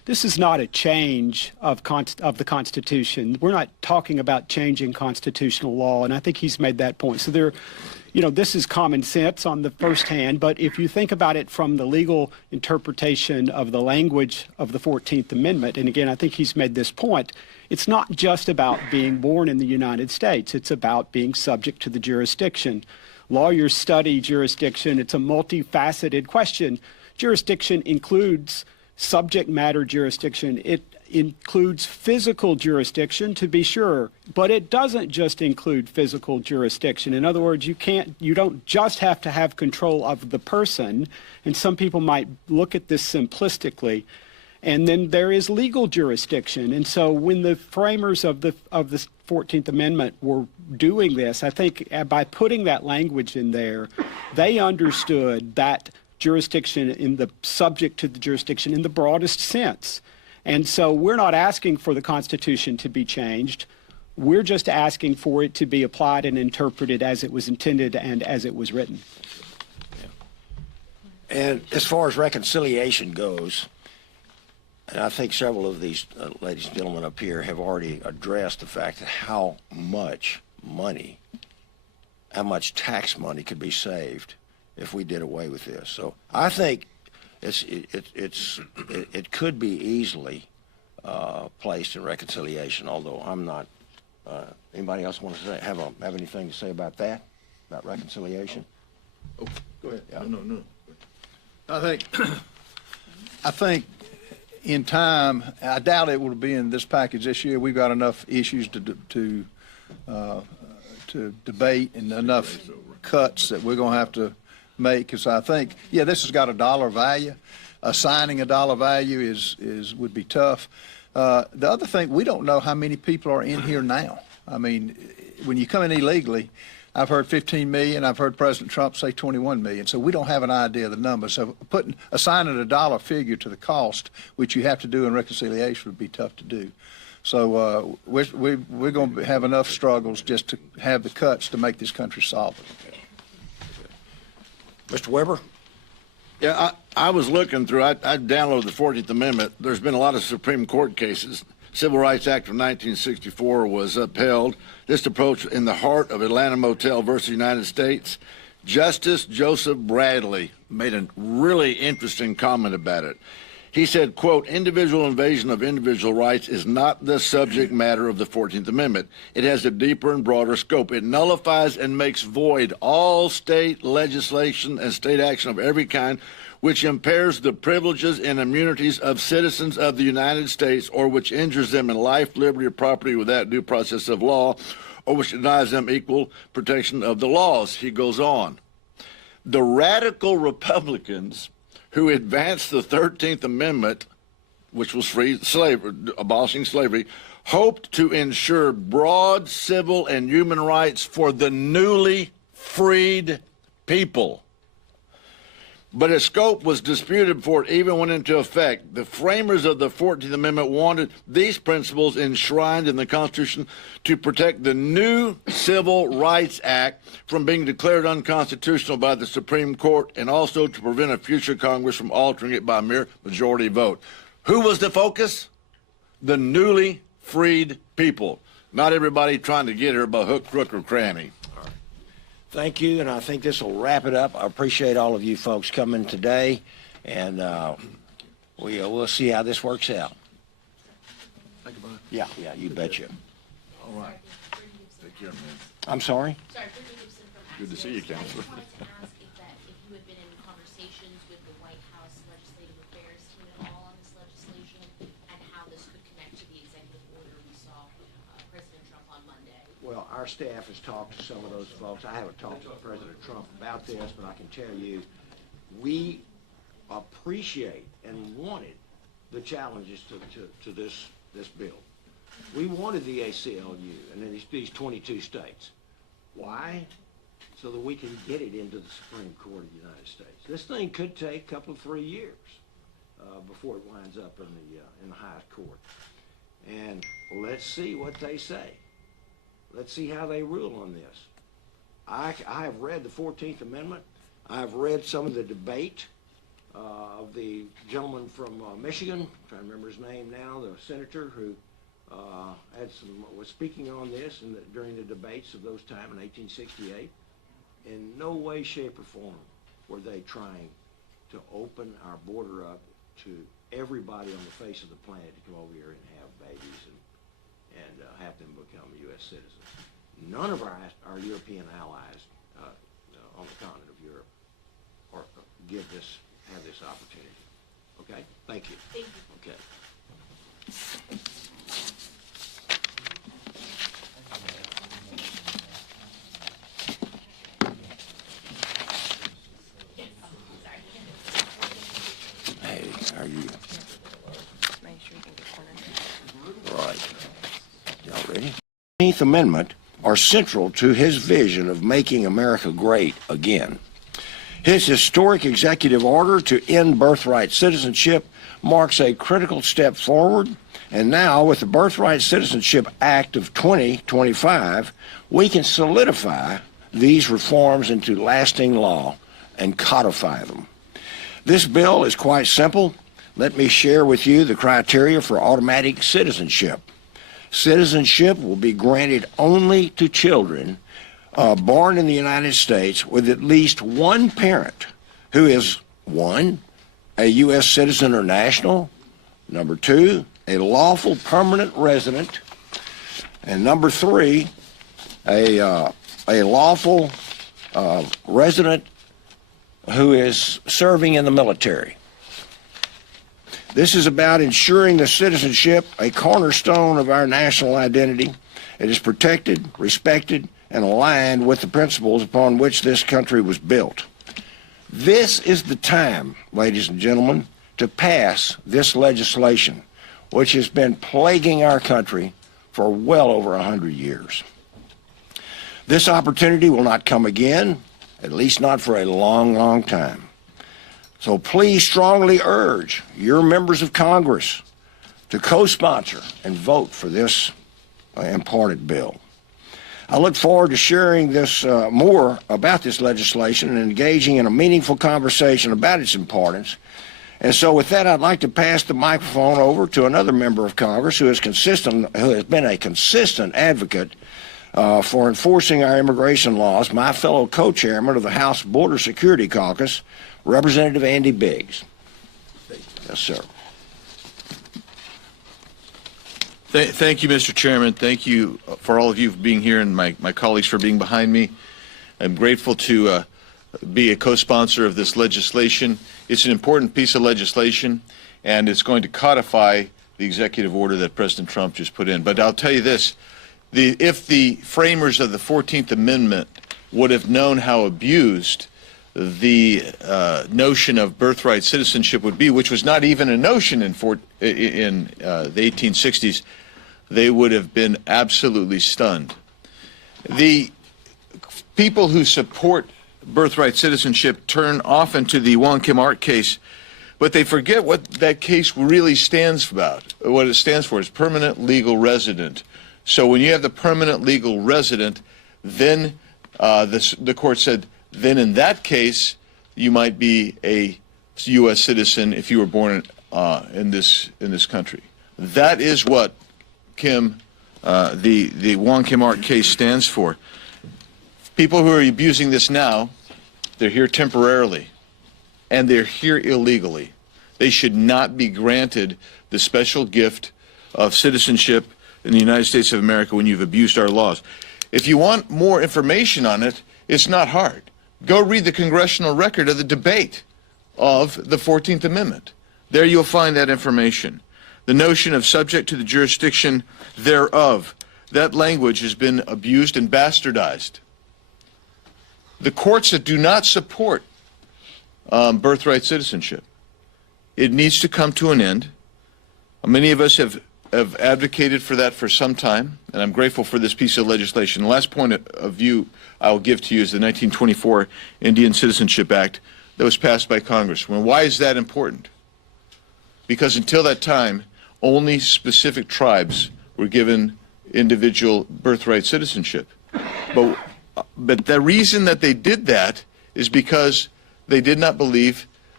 this is not a change of the Constitution. We're not talking about changing constitutional law, and I think he's made that point. So this is common sense on the first hand, but if you think about it from the legal interpretation of the language of the 14th Amendment, and again, I think he's made this point, it's not just about being born in the United States. It's about being subject to the jurisdiction. Lawyers study jurisdiction. It's a multifaceted question. Jurisdiction includes subject matter jurisdiction. It includes physical jurisdiction, to be sure, but it doesn't just include physical jurisdiction. In other words, you don't just have to have control of the person, and some people might look at this simplistically. And then there is legal jurisdiction. And so when the framers of the 14th Amendment were doing this, I think by putting that language in there, they understood that jurisdiction in the subject to the jurisdiction in the broadest sense. And so we're not asking for the Constitution to be changed. We're just asking for it to be applied and interpreted as it was intended and as it was written. And as far as reconciliation goes, and I think several of these ladies and gentlemen up here have already addressed the fact that how much money, how much tax money could be saved if we did away with this. So I think it could be easily placed in reconciliation, although I'm not. Anybody else want to have anything to say about that, about reconciliation? Oh, go ahead. Yeah. No. I think in time, I doubt it will be in this package this year. We've got enough issues to debate and enough cuts that we're going to have to make. Because I think, this has got a dollar value. Assigning a dollar value would be tough. The other thing, we don't know how many people are in here now. I mean, when you come in illegally, I've heard 15 million. I've heard President Trump say 21 million. So we don't have an idea of the number. So assigning a dollar figure to the cost, which you have to do in reconciliation, would be tough to do. So we're going to have enough struggles just to have the cuts to make this country solvent. Mr. Weber? Yeah, I was looking through, I downloaded the 14th Amendment. There's been a lot of Supreme Court cases. Civil Rights Act of 1964 was upheld. This approach in the heart of Atlanta Motel versus United States. Justice Joseph Bradley made a really interesting comment about it. He said, quote, individual invasion of individual rights is not the subject matter of the 14th Amendment. It has a deeper and broader scope. It nullifies and makes void all state legislation and state action of every kind which impairs the privileges and immunities of citizens of the United States or which injures them in life, liberty, or property without due process of law or which denies them equal protection of the laws. He goes on. The radical Republicans who advanced the 13th Amendment, which was free slavery, abolishing slavery, hoped to ensure broad civil and human rights for the newly freed people. But its scope was disputed before it even went into effect. The framers of the 14th Amendment wanted these principles enshrined in the Constitution to protect the new Civil Rights Act from being declared unconstitutional by the Supreme Court and also to prevent a future Congress from altering it by mere majority vote. Who was the focus? The newly freed people. Not everybody trying to get here by hook, crook, or cranny. Thank you, and I think this will wrap it up. I appreciate all of you folks coming today, and we'll see how this works out. Thank you, Brian. Yeah, you betcha. All right. Take care, man. I'm sorry? Sorry, Brittany Gibson from Good to see you, Axios. Counselor. I just wanted to ask if you had been in conversations with the White House Legislative Affairs team at all on this legislation and how this could connect to the executive order we saw President Trump on Monday. Well, our staff has talked to some of those folks. I haven't talked to President Trump about this, but I can tell you, we appreciate and wanted the challenges to this bill. We wanted the ACLU and these 22 states. Why? So that we can get it into the Supreme Court of the United States. This thing could take a couple of 3 years before it winds up in the highest court. And let's see what they say. Let's see how they rule on this. I have read the 14th Amendment. I've read some of the debate of the gentleman from Michigan, trying to remember his name now, the senator who was speaking on this during the debates of those time in 1868. In no way, shape, or form were they trying to open our border up to everybody on the face of the planet to come over here and have babies and have them become U.S. citizens. None of our European allies on the continent of Europe have this opportunity. Okay? Thank you. Thank you. Okay. Hey, are you? Make sure you can get cornered. Right. Y'all ready? The 19th Amendment are central to his vision of making America great again. His historic executive order to end birthright citizenship marks a critical step forward, and now with the Birthright Citizenship Act of 2025, we can solidify these reforms into lasting law and codify them. This bill is quite simple. Let me share with you the criteria for automatic citizenship. Citizenship will be granted only to children born in the United States with at least one parent who is, 1, a U.S. citizen or national, number 2, a lawful permanent resident, and number 3, a lawful resident who is serving in the military. This is about ensuring the citizenship, a cornerstone of our national identity. It is protected, respected, and aligned with the principles upon which this country was built. This is the time, ladies and gentlemen, to pass this legislation, which has been plaguing our country for well over 100 years. This opportunity will not come again, at least not for a long, long time. So please strongly urge your members of Congress to co-sponsor and vote for this important bill. I look forward to sharing this more about this legislation and engaging in a meaningful conversation about its importance. And so with that, I'd like to pass the microphone over to another member of Congress who has been a consistent advocate for enforcing our immigration laws, my fellow co-chairman of the House Border Security Caucus, Representative Andy Biggs. Yes, sir. Thank you, Mr. Chairman. Thank you for all of you for being here and my colleagues for being behind me. I'm grateful to be a co-sponsor of this legislation. It's an important piece of legislation, and it's going to codify the executive order that President Trump just put in. But I'll tell you this, if the framers of the 14th Amendment would have known how abused the notion of birthright citizenship would be, which was not even a notion in the 1860s, they would have been absolutely stunned. The people who support birthright citizenship turn often to the Wong Kim Ark case, but they forget what that case really stands about. What it stands for is permanent legal resident. So when you have the permanent legal resident, then the court said, then in that case, you might be a U.S. citizen if you were born in this country. That is what the Wong Kim Ark case stands for. People who are abusing this now, they're here temporarily, and they're here illegally. They should not be granted the special gift of citizenship in the United States of America when you've abused our laws. If you want more information on it, it's not hard. Go read the congressional record of the debate of the 14th Amendment. There you'll find that information. The notion of subject to the jurisdiction thereof, that language has been abused and bastardized. The courts that do not support birthright citizenship, it needs to come to an end. Many of us have advocated for that for some time, and I'm grateful for this piece of legislation. The last point of view I will give to you is the 1924 Indian Citizenship Act that was passed by Congress. Well, why is that important? Because until that time, only specific tribes were given individual birthright citizenship. But the reason that they did that is because they did not believe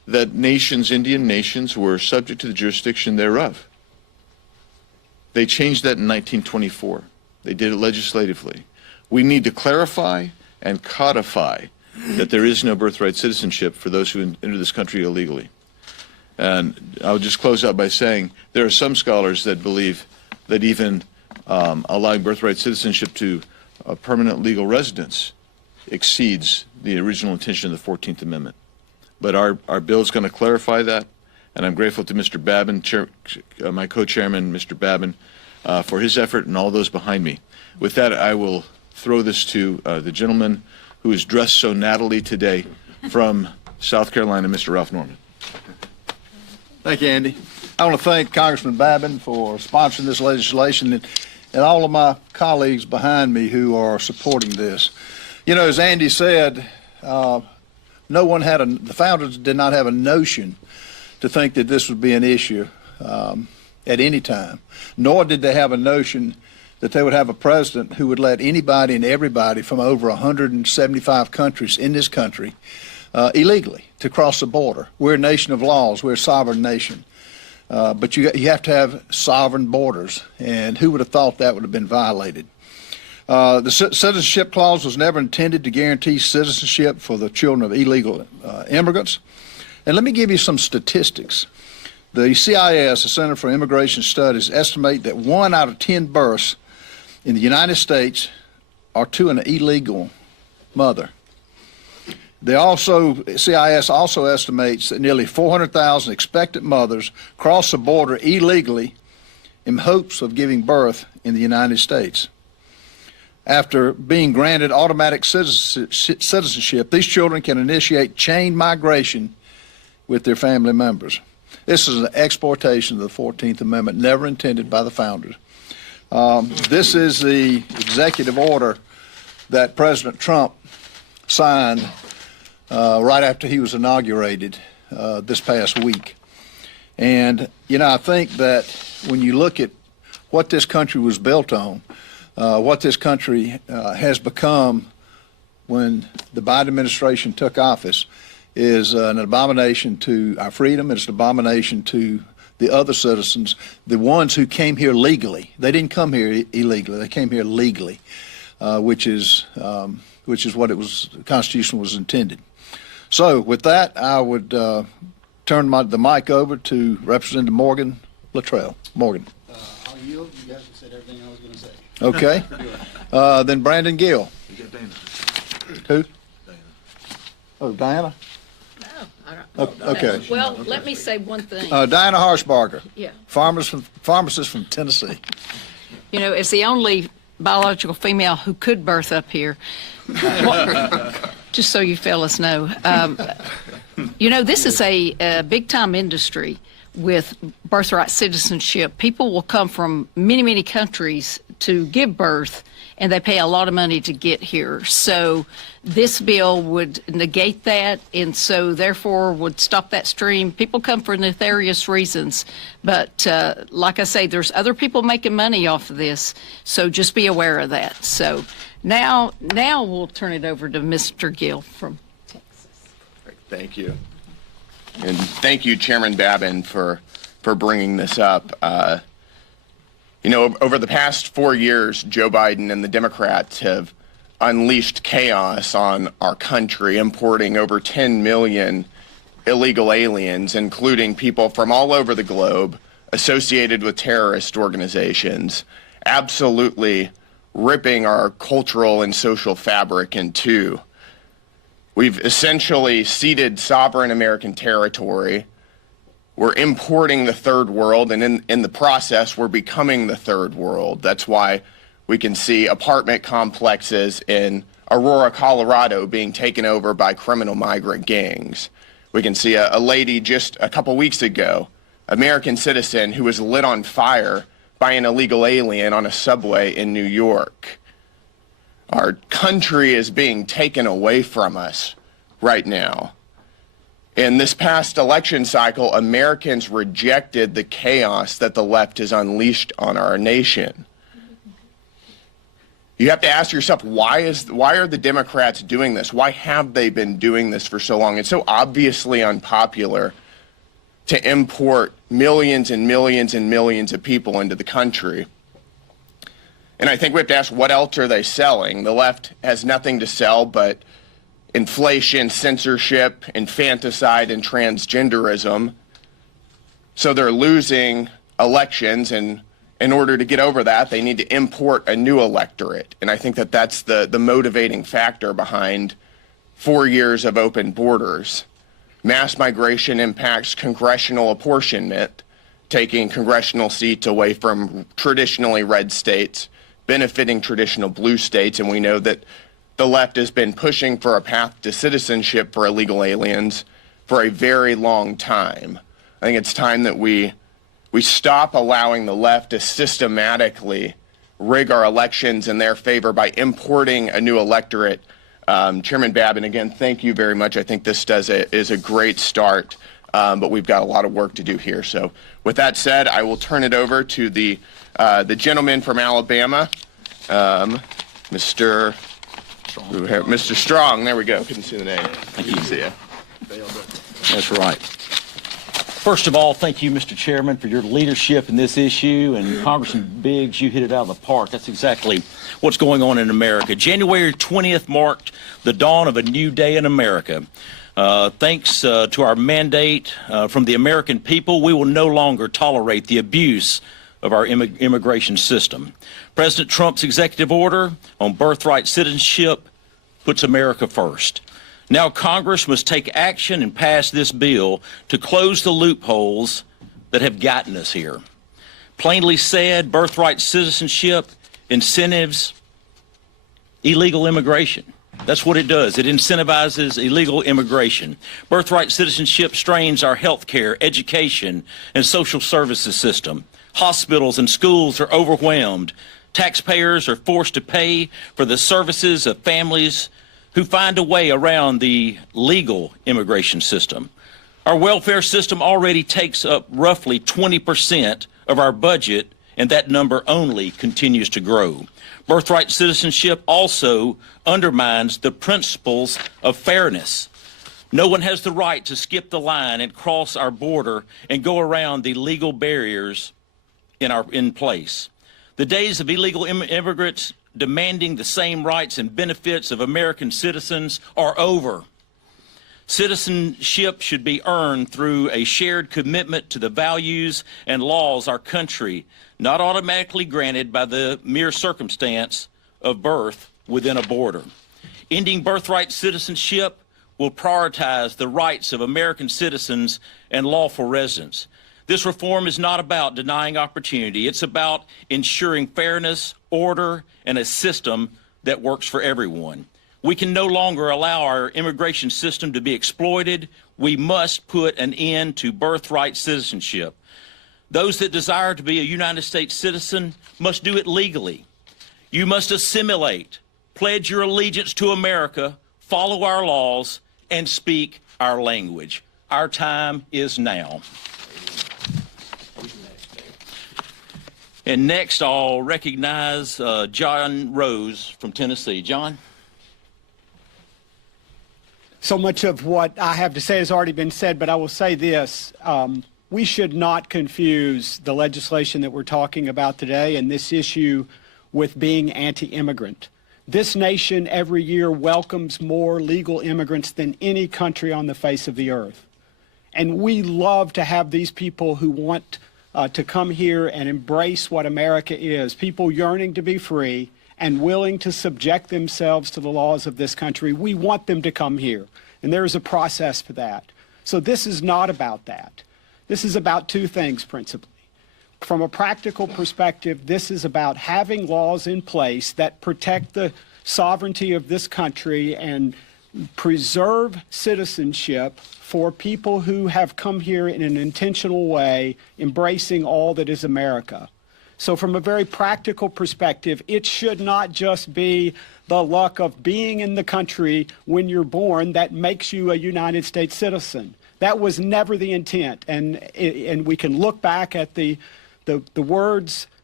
that nations, Indian nations, were subject to the jurisdiction thereof. They changed that in 1924. They did it legislatively. We need to clarify and codify that there is no birthright citizenship for those who enter this country illegally. And I'll just close out by saying there are some scholars that believe that even allowing birthright citizenship to permanent legal residence exceeds the original intention of the 14th Amendment. But our bill is going to clarify that, and I'm grateful to Mr. Babin, my co-chairman, Mr. Babin, for his effort and all those behind me. With that, I will throw this to the gentleman who is dressed so nattily today from South Carolina, Mr. Ralph Norman. Thank you, Andy. I want to thank Congressman Babin for sponsoring this legislation and all of my colleagues behind me who are supporting this. You know, as Andy said, the founders did not have a notion to think that this would be an issue at any time, nor did they have a notion that they would have a president who would let anybody and everybody from over 175 countries in this country illegally to cross the border. We're a nation of laws. We're a sovereign nation. But you have to have sovereign borders, and who would have thought that would have been violated? The citizenship clause was never intended to guarantee citizenship for the children of illegal immigrants. And let me give you some statistics. The CIS, the Center for Immigration Studies, estimate that 1 out of 10 births in the United States are to an illegal mother. CIS also estimates that nearly 400,000 expectant mothers cross the border illegally in hopes of giving birth in the United States. After being granted automatic citizenship, these children can initiate chain migration with their family members. This is an exploitation of the 14th Amendment, never intended by the founders. This is the executive order that President Trump signed right after he was inaugurated this past week. And, you know, I think that when you look at what this country was built on, what this country has become when the Biden administration took office is an abomination to our freedom. It's an abomination to the other citizens, the ones who came here legally. They didn't come here illegally. They came here legally, which is what the Constitution was intended. So with that, I would turn the mic over to Representative Morgan Luttrell. Morgan. I'll yield. You guys have said everything I was going to say. Okay. Then Brandon Gill. You got Dana. Who? Dana. Oh, Diana? No, I don't. Okay. Well, let me say one thing. Diana Harshbarger. Yeah. Pharmacist from Tennessee. You know, as the only biological female who could birth up here, just so you fellas know, you know, this is a big-time industry with birthright citizenship. People will come from many, many countries to give birth, and they pay a lot of money to get here. So this bill would negate that, and so therefore would stop that stream. People come for nefarious reasons, but like I say, there's other people making money off of this, so just be aware of that. So now we'll turn it over to Mr. Gill from Texas. Thank you. And thank you, Chairman Babin, for bringing this up. You know, over the past 4 years, Joe Biden and the Democrats have unleashed chaos on our country, importing over 10 million illegal aliens, including people from all over the globe associated with terrorist organizations, absolutely ripping our cultural and social fabric in two. We've essentially ceded sovereign American territory. We're importing the third world, and in the process, we're becoming the third world. That's why we can see apartment complexes in Aurora, Colorado being taken over by criminal migrant gangs. We can see a lady just a couple weeks ago, American citizen, who was lit on fire by an illegal alien on a subway in New York. Our country is being taken away from us right now. In this past election cycle, Americans rejected the chaos that the left has unleashed on our nation. you have to ask yourself, why are the Democrats doing this? Why have they been doing this for so long? It's so obviously unpopular to import millions and millions and millions of people into the country. And I think we have to ask, what else are they selling? The left has nothing to sell but inflation, censorship, infanticide, and transgenderism. So they're losing elections, and in order to get over that, they need to import a new electorate. And I think that that's the motivating factor behind 4 years of open borders. Mass migration impacts congressional apportionment, taking congressional seats away from traditionally red states, benefiting traditional blue states. And we know that the left has been pushing for a path to citizenship for illegal aliens for a very long time. I think it's time that we stop allowing the left to systematically rig our elections in their favor by importing a new electorate. Chairman Babin, again, thank you very much. I think this is a great start, but we've got a lot of work to do here. So with that said, I will turn it over to the gentleman from Alabama, Mr. Strong. There we go. Couldn't see the name. Thank you. See ya. That's right. First of all, thank you, Mr. Chairman, for your leadership in this issue. And Congressman Biggs, you hit it out of the park. That's exactly what's going on in America. January 20th marked the dawn of a new day in America. Thanks to our mandate from the American people, we will no longer tolerate the abuse of our immigration system. President Trump's executive order on birthright citizenship puts America first. Now Congress must take action and pass this bill to close the loopholes that have gotten us here. Plainly said, birthright citizenship incentives illegal immigration. That's what it does. It incentivizes illegal immigration. Birthright citizenship strains our health care, education, and social services system. Hospitals and schools are overwhelmed. Taxpayers are forced to pay for the services of families who find a way around the legal immigration system. Our welfare system already takes up roughly 20% of our budget, and that number only continues to grow. Birthright citizenship also undermines the principles of fairness. No one has the right to skip the line and cross our border and go around the legal barriers in place. The days of illegal immigrants demanding the same rights and benefits of American citizens are over. Citizenship should be earned through a shared commitment to the values and laws our country, not automatically granted by the mere circumstance of birth within a border. Ending birthright citizenship will prioritize the rights of American citizens and lawful residents. This reform is not about denying opportunity. It's about ensuring fairness, order, and a system that works for everyone. We can no longer allow our immigration system to be exploited. We must put an end to birthright citizenship. Those that desire to be a United States citizen must do it legally. You must assimilate, pledge your allegiance to America, follow our laws, and speak our language. Our time is now. And next, I'll recognize John Rose from Tennessee. John? So much of what I have to say has already been said, but I will say this. We should not confuse the legislation that we're talking about today and this issue with being anti-immigrant. This nation every year welcomes more legal immigrants than any country on the face of the earth. And we love to have these people who want to come here and embrace what America is, people yearning to be free and willing to subject themselves to the laws of this country. We want them to come here, and there is a process for that. So this is not about that. This is about two things principally. From a practical perspective, this is about having laws in place that protect the sovereignty of this country and preserve citizenship for people who have come here in an intentional way, embracing all that is America. So from a very practical perspective, it should not just be the luck of being in the country when you're born that makes you a United States citizen. That was never the intent. And we can look back at the words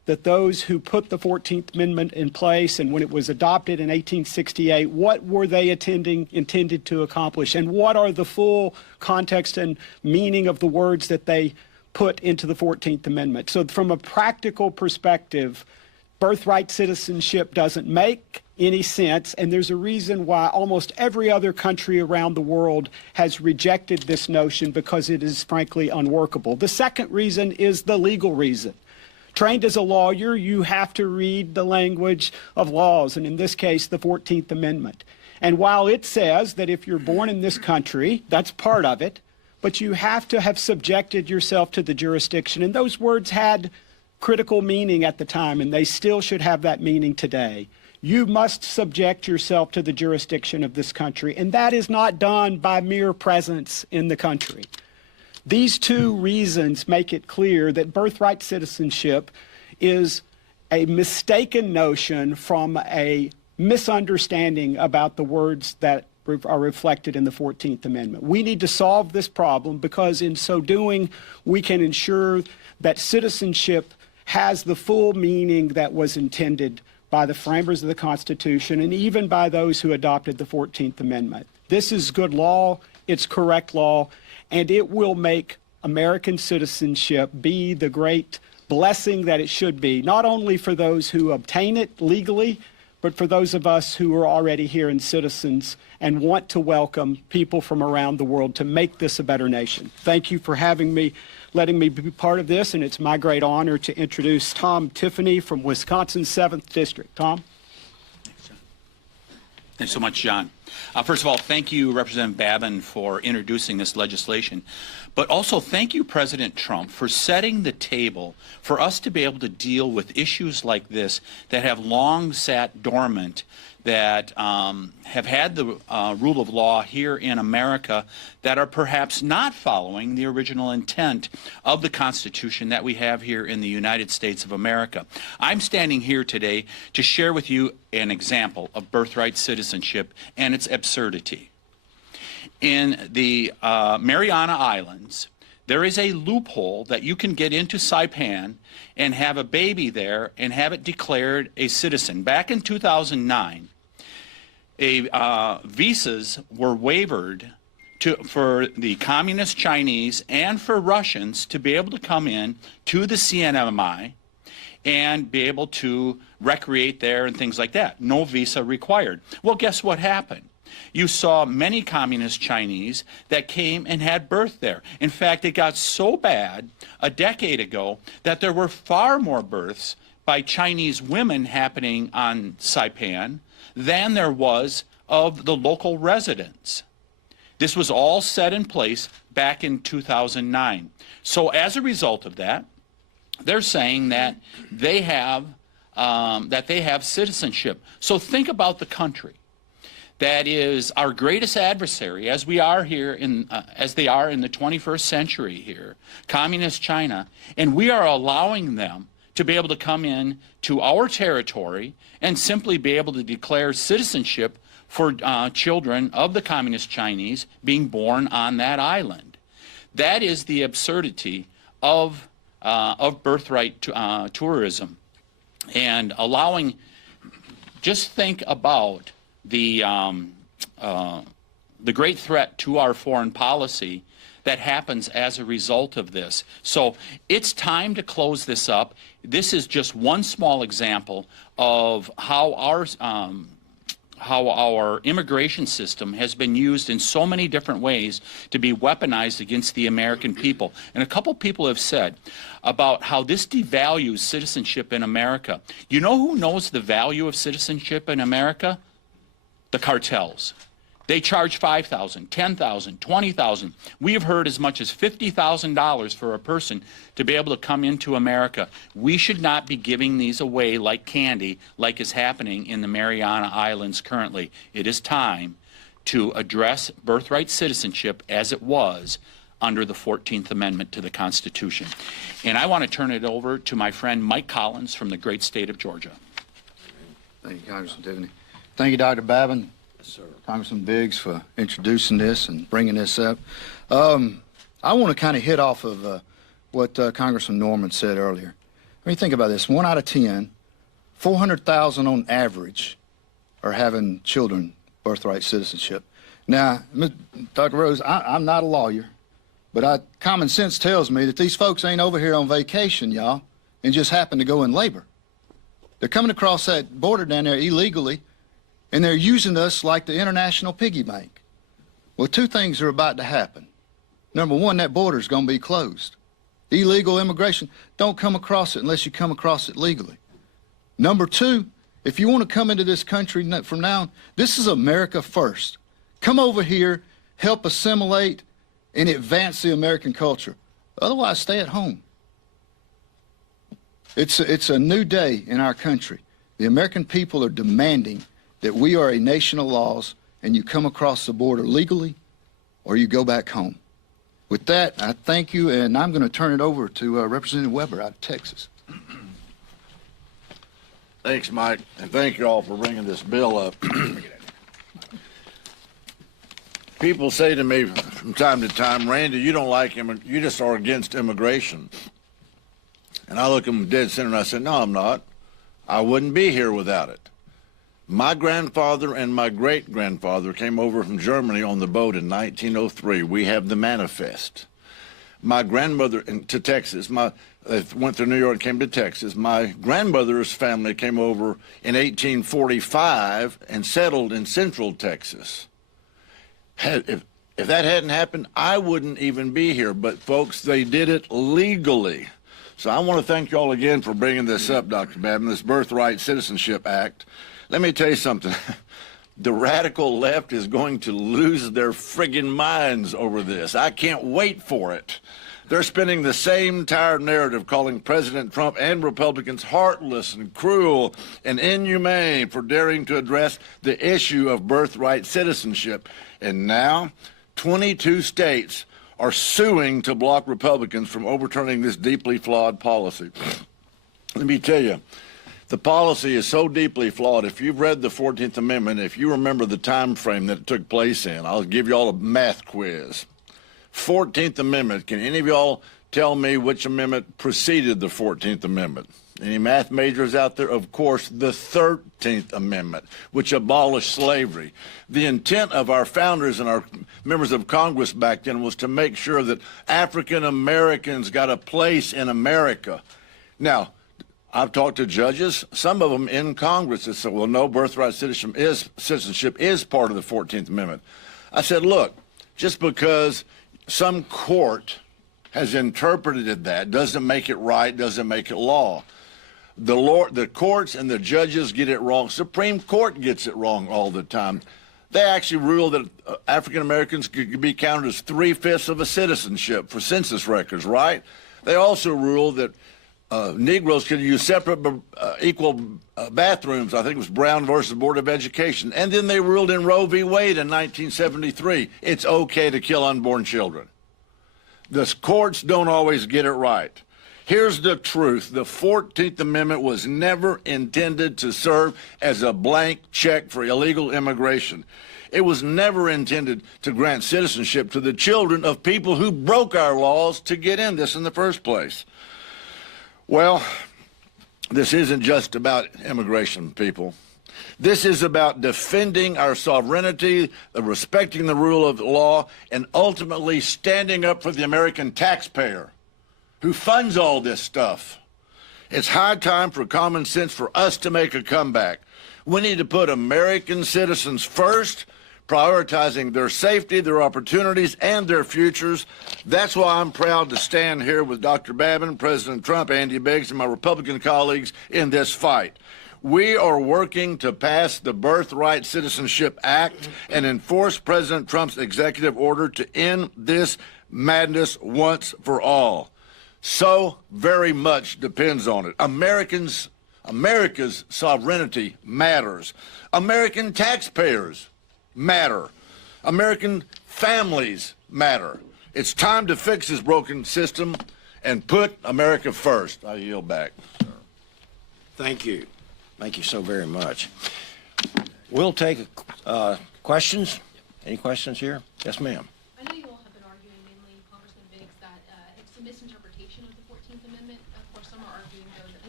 that those who put the 14th Amendment in place and when it was adopted in 1868, what were they intended to accomplish, and what are the full context and meaning of the words that they put into the 14th Amendment. So from a practical perspective, birthright citizenship doesn't make any sense, and there's a reason why almost every other country around the world has rejected this notion, because it is frankly unworkable. The second reason is the legal reason. Trained as a lawyer, you have to read the language of laws, and in this case, the 14th Amendment. And while it says that if you're born in this country, that's part of it, but you have to have subjected yourself to the jurisdiction. And those words had critical meaning at the time, and they still should have that meaning today. You must subject yourself to the jurisdiction of this country, and that is not done by mere presence in the country. These two reasons make it clear that birthright citizenship is a mistaken notion from a misunderstanding about the words that are reflected in the 14th Amendment. We need to solve this problem, because in so doing, we can ensure that citizenship has the full meaning that was intended by the framers of the Constitution and even by those who adopted the 14th Amendment. This is good law, it's correct law, and it will make American citizenship be the great blessing that it should be, not only for those who obtain it legally, but for those of us who are already here and citizens and want to welcome people from around the world to make this a better nation. Thank you for having me, letting me be part of this, and it's my great honor to introduce Tom Tiffany from Wisconsin's 7th District. Tom? Thanks so much, John. First of all, thank you, Representative Babin, for introducing this legislation. But also thank you, President Trump, for setting the table for us to be able to deal with issues like this that have long sat dormant, that have had the rule of law here in America, that are perhaps not following the original intent of the Constitution that we have here in the United States of America. I'm standing here today to share with you an example of birthright citizenship and its absurdity. In the Mariana Islands, there is a loophole that you can get into Saipan and have a baby there and have it declared a citizen. Back in 2009, visas were waived for the communist Chinese and for Russians to be able to come in to the CNMI and be able to recreate there and things like that. No visa required. Well, guess what happened? You saw many communist Chinese that came and had birth there. In fact, it got so bad a decade ago that there were far more births by Chinese women happening on Saipan than there was of the local residents. This was all set in place back in 2009. So as a result of that, they're saying that they have citizenship. So think about the country that is our greatest adversary, as we are here as they are in the 21st century here, communist China, and we are allowing them to be able to come in to our territory and simply be able to declare citizenship for children of the communist Chinese being born on that island. That is the absurdity of birthright tourism, and allowing. Just think about the great threat to our foreign policy that happens as a result of this. So it's time to close this up. This is just one small example of how our immigration system has been used in so many different ways to be weaponized against the American people. And a couple people have said about how this devalues citizenship in America. You know who knows the value of citizenship in America? The cartels. They charge $5,000, $10,000, $20,000. We have heard as much as $50,000 for a person to be able to come into America. We should not be giving these away like candy, like is happening in the Mariana Islands currently. It is time to address birthright citizenship as it was under the 14th Amendment to the Constitution. And I want to turn it over to my friend Mike Collins from the great state of Georgia. Thank you, Congressman Tiffany. Thank you, Dr. Babin. Congressman Biggs for introducing this and bringing this up. I want to kind of hit off of what Congressman Norman said earlier. When you think about this, 1 out of 10, 400,000 on average are having children birthright citizenship. Now, Dr. Rose, I'm not a lawyer, but common sense tells me that these folks ain't over here on vacation, y'all, and just happen to go in labor. They're coming across that border down there illegally, and they're using us like the international piggy bank. Well, 2 things are about to happen. Number 1, that border's going to be closed. Illegal immigration, don't come across it unless you come across it legally. Number 2, if you want to come into this country from now on, this is America first. Come over here, help assimilate, and advance the American culture. Otherwise, stay at home. It's a new day in our country. The American people are demanding that we are a nation of laws, and you come across the border legally, or you go back home. With that, I thank you, and I'm going to turn it over to Representative Weber out of Texas. Thanks, Mike, and thank you all for bringing this bill up. People say to me from time to time, Randy, you don't like him, you just are against immigration. And I look them dead center and I say, no, I'm not. I wouldn't be here without it. My grandfather and my great-grandfather came over from Germany on the boat in 1903. We have the manifest. My grandmother to Texas, they went through New York and came to Texas. My grandmother's family came over in 1845 and settled in central Texas. If that hadn't happened, I wouldn't even be here. But, folks, they did it legally. So I want to thank you all again for bringing this up, Dr. Babin, this Birthright Citizenship Act. Let me tell you something. The radical left is going to lose their friggin' minds over this. I can't wait for it. They're spinning the same tired narrative, calling President Trump and Republicans heartless and cruel and inhumane for daring to address the issue of birthright citizenship. And now, 22 states are suing to block Republicans from overturning this deeply flawed policy. Let me tell you, the policy is so deeply flawed. If you've read the 14th Amendment, if you remember the time frame that it took place in, I'll give you all a math quiz. 14th Amendment, can any of y'all tell me which amendment preceded the 14th Amendment? Any math majors out there? Of course, the 13th Amendment, which abolished slavery. The intent of our founders and our members of Congress back then was to make sure that African Americans got a place in America. Now, I've talked to judges, some of them in Congress, that said, well, no, birthright citizenship is part of the 14th Amendment. I said, look, just because some court has interpreted that doesn't make it right, doesn't make it law. The courts and the judges get it wrong. Supreme Court gets it wrong all the time. They actually rule that African Americans could be counted as 3/5 of a citizenship for census records, right? They also rule that Negroes could use separate but equal bathrooms. I think it was Brown versus Board of Education. And then they ruled in Roe v. Wade in 1973, it's okay to kill unborn children. The courts don't always get it right. Here's the truth. The 14th Amendment was never intended to serve as a blank check for illegal immigration. It was never intended to grant citizenship to the children of people who broke our laws to get in this in the first place. Well, this isn't just about immigration, people. This is about defending our sovereignty, respecting the rule of law, and ultimately standing up for the American taxpayer who funds all this stuff. It's high time for common sense for us to make a comeback. We need to put American citizens first, prioritizing their safety, their opportunities, and their futures. That's why I'm proud to stand here with Dr. Babin, President Trump, Andy Biggs, and my Republican colleagues in this fight. We are working to pass the Birthright Citizenship Act and enforce President Trump's executive order to end this madness once for all. So very much depends on it. America's sovereignty matters. American taxpayers matter. American families matter. It's time to fix this broken system and put America first. I yield back. Thank you. Thank you so very much. We'll take questions. Any questions here? Yes, ma'am. I know you all have been arguing, mainly Congressman Biggs, that it's a misinterpretation of the 14th Amendment. Of course, some are arguing, though, that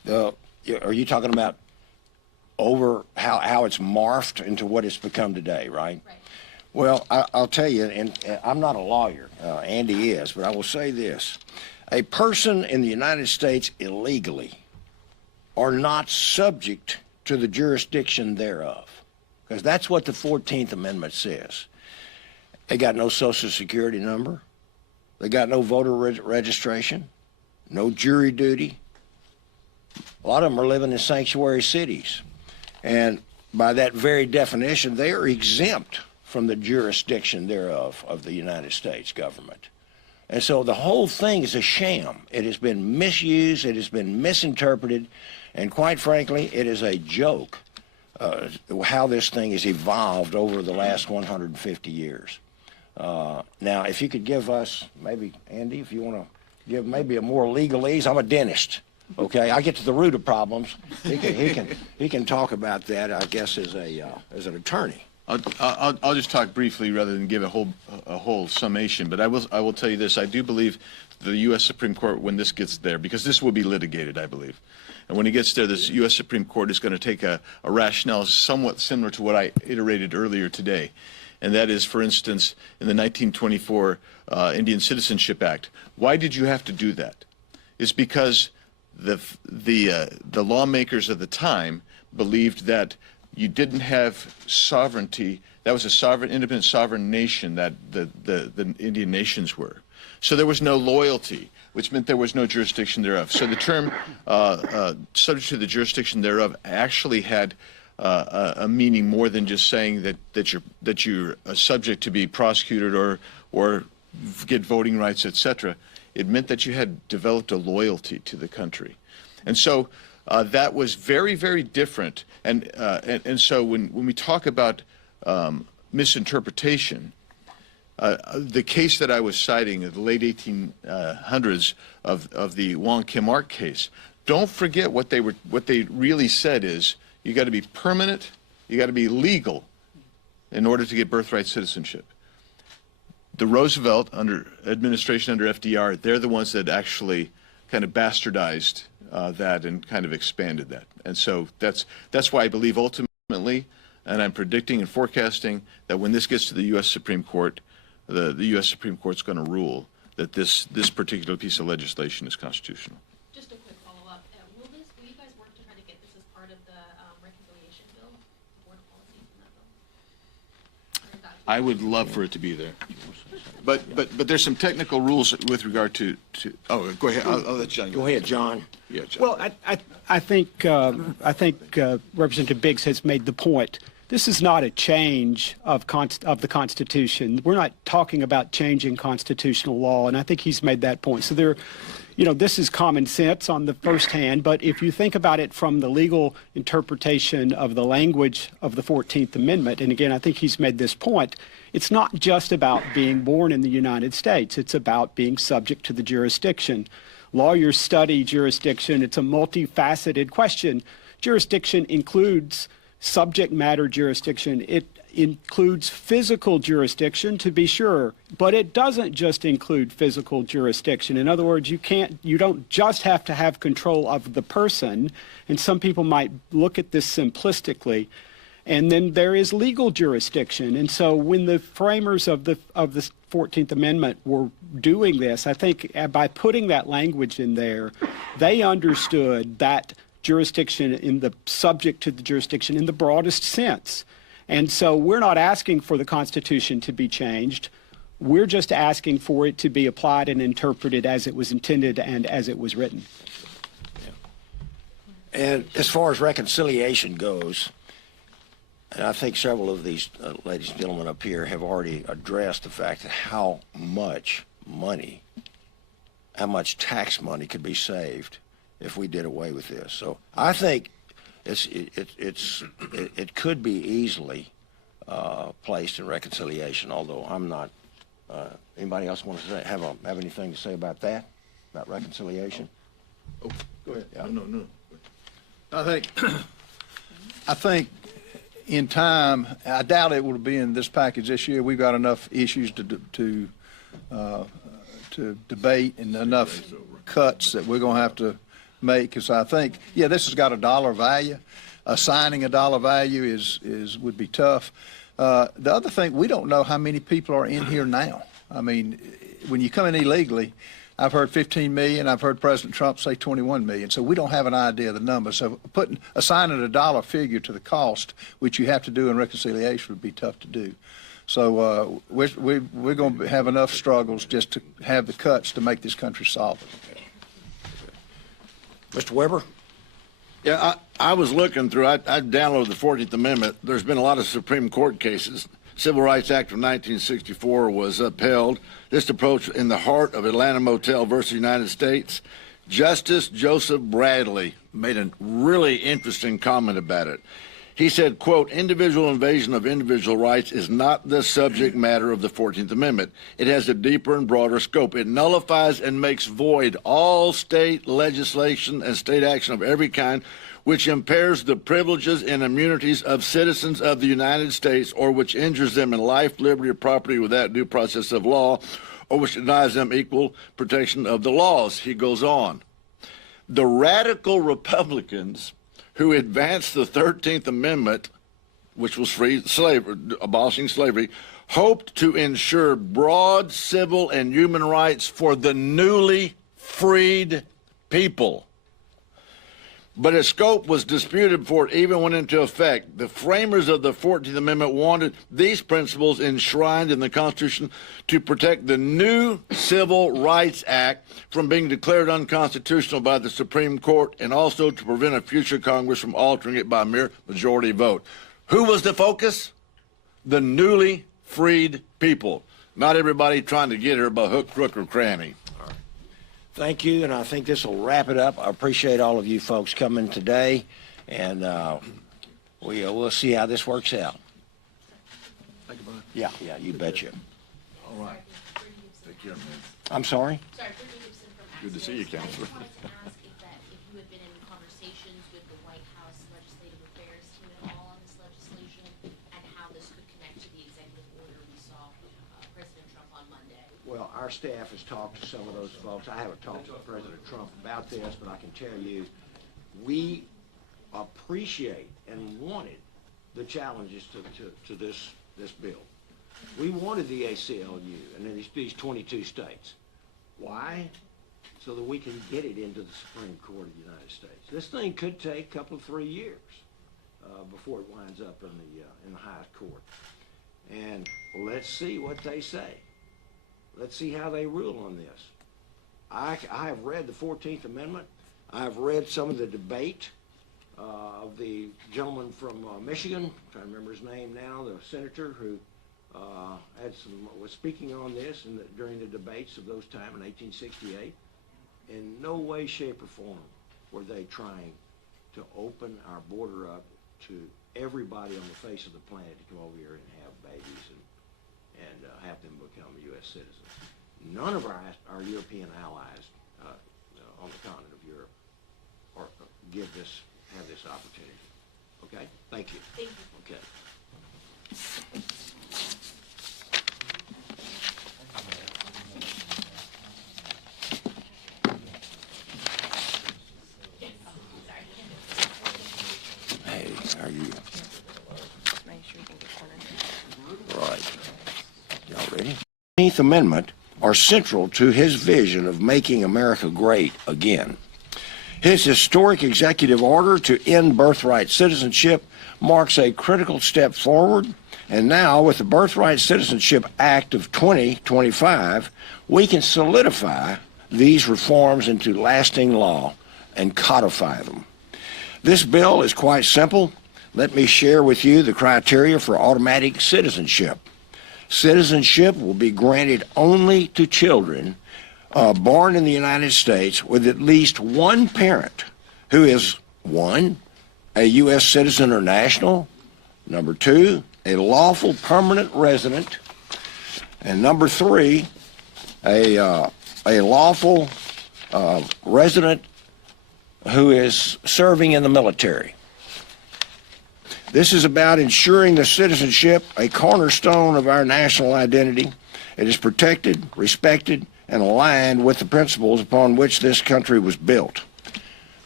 Are you talking about over how it's morphed into what it's become today, right? Right. Well, I'll tell you, and I'm not a lawyer, Andy is, but I will say this. A person in the United States illegally are not subject to the jurisdiction thereof, because that's what the 14th Amendment says. They got no Social Security number. They got no voter registration, no jury duty. A lot of them are living in sanctuary cities. And by that very definition, they are exempt from the jurisdiction thereof of the United States government. And so the whole thing is a sham. It has been misused, it has been misinterpreted, and quite frankly, it is a joke how this thing has evolved over the last 150 years. Now, if you could give us, maybe, Andy, if you want to give maybe a more legalese, I'm a dentist. Okay, I get to the root of problems. He can talk about that, I guess, as an attorney. I'll just talk briefly rather than give a whole summation. But I will tell you this: I do believe the U.S. Supreme Court, when this gets there, because this will be litigated, I believe, and when it gets there, the U.S. Supreme Court is going to take a rationale somewhat similar to what I iterated earlier today, and that is, for instance, in the 1924 Indian Citizenship Act. Why did you have to do that? It's because the lawmakers of the time believed that you didn't have sovereignty. That was a independent sovereign nation that the Indian nations were. So there was no loyalty, which meant there was no jurisdiction thereof. So the term subject to the jurisdiction thereof actually had a meaning more than just saying that you're subject to be prosecuted or get voting rights, etc. It meant that you had developed a loyalty to the country. And so that was very, very different. And so when we talk about misinterpretation, the case that I was citing in the late 1800s of the Wong Kim Ark case, don't forget what they really said is you got to be permanent, you got to be legal in order to get birthright citizenship. The Roosevelt administration under FDR, they're the ones that actually kind of bastardized that and kind of expanded that. And so that's why I believe ultimately, and I'm predicting and forecasting that when this gets to the U.S. Supreme Court, the U.S. Supreme Court's going to rule that this particular piece of legislation is constitutional. Just a quick follow-up. Will you guys work to try to get this as part of the reconciliation bill, board policies in that bill? I would love for it to be there. But there's some technical rules with regard to oh, go ahead. I'll let John go. Go ahead, John. Yeah, John. Well, I think Representative Biggs has made the point. This is not a change of the Constitution. We're not talking about changing constitutional law, and I think he's made that point. So this is common sense on the first hand, but if you think about it from the legal interpretation of the language of the 14th Amendment, and again, I think he's made this point, it's not just about being born in the United States. It's about being subject to the jurisdiction. Lawyers study jurisdiction. It's a multifaceted question. Jurisdiction includes subject matter jurisdiction. It includes physical jurisdiction, to be sure, but it doesn't just include physical jurisdiction. In other words, you don't just have to have control of the person, and some people might look at this simplistically. And then there is legal jurisdiction. And so when the framers of the 14th Amendment were doing this, I think by putting that language in there, they understood that jurisdiction in the subject to the jurisdiction in the broadest sense. And so we're not asking for the Constitution to be changed. We're just asking for it to be applied and interpreted as it was intended and as it was written. And as far as reconciliation goes, and I think several of these ladies and gentlemen up here have already addressed the fact that how much tax money could be saved if we did away with this. So I think it could be easily placed in reconciliation. Although I'm not. Anybody else want to have anything to say about that? About reconciliation? Oh, go ahead. Yeah. No. I think in time, I doubt it will be in this package this year. We've got enough issues to debate and enough cuts that we're going to have to make, because I think, yeah, this has got a dollar value. Assigning a dollar value would be tough. The other thing, we don't know how many people are in here now. I mean, when you come in illegally, I've heard 15 million. I've heard President Trump say 21 million. So we don't have an idea of the number. So assigning a dollar figure to the cost, which you have to do in reconciliation, would be tough to do. So we're going to have enough struggles just to have the cuts to make this country solvent. Mr. Weber? Yeah, I was looking through, I downloaded the 14th Amendment. There's been a lot of Supreme Court cases. Civil Rights Act of 1964 was upheld. This approach in the heart of Atlanta Motel versus United States. Justice Joseph Bradley made a really interesting comment about it. He said, quote, individual invasion of individual rights is not the subject matter of the 14th Amendment. It has a deeper and broader scope. It nullifies and makes void all state legislation and state action of every kind which impairs the privileges and immunities of citizens of the United States or which injures them in life, liberty, or property without due process of law or which denies them equal protection of the laws. He goes on. The radical Republicans who advanced the 13th Amendment, which was free slavery, abolishing slavery, hoped to ensure broad civil and human rights for the newly freed people. But its scope was disputed before it even went into effect. The framers of the 14th Amendment wanted these principles enshrined in the Constitution to protect the new Civil Rights Act from being declared unconstitutional by the Supreme Court and also to prevent a future Congress from altering it by mere majority vote. Who was the focus? The newly freed people. Not everybody trying to get here by hook, crook, or cranny. Thank you, and I think this will wrap it up. I appreciate all of you folks coming today, and we'll see how this works out. Thank you, Brian. Yeah, you betcha. All right. Take care, man. I'm sorry? Sorry, Brittany Gibson from Good to see you, Counselor. I just wanted to ask if you had been in conversations with the White House Legislative Affairs team at all on this legislation and how this could connect to the executive order we saw President Trump on Monday. Well, our staff has talked to some of those folks. I haven't talked to President Trump about this, but I can tell you, we appreciate and wanted the challenges to this bill. We wanted the ACLU and these 22 states. Why? So that we can get it into the Supreme Court of the United States. This thing could take a couple of 3 years before it winds up in the highest court. And let's see what they say. Let's see how they rule on this. I have read the 14th Amendment. I've read some of the debate of the gentleman from Michigan, I'm trying to remember his name now, the senator who was speaking on this during the debates of those times in 1868. In no way, shape, or form were they trying to open our border up to everybody on the face of the planet to come over here and have babies and have them become U.S. citizens. None of our European allies on the continent of Europe have this opportunity. Okay? Thank you. Thank you. Okay. Hey, are you? Make sure you can get cornered. Right. Y'all ready? The 14th Amendment are central to his vision of making America great again. His historic executive order to end birthright citizenship marks a critical step forward, and now with the Birthright Citizenship Act of 2025, we can solidify these reforms into lasting law and codify them. This bill is quite simple. Let me share with you the criteria for automatic citizenship. Citizenship will be granted only to children born in the United States with at least one parent who is, 1, a U.S. citizen or national, number 2, a lawful permanent resident, and number 3, a lawful resident who is serving in the military. This is about ensuring the citizenship, a cornerstone of our national identity. It is protected, respected, and aligned with the principles upon which this country was built.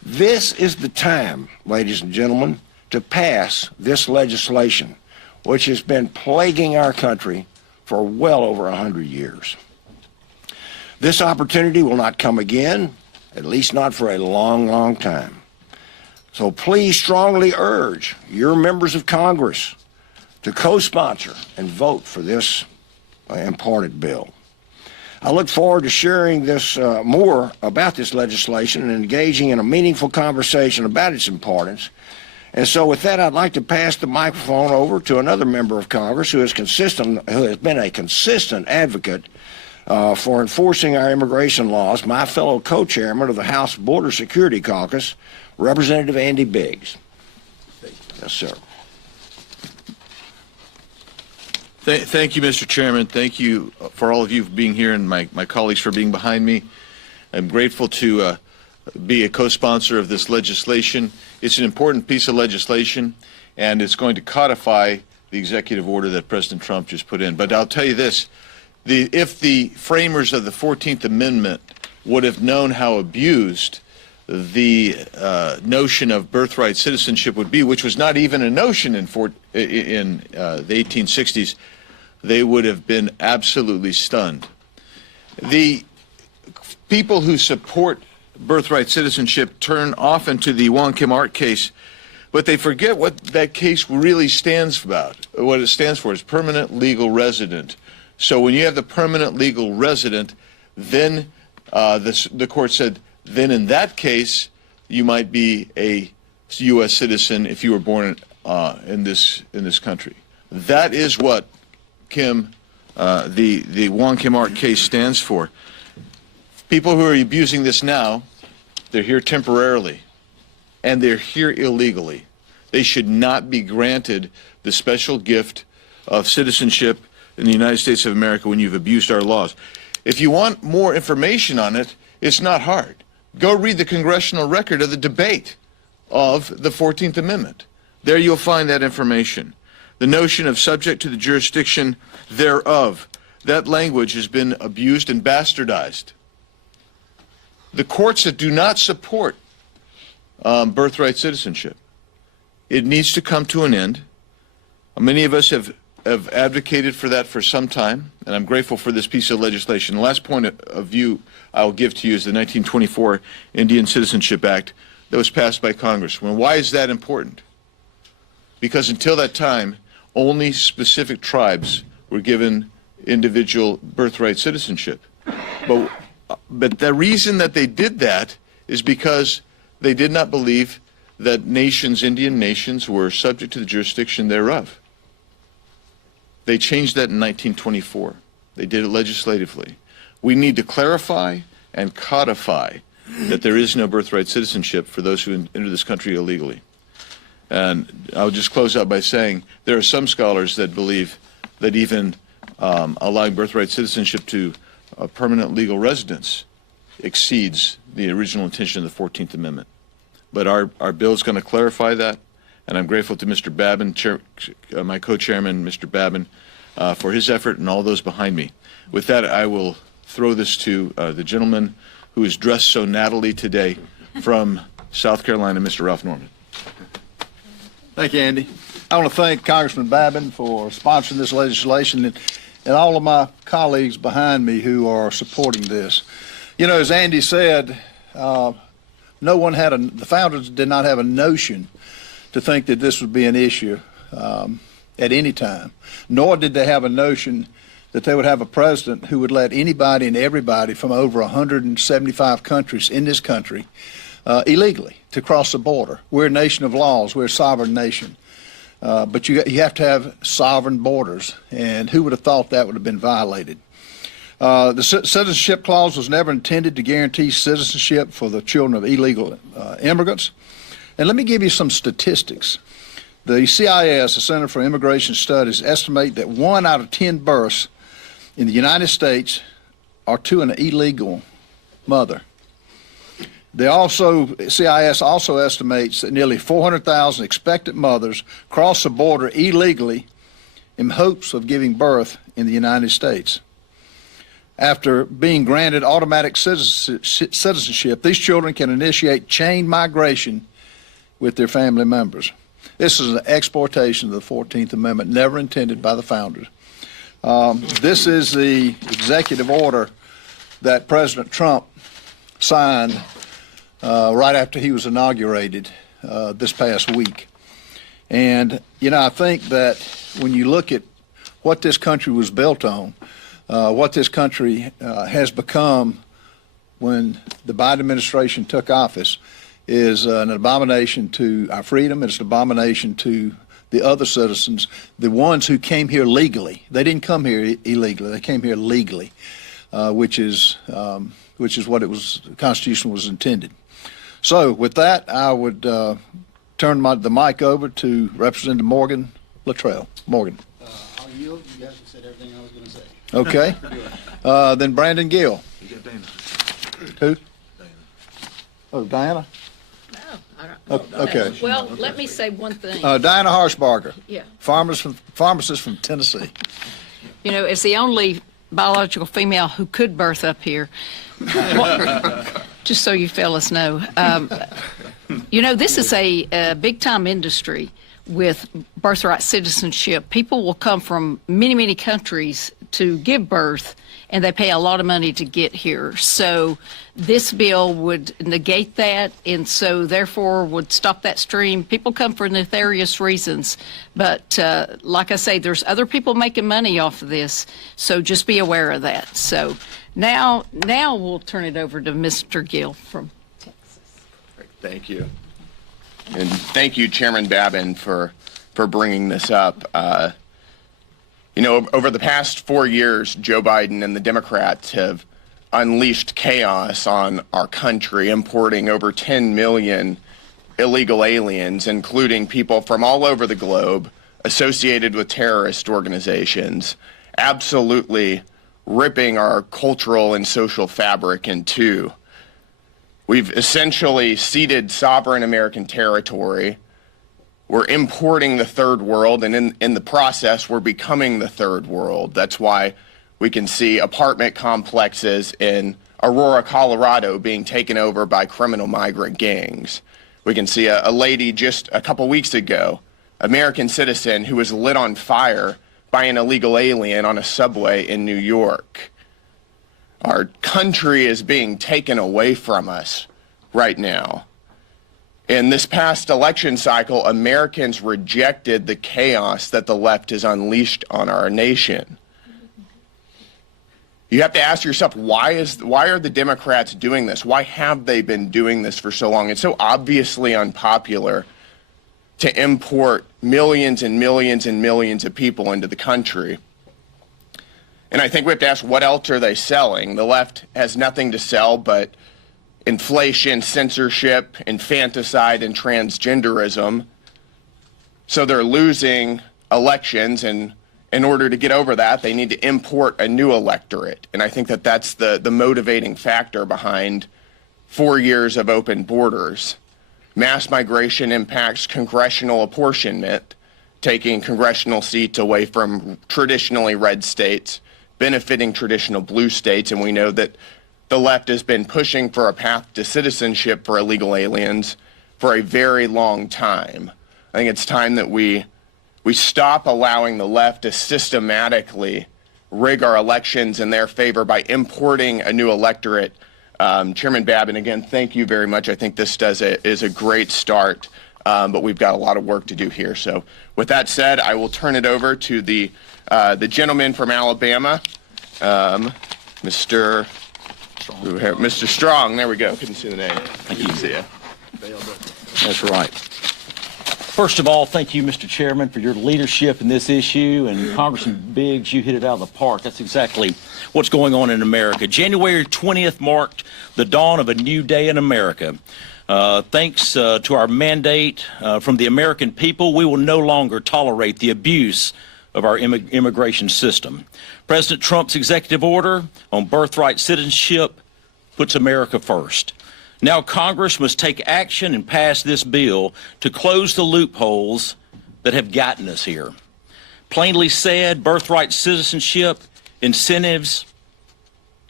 This is the time, ladies and gentlemen, to pass this legislation, which has been plaguing our country for well over 100 years. This opportunity will not come again, at least not for a long, long time. So please strongly urge your members of Congress to co-sponsor and vote for this important bill. I look forward to sharing this more about this legislation and engaging in a meaningful conversation about its importance. And so with that, I'd like to pass the microphone over to another member of Congress who has been a consistent advocate for enforcing our immigration laws, my fellow co-chairman of the House Border Security Caucus, Representative Andy Biggs. Yes, sir. Thank you, Mr. Chairman. Thank you for all of you for being here and my colleagues for being behind me. I'm grateful to be a co-sponsor of this legislation. It's an important piece of legislation, and it's going to codify the executive order that President Trump just put in. But I'll tell you this, if the framers of the 14th Amendment would have known how abused the notion of birthright citizenship would be, which was not even a notion in the 1860s, they would have been absolutely stunned. The people who support birthright citizenship turn often to the Wong Kim Ark case, but they forget what that case really stands about. What it stands for is permanent legal resident. So when you have the permanent legal resident, then the court said, then in that case, you might be a U.S. citizen if you were born in this country. That is what the Wong Kim Ark case stands for. People who are abusing this now, they're here temporarily, and they're here illegally. They should not be granted the special gift of citizenship in the United States of America when you've abused our laws. If you want more information on it, it's not hard. Go read the congressional record of the debate of the 14th Amendment. There you'll find that information. The notion of subject to the jurisdiction thereof, that language has been abused and bastardized. The courts that do not support birthright citizenship, it needs to come to an end. Many of us have advocated for that for some time, and I'm grateful for this piece of legislation. The last point of view I'll give to you is the 1924 Indian Citizenship Act that was passed by Congress. Well, why is that important? Because until that time, only specific tribes were given individual birthright citizenship. But the reason that they did that is because they did not believe that nations, Indian nations, were subject to the jurisdiction thereof. They changed that in 1924. They did it legislatively. We need to clarify and codify that there is no birthright citizenship for those who enter this country illegally. And I'll just close out by saying there are some scholars that believe that even allowing birthright citizenship to permanent legal residents exceeds the original intention of the 14th Amendment. But our bill is going to clarify that, and I'm grateful to Mr. Babin, my co-chairman, Mr. Babin, for his effort and all those behind me. With that, I will throw this to the gentleman who is dressed so nattily today from South Carolina, Mr. Ralph Norman. Thank you, Andy. I want to thank Congressman Babin for sponsoring this legislation and all of my colleagues behind me who are supporting this. You know, as Andy said, the founders did not have a notion to think that this would be an issue at any time, nor did they have a notion that they would have a president who would let anybody and everybody from over 175 countries in this country illegally to cross the border. We're a nation of laws. We're a sovereign nation. But you have to have sovereign borders, and who would have thought that would have been violated? The citizenship clause was never intended to guarantee citizenship for the children of illegal immigrants. And let me give you some statistics. The CIS, the Center for Immigration Studies, estimate that 1 out of 10 births in the United States are to an illegal mother. CIS also estimates that nearly 400,000 expectant mothers cross the border illegally in hopes of giving birth in the United States. After being granted automatic citizenship, these children can initiate chain migration with their family members. This is an exploitation of the 14th Amendment, never intended by the founders. This is the executive order that President Trump signed right after he was inaugurated this past week. And, you know, I think that when you look at what this country was built on, what this country has become when the Biden administration took office is an abomination to our freedom. It's an abomination to the other citizens, the ones who came here legally. They didn't come here illegally. They came here legally, which is what the Constitution was intended. So with that, I would turn the mic over to Representative Morgan Luttrell. Morgan. I'll yield. You guys have said everything I was going to say. Okay. Then Brandon Gill. Who? Diana. Oh, Diana? No, okay. Well, let me say one thing. Diana Harshbarger. Yeah. Pharmacist from Tennessee. You know, as the only biological female who could birth up here, just so you fellas know, you know, this is a big-time industry with birthright citizenship. People will come from many, many countries to give birth, and they pay a lot of money to get here. So this bill would negate that, and so therefore would stop that stream. People come for nefarious reasons, but like I say, there's other people making money off of this, so just be aware of that. So now we'll turn it over to Mr. Gill from Texas. Thank you. And thank you, Chairman Babin, for bringing this up. You know, over the past 4 years, Joe Biden and the Democrats have unleashed chaos on our country, importing over 10 million illegal aliens, including people from all over the globe associated with terrorist organizations, absolutely ripping our cultural and social fabric in two. We've essentially ceded sovereign American territory. We're importing the third world, and in the process, we're becoming the third world. That's why we can see apartment complexes in Aurora, Colorado being taken over by criminal migrant gangs. We can see a lady just a couple weeks ago, American citizen, who was lit on fire by an illegal alien on a subway in New York. Our country is being taken away from us right now. In this past election cycle, Americans rejected the chaos that the left has unleashed on our nation. You have to ask yourself, why are the Democrats doing this? Why have they been doing this for so long? It's so obviously unpopular to import millions and millions and millions of people into the country. And I think we have to ask, what else are they selling? The left has nothing to sell but inflation, censorship, infanticide, and transgenderism. So they're losing elections, and in order to get over that, they need to import a new electorate. And I think that that's the motivating factor behind 4 years of open borders. Mass migration impacts congressional apportionment, taking congressional seats away from traditionally red states, benefiting traditional blue states, and we know that the left has been pushing for a path to citizenship for illegal aliens for a very long time. I think it's time that we stop allowing the left to systematically rig our elections in their favor by importing a new electorate. Chairman Babin, again, thank you very much. I think this is a great start, but we've got a lot of work to do here. So with that said, I will turn it over to the gentleman from Alabama, Mr. Strong. There we go. Couldn't see the name. Thank you. See ya. That's right. First of all, thank you, Mr. Chairman, for your leadership in this issue. And Congressman Biggs, you hit it out of the park. That's exactly what's going on in America. January 20th marked the dawn of a new day in America. Thanks to our mandate from the American people, we will no longer tolerate the abuse of our immigration system. President Trump's executive order on birthright citizenship puts America first. Now Congress must take action and pass this bill to close the loopholes that have gotten us here. Plainly said, birthright citizenship incentives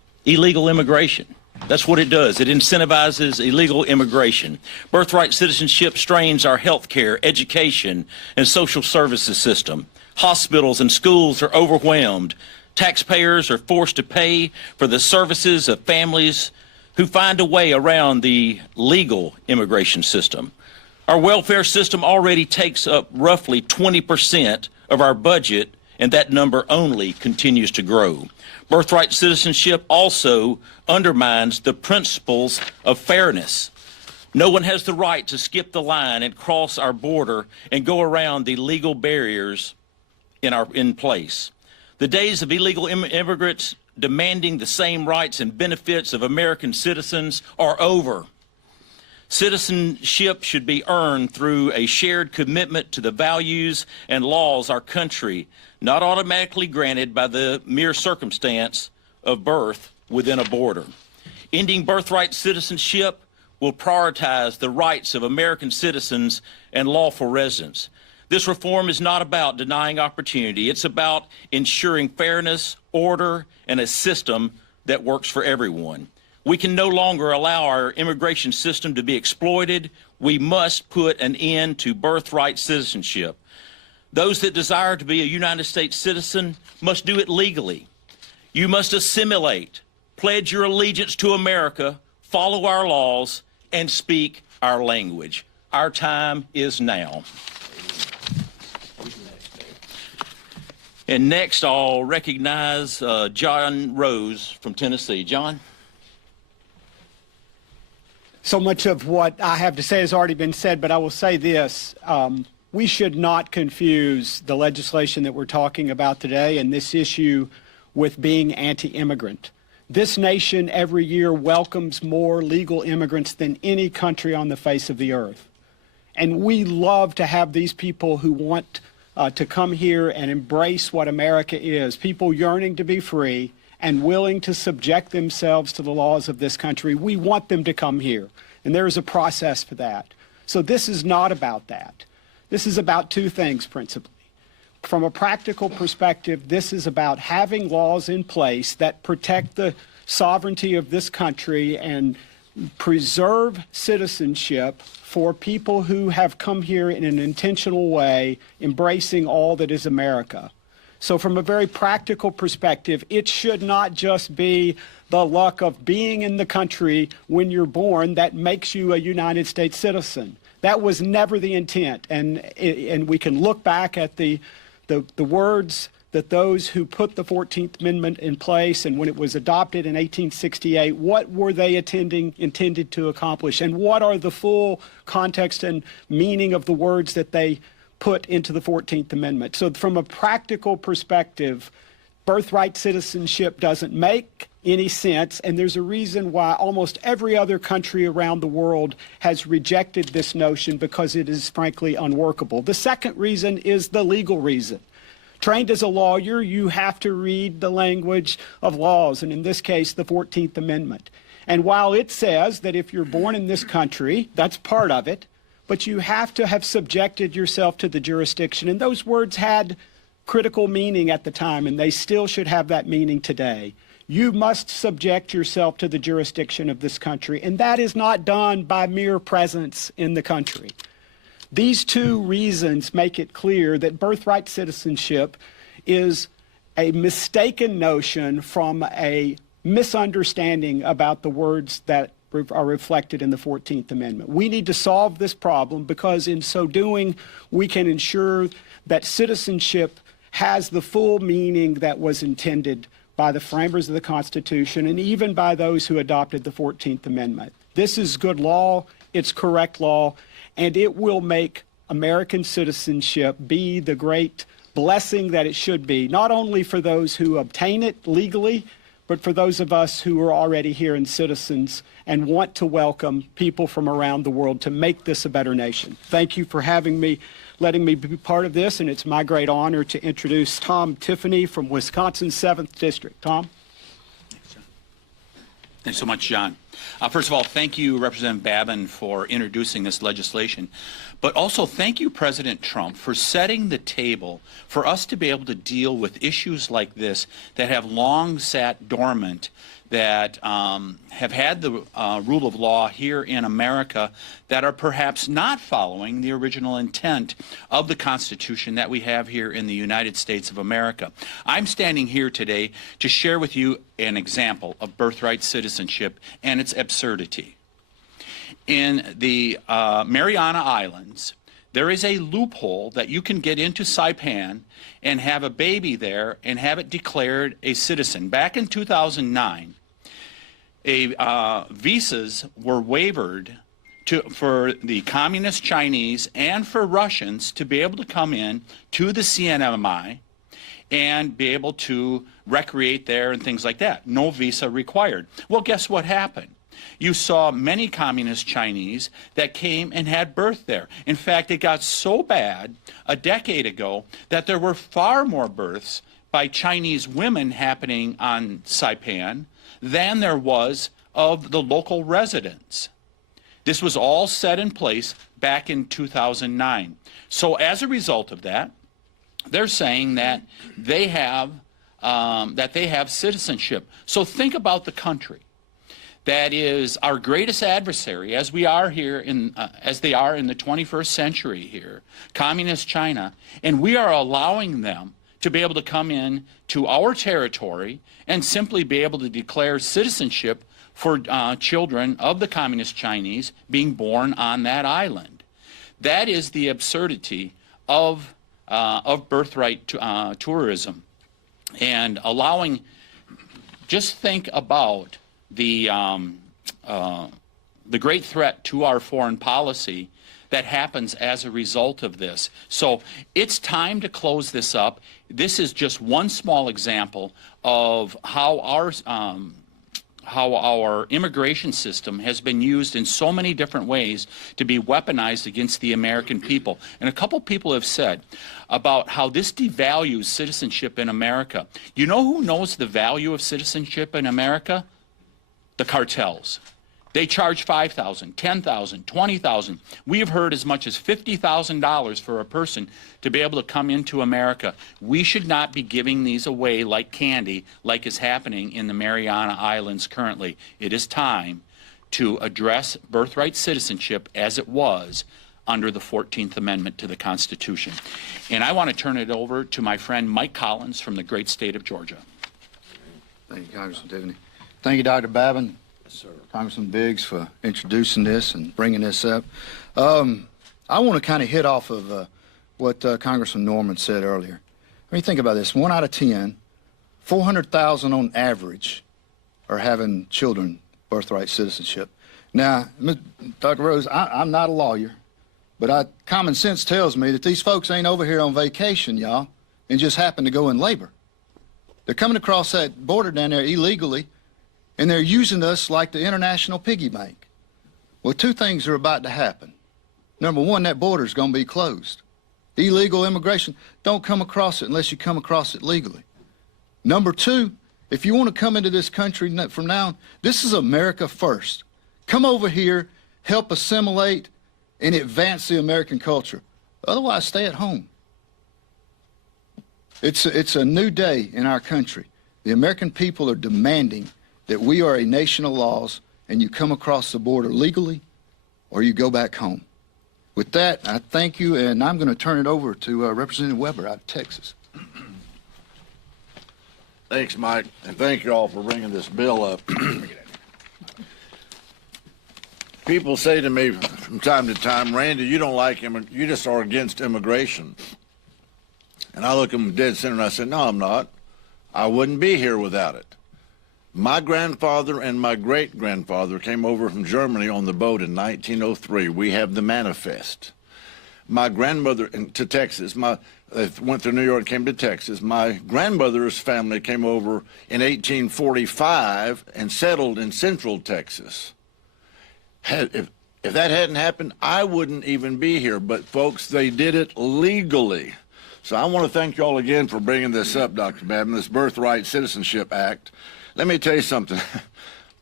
illegal immigration. That's what it does. It incentivizes illegal immigration. Birthright citizenship strains our health care, education, and social services system. Hospitals and schools are overwhelmed. Taxpayers are forced to pay for the services of families who find a way around the legal immigration system. Our welfare system already takes up roughly 20% of our budget, and that number only continues to grow. Birthright citizenship also undermines the principles of fairness. No one has the right to skip the line and cross our border and go around the legal barriers in place. The days of illegal immigrants demanding the same rights and benefits of American citizens are over. Citizenship should be earned through a shared commitment to the values and laws our country, not automatically granted by the mere circumstance of birth within a border. Ending birthright citizenship will prioritize the rights of American citizens and lawful residents. This reform is not about denying opportunity. It's about ensuring fairness, order, and a system that works for everyone. We can no longer allow our immigration system to be exploited. We must put an end to birthright citizenship. Those that desire to be a United States citizen must do it legally. You must assimilate, pledge your allegiance to America, follow our laws, and speak our language. Our time is now. And next, I'll recognize John Rose from Tennessee. John? So much of what I have to say has already been said, but I will say this. We should not confuse the legislation that we're talking about today and this issue with being anti-immigrant. This nation every year welcomes more legal immigrants than any country on the face of the earth. And we love to have these people who want to come here and embrace what America is, people yearning to be free and willing to subject themselves to the laws of this country. We want them to come here, and there is a process for that. So this is not about that. This is about two things principally. From a practical perspective, this is about having laws in place that protect the sovereignty of this country and preserve citizenship for people who have come here in an intentional way, embracing all that is America. So from a very practical perspective, it should not just be the luck of being in the country when you're born that makes you a United States citizen. That was never the intent. And we can look back at the words that those who put the 14th Amendment in place and when it was adopted in 1868, what were they intended to accomplish? And what are the full context and meaning of the words that they put into the 14th Amendment? So from a practical perspective, birthright citizenship doesn't make any sense, and there's a reason why almost every other country around the world has rejected this notion, because it is frankly unworkable. The second reason is the legal reason. Trained as a lawyer, you have to read the language of laws, and in this case, the 14th Amendment. And while it says that if you're born in this country, that's part of it, but you have to have subjected yourself to the jurisdiction. And those words had critical meaning at the time, and they still should have that meaning today. You must subject yourself to the jurisdiction of this country, and that is not done by mere presence in the country. These two reasons make it clear that birthright citizenship is a mistaken notion from a misunderstanding about the words that are reflected in the 14th Amendment. We need to solve this problem, because in so doing, we can ensure that citizenship has the full meaning that was intended by the framers of the Constitution and even by those who adopted the 14th Amendment. This is good law, it's correct law, and it will make American citizenship be the great blessing that it should be, not only for those who obtain it legally, but for those of us who are already here and citizens and want to welcome people from around the world to make this a better nation. Thank you for having me, letting me be part of this, and it's my great honor to introduce Tom Tiffany from Wisconsin's 7th District. Tom? Thanks so much, John. First of all, thank you, Representative Babin, for introducing this legislation. But also thank you, President Trump, for setting the table for us to be able to deal with issues like this that have long sat dormant, that have had the rule of law here in America, that are perhaps not following the original intent of the Constitution that we have here in the United States of America. I'm standing here today to share with you an example of birthright citizenship and its absurdity. In the Mariana Islands, there is a loophole that you can get into Saipan and have a baby there and have it declared a citizen. Back in 2009, visas were waived for the communist Chinese and for Russians to be able to come in to the CNMI and be able to recreate there and things like that. No visa required. Well, guess what happened? You saw many communist Chinese that came and had birth there. In fact, it got so bad a decade ago that there were far more births by Chinese women happening on Saipan than there was of the local residents. This was all set in place back in 2009. So as a result of that, they're saying that they have citizenship. So think about the country that is our greatest adversary, as we are here as they are in the 21st century here, communist China, and we are allowing them to be able to come in to our territory and simply be able to declare citizenship for children of the communist Chinese being born on that island. That is the absurdity of birthright tourism, and allowing. Just think about the great threat to our foreign policy that happens as a result of this. So it's time to close this up. This is just one small example of how our immigration system has been used in so many different ways to be weaponized against the American people. And a couple people have said about how this devalues citizenship in America. You know who knows the value of citizenship in America? The cartels. They charge $5,000, $10,000, $20,000. We have heard as much as $50,000 for a person to be able to come into America. We should not be giving these away like candy, like is happening in the Mariana Islands currently. It is time to address birthright citizenship as it was under the 14th Amendment to the Constitution. And I want to turn it over to my friend Mike Collins from the great state of Georgia. Thank you, Congressman Tiffany. Thank you, Dr. Babin. Yes, sir. Congressman Biggs for introducing this and bringing this up. I want to kind of hit off of what Congressman Norman said earlier. I mean, think about this. 1 out of 10, 400,000 on average are having children birthright citizenship. Now, Dr. Rose, I'm not a lawyer, but common sense tells me that these folks ain't over here on vacation, y'all, and just happen to go in labor. They're coming across that border down there illegally, and they're using us like the international piggy bank. Well, two things are about to happen. Number one, that border's going to be closed. Illegal immigration, don't come across it unless you come across it legally. Number two, if you want to come into this country from now on, this is America first. Come over here, help assimilate, and advance the American culture. Otherwise, stay at home. It's a new day in our country. The American people are demanding that we are a nation of laws, and you come across the border legally or you go back home. With that, I thank you, and I'm going to turn it over to Representative Weber out of Texas. Thanks, Mike, and thank you all for bringing this bill up. People say to me from time to time, Randy, you don't like you just are against immigration. And I look them dead center and I say, no, I'm not. I wouldn't be here without it. My grandfather and my great-grandfather came over from Germany on the boat in 1903. We have the manifest. My grandmother to Texas, they went to New York, came to Texas. My grandmother's family came over in 1845 and settled in Central Texas. If that hadn't happened, I wouldn't even be here. But, folks, they did it legally. So I want to thank you all again for bringing this up, Dr. Babin, this Birthright Citizenship Act. Let me tell you something.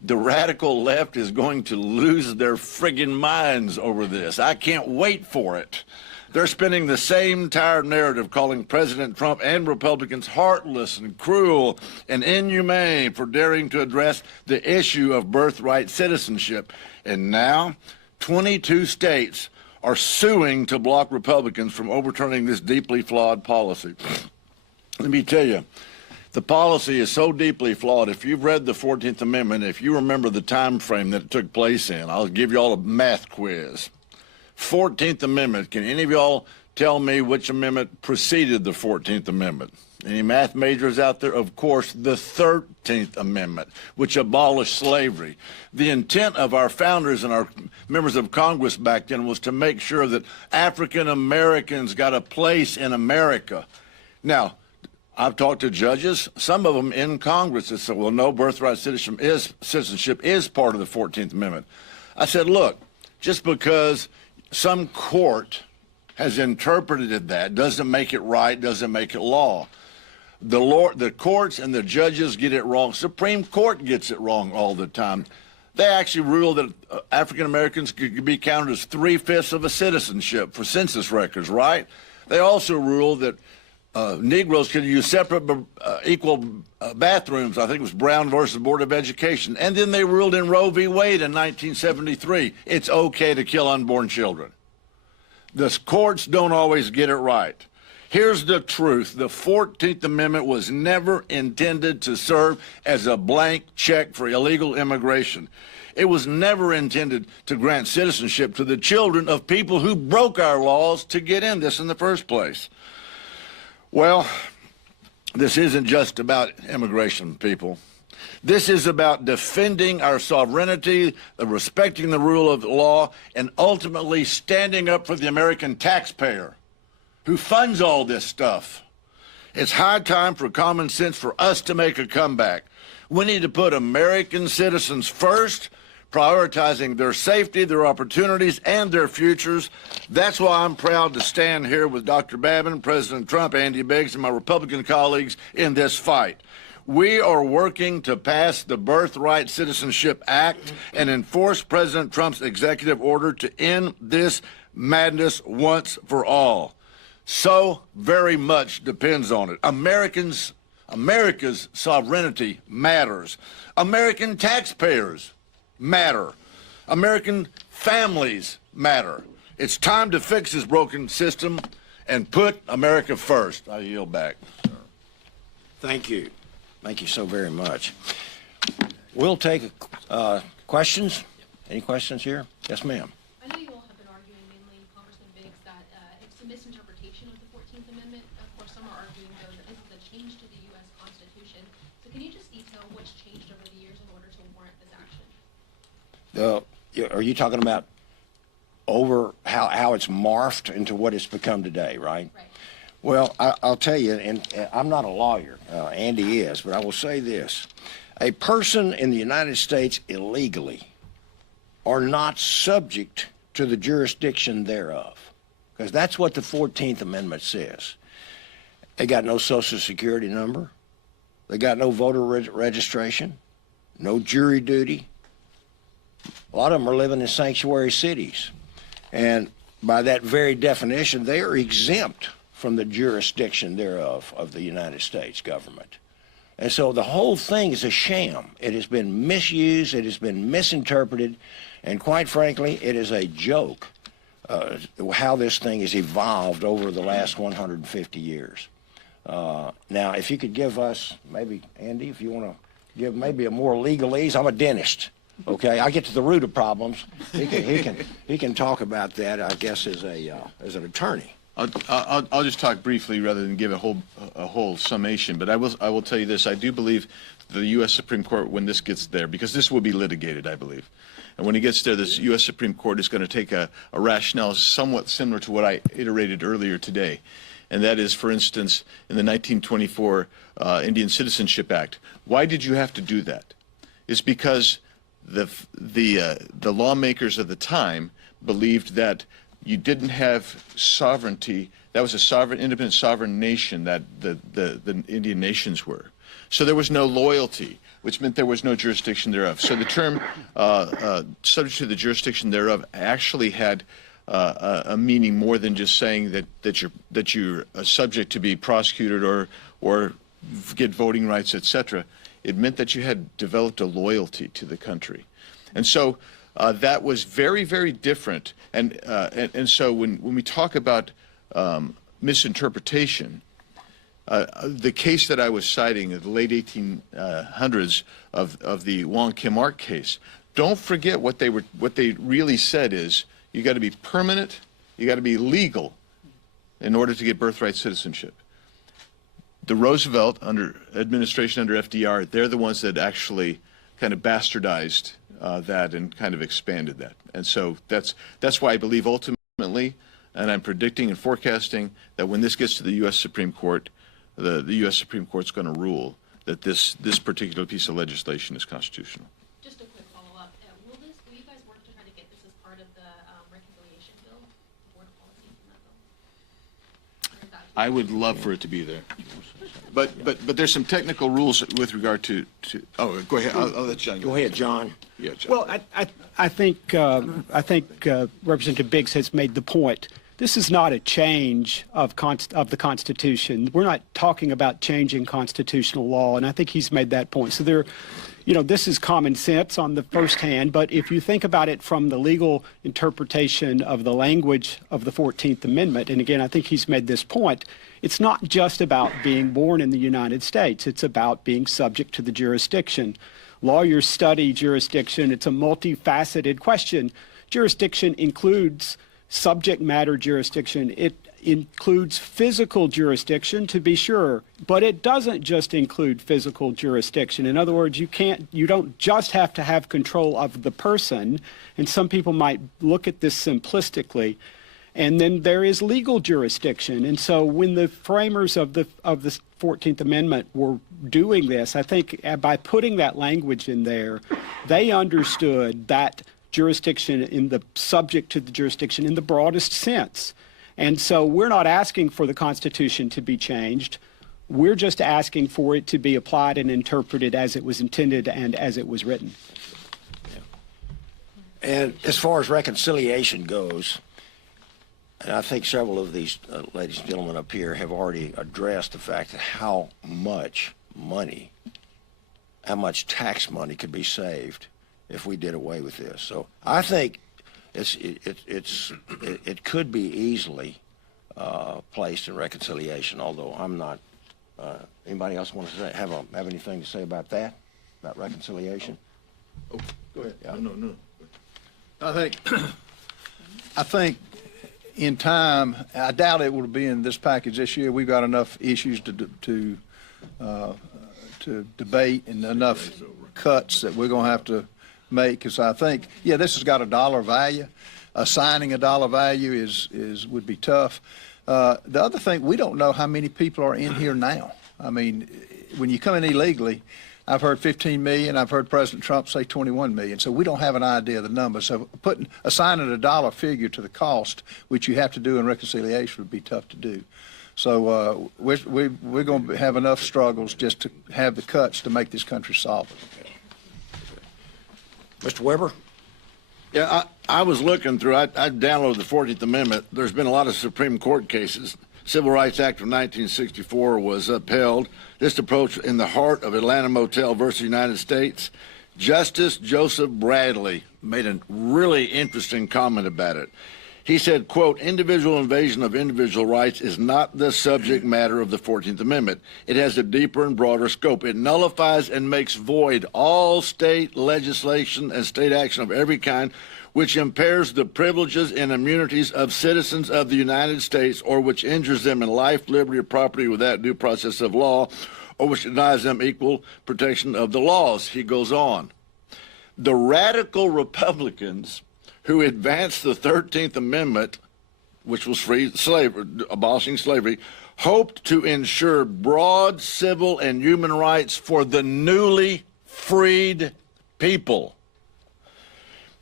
the radical left is going to lose their friggin' minds over this. I can't wait for it. They're spinning the same tired narrative, calling President Trump and Republicans heartless and cruel and inhumane for daring to address the issue of birthright citizenship. And now, 22 states are suing to block Republicans from overturning this deeply flawed policy. Let me tell you, the policy is so deeply flawed. If you've read the 14th Amendment, if you remember the time frame that it took place in, I'll give you all a math quiz. 14th Amendment. Can any of y'all tell me which amendment preceded the 14th Amendment? Any math majors out there? Of course, the 13th Amendment, which abolished slavery. The intent of our founders and our members of Congress back then was to make sure that African Americans got a place in America. Now, I've talked to judges, some of them in Congress, that said, well, no, birthright citizenship is part of the 14th Amendment. I said, look, just because some court has interpreted that doesn't make it right, doesn't make it law. The courts and the judges get it wrong. Supreme Court gets it wrong all the time. They actually ruled that African Americans could be counted as 3/5 of a citizenship for census records, right? They also ruled that Negroes could use separate equal bathrooms. I think it was Brown versus Board of Education. And then they ruled in Roe v. Wade in 1973, it's okay to kill unborn children. The courts don't always get it right. Here's the truth. The 14th Amendment was never intended to serve as a blank check for illegal immigration. It was never intended to grant citizenship to the children of people who broke our laws to get in this in the first place. Well, this isn't just about immigration, people. This is about defending our sovereignty, respecting the rule of law, and ultimately standing up for the American taxpayer who funds all this stuff. It's high time for common sense for us to make a comeback. We need to put American citizens first, prioritizing their safety, their opportunities, and their futures. That's why I'm proud to stand here with Dr. Babin, President Trump, Andy Biggs, and my Republican colleagues in this fight. We are working to pass the Birthright Citizenship Act and enforce President Trump's executive order to end this madness once for all. So very much depends on it. America's sovereignty matters. American taxpayers matter. American families matter. It's time to fix this broken system and put America first. I yield back. Thank you. Thank you so very much. We'll take questions. Any questions here? Yes, ma'am. I know you all have been arguing, mainly Congressman Biggs, that it's a misinterpretation of the 14th Amendment. Of course, some are arguing, though, that this is a change to the U.S. Constitution. So can you just detail what's changed over the years in order to warrant this action? Are you talking about over how it's morphed into what it's become today, right? Right. Well, I'll tell you, and I'm not a lawyer. Andy is, but I will say this. A person in the United States illegally are not subject to the jurisdiction thereof, because that's what the 14th Amendment says. They got no Social Security number. They got no voter registration, no jury duty. A lot of them are living in sanctuary cities. And by that very definition, they are exempt from the jurisdiction thereof of the United States government. And so the whole thing is a sham. It has been misused, it has been misinterpreted, and quite frankly, it is a joke how this thing has evolved over the last 150 years. Now, if you could give us, maybe, Andy, if you want to give maybe a more legalese. I'm a dentist, okay? I get to the root of problems. He can talk about that, I guess, as an attorney. I'll just talk briefly rather than give a whole summation. But I will tell you this: I do believe the U.S. Supreme Court, when this gets there, because this will be litigated, I believe, and when it gets there, this U.S. Supreme Court is going to take a rationale somewhat similar to what I iterated earlier today, and that is, for instance, in the 1924 Indian Citizenship Act. Why did you have to do that? It's because the lawmakers of the time believed that you didn't have sovereignty. That was a sovereign, independent, sovereign nation that the Indian nations were. So there was no loyalty. which meant there was no jurisdiction thereof. So the term subject to the jurisdiction thereof actually had a meaning more than just saying that you're subject to be prosecuted or get voting rights, etc. It meant that you had developed a loyalty to the country, and so that was very, very different. And so when we talk about misinterpretation, the case that I was citing, the late 1800s of the Wong Kim Ark case, don't forget what they really said is you got to be permanent, you got to be legal in order to get birthright citizenship. The Roosevelt administration under FDR, they're the ones that actually kind of bastardized that and kind of expanded that. And so that's why I believe ultimately, and I'm predicting and forecasting that when this gets to the U.S. Supreme Court, the U.S. Supreme Court's going to rule that this particular piece of legislation is constitutional. Just a quick follow-up. Will you guys work to try to get this as part of the reconciliation bill, board policy from that bill? I would love for it to be there. But there's some technical rules with regard to oh, go ahead. I'll let John go. Go ahead, John. Yeah, John. Well, I think Representative Biggs has made the point. This is not a change of the Constitution. We're not talking about changing constitutional law, and I think he's made that point. So this is common sense on the first hand, but if you think about it from the legal interpretation of the language of the 14th Amendment, and again, I think he's made this point, it's not just about being born in the United States. It's about being subject to the jurisdiction. Lawyers study jurisdiction. It's a multifaceted question. Jurisdiction includes subject matter jurisdiction. It includes physical jurisdiction, to be sure, but it doesn't just include physical jurisdiction. In other words, you don't just have to have control of the person, and some people might look at this simplistically. And then there is legal jurisdiction. And so when the framers of the 14th Amendment were doing this, I think by putting that language in there, they understood that jurisdiction in the subject to the jurisdiction in the broadest sense. And so we're not asking for the Constitution to be changed. We're just asking for it to be applied and interpreted as it was intended and as it was written. And as far as reconciliation goes, and I think several of these ladies and gentlemen up here have already addressed the fact that how much tax money could be saved if we did away with this. So I think it could be easily placed in reconciliation. Although I'm not. Anybody else want to have anything to say about that? About reconciliation? Oh, go ahead. Yeah. No. I think in time, I doubt it will be in this package this year. We've got enough issues to debate and enough cuts that we're going to have to make. Because I think, this has got a dollar value. Assigning a dollar value would be tough. The other thing, we don't know how many people are in here now. I mean, when you come in illegally, I've heard 15 million. I've heard President Trump say 21 million. So we don't have an idea of the number. So assigning a dollar figure to the cost, which you have to do in reconciliation, would be tough to do. So we're going to have enough struggles just to have the cuts to make this country solid. Mr. Weber? Yeah, I was looking through, I downloaded the 14th Amendment. There's been a lot of Supreme Court cases. Civil Rights Act of 1964 was upheld. This approach in the heart of Atlanta Motel versus United States. Justice Joseph Bradley made a really interesting comment about it. He said, quote, individual invasion of individual rights is not the subject matter of the 14th Amendment. It has a deeper and broader scope. It nullifies and makes void all state legislation and state action of every kind which impairs the privileges and immunities of citizens of the United States or which injures them in life, liberty, or property without due process of law or which denies them equal protection of the laws. He goes on. The radical Republicans who advanced the 13th Amendment, which was abolishing slavery, hoped to ensure broad civil and human rights for the newly freed people.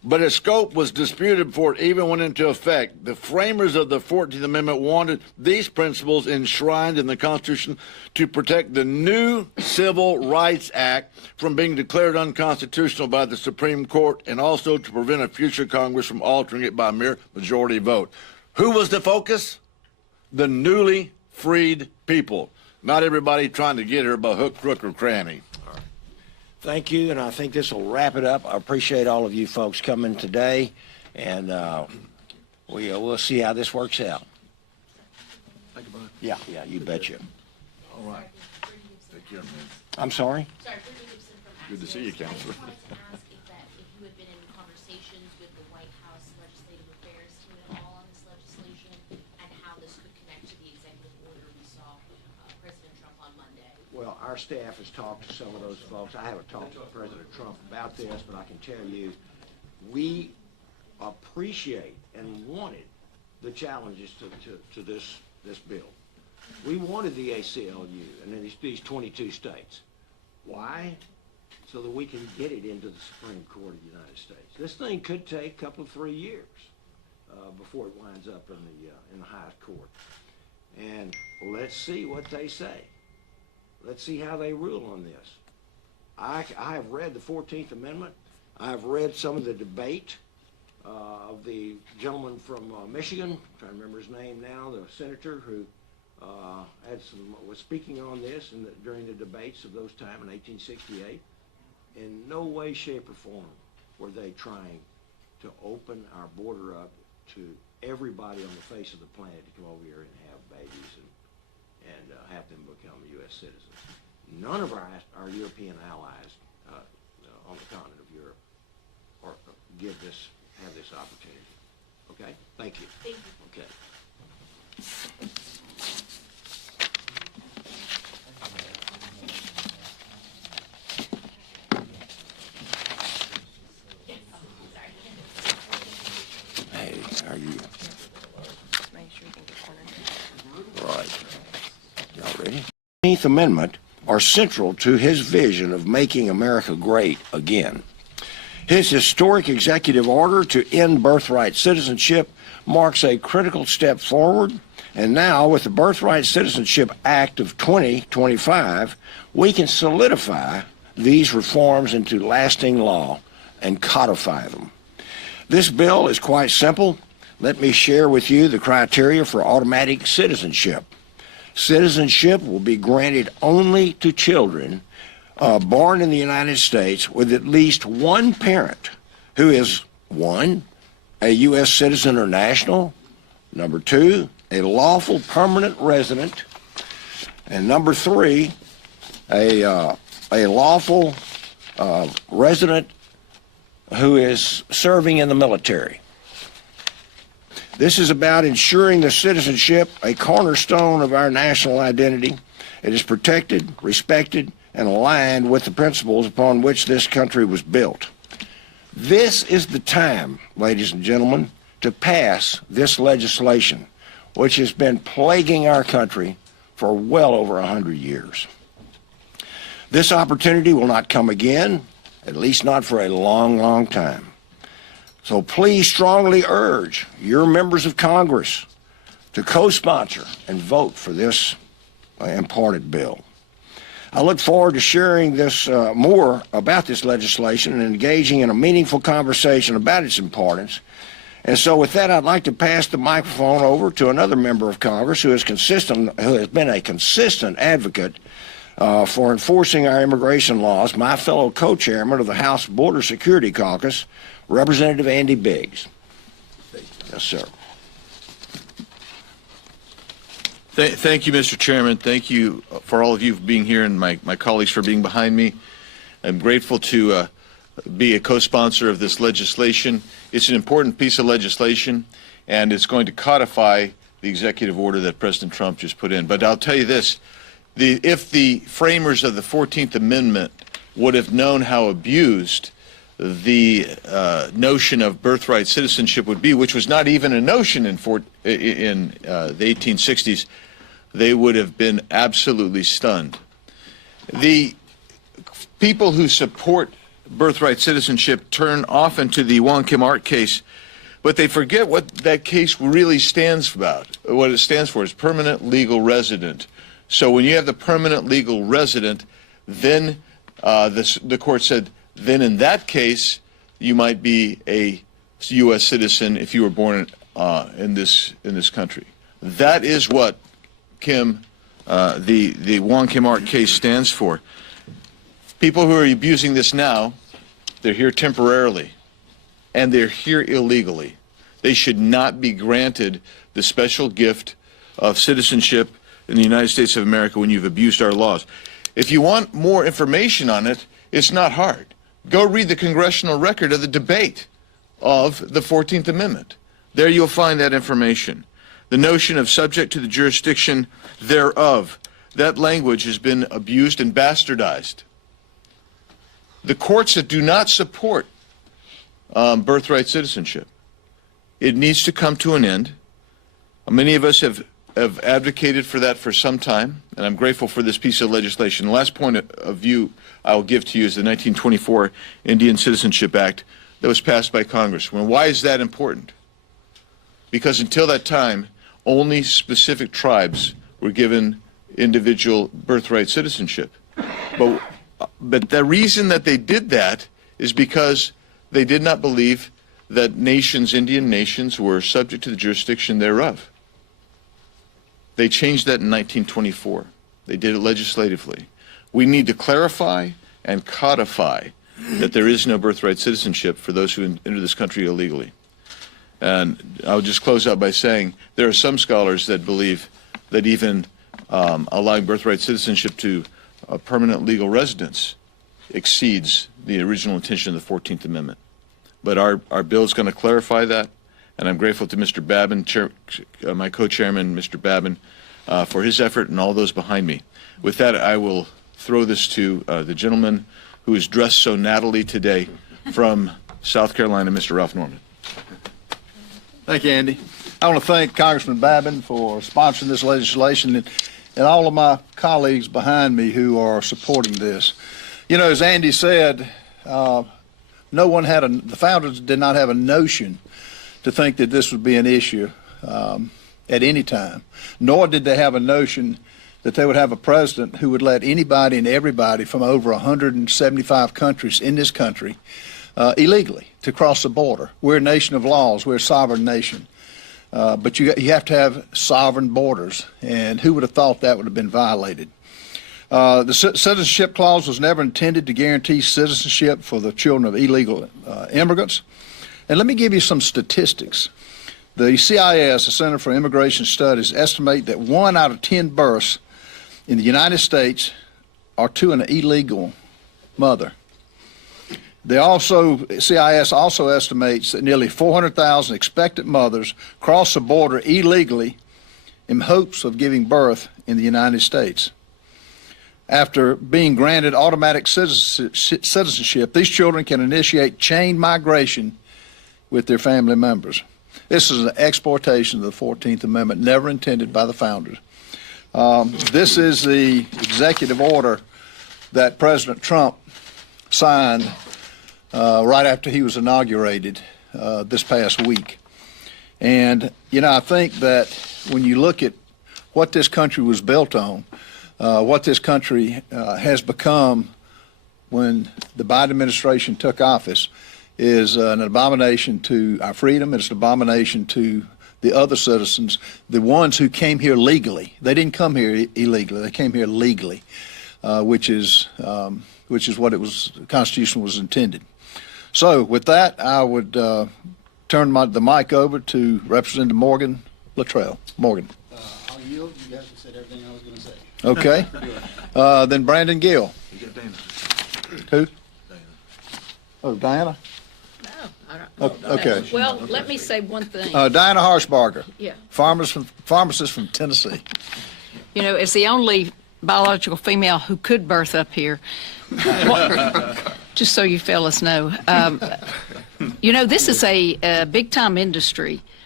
but its scope was disputed before it even went into effect. The framers of the 14th Amendment wanted these principles enshrined in the Constitution to protect the new Civil Rights Act from being declared unconstitutional by the Supreme Court, and also to prevent a future Congress from altering it by mere majority vote. Who was the focus? The newly freed people. Not everybody trying to get here by hook, crook, or cranny. Thank you, and I think this will wrap it up. I appreciate all of you folks coming today, and we'll see how this works out. Thank you, Brian. Yeah, you betcha. All right. Take care, man. I'm sorry? Sorry, Brittany Gibson from Good to see you, Counselor. I just wanted to ask if you had been in conversations with the White House Legislative Affairs team at all on this legislation, and how this could connect to the executive order we saw President Trump on Monday. Well, our staff has talked to some of those folks. I haven't talked to President Trump about this, but I can tell you, we appreciate and wanted the challenges to this bill. We wanted the ACLU and these 22 states. Why? So that we can get it into the Supreme Court of the United States. This thing could take a couple of 3 years before it winds up in the highest court. And let's see what they say. Let's see how they rule on this. I have read the 14th Amendment. I've read some of the debate of the gentleman from Michigan, I'm trying to remember his name now, the senator who was speaking on this during the debates of those time in 1868. In no way, shape, or form were they trying to open our border up to everybody on the face of the planet to come over here and have babies and have them become U.S. citizens. None of our European allies on the continent of Europe have this opportunity. Okay? Thank you. Thank you. Okay. Hey, are you? Make sure you can get cornered. Right. Y'all ready? The 14th Amendment are central to his vision of making America great again. His historic executive order to end birthright citizenship marks a critical step forward, and now with the Birthright Citizenship Act of 2025, we can solidify these reforms into lasting law and codify them. This bill is quite simple. Let me share with you the criteria for automatic citizenship. Citizenship will be granted only to children born in the United States with at least one parent who is, 1, a U.S. citizen or national, number 2, a lawful permanent resident, and number 3, a lawful resident who is serving in the military. This is about ensuring the citizenship, a cornerstone of our national identity. It is protected, respected, and aligned with the principles upon which this country was built. This is the time, ladies and gentlemen, to pass this legislation, which has been plaguing our country for well over 100 years. This opportunity will not come again, at least not for a long, long time. So please strongly urge your members of Congress to co-sponsor and vote for this important bill. I look forward to sharing this more about this legislation and engaging in a meaningful conversation about its importance. And so with that, I'd like to pass the microphone over to another member of Congress who has been a consistent advocate for enforcing our immigration laws, my fellow co-chairman of the House Border Security Caucus, Representative Andy Biggs. Yes, sir. Thank you, Mr. Chairman. Thank you for all of you for being here and my colleagues for being behind me. I'm grateful to be a co-sponsor of this legislation. It's an important piece of legislation, and it's going to codify the executive order that President Trump just put in. But I'll tell you this, if the framers of the 14th Amendment would have known how abused the notion of birthright citizenship would be, which was not even a notion in the 1860s, they would have been absolutely stunned. The people who support birthright citizenship turn often to the Wong Kim Ark case, but they forget what that case really stands about. What it stands for is permanent legal resident. So when you have the permanent legal resident, then the court said, then in that case, you might be a U.S. citizen if you were born in this country. That is what the Wong Kim Ark case stands for. People who are abusing this now, they're here temporarily, and they're here illegally. They should not be granted the special gift of citizenship in the United States of America when you've abused our laws. If you want more information on it, it's not hard. Go read the congressional record of the debate of the 14th Amendment. There you'll find that information. The notion of subject to the jurisdiction thereof, that language has been abused and bastardized. The courts that do not support birthright citizenship, it needs to come to an end. Many of us have advocated for that for some time, and I'm grateful for this piece of legislation. The last point of view I will give to you is the 1924 Indian Citizenship Act that was passed by Congress. Well, why is that important? Because until that time, only specific tribes were given individual birthright citizenship. But the reason that they did that is because they did not believe that nations, Indian nations, were subject to the jurisdiction thereof. They changed that in 1924. They did it legislatively. We need to clarify and codify that there is no birthright citizenship for those who enter this country illegally. And I'll just close out by saying there are some scholars that believe that even allowing birthright citizenship to permanent legal residence exceeds the original intention of the 14th Amendment. But our bill is going to clarify that, and I'm grateful to Mr. Babin, my co-chairman, Mr. Babin, for his effort and all those behind me. With that, I will throw this to the gentleman who is dressed so nattily today from South Carolina, Mr. Ralph Norman. Thank you, Andy. I want to thank Congressman Babin for sponsoring this legislation and all of my colleagues behind me who are supporting this. You know, as Andy said, the founders did not have a notion to think that this would be an issue at any time, nor did they have a notion that they would have a president who would let anybody and everybody from over 175 countries in this country illegally to cross the border. We're a nation of laws. We're a sovereign nation. But you have to have sovereign borders, and who would have thought that would have been violated? The citizenship clause was never intended to guarantee citizenship for the children of illegal immigrants. And let me give you some statistics. The CIS, the Center for Immigration Studies, estimate that 1 out of 10 births in the United States are to an illegal mother. CIS also estimates that nearly 400,000 expectant mothers cross the border illegally in hopes of giving birth in the United States. After being granted automatic citizenship, these children can initiate chain migration with their family members. This is an exploitation of the 14th Amendment, never intended by the founders. This is the executive order that President Trump signed right after he was inaugurated this past week. And, you know, I think that when you look at what this country was built on, what this country has become when the Biden administration took office is an abomination to our freedom. It's an abomination to the other citizens, the ones who came here legally. They didn't come here illegally. They came here legally, which is what the Constitution was intended. So with that, I would turn the mic over to Representative Morgan Luttrell. Morgan. I'll yield. You guys have said everything I was going to say. Okay. Then Brandon Gill. You got Dana. Who? Dana. Oh, Diana? No, I don't. Okay. Well, let me say one thing. Diana Harshbarger. Yeah. Pharmacist from Tennessee. You know, as the only biological female who could birth up here, just so you fellas know, you know, this is a big-time industry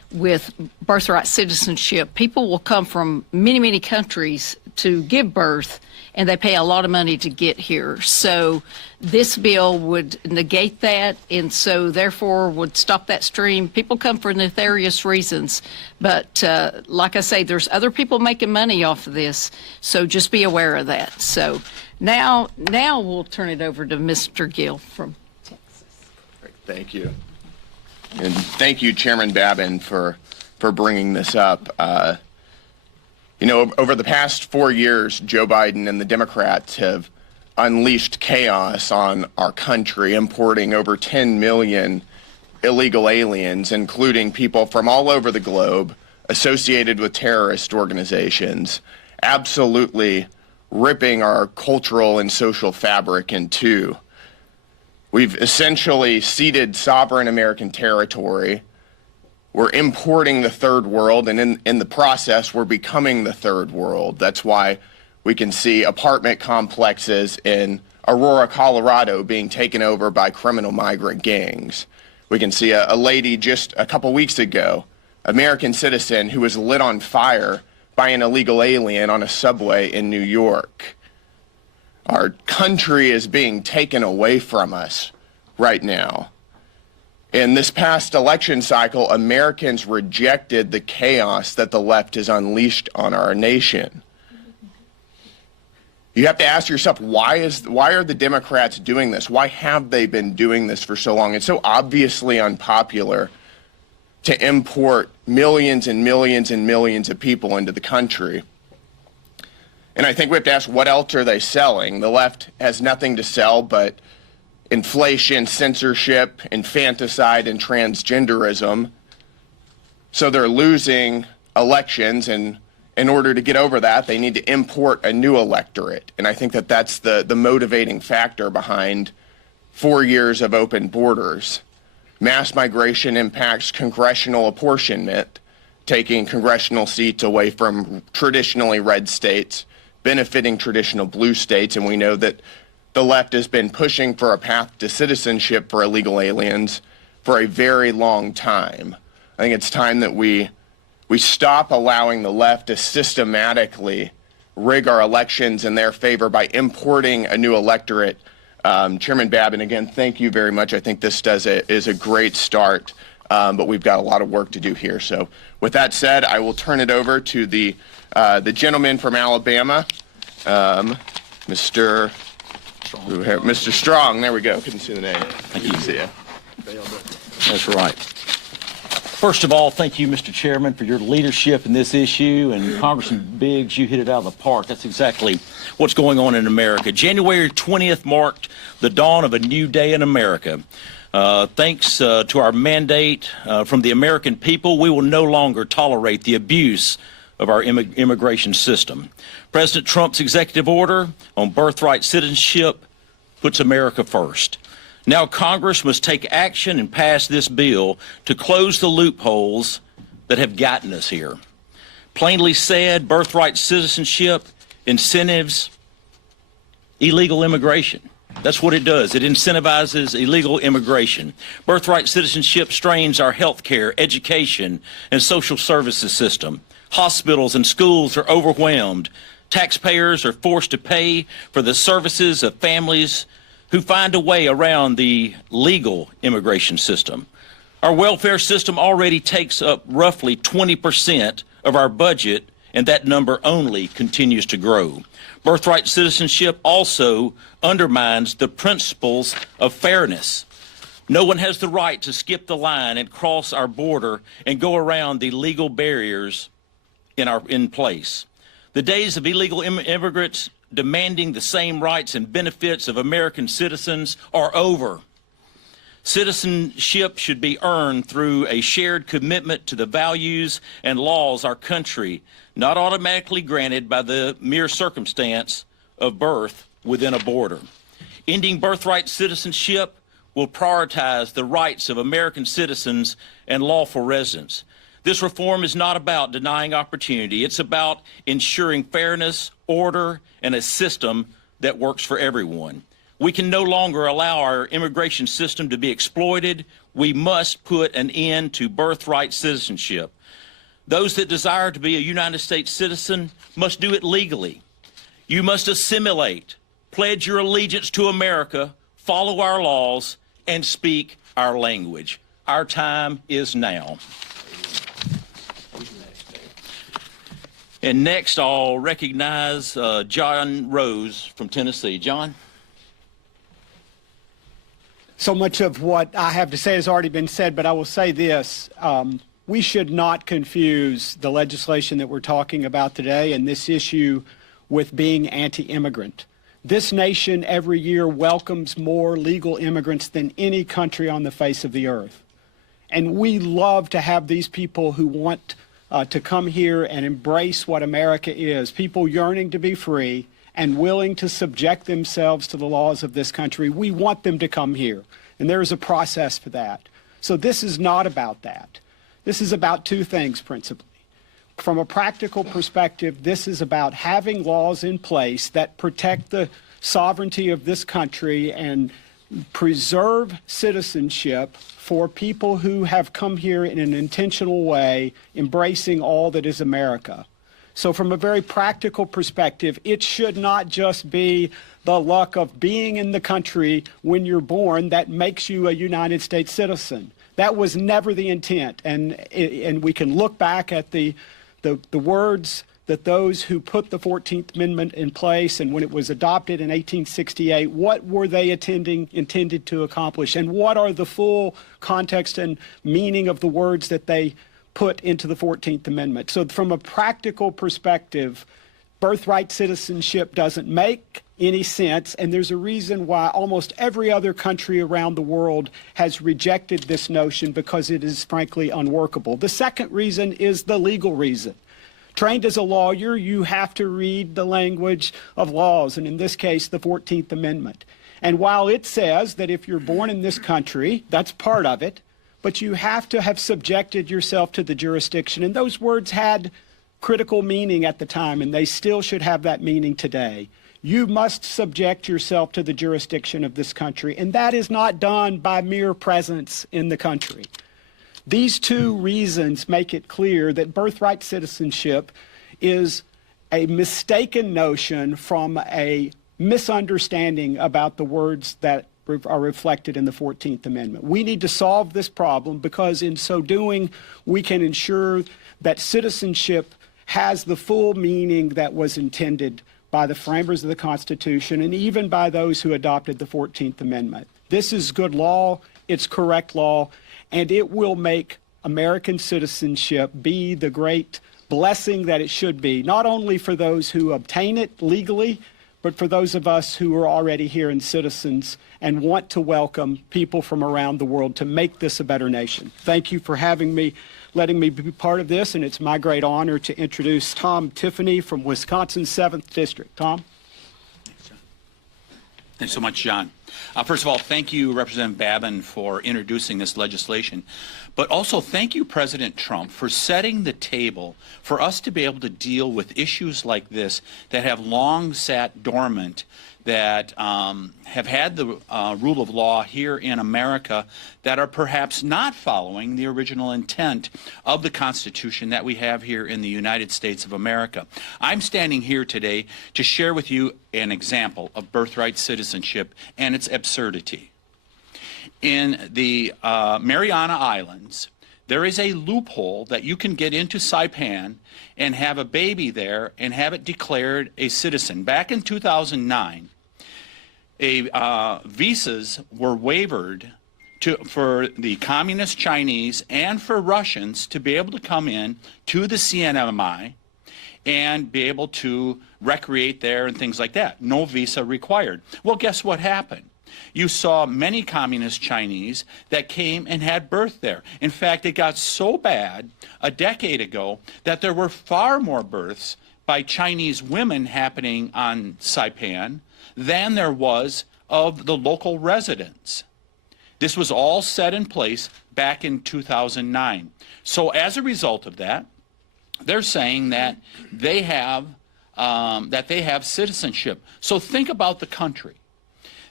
with birthright citizenship, people will come from many, many countries to give birth, and they pay a lot of money to get here. So this bill would negate that, and so therefore would stop that stream. People come for nefarious reasons, but like I say, there's other people making money off of this, so just be aware of that. So now we'll turn it over to Mr. Gill from Texas. Thank you. And thank you, Chairman Babin, for bringing this up. Over the past 4 years, Joe Biden and the Democrats have unleashed chaos on our country, importing over 10 million illegal aliens, including people from all over the globe associated with terrorist organizations, absolutely ripping our cultural and social fabric in two. We've essentially ceded sovereign American territory. We're importing the third world, and in the process, we're becoming the third world. That's why we can see apartment complexes in Aurora, Colorado being taken over by criminal migrant gangs. We can see a lady just a couple weeks ago, American citizen, who was lit on fire by an illegal alien on a subway in New York. Our country is being taken away from us right now. In this past election cycle, Americans rejected the chaos that the left has unleashed on our nation. You have to ask yourself, why are the Democrats doing this? Why have they been doing this for so long? It's so obviously unpopular to import millions and millions and millions of people into the country. And I think we have to ask, what else are they selling? The left has nothing to sell but inflation, censorship, infanticide, and transgenderism. So they're losing elections, and in order to get over that, they need to import a new electorate. And I think that that's the motivating factor behind 4 years of open borders. Mass migration impacts congressional apportionment, taking congressional seats away from traditionally red states, benefiting traditional blue states, and we know that the left has been pushing for a path to citizenship for illegal aliens for a very long time. I think it's time that we stop allowing the left to systematically rig our elections in their favor by importing a new electorate. Chairman Babin, again, thank you very much. I think this is a great start, but we've got a lot of work to do here. So with that said, I will turn it over to the gentleman from Alabama, Mr. Strong. There we go. Couldn't see the name. Thank you. See ya. That's right. First of all, thank you, Mr. Chairman, for your leadership in this issue. And Congressman Biggs, you hit it out of the park. That's exactly what's going on in America. January 20th marked the dawn of a new day in America. Thanks to our mandate from the American people, we will no longer tolerate the abuse of our immigration system. President Trump's executive order on birthright citizenship puts America first. Now Congress must take action and pass this bill to close the loopholes that have gotten us here. Plainly said, birthright citizenship incentives illegal immigration. That's what it does. It incentivizes illegal immigration. Birthright citizenship strains our health care, education, and social services system. Hospitals and schools are overwhelmed. Taxpayers are forced to pay for the services of families who find a way around the legal immigration system. Our welfare system already takes up roughly 20% of our budget, and that number only continues to grow. Birthright citizenship also undermines the principles of fairness. No one has the right to skip the line and cross our border and go around the legal barriers in place. The days of illegal immigrants demanding the same rights and benefits of American citizens are over. Citizenship should be earned through a shared commitment to the values and laws our country, not automatically granted by the mere circumstance of birth within a border. Ending birthright citizenship will prioritize the rights of American citizens and lawful residents. This reform is not about denying opportunity. It's about ensuring fairness, order, and a system that works for everyone. We can no longer allow our immigration system to be exploited, We must put an end to birthright citizenship. Those that desire to be a United States citizen must do it legally. You must assimilate, pledge your allegiance to America, follow our laws, and speak our language. Our time is now. And next, I'll recognize John Rose from Tennessee. John? So much of what I have to say has already been said, but I will say this. We should not confuse the legislation that we're talking about today and this issue with being anti-immigrant. This nation every year welcomes more legal immigrants than any country on the face of the earth. And we love to have these people who want to come here and embrace what America is, people yearning to be free and willing to subject themselves to the laws of this country. We want them to come here, and there is a process for that. So this is not about that. This is about two things principally. From a practical perspective, this is about having laws in place that protect the sovereignty of this country and preserve citizenship for people who have come here in an intentional way, embracing all that is America. So from a very practical perspective, it should not just be the luck of being in the country when you're born that makes you a United States citizen. That was never the intent. And we can look back at the words that those who put the 14th Amendment in place and when it was adopted in 1868, what were they intended to accomplish? And what are the full context and meaning of the words that they put into the 14th Amendment? So from a practical perspective, birthright citizenship doesn't make any sense, and there's a reason why almost every other country around the world has rejected this notion, because it is frankly unworkable. The second reason is the legal reason. Trained as a lawyer, you have to read the language of laws, and in this case, the 14th Amendment. And while it says that if you're born in this country, that's part of it, but you have to have subjected yourself to the jurisdiction. And those words had critical meaning at the time, and they still should have that meaning today. You must subject yourself to the jurisdiction of this country, and that is not done by mere presence in the country. These two reasons make it clear that birthright citizenship is a mistaken notion from a misunderstanding about the words that are reflected in the 14th Amendment. We need to solve this problem, because in so doing, we can ensure that citizenship has the full meaning that was intended by the framers of the Constitution and even by those who adopted the 14th Amendment. This is good law, it's correct law, and it will make American citizenship be the great blessing that it should be, not only for those who obtain it legally, but for those of us who are already here and citizens and want to welcome people from around the world to make this a better nation. Thank you for having me, letting me be part of this, and it's my great honor to introduce Tom Tiffany from Wisconsin's 7th District. Tom? Thanks so much, John. First of all, thank you, Representative Babin, for introducing this legislation. But also thank you, President Trump, for setting the table for us to be able to deal with issues like this that have long sat dormant, that have had the rule of law here in America, that are perhaps not following the original intent of the Constitution that we have here in the United States of America. I'm standing here today to share with you an example of birthright citizenship and its absurdity. In the Mariana Islands, there is a loophole that you can get into Saipan and have a baby there and have it declared a citizen. Back in 2009, visas were waived for the communist Chinese and for Russians to be able to come in to the CNMI and be able to recreate there and things like that. No visa required. Well, guess what happened? You saw many communist Chinese that came and had birth there. In fact, it got so bad a decade ago that there were far more births by Chinese women happening on Saipan than there was of the local residents. This was all set in place back in 2009. So as a result of that, they're saying that they have citizenship. So think about the country.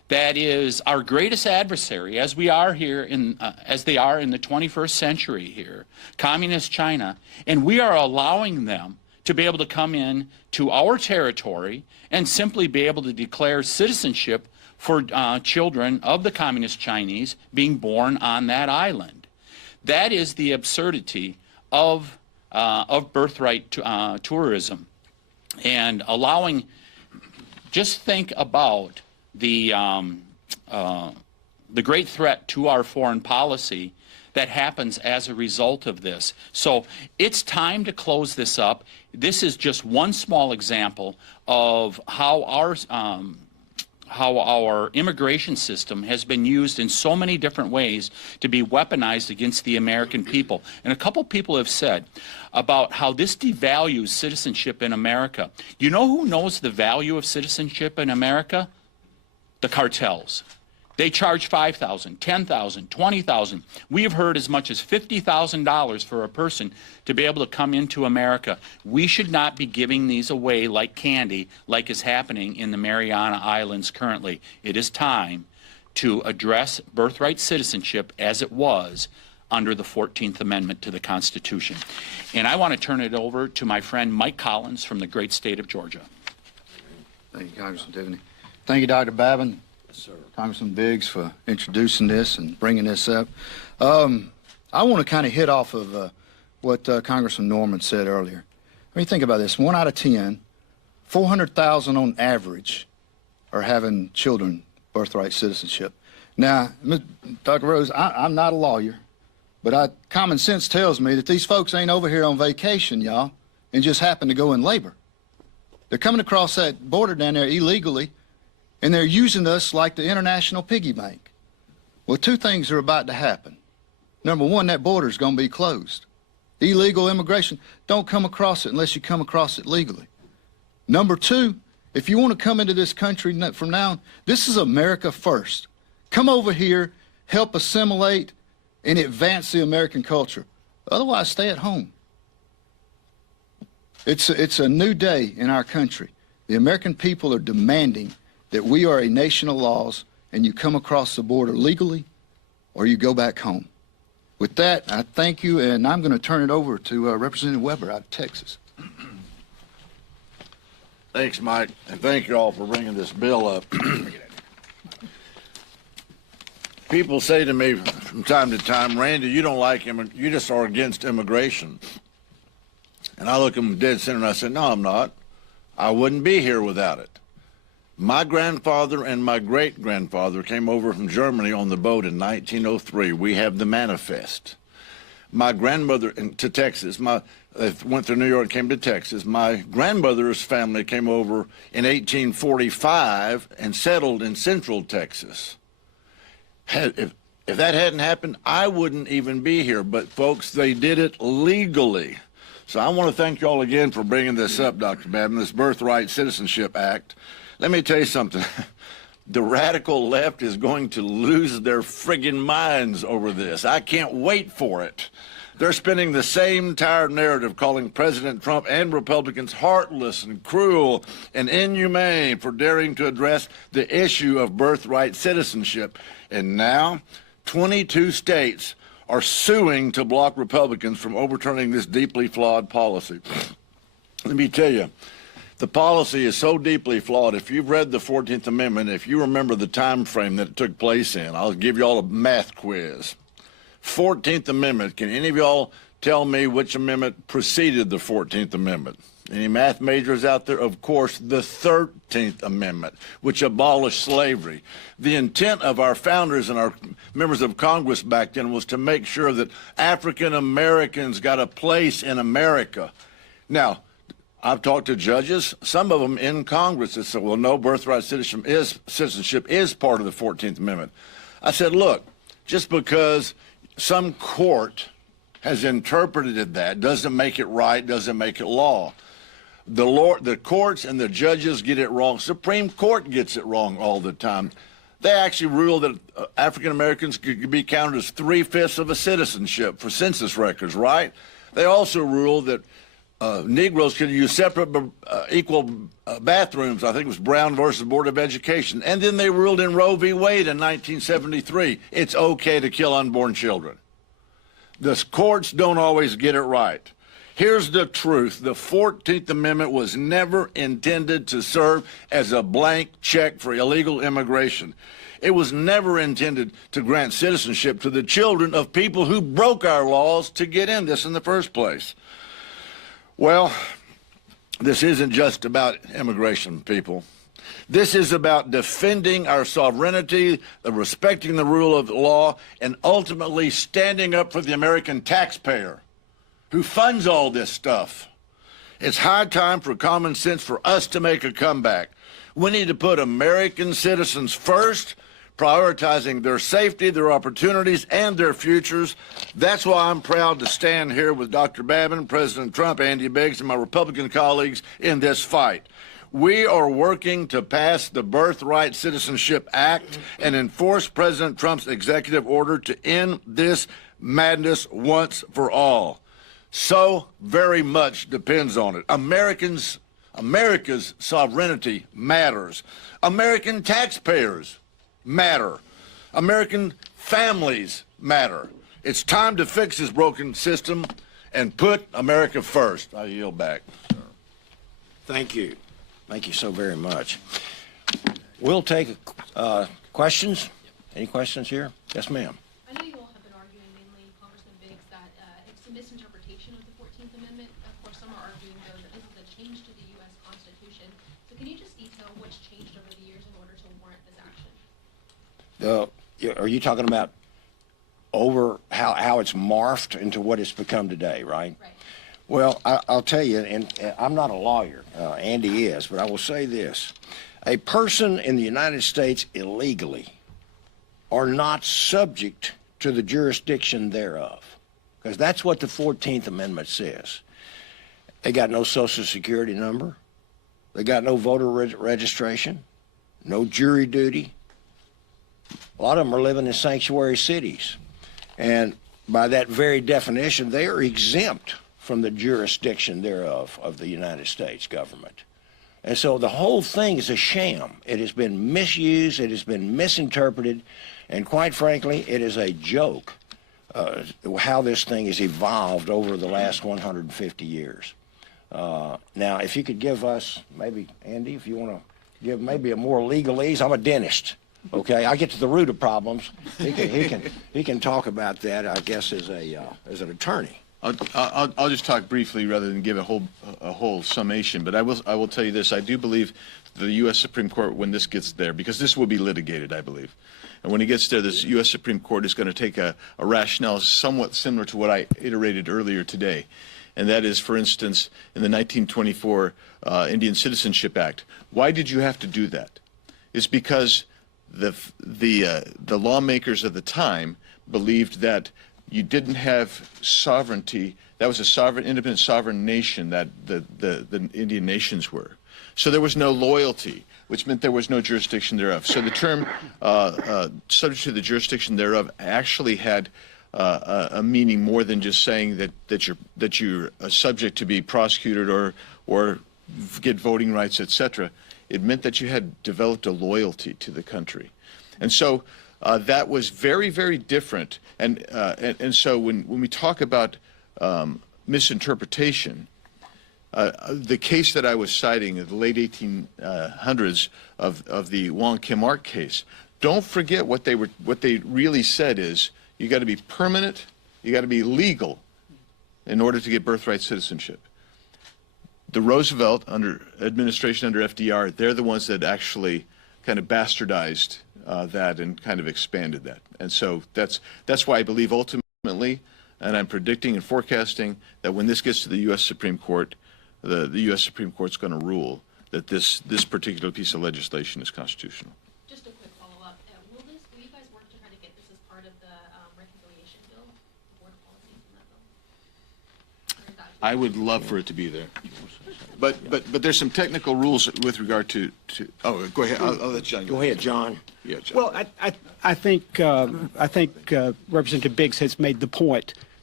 that is our greatest adversary, as we are here as they are in the 21st century here, Communist China, and we are allowing them to be able to come in to our territory and simply be able to declare citizenship for children of the Communist Chinese being born on that island. That is the absurdity of birthright tourism, and allowing. Just think about the great threat to our foreign policy that happens as a result of this. So it's time to close this up. This is just one small example of how our immigration system has been used in so many different ways to be weaponized against the American people. And a couple people have said about how this devalues citizenship in America. You know who knows the value of citizenship in America? The cartels. They charge $5,000, $10,000, $20,000. We have heard as much as $50,000 for a person to be able to come into America. We should not be giving these away like candy, like is happening in the Mariana Islands currently. It is time to address birthright citizenship as it was under the 14th Amendment to the Constitution. And I want to turn it over to my friend Mike Collins from the great state of Georgia. Thank you, Congressman Tiffany. Thank you, Dr. Babin. Congressman Biggs for introducing this and bringing this up. I want to kind of hit off of what Congressman Norman said earlier. I mean, think about this. 1 out of 10, 400,000 on average are having children birthright citizenship. Now, Dr. Rose, I'm not a lawyer, but common sense tells me that these folks ain't over here on vacation, y'all, and just happen to go in labor. They're coming across that border down there illegally, and they're using us like the international piggy bank. Well, two things are about to happen. Number one, that border's going to be closed. Illegal immigration, don't come across it unless you come across it legally. Number two, if you want to come into this country from now on, this is America first. Come over here, help assimilate, and advance the American culture. Otherwise, stay at home. It's a new day in our country. The American people are demanding that we are a nation of laws, and you come across the border legally or you go back home. With that, I thank you, and I'm going to turn it over to Representative Weber out of Texas. Thanks, Mike, and thank you all for bringing this bill up. People say to me from time to time, Randy, you don't like you just are against immigration. And I look them dead center and I say, no, I'm not. I wouldn't be here without it. My grandfather and my great-grandfather came over from Germany on the boat in 1903. We have the manifest. My grandmother to Texas, they went through New York and came to Texas. My grandmother's family came over in 1845 and settled in central Texas. If that hadn't happened, I wouldn't even be here. But, folks, they did it legally. So I want to thank you all again for bringing this up, Dr. Babin, this Birthright Citizenship Act. Let me tell you something. The radical left is going to lose their friggin' minds over this. I can't wait for it. They're spinning the same tired narrative, calling President Trump and Republicans heartless and cruel and inhumane for daring to address the issue of birthright citizenship. And now, 22 states are suing to block Republicans from overturning this deeply flawed policy. Let me tell you, the policy is so deeply flawed. If you've read the 14th Amendment, if you remember the time frame that it took place in, I'll give you all a math quiz. 14th Amendment, can any of y'all tell me which amendment preceded the 14th Amendment? Any math majors out there? Of course, the 13th Amendment, which abolished slavery. The intent of our founders and our members of Congress back then was to make sure that African Americans got a place in America. Now, I've talked to judges, some of them in Congress, that said, well, no, birthright citizenship is part of the 14th Amendment. I said, look, just because some court has interpreted it that doesn't make it right, doesn't make it law. The courts and the judges get it wrong. Supreme Court gets it wrong all the time. They actually ruled that African Americans could be counted as 3/5 of a citizenship for census records, right? They also ruled that Negroes could use separate but equal bathrooms. I think it was Brown versus Board of Education. And then they ruled in Roe v. Wade in 1973, it's okay to kill unborn children. The courts don't always get it right. Here's the truth. The 14th Amendment was never intended to serve as a blank check for illegal immigration. It was never intended to grant citizenship to the children of people who broke our laws to get in this in the first place. Well, this isn't just about immigration, people. This is about defending our sovereignty, respecting the rule of law, and ultimately standing up for the American taxpayer who funds all this stuff. It's high time for common sense for us to make a comeback. We need to put American citizens first, prioritizing their safety, their opportunities, and their futures. That's why I'm proud to stand here with Dr. Babin, President Trump, Andy Biggs, and my Republican colleagues in this fight. We are working to pass the Birthright Citizenship Act and enforce President Trump's executive order to end this madness once for all. So very much depends on it. America's sovereignty matters. American taxpayers matter. American families matter. It's time to fix this broken system and put America first. I yield back. Thank you. Thank you so very much. We'll take questions. Any questions here? Yes, ma'am. I know you all have been arguing, mainly Congressman Biggs, that it's a misinterpretation of the 14th Amendment. Of course, some are arguing, though, that this is a change to the U.S. Constitution. So can you just detail what's changed over the years in order to warrant this action? Are you talking about over how it's morphed into what it's become today, right? Right. Well, I'll tell you, and I'm not a lawyer, Andy is, but I will say this. A person in the United States illegally are not subject to the jurisdiction thereof, because that's what the 14th Amendment says. They got no Social Security number. They got no voter registration, no jury duty. A lot of them are living in sanctuary cities. And by that very definition, they are exempt from the jurisdiction thereof of the United States government. And so the whole thing is a sham. It has been misused, it has been misinterpreted, and quite frankly, it is a joke how this thing has evolved over the last 150 years. Now, if you could give us, maybe, Andy, if you want to give maybe a more legalese, I'm a dentist. Okay, I get to the root of problems. He can talk about that, I guess, as an attorney. I'll just talk briefly rather than give a whole summation. But I will tell you this: I do believe the U.S. Supreme Court, when this gets there, because this will be litigated, I believe, and when it gets there, this U.S. Supreme Court is going to take a rationale somewhat similar to what I iterated earlier today, and that is, for instance, in the 1924 Indian Citizenship Act. Why did you have to do that? It's because the lawmakers of the time believed that you didn't have sovereignty. That was a independent sovereign nation that the Indian nations were. So there was no loyalty, which meant there was no jurisdiction thereof. So the term subject to the jurisdiction thereof actually had a meaning more than just saying that you're subject to be prosecuted or get voting rights, etc. It meant that you had developed a loyalty to the country, and so that was very, very different. And so when we talk about misinterpretation, the case that I was citing in the late 1800s of the Wong Kim Ark case, don't forget what they really said is you got to be permanent, you got to be legal in order to get birthright citizenship. The Roosevelt administration under FDR, they're the ones that actually kind of bastardized that and kind of expanded that. And so that's why I believe ultimately, and I'm predicting and forecasting, that when this gets to the U.S. Supreme Court, the U.S. Supreme Court's going to rule that this particular piece of legislation is constitutional. Just a quick follow-up. Will you guys work to try to get this as part of the reconciliation bill, the board policies in that bill? I would love for it to be there. But there's some technical rules with regard to oh, go ahead. I'll let John go. Go ahead, John. Yeah, John. Well, I think Representative Biggs has made the point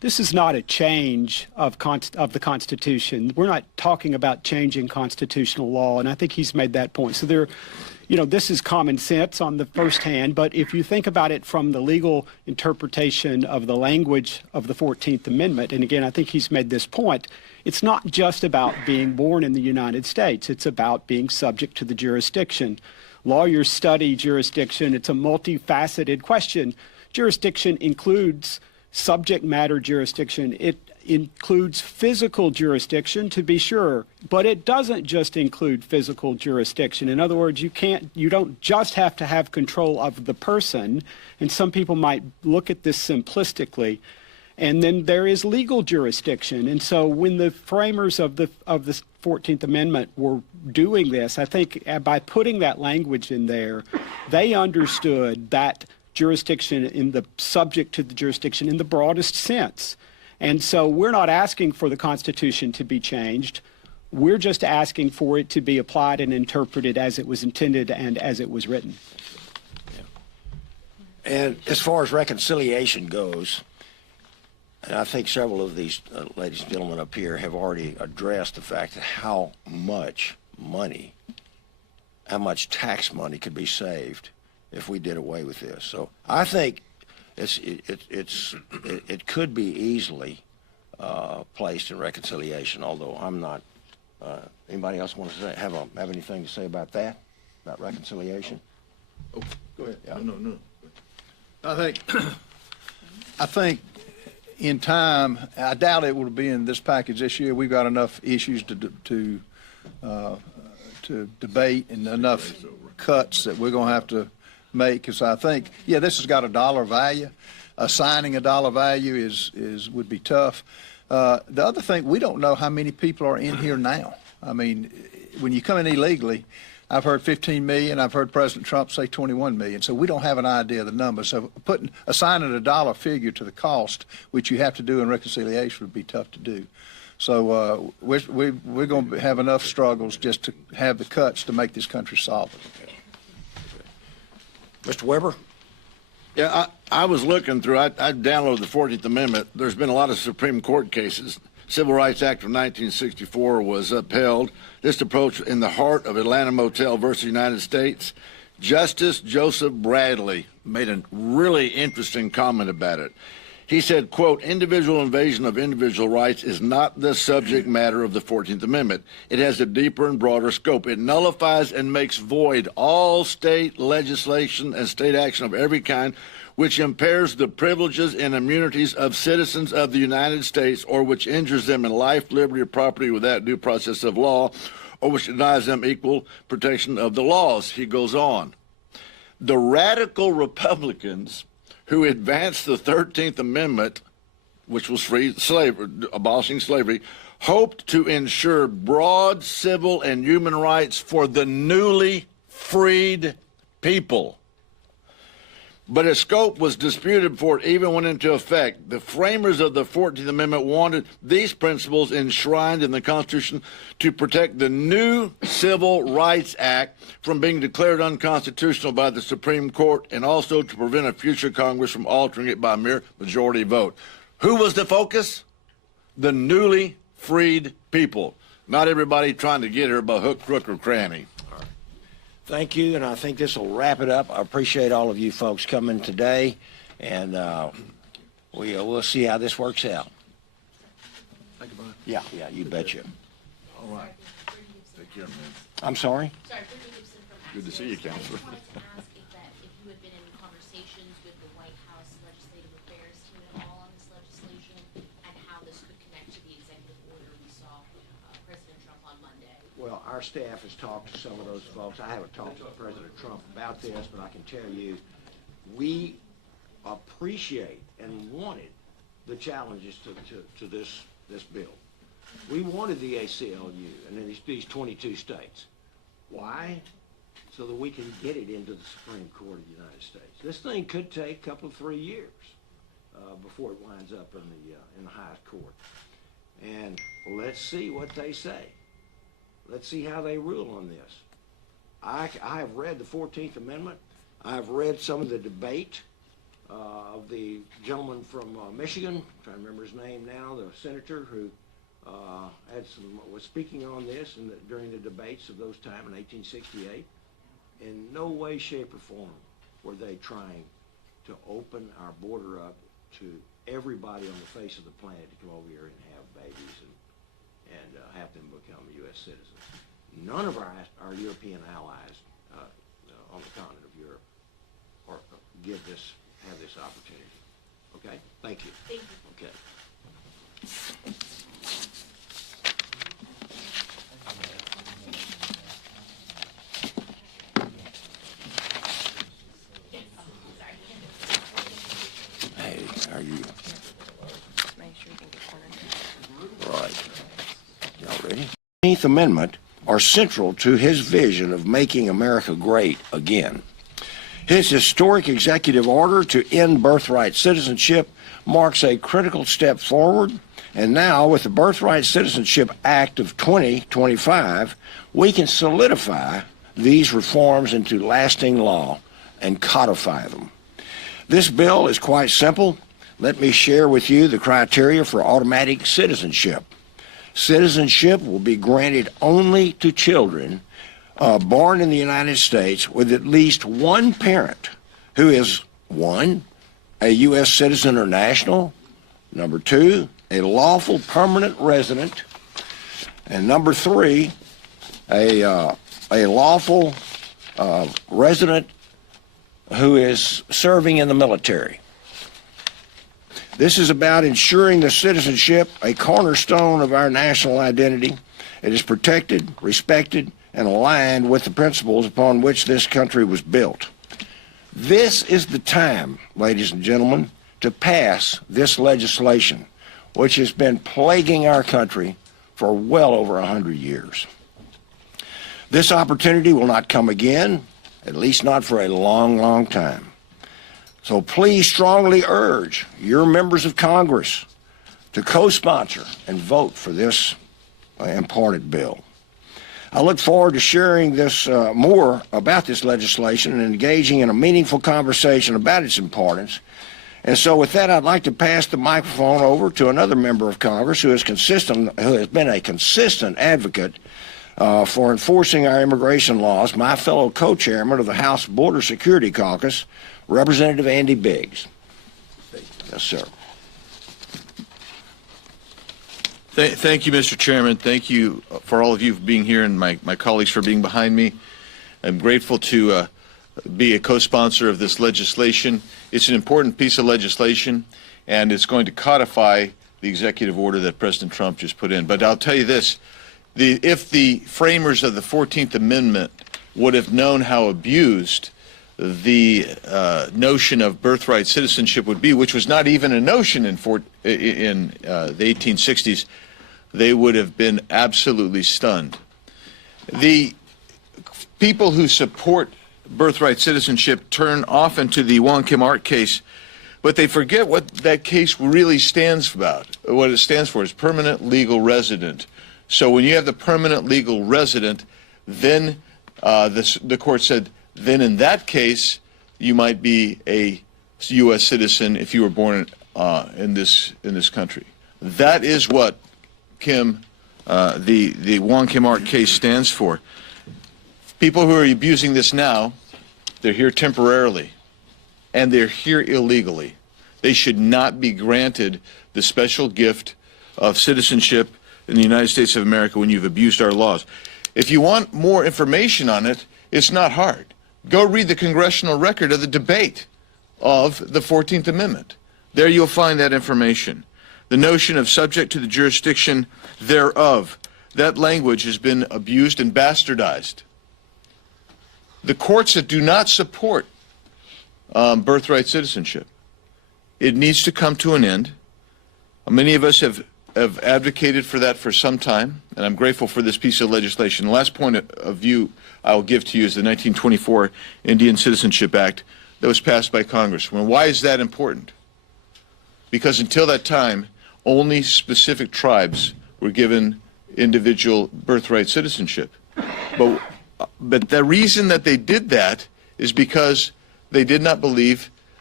this is not a change of the Constitution. We're not talking about changing constitutional law, and I think he's made that point. So this is common sense on the first hand, but if you think about it from the legal interpretation of the language of the 14th Amendment, and again, I think he's made this point, it's not just about being born in the United States. It's about being subject to the jurisdiction. Lawyers study jurisdiction. It's a multifaceted question. Jurisdiction includes subject matter jurisdiction. It includes physical jurisdiction, to be sure, but it doesn't just include physical jurisdiction. In other words, you don't just have to have control of the person, and some people might look at this simplistically. And then there is legal jurisdiction. And so when the framers of the 14th Amendment were doing this, I think by putting that language in there, they understood that jurisdiction subject to the jurisdiction in the broadest sense. And so we're not asking for the Constitution to be changed. We're just asking for it to be applied and interpreted as it was intended and as it was written. And as far as reconciliation goes, and I think several of these ladies and gentlemen up here have already addressed the fact that how much money, how much tax money could be saved if we did away with this. So I think it could be easily placed in reconciliation, although I'm not. Anybody else want to have anything to say about that, about reconciliation? Oh, go ahead. Yeah. No. I think in time, I doubt it will be in this package this year. We've got enough issues to debate and enough cuts that we're going to have to make. Because I think, this has got a dollar value. Assigning a dollar value would be tough. The other thing, we don't know how many people are in here now. I mean, when you come in illegally, I've heard 15 million. I've heard President Trump say 21 million. So we don't have an idea of the number. So assigning a dollar figure to the cost, which you have to do in reconciliation, would be tough to do. So we're going to have enough struggles just to have the cuts to make this country solvent. Mr. Weber? Yeah, I was looking through, I downloaded the 14th Amendment. There's been a lot of Supreme Court cases. Civil Rights Act of 1964 was upheld. This approach in the heart of Atlanta Motel versus United States. Justice Joseph Bradley made a really interesting comment about it. He said, quote, individual invasion of individual rights is not the subject matter of the 14th Amendment. It has a deeper and broader scope. It nullifies and makes void all state legislation and state action of every kind which impairs the privileges and immunities of citizens of the United States or which injures them in life, liberty, or property without due process of law or which denies them equal protection of the laws. He goes on. The radical Republicans who advanced the 13th Amendment, which was abolishing slavery, hoped to ensure broad civil and human rights for the newly freed people. But its scope was disputed before it even went into effect. The framers of the 14th Amendment wanted these principles enshrined in the Constitution to protect the new Civil Rights Act from being declared unconstitutional by the Supreme Court and also to prevent a future Congress from altering it by mere majority vote. Who was the focus? The newly freed people. Not everybody trying to get here by hook, crook, or cranny. Thank you, and I think this will wrap it up. I appreciate all of you folks coming today, and we'll see how this works out. Thank you, Brian. Yeah, you betcha. All right. Take care, man. I'm sorry? Sorry, Brittany Gibson from Good to see you, Counselor. I just wanted to ask if you had been in conversations with the White House Legislative Affairs team at all on this legislation and how this could connect to the executive order we saw President Trump on Monday. Well, our staff has talked to some of those folks. I haven't talked to President Trump about this, but I can tell you, we appreciate and wanted the challenges to this bill. We wanted the ACLU and these 22 states. Why? So that we can get it into the Supreme Court of the United States. This thing could take a couple of 3 years before it winds up in the highest court. And let's see what they say. Let's see how they rule on this. I have read the 14th Amendment. I've read some of the debate of the gentleman from Michigan, I'm trying to remember his name now, the senator who was speaking on this during the debates of those time in 1868. In no way, shape, or form were they trying to open our border up to everybody on the face of the planet to come over here and have babies and have them become U.S. citizens. None of our European allies on the continent of Europe have this opportunity. Okay? Thank you. Thank you. Okay. Hey, are you? Just make sure you can get cornered. Right. Y'all ready? The 19th Amendment are central to his vision of making America great again. His historic executive order to end birthright citizenship marks a critical step forward, and now with the Birthright Citizenship Act of 2025, we can solidify these reforms into lasting law and codify them. This bill is quite simple. Let me share with you the criteria for automatic citizenship. Citizenship will be granted only to children born in the United States with at least one parent who is, 1, a U.S. citizen or national, number 2, a lawful permanent resident, and number 3, a lawful resident who is serving in the military. This is about ensuring the citizenship, a cornerstone of our national identity. It is protected, respected, and aligned with the principles upon which this country was built. This is the time, ladies and gentlemen, to pass this legislation, which has been plaguing our country for well over 100 years. This opportunity will not come again, at least not for a long, long time. So please strongly urge your members of Congress to co-sponsor and vote for this important bill. I look forward to sharing this more about this legislation and engaging in a meaningful conversation about its importance. And so with that, I'd like to pass the microphone over to another member of Congress who has been a consistent advocate for enforcing our immigration laws, my fellow co-chairman of the House Border Security Caucus, Representative Andy Biggs. Yes, sir. Thank you, Mr. Chairman. Thank you for all of you for being here and my colleagues for being behind me. I'm grateful to be a co-sponsor of this legislation. It's an important piece of legislation, and it's going to codify the executive order that President Trump just put in. But I'll tell you this, if the framers of the 14th Amendment would have known how abused the notion of birthright citizenship would be, which was not even a notion in the 1860s, they would have been absolutely stunned. The people who support birthright citizenship turn often to the Wong Kim Ark case, but they forget what that case really stands about. What it stands for is permanent legal resident. So when you have the permanent legal resident, then the court said, then in that case, you might be a U.S. citizen if you were born in this country. That is what the Wong Kim Ark case stands for. People who are abusing this now, they're here temporarily, and they're here illegally. They should not be granted the special gift of citizenship in the United States of America when you've abused our laws. If you want more information on it, it's not hard. Go read the congressional record of the debate of the 14th Amendment. There you'll find that information. The notion of subject to the jurisdiction thereof, that language has been abused and bastardized. The courts that do not support birthright citizenship, it needs to come to an end. Many of us have advocated for that for some time, and I'm grateful for this piece of legislation. The last point of view I'll give to you is the 1924 Indian Citizenship Act that was passed by Congress. Well, why is that important? Because until that time, only specific tribes were given individual birthright citizenship. But the reason that they did that is because they did not believe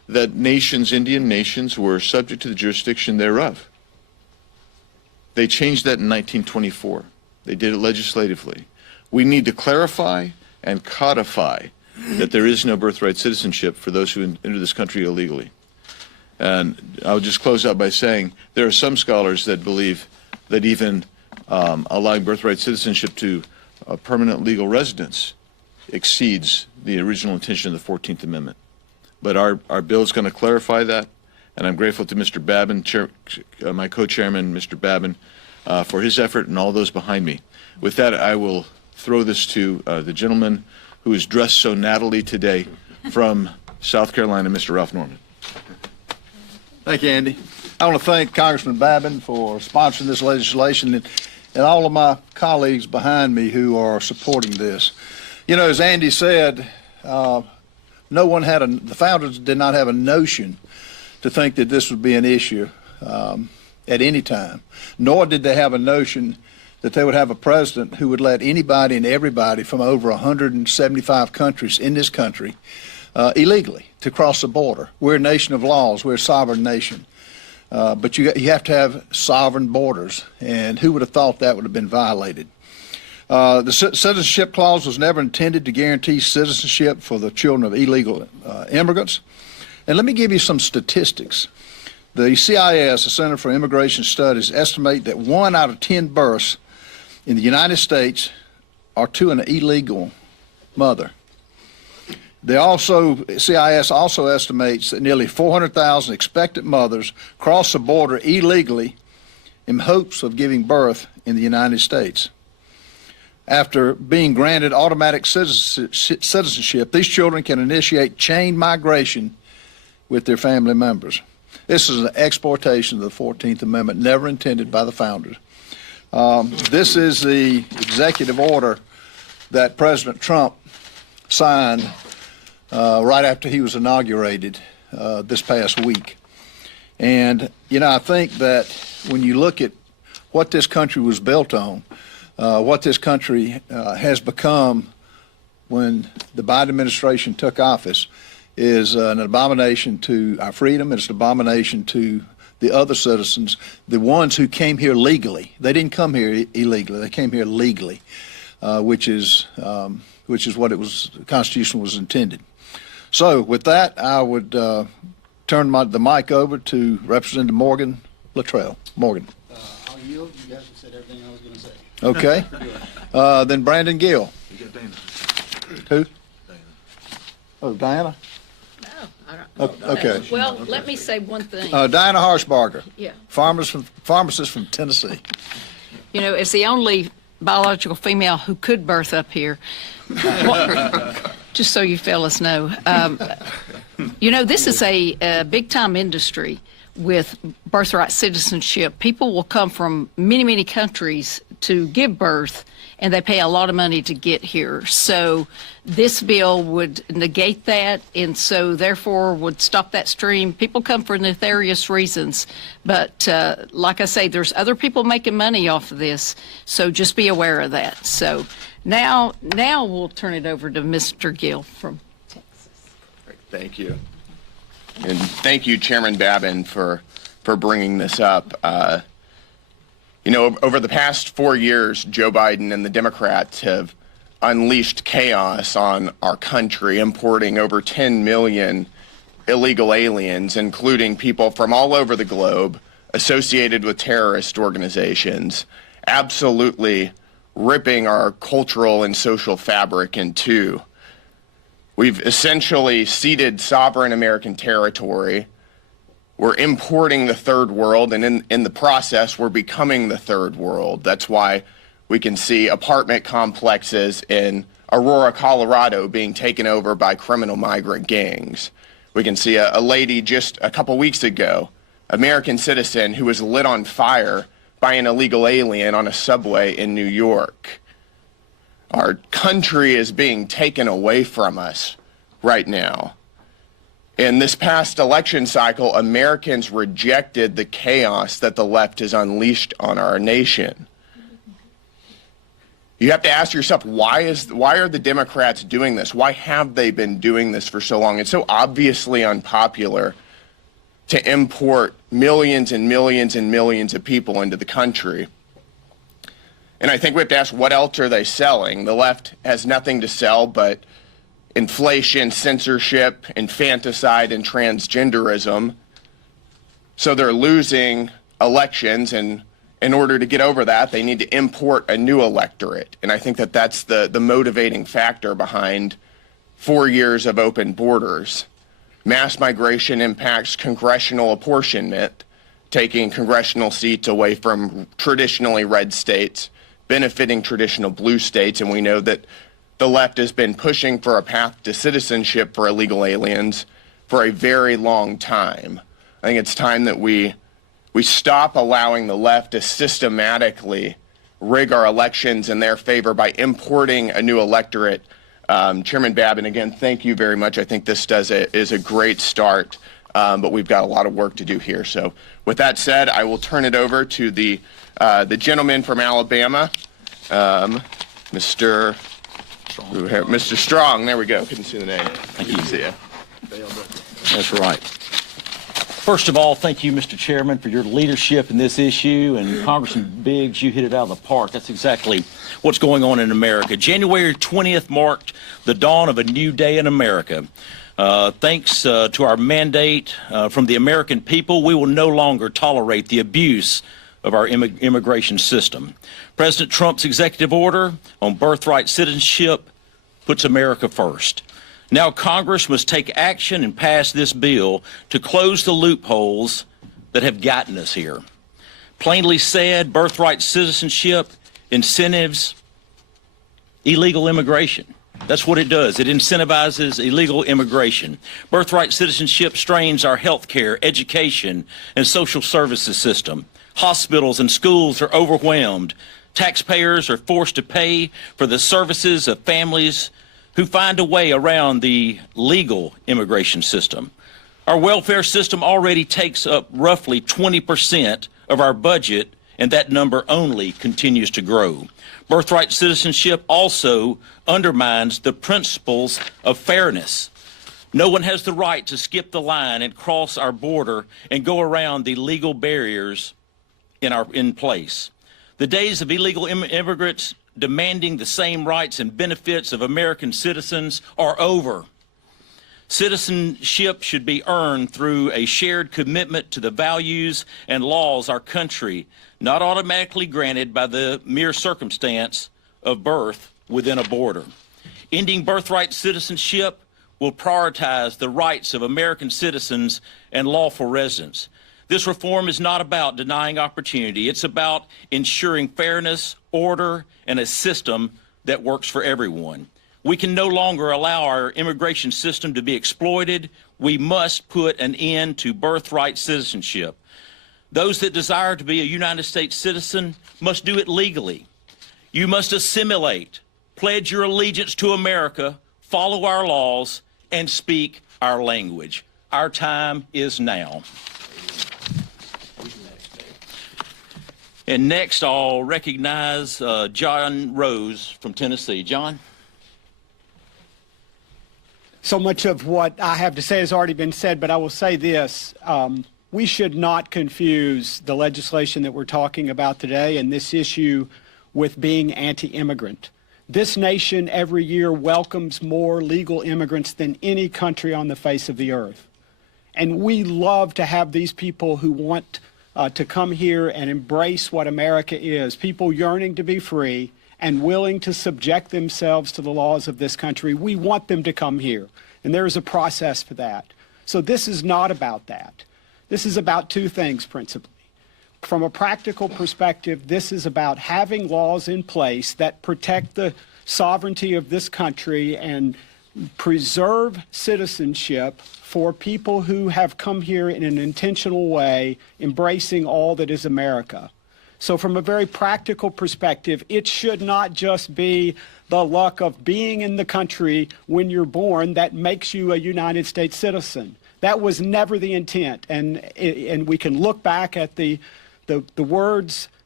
that nations, Indian nations, were subject to the jurisdiction thereof. They changed that in 1924. They did it legislatively. We need to clarify and codify that there is no birthright citizenship for those who enter this country illegally. And I'll just close out by saying there are some scholars that believe that even allowing birthright citizenship to permanent legal residence exceeds the original intention of the 14th Amendment. But our bill is going to clarify that, and I'm grateful to Mr. Babin, my co-chairman, Mr. Babin, for his effort and all those behind me. With that, I will throw this to the gentleman who is dressed so nattily today from South Carolina, Mr. Ralph Norman. Thank you, Andy. I want to thank Congressman Babin for sponsoring this legislation and all of my colleagues behind me who are supporting this. You know, as Andy said, the founders did not have a notion to think that this would be an issue at any time, nor did they have a notion that they would have a president who would let anybody and everybody from over 175 countries in this country illegally to cross the border. We're a nation of laws. We're a sovereign nation. But you have to have sovereign borders, and who would have thought that would have been violated? The citizenship clause was never intended to guarantee citizenship for the children of illegal immigrants. And let me give you some statistics. The CIS, the Center for Immigration Studies, estimate that 1 out of 10 births in the United States are to an illegal mother. CIS also estimates that nearly 400,000 expectant mothers cross the border illegally in hopes of giving birth in the United States. After being granted automatic citizenship, these children can initiate chain migration with their family members. This is an exploitation of the 14th Amendment, never intended by the founders. This is the executive order that President Trump signed right after he was inaugurated this past week. And, you know, I think that when you look at what this country was built on, what this country has become when the Biden administration took office is an abomination to our freedom. It's an abomination to the other citizens, the ones who came here legally. They didn't come here illegally. They came here legally, which is what the Constitution was intended. So with that, I would turn the mic over to Representative Morgan Luttrell. Morgan. I'll yield. You guys have said everything I was going to say. Okay. Then Brandon Gill. You got Dana. Who? Dana. Oh, Diana? No, I don't. Okay. Well, let me say one thing. Diana Harshbarger. Yeah. Pharmacist from Tennessee. You know, as the only biological female who could birth up here, just so you fellas know, you know, this is a big-time industry with birthright citizenship. People will come from many, many countries to give birth, and they pay a lot of money to get here. So this bill would negate that, and so therefore would stop that stream. People come for nefarious reasons, but like I say, there's other people making money off of this, so just be aware of that. So now we'll turn it over to Mr. Gill from Texas. Thank you. And thank you, Chairman Babin, for bringing this up. You know, over the past 4 years, Joe Biden and the Democrats have unleashed chaos on our country, importing over 10 million illegal aliens, including people from all over the globe associated with terrorist organizations, absolutely ripping our cultural and social fabric in two. We've essentially ceded sovereign American territory. We're importing the third world, and in the process, we're becoming the third world. That's why we can see apartment complexes in Aurora, Colorado being taken over by criminal migrant gangs. We can see a lady just a couple weeks ago, American citizen, who was lit on fire by an illegal alien on a subway in New York. Our country is being taken away from us right now. In this past election cycle, Americans rejected the chaos that the left has unleashed on our nation. you have to ask yourself, why are the Democrats doing this? Why have they been doing this for so long? It's so obviously unpopular to import millions and millions and millions of people into the country. And I think we have to ask, what else are they selling? The left has nothing to sell but inflation, censorship, infanticide, and transgenderism. So they're losing elections, and in order to get over that, they need to import a new electorate. And I think that that's the motivating factor behind 4 years of open borders. Mass migration impacts congressional apportionment, taking congressional seats away from traditionally red states, benefiting traditional blue states, and we know that the left has been pushing for a path to citizenship for illegal aliens for a very long time. I think it's time that we stop allowing the left to systematically rig our elections in their favor by importing a new electorate. Chairman Babin, again, thank you very much. I think this is a great start, but we've got a lot of work to do here. So with that said, I will turn it over to the gentleman from Alabama, Mr. Strong. There we go. Couldn't see the name. Thank you. See ya. That's right. First of all, thank you, Mr. Chairman, for your leadership in this issue. And Congressman Biggs, you hit it out of the park. That's exactly what's going on in America. January 20th marked the dawn of a new day in America. Thanks to our mandate from the American people, we will no longer tolerate the abuse of our immigration system. President Trump's executive order on birthright citizenship puts America first. Now Congress must take action and pass this bill to close the loopholes that have gotten us here. Plainly said, birthright citizenship incentives illegal immigration. That's what it does. It incentivizes illegal immigration. Birthright citizenship strains our health care, education, and social services system. Hospitals and schools are overwhelmed. Taxpayers are forced to pay for the services of families who find a way around the legal immigration system. Our welfare system already takes up roughly 20% of our budget, and that number only continues to grow. Birthright citizenship also undermines the principles of fairness. No one has the right to skip the line and cross our border and go around the legal barriers in place. The days of illegal immigrants demanding the same rights and benefits of American citizens are over. Citizenship should be earned through a shared commitment to the values and laws our country, not automatically granted by the mere circumstance of birth within a border. Ending birthright citizenship will prioritize the rights of American citizens and lawful residents. This reform is not about denying opportunity. It's about ensuring fairness, order, and a system that works for everyone. We can no longer allow our immigration system to be exploited. We must put an end to birthright citizenship. Those that desire to be a United States citizen must do it legally. You must assimilate, pledge your allegiance to America, follow our laws, and speak our language. Our time is now. And next, I'll recognize John Rose from Tennessee. John? So much of what I have to say has already been said, but I will say this. We should not confuse the legislation that we're talking about today and this issue with being anti-immigrant. This nation every year welcomes more legal immigrants than any country on the face of the earth. And we love to have these people who want to come here and embrace what America is, people yearning to be free and willing to subject themselves to the laws of this country. We want them to come here, and there is a process for that. So this is not about that. This is about two things principally. From a practical perspective, this is about having laws in place that protect the sovereignty of this country and preserve citizenship for people who have come here in an intentional way, embracing all that is America. So from a very practical perspective, it should not just be the luck of being in the country when you're born that makes you a United States citizen. That was never the intent. And we can look back at the words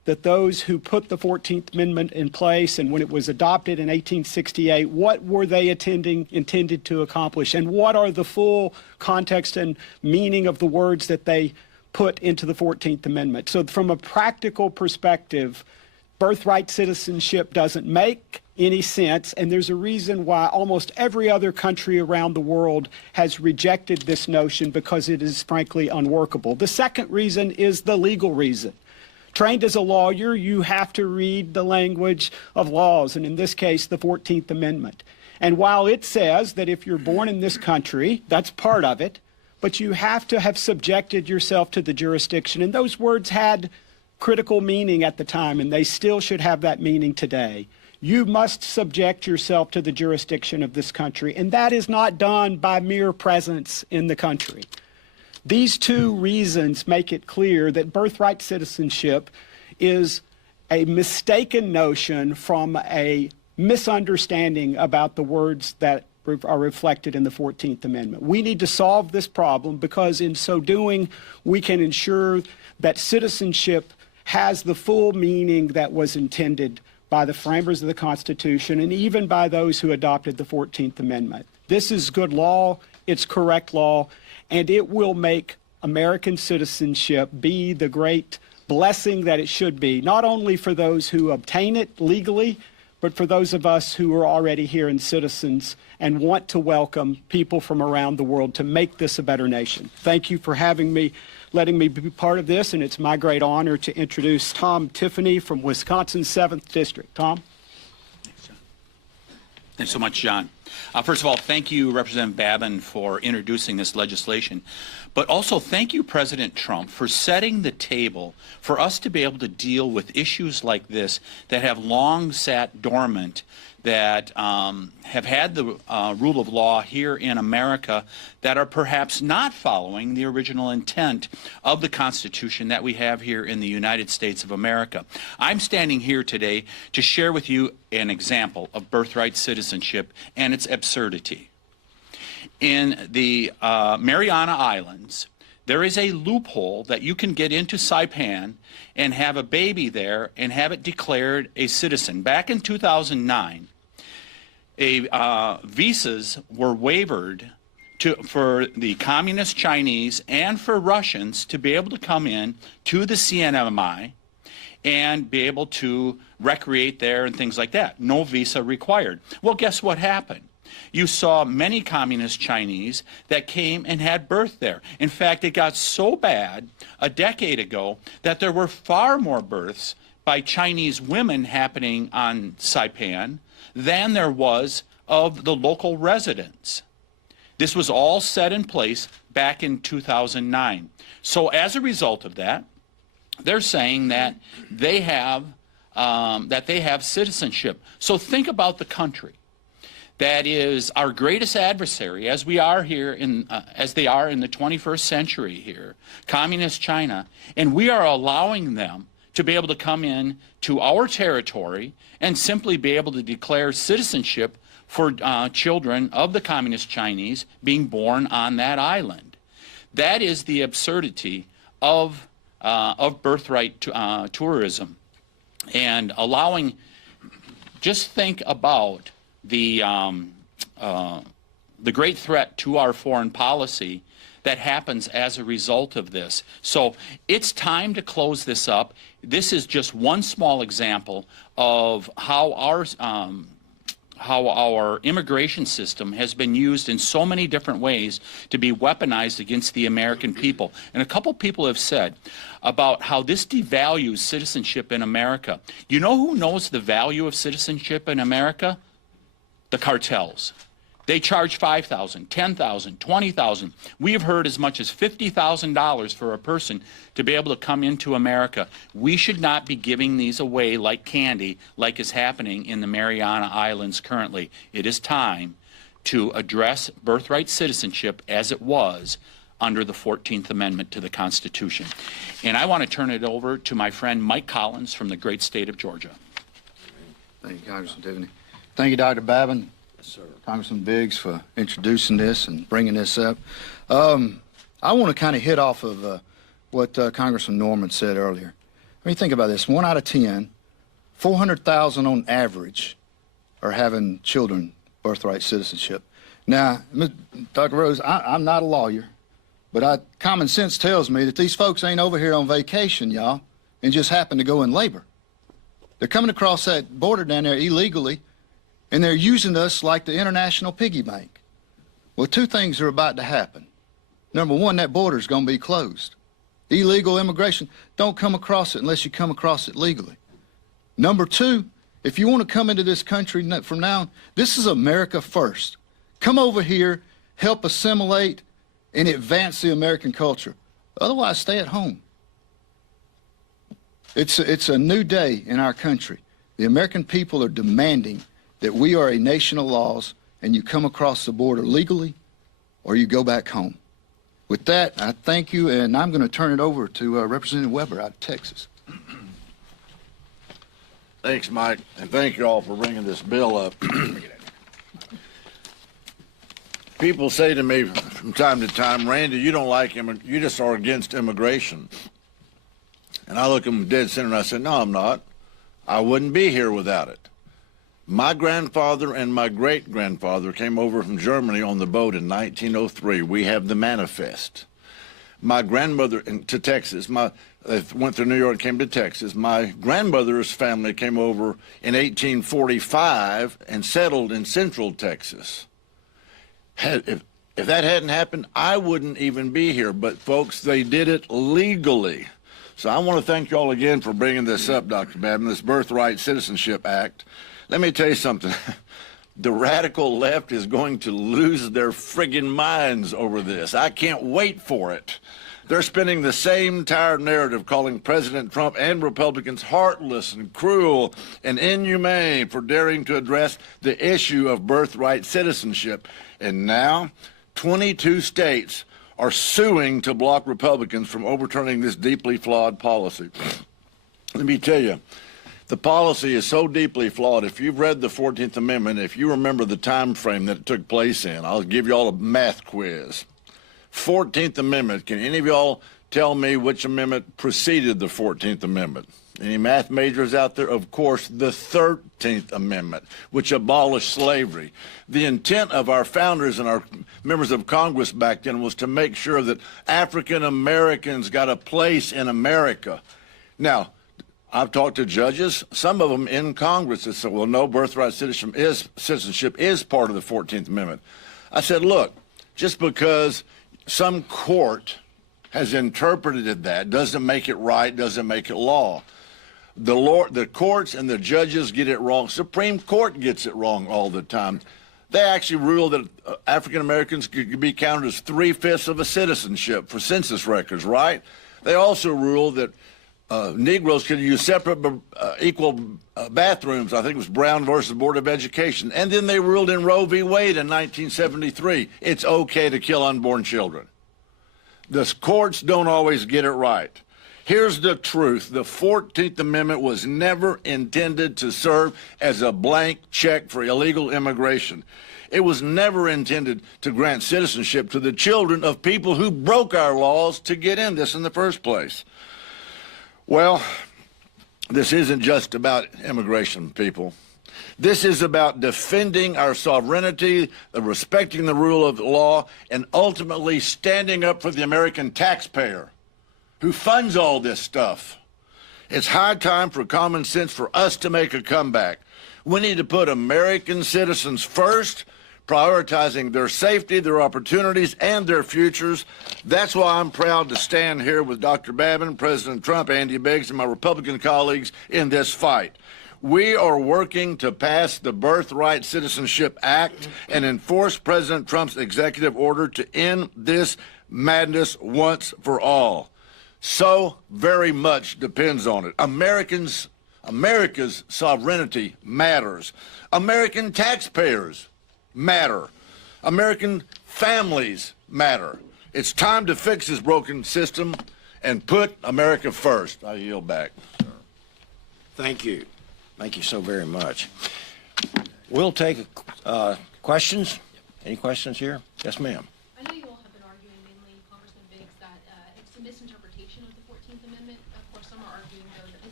that those who put the 14th Amendment in place and when it was adopted in 1868, what were they intended to accomplish, and what are the full context and meaning of the words that they put into the 14th Amendment. So from a practical perspective, birthright citizenship doesn't make any sense, and there's a reason why almost every other country around the world has rejected this notion, because it is frankly unworkable. The second reason is the legal reason. Trained as a lawyer, you have to read the language of laws, and in this case, the 14th Amendment. And while it says that if you're born in this country, that's part of it, but you have to have subjected yourself to the jurisdiction. And those words had critical meaning at the time, and they still should have that meaning today. You must subject yourself to the jurisdiction of this country, and that is not done by mere presence in the country. These two reasons make it clear that birthright citizenship is a mistaken notion from a misunderstanding about the words that are reflected in the 14th Amendment. We need to solve this problem, because in so doing, we can ensure that citizenship has the full meaning that was intended by the framers of the Constitution and even by those who adopted the 14th Amendment. This is good law, it's correct law, and it will make American citizenship be the great blessing that it should be, not only for those who obtain it legally, but for those of us who are already here and citizens and want to welcome people from around the world to make this a better nation. Thank you for having me, letting me be part of this, and it's my great honor to introduce Tom Tiffany from Wisconsin's 7th District. Tom? Thanks so much, John. First of all, thank you, Representative Babin, for introducing this legislation. But also thank you, President Trump, for setting the table for us to be able to deal with issues like this that have long sat dormant, that have had the rule of law here in America, that are perhaps not following the original intent of the Constitution that we have here in the United States of America. I'm standing here today to share with you an example of birthright citizenship and its absurdity. In the Mariana Islands, there is a loophole that you can get into Saipan and have a baby there and have it declared a citizen. Back in 2009, visas were waived for the communist Chinese and for Russians to be able to come in to the CNMI and be able to recreate there and things like that. No visa required. Well, guess what happened? You saw many communist Chinese that came and had birth there. In fact, it got so bad a decade ago that there were far more births by Chinese women happening on Saipan than there was of the local residents. This was all set in place back in 2009. So as a result of that, they're saying that they have citizenship. So think about the country that is our greatest adversary, as we are here as they are in the 21st century here, communist China, and we are allowing them to be able to come in to our territory and simply be able to declare citizenship for children of the communist Chinese being born on that island. That is the absurdity of birthright tourism, and allowing. Just think about the great threat to our foreign policy that happens as a result of this. So it's time to close this up. This is just one small example of how our immigration system has been used in so many different ways to be weaponized against the American people. And a couple people have said about how this devalues citizenship in America. You know who knows the value of citizenship in America? The cartels. They charge $5,000, $10,000, $20,000. We have heard as much as $50,000 for a person to be able to come into America. We should not be giving these away like candy, like is happening in the Mariana Islands currently. It is time to address birthright citizenship as it was under the 14th Amendment to the Constitution. And I want to turn it over to my friend Mike Collins from the great state of Georgia. Thank you, Congressman Tiffany. Thank you, Dr. Babin. Congressman Biggs for introducing this and bringing this up. I want to kind of hit off of what Congressman Norman said earlier. What do you think about this? 1 out of 10, 400,000 on average are having children birthright citizenship. Now, Dr. Rose, I'm not a lawyer, but common sense tells me that these folks ain't over here on vacation, y'all, and just happen to go in labor. They're coming across that border down there illegally, and they're using us like the international piggy bank. Well, 2 things are about to happen. Number 1, that border's going to be closed. Illegal immigration, don't come across it unless you come across it legally. Number 2, if you want to come into this country from now on, this is America first. Come over here, help assimilate, and advance the American culture. Otherwise, stay at home. It's a new day in our country. The American people are demanding that we are a nation of laws, and you come across the border legally, or you go back home. With that, I thank you, and I'm going to turn it over to Representative Weber out of Texas. Thanks, Mike, and thank you all for bringing this bill up. People say to me from time to time, Randy, you don't like you just are against immigration. And I look them dead center and I say, no, I'm not. I wouldn't be here without it. My grandfather and my great-grandfather came over from Germany on the boat in 1903. We have the manifest. My grandmother to Texas, they went through New York and came to Texas. My grandmother's family came over in 1845 and settled in central Texas. If that hadn't happened, I wouldn't even be here. But, folks, they did it legally. So I want to thank you all again for bringing this up, Dr. Babin, this Birthright Citizenship Act. Let me tell you something. The radical left is going to lose their friggin' minds over this. I can't wait for it. They're spinning the same tired narrative, calling President Trump and Republicans heartless and cruel and inhumane for daring to address the issue of birthright citizenship. And now, 22 states are suing to block Republicans from overturning this deeply flawed policy. Let me tell you, the policy is so deeply flawed. If you've read the 14th Amendment, if you remember the time frame that it took place in, I'll give you all a math quiz. 14th Amendment, can any of y'all tell me which amendment preceded the 14th Amendment? Any math majors out there? Of course, the 13th Amendment, which abolished slavery. The intent of our founders and our members of Congress back then was to make sure that African Americans got a place in America. Now, I've talked to judges, some of them in Congress, that said, well, no, birthright citizenship is part of the 14th Amendment. I said, look, just because some court has interpreted that doesn't make it right, doesn't make it law. The courts and the judges get it wrong. Supreme Court gets it wrong all the time. They actually ruled that African Americans could be counted as 3/5 of a citizenship for census records, right? They also ruled that Negroes could use separate but equal bathrooms. I think it was Brown versus Board of Education. And then they ruled in Roe v. Wade in 1973, it's okay to kill unborn children. The courts don't always get it right. Here's the truth. The 14th Amendment was never intended to serve as a blank check for illegal immigration. It was never intended to grant citizenship to the children of people who broke our laws to get in this in the first place. Well, this isn't just about immigration, people. This is about defending our sovereignty, respecting the rule of law, and ultimately standing up for the American taxpayer who funds all this stuff. It's high time for common sense for us to make a comeback. We need to put American citizens first, prioritizing their safety, their opportunities, and their futures. That's why I'm proud to stand here with Dr. Babin, President Trump, Andy Biggs, and my Republican colleagues in this fight. We are working to pass the Birthright Citizenship Act and enforce President Trump's executive order to end this madness once for all. So very much depends on it. America's sovereignty matters. American taxpayers matter. American families matter. It's time to fix this broken system and put America first. I yield back. Thank you. Thank you so very much. We'll take questions. Any questions here? Yes, ma'am. I know you all have been arguing, mainly Congressman Biggs, that it's a misinterpretation of the 14th Amendment. Of course, some are arguing, though, that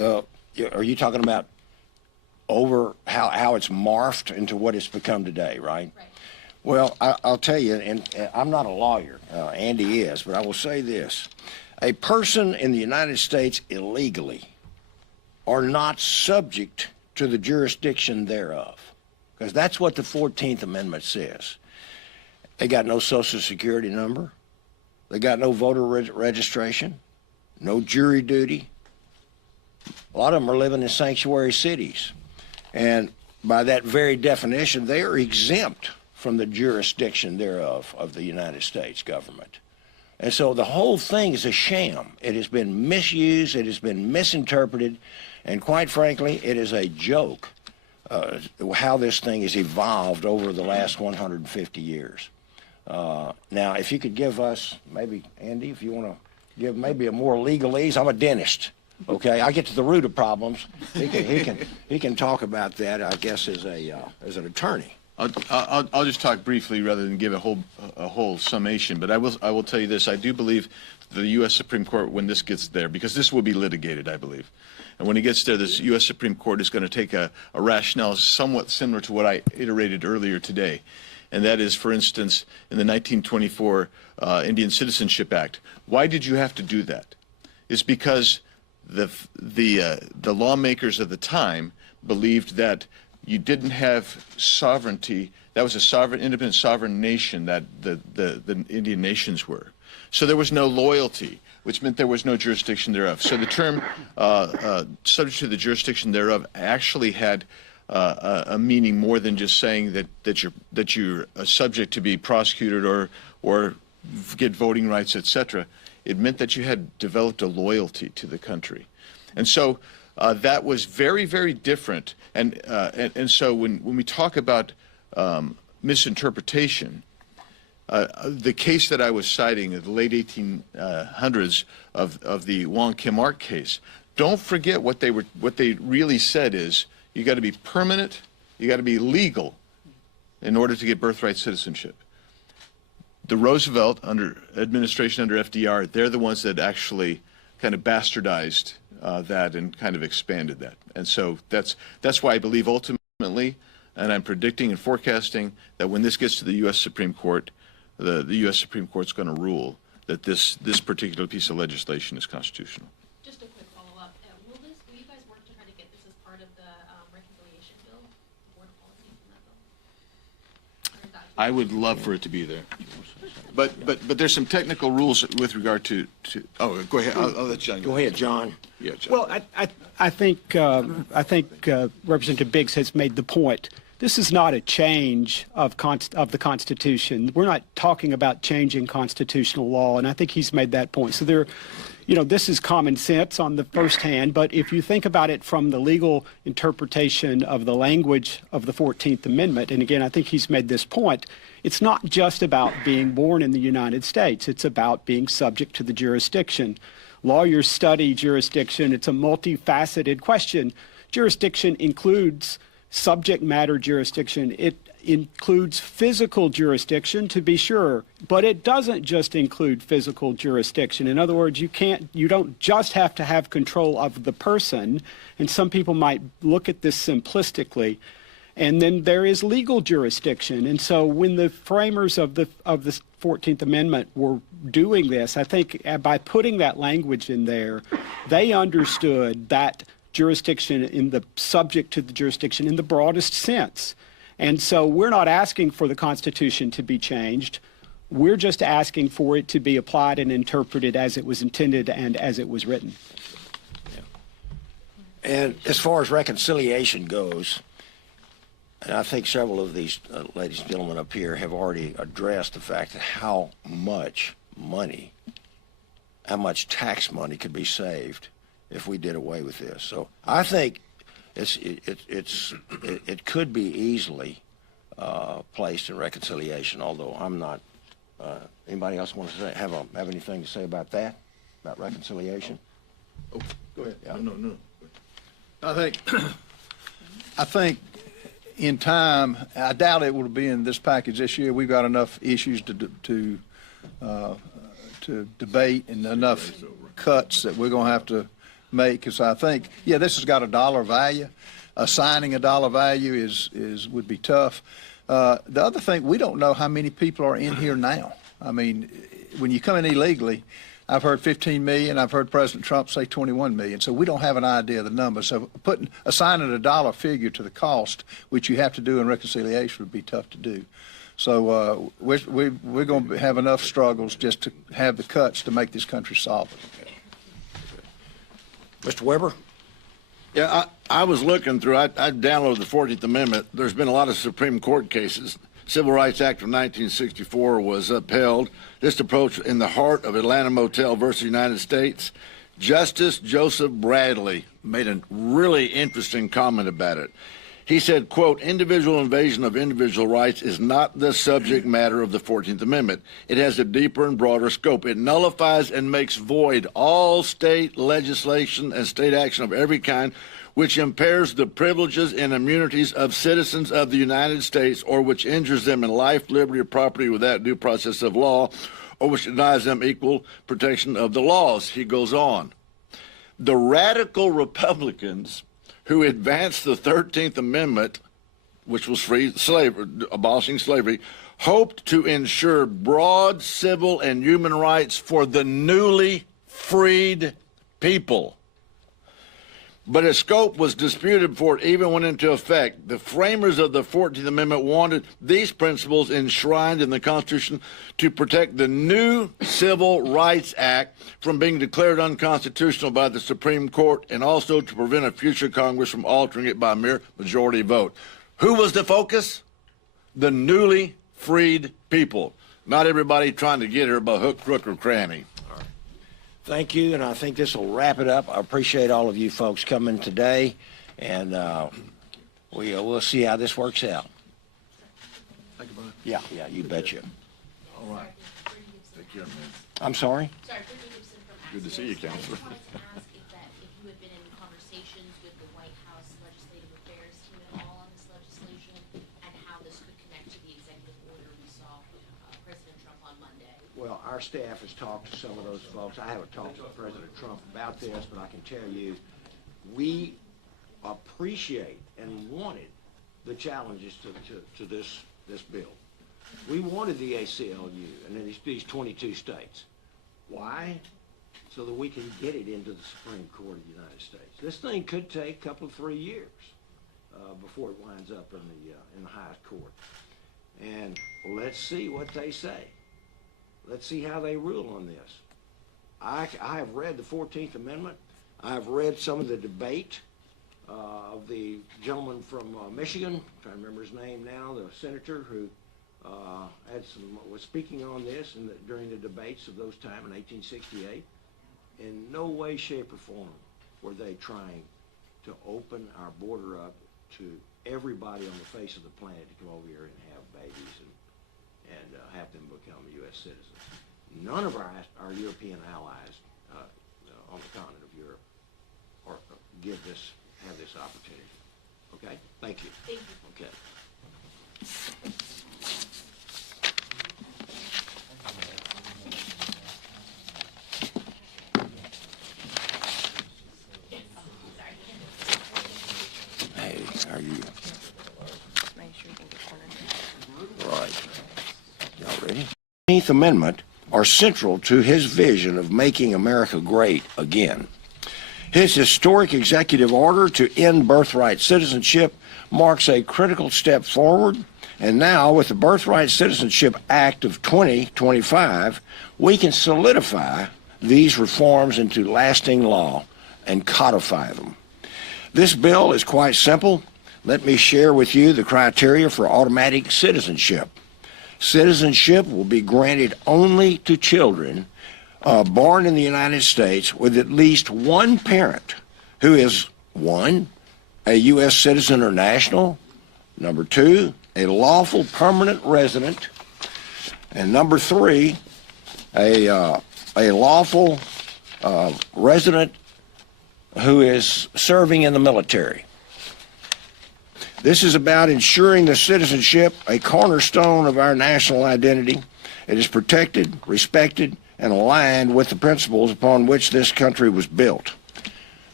Are you talking about over how it's morphed into what it's become today, right? Right. Well, I'll tell you, and I'm not a lawyer, Andy is, but I will say this. A person in the United States illegally are not subject to the jurisdiction thereof, because that's what the 14th Amendment says. They got no Social Security number. They got no voter registration, no jury duty. A lot of them are living in sanctuary cities. And by that very definition, they are exempt from the jurisdiction thereof of the United States government. And so the whole thing is a sham. It has been misused, it has been misinterpreted, and quite frankly, it is a joke how this thing has evolved over the last 150 years. Now, if you could give us, maybe, Andy, if you want to give maybe a more legalese, I'm a dentist. Okay, I get to the root of problems. He can talk about that, I guess, as an attorney. I'll just talk briefly rather than give a whole summation. But I will tell you this: I do believe the U.S. Supreme Court, when this gets there, because this will be litigated, I believe, and when it gets there, the U.S. Supreme Court is going to take a rationale somewhat similar to what I iterated earlier today, and that is, for instance, in the 1924 Indian Citizenship Act. Why did you have to do that? It's because the lawmakers of the time believed that you didn't have sovereignty. That was a independent sovereign nation that the Indian nations were. So there was no loyalty, which meant there was no jurisdiction thereof. So the term subject to the jurisdiction thereof actually had a meaning more than just saying that you're subject to be prosecuted or get voting rights, etc. It meant that you had developed a loyalty to the country. And so that was very, very different. And so when we talk about misinterpretation, the case that I was citing in the late 1800s of the Wong Kim Ark case, don't forget what they really said is you got to be permanent, you got to be legal in order to get birthright citizenship. The Roosevelt administration under FDR, they're the ones that actually kind of bastardized that and kind of expanded that. And so that's why I believe ultimately, and I'm predicting and forecasting that when this gets to the U.S. Supreme Court, the U.S. Supreme Court's going to rule that this particular piece of legislation is constitutional. Just a quick follow-up. Will you guys work to try to get this as part of the reconciliation bill, board policies in that bill? I would love for it to be there. But there's some technical rules with regard to oh, go ahead. I'll let John go. Go ahead, John. Yeah, John. Well, I think Representative Biggs has made the point. This is not a change of the Constitution. We're not talking about changing constitutional law, and I think he's made that point. So this is common sense on the first hand, but if you think about it from the legal interpretation of the language of the 14th Amendment, and again, I think he's made this point, it's not just about being born in the United States. It's about being subject to the jurisdiction. Lawyers study jurisdiction. It's a multifaceted question. Jurisdiction includes subject matter jurisdiction. It includes physical jurisdiction, to be sure, but it doesn't just include physical jurisdiction. In other words, you don't just have to have control of the person, and some people might look at this simplistically. And then there is legal jurisdiction. And so when the framers of the 14th Amendment were doing this, I think by putting that language in there, they understood that jurisdiction in the subject to the jurisdiction in the broadest sense. And so we're not asking for the Constitution to be changed. We're just asking for it to be applied and interpreted as it was intended and as it was written. And as far as reconciliation goes, and I think several of these ladies and gentlemen up here have already addressed the fact that how much tax money could be saved if we did away with this. So I think it could be easily placed in reconciliation. Although I'm not. Anybody else want to have anything to say about that? About reconciliation? Oh, go ahead. Yeah. No. I think in time, I doubt it will be in this package this year. We've got enough issues to debate and enough cuts that we're going to have to make, because I think, yeah, this has got a dollar value. Assigning a dollar value would be tough. The other thing, we don't know how many people are in here now. I mean, when you come in illegally, I've heard 15 million. I've heard President Trump say 21 million. So we don't have an idea of the number. So assigning a dollar figure to the cost, which you have to do in reconciliation, would be tough to do. So we're going to have enough struggles just to have the cuts to make this country solvent. Mr. Weber? Yeah, I was looking through, I downloaded the 14th Amendment. There's been a lot of Supreme Court cases. Civil Rights Act of 1964 was upheld. This approach in the heart of Atlanta Motel versus United States. Justice Joseph Bradley made a really interesting comment about it. He said, quote, individual invasion of individual rights is not the subject matter of the 14th Amendment. It has a deeper and broader scope. It nullifies and makes void all state legislation and state action of every kind which impairs the privileges and immunities of citizens of the United States or which injures them in life, liberty, or property without due process of law or which denies them equal protection of the laws. He goes on. The radical Republicans who advanced the 13th Amendment, which was free slavery, abolishing slavery, hoped to ensure broad civil and human rights for the newly freed people. But its scope was disputed before it even went into effect. The framers of the 14th Amendment wanted these principles enshrined in the Constitution to protect the new Civil Rights Act from being declared unconstitutional by the Supreme Court and also to prevent a future Congress from altering it by mere majority vote. Who was the focus? The newly freed people. Not everybody trying to get here by hook, crook, or cranny. Thank you, and I think this will wrap it up. I appreciate all of you folks coming today, and we'll see how this works out. Thank you, Brian. Yeah, you betcha. All right. Take care, man. I'm sorry? Sorry, Brittany Gibson from Good to see you, Counselor. I just wanted to ask if you had been in conversations with the White House Legislative Affairs team at all on this legislation and how this could connect to the executive order we saw President Trump on Monday. Well, our staff has talked to some of those folks. I haven't talked to President Trump about this, but I can tell you, we appreciate and wanted the challenges to this bill. We wanted the ACLU and these 22 states. Why? So that we can get it into the Supreme Court of the United States. This thing could take a couple of 3 years before it winds up in the highest court. And let's see what they say. Let's see how they rule on this. I have read the 14th Amendment. I've read some of the debate of the gentleman from Michigan, I'm trying to remember his name now, the senator who was speaking on this during the debates of those times in 1868. In no way, shape, or form were they trying to open our border up to everybody on the face of the planet to come over here and have babies and have them become U.S. citizens. None of our European allies on the continent of Europe have this opportunity. Okay? Thank you. Thank you. Okay. Hey, how are you? Just make sure you can get cornered. Right. Y'all ready? The 14th Amendment are central to his vision of making America great again. His historic executive order to end birthright citizenship marks a critical step forward, and now with the Birthright Citizenship Act of 2025, we can solidify these reforms into lasting law and codify them. This bill is quite simple. Let me share with you the criteria for automatic citizenship. Citizenship will be granted only to children born in the United States with at least one parent who is, 1, a U.S. citizen or national, number 2, a lawful permanent resident, and number 3, a lawful resident who is serving in the military. This is about ensuring the citizenship, a cornerstone of our national identity. It is protected, respected, and aligned with the principles upon which this country was built.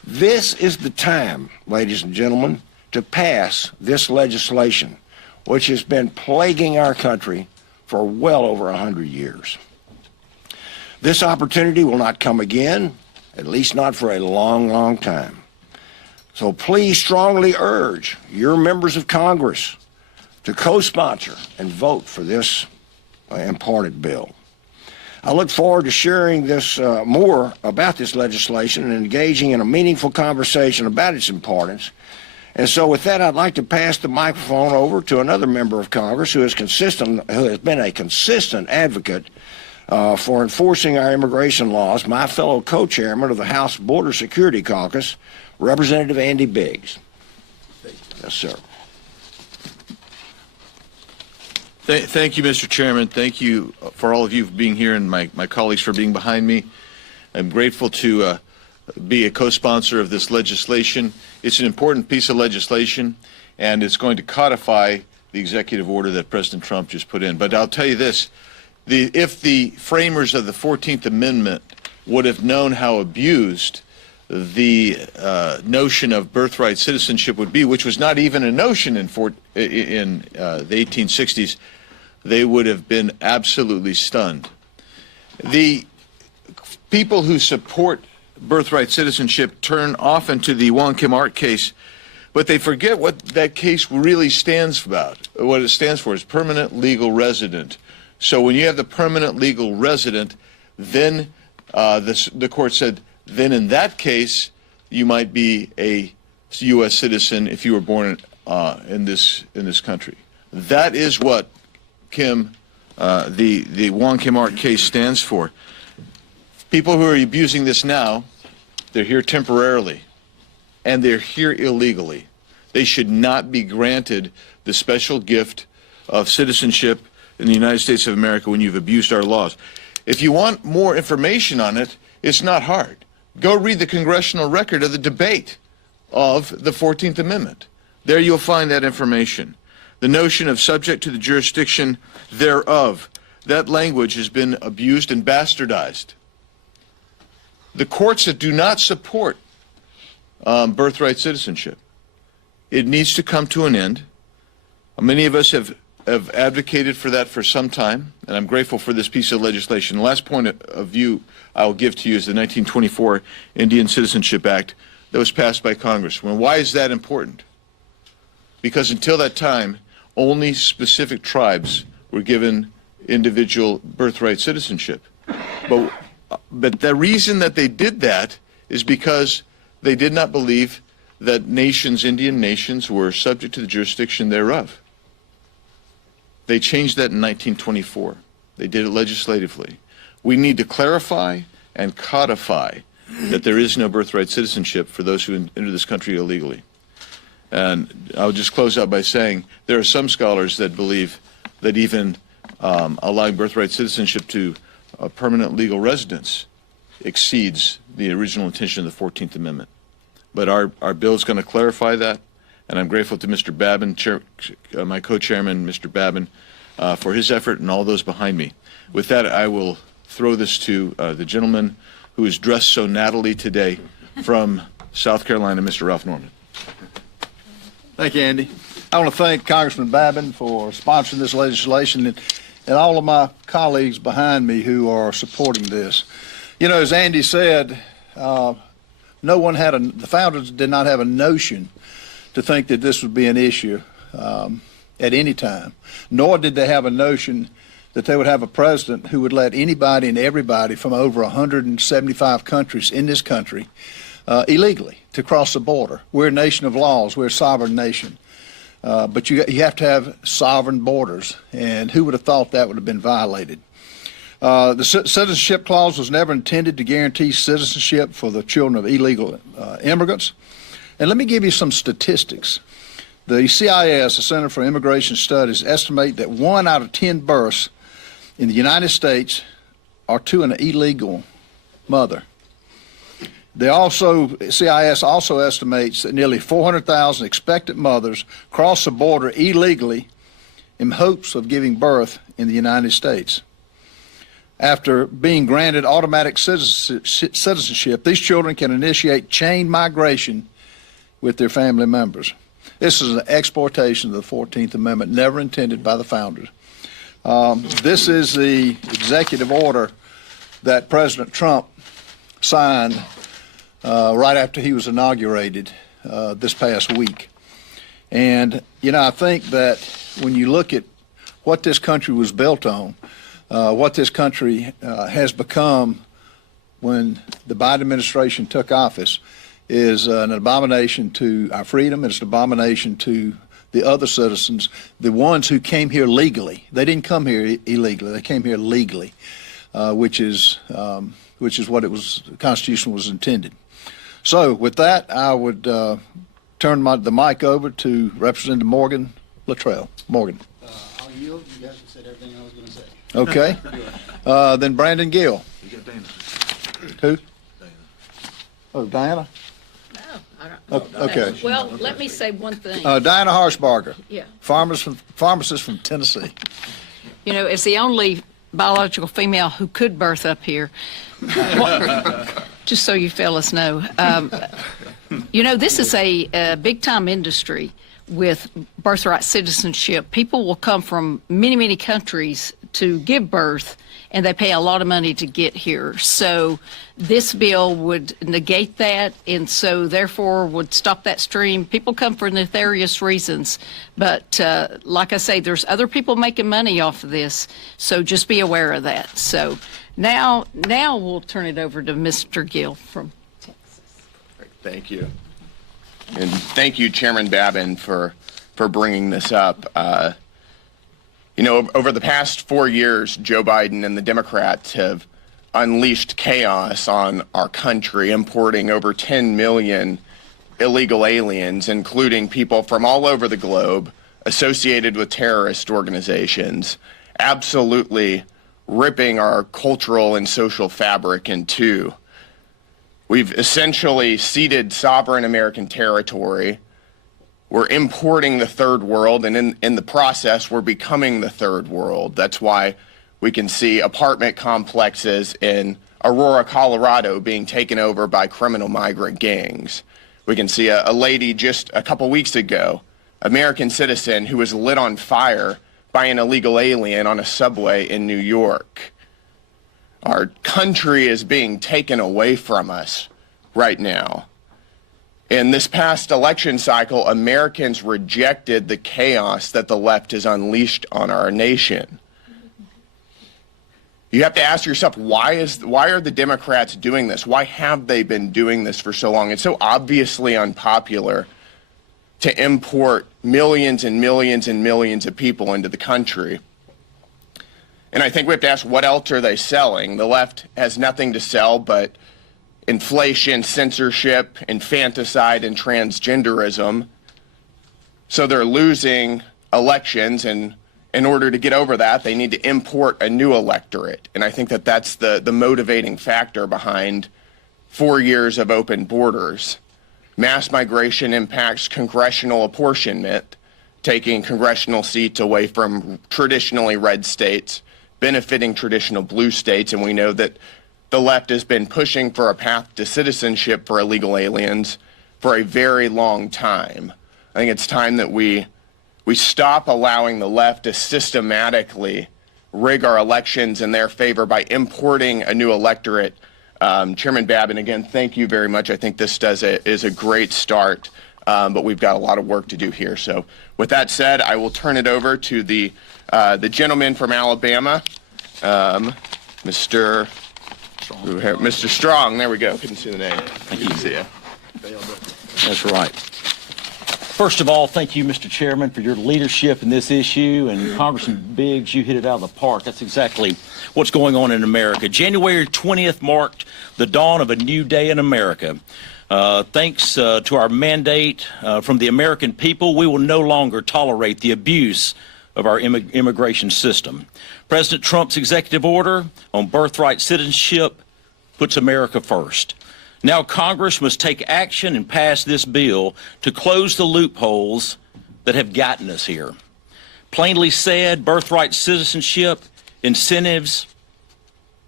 This is the time, ladies and gentlemen, to pass this legislation, which has been plaguing our country for well over 100 years. This opportunity will not come again, at least not for a long, long time. So please strongly urge your members of Congress to co-sponsor and vote for this important bill. I look forward to sharing this more about this legislation and engaging in a meaningful conversation about its importance. And so with that, I'd like to pass the microphone over to another member of Congress who has been a consistent advocate for enforcing our immigration laws, my fellow co-chairman of the House Border Security Caucus, Representative Andy Biggs. Yes, sir. Thank you, Mr. Chairman. Thank you for all of you for being here and my colleagues for being behind me. I'm grateful to be a co-sponsor of this legislation. It's an important piece of legislation, and it's going to codify the executive order that President Trump just put in. But I'll tell you this, if the framers of the 14th Amendment would have known how abused the notion of birthright citizenship would be, which was not even a notion in the 1860s, they would have been absolutely stunned. The people who support birthright citizenship turn often to the Wong Kim Ark case, but they forget what that case really stands about. What it stands for is permanent legal resident. So when you have the permanent legal resident, then the court said, then in that case, you might be a U.S. citizen if you were born in this country. That is what the Wong Kim Ark case stands for. People who are abusing this now, they're here temporarily, and they're here illegally. They should not be granted the special gift of citizenship in the United States of America when you've abused our laws. If you want more information on it, it's not hard. Go read the congressional record of the debate of the 14th Amendment. There you'll find that information. The notion of subject to the jurisdiction thereof, that language has been abused and bastardized. The courts that do not support birthright citizenship, it needs to come to an end. Many of us have advocated for that for some time, and I'm grateful for this piece of legislation. The last point of view I'll give to you is the 1924 Indian Citizenship Act that was passed by Congress. Well, why is that important? Because until that time, only specific tribes were given individual birthright citizenship. But the reason that they did that is because they did not believe that nations, Indian nations, were subject to the jurisdiction thereof. They changed that in 1924. They did it legislatively. We need to clarify and codify that there is no birthright citizenship for those who enter this country illegally. And I'll just close out by saying there are some scholars that believe that even allowing birthright citizenship to permanent legal residence exceeds the original intention of the 14th Amendment. But our bill is going to clarify that, and I'm grateful to Mr. Babin, my co-chairman, Mr. Babin, for his effort and all those behind me. With that, I will throw this to the gentleman who is dressed so nattily today from South Carolina, Mr. Ralph Norman. Thank you, Andy. I want to thank Congressman Babin for sponsoring this legislation and all of my colleagues behind me who are supporting this. You know, as Andy said, the founders did not have a notion to think that this would be an issue at any time, nor did they have a notion that they would have a president who would let anybody and everybody from over 175 countries in this country illegally to cross the border. We're a nation of laws. We're a sovereign nation. But you have to have sovereign borders, and who would have thought that would have been violated? The citizenship clause was never intended to guarantee citizenship for the children of illegal immigrants. And let me give you some statistics. The CIS, the Center for Immigration Studies, estimate that 1 out of 10 births in the United States are to an illegal mother. CIS also estimates that nearly 400,000 expectant mothers cross the border illegally in hopes of giving birth in the United States. After being granted automatic citizenship, these children can initiate chain migration with their family members. This is an exploitation of the 14th Amendment, never intended by the founders. This is the executive order that President Trump signed right after he was inaugurated this past week. And, you know, I think that when you look at what this country was built on, what this country has become when the Biden administration took office is an abomination to our freedom. It's an abomination to the other citizens, the ones who came here legally. They didn't come here illegally. They came here legally, which is what the Constitution was intended. So with that, I would turn the mic over to Representative Morgan Luttrell. Morgan. I'll yield. You guys have said everything I was going to say. Okay. Then Brandon Gill. Who? Oh, Diana? No, I don't. Oh, okay. Well, let me say one thing. Diana Harshbarger. Yeah. Pharmacist from Tennessee. You know, as the only biological female who could birth up here, just so you fellas know, you know, this is a big-time industry with birthright citizenship. People will come from many, many countries to give birth, and they pay a lot of money to get here. So this bill would negate that, and so therefore would stop that stream. People come for nefarious reasons, but like I say, there's other people making money off of this, so just be aware of that. So now we'll turn it over to Mr. Gill from Texas. Thank you. And thank you, Chairman Babin, for bringing this up. You know, over the past 4 years, Joe Biden and the Democrats have unleashed chaos on our country, importing over 10 million illegal aliens, including people from all over the globe associated with terrorist organizations, absolutely ripping our cultural and social fabric in two. We've essentially ceded sovereign American territory. We're importing the third world, and in the process, we're becoming the third world. That's why we can see apartment complexes in Aurora, Colorado being taken over by criminal migrant gangs. We can see a lady just a couple weeks ago, American citizen, who was lit on fire by an illegal alien on a subway in New York. Our country is being taken away from us right now. In this past election cycle, Americans rejected the chaos that the left has unleashed on our nation. You have to ask yourself, why are the Democrats doing this? Why have they been doing this for so long? It's so obviously unpopular to import millions and millions and millions of people into the country. And I think we have to ask, what else are they selling? The left has nothing to sell but inflation, censorship, infanticide, and transgenderism. So they're losing elections, and in order to get over that, they need to import a new electorate. And I think that that's the motivating factor behind 4 years of open borders. Mass migration impacts congressional apportionment, taking congressional seats away from traditionally red states, benefiting traditional blue states, and we know that the left has been pushing for a path to citizenship for illegal aliens for a very long time. I think it's time that we stop allowing the left to systematically rig our elections in their favor by importing a new electorate. Chairman Babin, again, thank you very much. I think this is a great start, but we've got a lot of work to do here. So with that said, I will turn it over to the gentleman from Alabama, Mr. Strong. There we go. Couldn't see the name. Thank you. See ya. That's right. First of all, thank you, Mr. Chairman, for your leadership in this issue. And Congressman Biggs, you hit it out of the park. That's exactly what's going on in America. January 20th marked the dawn of a new day in America. Thanks to our mandate from the American people, we will no longer tolerate the abuse of our immigration system. President Trump's executive order on birthright citizenship puts America first. Now Congress must take action and pass this bill to close the loopholes that have gotten us here. Plainly said, birthright citizenship, incentives,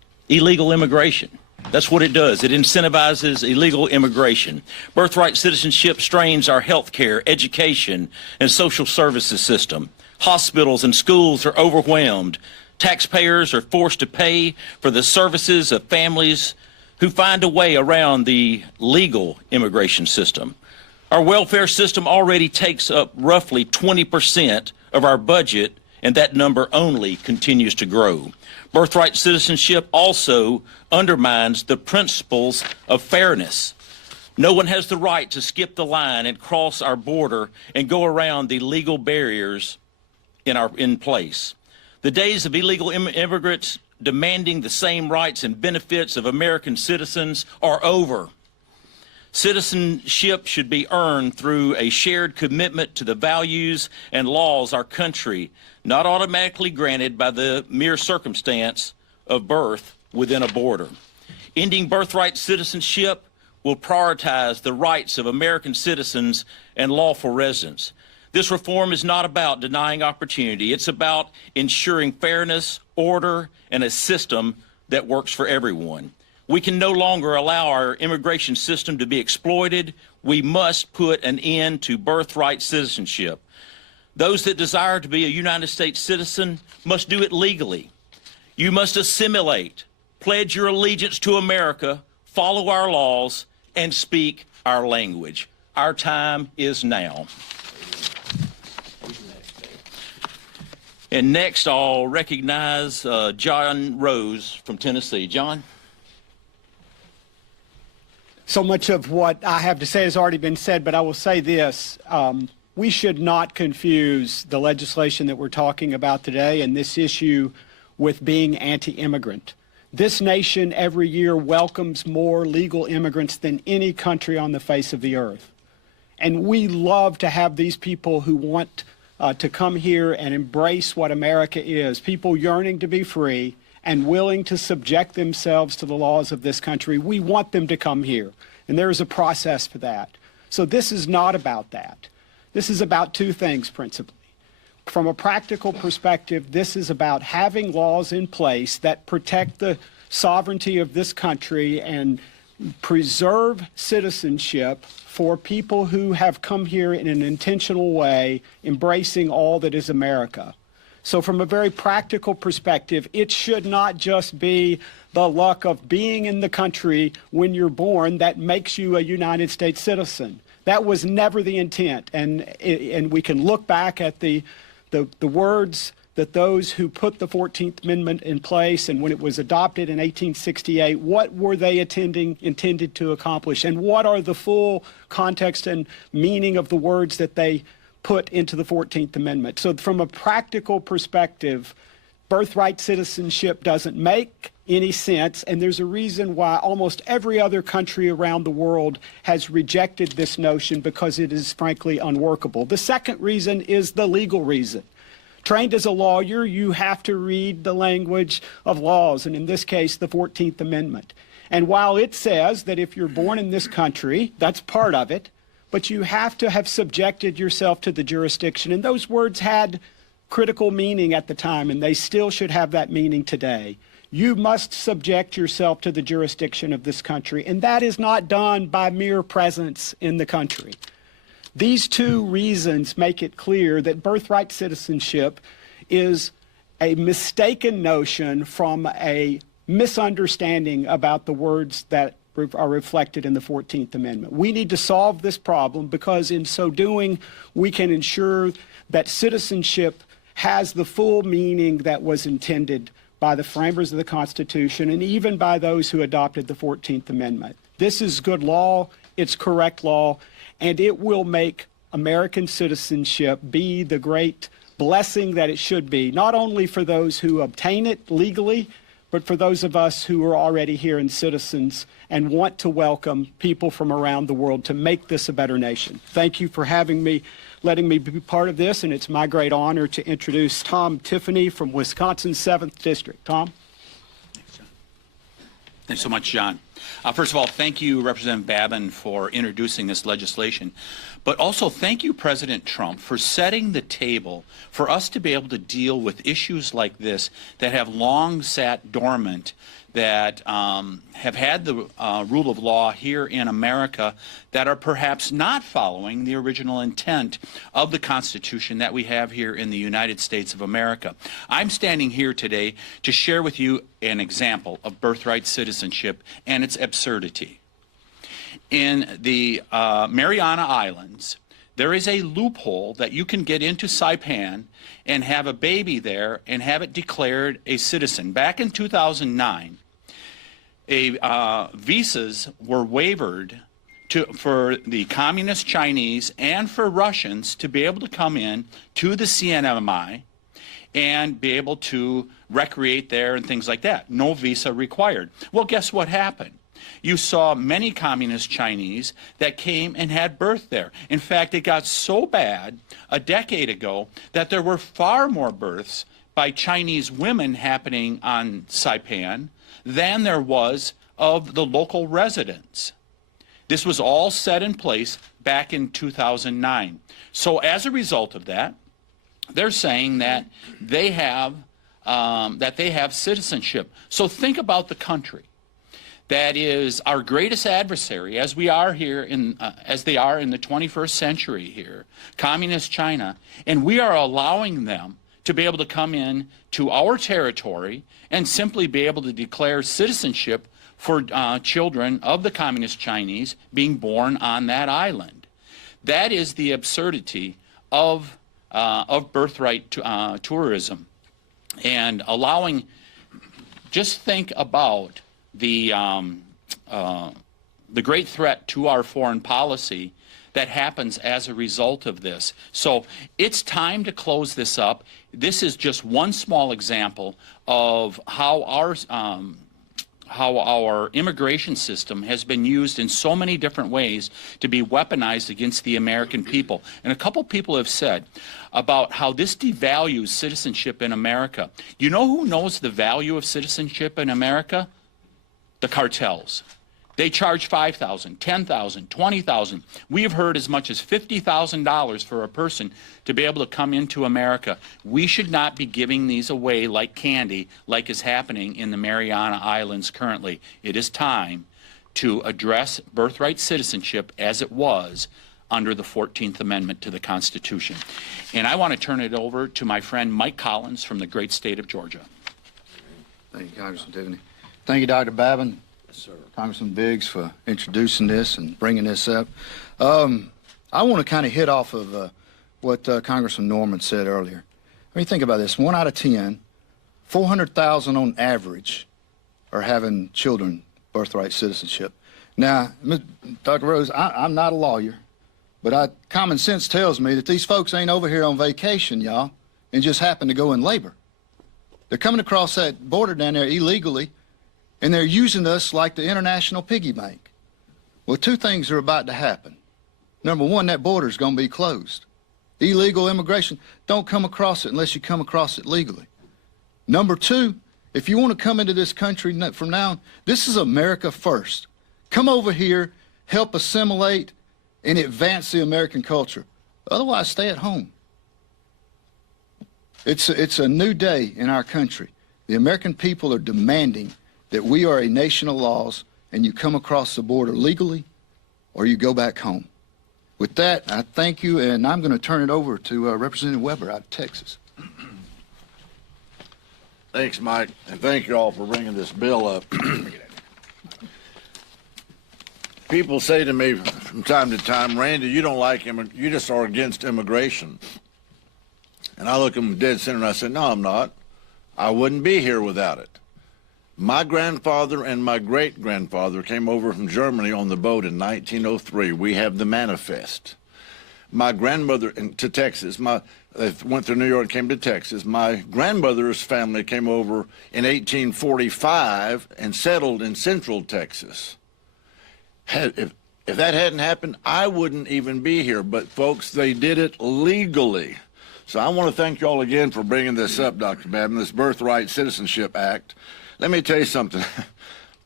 illegal immigration. That's what it does. It incentivizes illegal immigration. Birthright citizenship strains our health care, education, and social services system. Hospitals and schools are overwhelmed. Taxpayers are forced to pay for the services of families who find a way around the legal immigration system. Our welfare system already takes up roughly 20% of our budget, and that number only continues to grow. Birthright citizenship also undermines the principles of fairness. No one has the right to skip the line and cross our border and go around the legal barriers in place. The days of illegal immigrants demanding the same rights and benefits of American citizens are over. Citizenship should be earned through a shared commitment to the values and laws our country, not automatically granted by the mere circumstance of birth within a border. Ending birthright citizenship will prioritize the rights of American citizens and lawful residents. This reform is not about denying opportunity. It's about ensuring fairness, order, and a system that works for everyone. We can no longer allow our immigration system to be exploited. We must put an end to birthright citizenship. Those that desire to be a United States citizen must do it legally. You must assimilate, pledge your allegiance to America, follow our laws, and speak our language. Our time is now. And next, I'll recognize John Rose from Tennessee. John? So much of what I have to say has already been said, but I will say this. We should not confuse the legislation that we're talking about today and this issue with being anti-immigrant. This nation every year welcomes more legal immigrants than any country on the face of the earth. And we love to have these people who want to come here and embrace what America is, people yearning to be free and willing to subject themselves to the laws of this country. We want them to come here, and there is a process for that. So this is not about that. This is about two things principally. From a practical perspective, this is about having laws in place that protect the sovereignty of this country and preserve citizenship for people who have come here in an intentional way, embracing all that is America. So from a very practical perspective, it should not just be the luck of being in the country when you're born that makes you a United States citizen. That was never the intent. And we can look back at the words that those who put the 14th Amendment in place and when it was adopted in 1868, what were they intended to accomplish? And what are the full context and meaning of the words that they put into the 14th Amendment? So from a practical perspective, birthright citizenship doesn't make any sense, and there's a reason why almost every other country around the world has rejected this notion, because it is frankly unworkable. The second reason is the legal reason. Trained as a lawyer, you have to read the language of laws, and in this case, the 14th Amendment. And while it says that if you're born in this country, that's part of it, but you have to have subjected yourself to the jurisdiction. And those words had critical meaning at the time, and they still should have that meaning today. You must subject yourself to the jurisdiction of this country, and that is not done by mere presence in the country. These two reasons make it clear that birthright citizenship is a mistaken notion from a misunderstanding about the words that are reflected in the 14th Amendment. We need to solve this problem, because in so doing, we can ensure that citizenship has the full meaning that was intended by the framers of the Constitution and even by those who adopted the 14th Amendment. This is good law, it's correct law, and it will make American citizenship be the great blessing that it should be, not only for those who obtain it legally, but for those of us who are already here and citizens and want to welcome people from around the world to make this a better nation. Thank you for having me, letting me be part of this, and it's my great honor to introduce Tom Tiffany from Wisconsin's 7th District. Tom? Thanks so much, John. First of all, thank you, Representative Babin, for introducing this legislation. But also thank you, President Trump, for setting the table for us to be able to deal with issues like this that have long sat dormant, that have had the rule of law here in America, that are perhaps not following the original intent of the Constitution that we have here in the United States of America. I'm standing here today to share with you an example of birthright citizenship and its absurdity. In the Mariana Islands, there is a loophole that you can get into Saipan and have a baby there and have it declared a citizen. Back in 2009, visas were waived for the communist Chinese and for Russians to be able to come in to the CNMI and be able to recreate there and things like that. No visa required. Well, guess what happened? You saw many communist Chinese that came and had birth there. In fact, it got so bad a decade ago that there were far more births by Chinese women happening on Saipan than there was of the local residents. This was all set in place back in 2009. So as a result of that, they're saying that they have citizenship. So think about the country that is our greatest adversary, as we are here as they are in the 21st century here, communist China, and we are allowing them to be able to come in to our territory and simply be able to declare citizenship for children of the communist Chinese being born on that island. That is the absurdity of birthright tourism, and allowing. Just think about the great threat to our foreign policy that happens as a result of this. So it's time to close this up. This is just one small example of how our immigration system has been used in so many different ways to be weaponized against the American people. And a couple people have said about how this devalues citizenship in America. You know who knows the value of citizenship in America? The cartels. They charge $5,000, $10,000, $20,000. We've heard as much as $50,000 for a person to be able to come into America. We should not be giving these away like candy, like is happening in the Mariana Islands currently. It is time to address birthright citizenship as it was under the 14th Amendment to the Constitution. And I want to turn it over to my friend Mike Collins from the great state of Georgia. Thank you, Congressman Tiffany. Thank you, Dr. Babin. Yes, sir. Congressman Biggs for introducing this and bringing this up. I want to kind of hit off of what Congressman Norman said earlier. I mean, think about this. 1 out of 10, 400,000 on average are having children birthright citizenship. Now, Dr. Rose, I'm not a lawyer, but common sense tells me that these folks ain't over here on vacation, y'all, and just happen to go in labor. They're coming across that border down there illegally, and they're using us like the international piggy bank. Well, two things are about to happen. Number one, that border's going to be closed. Illegal immigration, don't come across it unless you come across it legally. Number two, if you want to come into this country from now on, this is America first. Come over here, help assimilate, and advance the American culture. Otherwise, stay at home. It's a new day in our country. The American people are demanding that we are a nation of laws, and you come across the border legally or you go back home. With that, I thank you, and I'm going to turn it over to Representative Weber out of Texas. Thanks, Mike, and thank you all for bringing this bill up. People say to me from time to time, Randy, you don't like you just are against immigration. And I look them dead center and I say, no, I'm not. I wouldn't be here without it. My grandfather and my great-grandfather came over from Germany on the boat in 1903. We have the manifest. My grandmother to Texas, they went through New York and came to Texas. My grandmother's family came over in 1845 and settled in central Texas. If that hadn't happened, I wouldn't even be here. But, folks, they did it legally. So I want to thank you all again for bringing this up, Dr. Babin, this Birthright Citizenship Act. Let me tell you something.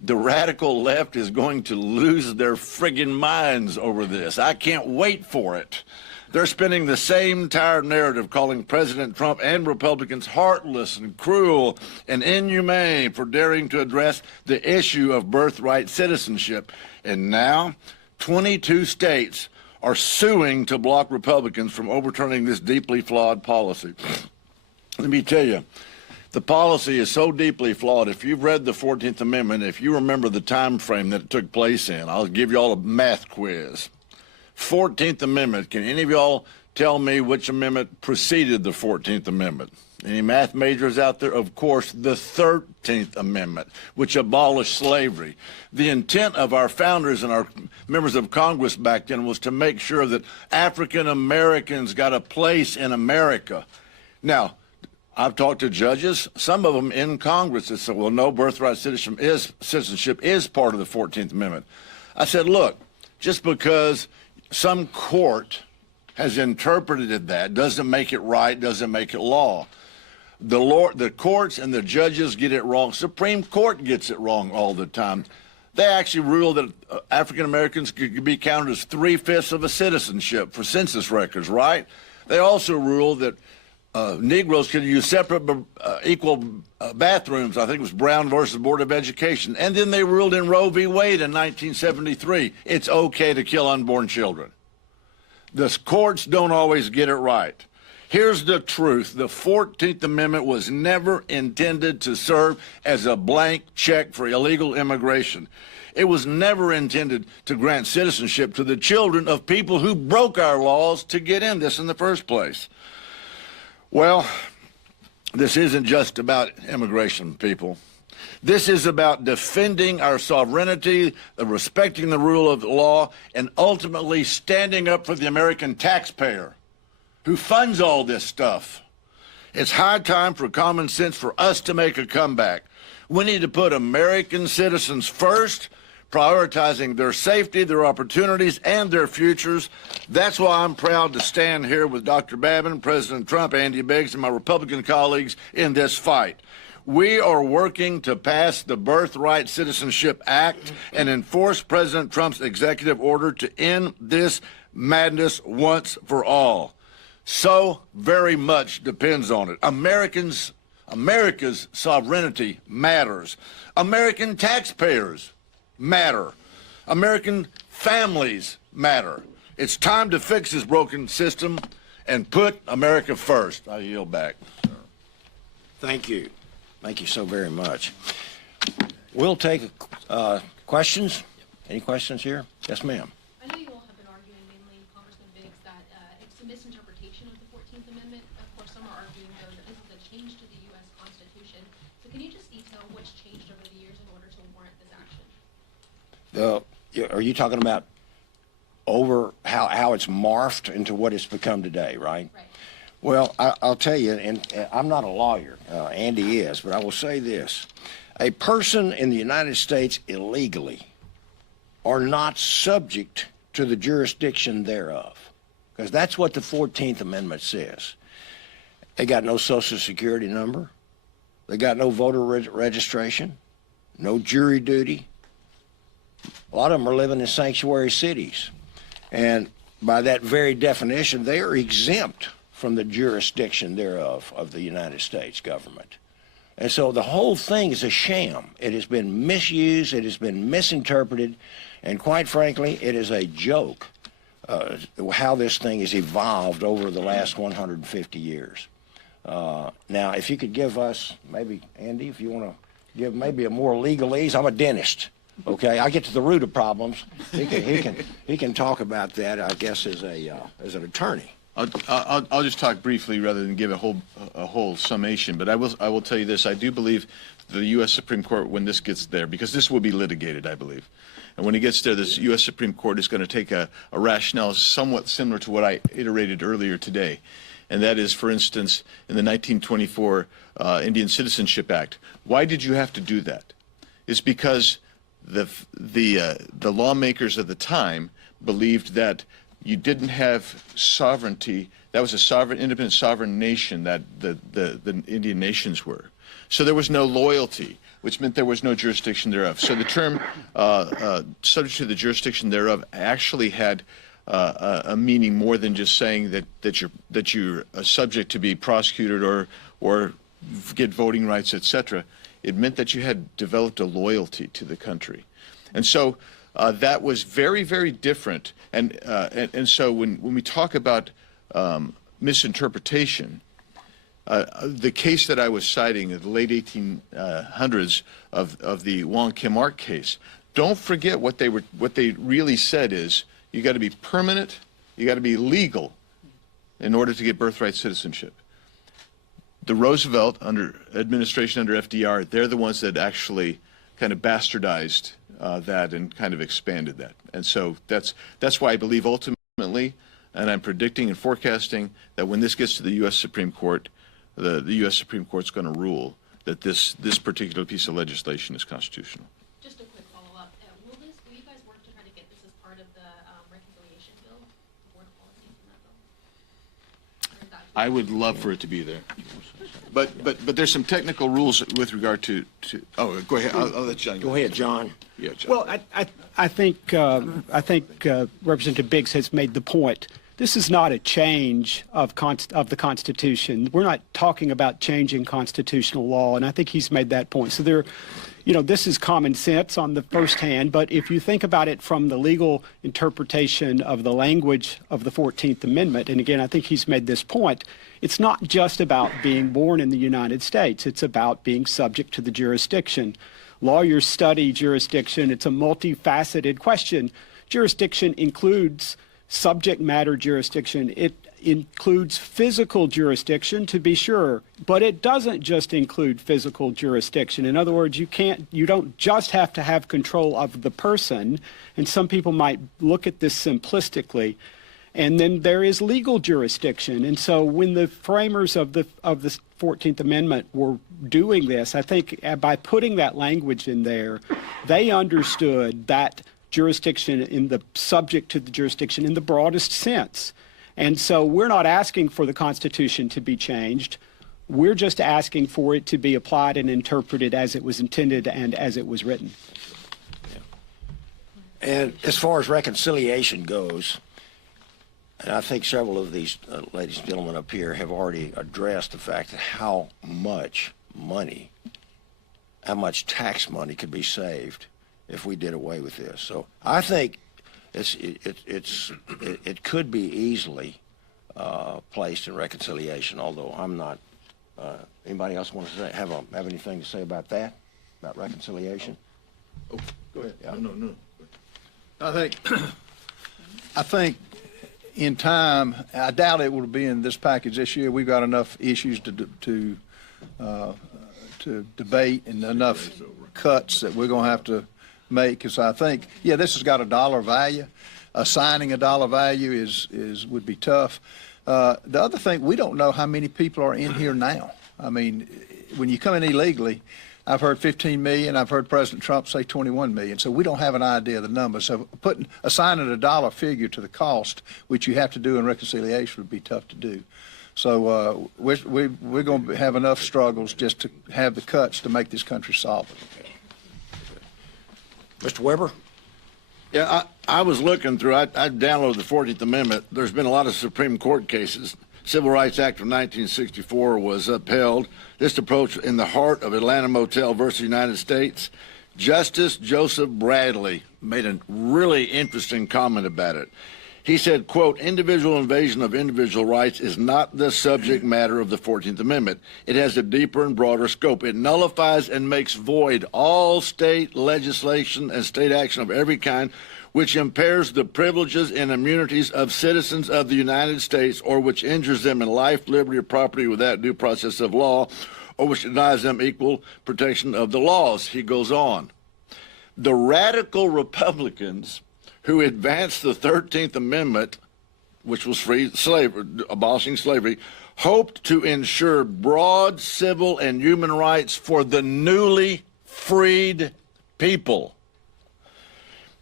The radical left is going to lose their friggin' minds over this. I can't wait for it. They're spinning the same tired narrative, calling President Trump and Republicans heartless and cruel and inhumane for daring to address the issue of birthright citizenship. And now, 22 states are suing to block Republicans from overturning this deeply flawed policy. Let me tell you, the policy is so deeply flawed. If you've read the 14th Amendment, if you remember the time frame that it took place in, I'll give you all a math quiz. 14th Amendment. Can any of y'all tell me which amendment preceded the 14th Amendment? Any math majors out there? Of course, the 13th Amendment, which abolished slavery. The intent of our founders and our members of Congress back then was to make sure that African Americans got a place in America. Now, I've talked to judges, some of them in Congress that said, well, no, birthright citizenship is part of the 14th Amendment. I said, look, just because some court has interpreted that doesn't make it right, doesn't make it law. The courts and the judges get it wrong. Supreme Court gets it wrong all the time. They actually ruled that African Americans could be counted as 3/5 of a citizenship for census records, right? They also ruled that Negroes could use separate equal bathrooms. I think it was Brown versus Board of Education. And then they ruled in Roe v. Wade in 1973, it's okay to kill unborn children. The courts don't always get it right. Here's the truth. The 14th Amendment was never intended to serve as a blank check for illegal immigration. It was never intended to grant citizenship to the children of people who broke our laws to get in this in the first place. Well, this isn't just about immigration, people. This is about defending our sovereignty, respecting the rule of law, and ultimately standing up for the American taxpayer who funds all this stuff. It's high time for common sense for us to make a comeback. We need to put American citizens first, prioritizing their safety, their opportunities, and their futures. That's why I'm proud to stand here with Dr. Babin, President Trump, Andy Biggs, and my Republican colleagues in this fight. We are working to pass the Birthright Citizenship Act and enforce President Trump's executive order to end this madness once for all. So very much depends on it. America's sovereignty matters. American taxpayers matter. American families matter. It's time to fix this broken system and put America first. I yield back. Thank you. Thank you so very much. We'll take questions. Any questions here? Yes, ma'am. I know you all have been arguing, mainly Congressman Biggs, that it's a misinterpretation of the 14th Amendment. Of course, some are arguing, though, that this is a change to the U.S. Constitution. So can you just detail what's changed over the years in order to warrant this action? Are you talking about over how it's morphed into what it's become today, right? Right. Well, I'll tell you, and I'm not a lawyer. Andy is, but I will say this. A person in the United States illegally are not subject to the jurisdiction thereof, because that's what the 14th Amendment says. They got no Social Security number. They got no voter registration, no jury duty. A lot of them are living in sanctuary cities. And by that very definition, they are exempt from the jurisdiction thereof of the United States government. And so the whole thing is a sham. It has been misused, it has been misinterpreted, and quite frankly, it is a joke how this thing has evolved over the last 150 years. Now, if you could give us, maybe, Andy, if you want to give maybe a more legalese, I'm a dentist. Okay, I get to the root of problems. He can talk about that, I guess, as an attorney. I'll just talk briefly rather than give a whole summation. But I will tell you this: I do believe the U.S. Supreme Court, when this gets there, because this will be litigated, I believe, and when it gets there, this U.S. Supreme Court is going to take a rationale somewhat similar to what I iterated earlier today, and that is, for instance, in the 1924 Indian Citizenship Act. Why did you have to do that? It's because the lawmakers of the time believed that you didn't have sovereignty. That was a independent sovereign nation that the Indian nations were. So there was no loyalty. which meant there was no jurisdiction thereof. So the term subject to the jurisdiction thereof actually had a meaning more than just saying that you're subject to be prosecuted or get voting rights, etc. It meant that you had developed a loyalty to the country, and so that was very, very different. And so when we talk about misinterpretation, the case that I was citing in the late 1800s of the Wong Kim Ark case, don't forget what they really said is you got to be permanent, you got to be legal in order to get birthright citizenship. The Roosevelt administration under FDR, they're the ones that actually kind of bastardized that and kind of expanded that. And so that's why I believe ultimately, and I'm predicting and forecasting that when this gets to the U.S. Supreme Court, the U.S. Supreme Court's going to rule that this particular piece of legislation is constitutional. Just a quick follow-up. Will you guys work to try to get this as part of the reconciliation bill, board policies in that bill? Or is that I would love for it to be there. But there's some technical rules with regard to oh, go ahead. I'll let John go. Go ahead, John. Yeah, John. Well, I think Representative Biggs has made the point. This is not a change of the Constitution. We're not talking about changing constitutional law, and I think he's made that point. So this is common sense on the first hand, but if you think about it from the legal interpretation of the language of the 14th Amendment, and again, I think he's made this point, it's not just about being born in the United States. It's about being subject to the jurisdiction. Lawyers study jurisdiction. It's a multifaceted question. Jurisdiction includes subject matter jurisdiction. It includes physical jurisdiction, to be sure, but it doesn't just include physical jurisdiction. In other words, you don't just have to have control of the person, and some people might look at this simplistically. And then there is legal jurisdiction. And so when the framers of the 14th Amendment were doing this, I think by putting that language in there, they understood that jurisdiction in the subject to the jurisdiction in the broadest sense. And so we're not asking for the Constitution to be changed. We're just asking for it to be applied and interpreted as it was intended and as it was written. And as far as reconciliation goes, and I think several of these ladies and gentlemen up here have already addressed the fact that how much tax money could be saved if we did away with this. So I think it could be easily placed in reconciliation. Although I'm not. Anybody else want to have anything to say about that? About reconciliation? Oh, go ahead. Yeah. No. I think in time, I doubt it will be in this package this year. We've got enough issues to debate and enough cuts that we're going to have to make. Because I think, this has got a dollar value. Assigning a dollar value would be tough. The other thing, we don't know how many people are in here now. I mean, when you come in illegally, I've heard 15 million. I've heard President Trump say 21 million. So we don't have an idea of the number. So assigning a dollar figure to the cost, which you have to do in reconciliation, would be tough to do. So we're going to have enough struggles just to have the cuts to make this country solvent. Mr. Weber? Yeah, I was looking through, I downloaded the 14th Amendment. There's been a lot of Supreme Court cases. Civil Rights Act of 1964 was upheld. This approach in the heart of Atlanta Motel versus United States. Justice Joseph Bradley made a really interesting comment about it. He said, quote, individual invasion of individual rights is not the subject matter of the 14th Amendment. It has a deeper and broader scope. It nullifies and makes void all state legislation and state action of every kind which impairs the privileges and immunities of citizens of the United States or which injures them in life, liberty, or property without due process of law or which denies them equal protection of the laws. He goes on. The radical Republicans who advanced the 13th Amendment, which was abolishing slavery, hoped to ensure broad civil and human rights for the newly freed people.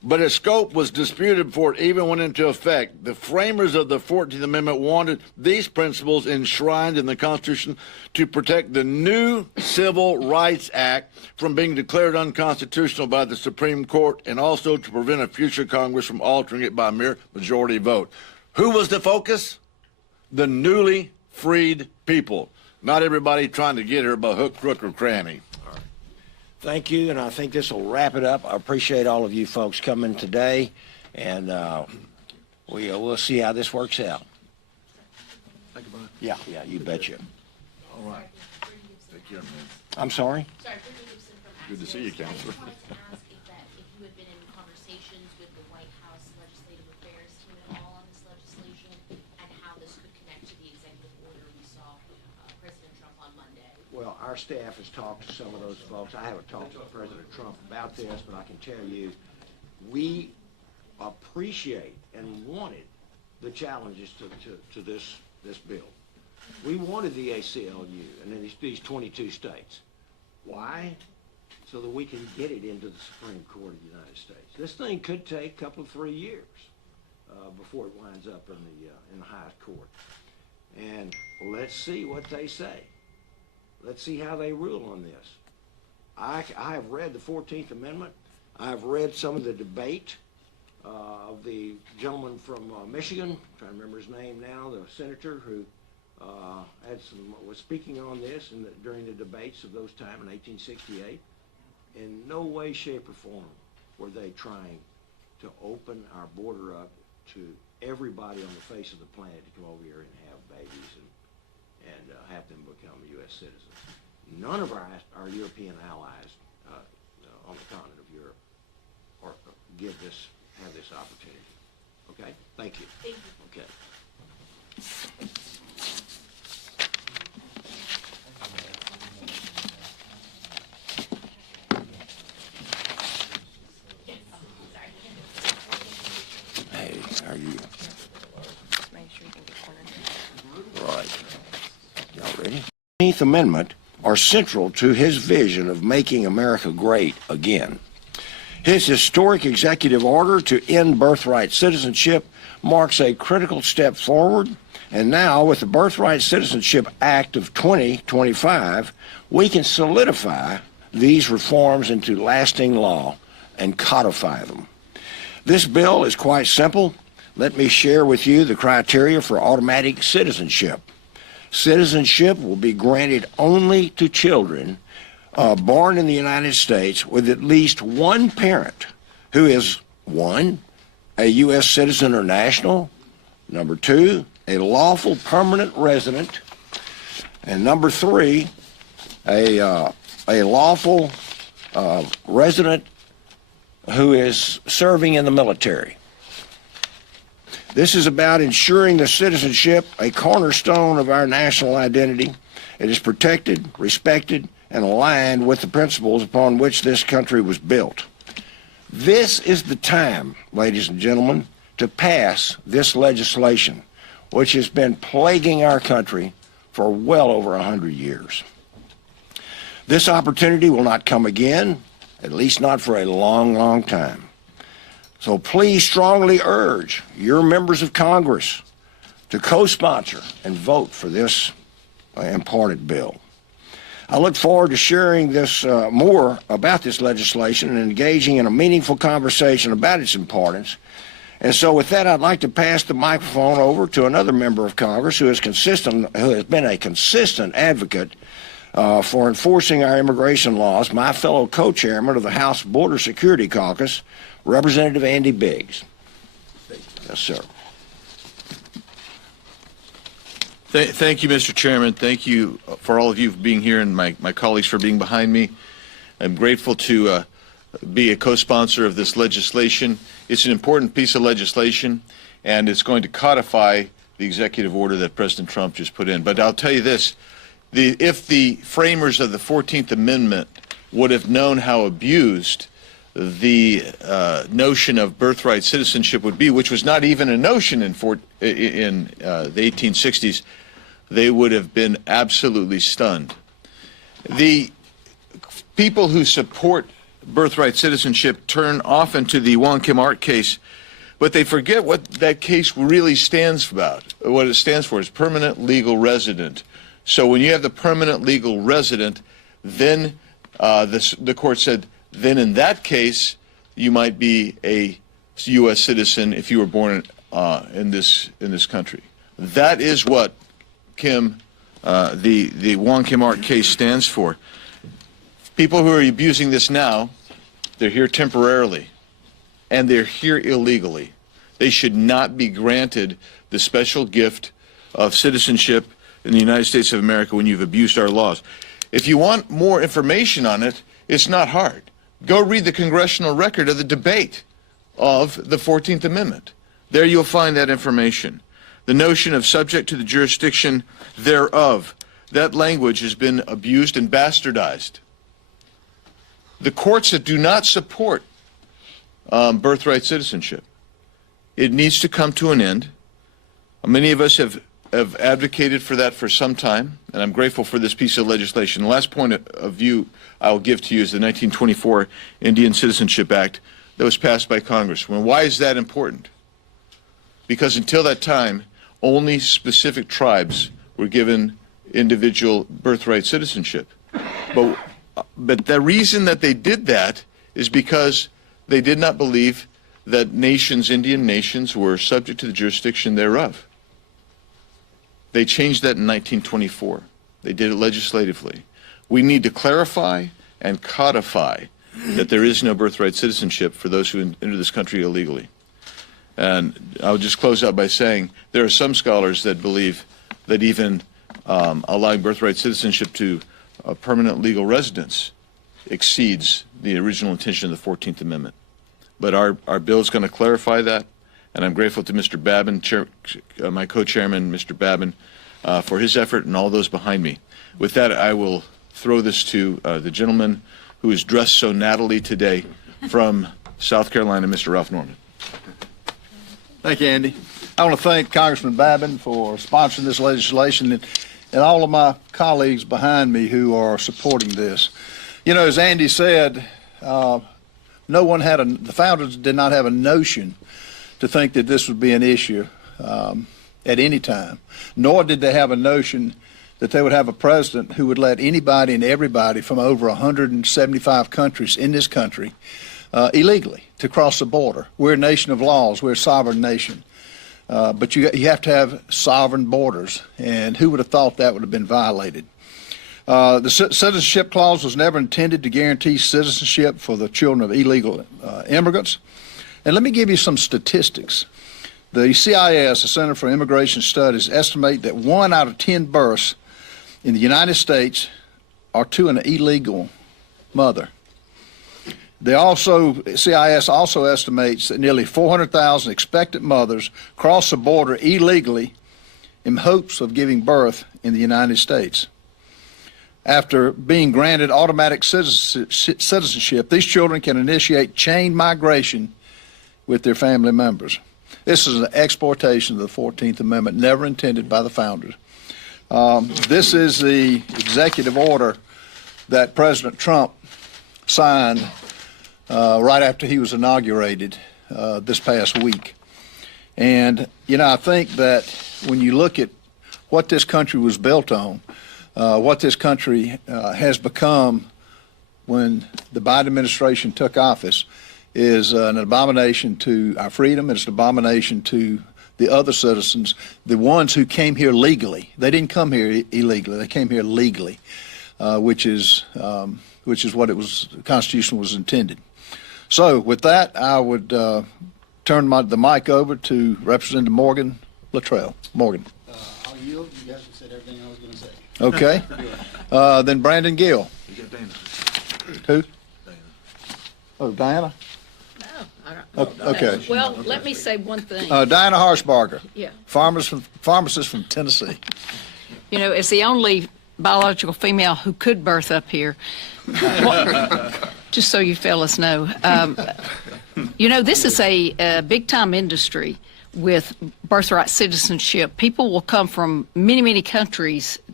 but its scope was disputed before it even went into effect. The framers of the 14th Amendment wanted these principles enshrined in the Constitution to protect the new Civil Rights Act from being declared unconstitutional by the Supreme Court, and also to prevent a future Congress from altering it by a mere majority vote. Who was the focus? The newly freed people. Not everybody trying to get here by hook, crook, or cranny. Thank you, and I think this will wrap it up. I appreciate all of you folks coming today, and we'll see how this works out. Thank you, Brian. Yeah, you betcha. All right. Take care, man. I'm sorry? Sorry, Brittany Gibson from Good to see you, Counselor. I wanted to ask if you had been in conversations with the White House Legislative Affairs team at all on this legislation, and how this could connect to the executive order we saw President Trump on Monday. Well, our staff has talked to some of those folks. I haven't talked to President Trump about this, but I can tell you, we appreciate and wanted the challenges to this bill. We wanted the ACLU and then these 22 states. Why? So that we can get it into the Supreme Court of the United States. This thing could take a couple of 3 years before it winds up in the highest court. And let's see what they say. Let's see how they rule on this. I have read the 14th Amendment. I've read some of the debate of the gentleman from Michigan, I'm trying to remember his name now, the senator who was speaking on this during the debates of those time in 1868. In no way, shape, or form were they trying to open our border up to everybody on the face of the planet to come over here and have babies and have them become U.S. citizens. None of our European allies on the continent of Europe have this opportunity. Okay? Thank you. Thank you. Okay. Hey, are you? Make sure you can get cornered. Right. Y'all ready? The 14th Amendment are central to his vision of making America great again. His historic executive order to end birthright citizenship marks a critical step forward, and now with the Birthright Citizenship Act of 2025, we can solidify these reforms into lasting law and codify them. This bill is quite simple. Let me share with you the criteria for automatic citizenship. Citizenship will be granted only to children born in the United States with at least one parent who is, 1, a U.S. citizen or national, number 2, a lawful permanent resident, and number 3, a lawful resident who is serving in the military. This is about ensuring the citizenship, a cornerstone of our national identity. It is protected, respected, and aligned with the principles upon which this country was built. This is the time, ladies and gentlemen, to pass this legislation, which has been plaguing our country for well over 100 years. This opportunity will not come again, at least not for a long, long time. So please strongly urge your members of Congress to co-sponsor and vote for this important bill. I look forward to sharing this more about this legislation and engaging in a meaningful conversation about its importance. And so with that, I'd like to pass the microphone over to another member of Congress who has been a consistent advocate for enforcing our immigration laws, my fellow co-chairman of the House Border Security Caucus, Representative Andy Biggs. Yes, sir. Thank you, Mr. Chairman. Thank you for all of you for being here and my colleagues for being behind me. I'm grateful to be a co-sponsor of this legislation. It's an important piece of legislation, and it's going to codify the executive order that President Trump just put in. But I'll tell you this, if the framers of the 14th Amendment would have known how abused the notion of birthright citizenship would be, which was not even a notion in the 1860s, they would have been absolutely stunned. The people who support birthright citizenship turn often to the Wong Kim Ark case, but they forget what that case really stands about. What it stands for is permanent legal resident. So when you have the permanent legal resident, then the court said, then in that case, you might be a U.S. citizen if you were born in this country. That is what the Wong Kim Ark case stands for. People who are abusing this now, they're here temporarily, and they're here illegally. They should not be granted the special gift of citizenship in the United States of America when you've abused our laws. If you want more information on it, it's not hard. Go read the congressional record of the debate of the 14th Amendment. There you'll find that information. The notion of subject to the jurisdiction thereof, that language has been abused and bastardized. The courts that do not support birthright citizenship, it needs to come to an end. Many of us have advocated for that for some time, and I'm grateful for this piece of legislation. The last point of view I'll give to you is the 1924 Indian Citizenship Act that was passed by Congress. Well, why is that important? Because until that time, only specific tribes were given individual birthright citizenship. But the reason that they did that is because they did not believe that nations, Indian nations, were subject to the jurisdiction thereof. They changed that in 1924. They did it legislatively. We need to clarify and codify that there is no birthright citizenship for those who enter this country illegally. And I'll just close out by saying there are some scholars that believe that even allowing birthright citizenship to permanent legal residence exceeds the original intention of the 14th Amendment. But our bill is going to clarify that, and I'm grateful to Mr. Babin, my co-chairman, Mr. Babin, for his effort and all those behind me. With that, I will throw this to the gentleman who is dressed so nattily today from South Carolina, Mr. Ralph Norman. Thank you, Andy. I want to thank Congressman Babin for sponsoring this legislation and all of my colleagues behind me who are supporting this. You know, as Andy said, the founders did not have a notion to think that this would be an issue at any time, nor did they have a notion that they would have a president who would let anybody and everybody from over 175 countries in this country illegally to cross the border. We're a nation of laws. We're a sovereign nation. But you have to have sovereign borders, and who would have thought that would have been violated? The citizenship clause was never intended to guarantee citizenship for the children of illegal immigrants. And let me give you some statistics. The CIS, the Center for Immigration Studies, estimate that 1 out of 10 births in the United States are to an illegal mother. CIS also estimates that nearly 400,000 expectant mothers cross the border illegally in hopes of giving birth in the United States. After being granted automatic citizenship, these children can initiate chain migration with their family members. This is an exploitation of the 14th Amendment, never intended by the founders. This is the executive order that President Trump signed right after he was inaugurated this past week. And, you know, I think that when you look at what this country was built on, what this country has become when the Biden administration took office is an abomination to our freedom. It's an abomination to the other citizens, the ones who came here legally. They didn't come here illegally. They came here legally, which is what the Constitution was intended. So with that, I would turn the mic over to Representative Morgan Luttrell. Morgan. I'll yield. You guys have said everything I was going to say. Okay. Then Brandon Gill. You got Dana. Who? Dana. Oh, Diana? No, I don't. Okay. Well, let me say one thing. Diana Harshbarger. Yeah. Pharmacist from Tennessee. You know, as the only biological female who could birth up here, just so you fellas know, you know, this is a big-time industry with birthright citizenship. People will come from many, many countries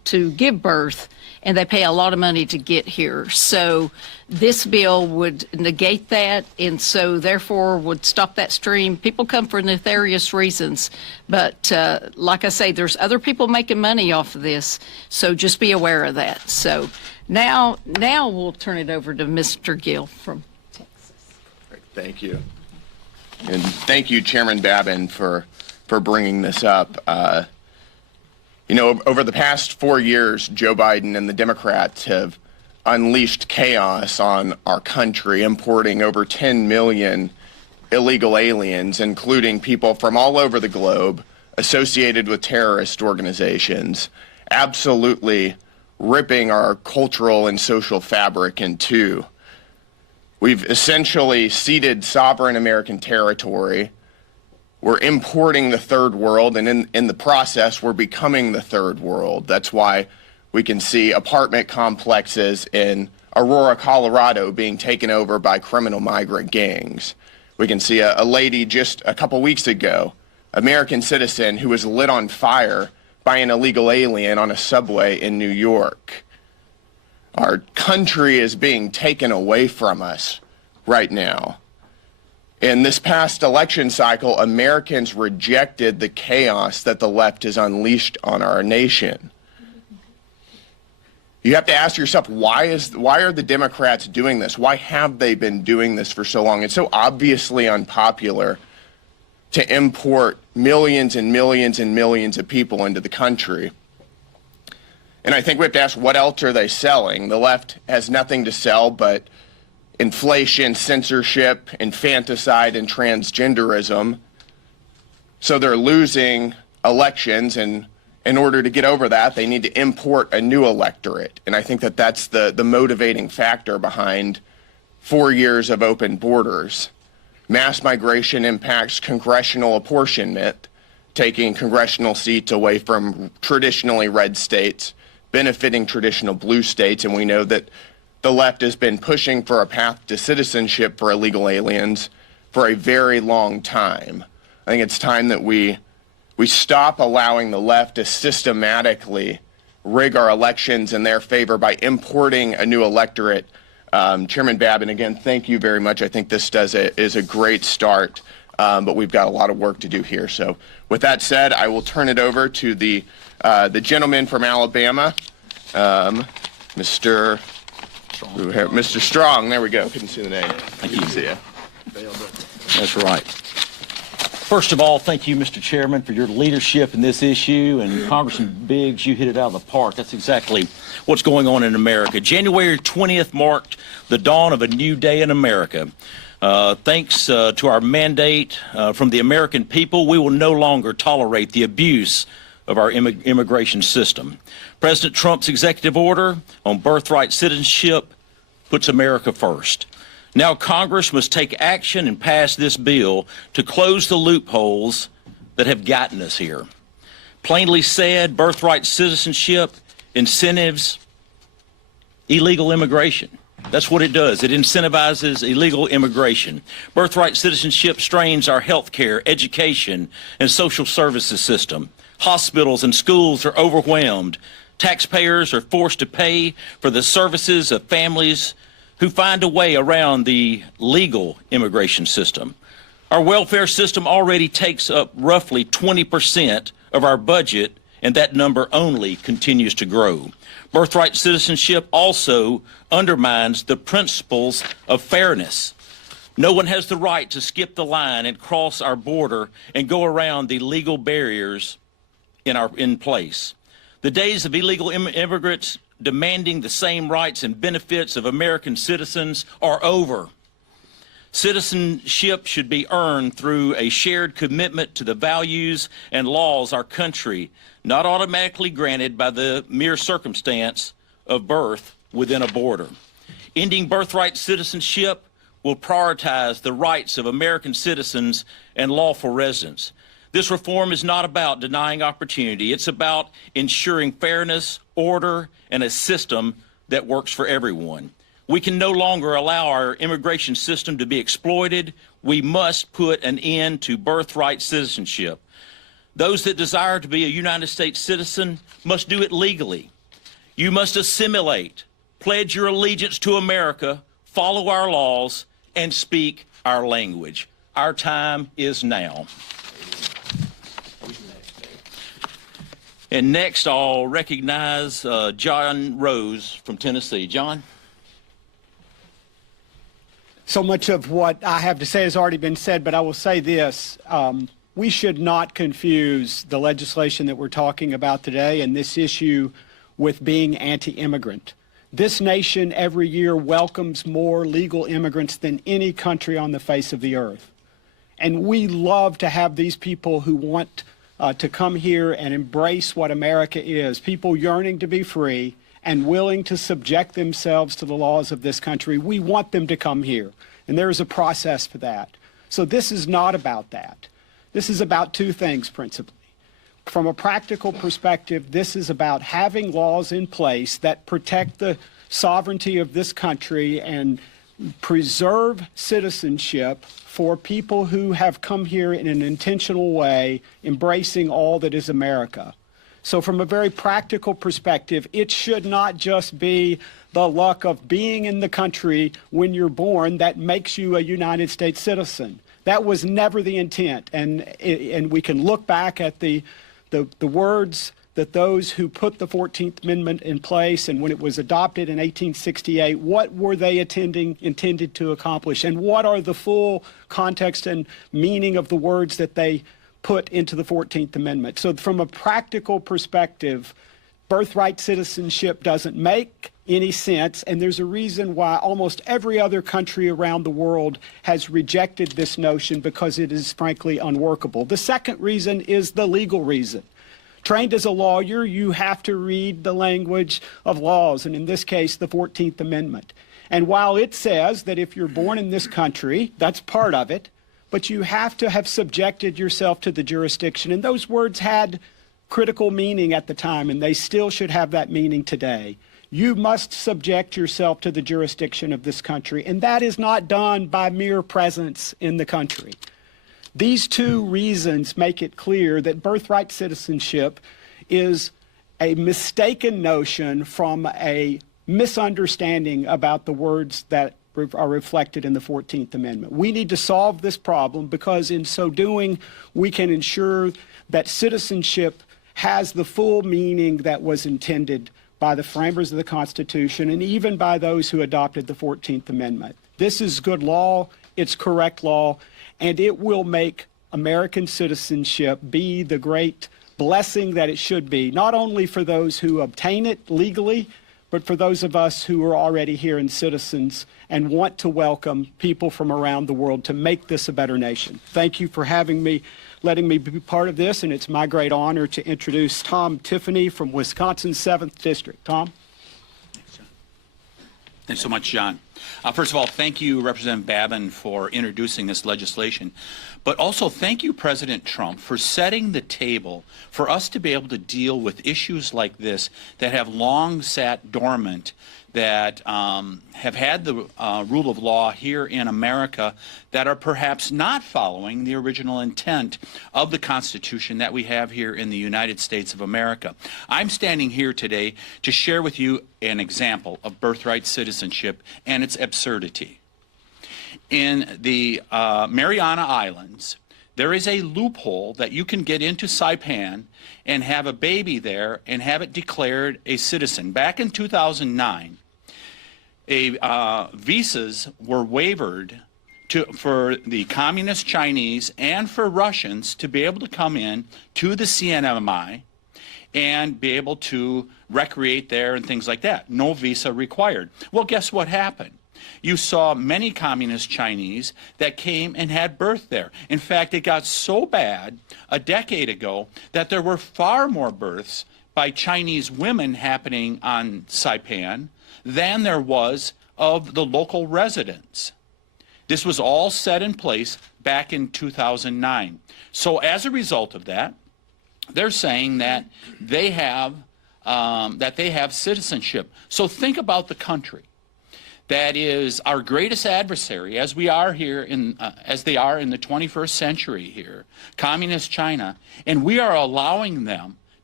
to give birth, and they pay a lot of money to get here. So this bill would negate that, and so therefore would stop that stream. People come for nefarious reasons, but like I say, there's other people making money off of this, so just be aware of that. So now we'll turn it over to Mr. Gill from Texas. Thank you. And thank you, Chairman Babin, for bringing this up. Over the past 4 years, Joe Biden and the Democrats have unleashed chaos on our country, importing over 10 million illegal aliens, including people from all over the globe associated with terrorist organizations, absolutely ripping our cultural and social fabric in two. We've essentially ceded sovereign American territory. We're importing the third world, and in the process, we're becoming the third world. That's why we can see apartment complexes in Aurora, Colorado being taken over by criminal migrant gangs. We can see a lady just a couple weeks ago, American citizen, who was lit on fire by an illegal alien on a subway in New York. Our country is being taken away from us right now. In this past election cycle, Americans rejected the chaos that the left has unleashed on our nation. You have to ask yourself, why are the Democrats doing this? Why have they been doing this for so long? It's so obviously unpopular to import millions and millions and millions of people into the country. And I think we have to ask, what else are they selling? The left has nothing to sell but inflation, censorship, infanticide, and transgenderism. So they're losing elections, and in order to get over that, they need to import a new electorate. And I think that that's the motivating factor behind 4 years of open borders. Mass migration impacts congressional apportionment, taking congressional seats away from traditionally red states, benefiting traditional blue states, and we know that the left has been pushing for a path to citizenship for illegal aliens for a very long time. I think it's time that we stop allowing the left to systematically rig our elections in their favor by importing a new electorate. Chairman Babin, again, thank you very much. I think this is a great start, but we've got a lot of work to do here. So with that said, I will turn it over to the gentleman from Alabama, Mr. Strong. There we go. Couldn't see the name. Thank you. See you. That's right. First of all, thank you, Mr. Chairman, for your leadership in this issue. And Congressman Biggs, you hit it out of the park. That's exactly what's going on in America. January 20th marked the dawn of a new day in America. Thanks to our mandate from the American people, we will no longer tolerate the abuse of our immigration system. President Trump's executive order on birthright citizenship puts America first. Now Congress must take action and pass this bill to close the loopholes that have gotten us here. Plainly said, birthright citizenship incentives illegal immigration. That's what it does. It incentivizes illegal immigration. Birthright citizenship strains our health care, education, and social services system. Hospitals and schools are overwhelmed. Taxpayers are forced to pay for the services of families who find a way around the legal immigration system. Our welfare system already takes up roughly 20% of our budget, and that number only continues to grow. Birthright citizenship also undermines the principles of fairness. No one has the right to skip the line and cross our border and go around the legal barriers in place. The days of illegal immigrants demanding the same rights and benefits of American citizens are over. Citizenship should be earned through a shared commitment to the values and laws our country, not automatically granted by the mere circumstance of birth within a border. Ending birthright citizenship will prioritize the rights of American citizens and lawful residents. This reform is not about denying opportunity. It's about ensuring fairness, order, and a system that works for everyone. We can no longer allow our immigration system to be exploited. We must put an end to birthright citizenship. Those that desire to be a United States citizen must do it legally. You must assimilate, pledge your allegiance to America, follow our laws, and speak our language. Our time is now. And next, I'll recognize John Rose from Tennessee. John? So much of what I have to say has already been said, but I will say this. We should not confuse the legislation that we're talking about today and this issue with being anti-immigrant. This nation every year welcomes more legal immigrants than any country on the face of the earth. And we love to have these people who want to come here and embrace what America is, people yearning to be free and willing to subject themselves to the laws of this country. We want them to come here, and there is a process for that. So this is not about that. This is about two things principally. From a practical perspective, this is about having laws in place that protect the sovereignty of this country and preserve citizenship for people who have come here in an intentional way, embracing all that is America. So from a very practical perspective, it should not just be the luck of being in the country when you're born that makes you a United States citizen. That was never the intent. And we can look back at the words that those who put the 14th Amendment in place and when it was adopted in 1868, what were they intended to accomplish? And what are the full context and meaning of the words that they put into the 14th Amendment? So from a practical perspective, birthright citizenship doesn't make any sense, and there's a reason why almost every other country around the world has rejected this notion, because it is frankly unworkable. The second reason is the legal reason. Trained as a lawyer, you have to read the language of laws, and in this case, the 14th Amendment. And while it says that if you're born in this country, that's part of it, but you have to have subjected yourself to the jurisdiction. And those words had critical meaning at the time, and they still should have that meaning today. You must subject yourself to the jurisdiction of this country, and that is not done by mere presence in the country. These two reasons make it clear that birthright citizenship is a mistaken notion from a misunderstanding about the words that are reflected in the 14th Amendment. We need to solve this problem, because in so doing, we can ensure that citizenship has the full meaning that was intended by the framers of the Constitution and even by those who adopted the 14th Amendment. This is good law, it's correct law, and it will make American citizenship be the great blessing that it should be, not only for those who obtain it legally, but for those of us who are already here and citizens and want to welcome people from around the world to make this a better nation. Thank you for having me, letting me be part of this, and it's my great honor to introduce Tom Tiffany from Wisconsin's 7th District. Tom? Thanks so much, John. First of all, thank you, Representative Babin, for introducing this legislation. But also thank you, President Trump, for setting the table for us to be able to deal with issues like this that have long sat dormant, that have had the rule of law here in America, that are perhaps not following the original intent of the Constitution that we have here in the United States of America. I'm standing here today to share with you an example of birthright citizenship and its absurdity. In the Mariana Islands, there is a loophole that you can get into Saipan and have a baby there and have it declared a citizen. Back in 2009, visas were waived for the communist Chinese and for Russians to be able to come in to the CNMI and be able to recreate there and things like that. No visa required. Well, guess what happened? You saw many communist Chinese that came and had birth there. In fact, it got so bad a decade ago that there were far more births by Chinese women happening on Saipan than there was of the local residents. This was all set in place back in 2009. So as a result of that, they're saying that they have citizenship. So think about the country that is our greatest adversary, as we are here as they are in the 21st century here, communist China, and we are allowing them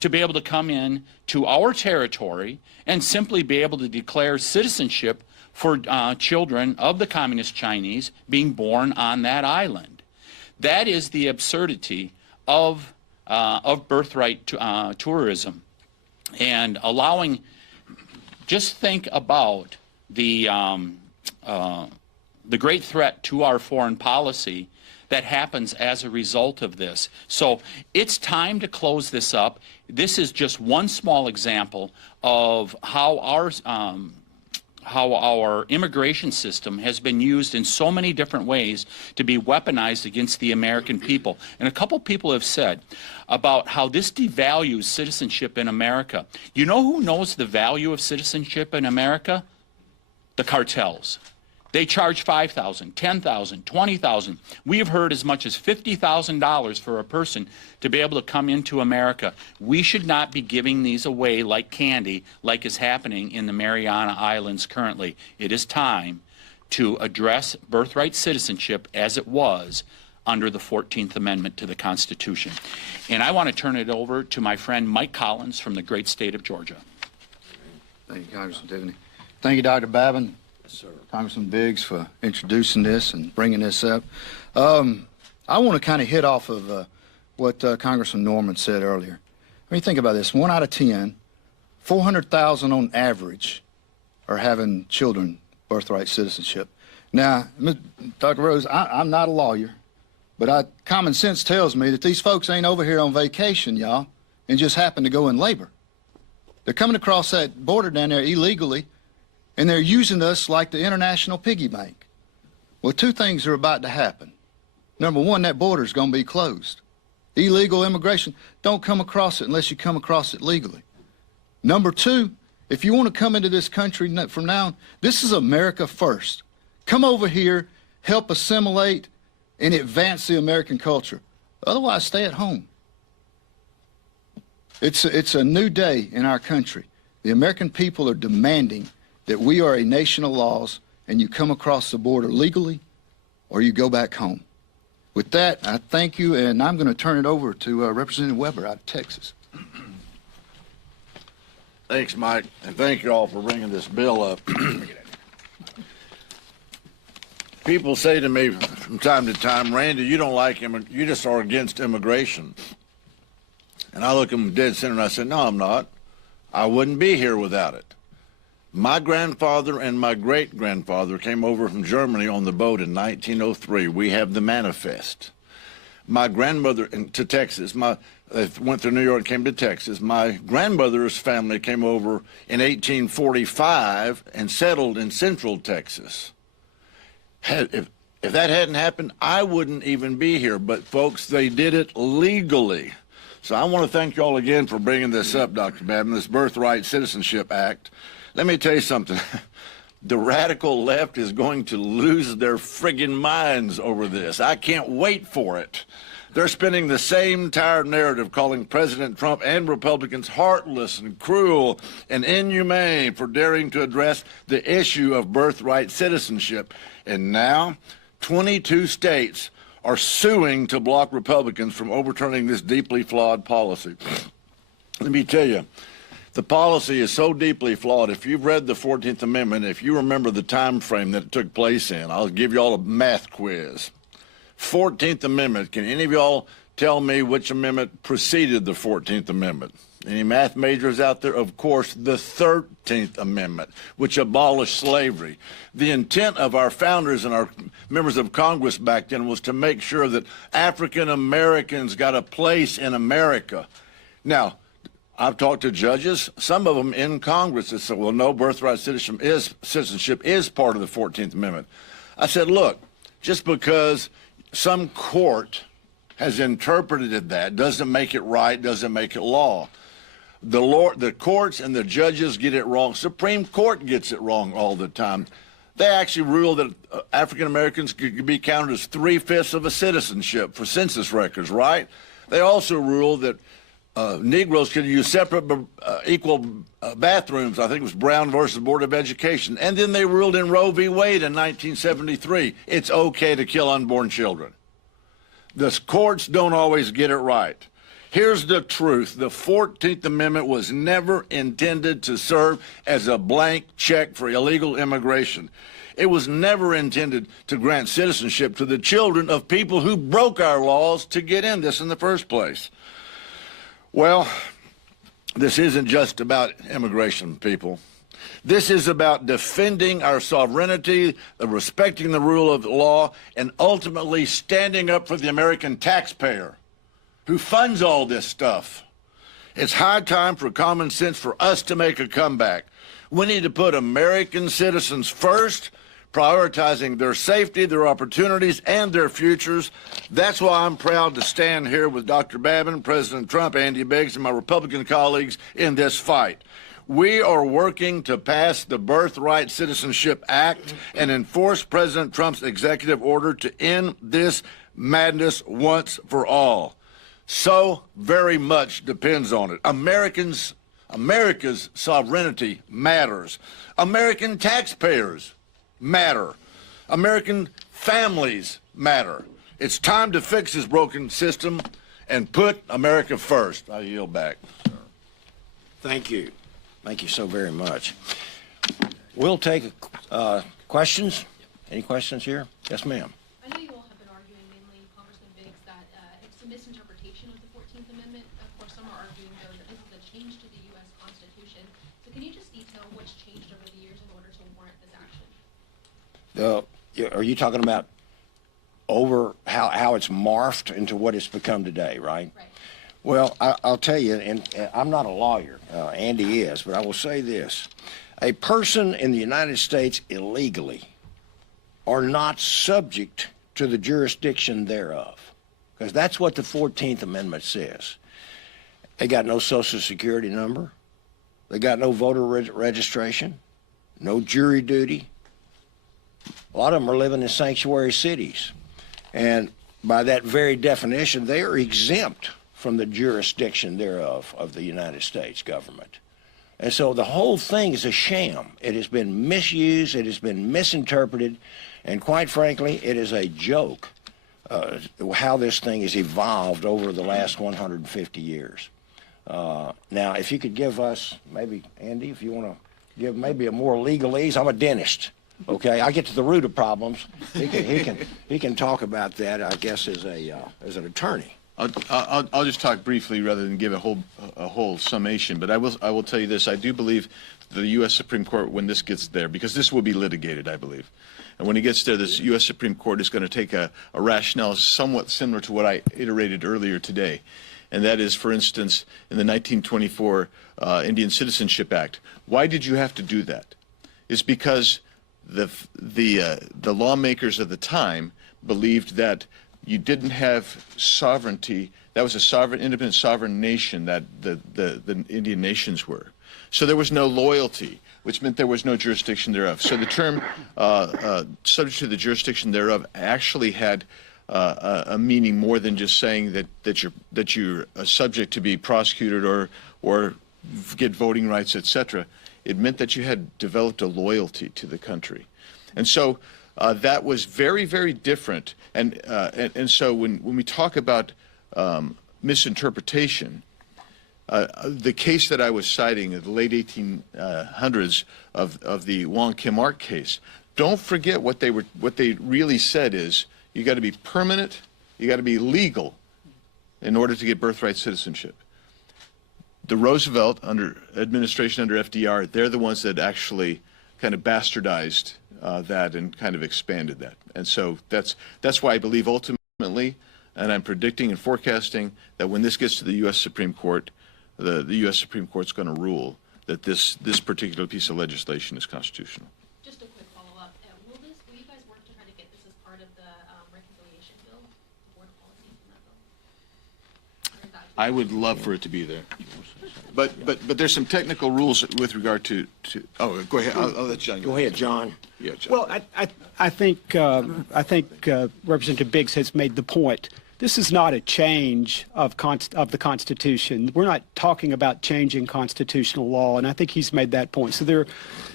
to be able to come in to our territory and simply be able to declare citizenship for children of the Communist Chinese being born on that island. That is the absurdity of birthright tourism, and allowing. Just think about the great threat to our foreign policy that happens as a result of this. So it's time to close this up. This is just one small example of how our immigration system has been used in so many different ways to be weaponized against the American people. And a couple people have said about how this devalues citizenship in America. You know who knows the value of citizenship in America? The cartels. They charge $5,000, $10,000, $20,000. We have heard as much as $50,000 for a person to be able to come into America. We should not be giving these away like candy, like is happening in the Mariana Islands currently. It is time to address birthright citizenship as it was under the 14th Amendment to the Constitution. And I want to turn it over to my friend Mike Collins from the great state of Georgia. Thank you, Congressman Tiffany. Thank you, Dr. Babin. Congressman Biggs for introducing this and bringing this up. I want to kind of hit off of what Congressman Norman said earlier. I mean, think about this. 1 out of 10, 400,000 on average are having children birthright citizenship. Now, Dr. Rose, I'm not a lawyer, but common sense tells me that these folks ain't over here on vacation, y'all, and just happen to go in labor. They're coming across that border down there illegally, and they're using us like the international piggy bank. Well, two things are about to happen. Number one, that border's going to be closed. Illegal immigration, don't come across it unless you come across it legally. Number two, if you want to come into this country from now on, this is America first. Come over here, help assimilate, and advance the American culture. Otherwise, stay at home. It's a new day in our country. The American people are demanding that we are a nation of laws, and you come across the border legally or you go back home. With that, I thank you, and I'm going to turn it over to Representative Weber out of Texas. Thanks, Mike, and thank you all for bringing this bill up. People say to me from time to time, Randy, you don't like you just are against immigration. And I look them dead center and I say, no, I'm not. I wouldn't be here without it. My grandfather and my great-grandfather came over from Germany on the boat in 1903. We have the manifest. My grandmother to Texas, they went through New York, came to Texas. My grandmother's family came over in 1845 and settled in Central Texas. If that hadn't happened, I wouldn't even be here. But, folks, they did it legally. So I want to thank you all again for bringing this up, Dr. Babin, this Birthright Citizenship Act. Let me tell you something. The radical left is going to lose their friggin' minds over this. I can't wait for it. They're spinning the same tired narrative, calling President Trump and Republicans heartless and cruel and inhumane for daring to address the issue of birthright citizenship. And now, 22 states are suing to block Republicans from overturning this deeply flawed policy. Let me tell you, the policy is so deeply flawed. If you've read the 14th Amendment, if you remember the time frame that it took place in, I'll give you all a math quiz. 14th Amendment, can any of y'all tell me which amendment preceded the 14th Amendment? Any math majors out there? Of course, the 13th Amendment, which abolished slavery. The intent of our founders and our members of Congress back then was to make sure that African Americans got a place in America. Now, I've talked to judges, some of them in Congress that said, well, no, birthright citizenship is part of the 14th Amendment. I said, look, just because some court has interpreted that doesn't make it right, doesn't make it law. The courts and the judges get it wrong. Supreme Court gets it wrong all the time. They actually ruled that African Americans could be counted as 3/5 of a citizenship for census records, right? They also ruled that Negroes could use separate equal bathrooms. I think it was Brown versus Board of Education. And then they ruled in Roe v. Wade in 1973, it's okay to kill unborn children. The courts don't always get it right. Here's the truth. The 14th Amendment was never intended to serve as a blank check for illegal immigration. It was never intended to grant citizenship to the children of people who broke our laws to get in this in the first place. Well, this isn't just about immigration, people. This is about defending our sovereignty, respecting the rule of law, and ultimately standing up for the American taxpayer who funds all this stuff. It's high time for common sense for us to make a comeback. We need to put American citizens first, prioritizing their safety, their opportunities, and their futures. That's why I'm proud to stand here with Dr. Babin, President Trump, Andy Biggs, and my Republican colleagues in this fight. We are working to pass the Birthright Citizenship Act and enforce President Trump's executive order to end this madness once for all. So very much depends on it. America's sovereignty matters. American taxpayers matter. American families matter. It's time to fix this broken system and put America first. I yield back. Thank you. Thank you so very much. We'll take questions. Any questions here? Yes, ma'am. I know you all have been arguing, mainly Congressman Biggs, that it's a misinterpretation of the 14th Amendment. Of course, some are arguing, though, that this is a change to the U.S. Constitution. So can you just detail what's changed over the years in order to warrant this action? Are you talking about over how it's morphed into what it's become today, right? Right. Well, I'll tell you, and I'm not a lawyer, Andy is, but I will say this. A person in the United States illegally are not subject to the jurisdiction thereof, because that's what the 14th Amendment says. They got no Social Security number. They got no voter registration, no jury duty. A lot of them are living in sanctuary cities. And by that very definition, they are exempt from the jurisdiction thereof of the United States government. And so the whole thing is a sham. It has been misused, it has been misinterpreted, and quite frankly, it is a joke how this thing has evolved over the last 150 years. Now, if you could give us, maybe, Andy, if you want to give maybe a more legalese, I'm a dentist. Okay, I get to the root of problems. He can talk about that, I guess, as an attorney. I'll just talk briefly rather than give a whole summation. But I will tell you this: I do believe the U.S. Supreme Court, when this gets there, because this will be litigated, I believe, and when it gets there, this U.S. Supreme Court is going to take a rationale somewhat similar to what I iterated earlier today, and that is, for instance, in the 1924 Indian Citizenship Act. Why did you have to do that? It's because the lawmakers of the time believed that you didn't have sovereignty. That was a independent sovereign nation that the Indian nations were. So there was no loyalty, which meant there was no jurisdiction thereof. So the term subject to the jurisdiction thereof actually had a meaning more than just saying that you're subject to be prosecuted or get voting rights, etc. It meant that you had developed a loyalty to the country, and so. That was very, very different, and so when we talk about misinterpretation, the case that I was citing, the late 1800s of the Wong Kim Ark case, don't forget what they really said is you got to be permanent, you got to be legal, in order to get birthright citizenship. The Roosevelt administration under FDR, they're the ones that actually kind of bastardized that and kind of expanded that. And so that's why I believe ultimately, and I'm predicting and forecasting, that when this gets to the U.S. Supreme Court, the U.S. Supreme Court's going to rule that this particular piece of legislation is constitutional. Just a quick follow-up. Will you guys work to try to get this as part of the reconciliation bill, board policies in that bill? I would love for it to be there. But there's some technical rules with regard to oh, go ahead. I'll let John go. Go ahead, John. Yeah, John. Well, I think Representative Biggs has made the point. This is not a change of the Constitution. We're not talking about changing constitutional law, and I think he's made that point. So there,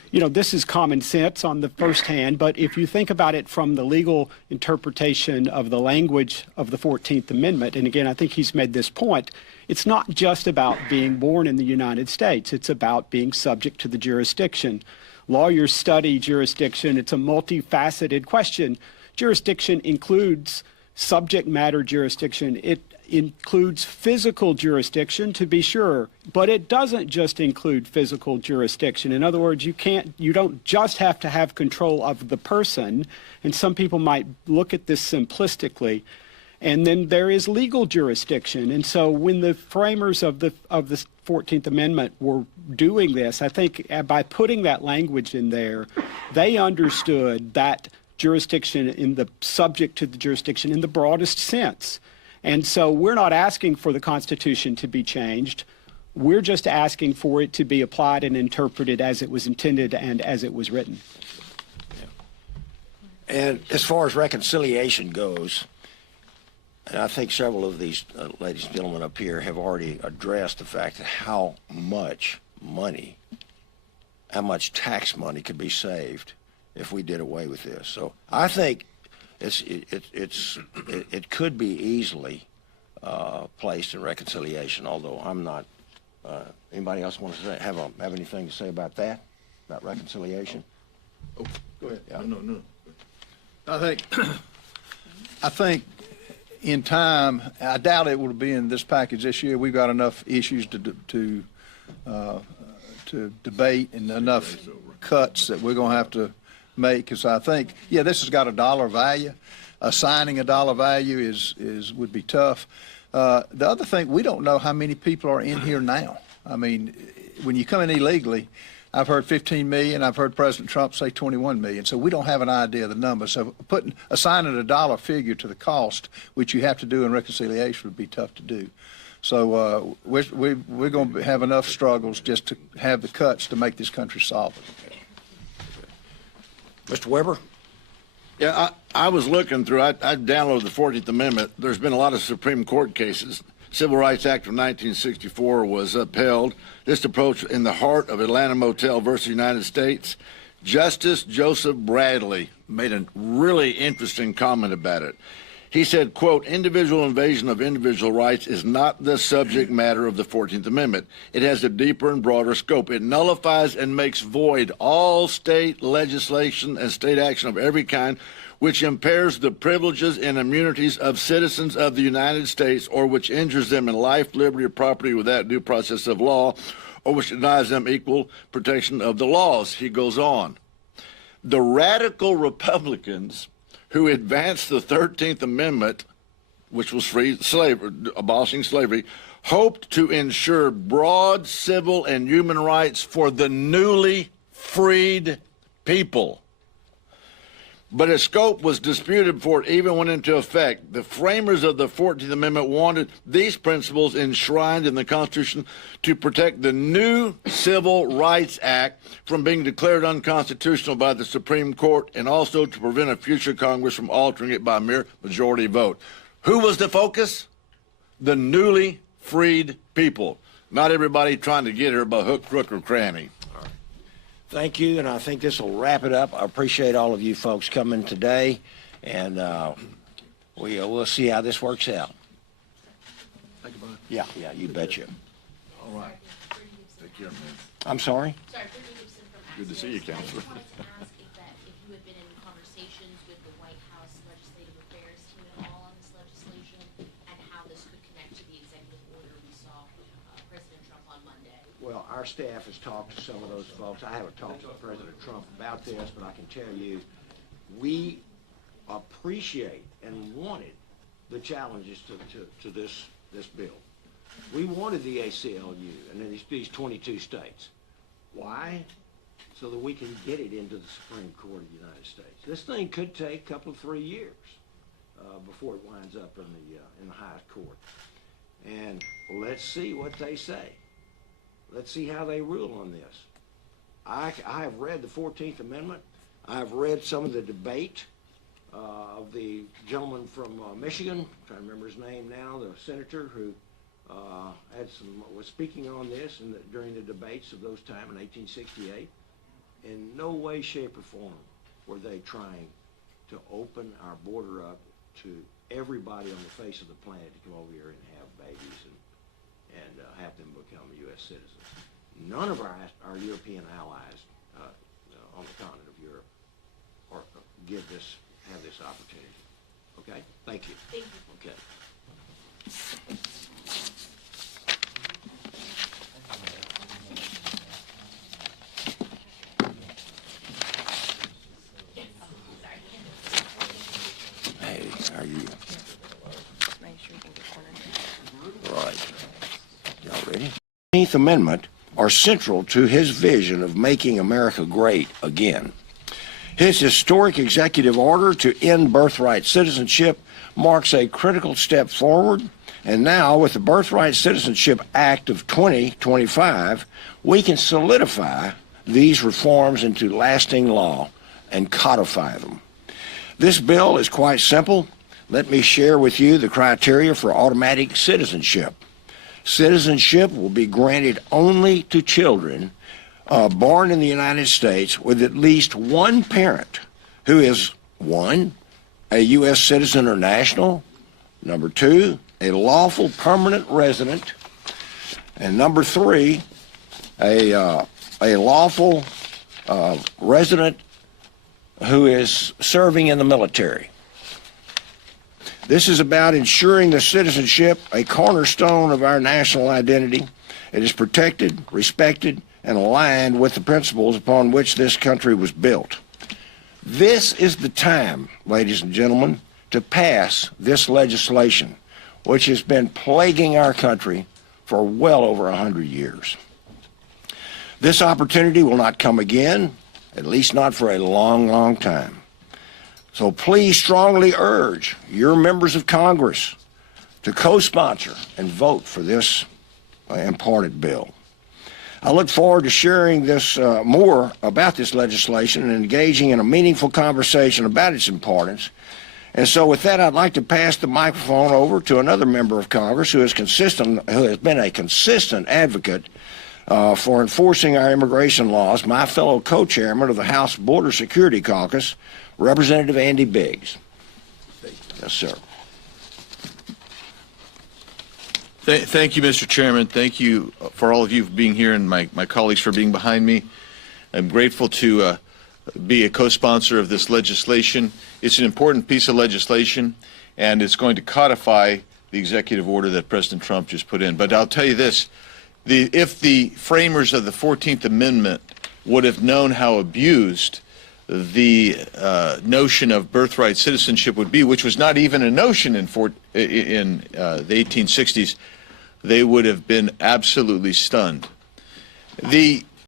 this is common sense on the first hand, but if you think about it from the legal interpretation of the language of the 14th Amendment, and again, I think he's made this point, it's not just about being born in the United States. It's about being subject to the jurisdiction. Lawyers study jurisdiction. It's a multifaceted question. Jurisdiction includes subject matter jurisdiction. It includes physical jurisdiction, to be sure, but it doesn't just include physical jurisdiction. In other words, you don't just have to have control of the person, and some people might look at this simplistically. And then there is legal jurisdiction. And so when the framers of the 14th Amendment were doing this, I think by putting that language in there, they understood that jurisdiction in the subject to the jurisdiction in the broadest sense. And so we're not asking for the Constitution to be changed. We're just asking for it to be applied and interpreted as it was intended and as it was written. And as far as reconciliation goes, and I think several of these ladies and gentlemen up here have already addressed the fact that how much tax money could be saved if we did away with this. So I think it could be easily placed in reconciliation. Although I'm not. Anybody else want to have anything to say about that? About reconciliation? Oh, go ahead. Yeah. No. I think in time, I doubt it will be in this package this year. We've got enough issues to debate and enough cuts that we're going to have to make. Because I think, this has got a dollar value. Assigning a dollar value would be tough. The other thing, we don't know how many people are in here now. I mean, when you come in illegally, I've heard 15 million. I've heard President Trump say 21 million. So we don't have an idea of the number. So assigning a dollar figure to the cost, which you have to do in reconciliation, would be tough to do. So we're going to have enough struggles just to have the cuts to make this country solvent. Mr. Weber? Yeah, I was looking through, I downloaded the 14th Amendment. There's been a lot of Supreme Court cases. Civil Rights Act of 1964 was upheld. This approach in the heart of Atlanta Motel versus United States. Justice Joseph Bradley made a really interesting comment about it. He said, quote, individual invasion of individual rights is not the subject matter of the 14th Amendment. It has a deeper and broader scope. It nullifies and makes void all state legislation and state action of every kind which impairs the privileges and immunities of citizens of the United States or which injures them in life, liberty, or property without due process of law or which denies them equal protection of the laws. He goes on. The radical Republicans who advanced the 13th Amendment, which was abolishing slavery, hoped to ensure broad civil and human rights for the newly freed people. But its scope was disputed before it even went into effect. The framers of the 14th Amendment wanted these principles enshrined in the Constitution to protect the new Civil Rights Act from being declared unconstitutional by the Supreme Court and also to prevent a future Congress from altering it by mere majority vote. Who was the focus? The newly freed people. Not everybody trying to get here by hook, crook, or cranny. Thank you, and I think this will wrap it up. I appreciate all of you folks coming today, and we'll see how this works out. Thank you, Brian. Yeah, you betcha. All right. Take care, man. I'm sorry? Sorry, Brittany Gibson from Good to see you, Counselor. I just wanted to ask if you had been in conversations with the White House Legislative Affairs team at all on this legislation and how this could connect to the executive order we saw President Trump on Monday. Well, our staff has talked to some of those folks. I haven't talked to President Trump about this, but I can tell you, we appreciate and wanted the challenges to this bill. We wanted the ACLU and these 22 states. Why? So that we can get it into the Supreme Court of the United States. This thing could take a couple of 3 years before it winds up in the highest court. And let's see what they say. Let's see how they rule on this. I have read the 14th Amendment. I've read some of the debate of the gentleman from Michigan, I'm trying to remember his name now, the senator who was speaking on this during the debates of those time in 1868. In no way, shape, or form were they trying to open our border up to everybody on the face of the planet to come over here and have babies and have them become U.S. citizens. None of our European allies on the continent of Europe have this opportunity. Okay? Thank you. Thank you. Okay. Hey, are you? Just make sure you can get cornered. Right. Y'all ready? The 19th Amendment are central to his vision of making America great again. His historic executive order to end birthright citizenship marks a critical step forward, and now with the Birthright Citizenship Act of 2025, we can solidify these reforms into lasting law and codify them. This bill is quite simple. Let me share with you the criteria for automatic citizenship. Citizenship will be granted only to children born in the United States with at least one parent who is, 1, a U.S. citizen or national, number 2, a lawful permanent resident, and number 3, a lawful resident who is serving in the military. This is about ensuring the citizenship, a cornerstone of our national identity. It is protected, respected, and aligned with the principles upon which this country was built. This is the time, ladies and gentlemen, to pass this legislation, which has been plaguing our country for well over 100 years. This opportunity will not come again, at least not for a long, long time. So please strongly urge your members of Congress to co-sponsor and vote for this important bill. I look forward to sharing this more about this legislation and engaging in a meaningful conversation about its importance. And so with that, I'd like to pass the microphone over to another member of Congress who has been a consistent advocate for enforcing our immigration laws, my fellow co-chairman of the House Border Security Caucus, Representative Andy Biggs. Yes, sir. Thank you, Mr. Chairman. Thank you for all of you for being here and my colleagues for being behind me. I'm grateful to be a co-sponsor of this legislation. It's an important piece of legislation, and it's going to codify the executive order that President Trump just put in. But I'll tell you this, if the framers of the 14th Amendment would have known how abused the notion of birthright citizenship would be, which was not even a notion in the 1860s, they would have been absolutely stunned. The